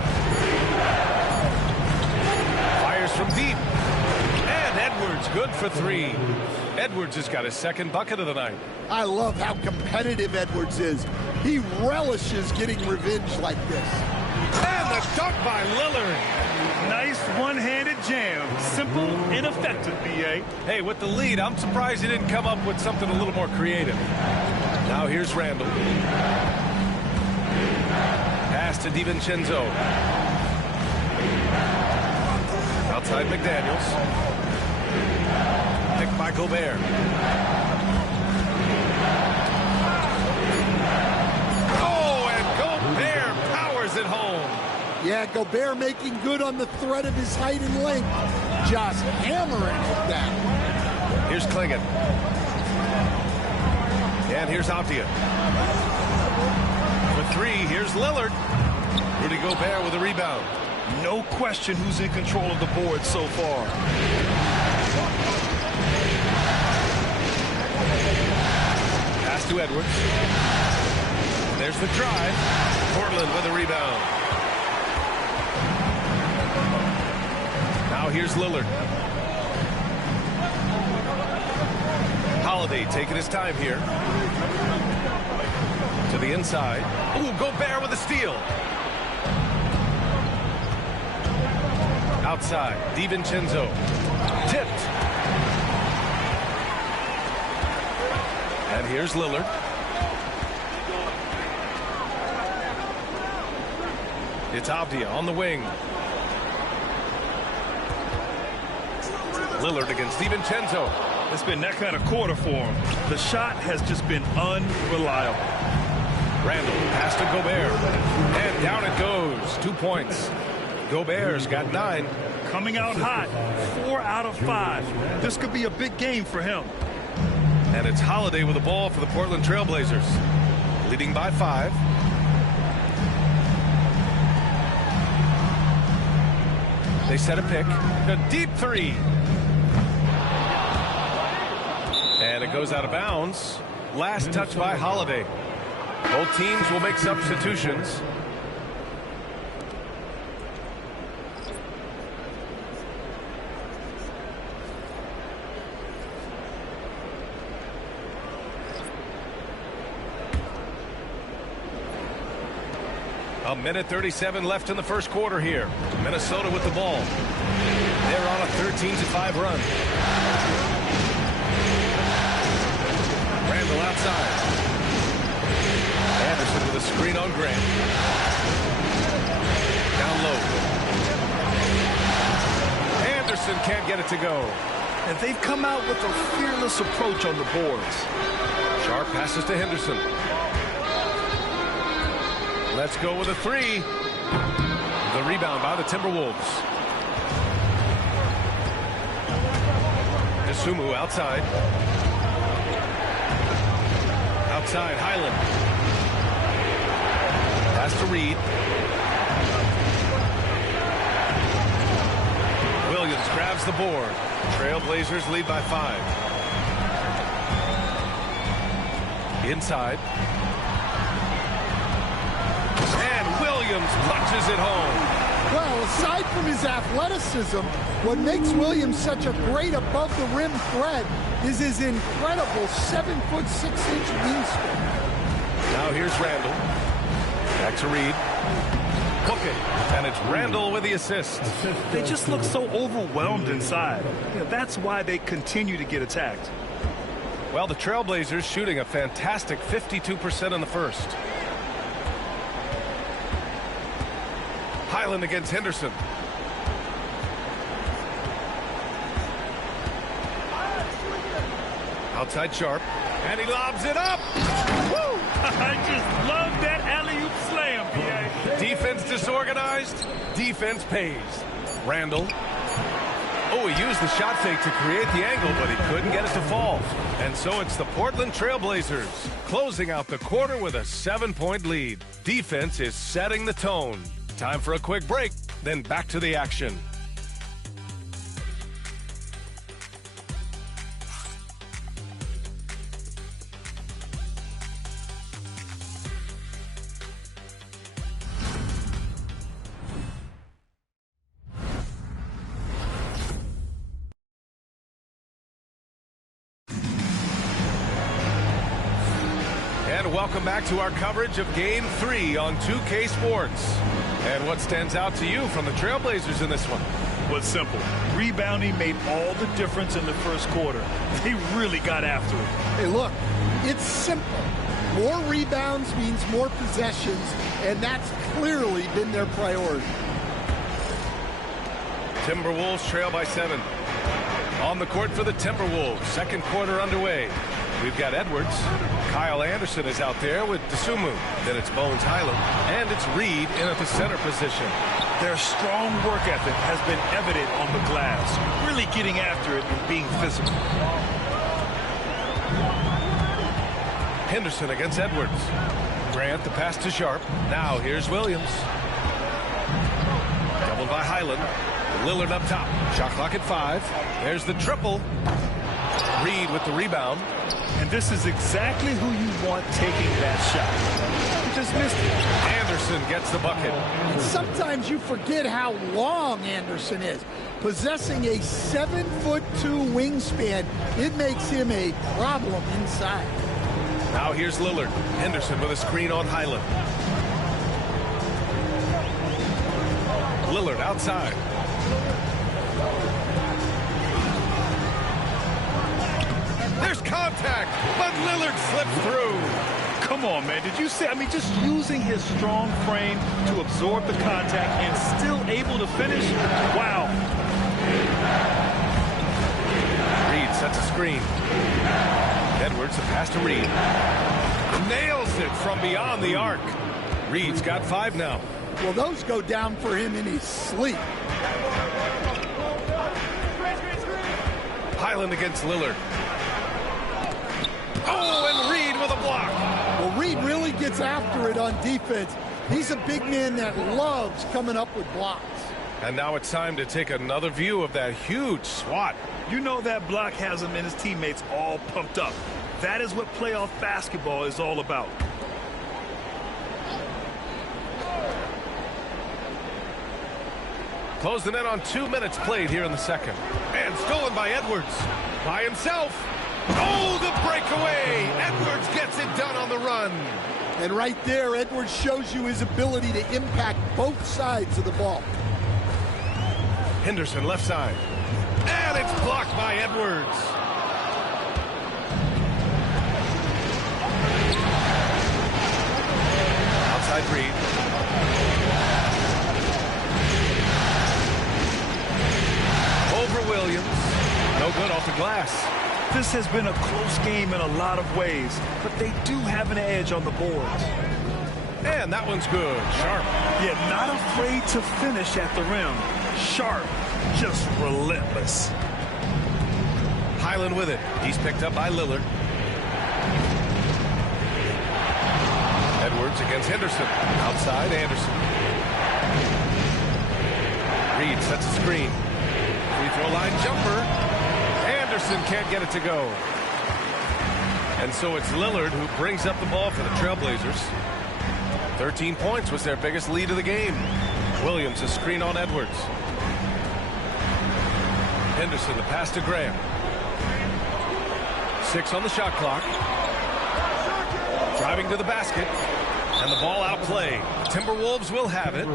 Fires from deep. And Edwards good for 3. Edwards has got his 2nd bucket of the night. I love how competitive Edwards is. He relishes getting revenge like this. And the dunk by Lillard. Nice one-handed jam. Simple and effective, B.A. Hey, with the lead, I'm surprised he didn't come up with something a little more creative. Now here's Randall. Pass to DiVincenzo. Outside McDaniels. Picked by Gobert. Oh, and Gobert powers it home. Yeah, Gobert making good on the threat of his height and length. Just hammering it down. Here's Klingon. And here's Avdia. For 3, here's Lillard. Rudy Gobert with a rebound. No question who's in control of the board so far. Pass to Edwards. There's the drive. Portland with a rebound. Now here's Lillard. Holiday taking his time here. To the inside. Ooh, Gobert with a steal. Outside, DiVincenzo. Tipped. And here's Lillard. It's Avdia on the wing. Lillard against DiVincenzo. It's been that kind of quarter for him. The shot has just been unreliable. Randall pass to Gobert. And down it goes. 2 points. Gobert's got 9. Coming out hot. 4 out of 5. This could be a big game for him. And it's Holiday with the ball for the Portland Trailblazers. Leading by 5. They set a pick. A deep 3. And it goes out of bounds. Last touch by Holiday. Both teams will make substitutions. A minute 37 left in the first quarter here. Minnesota with the ball. They're on a 13-5 run. Randall outside. Anderson with a screen on Grant. Down low. Anderson can't get it to go. And they've come out with a fearless approach on the boards. Sharp passes to Henderson. Let's go with a 3. The rebound by the Timberwolves. Isumu outside. Outside, Highland. Pass to Reed. Williams grabs the board. Trailblazers lead by 5. Inside. Williams punches it home. Well, aside from his athleticism, what makes Williams such a great above-the-rim threat is his incredible 7'6" wingspan. Now here's Randall. Back to Reed. Cook it. And it's Randall with the assist. They just look so overwhelmed inside. That's why they continue to get attacked. Well, the Trailblazers shooting a fantastic 52% in the first. Highland against Henderson. Outside Sharp. And he lobs it up. Woo! I just love that alley-oop slam, B.A. Defense disorganized. Defense pays. Randall. Oh, he used the shot fake to create the angle, but he couldn't get it to fall. And so it's the Portland Trailblazers closing out the quarter with a 7-point lead. Defense is setting the tone. Time for a quick break, then back to the action. And welcome back to our coverage of Game 3 on 2K Sports. And what stands out to you from the Trailblazers in this one? Was simple. Rebounding made all the difference in the first quarter. They really got after it. Hey, look, it's simple. More rebounds means more possessions, and that's clearly been their priority. Timberwolves trail by 7. On the court for the Timberwolves. Second quarter underway. We've got Edwards. Kyle Anderson is out there with Isumu. Then it's Bones Highland. And it's Reed in at the center position. Their strong work ethic has been evident on the glass. Really getting after it and being physical. Henderson against Edwards. Grant the pass to Sharp. Now here's Williams. Double by Highland. Lillard up top. Shot clock at 5. There's the triple. Reed with the rebound. And this is exactly who you want taking that shot. He just missed it. Anderson gets the bucket. And sometimes you forget how long Anderson is. Possessing a 7'2" wingspan, it makes him a problem inside. Now here's Lillard. Henderson with a screen on Highland. Lillard outside. There's contact, but Lillard slips through. Come on, man. Did you see? I mean, just using his strong frame to absorb the contact and still able to finish. Wow. Reed sets a screen. Edwards, the pass to Reed. Nails it from beyond the arc. Reed's got 5 now. Well, those go down for him in his sleep. Highland against Lillard. Oh, and Reed with a block. Well, Reed really gets after it on defense. He's a big man that loves coming up with blocks. And now it's time to take another view of that huge swat. You know that block has him and his teammates all pumped up. That is what playoff basketball is all about. Close the net on 2 minutes played here in the second. And stolen by Edwards. By himself. Oh, the breakaway. Edwards gets it done on the run. And right there, Edwards shows you his ability to impact both sides of the ball. Henderson left side. And it's blocked by Edwards. Outside Reed. Over Williams. No good off the glass. This has been a close game in a lot of ways, but they do have an edge on the boards. And that one's good. Sharp. Yeah, not afraid to finish at the rim. Sharp. Just relentless. Highland with it. He's picked up by Lillard. Edwards against Henderson. Outside Anderson. Reed sets a screen. Free throw line jumper. Anderson can't get it to go. And so it's Lillard who brings up the ball for the Trailblazers. 13 points was their biggest lead of the game. Williams a screen on Edwards. Henderson the pass to Graham. 6 on the shot clock. Driving to the basket. And the ball out of play. Timberwolves will have it.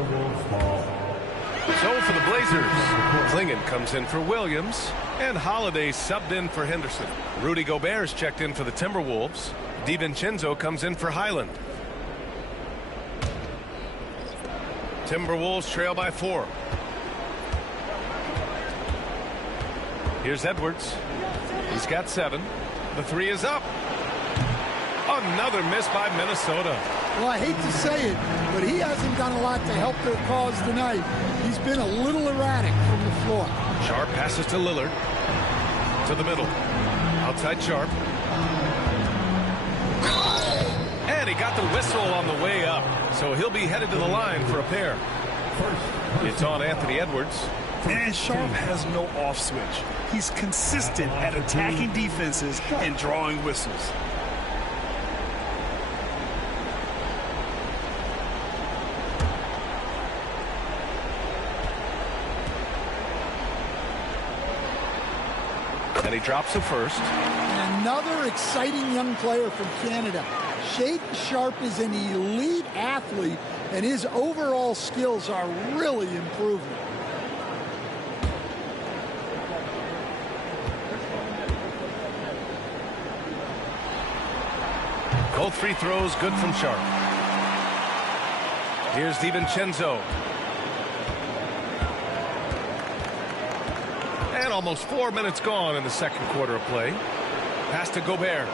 So for the Blazers, Klingon comes in for Williams. And Holiday subbed in for Henderson. Rudy Gobert's checked in for the Timberwolves. DiVincenzo comes in for Highland. Timberwolves trail by 4. Here's Edwards. He's got 7. The 3 is up. Another miss by Minnesota. Well, I hate to say it, but he hasn't done a lot to help their cause tonight. He's been a little erratic from the floor. Sharp passes to Lillard. To the middle. Outside Sharp. And he got the whistle on the way up. So he'll be headed to the line for a pair. It's on Anthony Edwards. And Sharp has no off switch. He's consistent at attacking defenses and drawing whistles. And he drops the first. Another exciting young player from Canada. Shaden Sharp is an elite athlete, and his overall skills are really improving. Both free throws good from Sharp. Here's DiVincenzo. And almost 4 minutes gone in the second quarter of play. Pass to Gobert.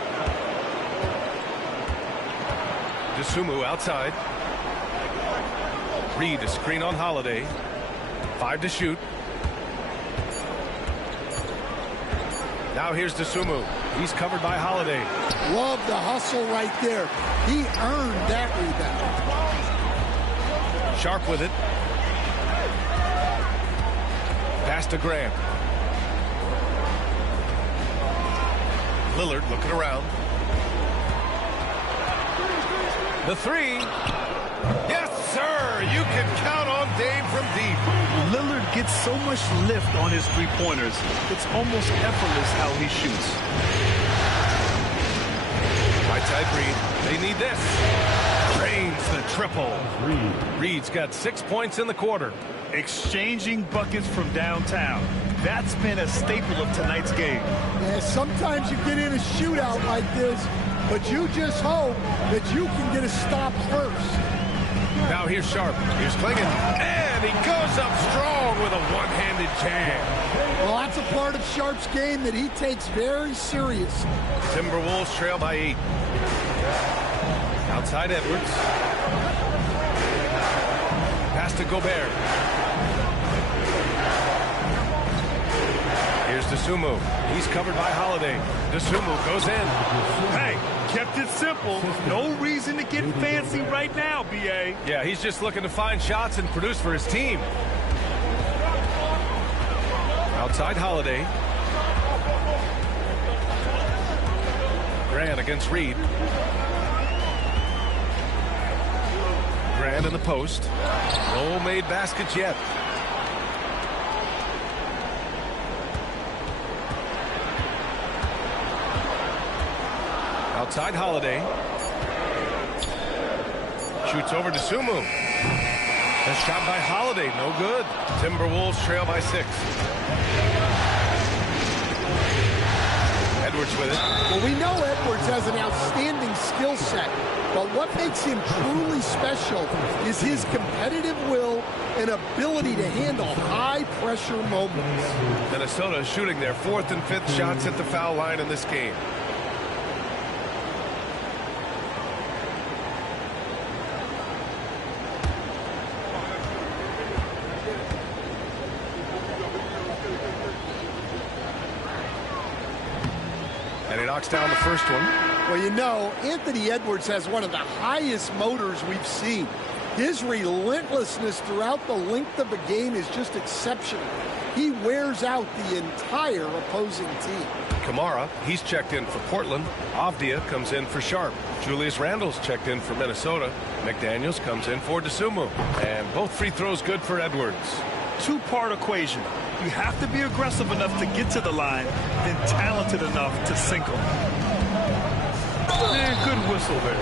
DeSumo outside. Reed a screen on Holiday. 5 to shoot. Now here's DeSumo. He's covered by Holiday. Love the hustle right there. He earned that rebound. Sharp with it. Pass to Grant. Lillard looking around. The three. Yes, sir. You can count on Dame from deep. Lillard gets so much lift on his three-pointers. It's almost effortless how he shoots. Right-side Reed. They need this. Drains the triple. Reed's got 6 points in the quarter. Exchanging buckets from downtown. That's been a staple of tonight's game. Yeah, sometimes you get in a shootout like this, but you just hope that you can get a stop first. Now here's Sharp. Here's Klingon. And he goes up strong with a one-handed jam. Well, that's a part of Sharp's game that he takes very serious. Timberwolves trail by 8. Outside Edwards. Pass to Gobert. Here's Dosunmu. He's covered by Holiday. Dosunmu goes in. Hey, kept it simple. No reason to get fancy right now, B.A. Yeah, he's just looking to find shots and produce for his team. Outside Holiday. Grant against Reed. Grant in the post. No made baskets yet. Outside Holiday. Shoots over to Sumu. A shot by Holiday, no good. Timberwolves trail by 6. Edwards with it. Well, we know Edwards has an outstanding skill set, but what makes him truly special is his competitive will and ability to handle high-pressure moments. Minnesota is shooting their 4th and 5th shots at the foul line in this game. And he knocks down the first one. Well, you know, Anthony Edwards has one of the highest motors we've seen. His relentlessness throughout the length of the game is just exceptional. He wears out the entire opposing team. Kamara, he's checked in for Portland. Avdia comes in for Sharp. Julius Randle's checked in for Minnesota. McDaniels comes in for Dosunmu. And both free throws good for Edwards. Two-part equation. You have to be aggressive enough to get to the line, then talented enough to sink them. And good whistle there.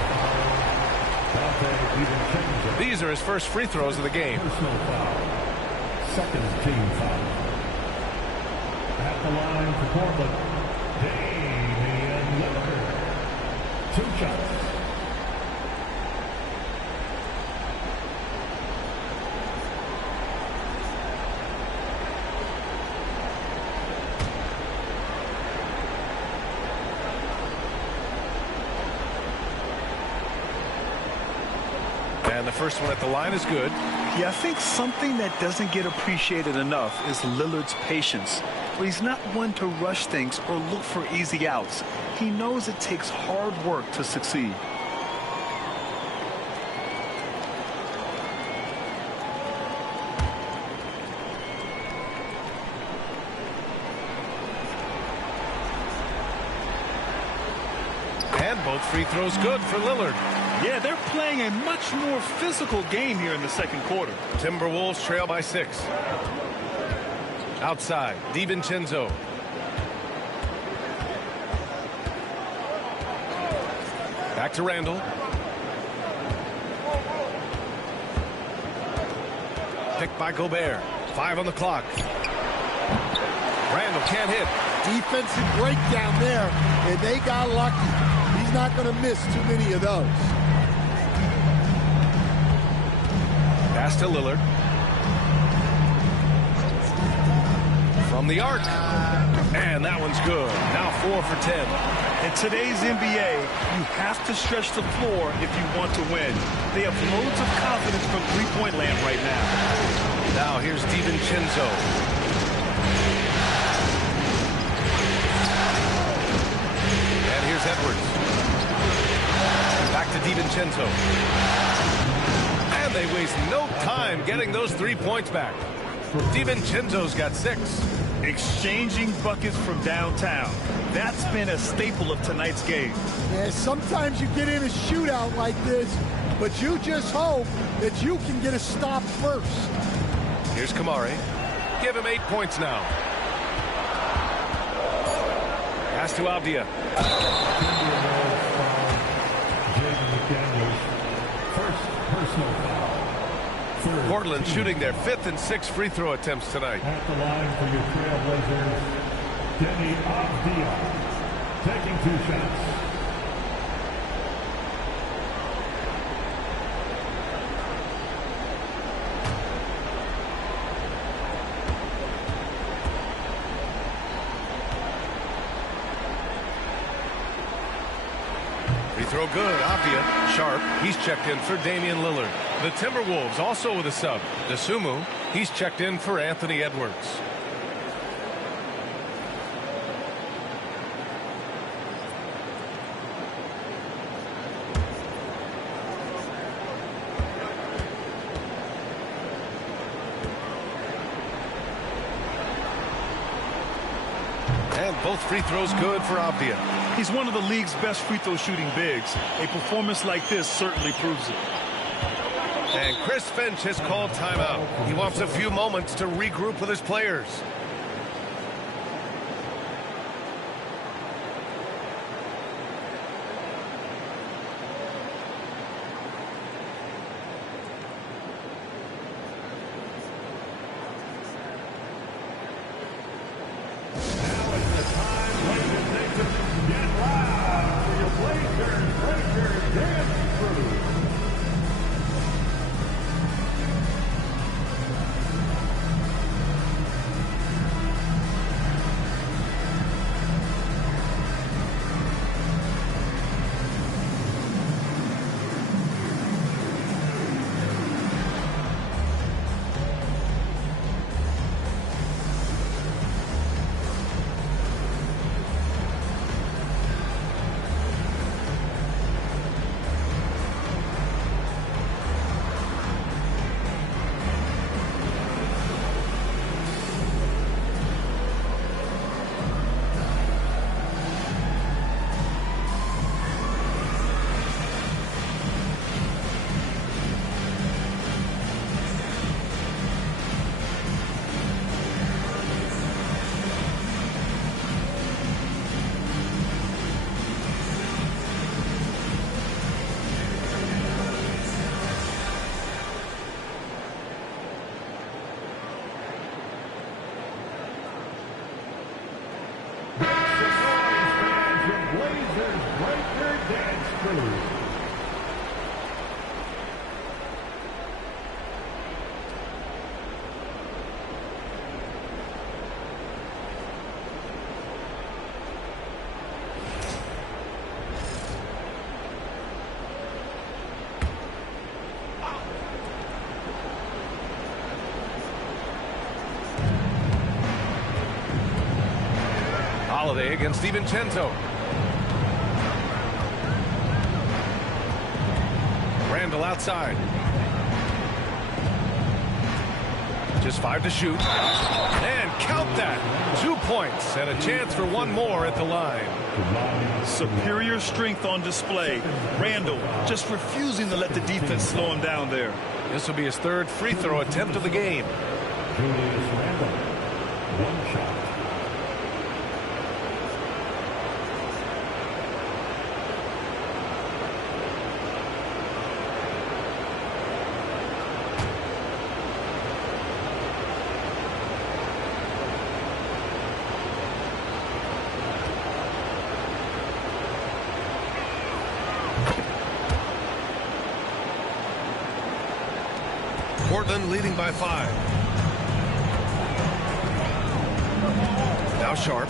These are his first free throws of the game. Second team foul. At the line for Portland, Damian Lillard. 2 shots. And the first one at the line is good. Yeah, I think something that doesn't get appreciated enough is Lillard's patience. But he's not one to rush things or look for easy outs. He knows it takes hard work to succeed. And both free throws good for Lillard. Yeah, they're playing a much more physical game here in the second quarter. Timberwolves trail by 6. Outside, DiVincenzo. Back to Randle. Picked by Gobert. 5 on the clock. Randle can't hit. Defensive breakdown there, and they got lucky. He's not going to miss too many of those. Pass to Lillard. From the arc. And that one's good. Now 4 for 10. In today's NBA, you have to stretch the floor if you want to win. They have loads of confidence from three-point land right now. Now here's DiVincenzo. And here's Edwards. Back to DiVincenzo. And they waste no time getting those 3 points back. DiVincenzo's got 6. Exchanging buckets from downtown. That's been a staple of tonight's game. Yeah, sometimes you get in a shootout like this, but you just hope that you can get a stop first. Here's Kamari. Give him 8 points now. Pass to Avdia. Portland shooting their 5th and 6th free throw attempts tonight. At the line for your Trailblazers, Denny Avdia, taking 2 shots. Free throw good. Avdia. Sharp. He's checked in for Damian Lillard. The Timberwolves also with a sub. Dosunmu. He's checked in for Anthony Edwards. And both free throws good for Avdia. He's one of the league's best free throw shooting bigs. A performance like this certainly proves it. And Chris Finch has called timeout. He wants a few moments to regroup with his players. Holiday against DiVincenzo. Randall outside. Just 5 to shoot. And count that. 2 points and a chance for one more at the line. Superior strength on display. Randall just refusing to let the defense slow him down there. This will be his 3rd free throw attempt of the game. Julius Randall, 1 shot. Portland leading by 5. Now Sharp.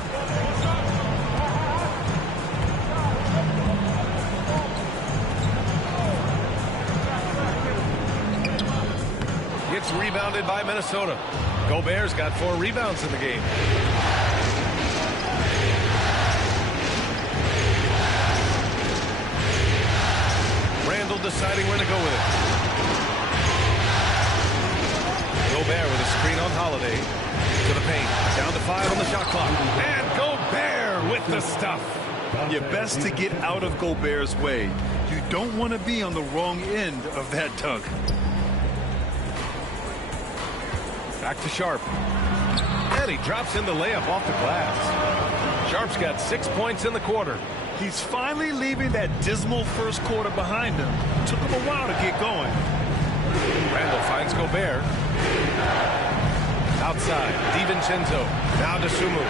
Gets rebounded by Minnesota. Gobert's got 4 rebounds in the game. Randall deciding where to go with it. Gobert with a screen on Holiday. To the paint. Down to 5 on the shot clock. And Gobert with the stuff. You're best to get out of Gobert's way. You don't want to be on the wrong end of that dunk. Back to Sharp. And he drops in the layup off the glass. Sharp's got 6 points in the quarter. He's finally leaving that dismal first quarter behind him. Took him a while to get going. Randall finds Gobert. Outside, DiVincenzo. Now to Sumu.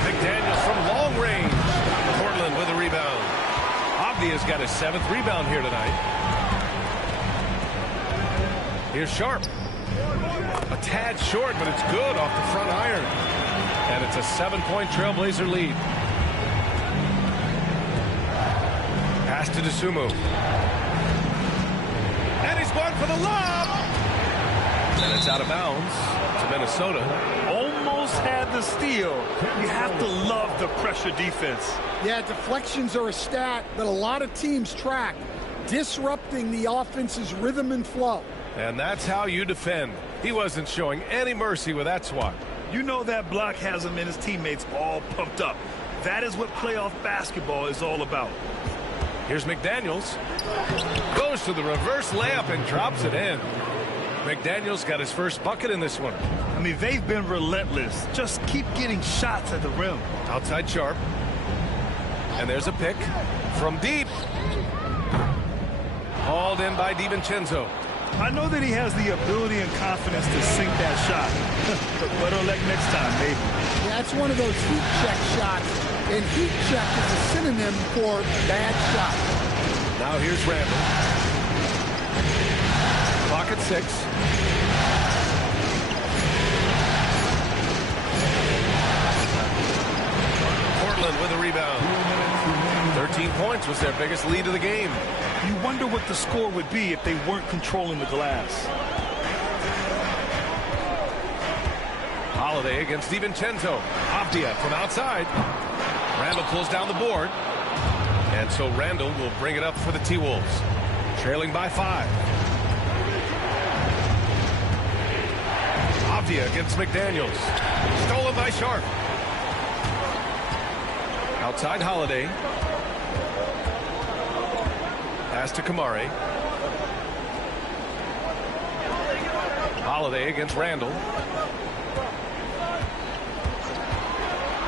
McDaniels from long range. Portland with a rebound. Avdia's got his 7th rebound here tonight. Here's Sharp. A tad short, but it's good off the front iron. And it's a 7-point Trailblazer lead. Pass to Dosunmu. And he's going for the lob. And it's out of bounds to Minnesota. Almost had the steal. You have to love the pressure defense. Yeah, deflections are a stat that a lot of teams track, disrupting the offense's rhythm and flow. And that's how you defend. He wasn't showing any mercy with that swat. You know that block has him and his teammates all pumped up. That is what playoff basketball is all about. Here's McDaniels. Goes to the reverse layup and drops it in. McDaniels got his first bucket in this one. I mean, they've been relentless. Just keep getting shots at the rim. Outside Sharp. And there's a pick from deep. Hauled in by DiVincenzo. I know that he has the ability and confidence to sink that shot. But better luck next time, maybe. Yeah, that's one of those heat check shots. And heat check is a synonym for bad shot. Now here's Randall. Clock at 6. Portland with a rebound. 13 points was their biggest lead of the game. You wonder what the score would be if they weren't controlling the glass. Holiday against DiVincenzo. Avdia from outside. Randall pulls down the board. And so Randall will bring it up for the T-Wolves. Trailing by 5. Avdia against McDaniels. Stolen by Sharp. Outside Holiday. Pass to Kamari. Holiday against Randall.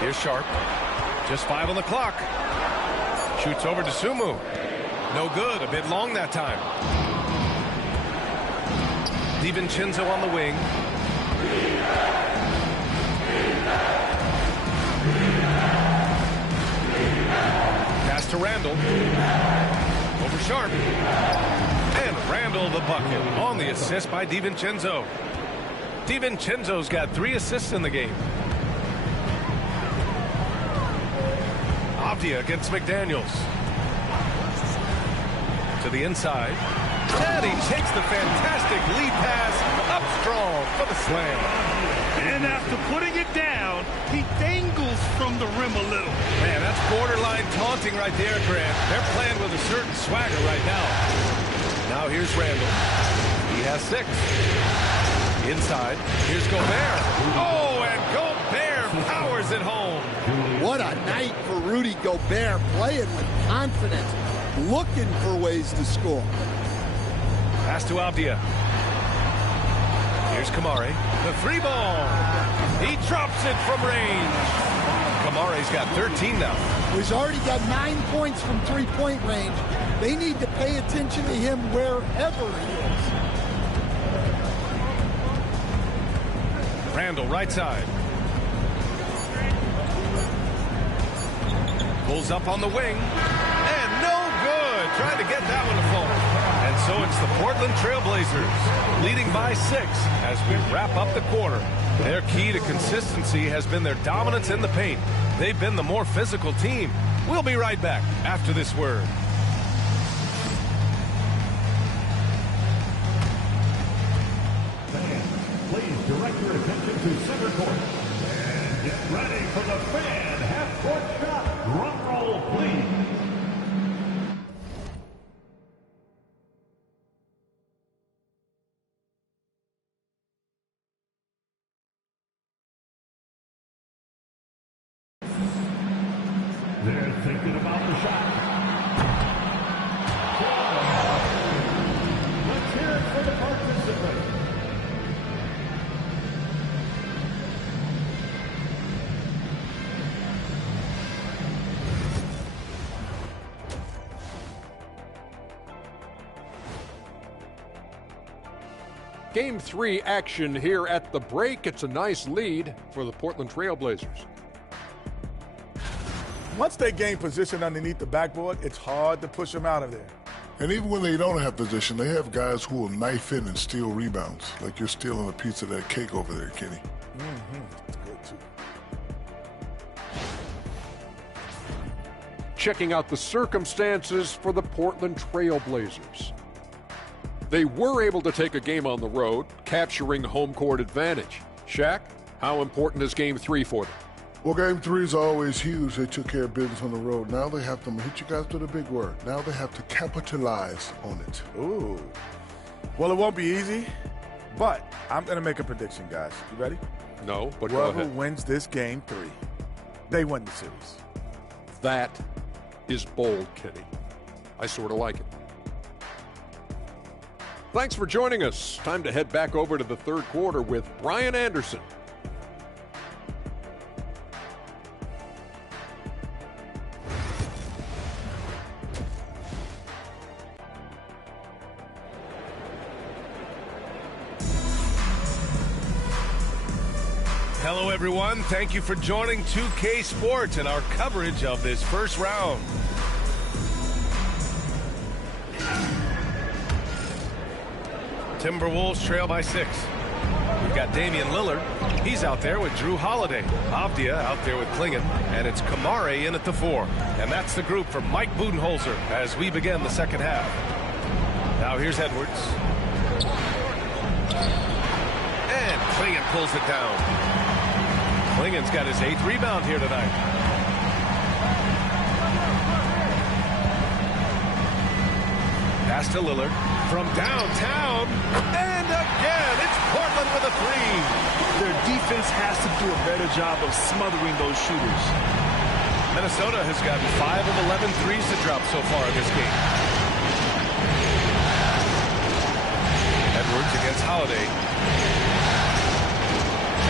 Here's Sharp. Just 5 on the clock. Shoots over to Sumu. No good. A bit long that time. DiVincenzo on the wing. Pass to Randall. Over Sharp. And Randall the bucket on the assist by DiVincenzo. DiVincenzo's got 3 assists in the game. Avdia against McDaniels. To the inside. And he takes the fantastic lead pass up strong for the slam. And after putting it down, he dangles from the rim a little. Man, that's borderline taunting right there, Grant. They're playing with a certain swagger right now. Now here's Randall. He has 6. Inside. Here's Gobert. Oh, and Gobert powers it home. What a night for Rudy Gobert, playing with confidence, looking for ways to score. Pass to Avdia. Here's Kamari. The 3-ball. He drops it from range. Kamari's got 13 now. He's already got 9 points from three-point range. They need to pay attention to him wherever he is. Randall, right side. Pulls up on the wing. And no good. Trying to get that one to fall. And so it's the Portland Trailblazers leading by 6 as we wrap up the quarter. Their key to consistency has been their dominance in the paint. They've been the more physical team. We'll be right back after this word. Fans, please direct your attention to center court. And get ready for the fan half-court shot. Drum roll, please. All your shot. Let's hear it for the participant. Game 3 action here at the break. It's a nice lead for the Portland Trail Blazers. Once they gain position underneath the backboard, it's hard to push them out of there. And even when they don't have position, they have guys who will knife in and steal rebounds. Like you're stealing a piece of that cake over there, Kenny. That's good, too. Checking out the circumstances for the Portland Trail Blazers. They were able to take a game on the road, capturing home court advantage. Shaq, how important is Game 3 for them? Well, Game 3 is always huge. They took care of business on the road. Now they have to hit you guys with a big word. Now they have to capitalize on it. Ooh. Well, it won't be easy, but I'm going to make a prediction, guys. You ready? No, but whoever go ahead. wins this Game 3, they win the series. That is bold, Kenny. I sort of like it. Thanks for joining us. Time to head back over to the third quarter with Brian Anderson. Hello, everyone. Thank you for joining 2K Sports and our coverage of this first round. Timberwolves trail by 6. We've got Damian Lillard. He's out there with Drew Holiday. Avdia out there with Klingon. And it's Kamare in at the 4. And that's the group for Mike Budenholzer as we begin the second half. Now here's Edwards. And Klingon pulls it down. Klingon's got his 8th rebound here tonight. Pass to Lillard from downtown, and again, it's Portland with a 3. Their defense has to do a better job of smothering those shooters. Minnesota has gotten 5 of 11 threes to drop so far in this game. Edwards against Holiday.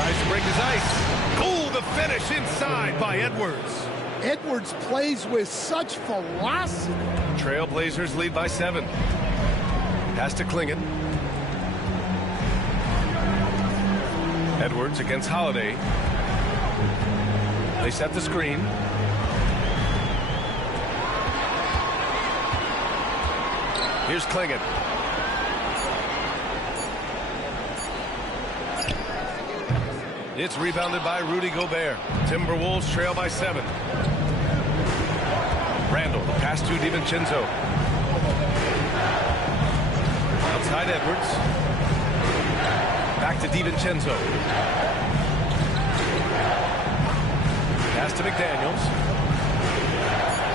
Tries to break his ice. Oh, the finish inside by Edwards. Edwards plays with such velocity. Trailblazers lead by 7. Pass to Klingon. Edwards against Holiday. They set the screen. Here's Klingon. It's rebounded by Rudy Gobert. Timberwolves trail by 7. Randall, pass to DiVincenzo. Outside Edwards. Back to DiVincenzo. Pass to McDaniels.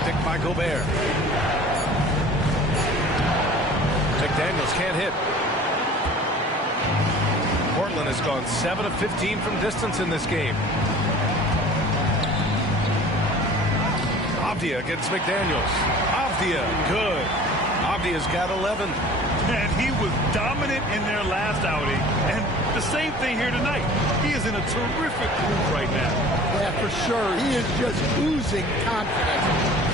Picked by Gobert. McDaniels can't hit. Portland has gone 7 of 15 from distance in this game. Avdia against McDaniels. Avdia, good. Avdia's got 11. And he was dominant in their last outing. And the same thing here tonight. He is in a terrific groove right now. Yeah, for sure. He is just oozing confidence.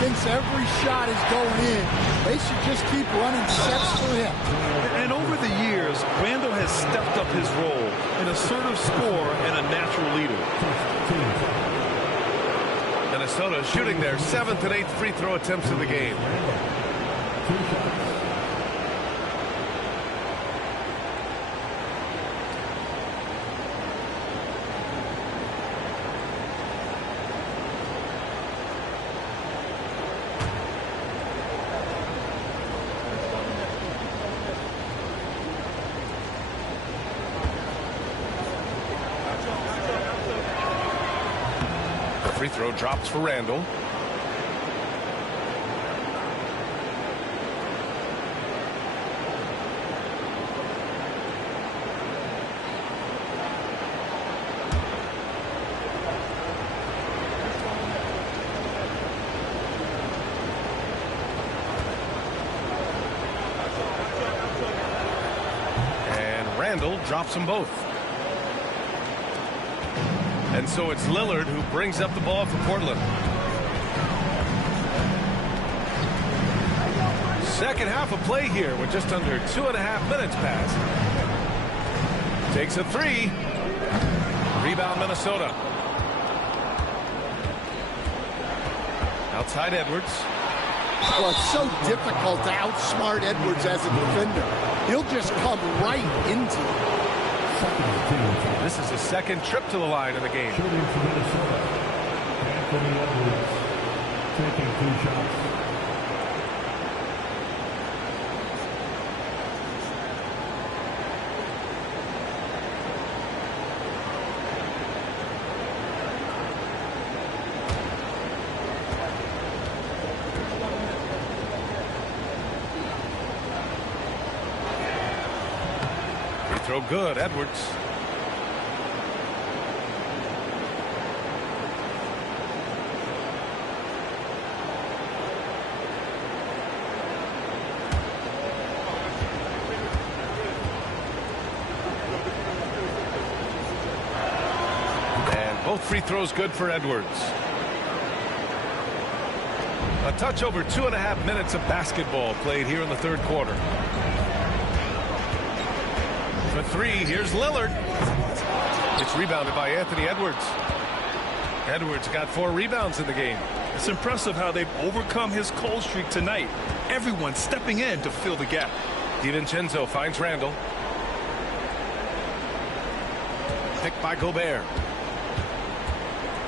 Thinks every shot is going in. They should just keep running sets for him. And over the years, Randall has stepped up his role, an assertive scorer and a natural leader. Minnesota shooting their 7th and 8th free throw attempts in the game. Free throw drops for Randall. Randall drops them both. And so it's Lillard who brings up the ball for Portland. Second half of play here with just under 2.5 minutes passed. Takes a three. Rebound Minnesota. Outside Edwards. Well, it's so difficult to outsmart Edwards as a defender. He'll just come right into it. This is his second trip to the line in the game. Anthony Edwards taking 2 shots. Throw good, Edwards. And both free throws good for Edwards. A touch over 2.5 minutes of basketball played here in the third quarter. For three, here's Lillard. It's rebounded by Anthony Edwards. Edwards got 4 rebounds in the game. It's impressive how they've overcome his cold streak tonight. Everyone stepping in to fill the gap. DiVincenzo finds Randall. Picked by Gobert.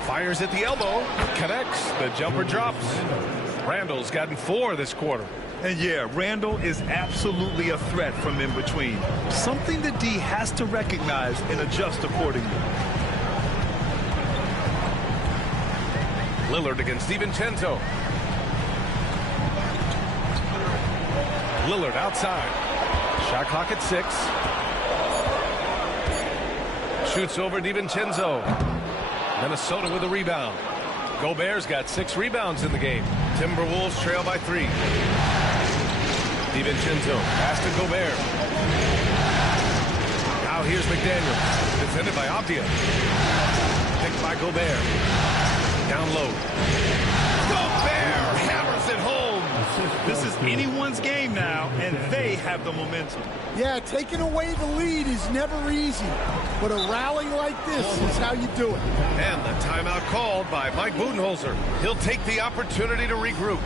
Fires at the elbow. Connects. The jumper drops. Randall's gotten 4 this quarter. And yeah, Randall is absolutely a threat from in between. Something the D has to recognize and adjust accordingly. Lillard against DiVincenzo. Lillard outside. Shot clock at 6. Shoots over DiVincenzo. Minnesota with a rebound. Gobert's got 6 rebounds in the game. Timberwolves trail by 3. DiVincenzo pass to Gobert. Now here's McDaniel. Defended by Avdia. Picked by Gobert. Down low. Gobert hammers it home. This is anyone's game now, and they have the momentum. Yeah, taking away the lead is never easy. But a rally like this is how you do it. And the timeout called by Mike Budenholzer. He'll take the opportunity to regroup.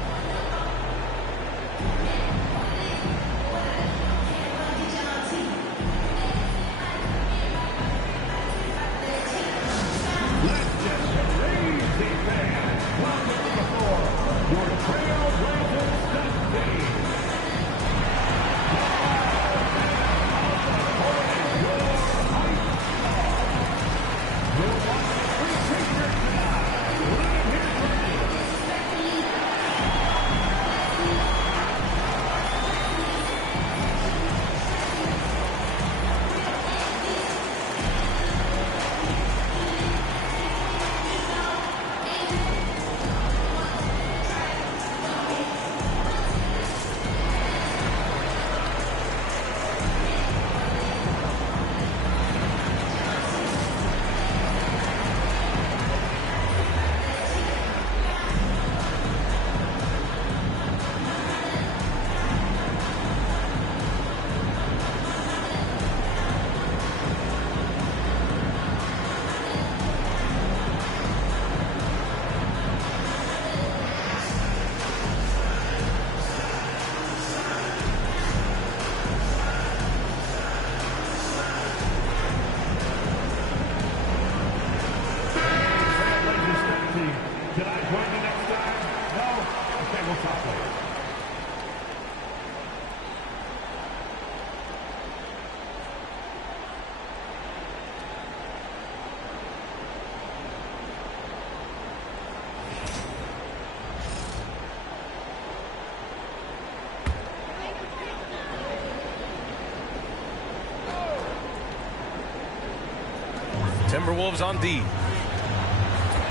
Timberwolves on D.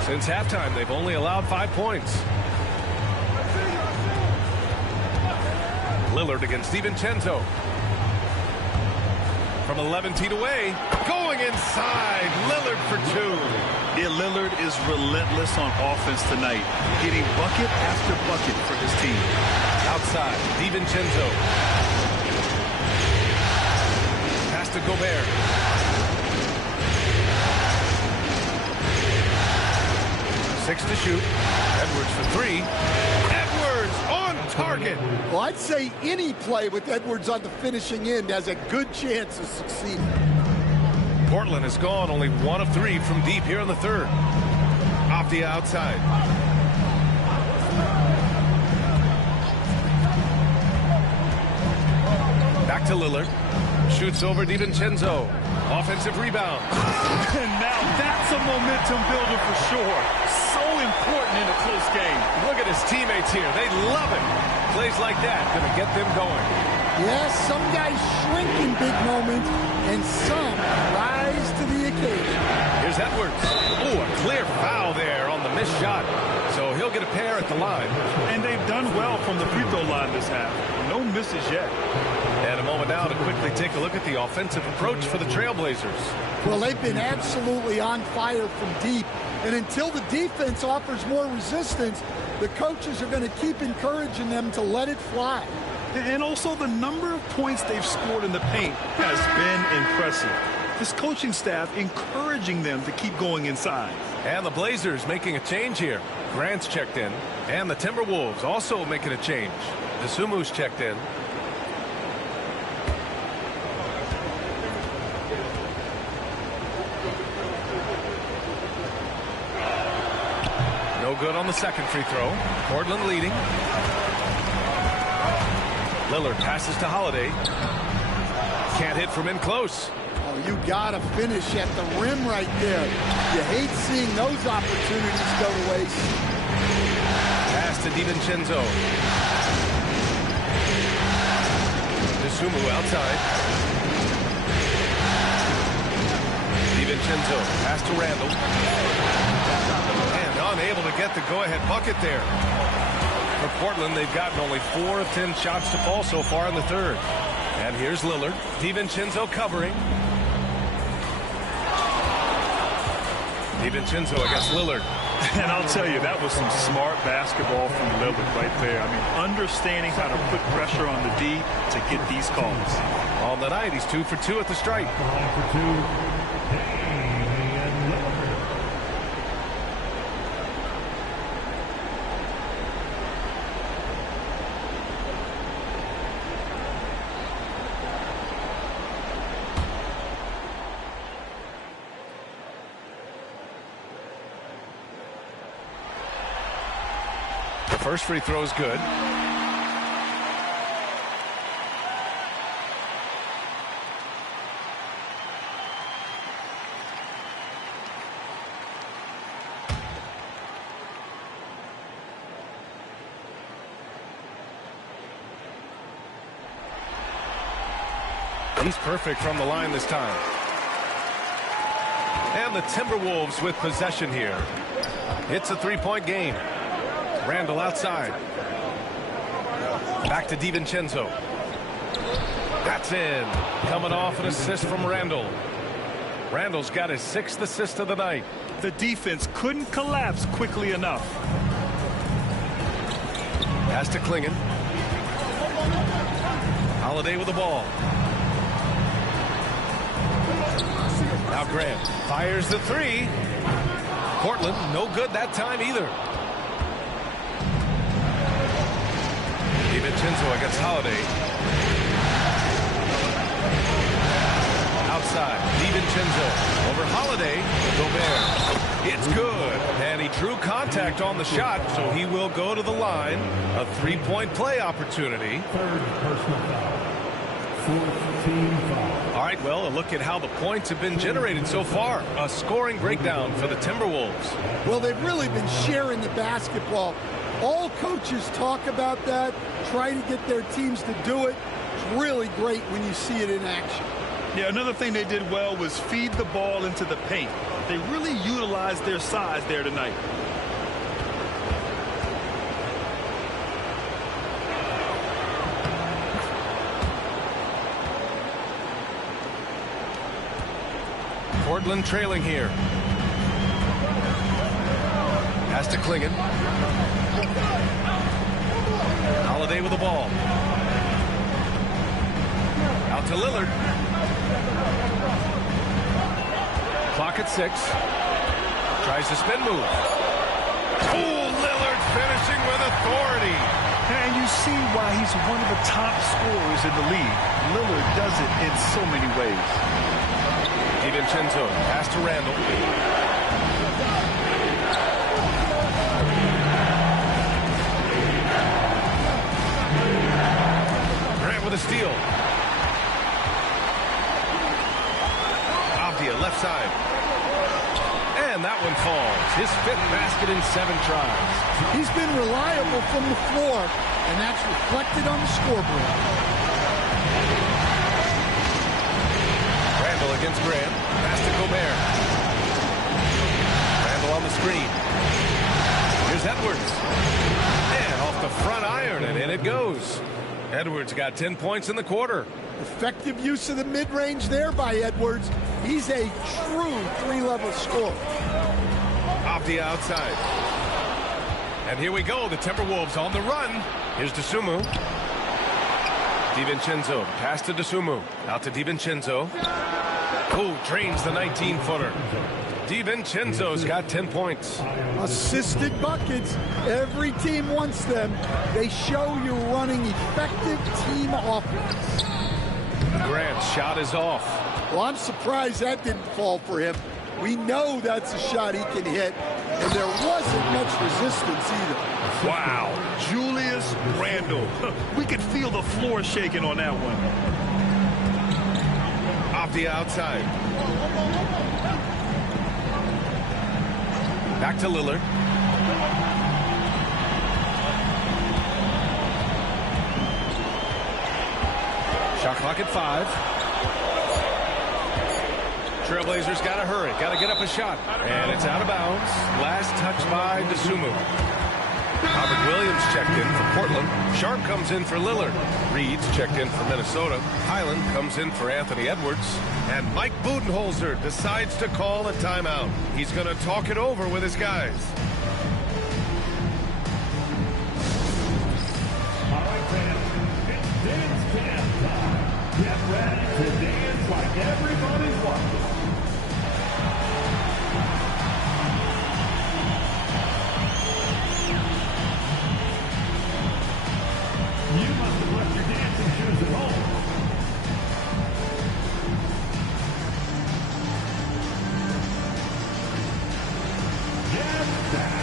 Since halftime, they've only allowed 5 points. Lillard against DiVincenzo. from 11 feet away. Going inside. Lillard for 2. Yeah, Lillard is relentless on offense tonight, getting bucket after bucket for his team. Outside, DiVincenzo. Pass to Gobert. Six to shoot. Edwards for 3. Edwards on target. Well, I'd say any play with Edwards on the finishing end has a good chance of succeeding. Portland has gone only 1 of 3 from deep here in the third. Off the outside. Back to Lillard. Shoots over DiVincenzo. Offensive rebound. And now that's a momentum builder for sure. So important in a close game. Look at his teammates here. They love it. Plays like that going to get them going. Yes, some guys shrink in big moments, and some rise to the occasion. Here's Edwards. Oh, a clear foul there on the missed shot. So he'll get a pair at the line. And they've done well from the free throw line this half. No misses yet. And a moment now to quickly take a look at the offensive approach for the Trailblazers. Well, they've been absolutely on fire from deep. And until the defense offers more resistance, the coaches are going to keep encouraging them to let it fly. And also the number of points they've scored in the paint has been impressive. This coaching staff encouraging them to keep going inside. And the Blazers making a change here. Grant's checked in. And the Timberwolves also making a change. Desumu's checked in. No good on the second free throw. Portland leading. Lillard passes to Holiday. Can't hit from in close. Oh, you got to finish at the rim right there. You hate seeing those opportunities go to waste. Pass to DiVincenzo. Desumu outside. DiVincenzo pass to Randall. And unable to get the go-ahead bucket there. For Portland, they've gotten only 4 of 10 shots to fall so far in the third. And here's Lillard. DiVincenzo covering. DiVincenzo against Lillard. And I'll tell you, that was some smart basketball from Lillard right there. I mean, understanding how to put pressure on the D to get these calls. On the night, he's 2 for 2 at the stripe. First free throw is good. He's perfect from the line this time. And the Timberwolves with possession here. It's a three-point game. Randall outside. Back to DiVincenzo. That's in. Coming off an assist from Randall. Randall's got his 6th assist of the night. The defense couldn't collapse quickly enough. Pass to Klingon. Holiday with the ball. Now Grant fires the 3. Portland no good that time either. DiVincenzo against Holiday. Outside, DiVincenzo over Holiday. Gobert. It's good. And he drew contact on the shot, so he will go to the line. A 3-point play opportunity. Third personal foul. 4th team foul. All right, well, a look at how the points have been generated so far. A scoring breakdown for the Timberwolves. Well, they've really been sharing the basketball. All coaches talk about that, try to get their teams to do it. It's really great when you see it in action. Yeah, another thing they did well was feed the ball into the paint. They really utilized their size there tonight. Portland trailing here. Has to Klingon. Holiday with the ball. Out to Lillard. Clock at 6. Tries to spin move. Oh, Lillard finishing with authority. And you see why he's one of the top scorers in the league. Lillard does it in so many ways. DiVincenzo pass to Randall. Grant with a steal. Avdia left side. And that one falls. His 5th basket in 7 tries. He's been reliable from the floor, and that's reflected on the scoreboard. Randall against Grant. Pass to Gobert. Randall on the screen. Here's Edwards. And off the front iron, and in it goes. Edwards got 10 points in the quarter. Effective use of the mid-range there by Edwards. He's a true 3-level scorer. Avdia outside. And here we go. The Timberwolves on the run. Here's DeSumo. DiVincenzo. Pass to DeSumo. Out to DiVincenzo. Oh, drains the 19-footer. DiVincenzo's got 10 points. Assisted buckets. Every team wants them. They show you're running effective team offense. Grant's shot is off. Well, I'm surprised that didn't fall for him. We know that's a shot he can hit, and there wasn't much resistance either. Wow, Julius Randle. We could feel the floor shaking on that one. Avdia outside. Back to Lillard. Shot clock at 5. Trailblazers got to hurry. Got to get up a shot. And it's out of bounds. Last touch by DeSumo. Robert Williams checked in for Portland. Sharp comes in for Lillard. Reed's checked in for Minnesota. Highland comes in for Anthony Edwards. And Mike Budenholzer decides to call a timeout. He's going to talk it over with his guys. All right, fans, it's dance time. Get ready to dance like everybody's watching. You must have left your dancing shoes at home. Get down.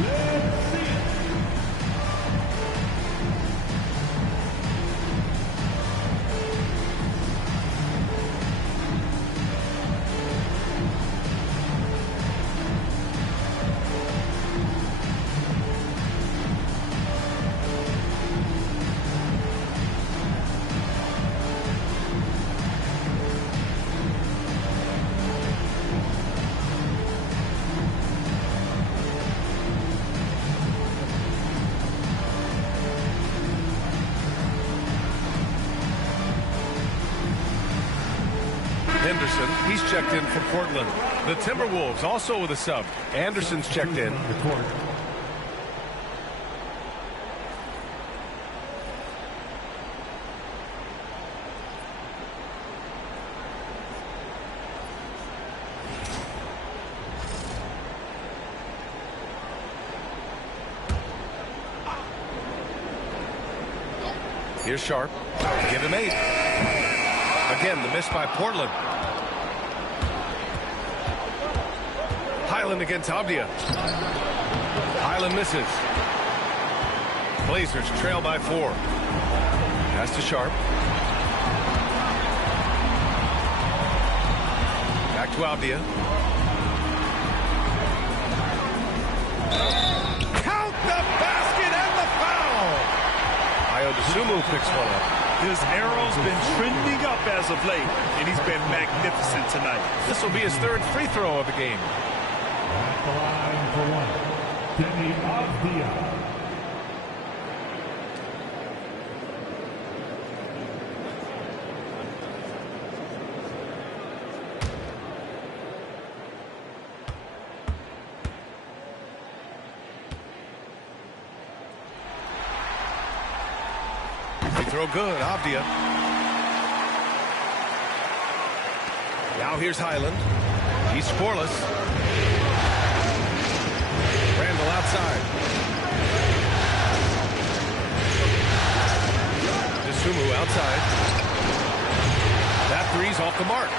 Let's see it. Henderson, he's checked in for Portland. The Timberwolves also with a sub. Anderson's checked in. Here's Sharp. Give him 8. Again, the miss by Portland. Highland against Avdia. Highland misses. Blazers trail by 4. Pass to Sharp. Back to Avdia. Count the basket and the foul! Ayo DeSumo picks one up. His arrow's been trending up as of late, and he's been magnificent tonight. This will be his 3rd free throw of the game. At the line for one, Demi Avdia. throw good. Avdia. Now here's Highland. He's scoreless. Randall outside. DeSumo outside. That three's off the mark.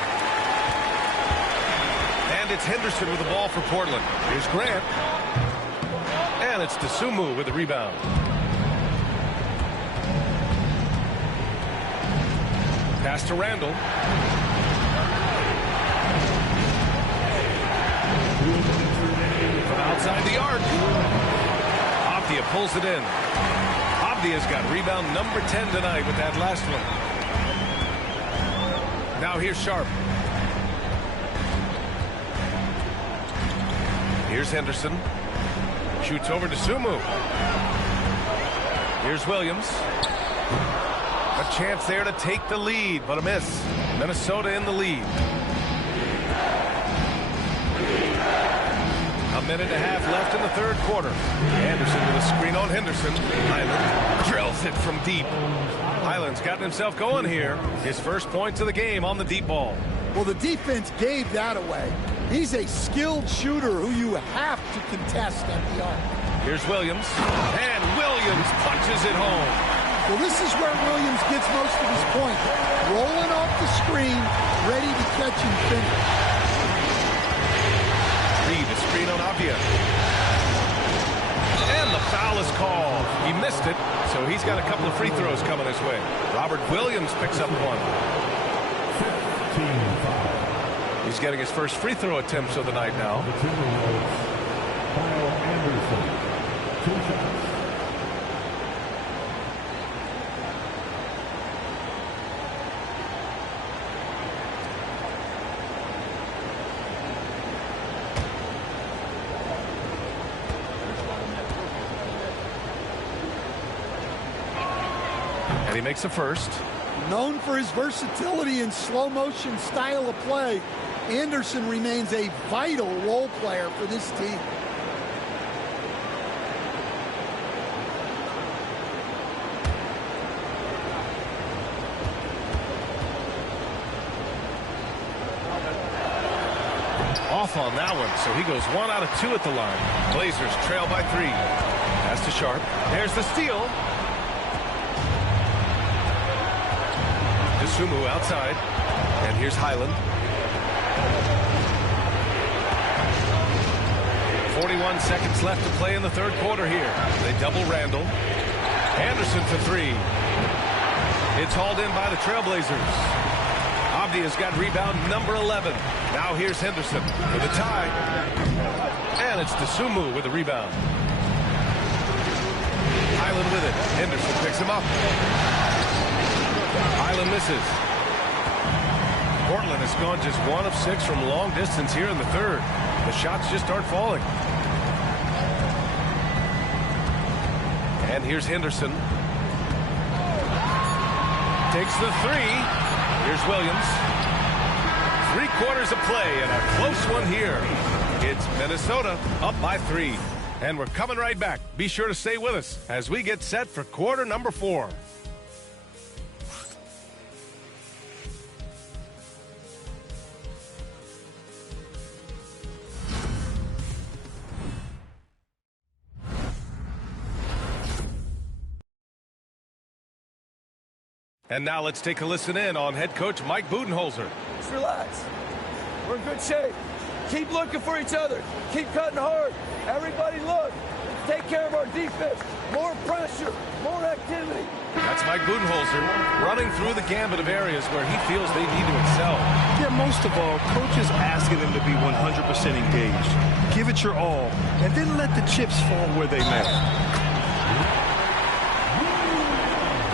And it's Henderson with the ball for Portland. Here's Grant. And it's DeSumo with the rebound. Pass to Randall. From outside the arc. Avdia pulls it in. Avdia's got rebound number 10 tonight with that last one. Now here's Sharp. Here's Henderson. Shoots over to Sumu. Here's Williams. A chance there to take the lead, but a miss. Minnesota in the lead. A minute and a half left in the third quarter. Anderson with a screen on Henderson. Highland drills it from deep. Highland's gotten himself going here. His first points of the game on the deep ball. Well, the defense gave that away. He's a skilled shooter who you have to contest at the arc. Here's Williams. And Williams punches it home. Well, this is where Williams gets most of his points. Rolling off the screen, ready to catch and finish. Reed, a screen on Avdia. And the foul is called. He missed it, so he's got a couple of free throws coming his way. Robert Williams picks up one. He's getting his first free throw attempts of the night now. Kyle Anderson, 2 shots. And he makes the first. Known for his versatility and slow motion style of play, Anderson remains a vital role player for this team. Off on that one, so he goes 1 out of 2 at the line. Blazers trail by 3. Pass to Sharp. There's the steal. DeSumo outside. And here's Highland. 41 seconds left to play in the third quarter here. They double Randall. Anderson for 3. It's hauled in by the Trailblazers. Avdia's got rebound number 11. Now here's Henderson for the tie. And it's DeSumo with the rebound. Highland with it. Henderson picks him up. Highland misses. Portland has gone just 1 of 6 from long distance here in the third. The shots just aren't falling. And here's Henderson. Takes the 3. Here's Williams. 3 quarters of play and a close one here. It's Minnesota up by 3. And we're coming right back. Be sure to stay with us as we get set for quarter number 4. And now let's take a listen in on head coach Mike Budenholzer. Just relax. We're in good shape. Keep looking for each other. Keep cutting hard. Everybody look. Take care of our defense. More pressure. More activity. That's Mike Budenholzer running through the gambit of areas where he feels they need to excel. Yeah, most of all, coach is asking them to be 100% engaged. Give it your all, and then let the chips fall where they may.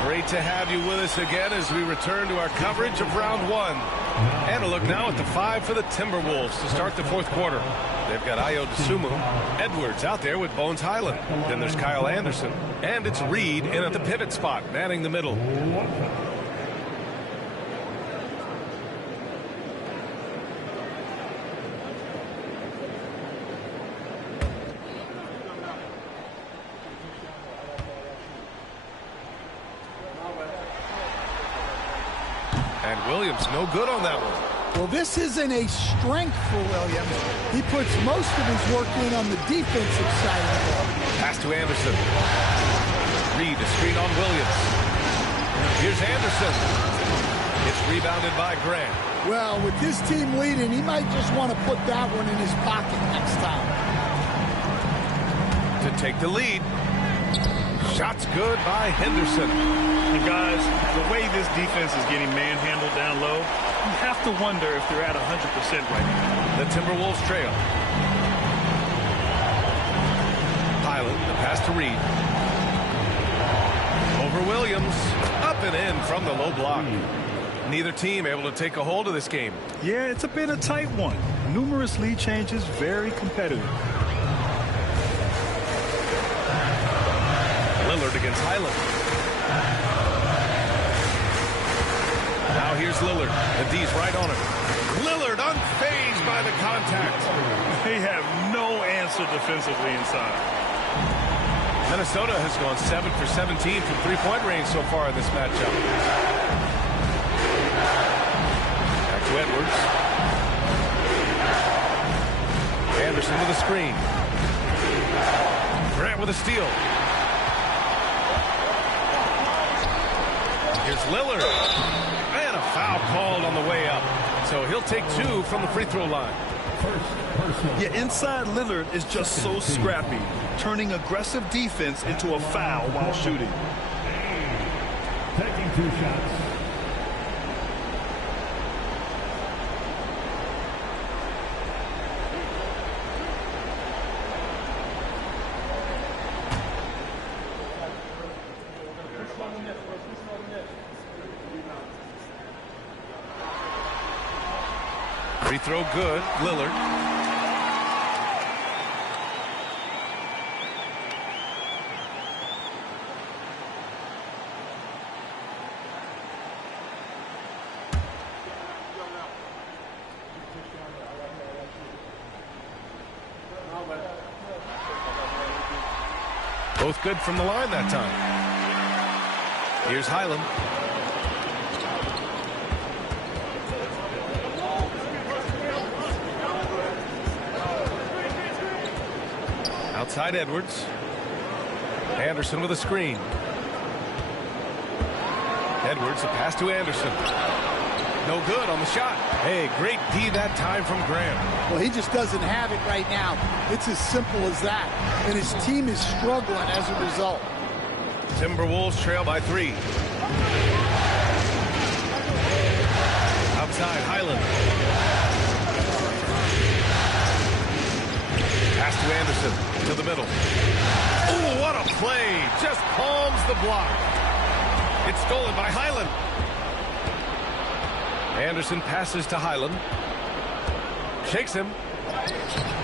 Great to have you with us again as we return to our coverage of round 1. And a look now at the 5 for the Timberwolves to start the fourth quarter. They've got Ayo DeSumo, Edwards out there with Bones Highland. Then there's Kyle Anderson. And it's Reed in at the pivot spot, manning the middle. And Williams no good on that one. Well, this isn't a strength for Williams. He puts most of his work in on the defensive side of the ball. Pass to Anderson. Reed to screen on Williams. Here's Anderson. It's rebounded by Grant. Well, with this team leading, he might just want to put that one in his pocket next time. To take the lead. Shot's good by Henderson. And guys, the way this defense is getting manhandled down low, you have to wonder if they're at 100% right now. The Timberwolves trail. Highland, the pass to Reed. Over Williams. Up and in from the low block. Neither team able to take a hold of this game. Yeah, it's been a tight one. Numerous lead changes, very competitive. Lillard against Highland. Now here's Lillard. The D's right on him. Lillard unfazed by the contact. They have no answer defensively inside. Minnesota has gone 7 for 17 from three-point range so far in this matchup. Back to Edwards. Anderson with a screen. Grant with a steal. Here's Lillard. And a foul called on the way up. So he'll take 2 from the free throw line. Yeah, inside Lillard is just so scrappy, turning aggressive defense into a foul while shooting. Taking 2 shots. Free throw good. Lillard. Both good from the line that time. Here's Highland. Outside Edwards. Anderson with a screen. Edwards, a pass to Anderson. No good on the shot. Hey, great D that time from Graham. Well, he just doesn't have it right now. It's as simple as that. And his team is struggling as a result. Timberwolves trail by 3. Outside, Highland. Pass to Anderson to the middle. Oh, what a play. Just palms the block. It's stolen by Highland. Anderson passes to Highland. Shakes him.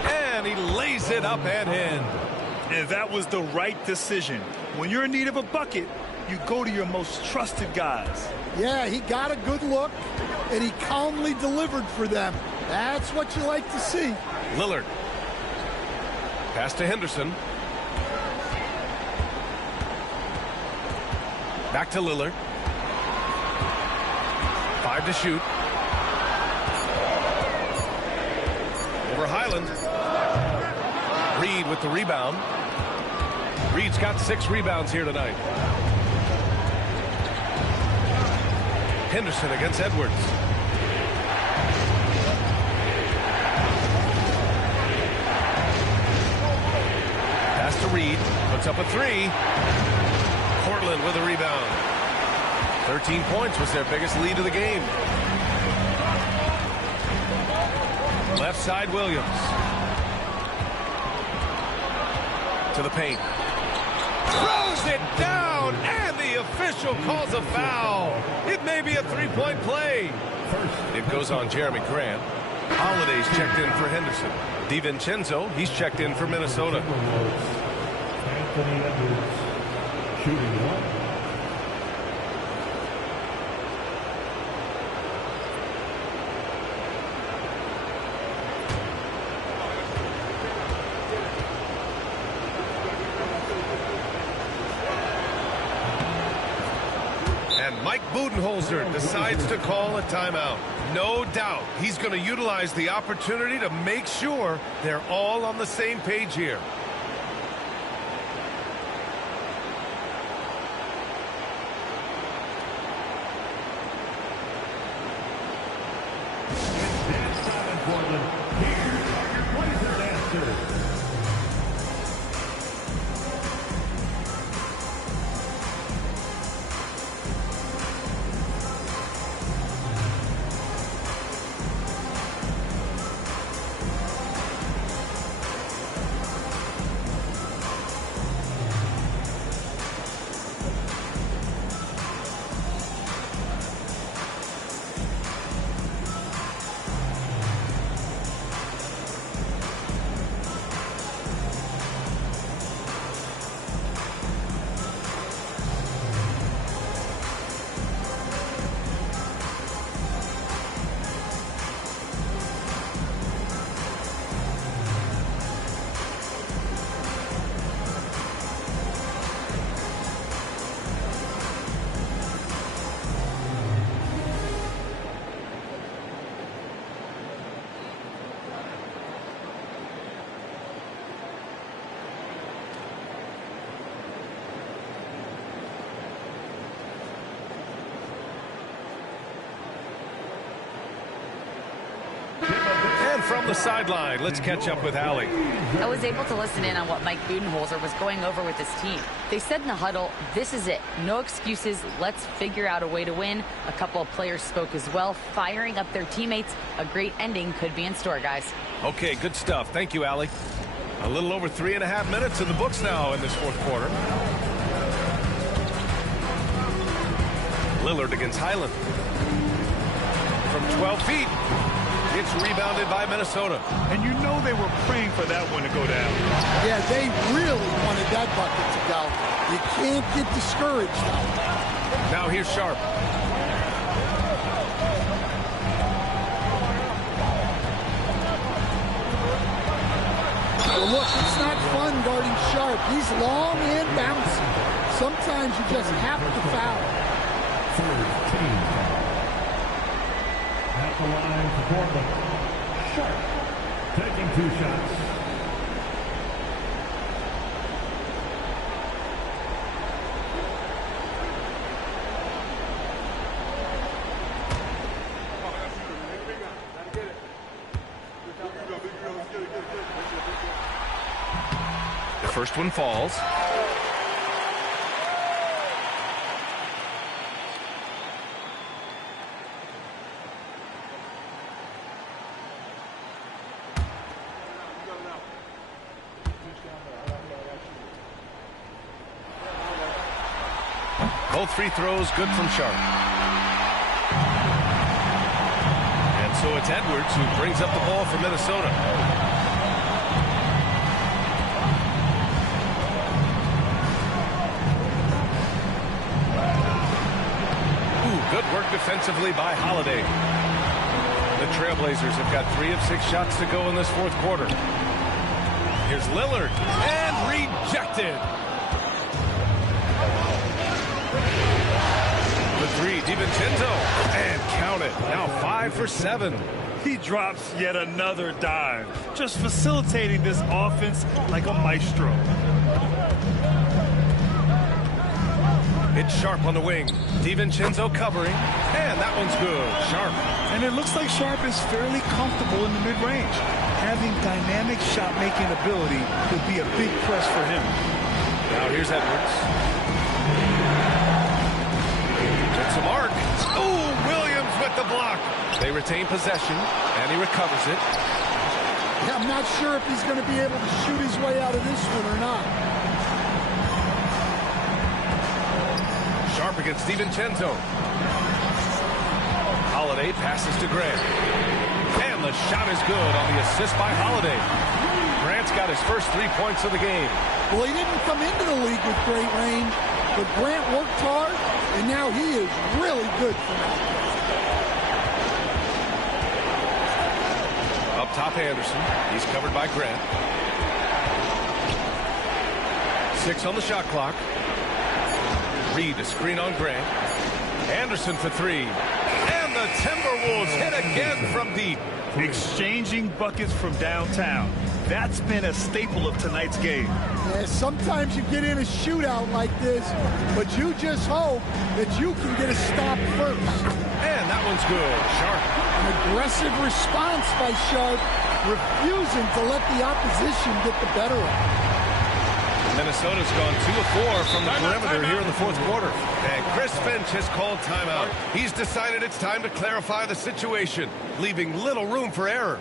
And he lays it up and in. And that was the right decision. When you're in need of a bucket, you go to your most trusted guys. Yeah, he got a good look, and he calmly delivered for them. That's what you like to see. Lillard. Pass to Henderson. Back to Lillard. 5 to shoot. Over Highland. Reed with the rebound. Reed's got 6 rebounds here tonight. Henderson against Edwards. Pass to Reed. Puts up a 3. Portland with a rebound. 13 points was their biggest lead of the game. Left side, Williams. To the paint. Throws it down, and the official calls a foul. It may be a 3-point play. It goes on Jeremy Grant. Holiday's checked in for Henderson. DiVincenzo, he's checked in for Minnesota. Anthony Edwards shooting 1. Mike Budenholzer decides to call a timeout. No doubt he's going to utilize the opportunity to make sure they're all on the same page here. From the sideline, let's catch up with Allie. I was able to listen in on what Mike Budenholzer was going over with his team. They said in the huddle, this is it. No excuses. Let's figure out a way to win. A couple of players spoke as well, firing up their teammates. A great ending could be in store, guys. Okay, good stuff. Thank you, Allie. A little over 3.5 minutes in the books now in this fourth quarter. Lillard against Highland. From 12 feet. It's rebounded by Minnesota. And you know they were praying for that one to go down. Yeah, they really wanted that bucket to go. You can't get discouraged now. Now here's Sharp. Well, look, it's not fun guarding Sharp. He's long and bouncy. Sometimes you just have to foul. At the line for Portland, Sharp taking 2 shots. The first one falls. Both free throws good from Sharp. And so it's Edwards who brings up the ball for Minnesota. Good work defensively by Holiday. The Trailblazers have got 3 of 6 shots to go in this fourth quarter. Here's Lillard, and rejected. The 3, DiVincenzo, and count it. Now 5 for 7. He drops yet another dive, just facilitating this offense like a maestro. It's Sharp on the wing. DiVincenzo covering, and that one's good. Sharp. And it looks like Sharp is fairly comfortable in the mid-range. Having dynamic shot-making ability could be a big plus for him. Now here's Edwards. It's a mark. Oh, Williams with the block. They retain possession, and he recovers it. Yeah, I'm not sure if he's going to be able to shoot his way out of this one or not. Sharp against DiVincenzo. Holiday passes to Grant. And the shot is good on the assist by Holiday. Grant's got his first 3 points of the game. Well, he didn't come into the league with great range, but Grant worked hard, and now he is really good for that. Up top, Anderson. He's covered by Grant. 6 on the shot clock. Reed, a screen on Grant. Anderson for three. And the Timberwolves hit again from deep. Exchanging buckets from downtown. That's been a staple of tonight's game. Yeah, sometimes you get in a shootout like this, but you just hope that you can get a stop first. And that one's good. Sharp. An aggressive response by Sharp, refusing to let the opposition get the better of him. Minnesota's gone 2 of 4 from the perimeter here in the fourth quarter. And Chris Finch has called timeout. He's decided it's time to clarify the situation, leaving little room for error.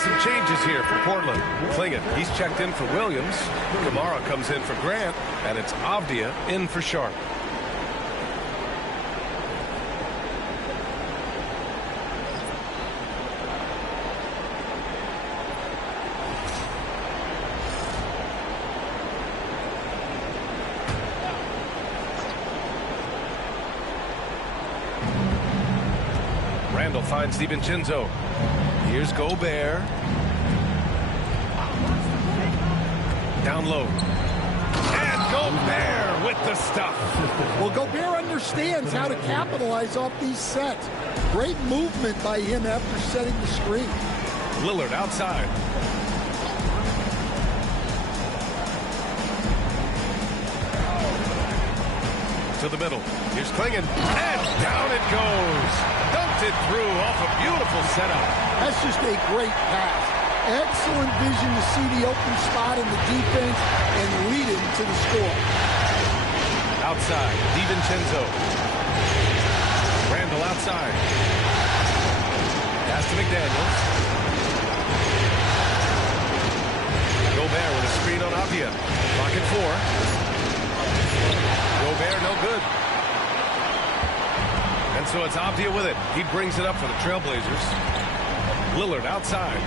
Some changes here for Portland. Klingon, he's checked in for Williams. Kamara comes in for Grant, and it's Avdia in for Sharp. Randall finds DiVincenzo. Here's Gobert. Down low. And Gobert with the stuff. Well, Gobert understands how to capitalize off these sets. Great movement by him after setting the screen. Lillard outside. To the middle. Here's Klingon. And down it goes. Dumped it through off a beautiful setup. That's just a great pass. Excellent vision to see the open spot in the defense and lead him to the score. Outside, DiVincenzo. Randall outside. Pass to McDaniels. Gobert with a screen on Avdia. Clock at 4. Gobert no good. And so it's Avdia with it. He brings it up for the Trailblazers. Lillard outside.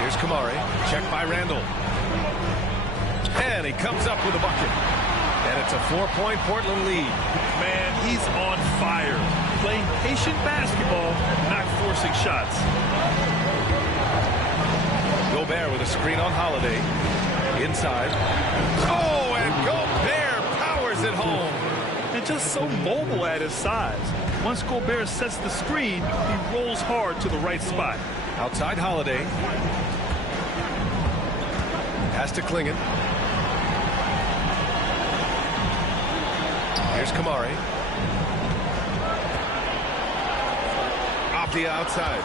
Here's Kamari. Checked by Randall. And he comes up with a bucket. And it's a 4-point Portland lead. Man, he's on fire. Playing patient basketball, not forcing shots. Gobert with a screen on Holiday. Inside. Oh, and Gobert powers it home. And just so mobile at his size. Once Gobert sets the screen, he rolls hard to the right spot. Outside Holiday. Pass to Klingon. Here's Kamari. Avdia outside.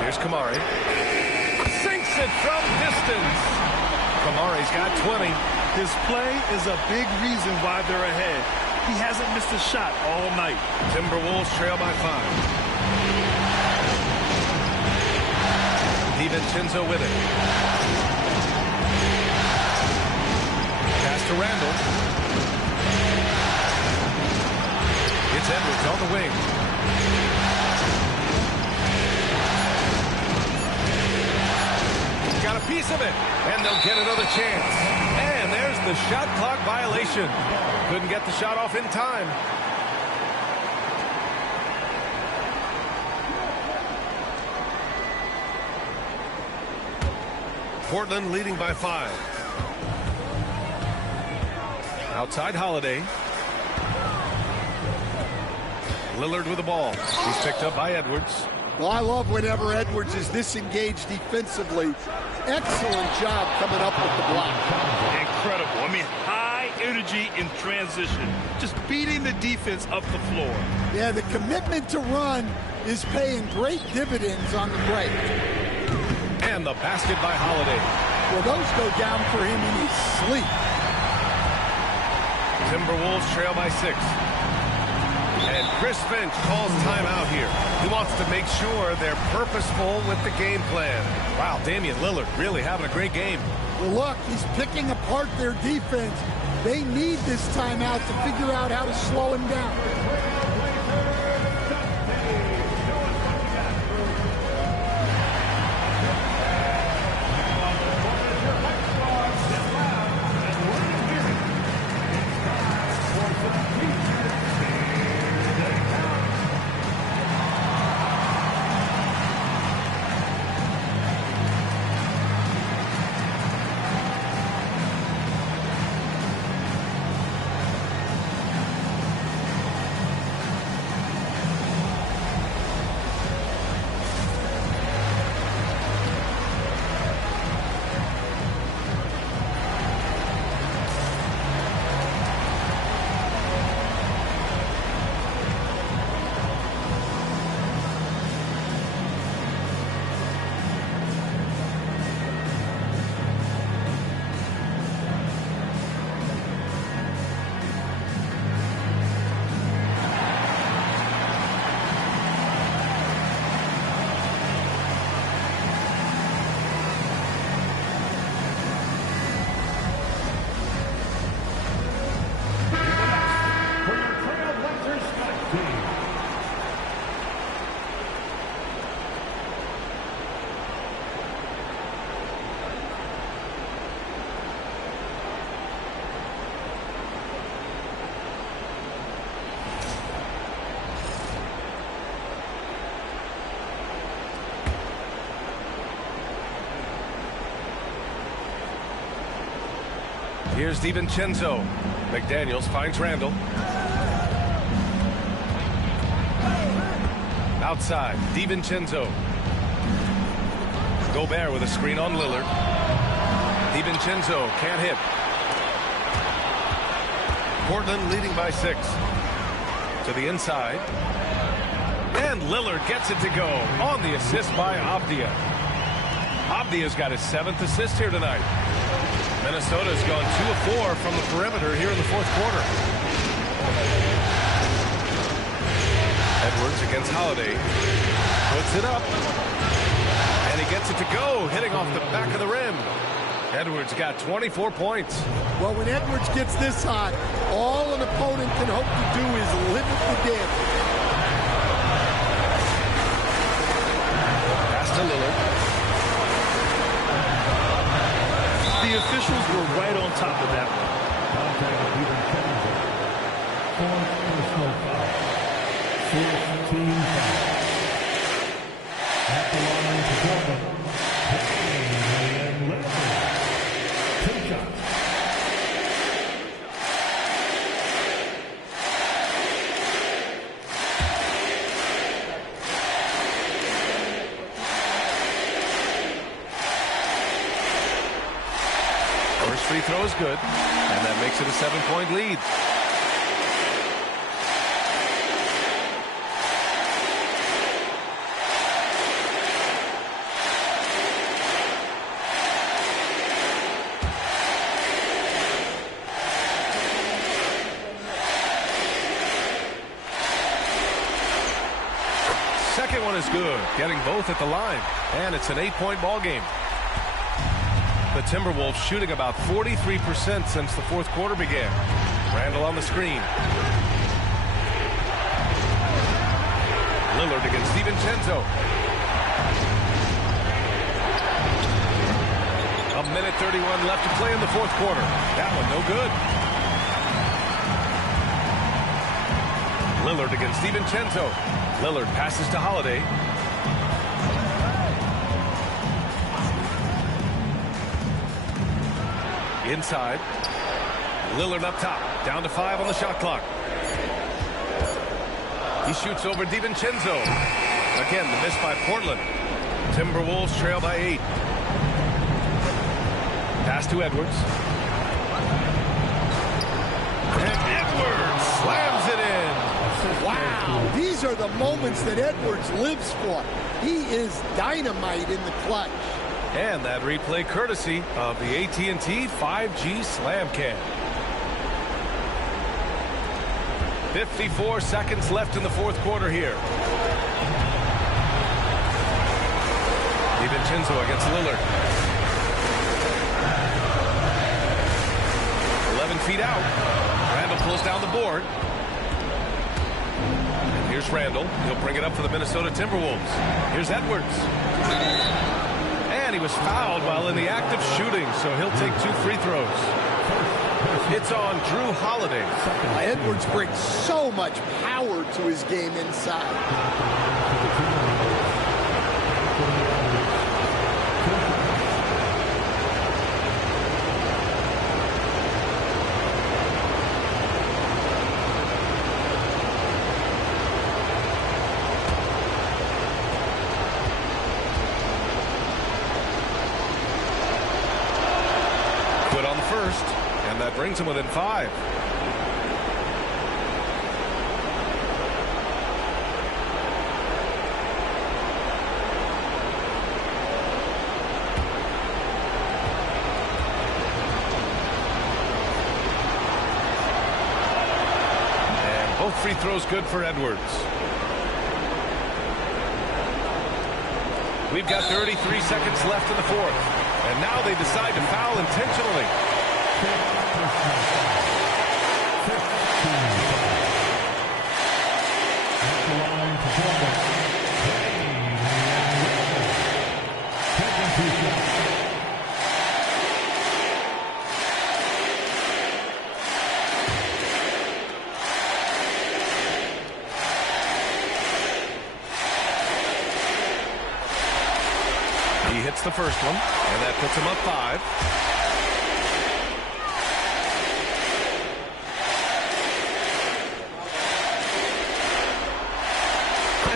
Here's Kamari. Sinks it from distance. Kamari's got 20. His play is a big reason why they're ahead. He hasn't missed a shot all night. Timberwolves trail by 5. DiVincenzo with it. Pass to Randall. It's Edwards on the wing. Got a piece of it, and they'll get another chance. And there's the shot clock violation. Couldn't get the shot off in time. Portland leading by 5. Outside Holiday. Lillard with the ball. He's picked up by Edwards. Well, I love whenever Edwards is this engaged defensively. Excellent job coming up with the block. Incredible. I mean, high energy in transition. Just beating the defense up the floor. Yeah, the commitment to run is paying great dividends on the break. And the basket by Holiday. Well, those go down for him in his sleep. Timberwolves trail by 6. And Chris Finch calls timeout here. He wants to make sure they're purposeful with the game plan. Wow, Damian Lillard really having a great game. Well, look, he's picking apart their defense. They need this timeout to figure out how to slow him down. Here's DiVincenzo. McDaniels finds Randall. Outside, DiVincenzo. Gobert with a screen on Lillard. DiVincenzo can't hit. Portland leading by 6. To the inside. And Lillard gets it to go on the assist by Avdija. Avdija's got his 7th assist here tonight. Minnesota's gone 2 of 4 from the perimeter here in the 4th quarter. Edwards against Holiday. Puts it up. And he gets it to go, hitting off the back of the rim. Edwards got 24 points. Well, when Edwards gets this hot, all an opponent can hope to do is limit the damage. Pass to Lillard. The officials were right on top of that one. At the line to Dublin, and Lillard. 2 shots. First free throw is good, and that makes it a 7-point lead. Second one is good, getting both at the line, and it's an 8-point ball game. The Timberwolves shooting about 43% since the 4th quarter began. Randall on the screen. Lillard against DiVincenzo. A minute 31 left to play in the 4th quarter. That one no good. Lillard against DiVincenzo. Lillard passes to Holiday. Inside. Lillard up top. Down to 5 on the shot clock. He shoots over DiVincenzo. Again, the miss by Portland. Timberwolves trail by 8. Pass to Edwards. And Edwards slams it in. Wow, these are the moments that Edwards lives for. He is dynamite in the clutch. And that replay courtesy of the AT&T 5G Slam Cam. 54 seconds left in the fourth quarter here. DiVincenzo against Lillard. 11 feet out. Randall pulls down the board. And here's Randall. He'll bring it up for the Minnesota Timberwolves. Here's Edwards. And he was fouled while in the act of shooting, so he'll take 2 free throws. It's on Drew Holiday. Edwards brings so much power to his game inside. Quit on the first. And that brings him within 5. And both free throws good for Edwards. We've got 33 seconds left in the fourth. And now they decide to foul intentionally. He hits the first one, and that puts him up 5.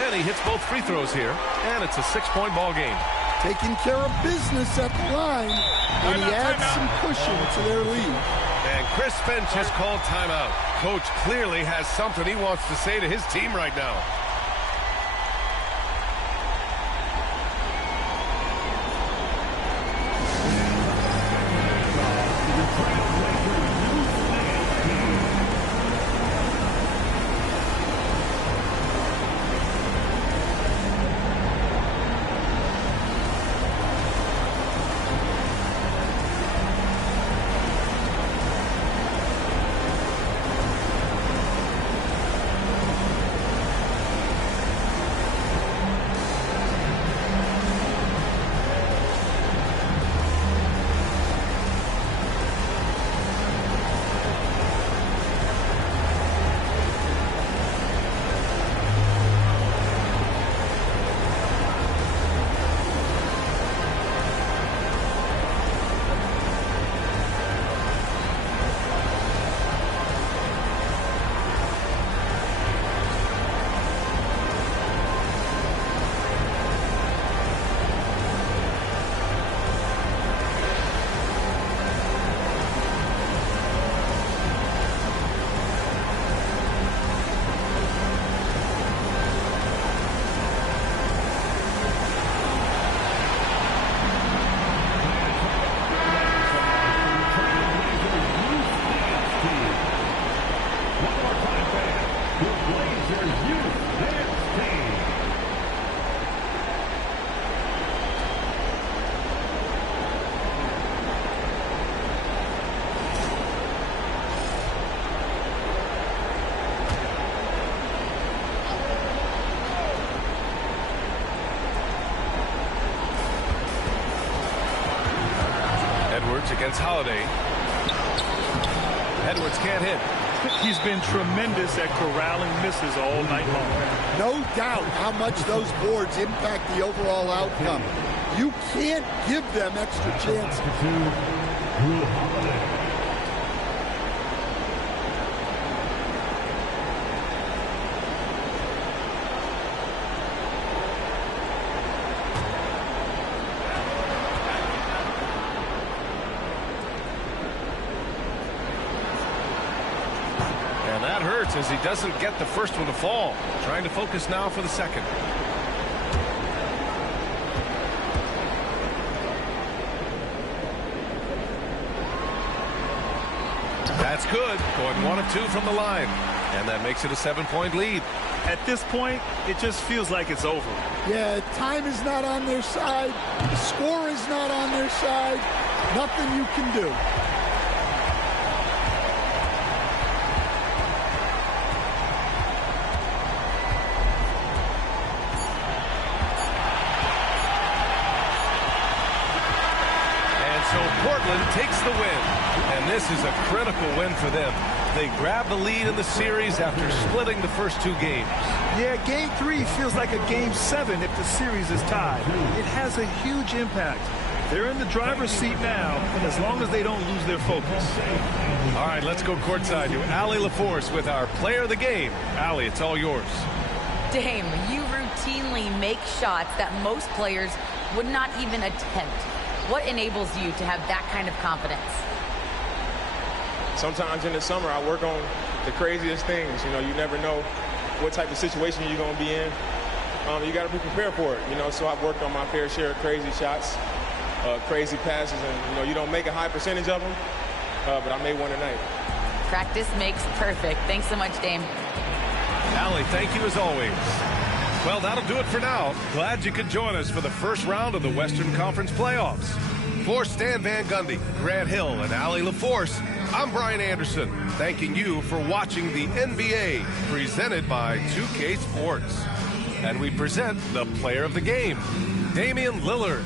And he hits both free throws here, and it's a 6-point ball game. Taking care of business at the line, and he adds some cushion to their lead. And Chris Finch has called timeout. Coach clearly has something he wants to say to his team right now. Against Holiday. Edwards can't hit. He's been tremendous at corralling misses all night long. No doubt how much those boards impact the overall outcome. You can't give them extra chances. And that hurts as he doesn't get the first one to fall. Trying to focus now for the second. That's good. Going 1 of 2 from the line. And that makes it a 7-point lead. At this point, it just feels like it's over. Yeah, time is not on their side. The score is not on their side. Nothing you can do. So Portland takes the win, and this is a critical win for them. They grab the lead in the series after splitting the first 2 games. Yeah, Game 3 feels like a Game 7 if the series is tied. It has a huge impact. They're in the driver's seat now, as long as they don't lose their focus. All right, let's go courtside to Allie LaForce with our player of the game. Allie, it's all yours. Dame, you routinely make shots that most players would not even attempt. What enables you to have that kind of confidence? Sometimes in the summer, I work on the craziest things. You know, you never know what type of situation you're going to be in. You got to be prepared for it, you know, so I've worked on my fair share of crazy shots, crazy passes, and, you know, you don't make a high percentage of them, but I made one tonight. Practice makes perfect. Thanks so much, Dame. Allie, thank you as always. Well, that'll do it for now. Glad you could join us for the first round of the Western Conference playoffs. For Stan Van Gundy, Grant Hill, and Allie LaForce, I'm Brian Anderson, thanking you for watching the NBA presented by 2K Sports. And we present the player of the game, Damian Lillard.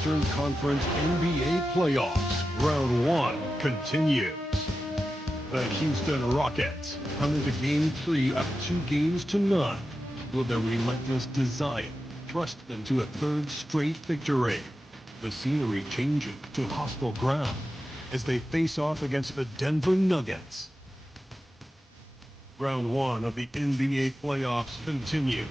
Western Conference NBA playoffs. Round 1 continues. The Houston Rockets come into Game 3 up 2-0. Will their relentless desire thrust them to a third straight victory? The scenery changes to hostile ground as they face off against the Denver Nuggets. Round 1 of the NBA playoffs continues.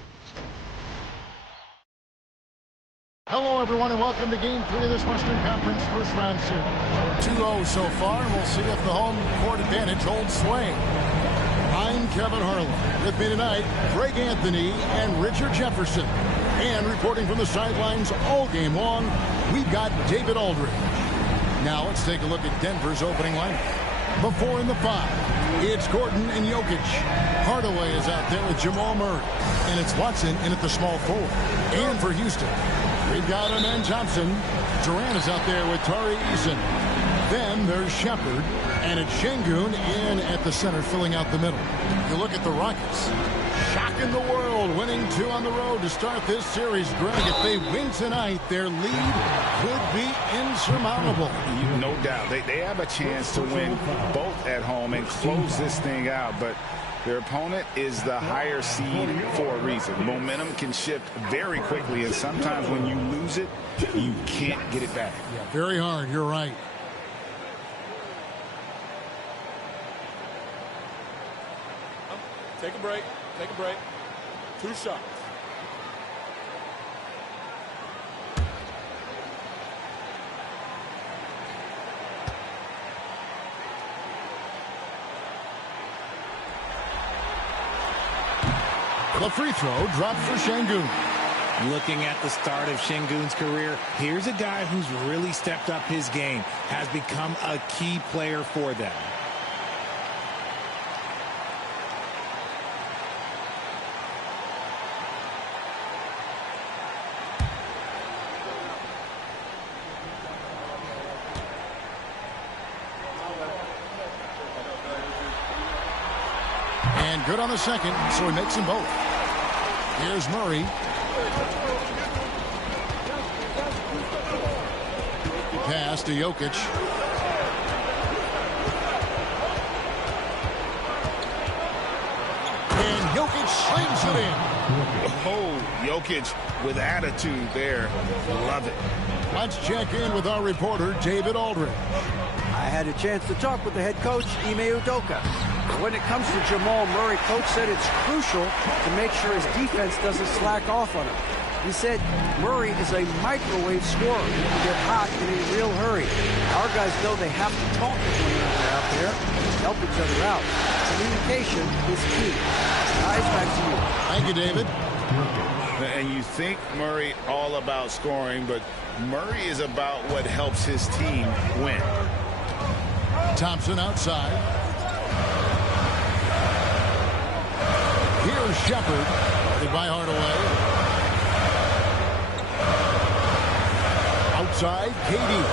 Hello, everyone, and welcome to Game 3 of this Western Conference first round series. 2-0 so far, and we'll see if the home court advantage holds sway. I'm Kevin Harlan. With me tonight, Greg Anthony and Richard Jefferson. And reporting from the sidelines all game long, we've got David Aldridge. Now let's take a look at Denver's opening lineup. The 4 and the 5. It's Gordon and Jokic. Hardaway is out there with Jamal Murray. And it's Watson in at the small forward. And for Houston, we've got Amen Thompson. Durant is out there with Tari Eason. Then there's Shepard. And it's Şengün in at the center, filling out the middle. You look at the Rockets. Shocking the world, winning 2 on the road to start this series. Greg, if they win tonight, their lead could be insurmountable. No doubt. They have a chance to win both at home and close this thing out, but their opponent is the higher seed for a reason. Momentum can shift very quickly, and sometimes when you lose it, you can't get it back. Yeah, very hard. You're right. Take a break. Take a break. 2 shots. The free throw drops for Şengün. Looking at the start of Şengün's career, here's a guy who's really stepped up his game, has become a key player for them. And good on the second, so he makes them both. Here's Murray. Pass to Jokic. And Jokic slings it in. Oh, Jokic with attitude there. Love it. Let's check in with our reporter, David Aldridge. I had a chance to talk with the head coach, Ime Udoka. When it comes to Jamal Murray, coach said it's crucial to make sure his defense doesn't slack off on him. He said Murray is a microwave scorer who can get hot in a real hurry. Our guys know they have to talk to one another out there and help each other out. Communication is key. Guys, back to you. Thank you, David. And you think Murray all about scoring, but Murray is about what helps his team win. Thompson outside. Here's Shepard. Guarded by Hardaway. Outside, KD.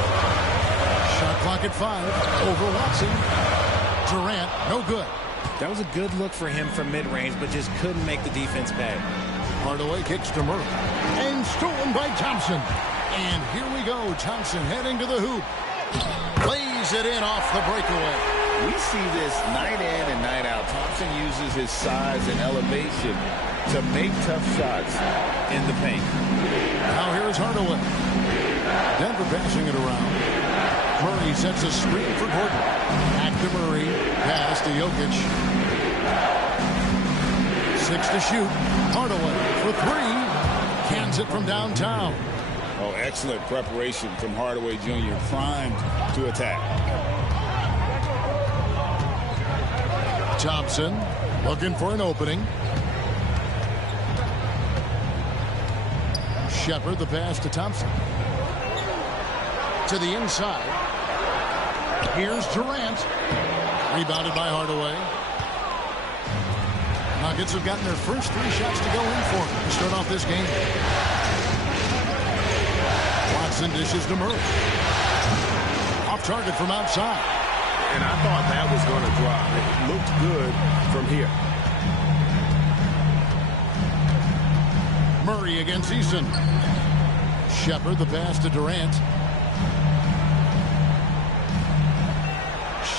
Shot clock at 5. Over Watson. Durant, no good. That was a good look for him from mid-range, but just couldn't make the defense pay. Hardaway kicks to Murray. And stolen by Thompson. And here we go. Thompson heading to the hoop. Lays it in off the breakaway. We see this night in and night out. Thompson uses his size and elevation to make tough shots in the paint. Now here's Hardaway. Denver passing it around. Murray sets a screen for Gordon. Back to Murray. Pass to Jokic. 6 to shoot. Hardaway for 3. Cans it from downtown. Oh, excellent preparation from Hardaway Jr. Primed to attack. Thompson looking for an opening. Shepard, the pass to Thompson. To the inside. Here's Durant. Rebounded by Hardaway. Nuggets have gotten their first 3 shots to go in for them to start off this game. Watson dishes to Murray. Off target from outside. And I thought that was going to drop. It looked good from here. Murray against Eason. Shepard, the pass to Durant.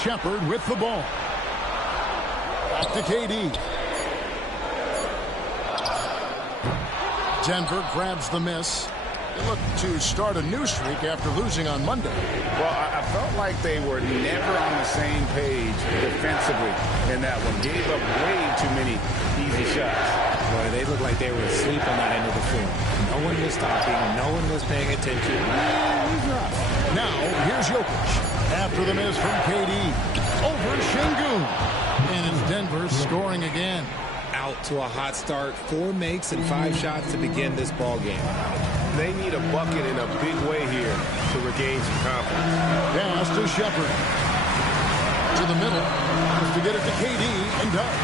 Shepard with the ball. Back to KD. Denver grabs the miss. They look to start a new streak after losing on Monday. Well, I felt like they were never on the same page defensively in that one. Gave up way too many easy shots. Boy, they looked like they were asleep on that end of the floor. No one was talking. No one was paying attention. Now, here's Jokic. After the miss from KD. Over Şengün. And it's Denver scoring again. Out to a hot start. 4 makes and 5 shots to begin this ball game. They need a bucket in a big way here to regain some confidence. Pass to Shepard. To the middle. Has to get it to KD and does.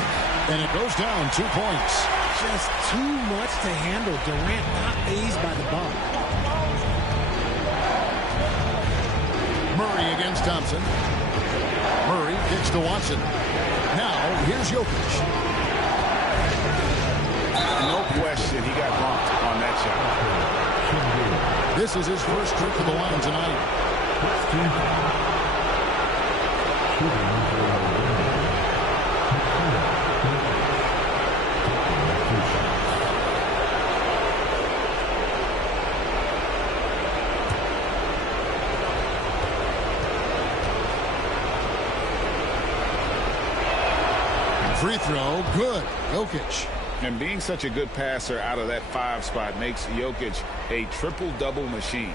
And it goes down 2 points. Just too much to handle. Durant not fazed by the ball. Murray against Thompson. Murray kicks to Watson. Now, here's Jokic. No question, he got bumped on that shot. This is his first trip to the line tonight. Free throw, good. Jokic. And being such a good passer out of that 5 spot makes Jokic a triple-double machine.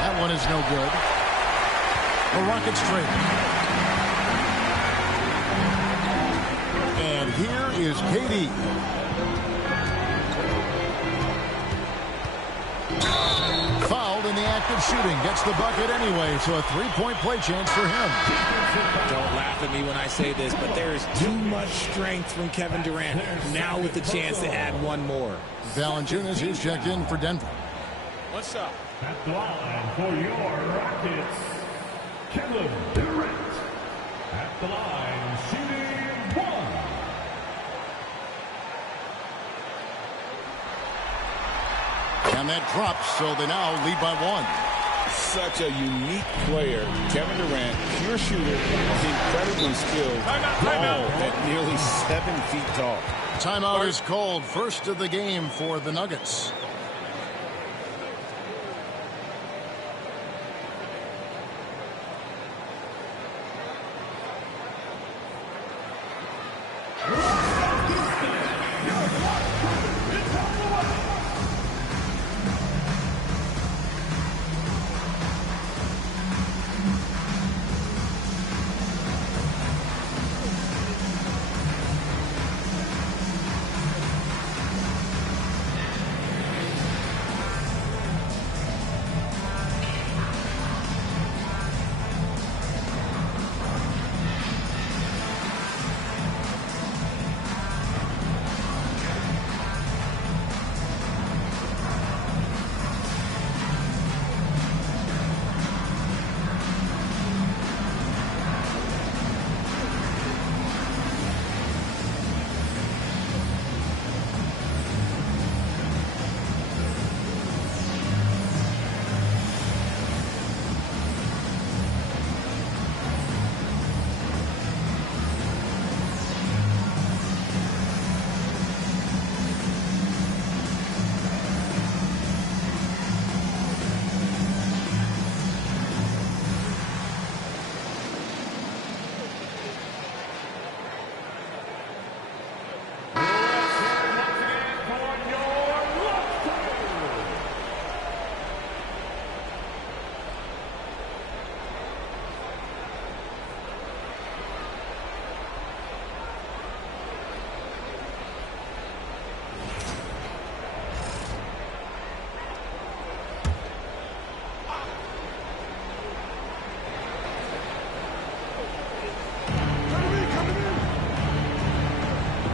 That one is no good. The Rockets trade. And here is KD. Fouled in the act of shooting. Gets the bucket anyway, so a 3-point play chance for him. Don't laugh at me when I say this, but there is too much strength from Kevin Durant. Now with the chance to add one more. Valanciunas, who's checked in for Denver. What's up? At the line for your Rockets, Kevin Durant. At the line, shooting 1. And that drops, so they now lead by 1. Such a unique player. Kevin Durant, pure shooter, incredibly skilled, all at nearly 7 feet tall. Timeout is called. First of the game for the Nuggets.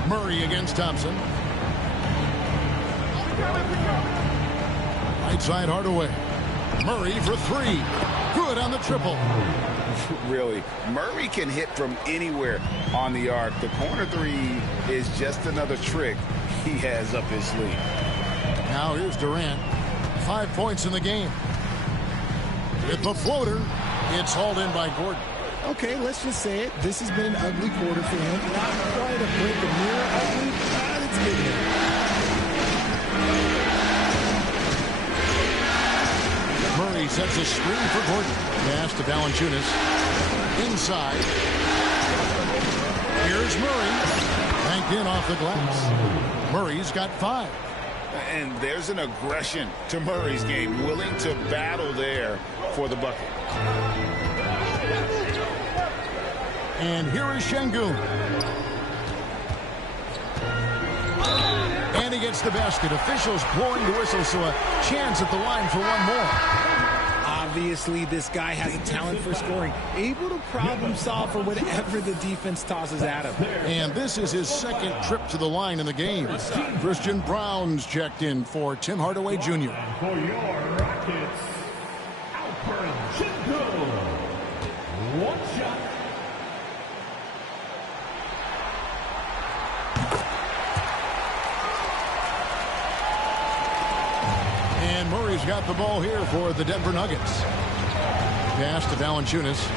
Murray against Thompson. Right side Hardaway. Murray for 3. Good on the triple. Really, Murray can hit from anywhere on the arc. The corner three is just another trick he has up his sleeve. Now here's Durant. 5 points in the game. With the floater, it's hauled in by Gordon. Okay, let's just say it. This has been an ugly quarter for him. Not quite a break of mirror ugly, but it's getting there. Murray sets a screen for Gordon. Pass to Valanciunas. Inside. Here's Murray. Banked in off the glass. Murray's got 5. And there's an aggression to Murray's game, willing to battle there for the bucket. And here is Şengün. And he gets the basket. Officials blowing the whistle, so a chance at the line for one more. Obviously, this guy has a talent for scoring, able to problem solve for whatever the defense tosses at him. And this is his second trip to the line in the game. Christian Brown's checked in for Tim Hardaway Jr. For your Rockets, Alperen Şengün. One shot. And Murray's got the ball here for the Denver Nuggets. Pass to Valanciunas.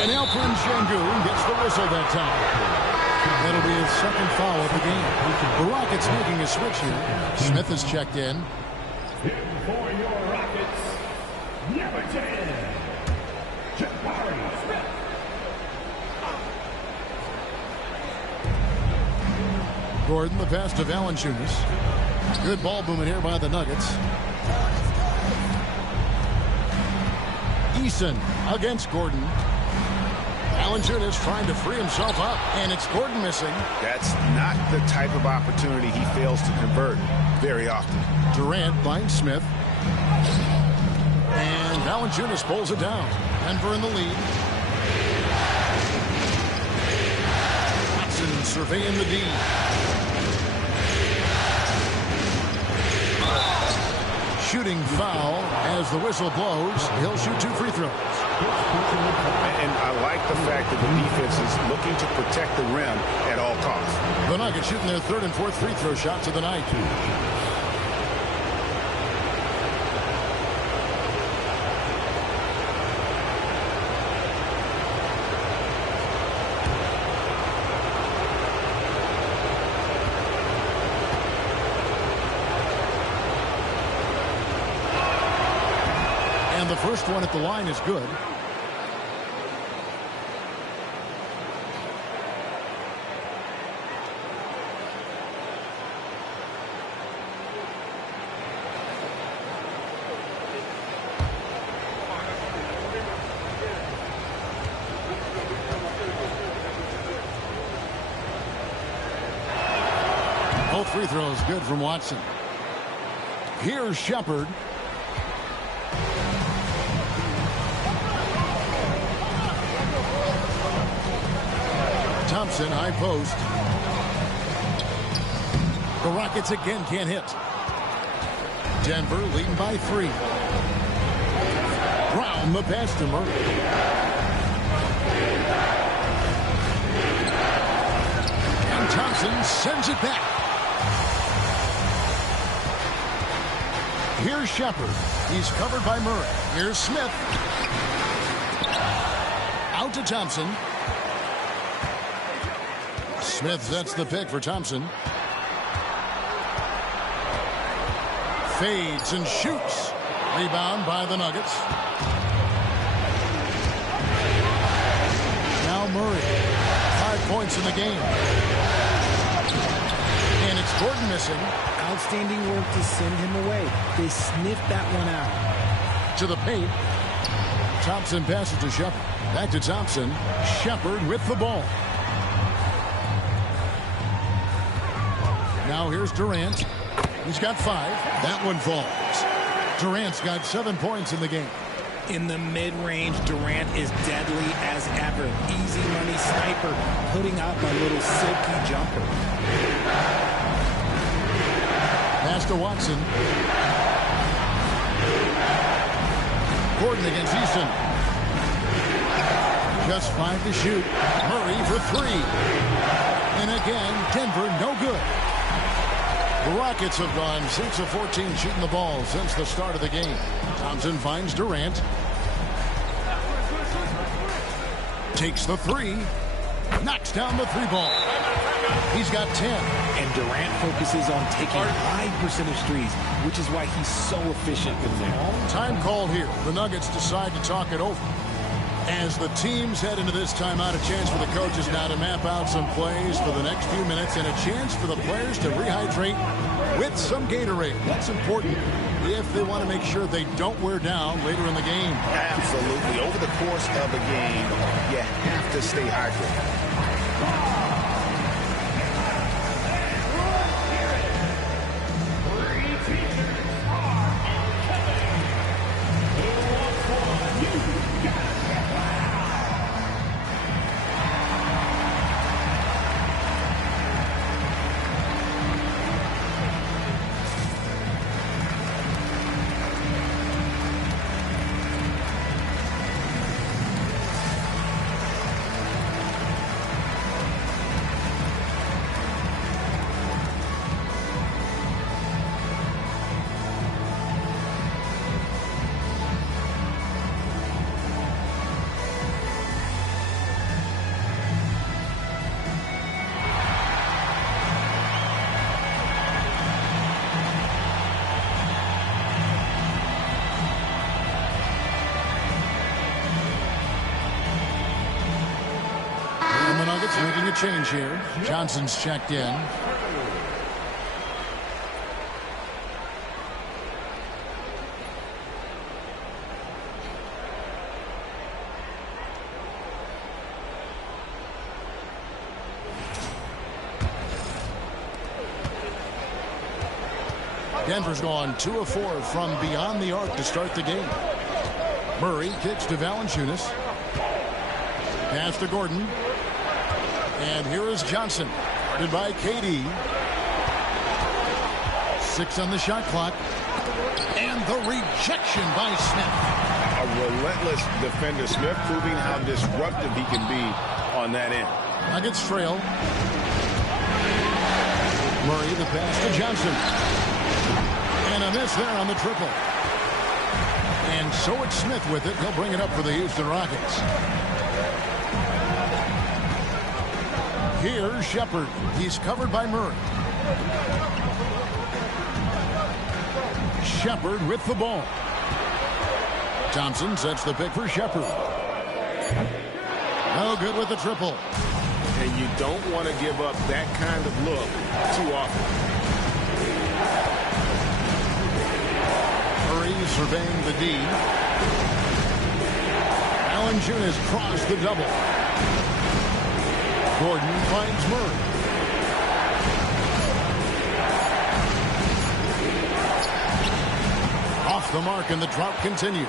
And Alperen Şengün gets the whistle that time. That'll be his second foul of the game. The Rockets making a switch here. Smith is checked in. For your Rockets, number 10, Jabari Smith. Gordon, the pass to Valanciunas. Good ball movement here by the Nuggets. Eason against Gordon. Valanciunas trying to free himself up, and it's Gordon missing. That's not the type of opportunity he fails to convert very often. Durant finds Smith. And Valanciunas pulls it down. Denver in the lead. Watson surveying the D. Shooting foul as the whistle blows. He'll shoot 2 free throws. And I like the fact that the defense is looking to protect the rim at all costs. The Nuggets shooting their 3rd and 4th free throw shots of the night. And the first one at the line is good. Both free throws good from Watson. Here's Shepard. Thompson, high post. The Rockets again can't hit. Denver leading by 3. Brown the pass to Murray. And Thompson sends it back. Here's Shepard. He's covered by Murray. Here's Smith. Out to Thompson. Smith sets the pick for Thompson. Fades and shoots. Rebound by the Nuggets. Now Murray. 5 points in the game. And it's Gordon missing. Outstanding work to send him away. They sniffed that one out. To the paint. Thompson passes to Shepard. Back to Thompson. Shepard with the ball. Now here's Durant. He's got 5. That one falls. Durant's got 7 points in the game. In the mid-range, Durant is deadly as ever. Easy money sniper, putting up a little silky jumper. Pass to Watson. Gordon against Easton. Just 5 to shoot. Murray for 3. And again, Denver no good. The Rockets have gone 6 of 14 shooting the ball since the start of the game. Thompson finds Durant. Takes the 3. Knocks down the 3 ball. He's got 10. And Durant focuses on taking high percentage threes, which is why he's so efficient with them. Time call here. The Nuggets decide to talk it over. As the teams head into this timeout, a chance for the coaches now to map out some plays for the next few minutes and a chance for the players to rehydrate with some Gatorade. That's important if they want to make sure they don't wear down later in the game. Absolutely. Over the course of a game, you have to stay hydrated. Making a change here. Johnson's checked in. Denver's gone 2 of 4 from beyond the arc to start the game. Murray kicks to Valanciunas. Pass to Gordon. And here is Johnson, guarded by KD. 6 on the shot clock. And the rejection by Smith. A relentless defender. Smith proving how disruptive he can be on that end. Nuggets trail. Murray, the pass to Johnson. And a miss there on the triple. And so it's Smith with it. He'll bring it up for the Houston Rockets. Here's Shepard. He's covered by Murray. Shepard with the ball. Thompson sets the pick for Shepard. No good with the triple. And you don't want to give up that kind of look too often. Murray surveying the D. Valanciunas crossed the double. Gordon finds Murray. Off the mark, and the drought continues.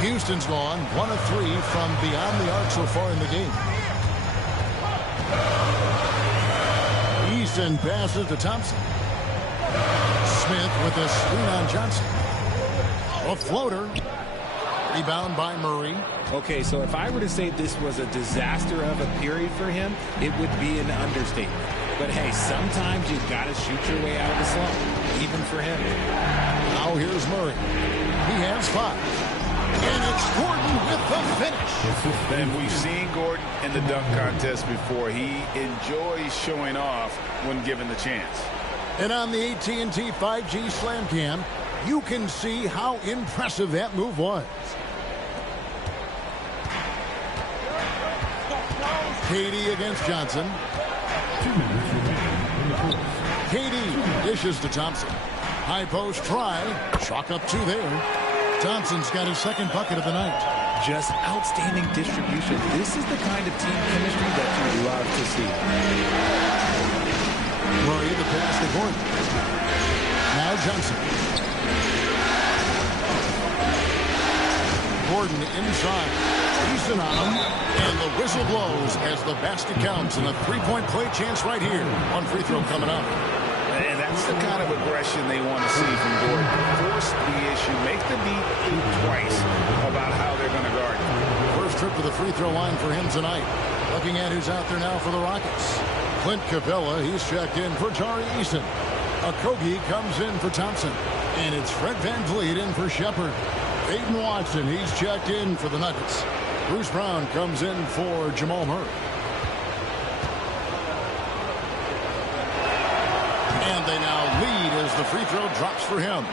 Houston's gone 1 of 3 from beyond the arc so far in the game. Easton passes to Thompson. Smith with a screen on Johnson. A floater. Rebound by Murray. Okay, so if I were to say this was a disaster of a period for him, it would be an understatement. But hey, sometimes you've got to shoot your way out of the slump, even for him. Now here's Murray. He has 5. And it's Gordon with the finish. And we've seen Gordon in the dunk contest before. He enjoys showing off when given the chance. And on the AT&T 5G Slam Cam, you can see how impressive that move was. KD against Johnson. KD dishes to Thompson. High post try. Chalk up 2 there. Thompson's got his second bucket of the night. Just outstanding distribution. This is the kind of team chemistry that you love to see. Murray, the pass to Gordon. Now Johnson. Gordon inside. Easton on him. And the whistle blows as the basket counts. And a 3-point play chance right here. 1 free throw coming up. And That's the kind of aggression they want to see from Gordon. Force the issue. Make the deep think twice about how they're going to guard it. First trip to the free throw line for him tonight. Looking at who's out there now for the Rockets. Clint Capella, he's checked in for Tari Eason. Okogie comes in for Thompson. And it's Fred VanVleet in for Shepard. Aiden Watson, he's checked in for the Nuggets. Bruce Brown comes in for Jamal Murray. And they now lead as the free throw drops for him.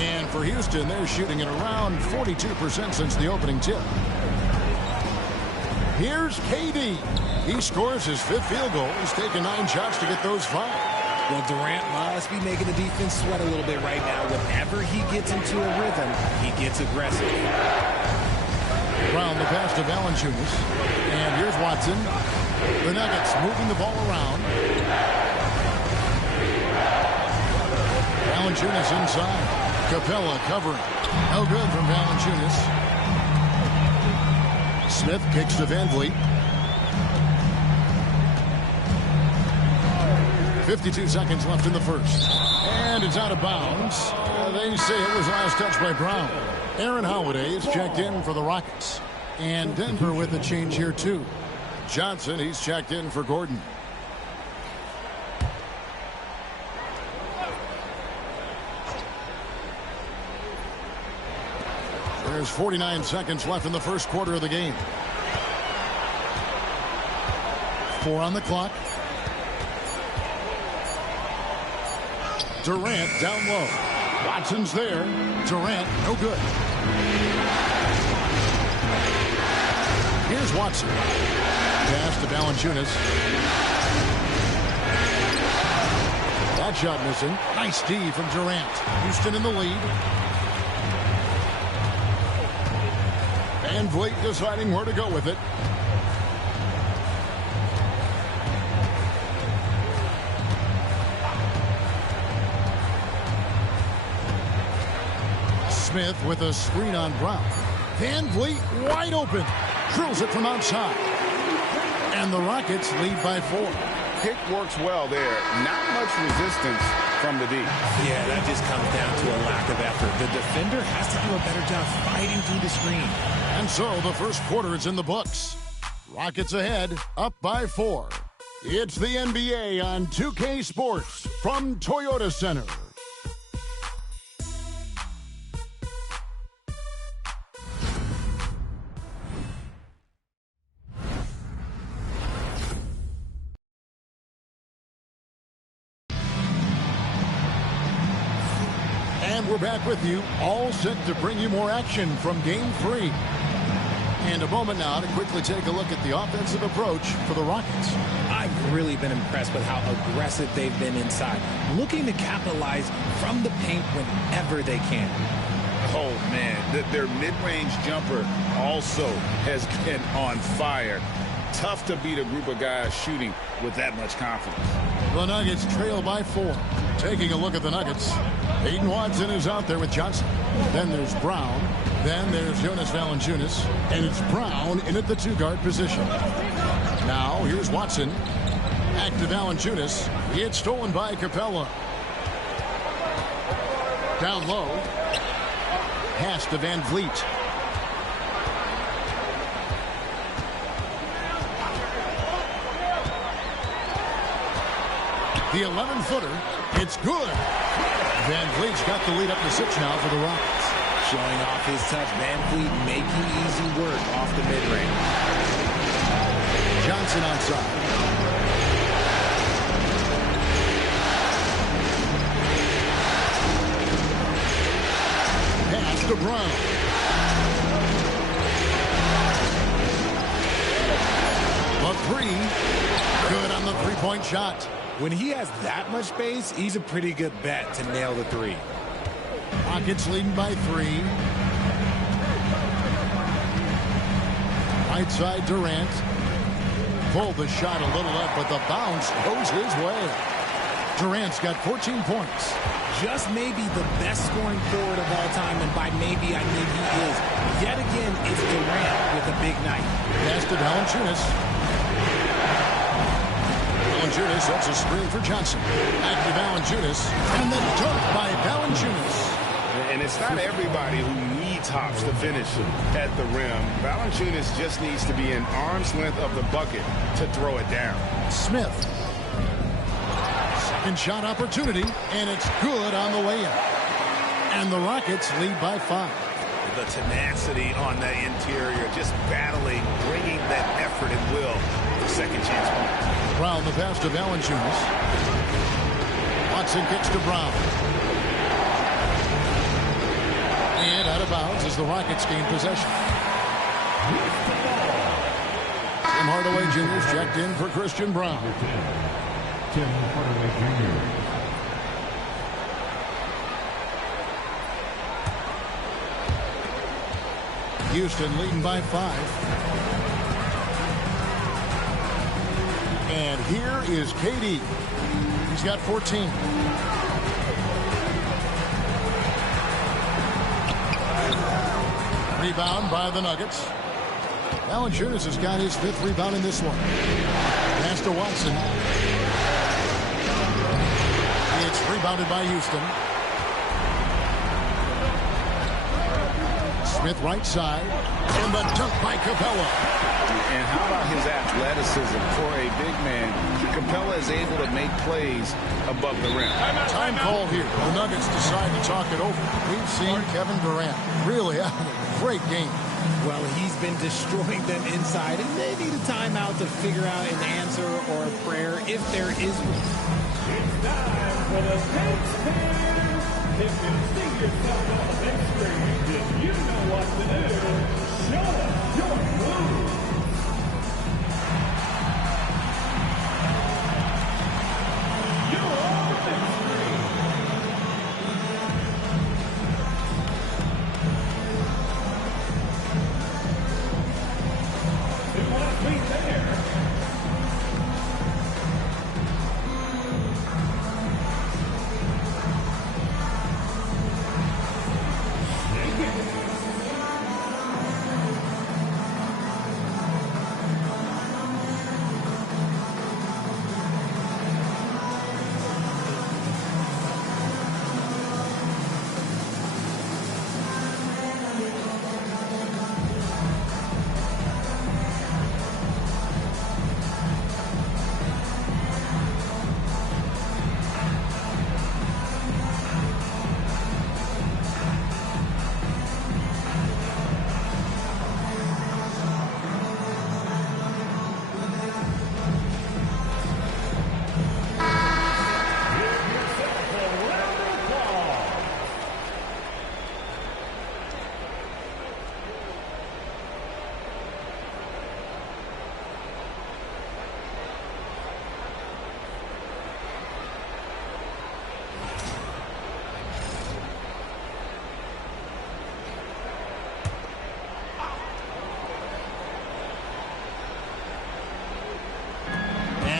And for Houston, they're shooting at around 42% since the opening tip. Here's KD. He scores his 5th field goal. He's taken 9 shots to get those 5. Well, Durant must be making the defense sweat a little bit right now. Whenever he gets into a rhythm, he gets aggressive. Brown the pass to Valanciunas. And here's Watson. The Nuggets moving the ball around. Valanciunas inside. Capella covering. No good from Valanciunas. Smith kicks to VanVleet. 52 seconds left in the first. And it's out of bounds. They say it was last touched by Brown. Aaron Holiday is checked in for the Rockets. And Denver with a change here too. Johnson, he's checked in for Gordon. There's 49 seconds left in the first quarter of the game. 4 on the clock. Durant down low. Watson's there. Durant, no good. Here's Watson. Pass to Valanciunas. That shot missing. Nice D from Durant. Houston in the lead. VanVleet deciding where to go with it. Smith with a screen on Brown. VanVleet wide open. Drills it from outside. And the Rockets lead by 4. Pick works well there. Not much resistance from the D. Yeah, that just comes down to a lack of effort. The defender has to do a better job fighting through the screen. And so the first quarter is in the books. Rockets ahead, up by 4. It's the NBA on 2K Sports from Toyota Center. And we're back with you, all set to bring you more action from Game 3. And a moment now to quickly take a look at the offensive approach for the Rockets. I've really been impressed with how aggressive they've been inside, looking to capitalize from the paint whenever they can. Oh, man, their mid-range jumper also has been on fire. Tough to beat a group of guys shooting with that much confidence. The Nuggets trail by 4. Taking a look at the Nuggets, Aiden Watson is out there with Johnson. Then there's Brown. Then there's Jonas Valanciunas. And it's Brown in at the 2-guard position. Now, here's Watson. Back to Valanciunas. It's stolen by Capella. Down low. Pass to VanVleet. The 11-footer. It's good. VanVleet's got the lead up to 6 now for the Rockets. Showing off his touch. VanVleet making easy work off the mid-range. Johnson outside. Pass to Brown. The 3. Good on the three-point shot. When he has that much space, he's a pretty good bet to nail the 3. Rockets leading by 3. Right side Durant. Pulled the shot a little up, but the bounce goes his way. Durant's got 14 points. Just maybe the best scoring forward of all time, and by maybe I mean he is. Yet again, it's Durant with a big night. Pass to Valanciunas. Valanciunas sets a screen for Johnson. Back to Valanciunas. And the dunk by Valanciunas. And it's not everybody who needs hops to finish at the rim. Valanciunas just needs to be an arm's length of the bucket to throw it down. Smith. Second shot opportunity, and it's good on the way in. And the Rockets lead by 5. The tenacity on the interior, just battling, bringing that effort and will for second chance points. Brown the pass to Valanciunas. Watson kicks to Brown. And out of bounds as the Rockets gain possession. Tim Hardaway Jr. is checked in for Christian Brown. Tim Hardaway Jr. Houston leading by 5. And here is KD. He's got 14. Rebound by the Nuggets. Valanciunas has got his 5th rebound in this one. Pass to Watson. It's rebounded by Houston. Smith right side. And the dunk by Capella. And how about his athleticism for a big man? Capella is able to make plays above the rim. Time call here. The Nuggets decide to talk it over. We've seen Kevin Durant really having a great game. Well, he's been destroying them inside, and they need a timeout to figure out an answer or a prayer if there is one. It's time for the big stand. If you see yourself on the big screen, then you know what to do. Show us your move. You're on the big screen. It must be there.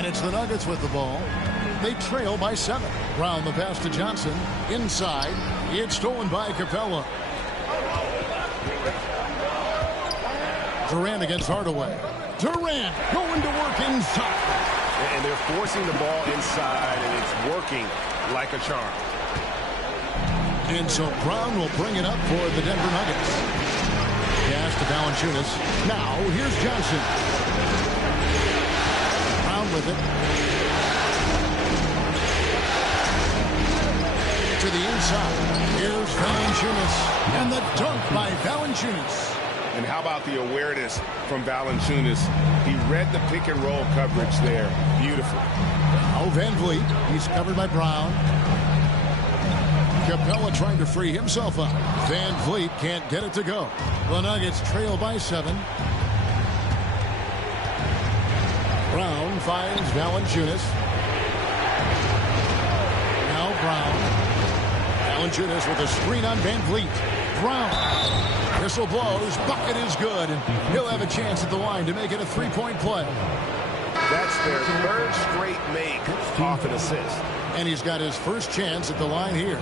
It's the Nuggets with the ball. They trail by 7. Brown the pass to Johnson. Inside. It's stolen by Capella. Durant against Hardaway. Durant going to work inside. And they're forcing the ball inside, and it's working like a charm. And so Brown will bring it up for the Denver Nuggets. Pass to Valanciunas. Now here's Johnson. With it to the inside. Here's Valanciunas and the dunk by Valanciunas. And how about the awareness from Valanciunas? He read the pick and roll coverage there. Beautiful. Oh, Van Vliet. He's covered by Brown. Capella trying to free himself up. Van Vliet can't get it to go. The Nuggets trail by 7. Brown finds Valanciunas. Now Brown. Valanciunas with a screen on Van Vliet. Brown. Whistle blows. Bucket is good. And he'll have a chance at the line to make it a 3-point play. That's their 3rd straight make off an assist. And he's got his first chance at the line here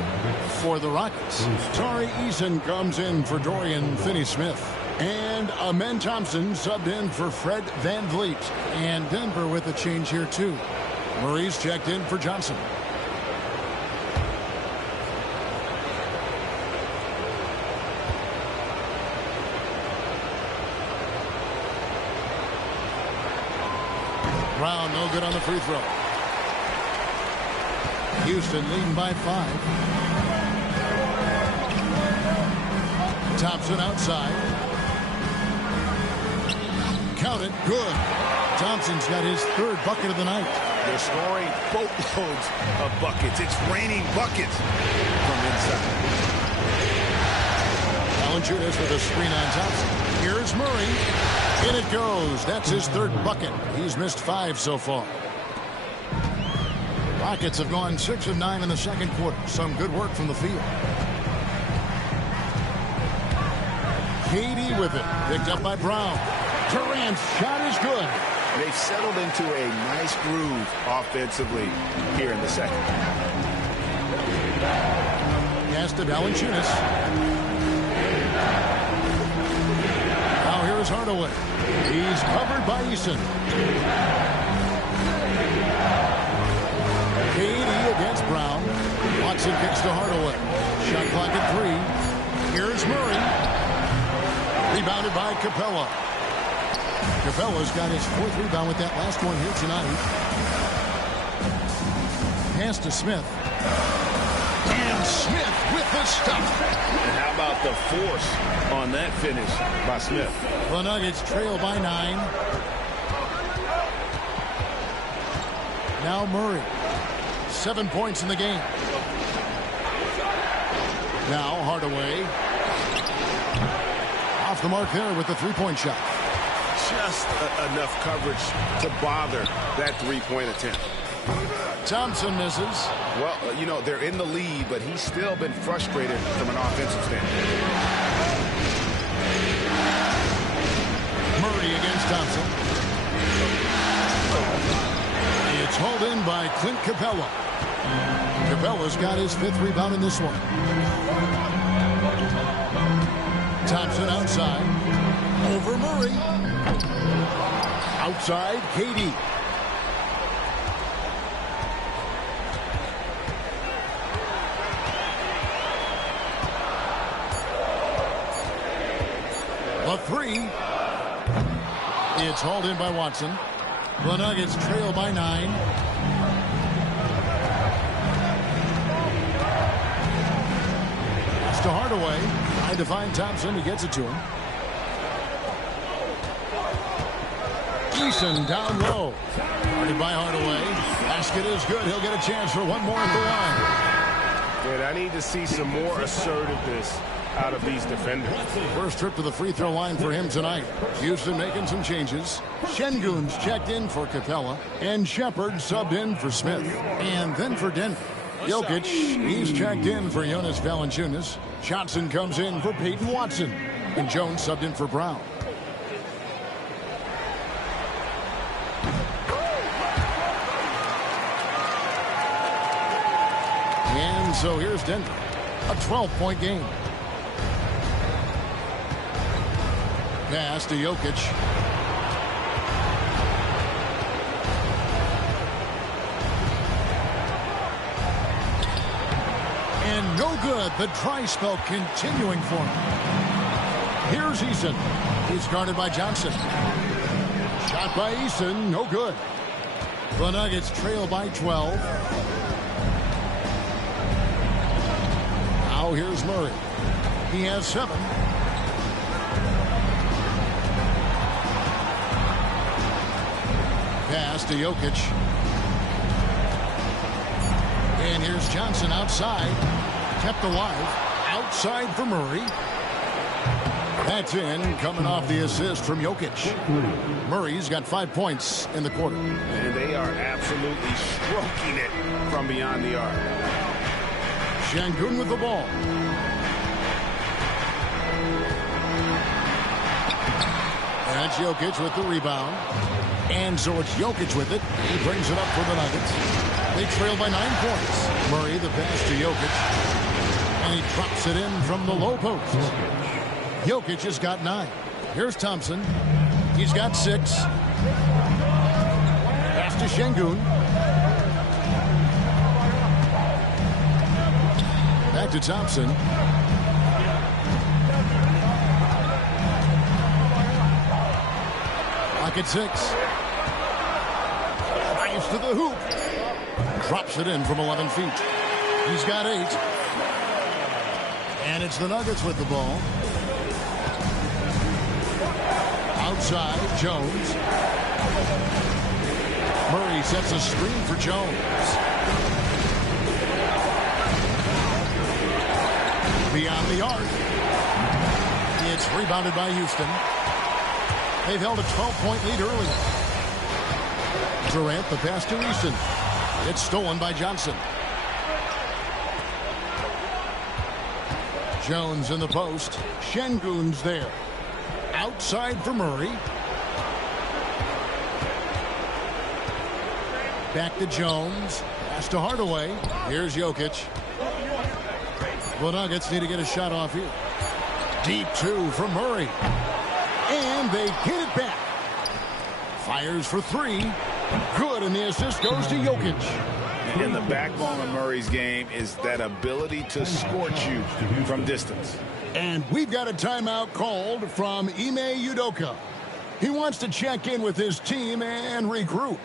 for the Rockets. Tari Eason comes in for Dorian Finney-Smith. And Amen Thompson subbed in for Fred Van Vliet. And Denver with a change here, too. Murray's checked in for Johnson. Brown, no good on the free throw. Houston leading by 5. Thompson outside. Count it. Good. Thompson's got his 3rd bucket of the night. They're scoring boatloads of buckets. It's raining buckets from inside. Valanciunas with a screen on Thompson. Here's Murray. In it goes. That's his 3rd bucket. He's missed 5 so far. Rockets have gone 6 of 9 in the second quarter. Some good work from the field. KD with it. Picked up by Brown. Durant's shot is good. They've settled into a nice groove offensively here in the second. Pass to Valanciunas. Now here's Hardaway. He's covered by Eason. KD against Brown. Watson kicks to Hardaway. Shot clock at 3. Here's Murray. Rebounded by Capella. Capella's got his 4th rebound with that last one here tonight. Pass to Smith. And Smith with the stop. And how about the force on that finish by Smith? The Nuggets trail by 9. Now Murray. 7 points in the game. Now Hardaway. Off the mark there with the 3-point shot. Just enough coverage to bother that 3-point attempt. Thompson misses. Well, you know, they're in the lead, but he's still been frustrated from an offensive standpoint. Murray against Thompson. It's hauled in by Clint Capella. Capella's got his 5th rebound in this one. Thompson outside. Over Murray. Outside, KD. The 3. It's hauled in by Watson. The Nuggets trail by 9. It's to Hardaway. Trying to find Thompson. He gets it to him. Eason down low. Guarded by Hardaway. Basket is good. He'll get a chance for one more at the line. And I need to see some more assertiveness out of these defenders. First trip to the free throw line for him tonight. Houston making some changes. Şengün's checked in for Capella. And Shepard subbed in for Smith. And then for Denver. Jokic, he's checked in for Jonas Valanciunas. Johnson comes in for Peyton Watson. And Jones subbed in for Brown. And so here's Denver. A 12-point game. Pass to Jokic. And no good. The dry spell continuing for him. Here's Eason. He's guarded by Johnson. Shot by Eason. No good. The Nuggets trail by 12. Now here's Murray. He has 7. Pass to Jokic. And here's Johnson outside. Kept alive. Outside for Murray. That's in, coming off the assist from Jokic. Murray's got 5 points in the quarter. And they are absolutely stroking it from beyond the arc. Şengün with the ball. That's Jokic with the rebound. And so it's Jokic with it. He brings it up for the Nuggets. They trail by 9 points. Murray, the pass to Jokic. And he drops it in from the low post. Jokic has got 9. Here's Thompson. He's got 6. Pass to Şengün. Back to Thompson. Pocket 6. Drives to the hoop. Drops it in from 11 feet. He's got 8. And it's the Nuggets with the ball. Outside, Jones. Murray sets a screen for Jones. Beyond the arc. It's rebounded by Houston. They've held a 12-point lead early. Durant, the pass to Easton. It's stolen by Johnson. Jones in the post. Şengün's there. Outside for Murray. Back to Jones. Pass to Hardaway. Here's Jokic. The Nuggets need to get a shot off here. Deep 2 from Murray. And they get it back. Fires for 3. Good, and the assist goes to Jokic. And the backbone of Murray's game is that ability to scorch you from distance. And we've got a timeout called from Ime Udoka. He wants to check in with his team and regroup.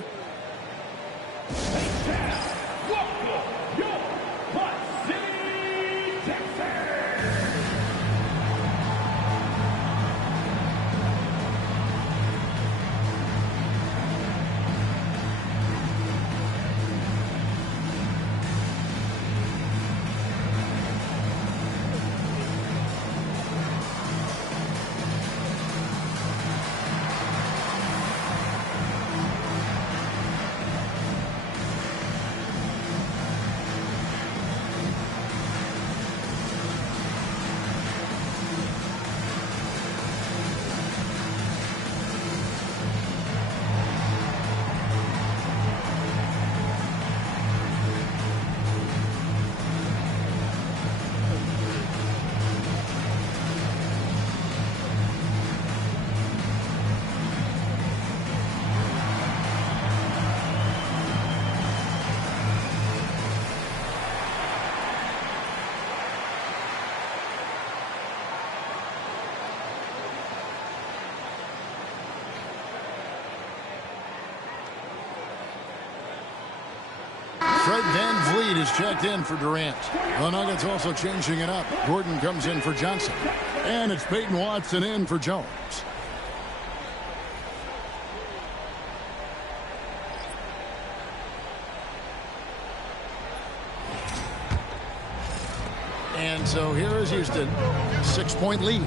Fred VanVleet is checked in for Durant. The Nuggets also changing it up. Gordon comes in for Johnson. And it's Peyton Watson in for Jones. And so here is Houston. 6-point lead.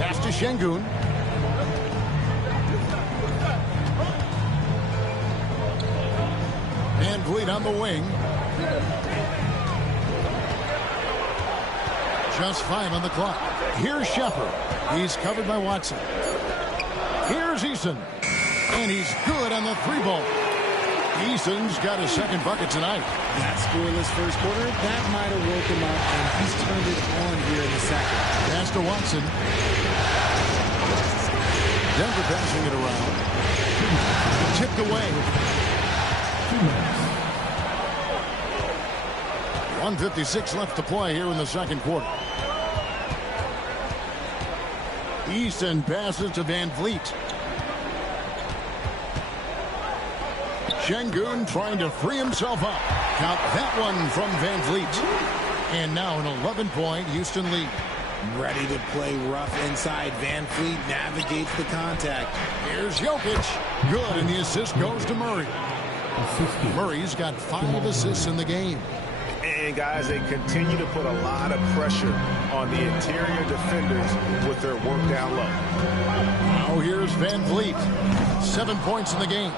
Pass to Şengün. VanVleet on the wing. Just 5 on the clock. Here's Shepherd. He's covered by Watson. Here's Eason. And he's good on the 3-ball. Eason's got his second bucket tonight. That scoreless first quarter, that might have woke him up, and he's turned it on here in the second. Pass to Watson. Denver passing it around. Tipped away. 1:56 left to play here in the second quarter. Easton passes to VanVleet. Şengün trying to free himself up. Count that one from VanVleet. And now an 11-point Houston lead. Ready to play rough inside. VanVleet navigates the contact. Here's Jokic. Good, and the assist goes to Murray. Murray's got 5 assists in the game. And guys, they continue to put a lot of pressure on the interior defenders with their work down low. Now here's VanVleet. 7 points in the game.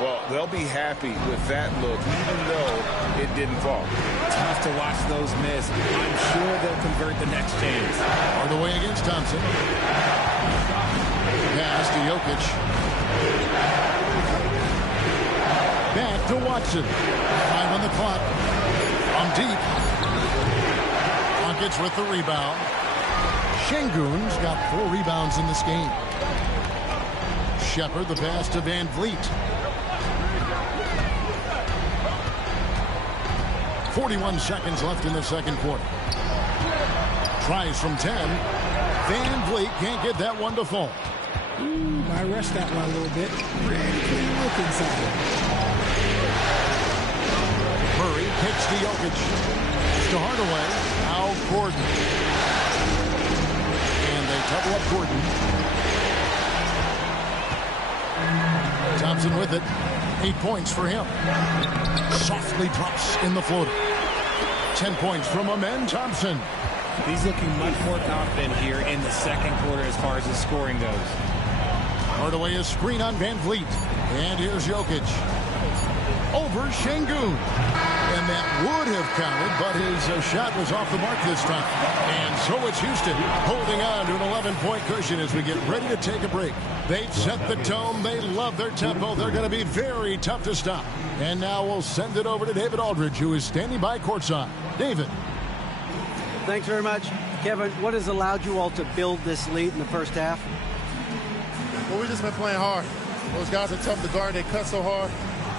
Well, they'll be happy with that look, even though it didn't fall. Tough to watch those miss. I'm sure they'll convert the next chance. On the way against Thompson. Pass to Jokic. Back to Watson. 5 on the clock. From deep. Rockets with the rebound. Şengün's got 4 rebounds in this game. Shepherd the pass to VanVleet. 41 seconds left in the second quarter. Tries from 10. Van Vliet can't get that one to fall. Ooh, I rushed that one a little bit. Pretty clean look inside. Murray kicks to Jokic. To Hardaway. Now Gordon. And they double up Gordon. Thompson with it. 8 points for him. Softly drops in the floater. 10 points from Amen Thompson. He's looking much more confident here in the second quarter as far as his scoring goes. Hardaway is screen on Van Vliet. And here's Jokic. Over Şengün. And that would have counted, but his shot was off the mark this time. And so it's Houston holding on to an 11-point cushion as we get ready to take a break. They've set the tone. They love their tempo. They're going to be very tough to stop. And now we'll send it over to David Aldridge, who is standing by courtside. David. Thanks very much. Kevin, what has allowed you all to build this lead in the first half? Well, we've just been playing hard. Those guys are tough to guard. They cut so hard.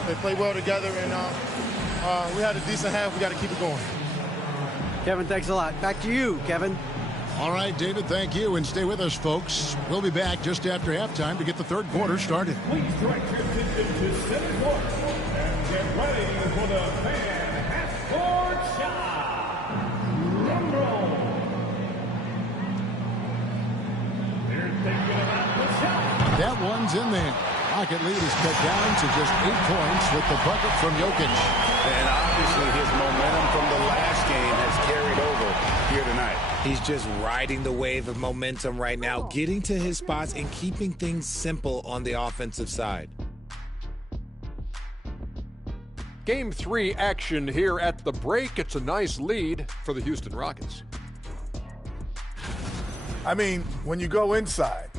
They play well together, and we had a decent half. We got to keep it going. Kevin, thanks a lot. Back to you, Kevin. All right, David, thank you. And stay with us, folks. We'll be back just after halftime to get the third quarter started. Please direct your attention to center court and get ready for the fan half-court shot. Drum roll. They're thinking about the shot. That one's in there. Rocket lead is cut down to just 8 points with the bucket from Jokic. And obviously his momentum from the last game has carried over here tonight. He's just riding the wave of momentum right now, getting to his spots and keeping things simple on the offensive side. Game 3 action here at the break. It's a nice lead for the Houston Rockets. I mean, when you go inside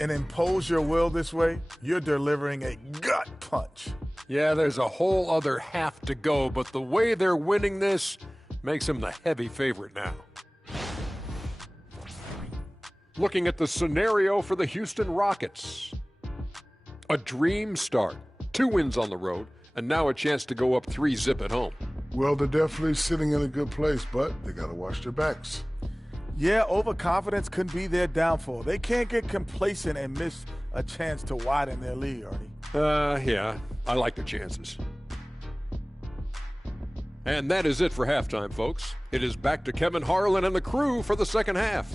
and impose your will this way, you're delivering a gut punch. Yeah, there's a whole other half to go, but the way they're winning this makes them the heavy favorite now. Looking at the scenario for the Houston Rockets. A dream start. 2 wins on the road, and now a chance to go up 3-zip at home. Well, they're definitely sitting in a good place, but they got to watch their backs. Yeah, overconfidence could be their downfall. They can't get complacent and miss a chance to widen their lead, Ernie. Yeah, I like their chances. And that is it for halftime, folks. It is back to Kevin Harlan and the crew for the second half.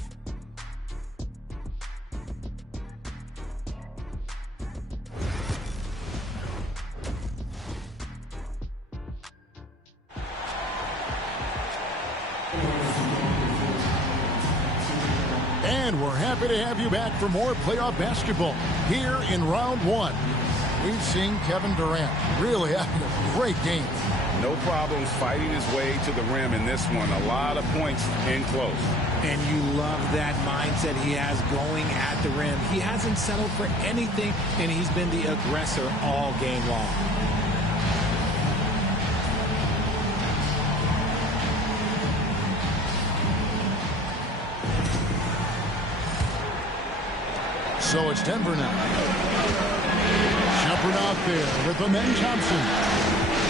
And we're happy to have you back for more playoff basketball here in round 1. We've seen Kevin Durant really having a great game. No problems fighting his way to the rim in this one. A lot of points in close. And you love that mindset he has going at the rim. He hasn't settled for anything, and he's been the aggressor all game long. So it's Denver now. Shepard out there with Amen Thompson.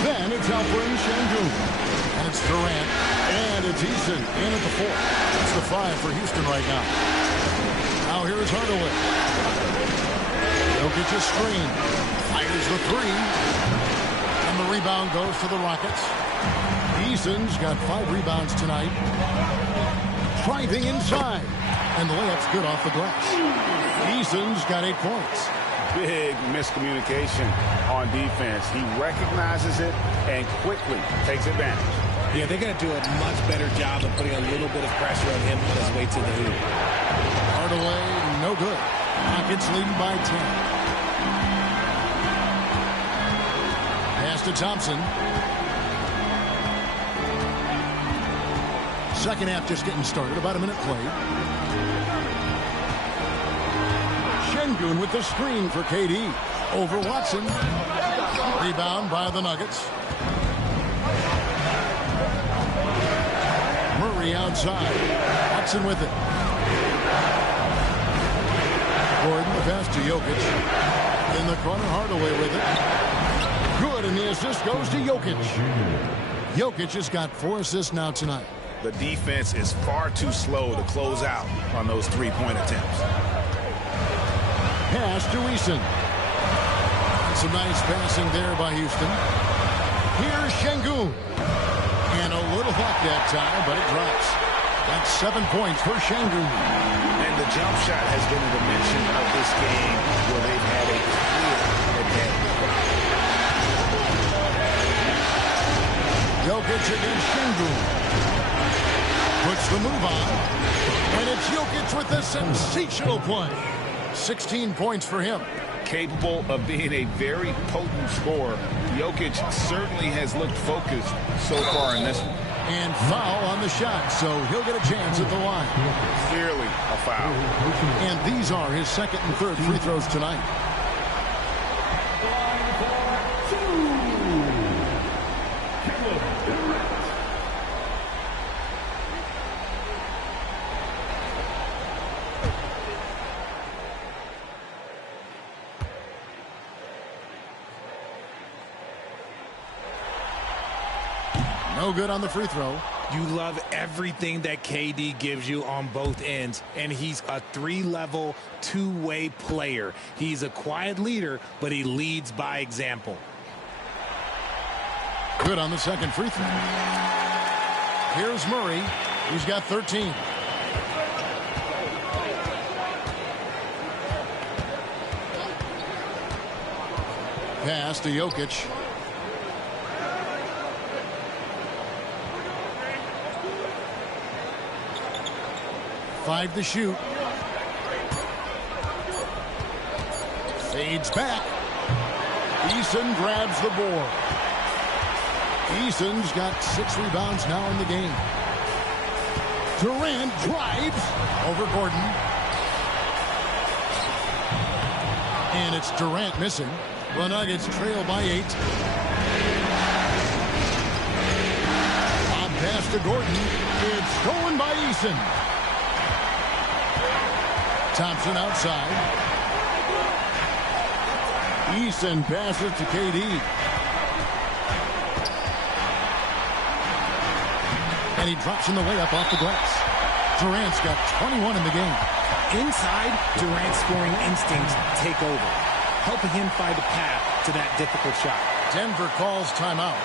Then it's Alperen Şengün. And it's Durant. And it's Eason in at the 4. That's the 5 for Houston right now. Now here's Hardaway. Jokic a screen. Fires the 3. And the rebound goes to the Rockets. Eason's got 5 rebounds tonight. Driving inside. And the layup's good off the glass. Eason's got 8 points. Big miscommunication on defense. He recognizes it and quickly takes advantage. Yeah, they're going to do a much better job of putting a little bit of pressure on him on his way to the hoop. Hardaway, no good. Rockets leading by 10. Pass to Thompson. Second half just getting started. About a minute played. Şengün with the screen for KD. Over Watson. Rebound by the Nuggets. Murray outside. Watson with it. Gordon the pass to Jokic. In the corner, Hardaway with it. Good, and the assist goes to Jokic. Jokic has got 4 assists now tonight. The defense is far too slow to close out on those three-point attempts. Pass to Eason. Some nice passing there by Houston. Here's Şengün. And a little luck that time, but it drops. That's 7 points for Şengün. And the jump shot has been a dimension of this game where they've had a clear advantage. Jokic against Şengün. Puts the move on. And it's Jokic with a sensational play. 16 points for him. Capable of being a very potent scorer, Jokic certainly has looked focused so far in this one. And foul on the shot, so he'll get a chance at the line. Clearly a foul. And these are his second and third free throws tonight. No good on the free throw. You love everything that KD gives you on both ends, and he's a 3-level, 2-way player. He's a quiet leader, but he leads by example. Good on the second free throw. Here's Murray. He's got 13. Pass to Jokic. Five to shoot. Fades back. Eason grabs the board. Eason's got 6 rebounds now in the game. Durant drives over Gordon. And it's Durant missing. The Nuggets trail by 8. Lob pass to Gordon. It's stolen by Eason. Thompson outside. Eason passes to KD. And he drops in the layup off the glass. Durant's got 21 in the game. Inside, Durant's scoring instincts take over, helping him find a path to that difficult shot. Denver calls timeout.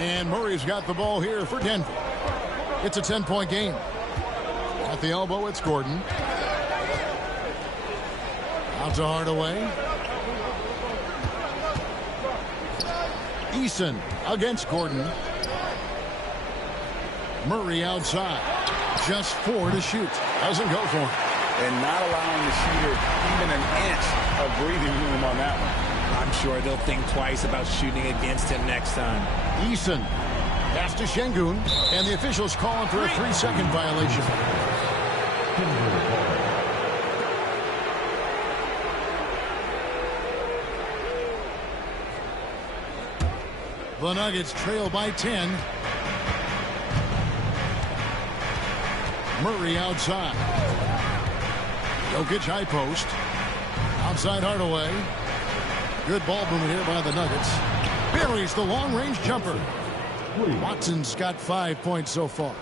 And Murray's got the ball here for Denver. It's a 10-point game. At the elbow, it's Gordon. Out to Hardaway. Eason against Gordon. Murray outside. Just 4 to shoot. Doesn't go for him. And not allowing the shooter even an inch of breathing room on that one. I'm sure they'll think twice about shooting against him next time. Eason. Pass to Şengün. And the officials calling for a 3-second violation. The Nuggets trail by 10. Murray outside. Jokic high post. Outside Hardaway. Good ball movement here by the Nuggets. Buries the long-range jumper. Watson's got 5 points so far.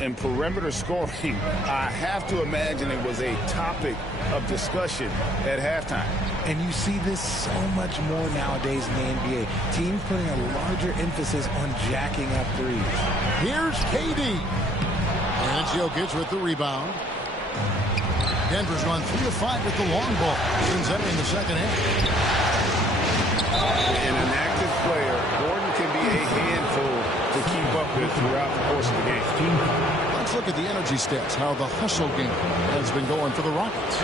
And perimeter scoring, I have to imagine it was a topic of discussion at halftime. And you see this so much more nowadays in the NBA. Teams putting a larger emphasis on jacking up threes. Here's KD. And it's Jokic with the rebound. Denver's gone 3 of 5 with the long ball since entering the second half. And an active player, Gordon can be a handful to keep up with throughout the course of the game. Let's look at the energy stats, how the hustle game has been going for the Rockets.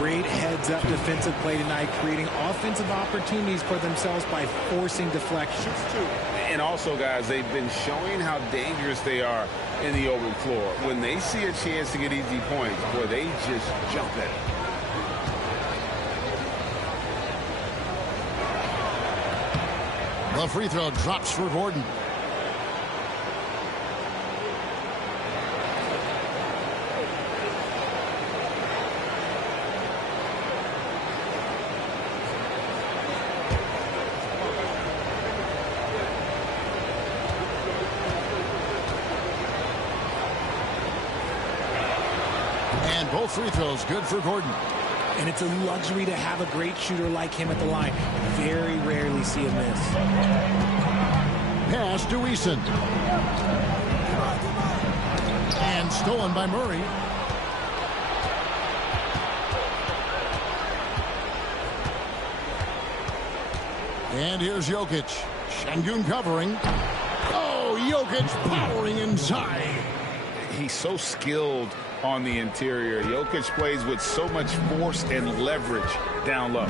Great heads-up defensive play tonight, creating offensive opportunities for themselves by forcing deflections. And also, guys, they've been showing how dangerous they are in the open floor. When they see a chance to get easy points, boy, they just jump at it. The free throw drops for Gordon. And both free throws good for Gordon. And it's a luxury to have a great shooter like him at the line. Very rarely see a miss. Pass to Eason. And stolen by Murray. And here's Jokic. Şengün covering. Oh, Jokic powering inside. He's so skilled on the interior. Jokic plays with so much force and leverage down low.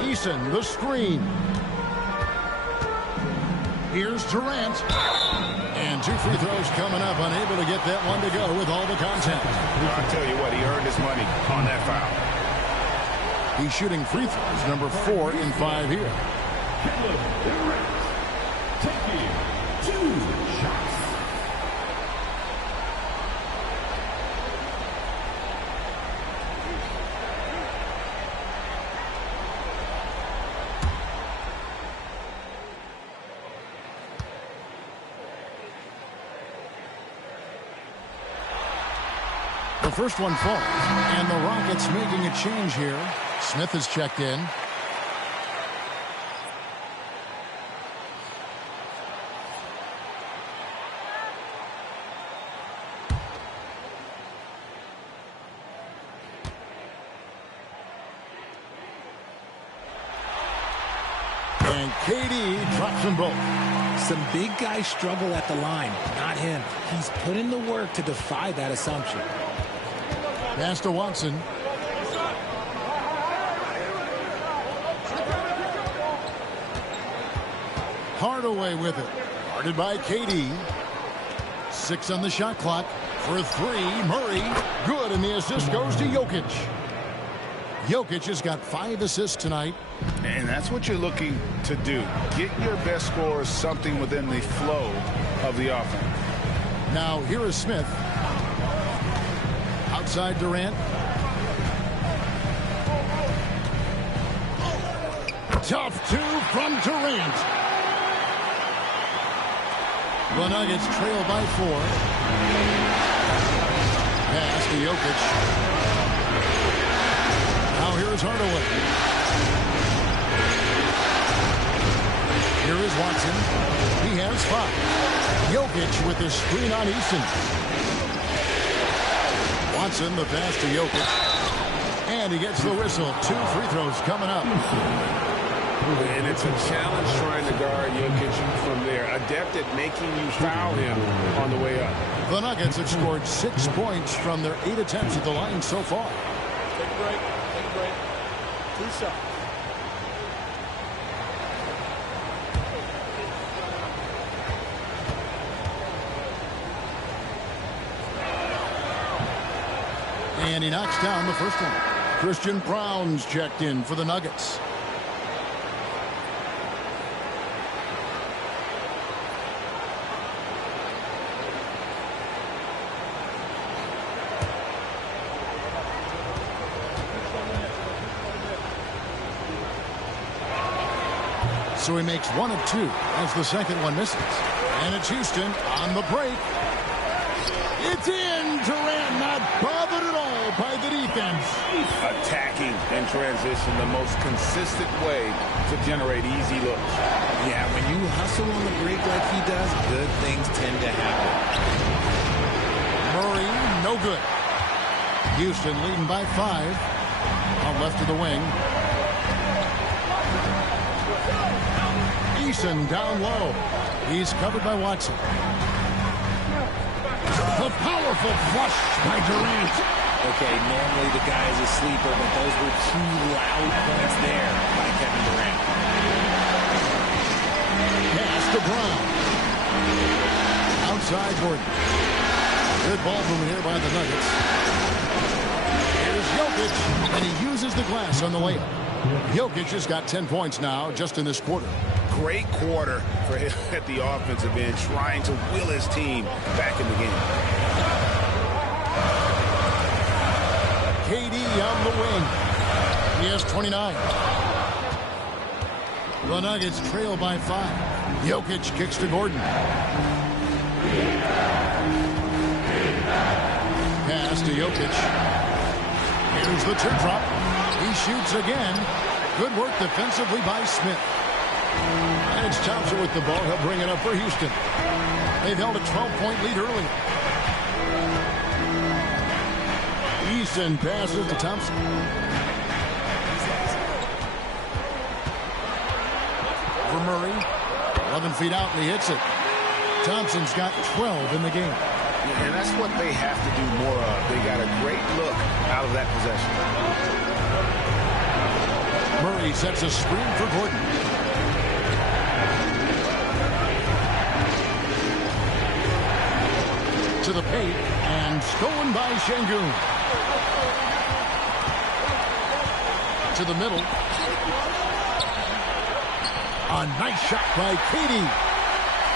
Eason, the screen. Here's Durant. And 2 free throws coming up. Unable to get that one to go with all the contact. I'll tell you what, he earned his money on that foul. He's shooting free throws, number 4 in 5 here. Taking 2 shots. The first one falls, and the Rockets making a change here. Smith has checked in. And KD drops them both. Some big guys struggle at the line, not him. He's put in the work to defy that assumption. Pass to Watson. Hardaway with it. Guarded by KD. 6 on the shot clock. For 3, Murray. Good, and the assist goes to Jokic. Jokic has got 5 assists tonight. And that's what you're looking to do. Get your best scorers something within the flow of the offense. Now, here is Smith. Outside Durant. Tough 2 from Durant. The Nuggets trail by 4. Pass to Jokic. Now here is Hardaway. Here is Watson. He has 5. Jokic with the screen on Eason. Watson, the pass to Jokic. And he gets the whistle. 2 free throws coming up. And it's a challenge trying to guard Jokic from there. Adept at making you foul him on the way up. The Nuggets have scored 6 points from their 8 attempts at the line so far. Take a break. Take a break. 2 shots. And he knocks down the first one. Christian Brown's checked in for the Nuggets. So he makes 1 of 2 as the second one misses. And it's Houston on the break. It's in. Durant not bothered at all by the defense. Attacking in transition, the most consistent way to generate easy looks. Yeah, when you hustle on the break like he does, good things tend to happen. Murray, no good. Houston leading by 5. Out left of the wing. Eason down low. He's covered by Watson. The powerful flush by Durant. Okay, normally the guy is a sleeper, but those were 2 loud points there by Kevin Durant. Pass to Brown. Outside Gordon. Good ball movement here by the Nuggets. Here's Jokic, and he uses the glass on the layup. Jokic has got 10 points now just in this quarter. Great quarter for him at the offensive end, trying to will his team back in the game. KD on the wing. He has 29. The Nuggets trail by 5. Jokic kicks to Gordon. Pass to Jokic. Here's the teardrop. He shoots again. Good work defensively by Smith. And it's Thompson with the ball. He'll bring it up for Houston. They've held a 12-point lead earlier. Eason passes to Thompson. For Murray. 11 feet out, and he hits it. Thompson's got 12 in the game. And that's what they have to do more of. They got a great look out of that possession. Murray sets a screen for Gordon. To the paint, and stolen by Şengün. To the middle. A nice shot by KD.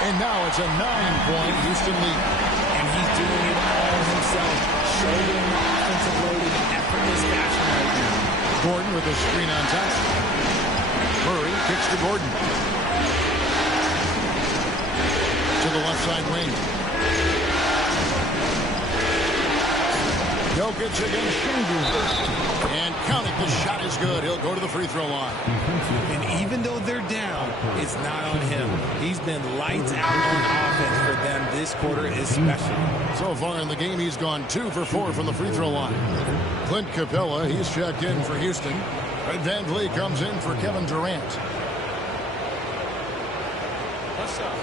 And now it's a 9-point Houston lead. And he's doing it all himself. Shouldering the offensive load in an effortless fashion right now. Gordon with a screen on top. Murray kicks to Gordon. To the left side wing. Jokic against Şengün. And count it, the shot is good. He'll go to the free throw line. And even though they're down, it's not on him. He's been lights out on offense for them this quarter especially. So far in the game, he's gone 2 for 4 from the free throw line. Clint Capella, he's checked in for Houston. Red Van Vliet comes in for Kevin Durant. What's up?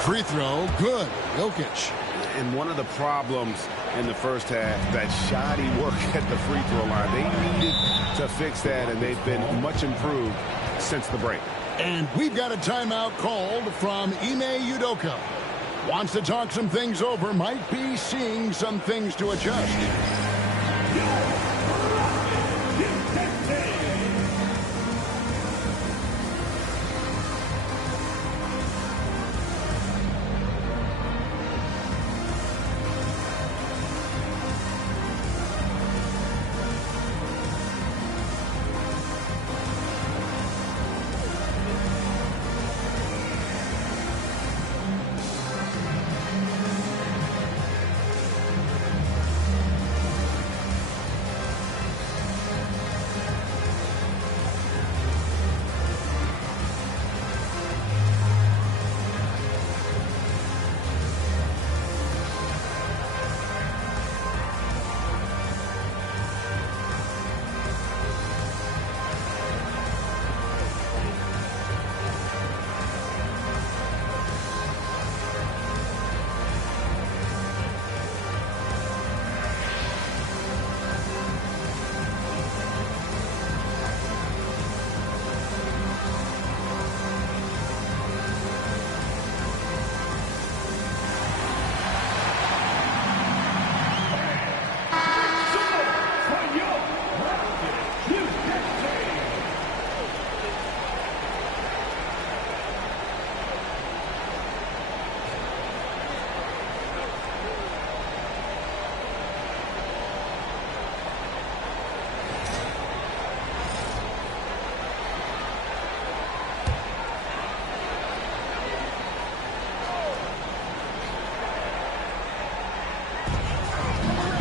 Free throw, good. Jokic. And one of the problems in the first half, that shoddy work at the free throw line. They needed to fix that, and they've been much improved since the break. And we've got a timeout called from Ime Udoka. Wants to talk some things over, might be seeing some things to adjust.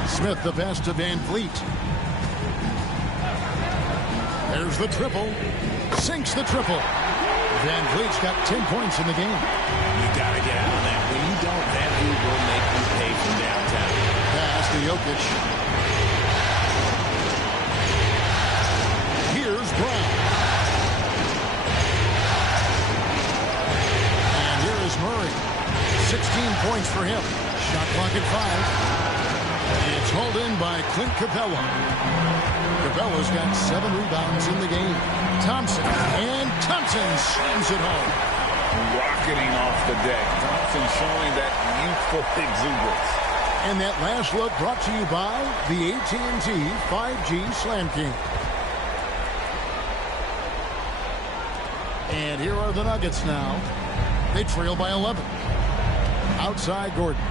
Smith the pass to Van Vliet. There's the triple. Sinks the triple. Van Vliet's got 10 points in the game. You got to get out of that. When you don't, Van Vliet will make you pay from downtown. Pass to Jokic. Here's Brown. And here is Murray. 16 points for him. Shot clock at 5. It's hauled in by Clint Capella. Capella's got 7 rebounds in the game. Thompson, and Thompson slams it home. Rocketing off the deck. Thompson showing that youthful exuberance. And that last look brought to you by the AT&T 5G Slam King. And here are the Nuggets now. They trail by 11. Outside Gordon.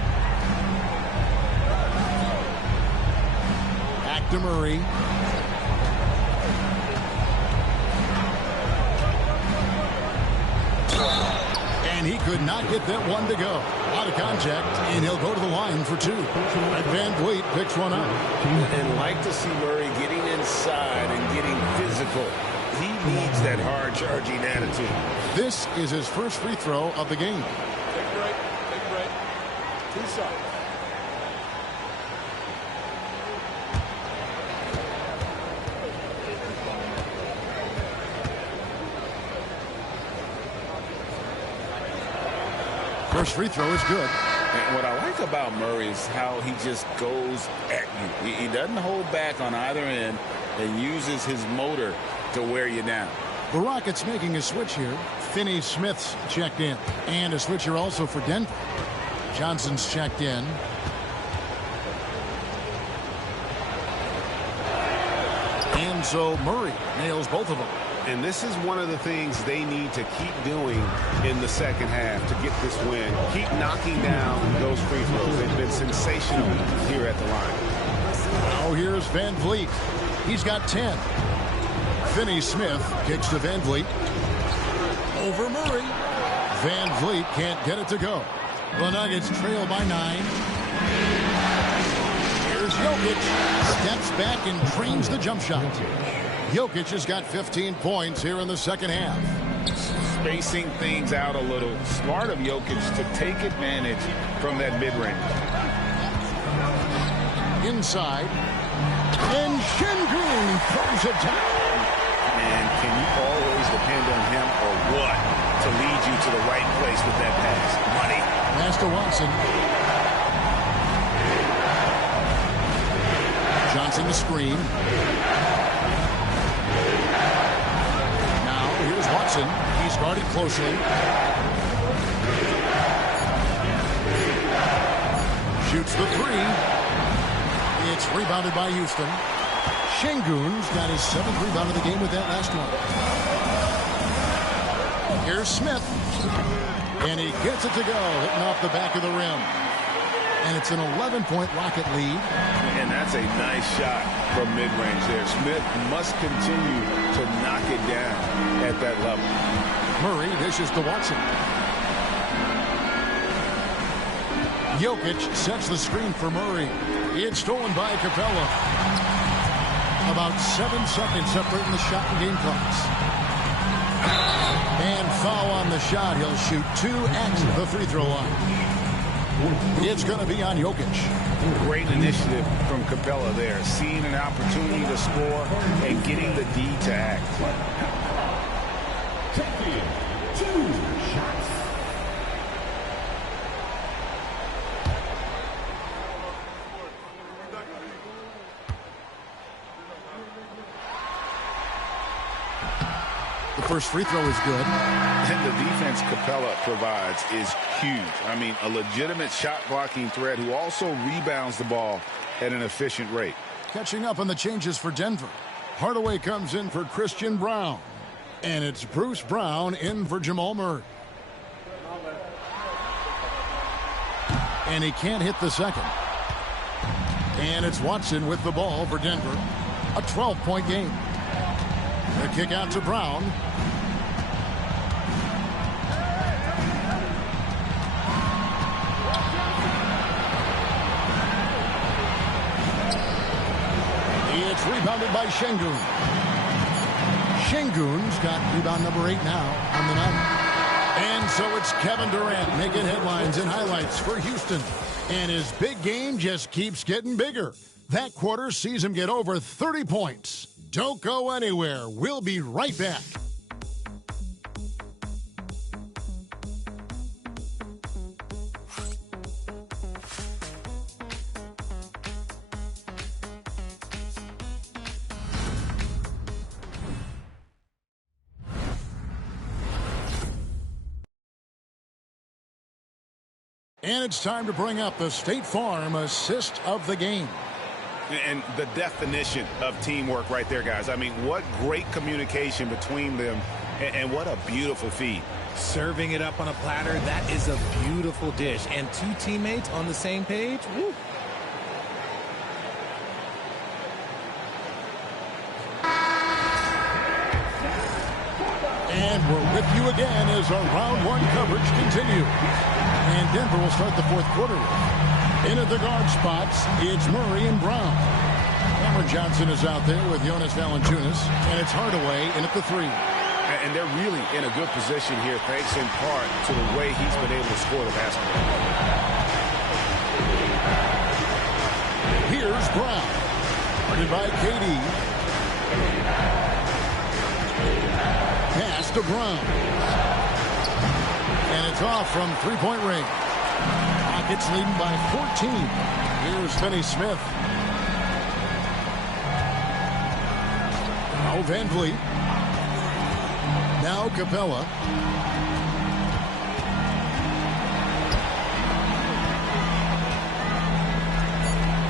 Back to Murray. And he could not get that one to go. Out of contact, and he'll go to the line for 2. Van Vliet picks one up. And like to see Murray getting inside and getting physical. He needs that hard-charging attitude. This is his first free throw of the game. Take break. 2 shots. First free throw is good. And what I like about Murray is how he just goes at you. He doesn't hold back on either end and uses his motor to wear you down. The Rockets making a switch here. Finney Smith's checked in. And a switch here also for Denver. Johnson's checked in. And so Murray nails both of them. And this is one of the things they need to keep doing in the second half to get this win. Keep knocking down those free throws. They've been sensational here at the line. Now here's Van Vliet. He's got 10. Finney Smith kicks to Van Vliet. Over Murray. Van Vliet can't get it to go. The Nuggets trail by 9. Here's Jokic. Steps back and trains the jump shot. Jokic has got 15 points here in the second half. Spacing things out a little. Smart of Jokic to take advantage from that mid-range. Inside. And Şengün throws it down. And can you always depend on him or what to lead you to the right place with that pass? Money. Pass to Watson. Johnson the screen. Now here's Watson. He's guarded closely. Shoots the 3. It's rebounded by Houston. Şengün's got his 7th rebound of the game with that last one. Here's Smith. And he gets it to go, hitting off the back of the rim. And it's an 11-point Rocket lead. And that's a nice shot from mid-range there. Smith must continue to knock it down at that level. Murray dishes to Watson. Jokic sets the screen for Murray. It's stolen by Capella. About 7 seconds separating the shot and game clocks. And foul on the shot. He'll shoot 2 at the free throw line. It's going to be on Jokic. Great initiative from Capella there. Seeing an opportunity to score and getting the D to act. Taking 2 shots. The first free throw is good. And the defense Capella provides is huge. I mean, a legitimate shot blocking threat who also rebounds the ball at an efficient rate. Catching up on the changes for Denver. Hardaway comes in for Christian Brown. And it's Bruce Brown in for Jamal Murray. And he can't hit the second. And it's Watson with the ball for Denver. A 12-point game. The kick out to Brown. rebounded by Şengün. Şengün's got rebound number 8 now on the night. And so it's Kevin Durant making headlines and highlights for Houston. And his big game just keeps getting bigger. That quarter sees him get over 30 points. Don't go anywhere. We'll be right back. And it's time to bring up the State Farm assist of the game. And the definition of teamwork right there, guys. I mean, what great communication between them, and what a beautiful feed. Serving it up on a platter, that is a beautiful dish. And two teammates on the same page, woo. And we're with you again as our round one coverage continues. And Denver will start the fourth quarter with. In at the guard spots, it's Murray and Brown. Cameron Johnson is out there with Jonas Valanciunas. And it's Hardaway in at the 3. And they're really in a good position here, thanks in part to the way he's been able to score the basketball. Here's Brown. Guarded by KD. Pass to Brown. And it's off from three-point range. Rockets leading by 14. Here's Finney Smith. Now Van Vliet. Now Capella.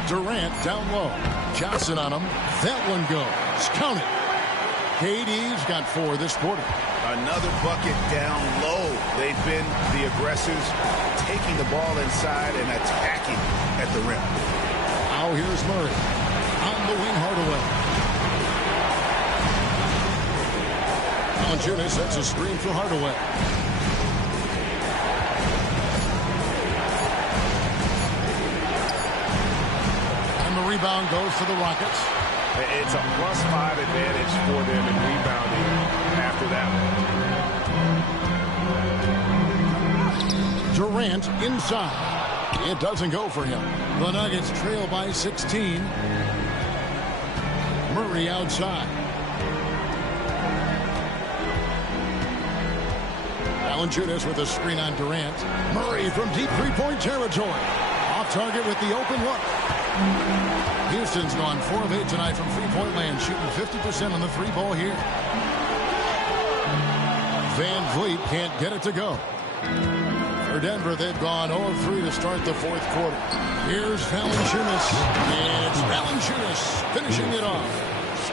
Durant down low. Johnson on him. That one goes. Count it. KD's got 4 this quarter. Another bucket down low. They've been the aggressors, taking the ball inside and attacking at the rim. Now here's Murray. On the wing, Hardaway. Valanciunas sets a screen for Hardaway. And the rebound goes to the Rockets. It's a +5 advantage for them in rebounding after that one. Durant inside. It doesn't go for him. The Nuggets trail by 16. Murray outside. Valanciunas with a screen on Durant. Murray from deep three-point territory. Off target with the open look. Houston's gone 4 of 8 tonight from three-point land, shooting 50% on the 3-ball here. Van Vliet can't get it to go. For Denver, they've gone 0 of 3 to start the fourth quarter. Here's Valanciunas. And it's Valanciunas finishing it off.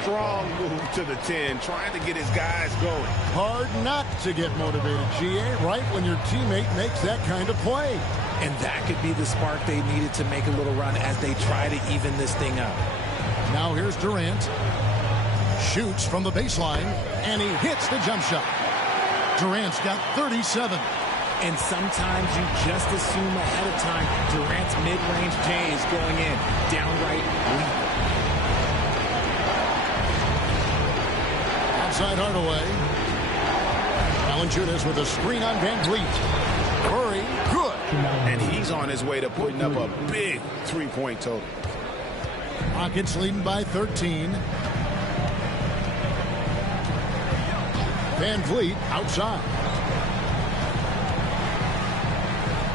Strong move to the 10, trying to get his guys going. Hard not to get motivated, GA, right when your teammate makes that kind of play. And that could be the spark they needed to make a little run as they try to even this thing up. Now here's Durant. Shoots from the baseline, and he hits the jump shot. Durant's got 37. And sometimes you just assume ahead of time Durant's mid-range J is going in. Downright weak. Outside Hardaway. Valanciunas with a screen on Van Vliet. Murray, good. And he's on his way to putting up a big three-point total. Rockets leading by 13. Van Vliet outside.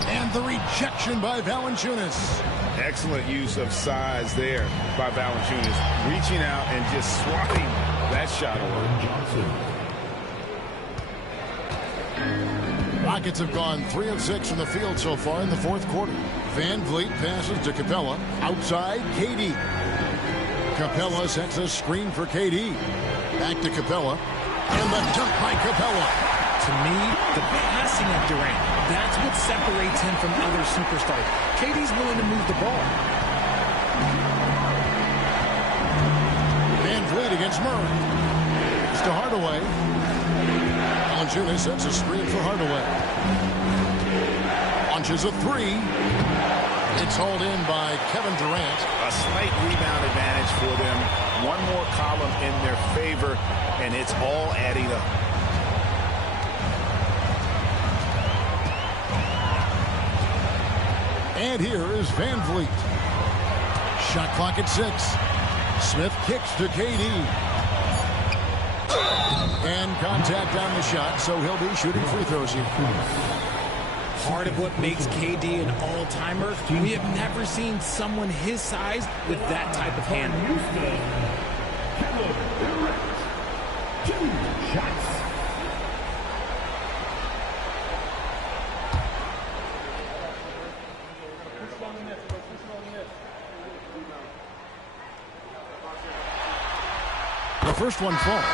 And the rejection by Valanciunas. Excellent use of size there by Valanciunas. Reaching out and just swatting that shot away. Johnson. Rockets have gone 3 of 6 from the field so far in the fourth quarter. Van Vliet passes to Capella. Outside, KD. Capella sets a screen for KD. Back to Capella. And the dunk by Capella. To me, the passing of Durant, that's what separates him from other superstars. KD's willing to move the ball. Van Vliet against Murray. It's to Hardaway. Valanciunas sets a screen for Hardaway. Launches a 3. It's hauled in by Kevin Durant. A slight rebound advantage for them. One more column in their favor, and it's all adding up. And here is Van Vliet. Shot clock at 6. Smith kicks to KD. And contact on the shot, so he'll be shooting free throws here. Part of what makes KD an all-timer, we have never seen someone his size with that type of handle. 2 shots. The first one falls.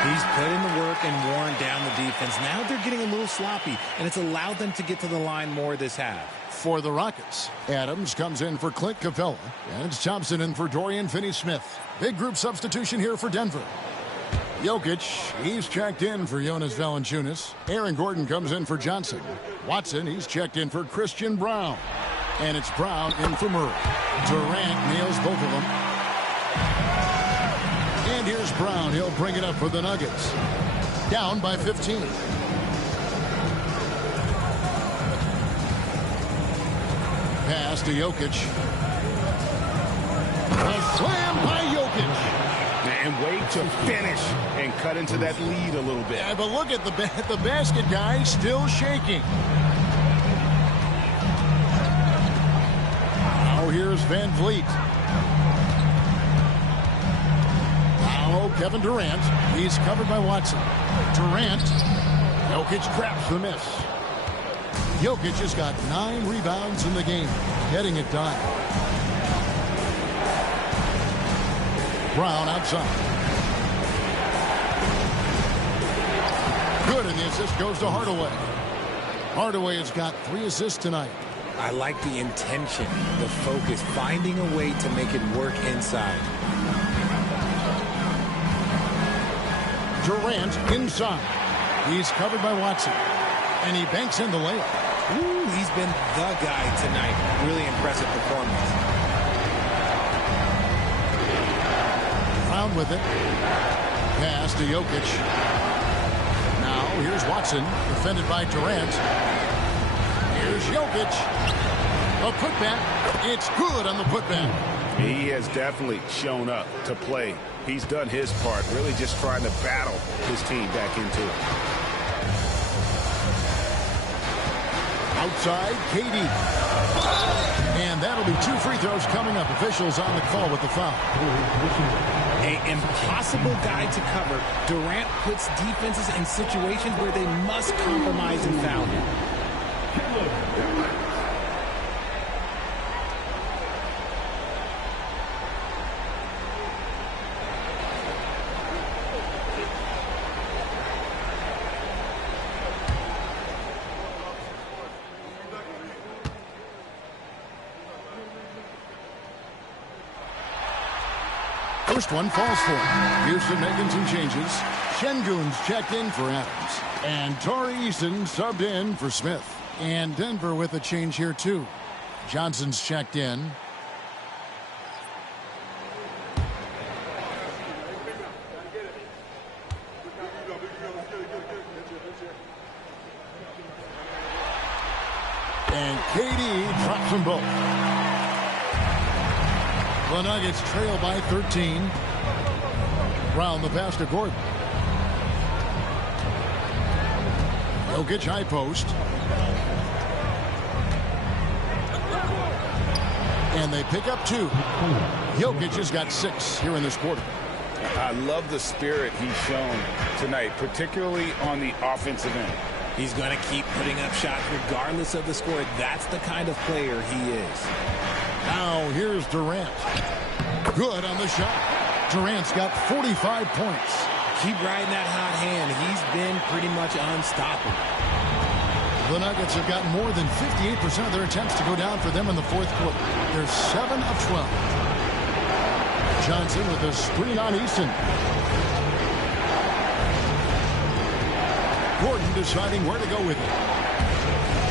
He's put in the work and worn down the defense. Now they're getting a little sloppy, and it's allowed them to get to the line more this half. For the Rockets, Adams comes in for Clint Capella, and it's Thompson in for Dorian Finney-Smith. Big group substitution here for Denver. Jokic, he's checked in for Jonas Valanciunas. Aaron Gordon comes in for Johnson. Watson, he's checked in for Christian Brown. And it's Brown in for Murray. Durant nails both of them. And here's Brown. He'll bring it up for the Nuggets. Down by 15. Pass to Jokic. A slam by Jokic. And wait to finish and cut into that lead a little bit. Yeah, but look at the basket guy still shaking. Now here's Van Vliet. Now Kevin Durant. He's covered by Watson. Durant. Jokic traps the miss. Jokic has got 9 rebounds in the game, getting it done. Brown outside. Good, and the assist goes to Hardaway. Hardaway has got 3 assists tonight. I like the intention, the focus, finding a way to make it work inside. Durant inside. He's covered by Watson. And he banks in the layup. Ooh, he's been the guy tonight. Really impressive performance. Brown with it. Pass to Jokic. Now here's Watson, defended by Durant. Here's Jokic. A putback. It's good on the putback. He has definitely shown up to play. He's done his part, really just trying to battle his team back into it. Outside, KD. And that'll be 2 free throws coming up. Officials on the call with the foul. An impossible guy to cover. Durant puts defenses in situations where they must compromise and foul him. First one falls for him. Houston making some changes. Şengün's checked in for Adams. And Torrey Eason subbed in for Smith. And Denver with a change here, too. Johnson's checked in. And KD drops them both. The Nuggets trail by 13. Brown the pass to Gordon. Jokic high post. And they pick up 2. Jokic has got 6 here in this quarter. I love the spirit he's shown tonight, particularly on the offensive end. He's going to keep putting up shots regardless of the score. That's the kind of player he is. Now here's Durant. Good on the shot. Durant's got 45 points. Keep riding that hot hand. He's been pretty much unstoppable. The Nuggets have got more than 58% of their attempts to go down for them in the fourth quarter. They're 7 of 12. Johnson with a screen on Eason. Gordon deciding where to go with it.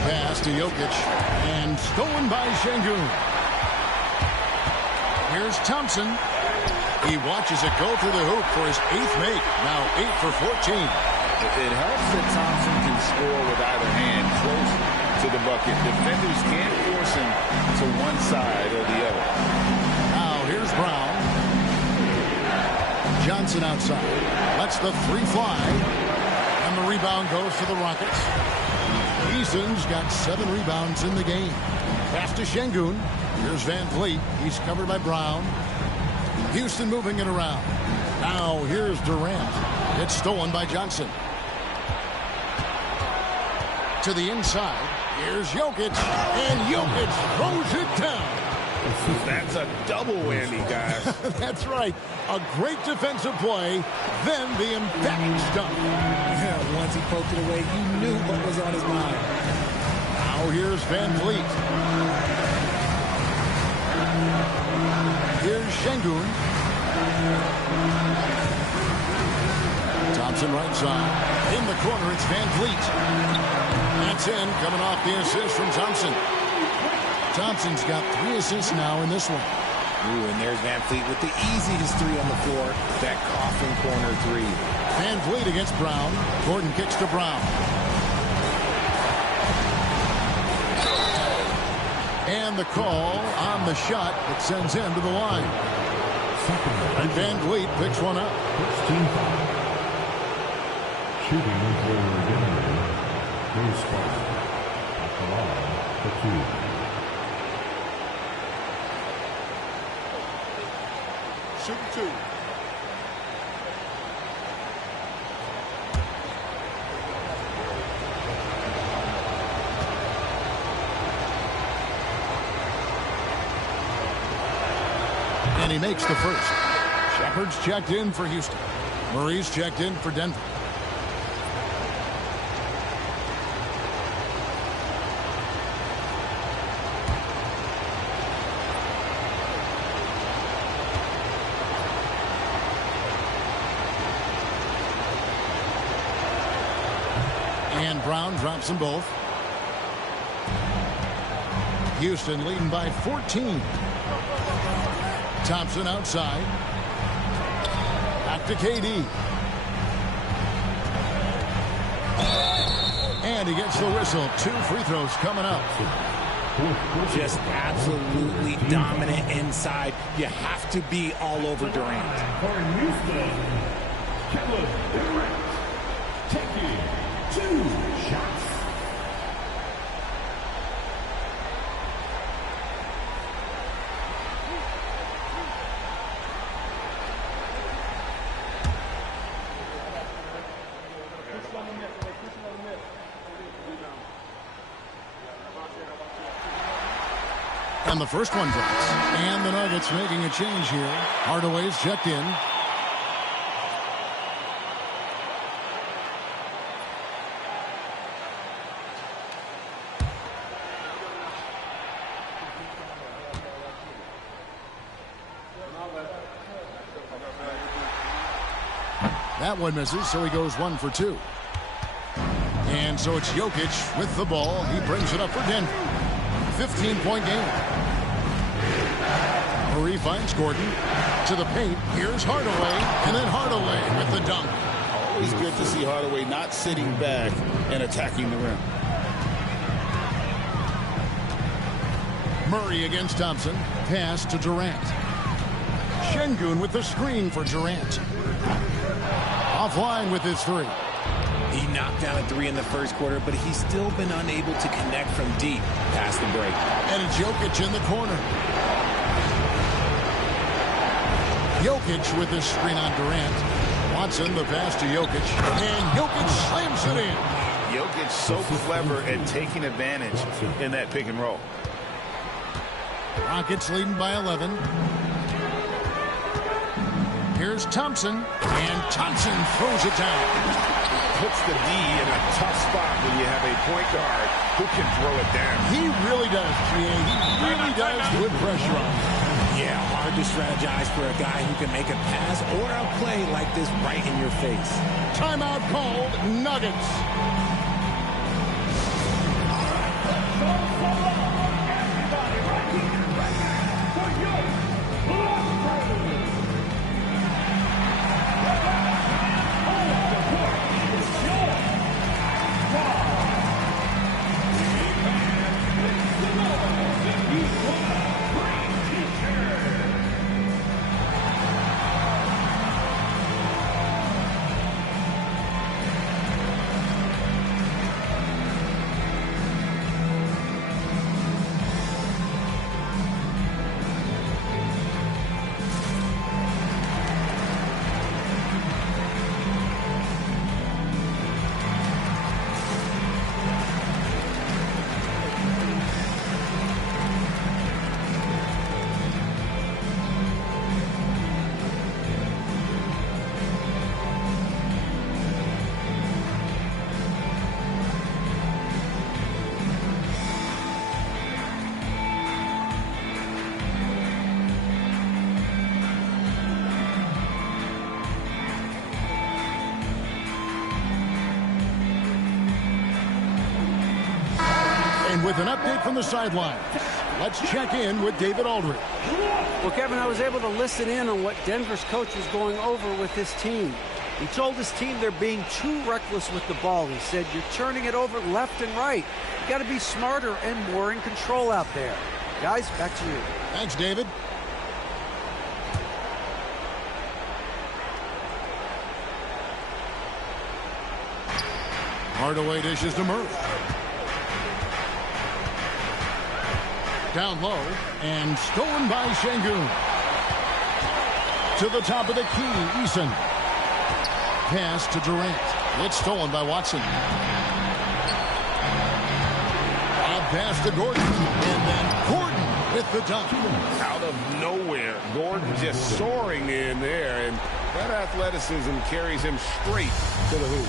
Pass to Jokic. And stolen by Şengün. Here's Thompson. He watches it go through the hoop for his 8th make. Now 8 for 14. It helps that Thompson can score with either hand close to the bucket. Defenders can't force him to one side or the other. Now here's Brown. Johnson outside. Lets the 3 fly. And the rebound goes to the Rockets. Eason's got 7 rebounds in the game. Pass to Şengün. Here's Van Vliet. He's covered by Brown. Houston moving it around. Now here's Durant. It's stolen by Johnson. To the inside. Here's Jokic. And Jokic throws it down. That's a double whammy, guys. That's right. A great defensive play, then the emphatic dunk. Yeah, once he poked it away, you knew what was on his mind. Now here's Van Vliet. Here's Şengün. Thompson right side. In the corner, it's Van Vliet. That's in, coming off the assist from Thompson. Thompson's got 3 assists now in this one. Ooh, and there's Van Vliet with the easiest 3 on the floor. That coffin corner 3. Van Vliet against Brown. Gordon kicks to Brown. And the call on the shot that sends him to the line. And Van Vliet picks one up. Shooting for Denver. Here's Sparks at the line for 2. Shooting 2. And he makes the first. Shepard's checked in for Houston. Murray's checked in for Denver. And Brown drops them both. Houston leading by 14. Thompson outside. Back to KD. And he gets the whistle. 2 free throws coming up. Just absolutely dominant inside. You have to be all over Durant. For Houston, Kevin Durant taking 2 shots. And the first one drops. And the Nuggets making a change here. Hardaway's checked in. That one misses, so he goes 1 for 2. And so it's Jokic with the ball. He brings it up for Denver. 15-point game. Murray finds Gordon to the paint. Here's Hardaway, and then Hardaway with the dunk. Always good to see Hardaway not sitting back and attacking the rim. Murray against Thompson. Pass to Durant. Şengün with the screen for Durant. Offline with his 3. He knocked down a 3 in the first quarter, but he's still been unable to connect from deep past the break. And it's Jokic in the corner. Jokic with the screen on Durant. Watson the pass to Jokic. And Jokic slams it in. Jokic so clever at taking advantage in that pick and roll. Rockets leading by 11. Here's Thompson. And Thompson throws it down. Puts the D in a tough spot when you have a point guard who can throw it down. He really does, G.A. He really does put pressure on him. Yeah, hard to strategize for a guy who can make a pass or a play like this right in your face. Timeout called, Nuggets. with an update from the sideline. Let's check in with David Aldridge. Well, Kevin, I was able to listen in on what Denver's coach was going over with his team. He told his team they're being too reckless with the ball. He said, you're turning it over left and right. You got to be smarter and more in control out there. Guys, back to you. Thanks, David. Hardaway dishes to Murray. Down low and stolen by Şengün. To the top of the key, Eason. Pass to Durant. It's stolen by Watson. A pass to Gordon. And then Gordon with the dunk. Out of nowhere, Gordon just soaring in there, and that athleticism carries him straight to the hoop.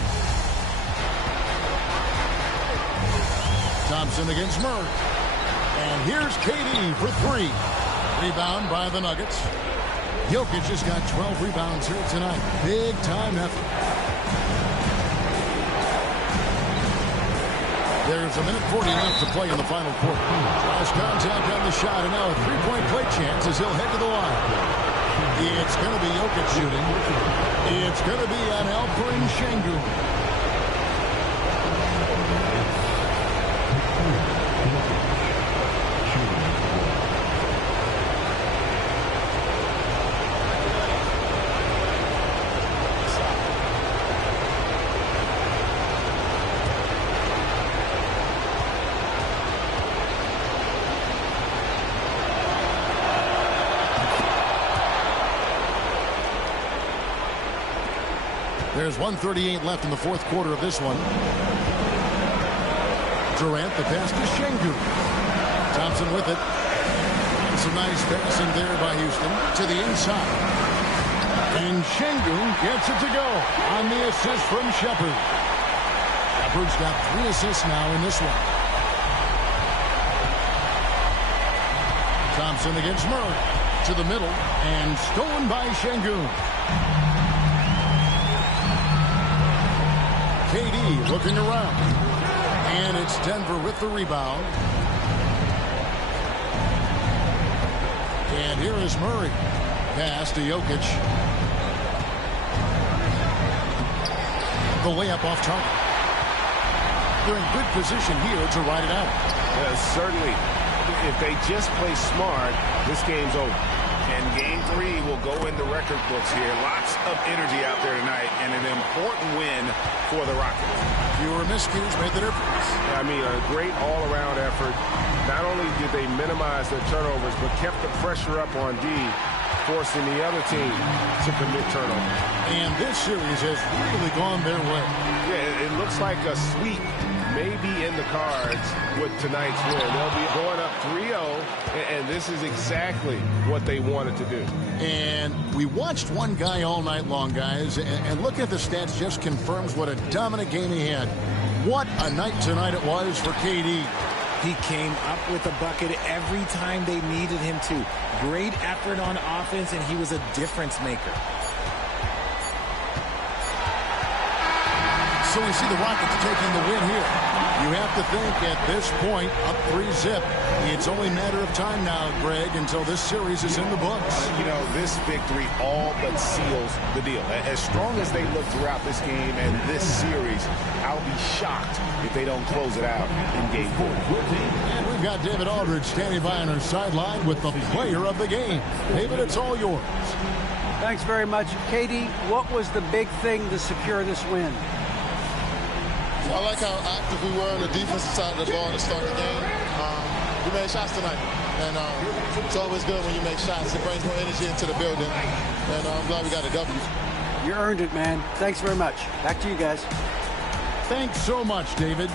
Thompson against Murray. And here's KD for three. Rebound by the Nuggets. Jokic has got 12 rebounds here tonight. Big time effort. There's a minute 40 left to play in the final quarter. Draws contact on the shot, and now a three-point play chance as he'll head to the line. It's going to be Jokic shooting. It's going to be on Alperen Şengün. There's 1:38 left in the fourth quarter of this one. Durant, the pass to Şengün. Thompson with it. And some nice passing there by Houston to the inside. And Şengün gets it to go on the assist from Shepherd. Shepherd's got 3 assists now in this one. Thompson against Murray. To the middle and stolen by Şengün. KD looking around. And it's Denver with the rebound. And here is Murray. Pass to Jokic. The layup off target. They're in good position here to ride it out. Certainly, if they just play smart, this game's over. And Game 3 will go in the record books here. Lots of energy out there tonight, and an important win for the Rockets. Fewer miscues made the difference. I mean, a great all-around effort. Not only did they minimize their turnovers, but kept the pressure up on D, forcing the other team to commit turnovers. And this series has really gone their way. Yeah, it looks like a sweep may be in the cards with tonight's win. They'll be going up 3-0, and this is exactly what they wanted to do. And we watched one guy all night long, guys, and looking at the stats just confirms what a dominant game he had. What a night tonight it was for KD. He came up with a bucket every time they needed him to. Great effort on offense, and he was a difference maker. So we see the Rockets taking the win here. You have to think at this point, up 3-0. It's only a matter of time now, Greg, until this series is in the books. You know, this victory all but seals the deal. As strong as they look throughout this game and this series, I'll be shocked if they don't close it out in Game 4. And we've got David Aldridge standing by on our sideline with the player of the game. David, it's all yours. Thanks very much. KD, what was the big thing to secure this win? I like how active we were on the defensive side of the ball to start the game. We made shots tonight, and it's always good when you make shots. It brings more energy into the building, and I'm glad we got a W. You earned it, man. Thanks very much. Back to you guys. Thanks so much, David.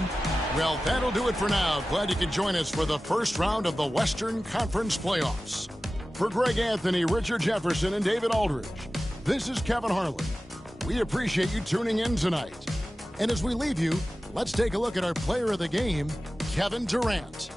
Well, that'll do it for now. Glad you could join us for the first round of the Western Conference Playoffs. For Greg Anthony, Richard Jefferson, and David Aldridge, this is Kevin Harlan. We appreciate you tuning in tonight. And as we leave you, let's take a look at our player of the game, Kevin Durant.